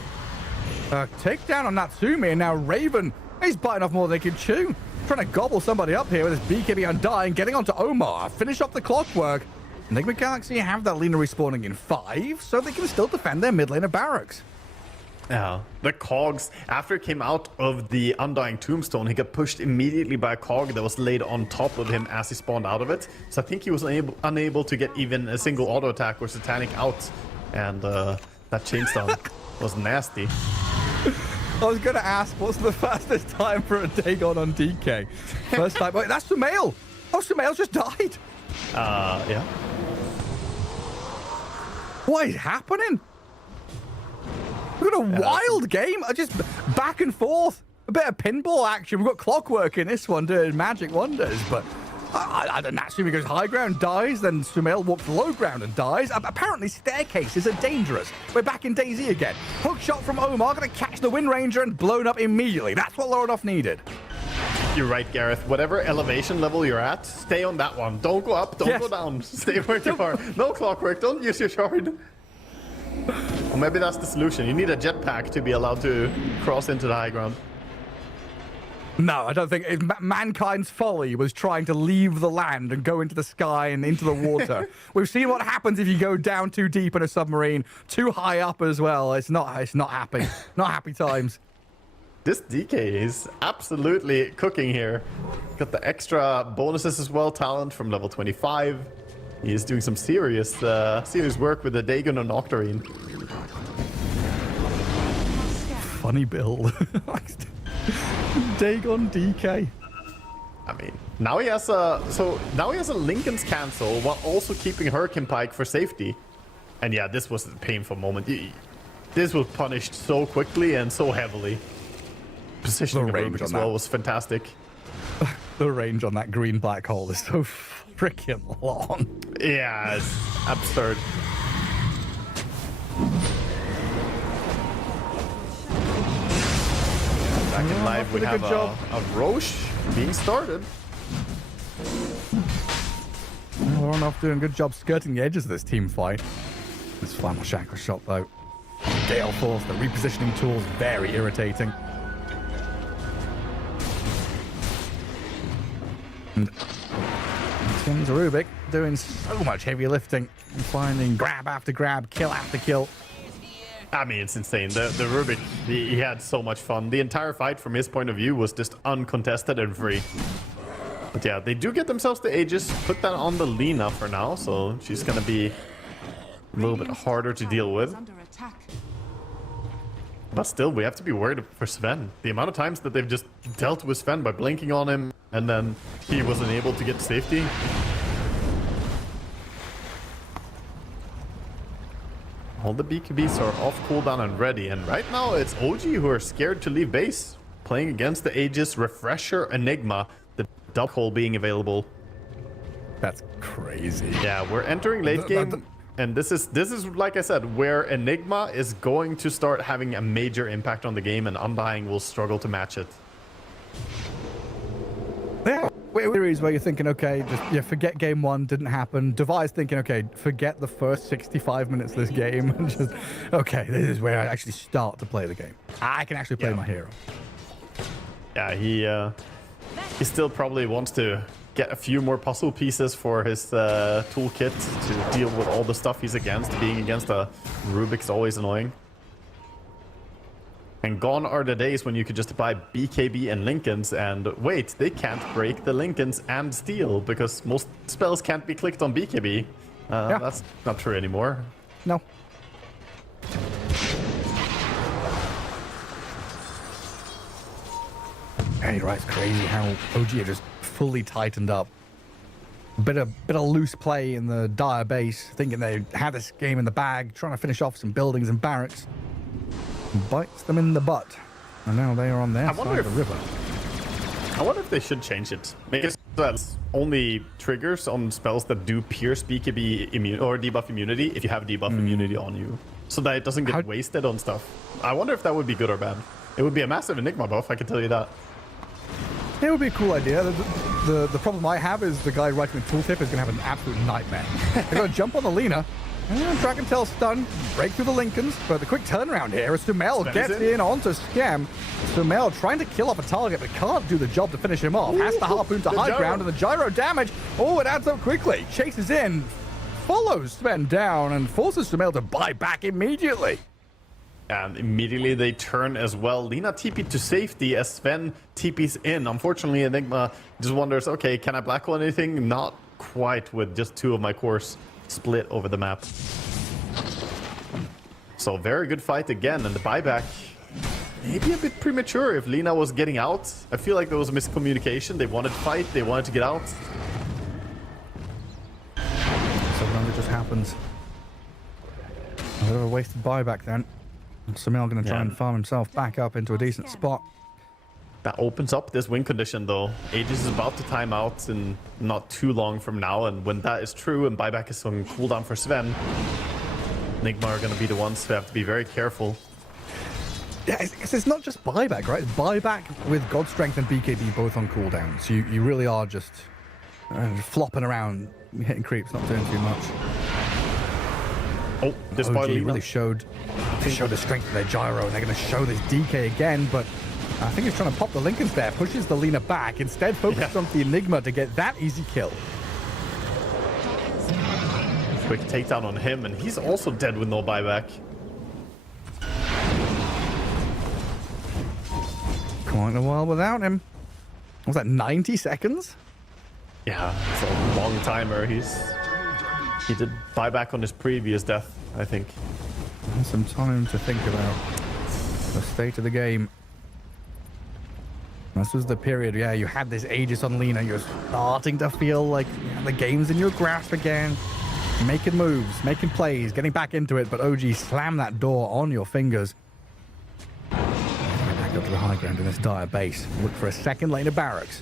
Takedown on Natsumi, and now Raven, he's biting off more than they can chew. Trying to gobble somebody up here with his BKB Undying, getting onto Omar. Finish off the Clockwork. Nigma Galaxy have that Lina respawning in 5, so they can still defend their mid lane of barracks. Yeah, the Cogs, after he came out of the Undying Tombstone, he got pushed immediately by a Cog that was laid on top of him as he spawned out of it. So I think he was unable to get even a single auto attack or Satanic out. And that chain stun was nasty. I was going to ask, what's the fastest time for a Dagon on DK? First time. Wait, that's Sumail. Oh, Sumail just died. Yeah. What is happening? We've got a wild game. Just back and forth. A bit of pinball action. We've got Clockwork in this one doing magic wonders, but I don't know. Natsumi goes high ground, dies, then Sumail walks low ground and dies. Apparently, staircases are dangerous. We're back in DayZ again. Hook shot from Omar, going to catch the Wind Ranger and blown up immediately. That's what Lorinov needed. You're right, Gareth. Whatever elevation level you're at, stay on that one. Don't go up, don't go down. Stay where you are. No Clockwork, don't use your shard. Or maybe that's the solution. You need a jetpack to be allowed to cross into the high ground. No, I don't think mankind's folly was trying to leave the land and go into the sky and into the water. We've seen what happens if you go down too deep in a submarine, too high up as well. It's not happy. Not happy times. This DK is absolutely cooking here. Got the extra bonuses as well, talent from level 25. He is doing some serious work with the Dagon and Octarine. Funny build. Dagon DK. I mean, now he has a Lincoln's cancel while also keeping Hurricane Pike for safety. And yeah, this was a painful moment. This was punished so quickly and so heavily. Positioning the range as well was fantastic. The range on that green black hole is so freaking long. Yeah, it's absurd. Back in live, we have a Roche being started. Well, we're off doing a good job skirting the edges of this team fight. This final shackle shot, though. Gale Force, the repositioning tools, very irritating. And Tim's Rubik doing so much heavy lifting and finding grab after grab, kill after kill. I mean, it's insane. The Rubik, he had so much fun. The entire fight, from his point of view, was just uncontested and free. But yeah, they do get themselves the Aegis. Put that on the Lina for now, so she's gonna be a little bit harder to deal with. But still, we have to be worried for Sven. The amount of times that they've just dealt with Sven by blinking on him, and then he wasn't able to get to safety. All the BKBs are off cooldown and ready, and right now it's OG who are scared to leave base. Playing against the Aegis, Refresher, Enigma, the double hole being available. That's crazy. Yeah, we're entering late game, and this is like I said, where Enigma is going to start having a major impact on the game, and Undying will struggle to match it. Yeah, series where you're thinking, okay, just forget game one, didn't happen. Device thinking, okay, forget the first 65 minutes of this game, and just, okay, this is where I actually start to play the game. I can actually play my hero. Yeah, he still probably wants to get a few more puzzle pieces for his toolkit to deal with all the stuff he's against. Being against a Rubik's always annoying. And gone are the days when you could just buy BKB and Lincolns and wait, they can't break the Lincolns and steal because most spells can't be clicked on BKB. Yeah. That's not true anymore. No. Hey, right, it's crazy how OG are just fully tightened up. Bit of loose play in the dire base, thinking they had this game in the bag, trying to finish off some buildings and barracks. Bites them in the butt, and now they are on their side of the river. I wonder if they should change it. Make it so that only triggers on spells that do pierce BKB or debuff immunity if you have debuff immunity on you, so that it doesn't get wasted on stuff. I wonder if that would be good or bad. It would be a massive Enigma buff, I can tell you that. It would be a cool idea. The problem I have is the guy writing the tooltip is going to have an absolute nightmare. They're going to jump on the Lina. Dragon Tail stun, break through the Lincolns, but the quick turnaround here is Sumail gets in onto Scam. Sumail trying to kill off a target, but can't do the job to finish him off. Has the harpoon to high ground, and the gyro damage. Oh, it adds up quickly. Chases in, follows Sven down, and forces Sumail to buy back immediately. And immediately they turn as well. Lina TP'd to safety as Sven TP's in. Unfortunately, Enigma just wonders, okay, can I black hole anything? Not quite, with just 2 of my cores split over the map. So very good fight again, and the buyback maybe a bit premature if Lina was getting out. I feel like there was a miscommunication. They wanted to fight, they wanted to get out. Sometimes it just happens. A bit of a wasted buyback then. Sumail going to try and farm himself back up into a decent spot. That opens up this win condition though. Aegis is about to time out in not too long from now, and when that is true and buyback is on cooldown for Sven, Nigma are going to be the ones who have to be very careful. Yeah, it's not just buyback, right? It's buyback with God Strength and BKB both on cooldown. So you really are just flopping around, hitting creeps, not doing too much. Oh, this OG really showed the strength of their gyro, and they're going to show this DK again, but I think he's trying to pop the Lincolns there, pushes the Lina back, instead focuses on the Enigma to get that easy kill. Quick takedown on him, and he's also dead with no buyback. Quite a while without him. Was that 90 seconds? Yeah, it's a long timer. He did buyback on his previous death, I think. Some time to think about the state of the game. This was the period, yeah, you had this Aegis on Lina. You're starting to feel like the game's in your grasp again. Making moves, making plays, getting back into it, but OG slammed that door on your fingers. Back up to the high ground in this dire base. Look for a second lane of barracks.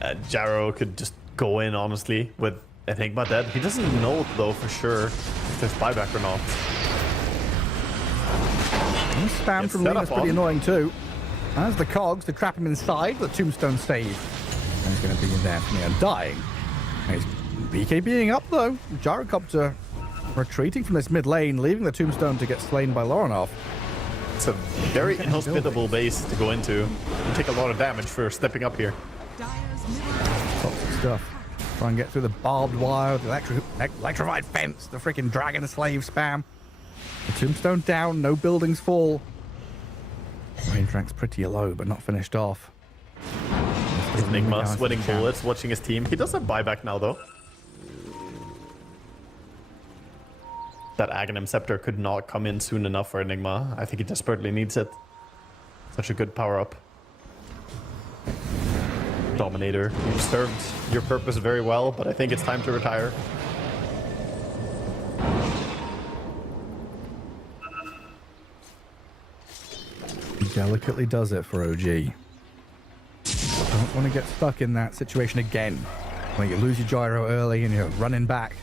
Jaro could just go in, honestly, with Enigma dead. He doesn't know, though, for sure if there's buyback or not. And spam from Lina's pretty annoying, too. As the cogs to trap him inside, the tombstone save. And he's going to be in there for me and dying. And he's BKBing up, though. Gyrocopter retreating from this mid lane, leaving the tombstone to get slain by Lorinov. It's a very inhospitable base to go into. You take a lot of damage for stepping up here. Toxic stuff. Try and get through the barbed wire, the electrified fence, the freaking dragon slave spam. The tombstone down, no buildings fall. Range rank's pretty low, but not finished off. Enigma sweating bullets, watching his team. He does have buyback now, though. That Aghanim Scepter could not come in soon enough for Enigma. I think he desperately needs it. Such a good power-up. Dominator, you served your purpose very well, but I think it's time to retire. He delicately does it for OG. Don't want to get stuck in that situation again, where you lose your gyro early and you're running back.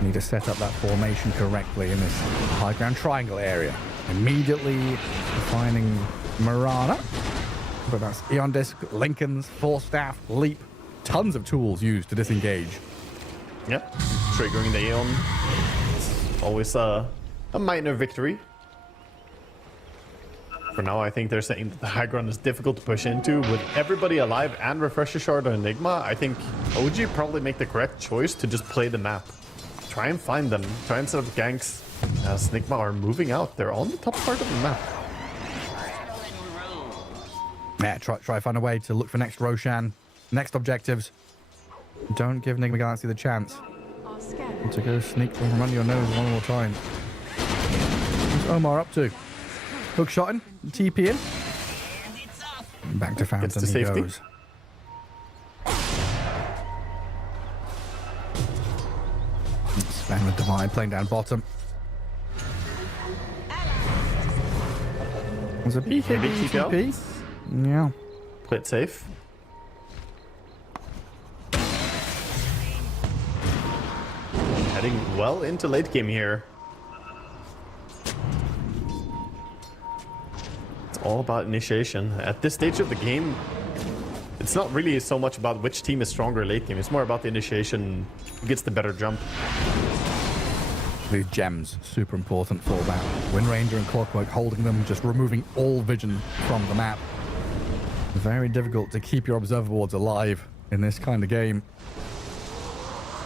You need to set up that formation correctly in this high ground triangle area. Immediately finding Mirana. But that's Eon Disc, Lincoln's, Force Staff, Leap. Tons of tools used to disengage. Yep, triggering the Aeon. It's always a minor victory. For now, I think they're saying that the high ground is difficult to push into. With everybody alive and Refresher Shard on Enigma, I think OG probably make the correct choice to just play the map. Try and find them. Try and set up ganks. As Nigma are moving out, they're on the top part of the map. Yeah, try find a way to look for next Roshan, next objectives. Don't give Nigma Galaxy the chance to go sneak from under your nose one more time. What's Omar up to? Hook shot in, TP in. Back to Fountain he safety. goes. Spam the Divide playing down bottom. There's a BKB TP. Yeah. Play it safe. Heading well into late game here. It's all about initiation. At this stage of the game, it's not really so much about which team is stronger late game. It's more about the initiation, who gets the better jump. These gems, super important for that. Wind Ranger and Clockwork holding them, just removing all vision from the map. Very difficult to keep your observer boards alive in this kind of game.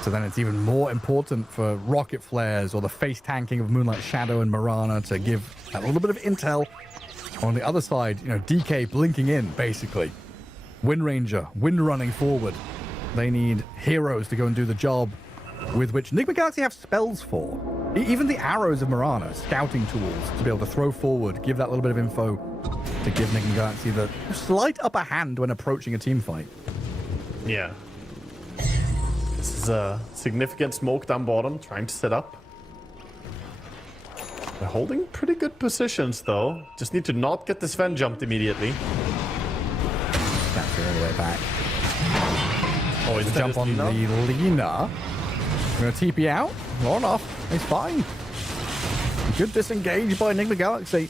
So then it's even more important for rocket flares or the face tanking of Moonlight Shadow and Mirana to give a little bit of intel. On the other side, you know, DK blinking in, basically. Wind Ranger, wind running forward. They need heroes to go and do the job, with which Nigma Galaxy have spells for. Even the arrows of Mirana, scouting tools to be able to throw forward, give that little bit of info to give Nigma Galaxy the slight upper hand when approaching a team fight. Yeah. This is a significant smoke down bottom, trying to set up. They're holding pretty good positions, though. Just need to not get the Sven jumped immediately. That's all the way back. Oh, he's jump on the Lina. I'm going to TP out. Long off. He's fine. Good disengage by Nigma Galaxy.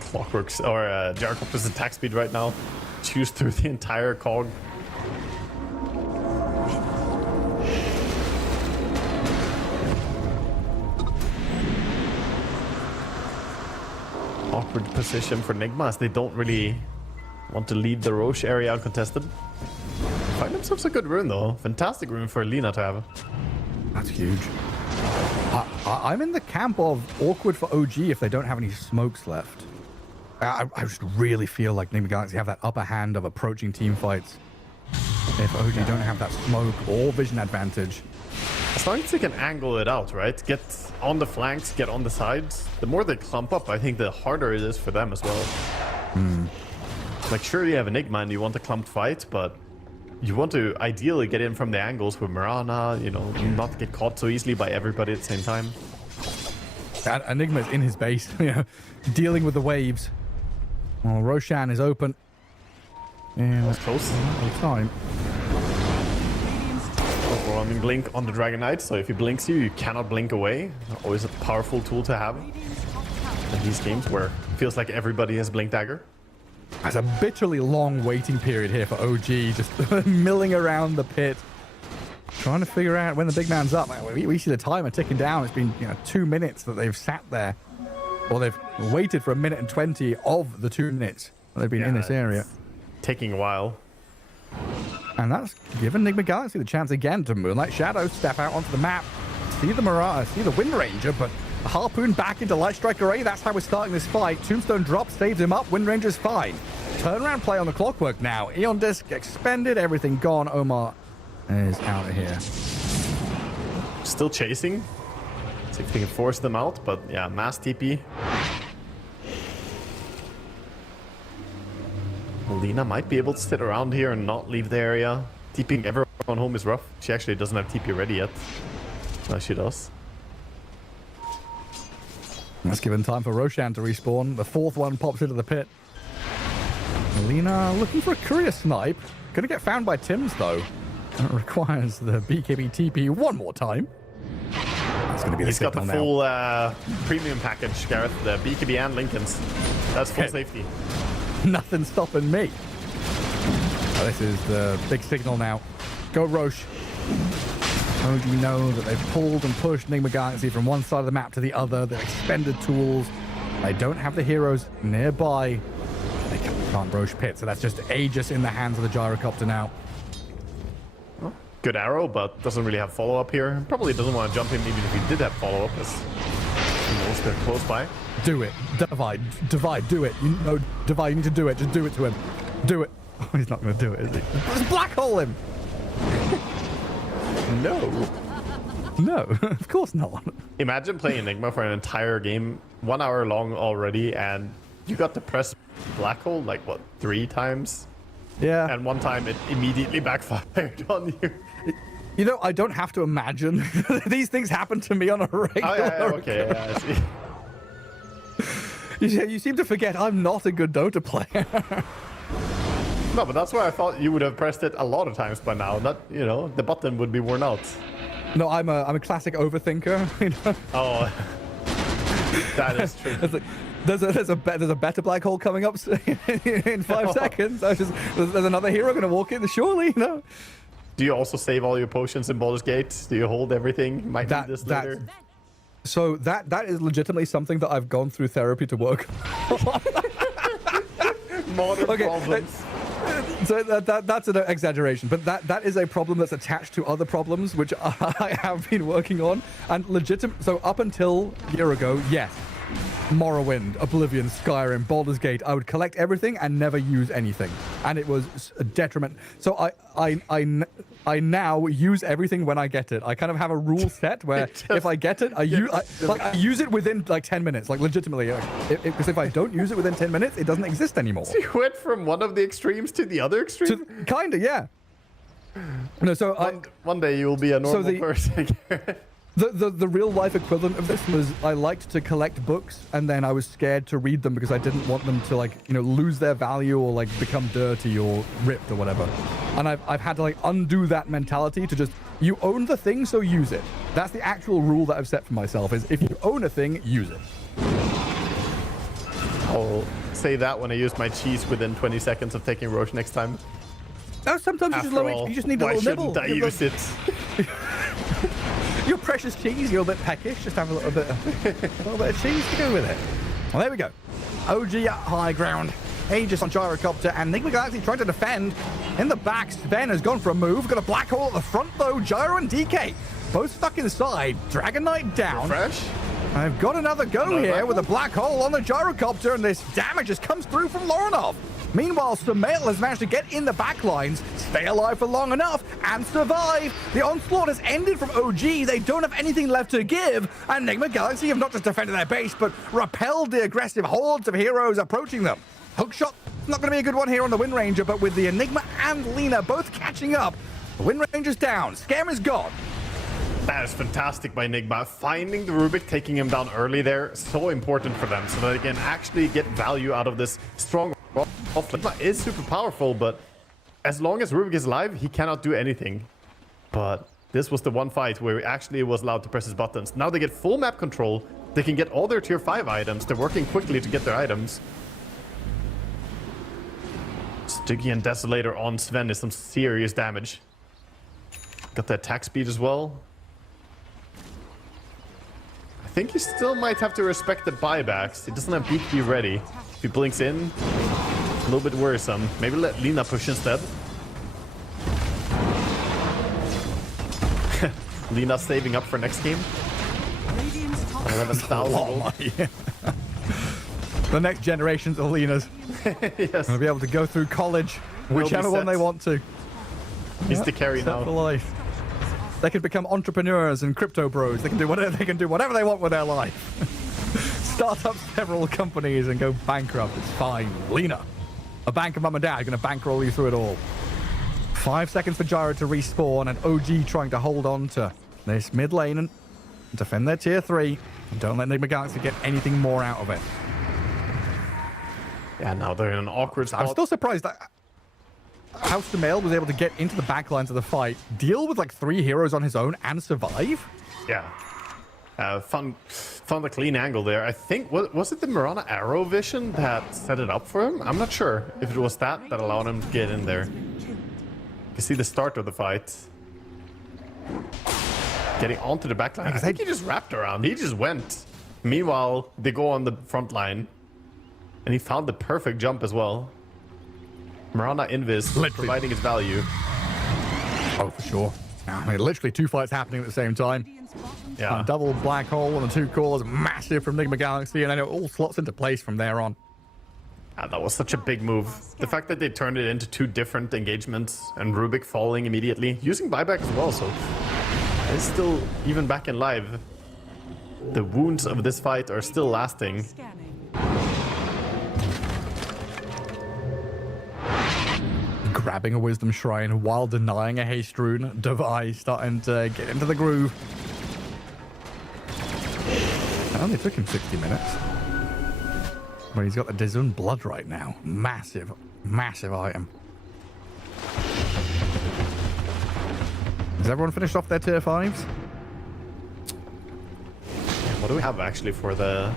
Clockworks, or Gyrocopter's attack speed right now. Chews through the entire cog. awkward position for Nigma as they don't really want to leave the Roche area uncontested. Find themselves a good rune though. Fantastic rune for Lina to have. That's huge. I'm in the camp of awkward for OG if they don't have any smokes left. I just really feel like Nigma Galaxy have that upper hand of approaching team fights. If OG don't have that smoke or vision advantage. As long as they can angle it out, right? Get on the flanks, get on the sides. The more they clump up, I think the harder it is for them as well. Like, sure, you have Enigma and you want a clumped fight, but you want to ideally get in from the angles with Mirana, you know, not get caught so easily by everybody at the same time. And Enigma's in his base, you know, dealing with the waves. Well, Roshan is open. Yeah, That's close. Time. Overwhelming blink on the Dragon Knight, so if he blinks you, you cannot blink away. Always a powerful tool to have in these games where it feels like everybody has Blink Dagger. There's a bitterly long waiting period here for OG, just milling around the pit, trying to figure out when the big man's up. We see the timer ticking down. It's been 2 minutes that they've sat there, or they've waited for 1 minute and 20 of the 2 minutes that they've been in this area. Taking a while. And that's given Nigma Galaxy the chance again to Moonlight Shadow, step out onto the map, see the Mirage, see the Wind Ranger, but the Harpoon back into Light Strike Array. That's how we're starting this fight. Tombstone drop, saves him up. Wind Ranger's fine. Turnaround play on the Clockwork now. Eon Disc expended, everything gone. Omar is out of here. Still chasing. See if they can force them out, but yeah, mass TP. Lina might be able to sit around here and not leave the area. TPing everyone home is rough. She actually doesn't have TP ready yet. No, she does. That's given time for Roshan to respawn. The fourth one pops into the pit. Lina looking for a courier snipe. Gonna get found by Tims though. And it requires the BKB TP one more time. That's gonna be the He's got the now. full premium package, Gareth. The BKB and Lincolns. That's full safety. Nothing stopping me. Oh, this is the big signal now. Go Roche. Oh, do you know that they've pulled and pushed Nigma Galaxy from one side of the map to the other? They've expended tools. They don't have the heroes nearby. They can't Roche pit, so that's just Aegis in the hands of the gyrocopter now. Good arrow, but doesn't really have follow-up here. Probably doesn't want to jump in even if he did have follow-up, as he knows they're close by. Do it. Divide, do it. You know, Divide, you need to do it. Just do it to him. Do it. Oh, he's not going to do it, is he? Just black hole him! No. No, of course not. Imagine playing Enigma for an entire game, 1 hour long already, and you got to press black hole like, what, 3 times? Yeah. And one time it immediately backfired on you. You know, I don't have to imagine. These things happen to me on a regular okay, yeah, I see. You seem to forget I'm not a good Dota player. No, but that's why I thought you would have pressed it a lot of times by now. Not, you know, the button would be worn out. No, I'm a classic overthinker. You know? Oh, that is true. There's a better black hole coming up in 5 seconds. There's another hero going to walk in, surely, you know. Do you also save all your potions in Baldur's Gate? Do you hold everything? You might need this later. So that is legitimately something that I've gone through therapy to work on. Modern problems. So that's an exaggeration, but that is a problem that's attached to other problems which I have been working on. And so up until a year ago, yes, Morrowind, Oblivion, Skyrim, Baldur's Gate, I would collect everything and never use anything, and it was a detriment. So I now use everything when I get it. I kind of have a rule set where if I get it, I use it within like 10 minutes, like legitimately. Because if I don't use it within 10 minutes, it doesn't exist anymore. So you went from one of the extremes to the other extreme? Kinda, yeah. No, so one day you will be a normal person. The real life equivalent of this was I liked to collect books and then I was scared to read them because I didn't want them to lose their value or like become dirty or ripped or whatever. And I've had to undo that mentality to just, you own the thing, so use it. That's the actual rule that I've set for myself, is if you own a thing, use it. I'll say that when I use my cheese within 20 seconds of taking Roche next time. No, sometimes you just need a little nibble. Why shouldn't I use it? Your precious cheese, you're a bit peckish. Just have a little bit of cheese to go with it. Well, there we go. OG at high ground. Aegis on Gyrocopter, and Nigma Galaxy trying to defend. In the back, Sven has gone for a move. Got a black hole at the front, though. Gyro and DK both stuck inside. Dragon Knight down. Fresh. I've got another go here with a black hole on the Gyrocopter, and this damage just comes through from Lorinov. Meanwhile, Sumail has managed to get in the back lines, stay alive for long enough, and survive. The onslaught has ended from OG. They don't have anything left to give, and Nigma Galaxy have not just defended their base, but repelled the aggressive hordes of heroes approaching them. Hookshot, not going to be a good one here on the Wind Ranger, but with the Enigma and Lina both catching up, the Wind Ranger's down, Scam is gone. That is fantastic by Nigma. Finding the Rubik, taking him down early there, so important for them, so that they can actually get value out of this strong off. Nigma is super powerful, but as long as Rubik is alive, he cannot do anything. But this was the one fight where he actually was allowed to press his buttons. Now they get full map control. They can get all their tier 5 items. They're working quickly to get their items. Stygian Desolator on Sven is some serious damage. Got the attack speed as well. I think he still might have to respect the buybacks. He doesn't have BKB ready. If he blinks in, a little bit worrisome. Maybe let Lina push instead. Lina saving up for next game. 11,000. The next generations of Linas. Yes. Will be able to go through college, whichever one they want to. He's the carry now. For life. They can become entrepreneurs and crypto bros. They can do whatever they want with their life. Start up several companies and go bankrupt. It's fine. Lina, a bank of mum and dad, going to bankroll you through it all. 5 seconds for Gyro to respawn, and OG trying to hold on to this mid lane and defend their tier 3. And don't let Nigma Galaxy get anything more out of it. Yeah, now they're in an awkward spot. I'm still surprised that how Sumail was able to get into the backlines of the fight, deal with like 3 heroes on his own, and survive. Yeah. Found a clean angle there. I think, was it the Mirana arrow vision that set it up for him? I'm not sure if it was that allowed him to get in there. You can see the start of the fight. Getting onto the backline. I think he just wrapped around. He just went. Meanwhile, they go on the front line. And he found the perfect jump as well. Mirana Invis providing his value. Oh, for sure. I mean, literally 2 fights happening at the same time. Yeah. Double black hole on the 2 cores, massive from Nigma Galaxy, and then it all slots into place from there on. Yeah, that was such a big move. The fact that they turned it into 2 different engagements and Rubik falling immediately, using buyback as well, so it's still even back in live. The wounds of this fight are still lasting. Grabbing a Wisdom Shrine while denying a Haste Rune. Device starting to get into the groove. It only took him 60 minutes. But he's got the Dizun Blood right now. Massive, massive item. Has everyone finished off their tier 5s? What do we have actually for the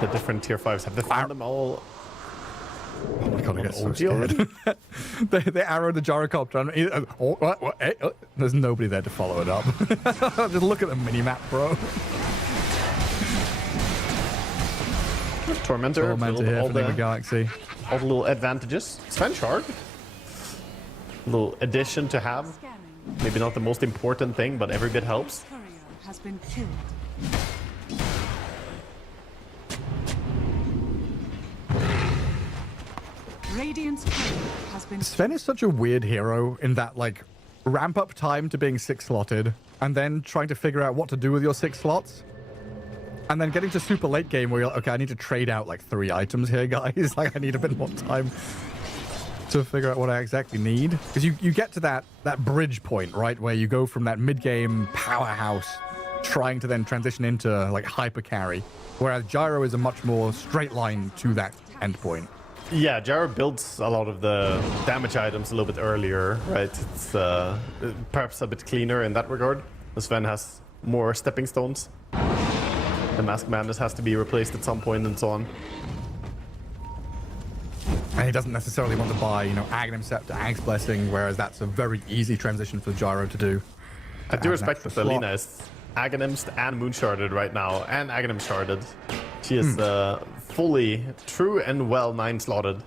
different tier 5s? Have they found them all? Oh my god, I get so scared. they arrowed the Gyrocopter. There's nobody there to follow it up. Just look at the mini-map, bro. Tormentor here for Nigma Galaxy. All the little advantages. Sven Shard. Little addition to have. Maybe not the most important thing, but every bit helps. Has been killed. Sven is such a weird hero in that, like, ramp up time to being 6 slotted and then trying to figure out what to do with your 6 slots. And then getting to super late game where you're like, okay, I need to trade out like 3 items here, guys. Like, I need a bit more time to figure out what I exactly need. Because you get to that bridge point, right? Where you go from that mid-game powerhouse trying to then transition into like hyper carry. Whereas Gyro is a much more straight line to that end point. Yeah, Gyro builds a lot of the damage items a little bit earlier, right? It's perhaps a bit cleaner in that regard. Sven has more stepping stones. The Mask Madness has to be replaced at some point and so on. And he doesn't necessarily want to buy, you know, Aghanim Scepter, Angst Blessing, whereas that's a very easy transition for Gyro to do. I do respect that Lina is Aghanim's and Moonsharded right now, and Aghanim Sharded. She is fully true and well 9-slotted.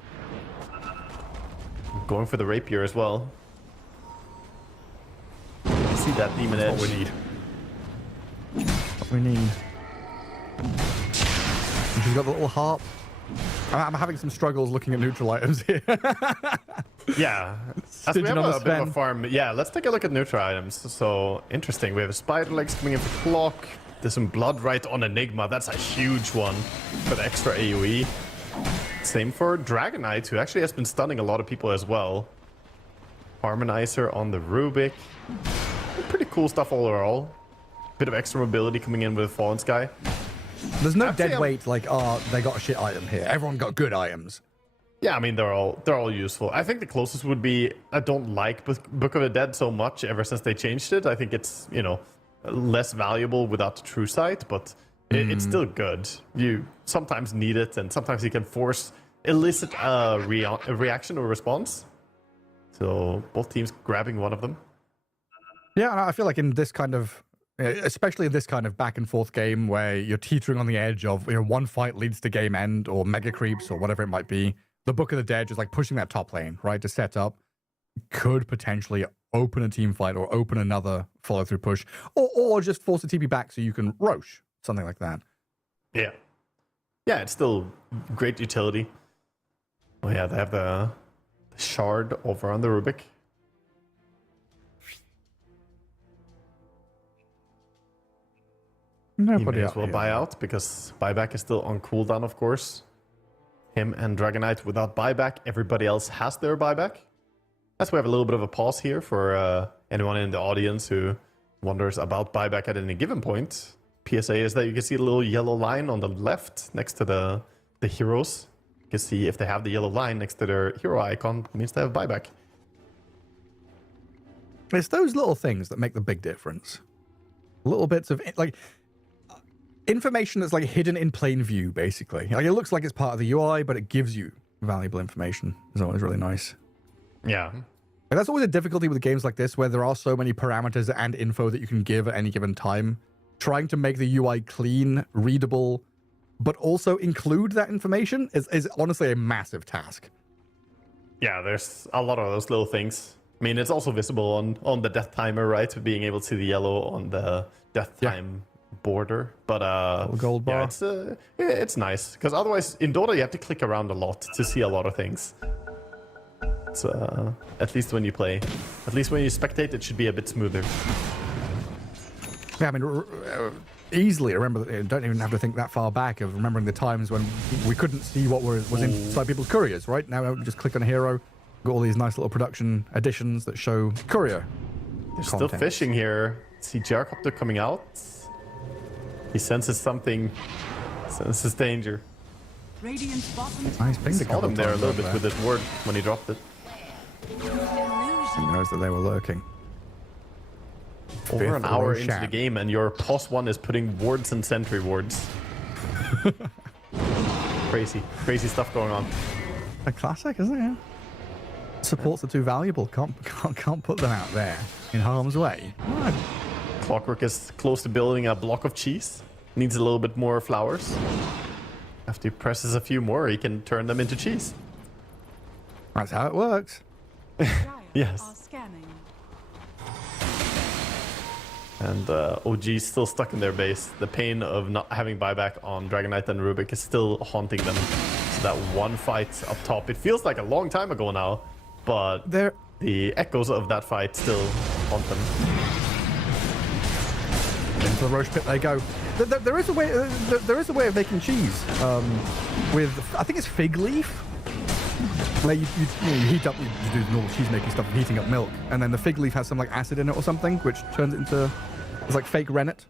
Going for the rapier as well. I see that demon edge. What we need. What we need. And she's got the little harp. I'm having some struggles looking at neutral items here. Yeah, as we have a bit of a farm. Yeah, let's take a look at neutral items. So interesting. We have spider legs coming in for clock. There's some blood right on Enigma. That's a huge one for the extra AoE. Same for Dragon Knight, who actually has been stunning a lot of people as well. Harmonizer on the Rubik. Pretty cool stuff all overall. Bit of extra mobility coming in with Fallen Sky. There's no dead weight like, oh, they got a shit item here. Everyone got good items. Yeah, I mean, they're all useful. I think the closest would be, I don't like Book of the Dead so much ever since they changed it. I think it's, you know, less valuable without the true sight, but it's still good. You sometimes need it, and sometimes you can elicit a reaction or response. So both teams grabbing one of them. Yeah, I feel like in this kind of, especially in this kind of back and forth game where you're teetering on the edge of, you know, one fight leads to game end or mega creeps or whatever it might be, the Book of the Dead is like pushing that top lane, right, to set up, could potentially open a team fight or open another follow-through push, or just force a TP back so you can Roche, something like that. Yeah. Yeah, it's still great utility. Oh yeah, they have the shard over on the Rubik. Nobody may as well buy out, because buyback is still on cooldown, of course. Him and Dragon Knight without buyback. Everybody else has their buyback. As we have a little bit of a pause here for anyone in the audience who wonders about buyback at any given point. PSA is that you can see a little yellow line on the left next to the heroes. You can see if they have the yellow line next to their hero icon, it means they have buyback. It's those little things that make the big difference. Little bits of, like, information that's like hidden in plain view, basically. Like, it looks like it's part of the UI, but it gives you valuable information. It's always really nice. Yeah. And that's always a difficulty with games like this, where there are so many parameters and info that you can give at any given time. Trying to make the UI clean, readable, but also include that information is honestly a massive task. Yeah, there's a lot of those little things. I mean, it's also visible on the death timer, right? Being able to see the yellow on the death time border. But gold bar. Yeah, it's nice, because otherwise in Dota you have to click around a lot to see a lot of things. It's, at least when you play. At least when you spectate, it should be a bit smoother. Yeah, I mean, easily remember, don't even have to think that far back of remembering the times when we couldn't see what was inside people's couriers, right? Now we just click on a hero, got all these nice little production additions that show courier. They're still fishing here. See Gyrocopter coming out. He senses something, senses danger. Nice ping to caught him there a little bit with his ward when he dropped it. He knows that they were lurking. Over an hour into the game, and your POS 1 is putting wards and sentry wards. Crazy stuff going on. A classic, isn't it? Yeah. Supports are too valuable. Can't put them out there in harm's way. Right. Clockwork is close to building a block of cheese. Needs a little bit more flowers. After he presses a few more, he can turn them into cheese. That's how it works. Yes. And OG still stuck in their base. The pain of not having buyback on Dragon Knight and Rubik is still haunting them. So that one fight up top, it feels like a long time ago now, but the echoes of that fight still haunt them. Into the Roche pit they go. There is a way. There is a way of making cheese with, I think it's fig leaf. Where you heat up, you do the normal cheese making stuff of heating up milk, and then the fig leaf has some like acid in it or something, which turns it into, it's like fake rennet.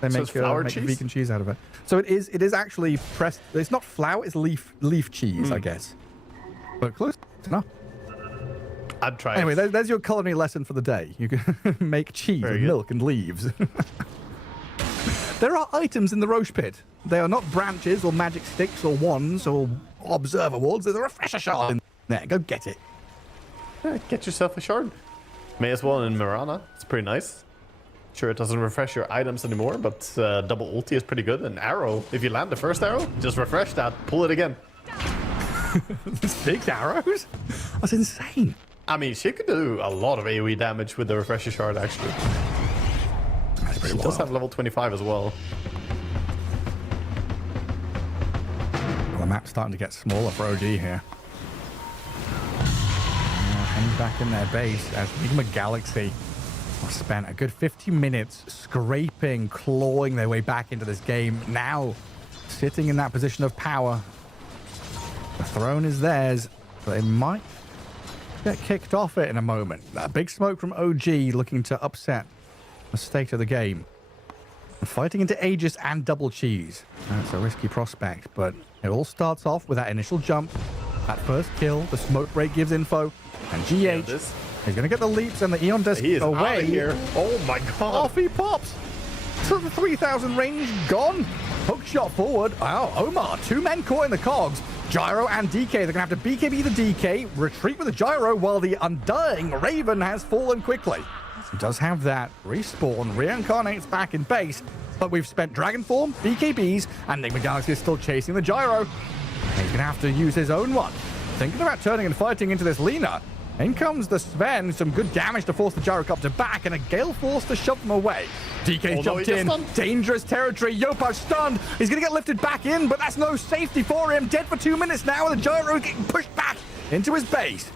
They make vegan cheese out of it. So it is actually pressed. It's not flour. It's leaf cheese, I guess. But close enough. I'd try. Anyway, there's your culinary lesson for the day. You can make cheese with milk and leaves. There are items in the Roche pit. They are not branches or magic sticks or wands or observer wards. There's a refresher shard in there. Go get it. Yeah, get yourself a shard. May as well in Mirana. It's pretty nice. Sure, it doesn't refresh your items anymore, but double ulti is pretty good. And arrow, if you land the first arrow, just refresh that, pull it again. 6 arrows? That's insane. I mean, she could do a lot of AoE damage with the refresher shard, actually. That's pretty She does have level 25 as well. Well, the map's starting to get smaller for OG here. Hanging back in their base as Nigma Galaxy have spent a good 50 minutes scraping, clawing their way back into this game. Now, sitting in that position of power. The throne is theirs, but they might get kicked off it in a moment. That big smoke from OG looking to upset the state of the game. Fighting into Aegis and double cheese. That's a risky prospect, but it all starts off with that initial jump. That first kill, the smoke break gives info, and GH is going to get the leaps and the Eon Disc away. Here. Oh my god. Off he pops. So the 3,000 range gone. Hook shot forward. Wow, Omar, 2 men caught in the cogs. Gyro and DK, they're going to have to BKB the DK, retreat with the Gyro while the Undying Raven has fallen quickly. He does have that. Respawn, reincarnates back in base, but we've spent Dragon Form, BKBs, and Nigma Galaxy is still chasing the Gyro. He's going to have to use his own one. Thinking about turning and fighting into this Lina. In comes the Sven, some good damage to force the Gyrocopter back, and a Gale Force to shove them away. DK's jumped in, dangerous territory, Yopaj stunned, he's going to get lifted back in, but that's no safety for him, dead for 2 minutes now, and the Gyro getting pushed back into his base.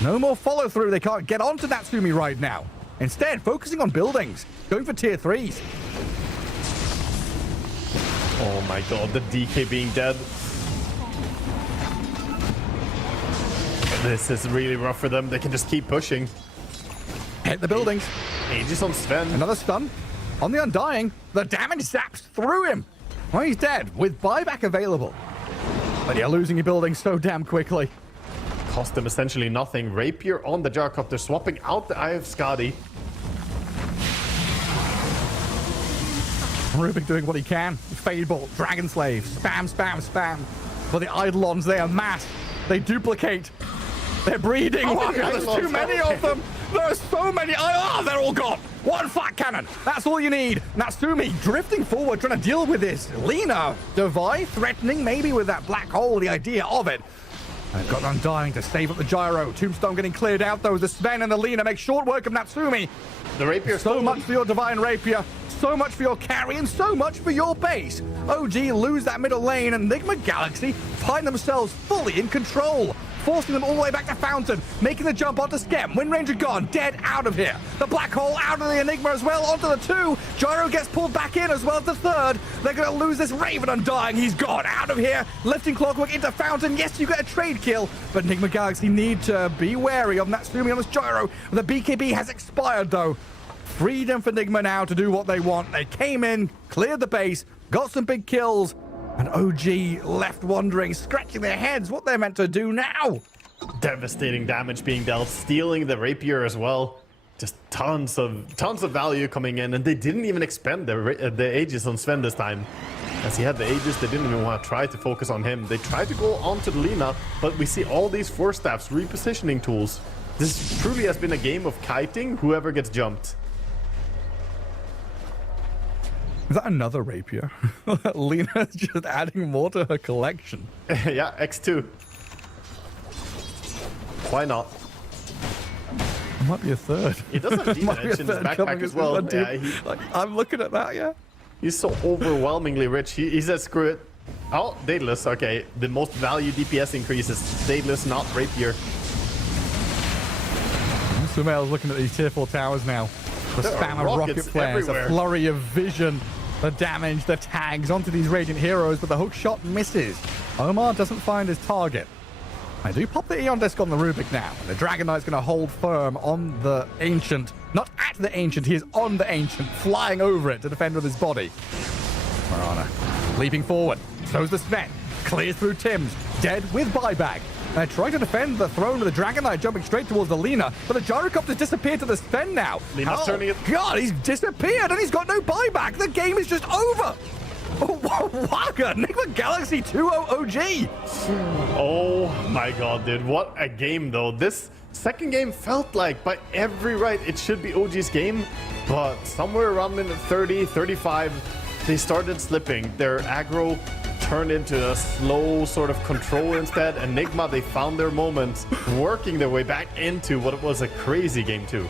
No more follow through, they can't get onto Natsumi right now. Instead, focusing on buildings, going for tier 3s. Oh my god, the DK being dead. This is really rough for them. They can just keep pushing. Hit the buildings. Aegis on Sven. Another stun on the Undying. The damage zaps through him. Well, he's dead with buyback available. But you're losing your building so damn quickly. Cost them essentially nothing. Rapier on the Gyrocopter, swapping out the Eye of Skadi. Rubik doing what he can. Fade Bolt, Dragon Slave, spam, spam, spam. For the Eidolons, they are mass. They duplicate. They're breeding. There's too many of them. There's so many. Oh, they're all gone. One flat cannon. That's all you need. Natsumi drifting forward, trying to deal with this. Lina, Devi threatening maybe with that black hole, the idea of it. They've got Undying to save up the Gyro. Tombstone getting cleared out though. The Sven and the Lina make short work of Natsumi. The Rapier. So much for your Divine Rapier. So much for your carry and so much for your base. OG lose that middle lane and Nigma Galaxy find themselves fully in control. Forcing them all the way back to Fountain, making the jump onto Skem. Wind Ranger gone, dead out of here. The Black Hole out of the Enigma as well, onto the 2. Gyro gets pulled back in as well as the 3rd. They're going to lose this Raven Undying. He's gone out of here. Lifting Clockwork into Fountain. Yes, you get a trade kill, but Nigma Galaxy need to be wary of Natsumi on this Gyro. The BKB has expired though. Freedom for Nigma now to do what they want. They came in, cleared the base, got some big kills. And OG left wondering, scratching their heads what they're meant to do now. Devastating damage being dealt, stealing the Rapier as well. Just tons of value coming in, and they didn't even expend the Aegis on Sven this time. As he had the Aegis, they didn't even want to try to focus on him. They tried to go onto the Lina, but we see all these Force Staffs, repositioning tools. This truly has been a game of kiting whoever gets jumped. Is that another Rapier? Lena's just adding more to her collection. Yeah, X2. Why not? It might be a 3rd. He does have Demon Edge in his backpack as well. Yeah, I'm looking at that, yeah. He's so overwhelmingly rich. He says, screw it. Oh, Daedalus. Okay, the most value DPS increases. Daedalus, not Rapier. Sumail's looking at these tier 4 towers now. The spam of rocket flares, a flurry of vision, the damage, the tags onto these Radiant heroes, but the hook shot misses. Omar doesn't find his target. I do pop the Eon Disc on the Rubik now. The Dragon Knight's going to hold firm on the Ancient. Not at the Ancient, he is on the Ancient, flying over it to defend with his body. Marana leaping forward. So's the Sven. Clears through Tim's. Dead with buyback. They're trying to defend the throne with the Dragon Knight jumping straight towards the Lina, but the Gyrocopter's disappeared to the Sven now. Lina's turning it. God, he's disappeared and he's got no buyback. The game is just over. Waka, Nigma Galaxy 2-0 OG. Oh my god, dude. What a game, though. This second game felt like, by every right, it should be OG's game. but somewhere around minute 30, 35, they started slipping. Their aggro turned into a slow sort of control instead, and Nigma, they found their moments, working their way back into what was a crazy game too.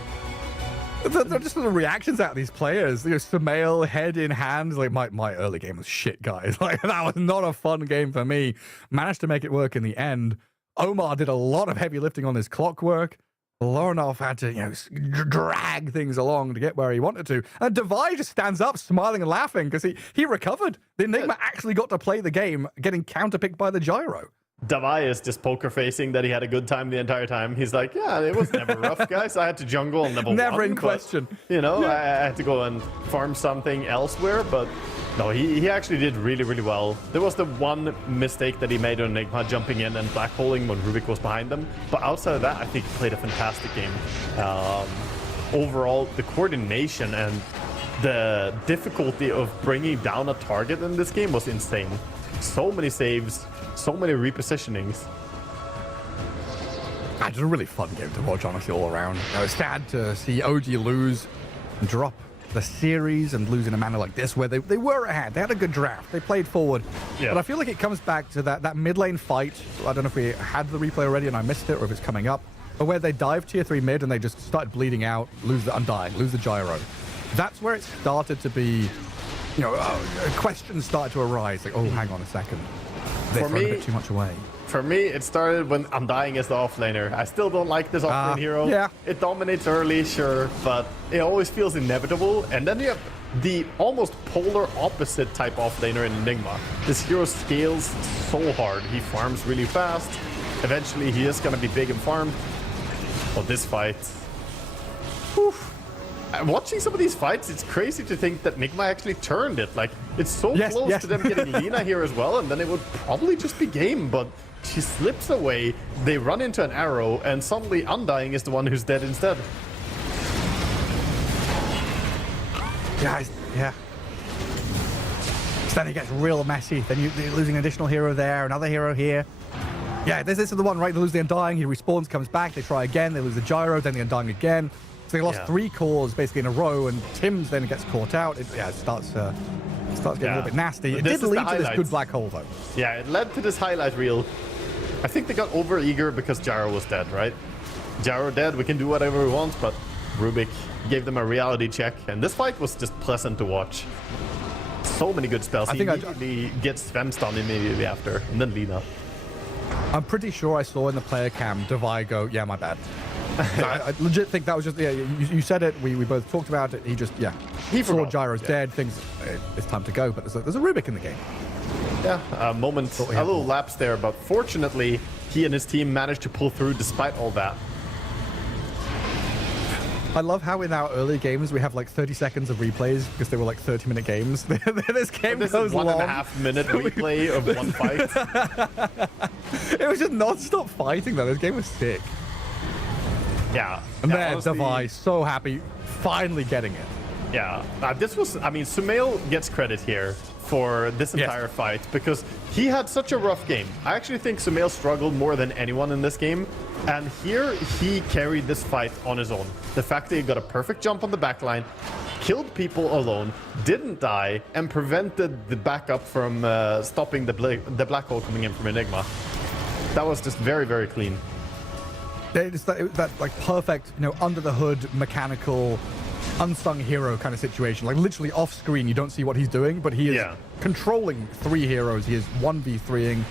They're just the reactions out of these players. You know, Sumail, head in hand, like my early game was shit, guys. Like that was not a fun game for me. Managed to make it work in the end. Omar did a lot of heavy lifting on his clockwork. Lorinov had to, drag things along to get where he wanted to. And Devi just stands up, smiling and laughing because he recovered. The Enigma actually got to play the game, getting counterpicked by the gyro. Davai is just poker facing that he had a good time the entire time. He's like, yeah, it was never rough, guys. I had to jungle and never in question. You know, I had to go and farm something elsewhere, but no, he actually did really, really well. There was the one mistake that he made on Enigma, jumping in and blackholing when Rubik was behind them. But outside of that, I think he played a fantastic game. Overall, the coordination and the difficulty of bringing down a target in this game was insane. So many saves, so many repositionings. It's a really fun game to watch, honestly, all around. It's sad to see OG lose and drop the series and lose in a manner like this, where they were ahead. They had a good draft. They played forward. Yeah. But I feel like it comes back to that mid lane fight. I don't know if we had the replay already and I missed it, or if it's coming up, but where they dive tier 3 mid and they just started bleeding out, lose the Undying, lose the gyro. That's where it started to be, questions started to arise. Like, oh, hang on a second. They're throwing a bit too much away. For me, it started when Undying is the offlaner. I still don't like this offlane hero. Yeah. It dominates early, sure, but it always feels inevitable. And then you have the almost polar opposite type offlaner in Nigma. This hero scales so hard. He farms really fast. Eventually, he is going to be big and farmed. Oh, this fight. Whew. Watching some of these fights, it's crazy to think that Nigma actually turned it. Like, it's so close to them getting Lina here as well, and then it would probably just be game, but she slips away, they run into an arrow, and suddenly Undying is the one who's dead instead. Yeah. So then it gets real messy. Then you're losing an additional hero there, another hero here. Yeah, this is the one, right? They lose the Undying, he respawns, comes back, they try again, they lose the gyro, then the Undying again. So they lost 3 cores basically in a row, and Tim's then gets caught out. It starts getting a little bit nasty. It did lead to this good black hole, though. Yeah, it led to this highlight reel. I think they got over eager because Gyro was dead, right? Gyro dead, we can do whatever we want, but Rubik gave them a reality check, and this fight was just pleasant to watch. So many good spells. He immediately gets Sven stun immediately after, and then Lina. I'm pretty sure I saw in the player cam Devi go, yeah, my bad. I legit think that was just, you said it, we both talked about it, he saw Gyro's dead, it's time to go, but there's a Rubik in the game. Yeah, a little lapse there, but fortunately, he and his team managed to pull through despite all that. I love how in our early games we have like 30 seconds of replays because they were like 30-minute games. This game goes long. This is 1.5 minute replay of one fight. It was just non-stop fighting though. This game was sick. Yeah. And then Devi, so happy, finally getting it. Yeah. Sumail gets credit here for this entire fight because he had such a rough game. I actually think Sumail struggled more than anyone in this game, and here he carried this fight on his own. The fact that he got a perfect jump on the backline, killed people alone, didn't die, and prevented the backup from stopping the black hole coming in from Enigma. That was just very, very clean. It's that like perfect, under the hood mechanical unsung hero kind of situation. Like literally off screen, you don't see what he's doing, but he is controlling 3 heroes. He is 1v3ing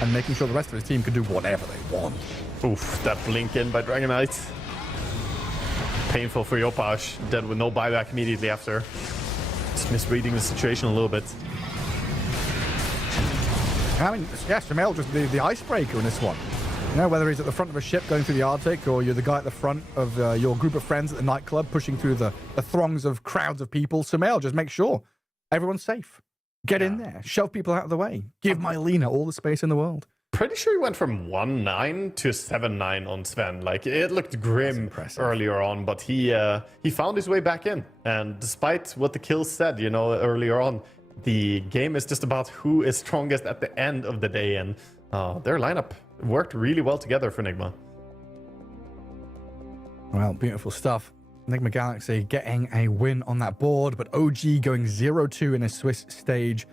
and making sure the rest of his team can do whatever they want. Oof, that blink in by Dragonite. Painful for Yopash, dead with no buyback immediately after. Just misreading the situation a little bit. I mean, Sumail just the icebreaker in this one. Whether he's at the front of a ship going through the Arctic, or you're the guy at the front of your group of friends at the nightclub pushing through the throngs of crowds of people, Sumail just make sure everyone's safe. Get in there, shove people out of the way, give Mylena all the space in the world. Pretty sure he went from 1-9 to 7-9 on Sven. Like, it looked grim earlier on, but he found his way back in. And despite what the kills said, earlier on, the game is just about who is strongest at the end of the day, and their lineup worked really well together for Nigma. Well, beautiful stuff. Nigma Galaxy getting a win on that board, but OG going 0-2 in a Swiss stage.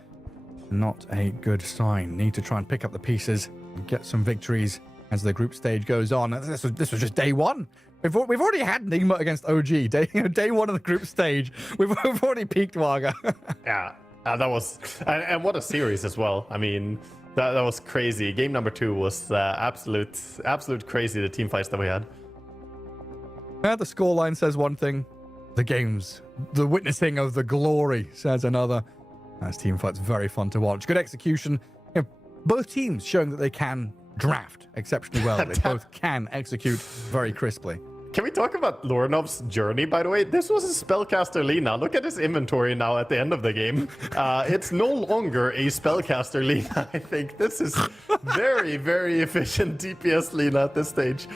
Not a good sign. Need to try and pick up the pieces and get some victories as the group stage goes on. This was just day one. We've already had Nigma against OG. Day one of the group stage. We've already peaked Waga. Yeah, that was... And what a series as well. I mean, that was crazy. Game number 2 was absolute crazy, the team fights that we had. Yeah, the scoreline says one thing. The witnessing of the glory says another. This team fight's very fun to watch. Good execution. You know, both teams showing that they can draft exceptionally well. They both can execute very crisply. Can we talk about Lorenov's journey, by the way? This was a Spellcaster Lina. Look at his inventory now at the end of the game. It's no longer a Spellcaster Lina, I think. This is very, very efficient DPS Lina at this stage.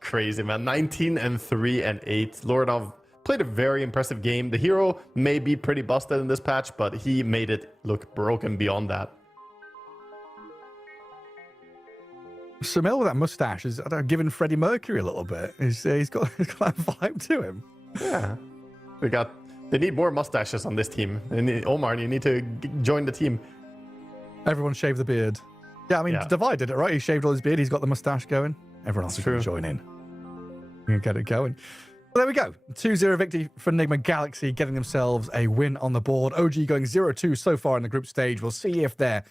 Crazy, man. 19 and 3 and 8. Lorenov played a very impressive game. The hero may be pretty busted in this patch, but he made it look broken beyond that. Samil with that mustache is giving Freddie Mercury a little bit. He's got that vibe to him. Yeah. They need more mustaches on this team. Omar, you need to join the team. Everyone shave the beard. Yeah, I mean, Divide did it, right? He shaved all his beard. He's got the mustache going. Everyone else is going to join in. We can get it going. Well, there we go. 2-0 victory for Nigma Galaxy, getting themselves a win on the board. OG going 0-2 so far in the group stage. We'll see if their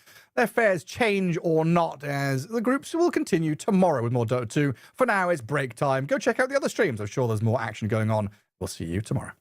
fares change or not, as the groups will continue tomorrow with more Dota 2. For now, it's break time. Go check out the other streams. I'm sure there's more action going on. We'll see you tomorrow.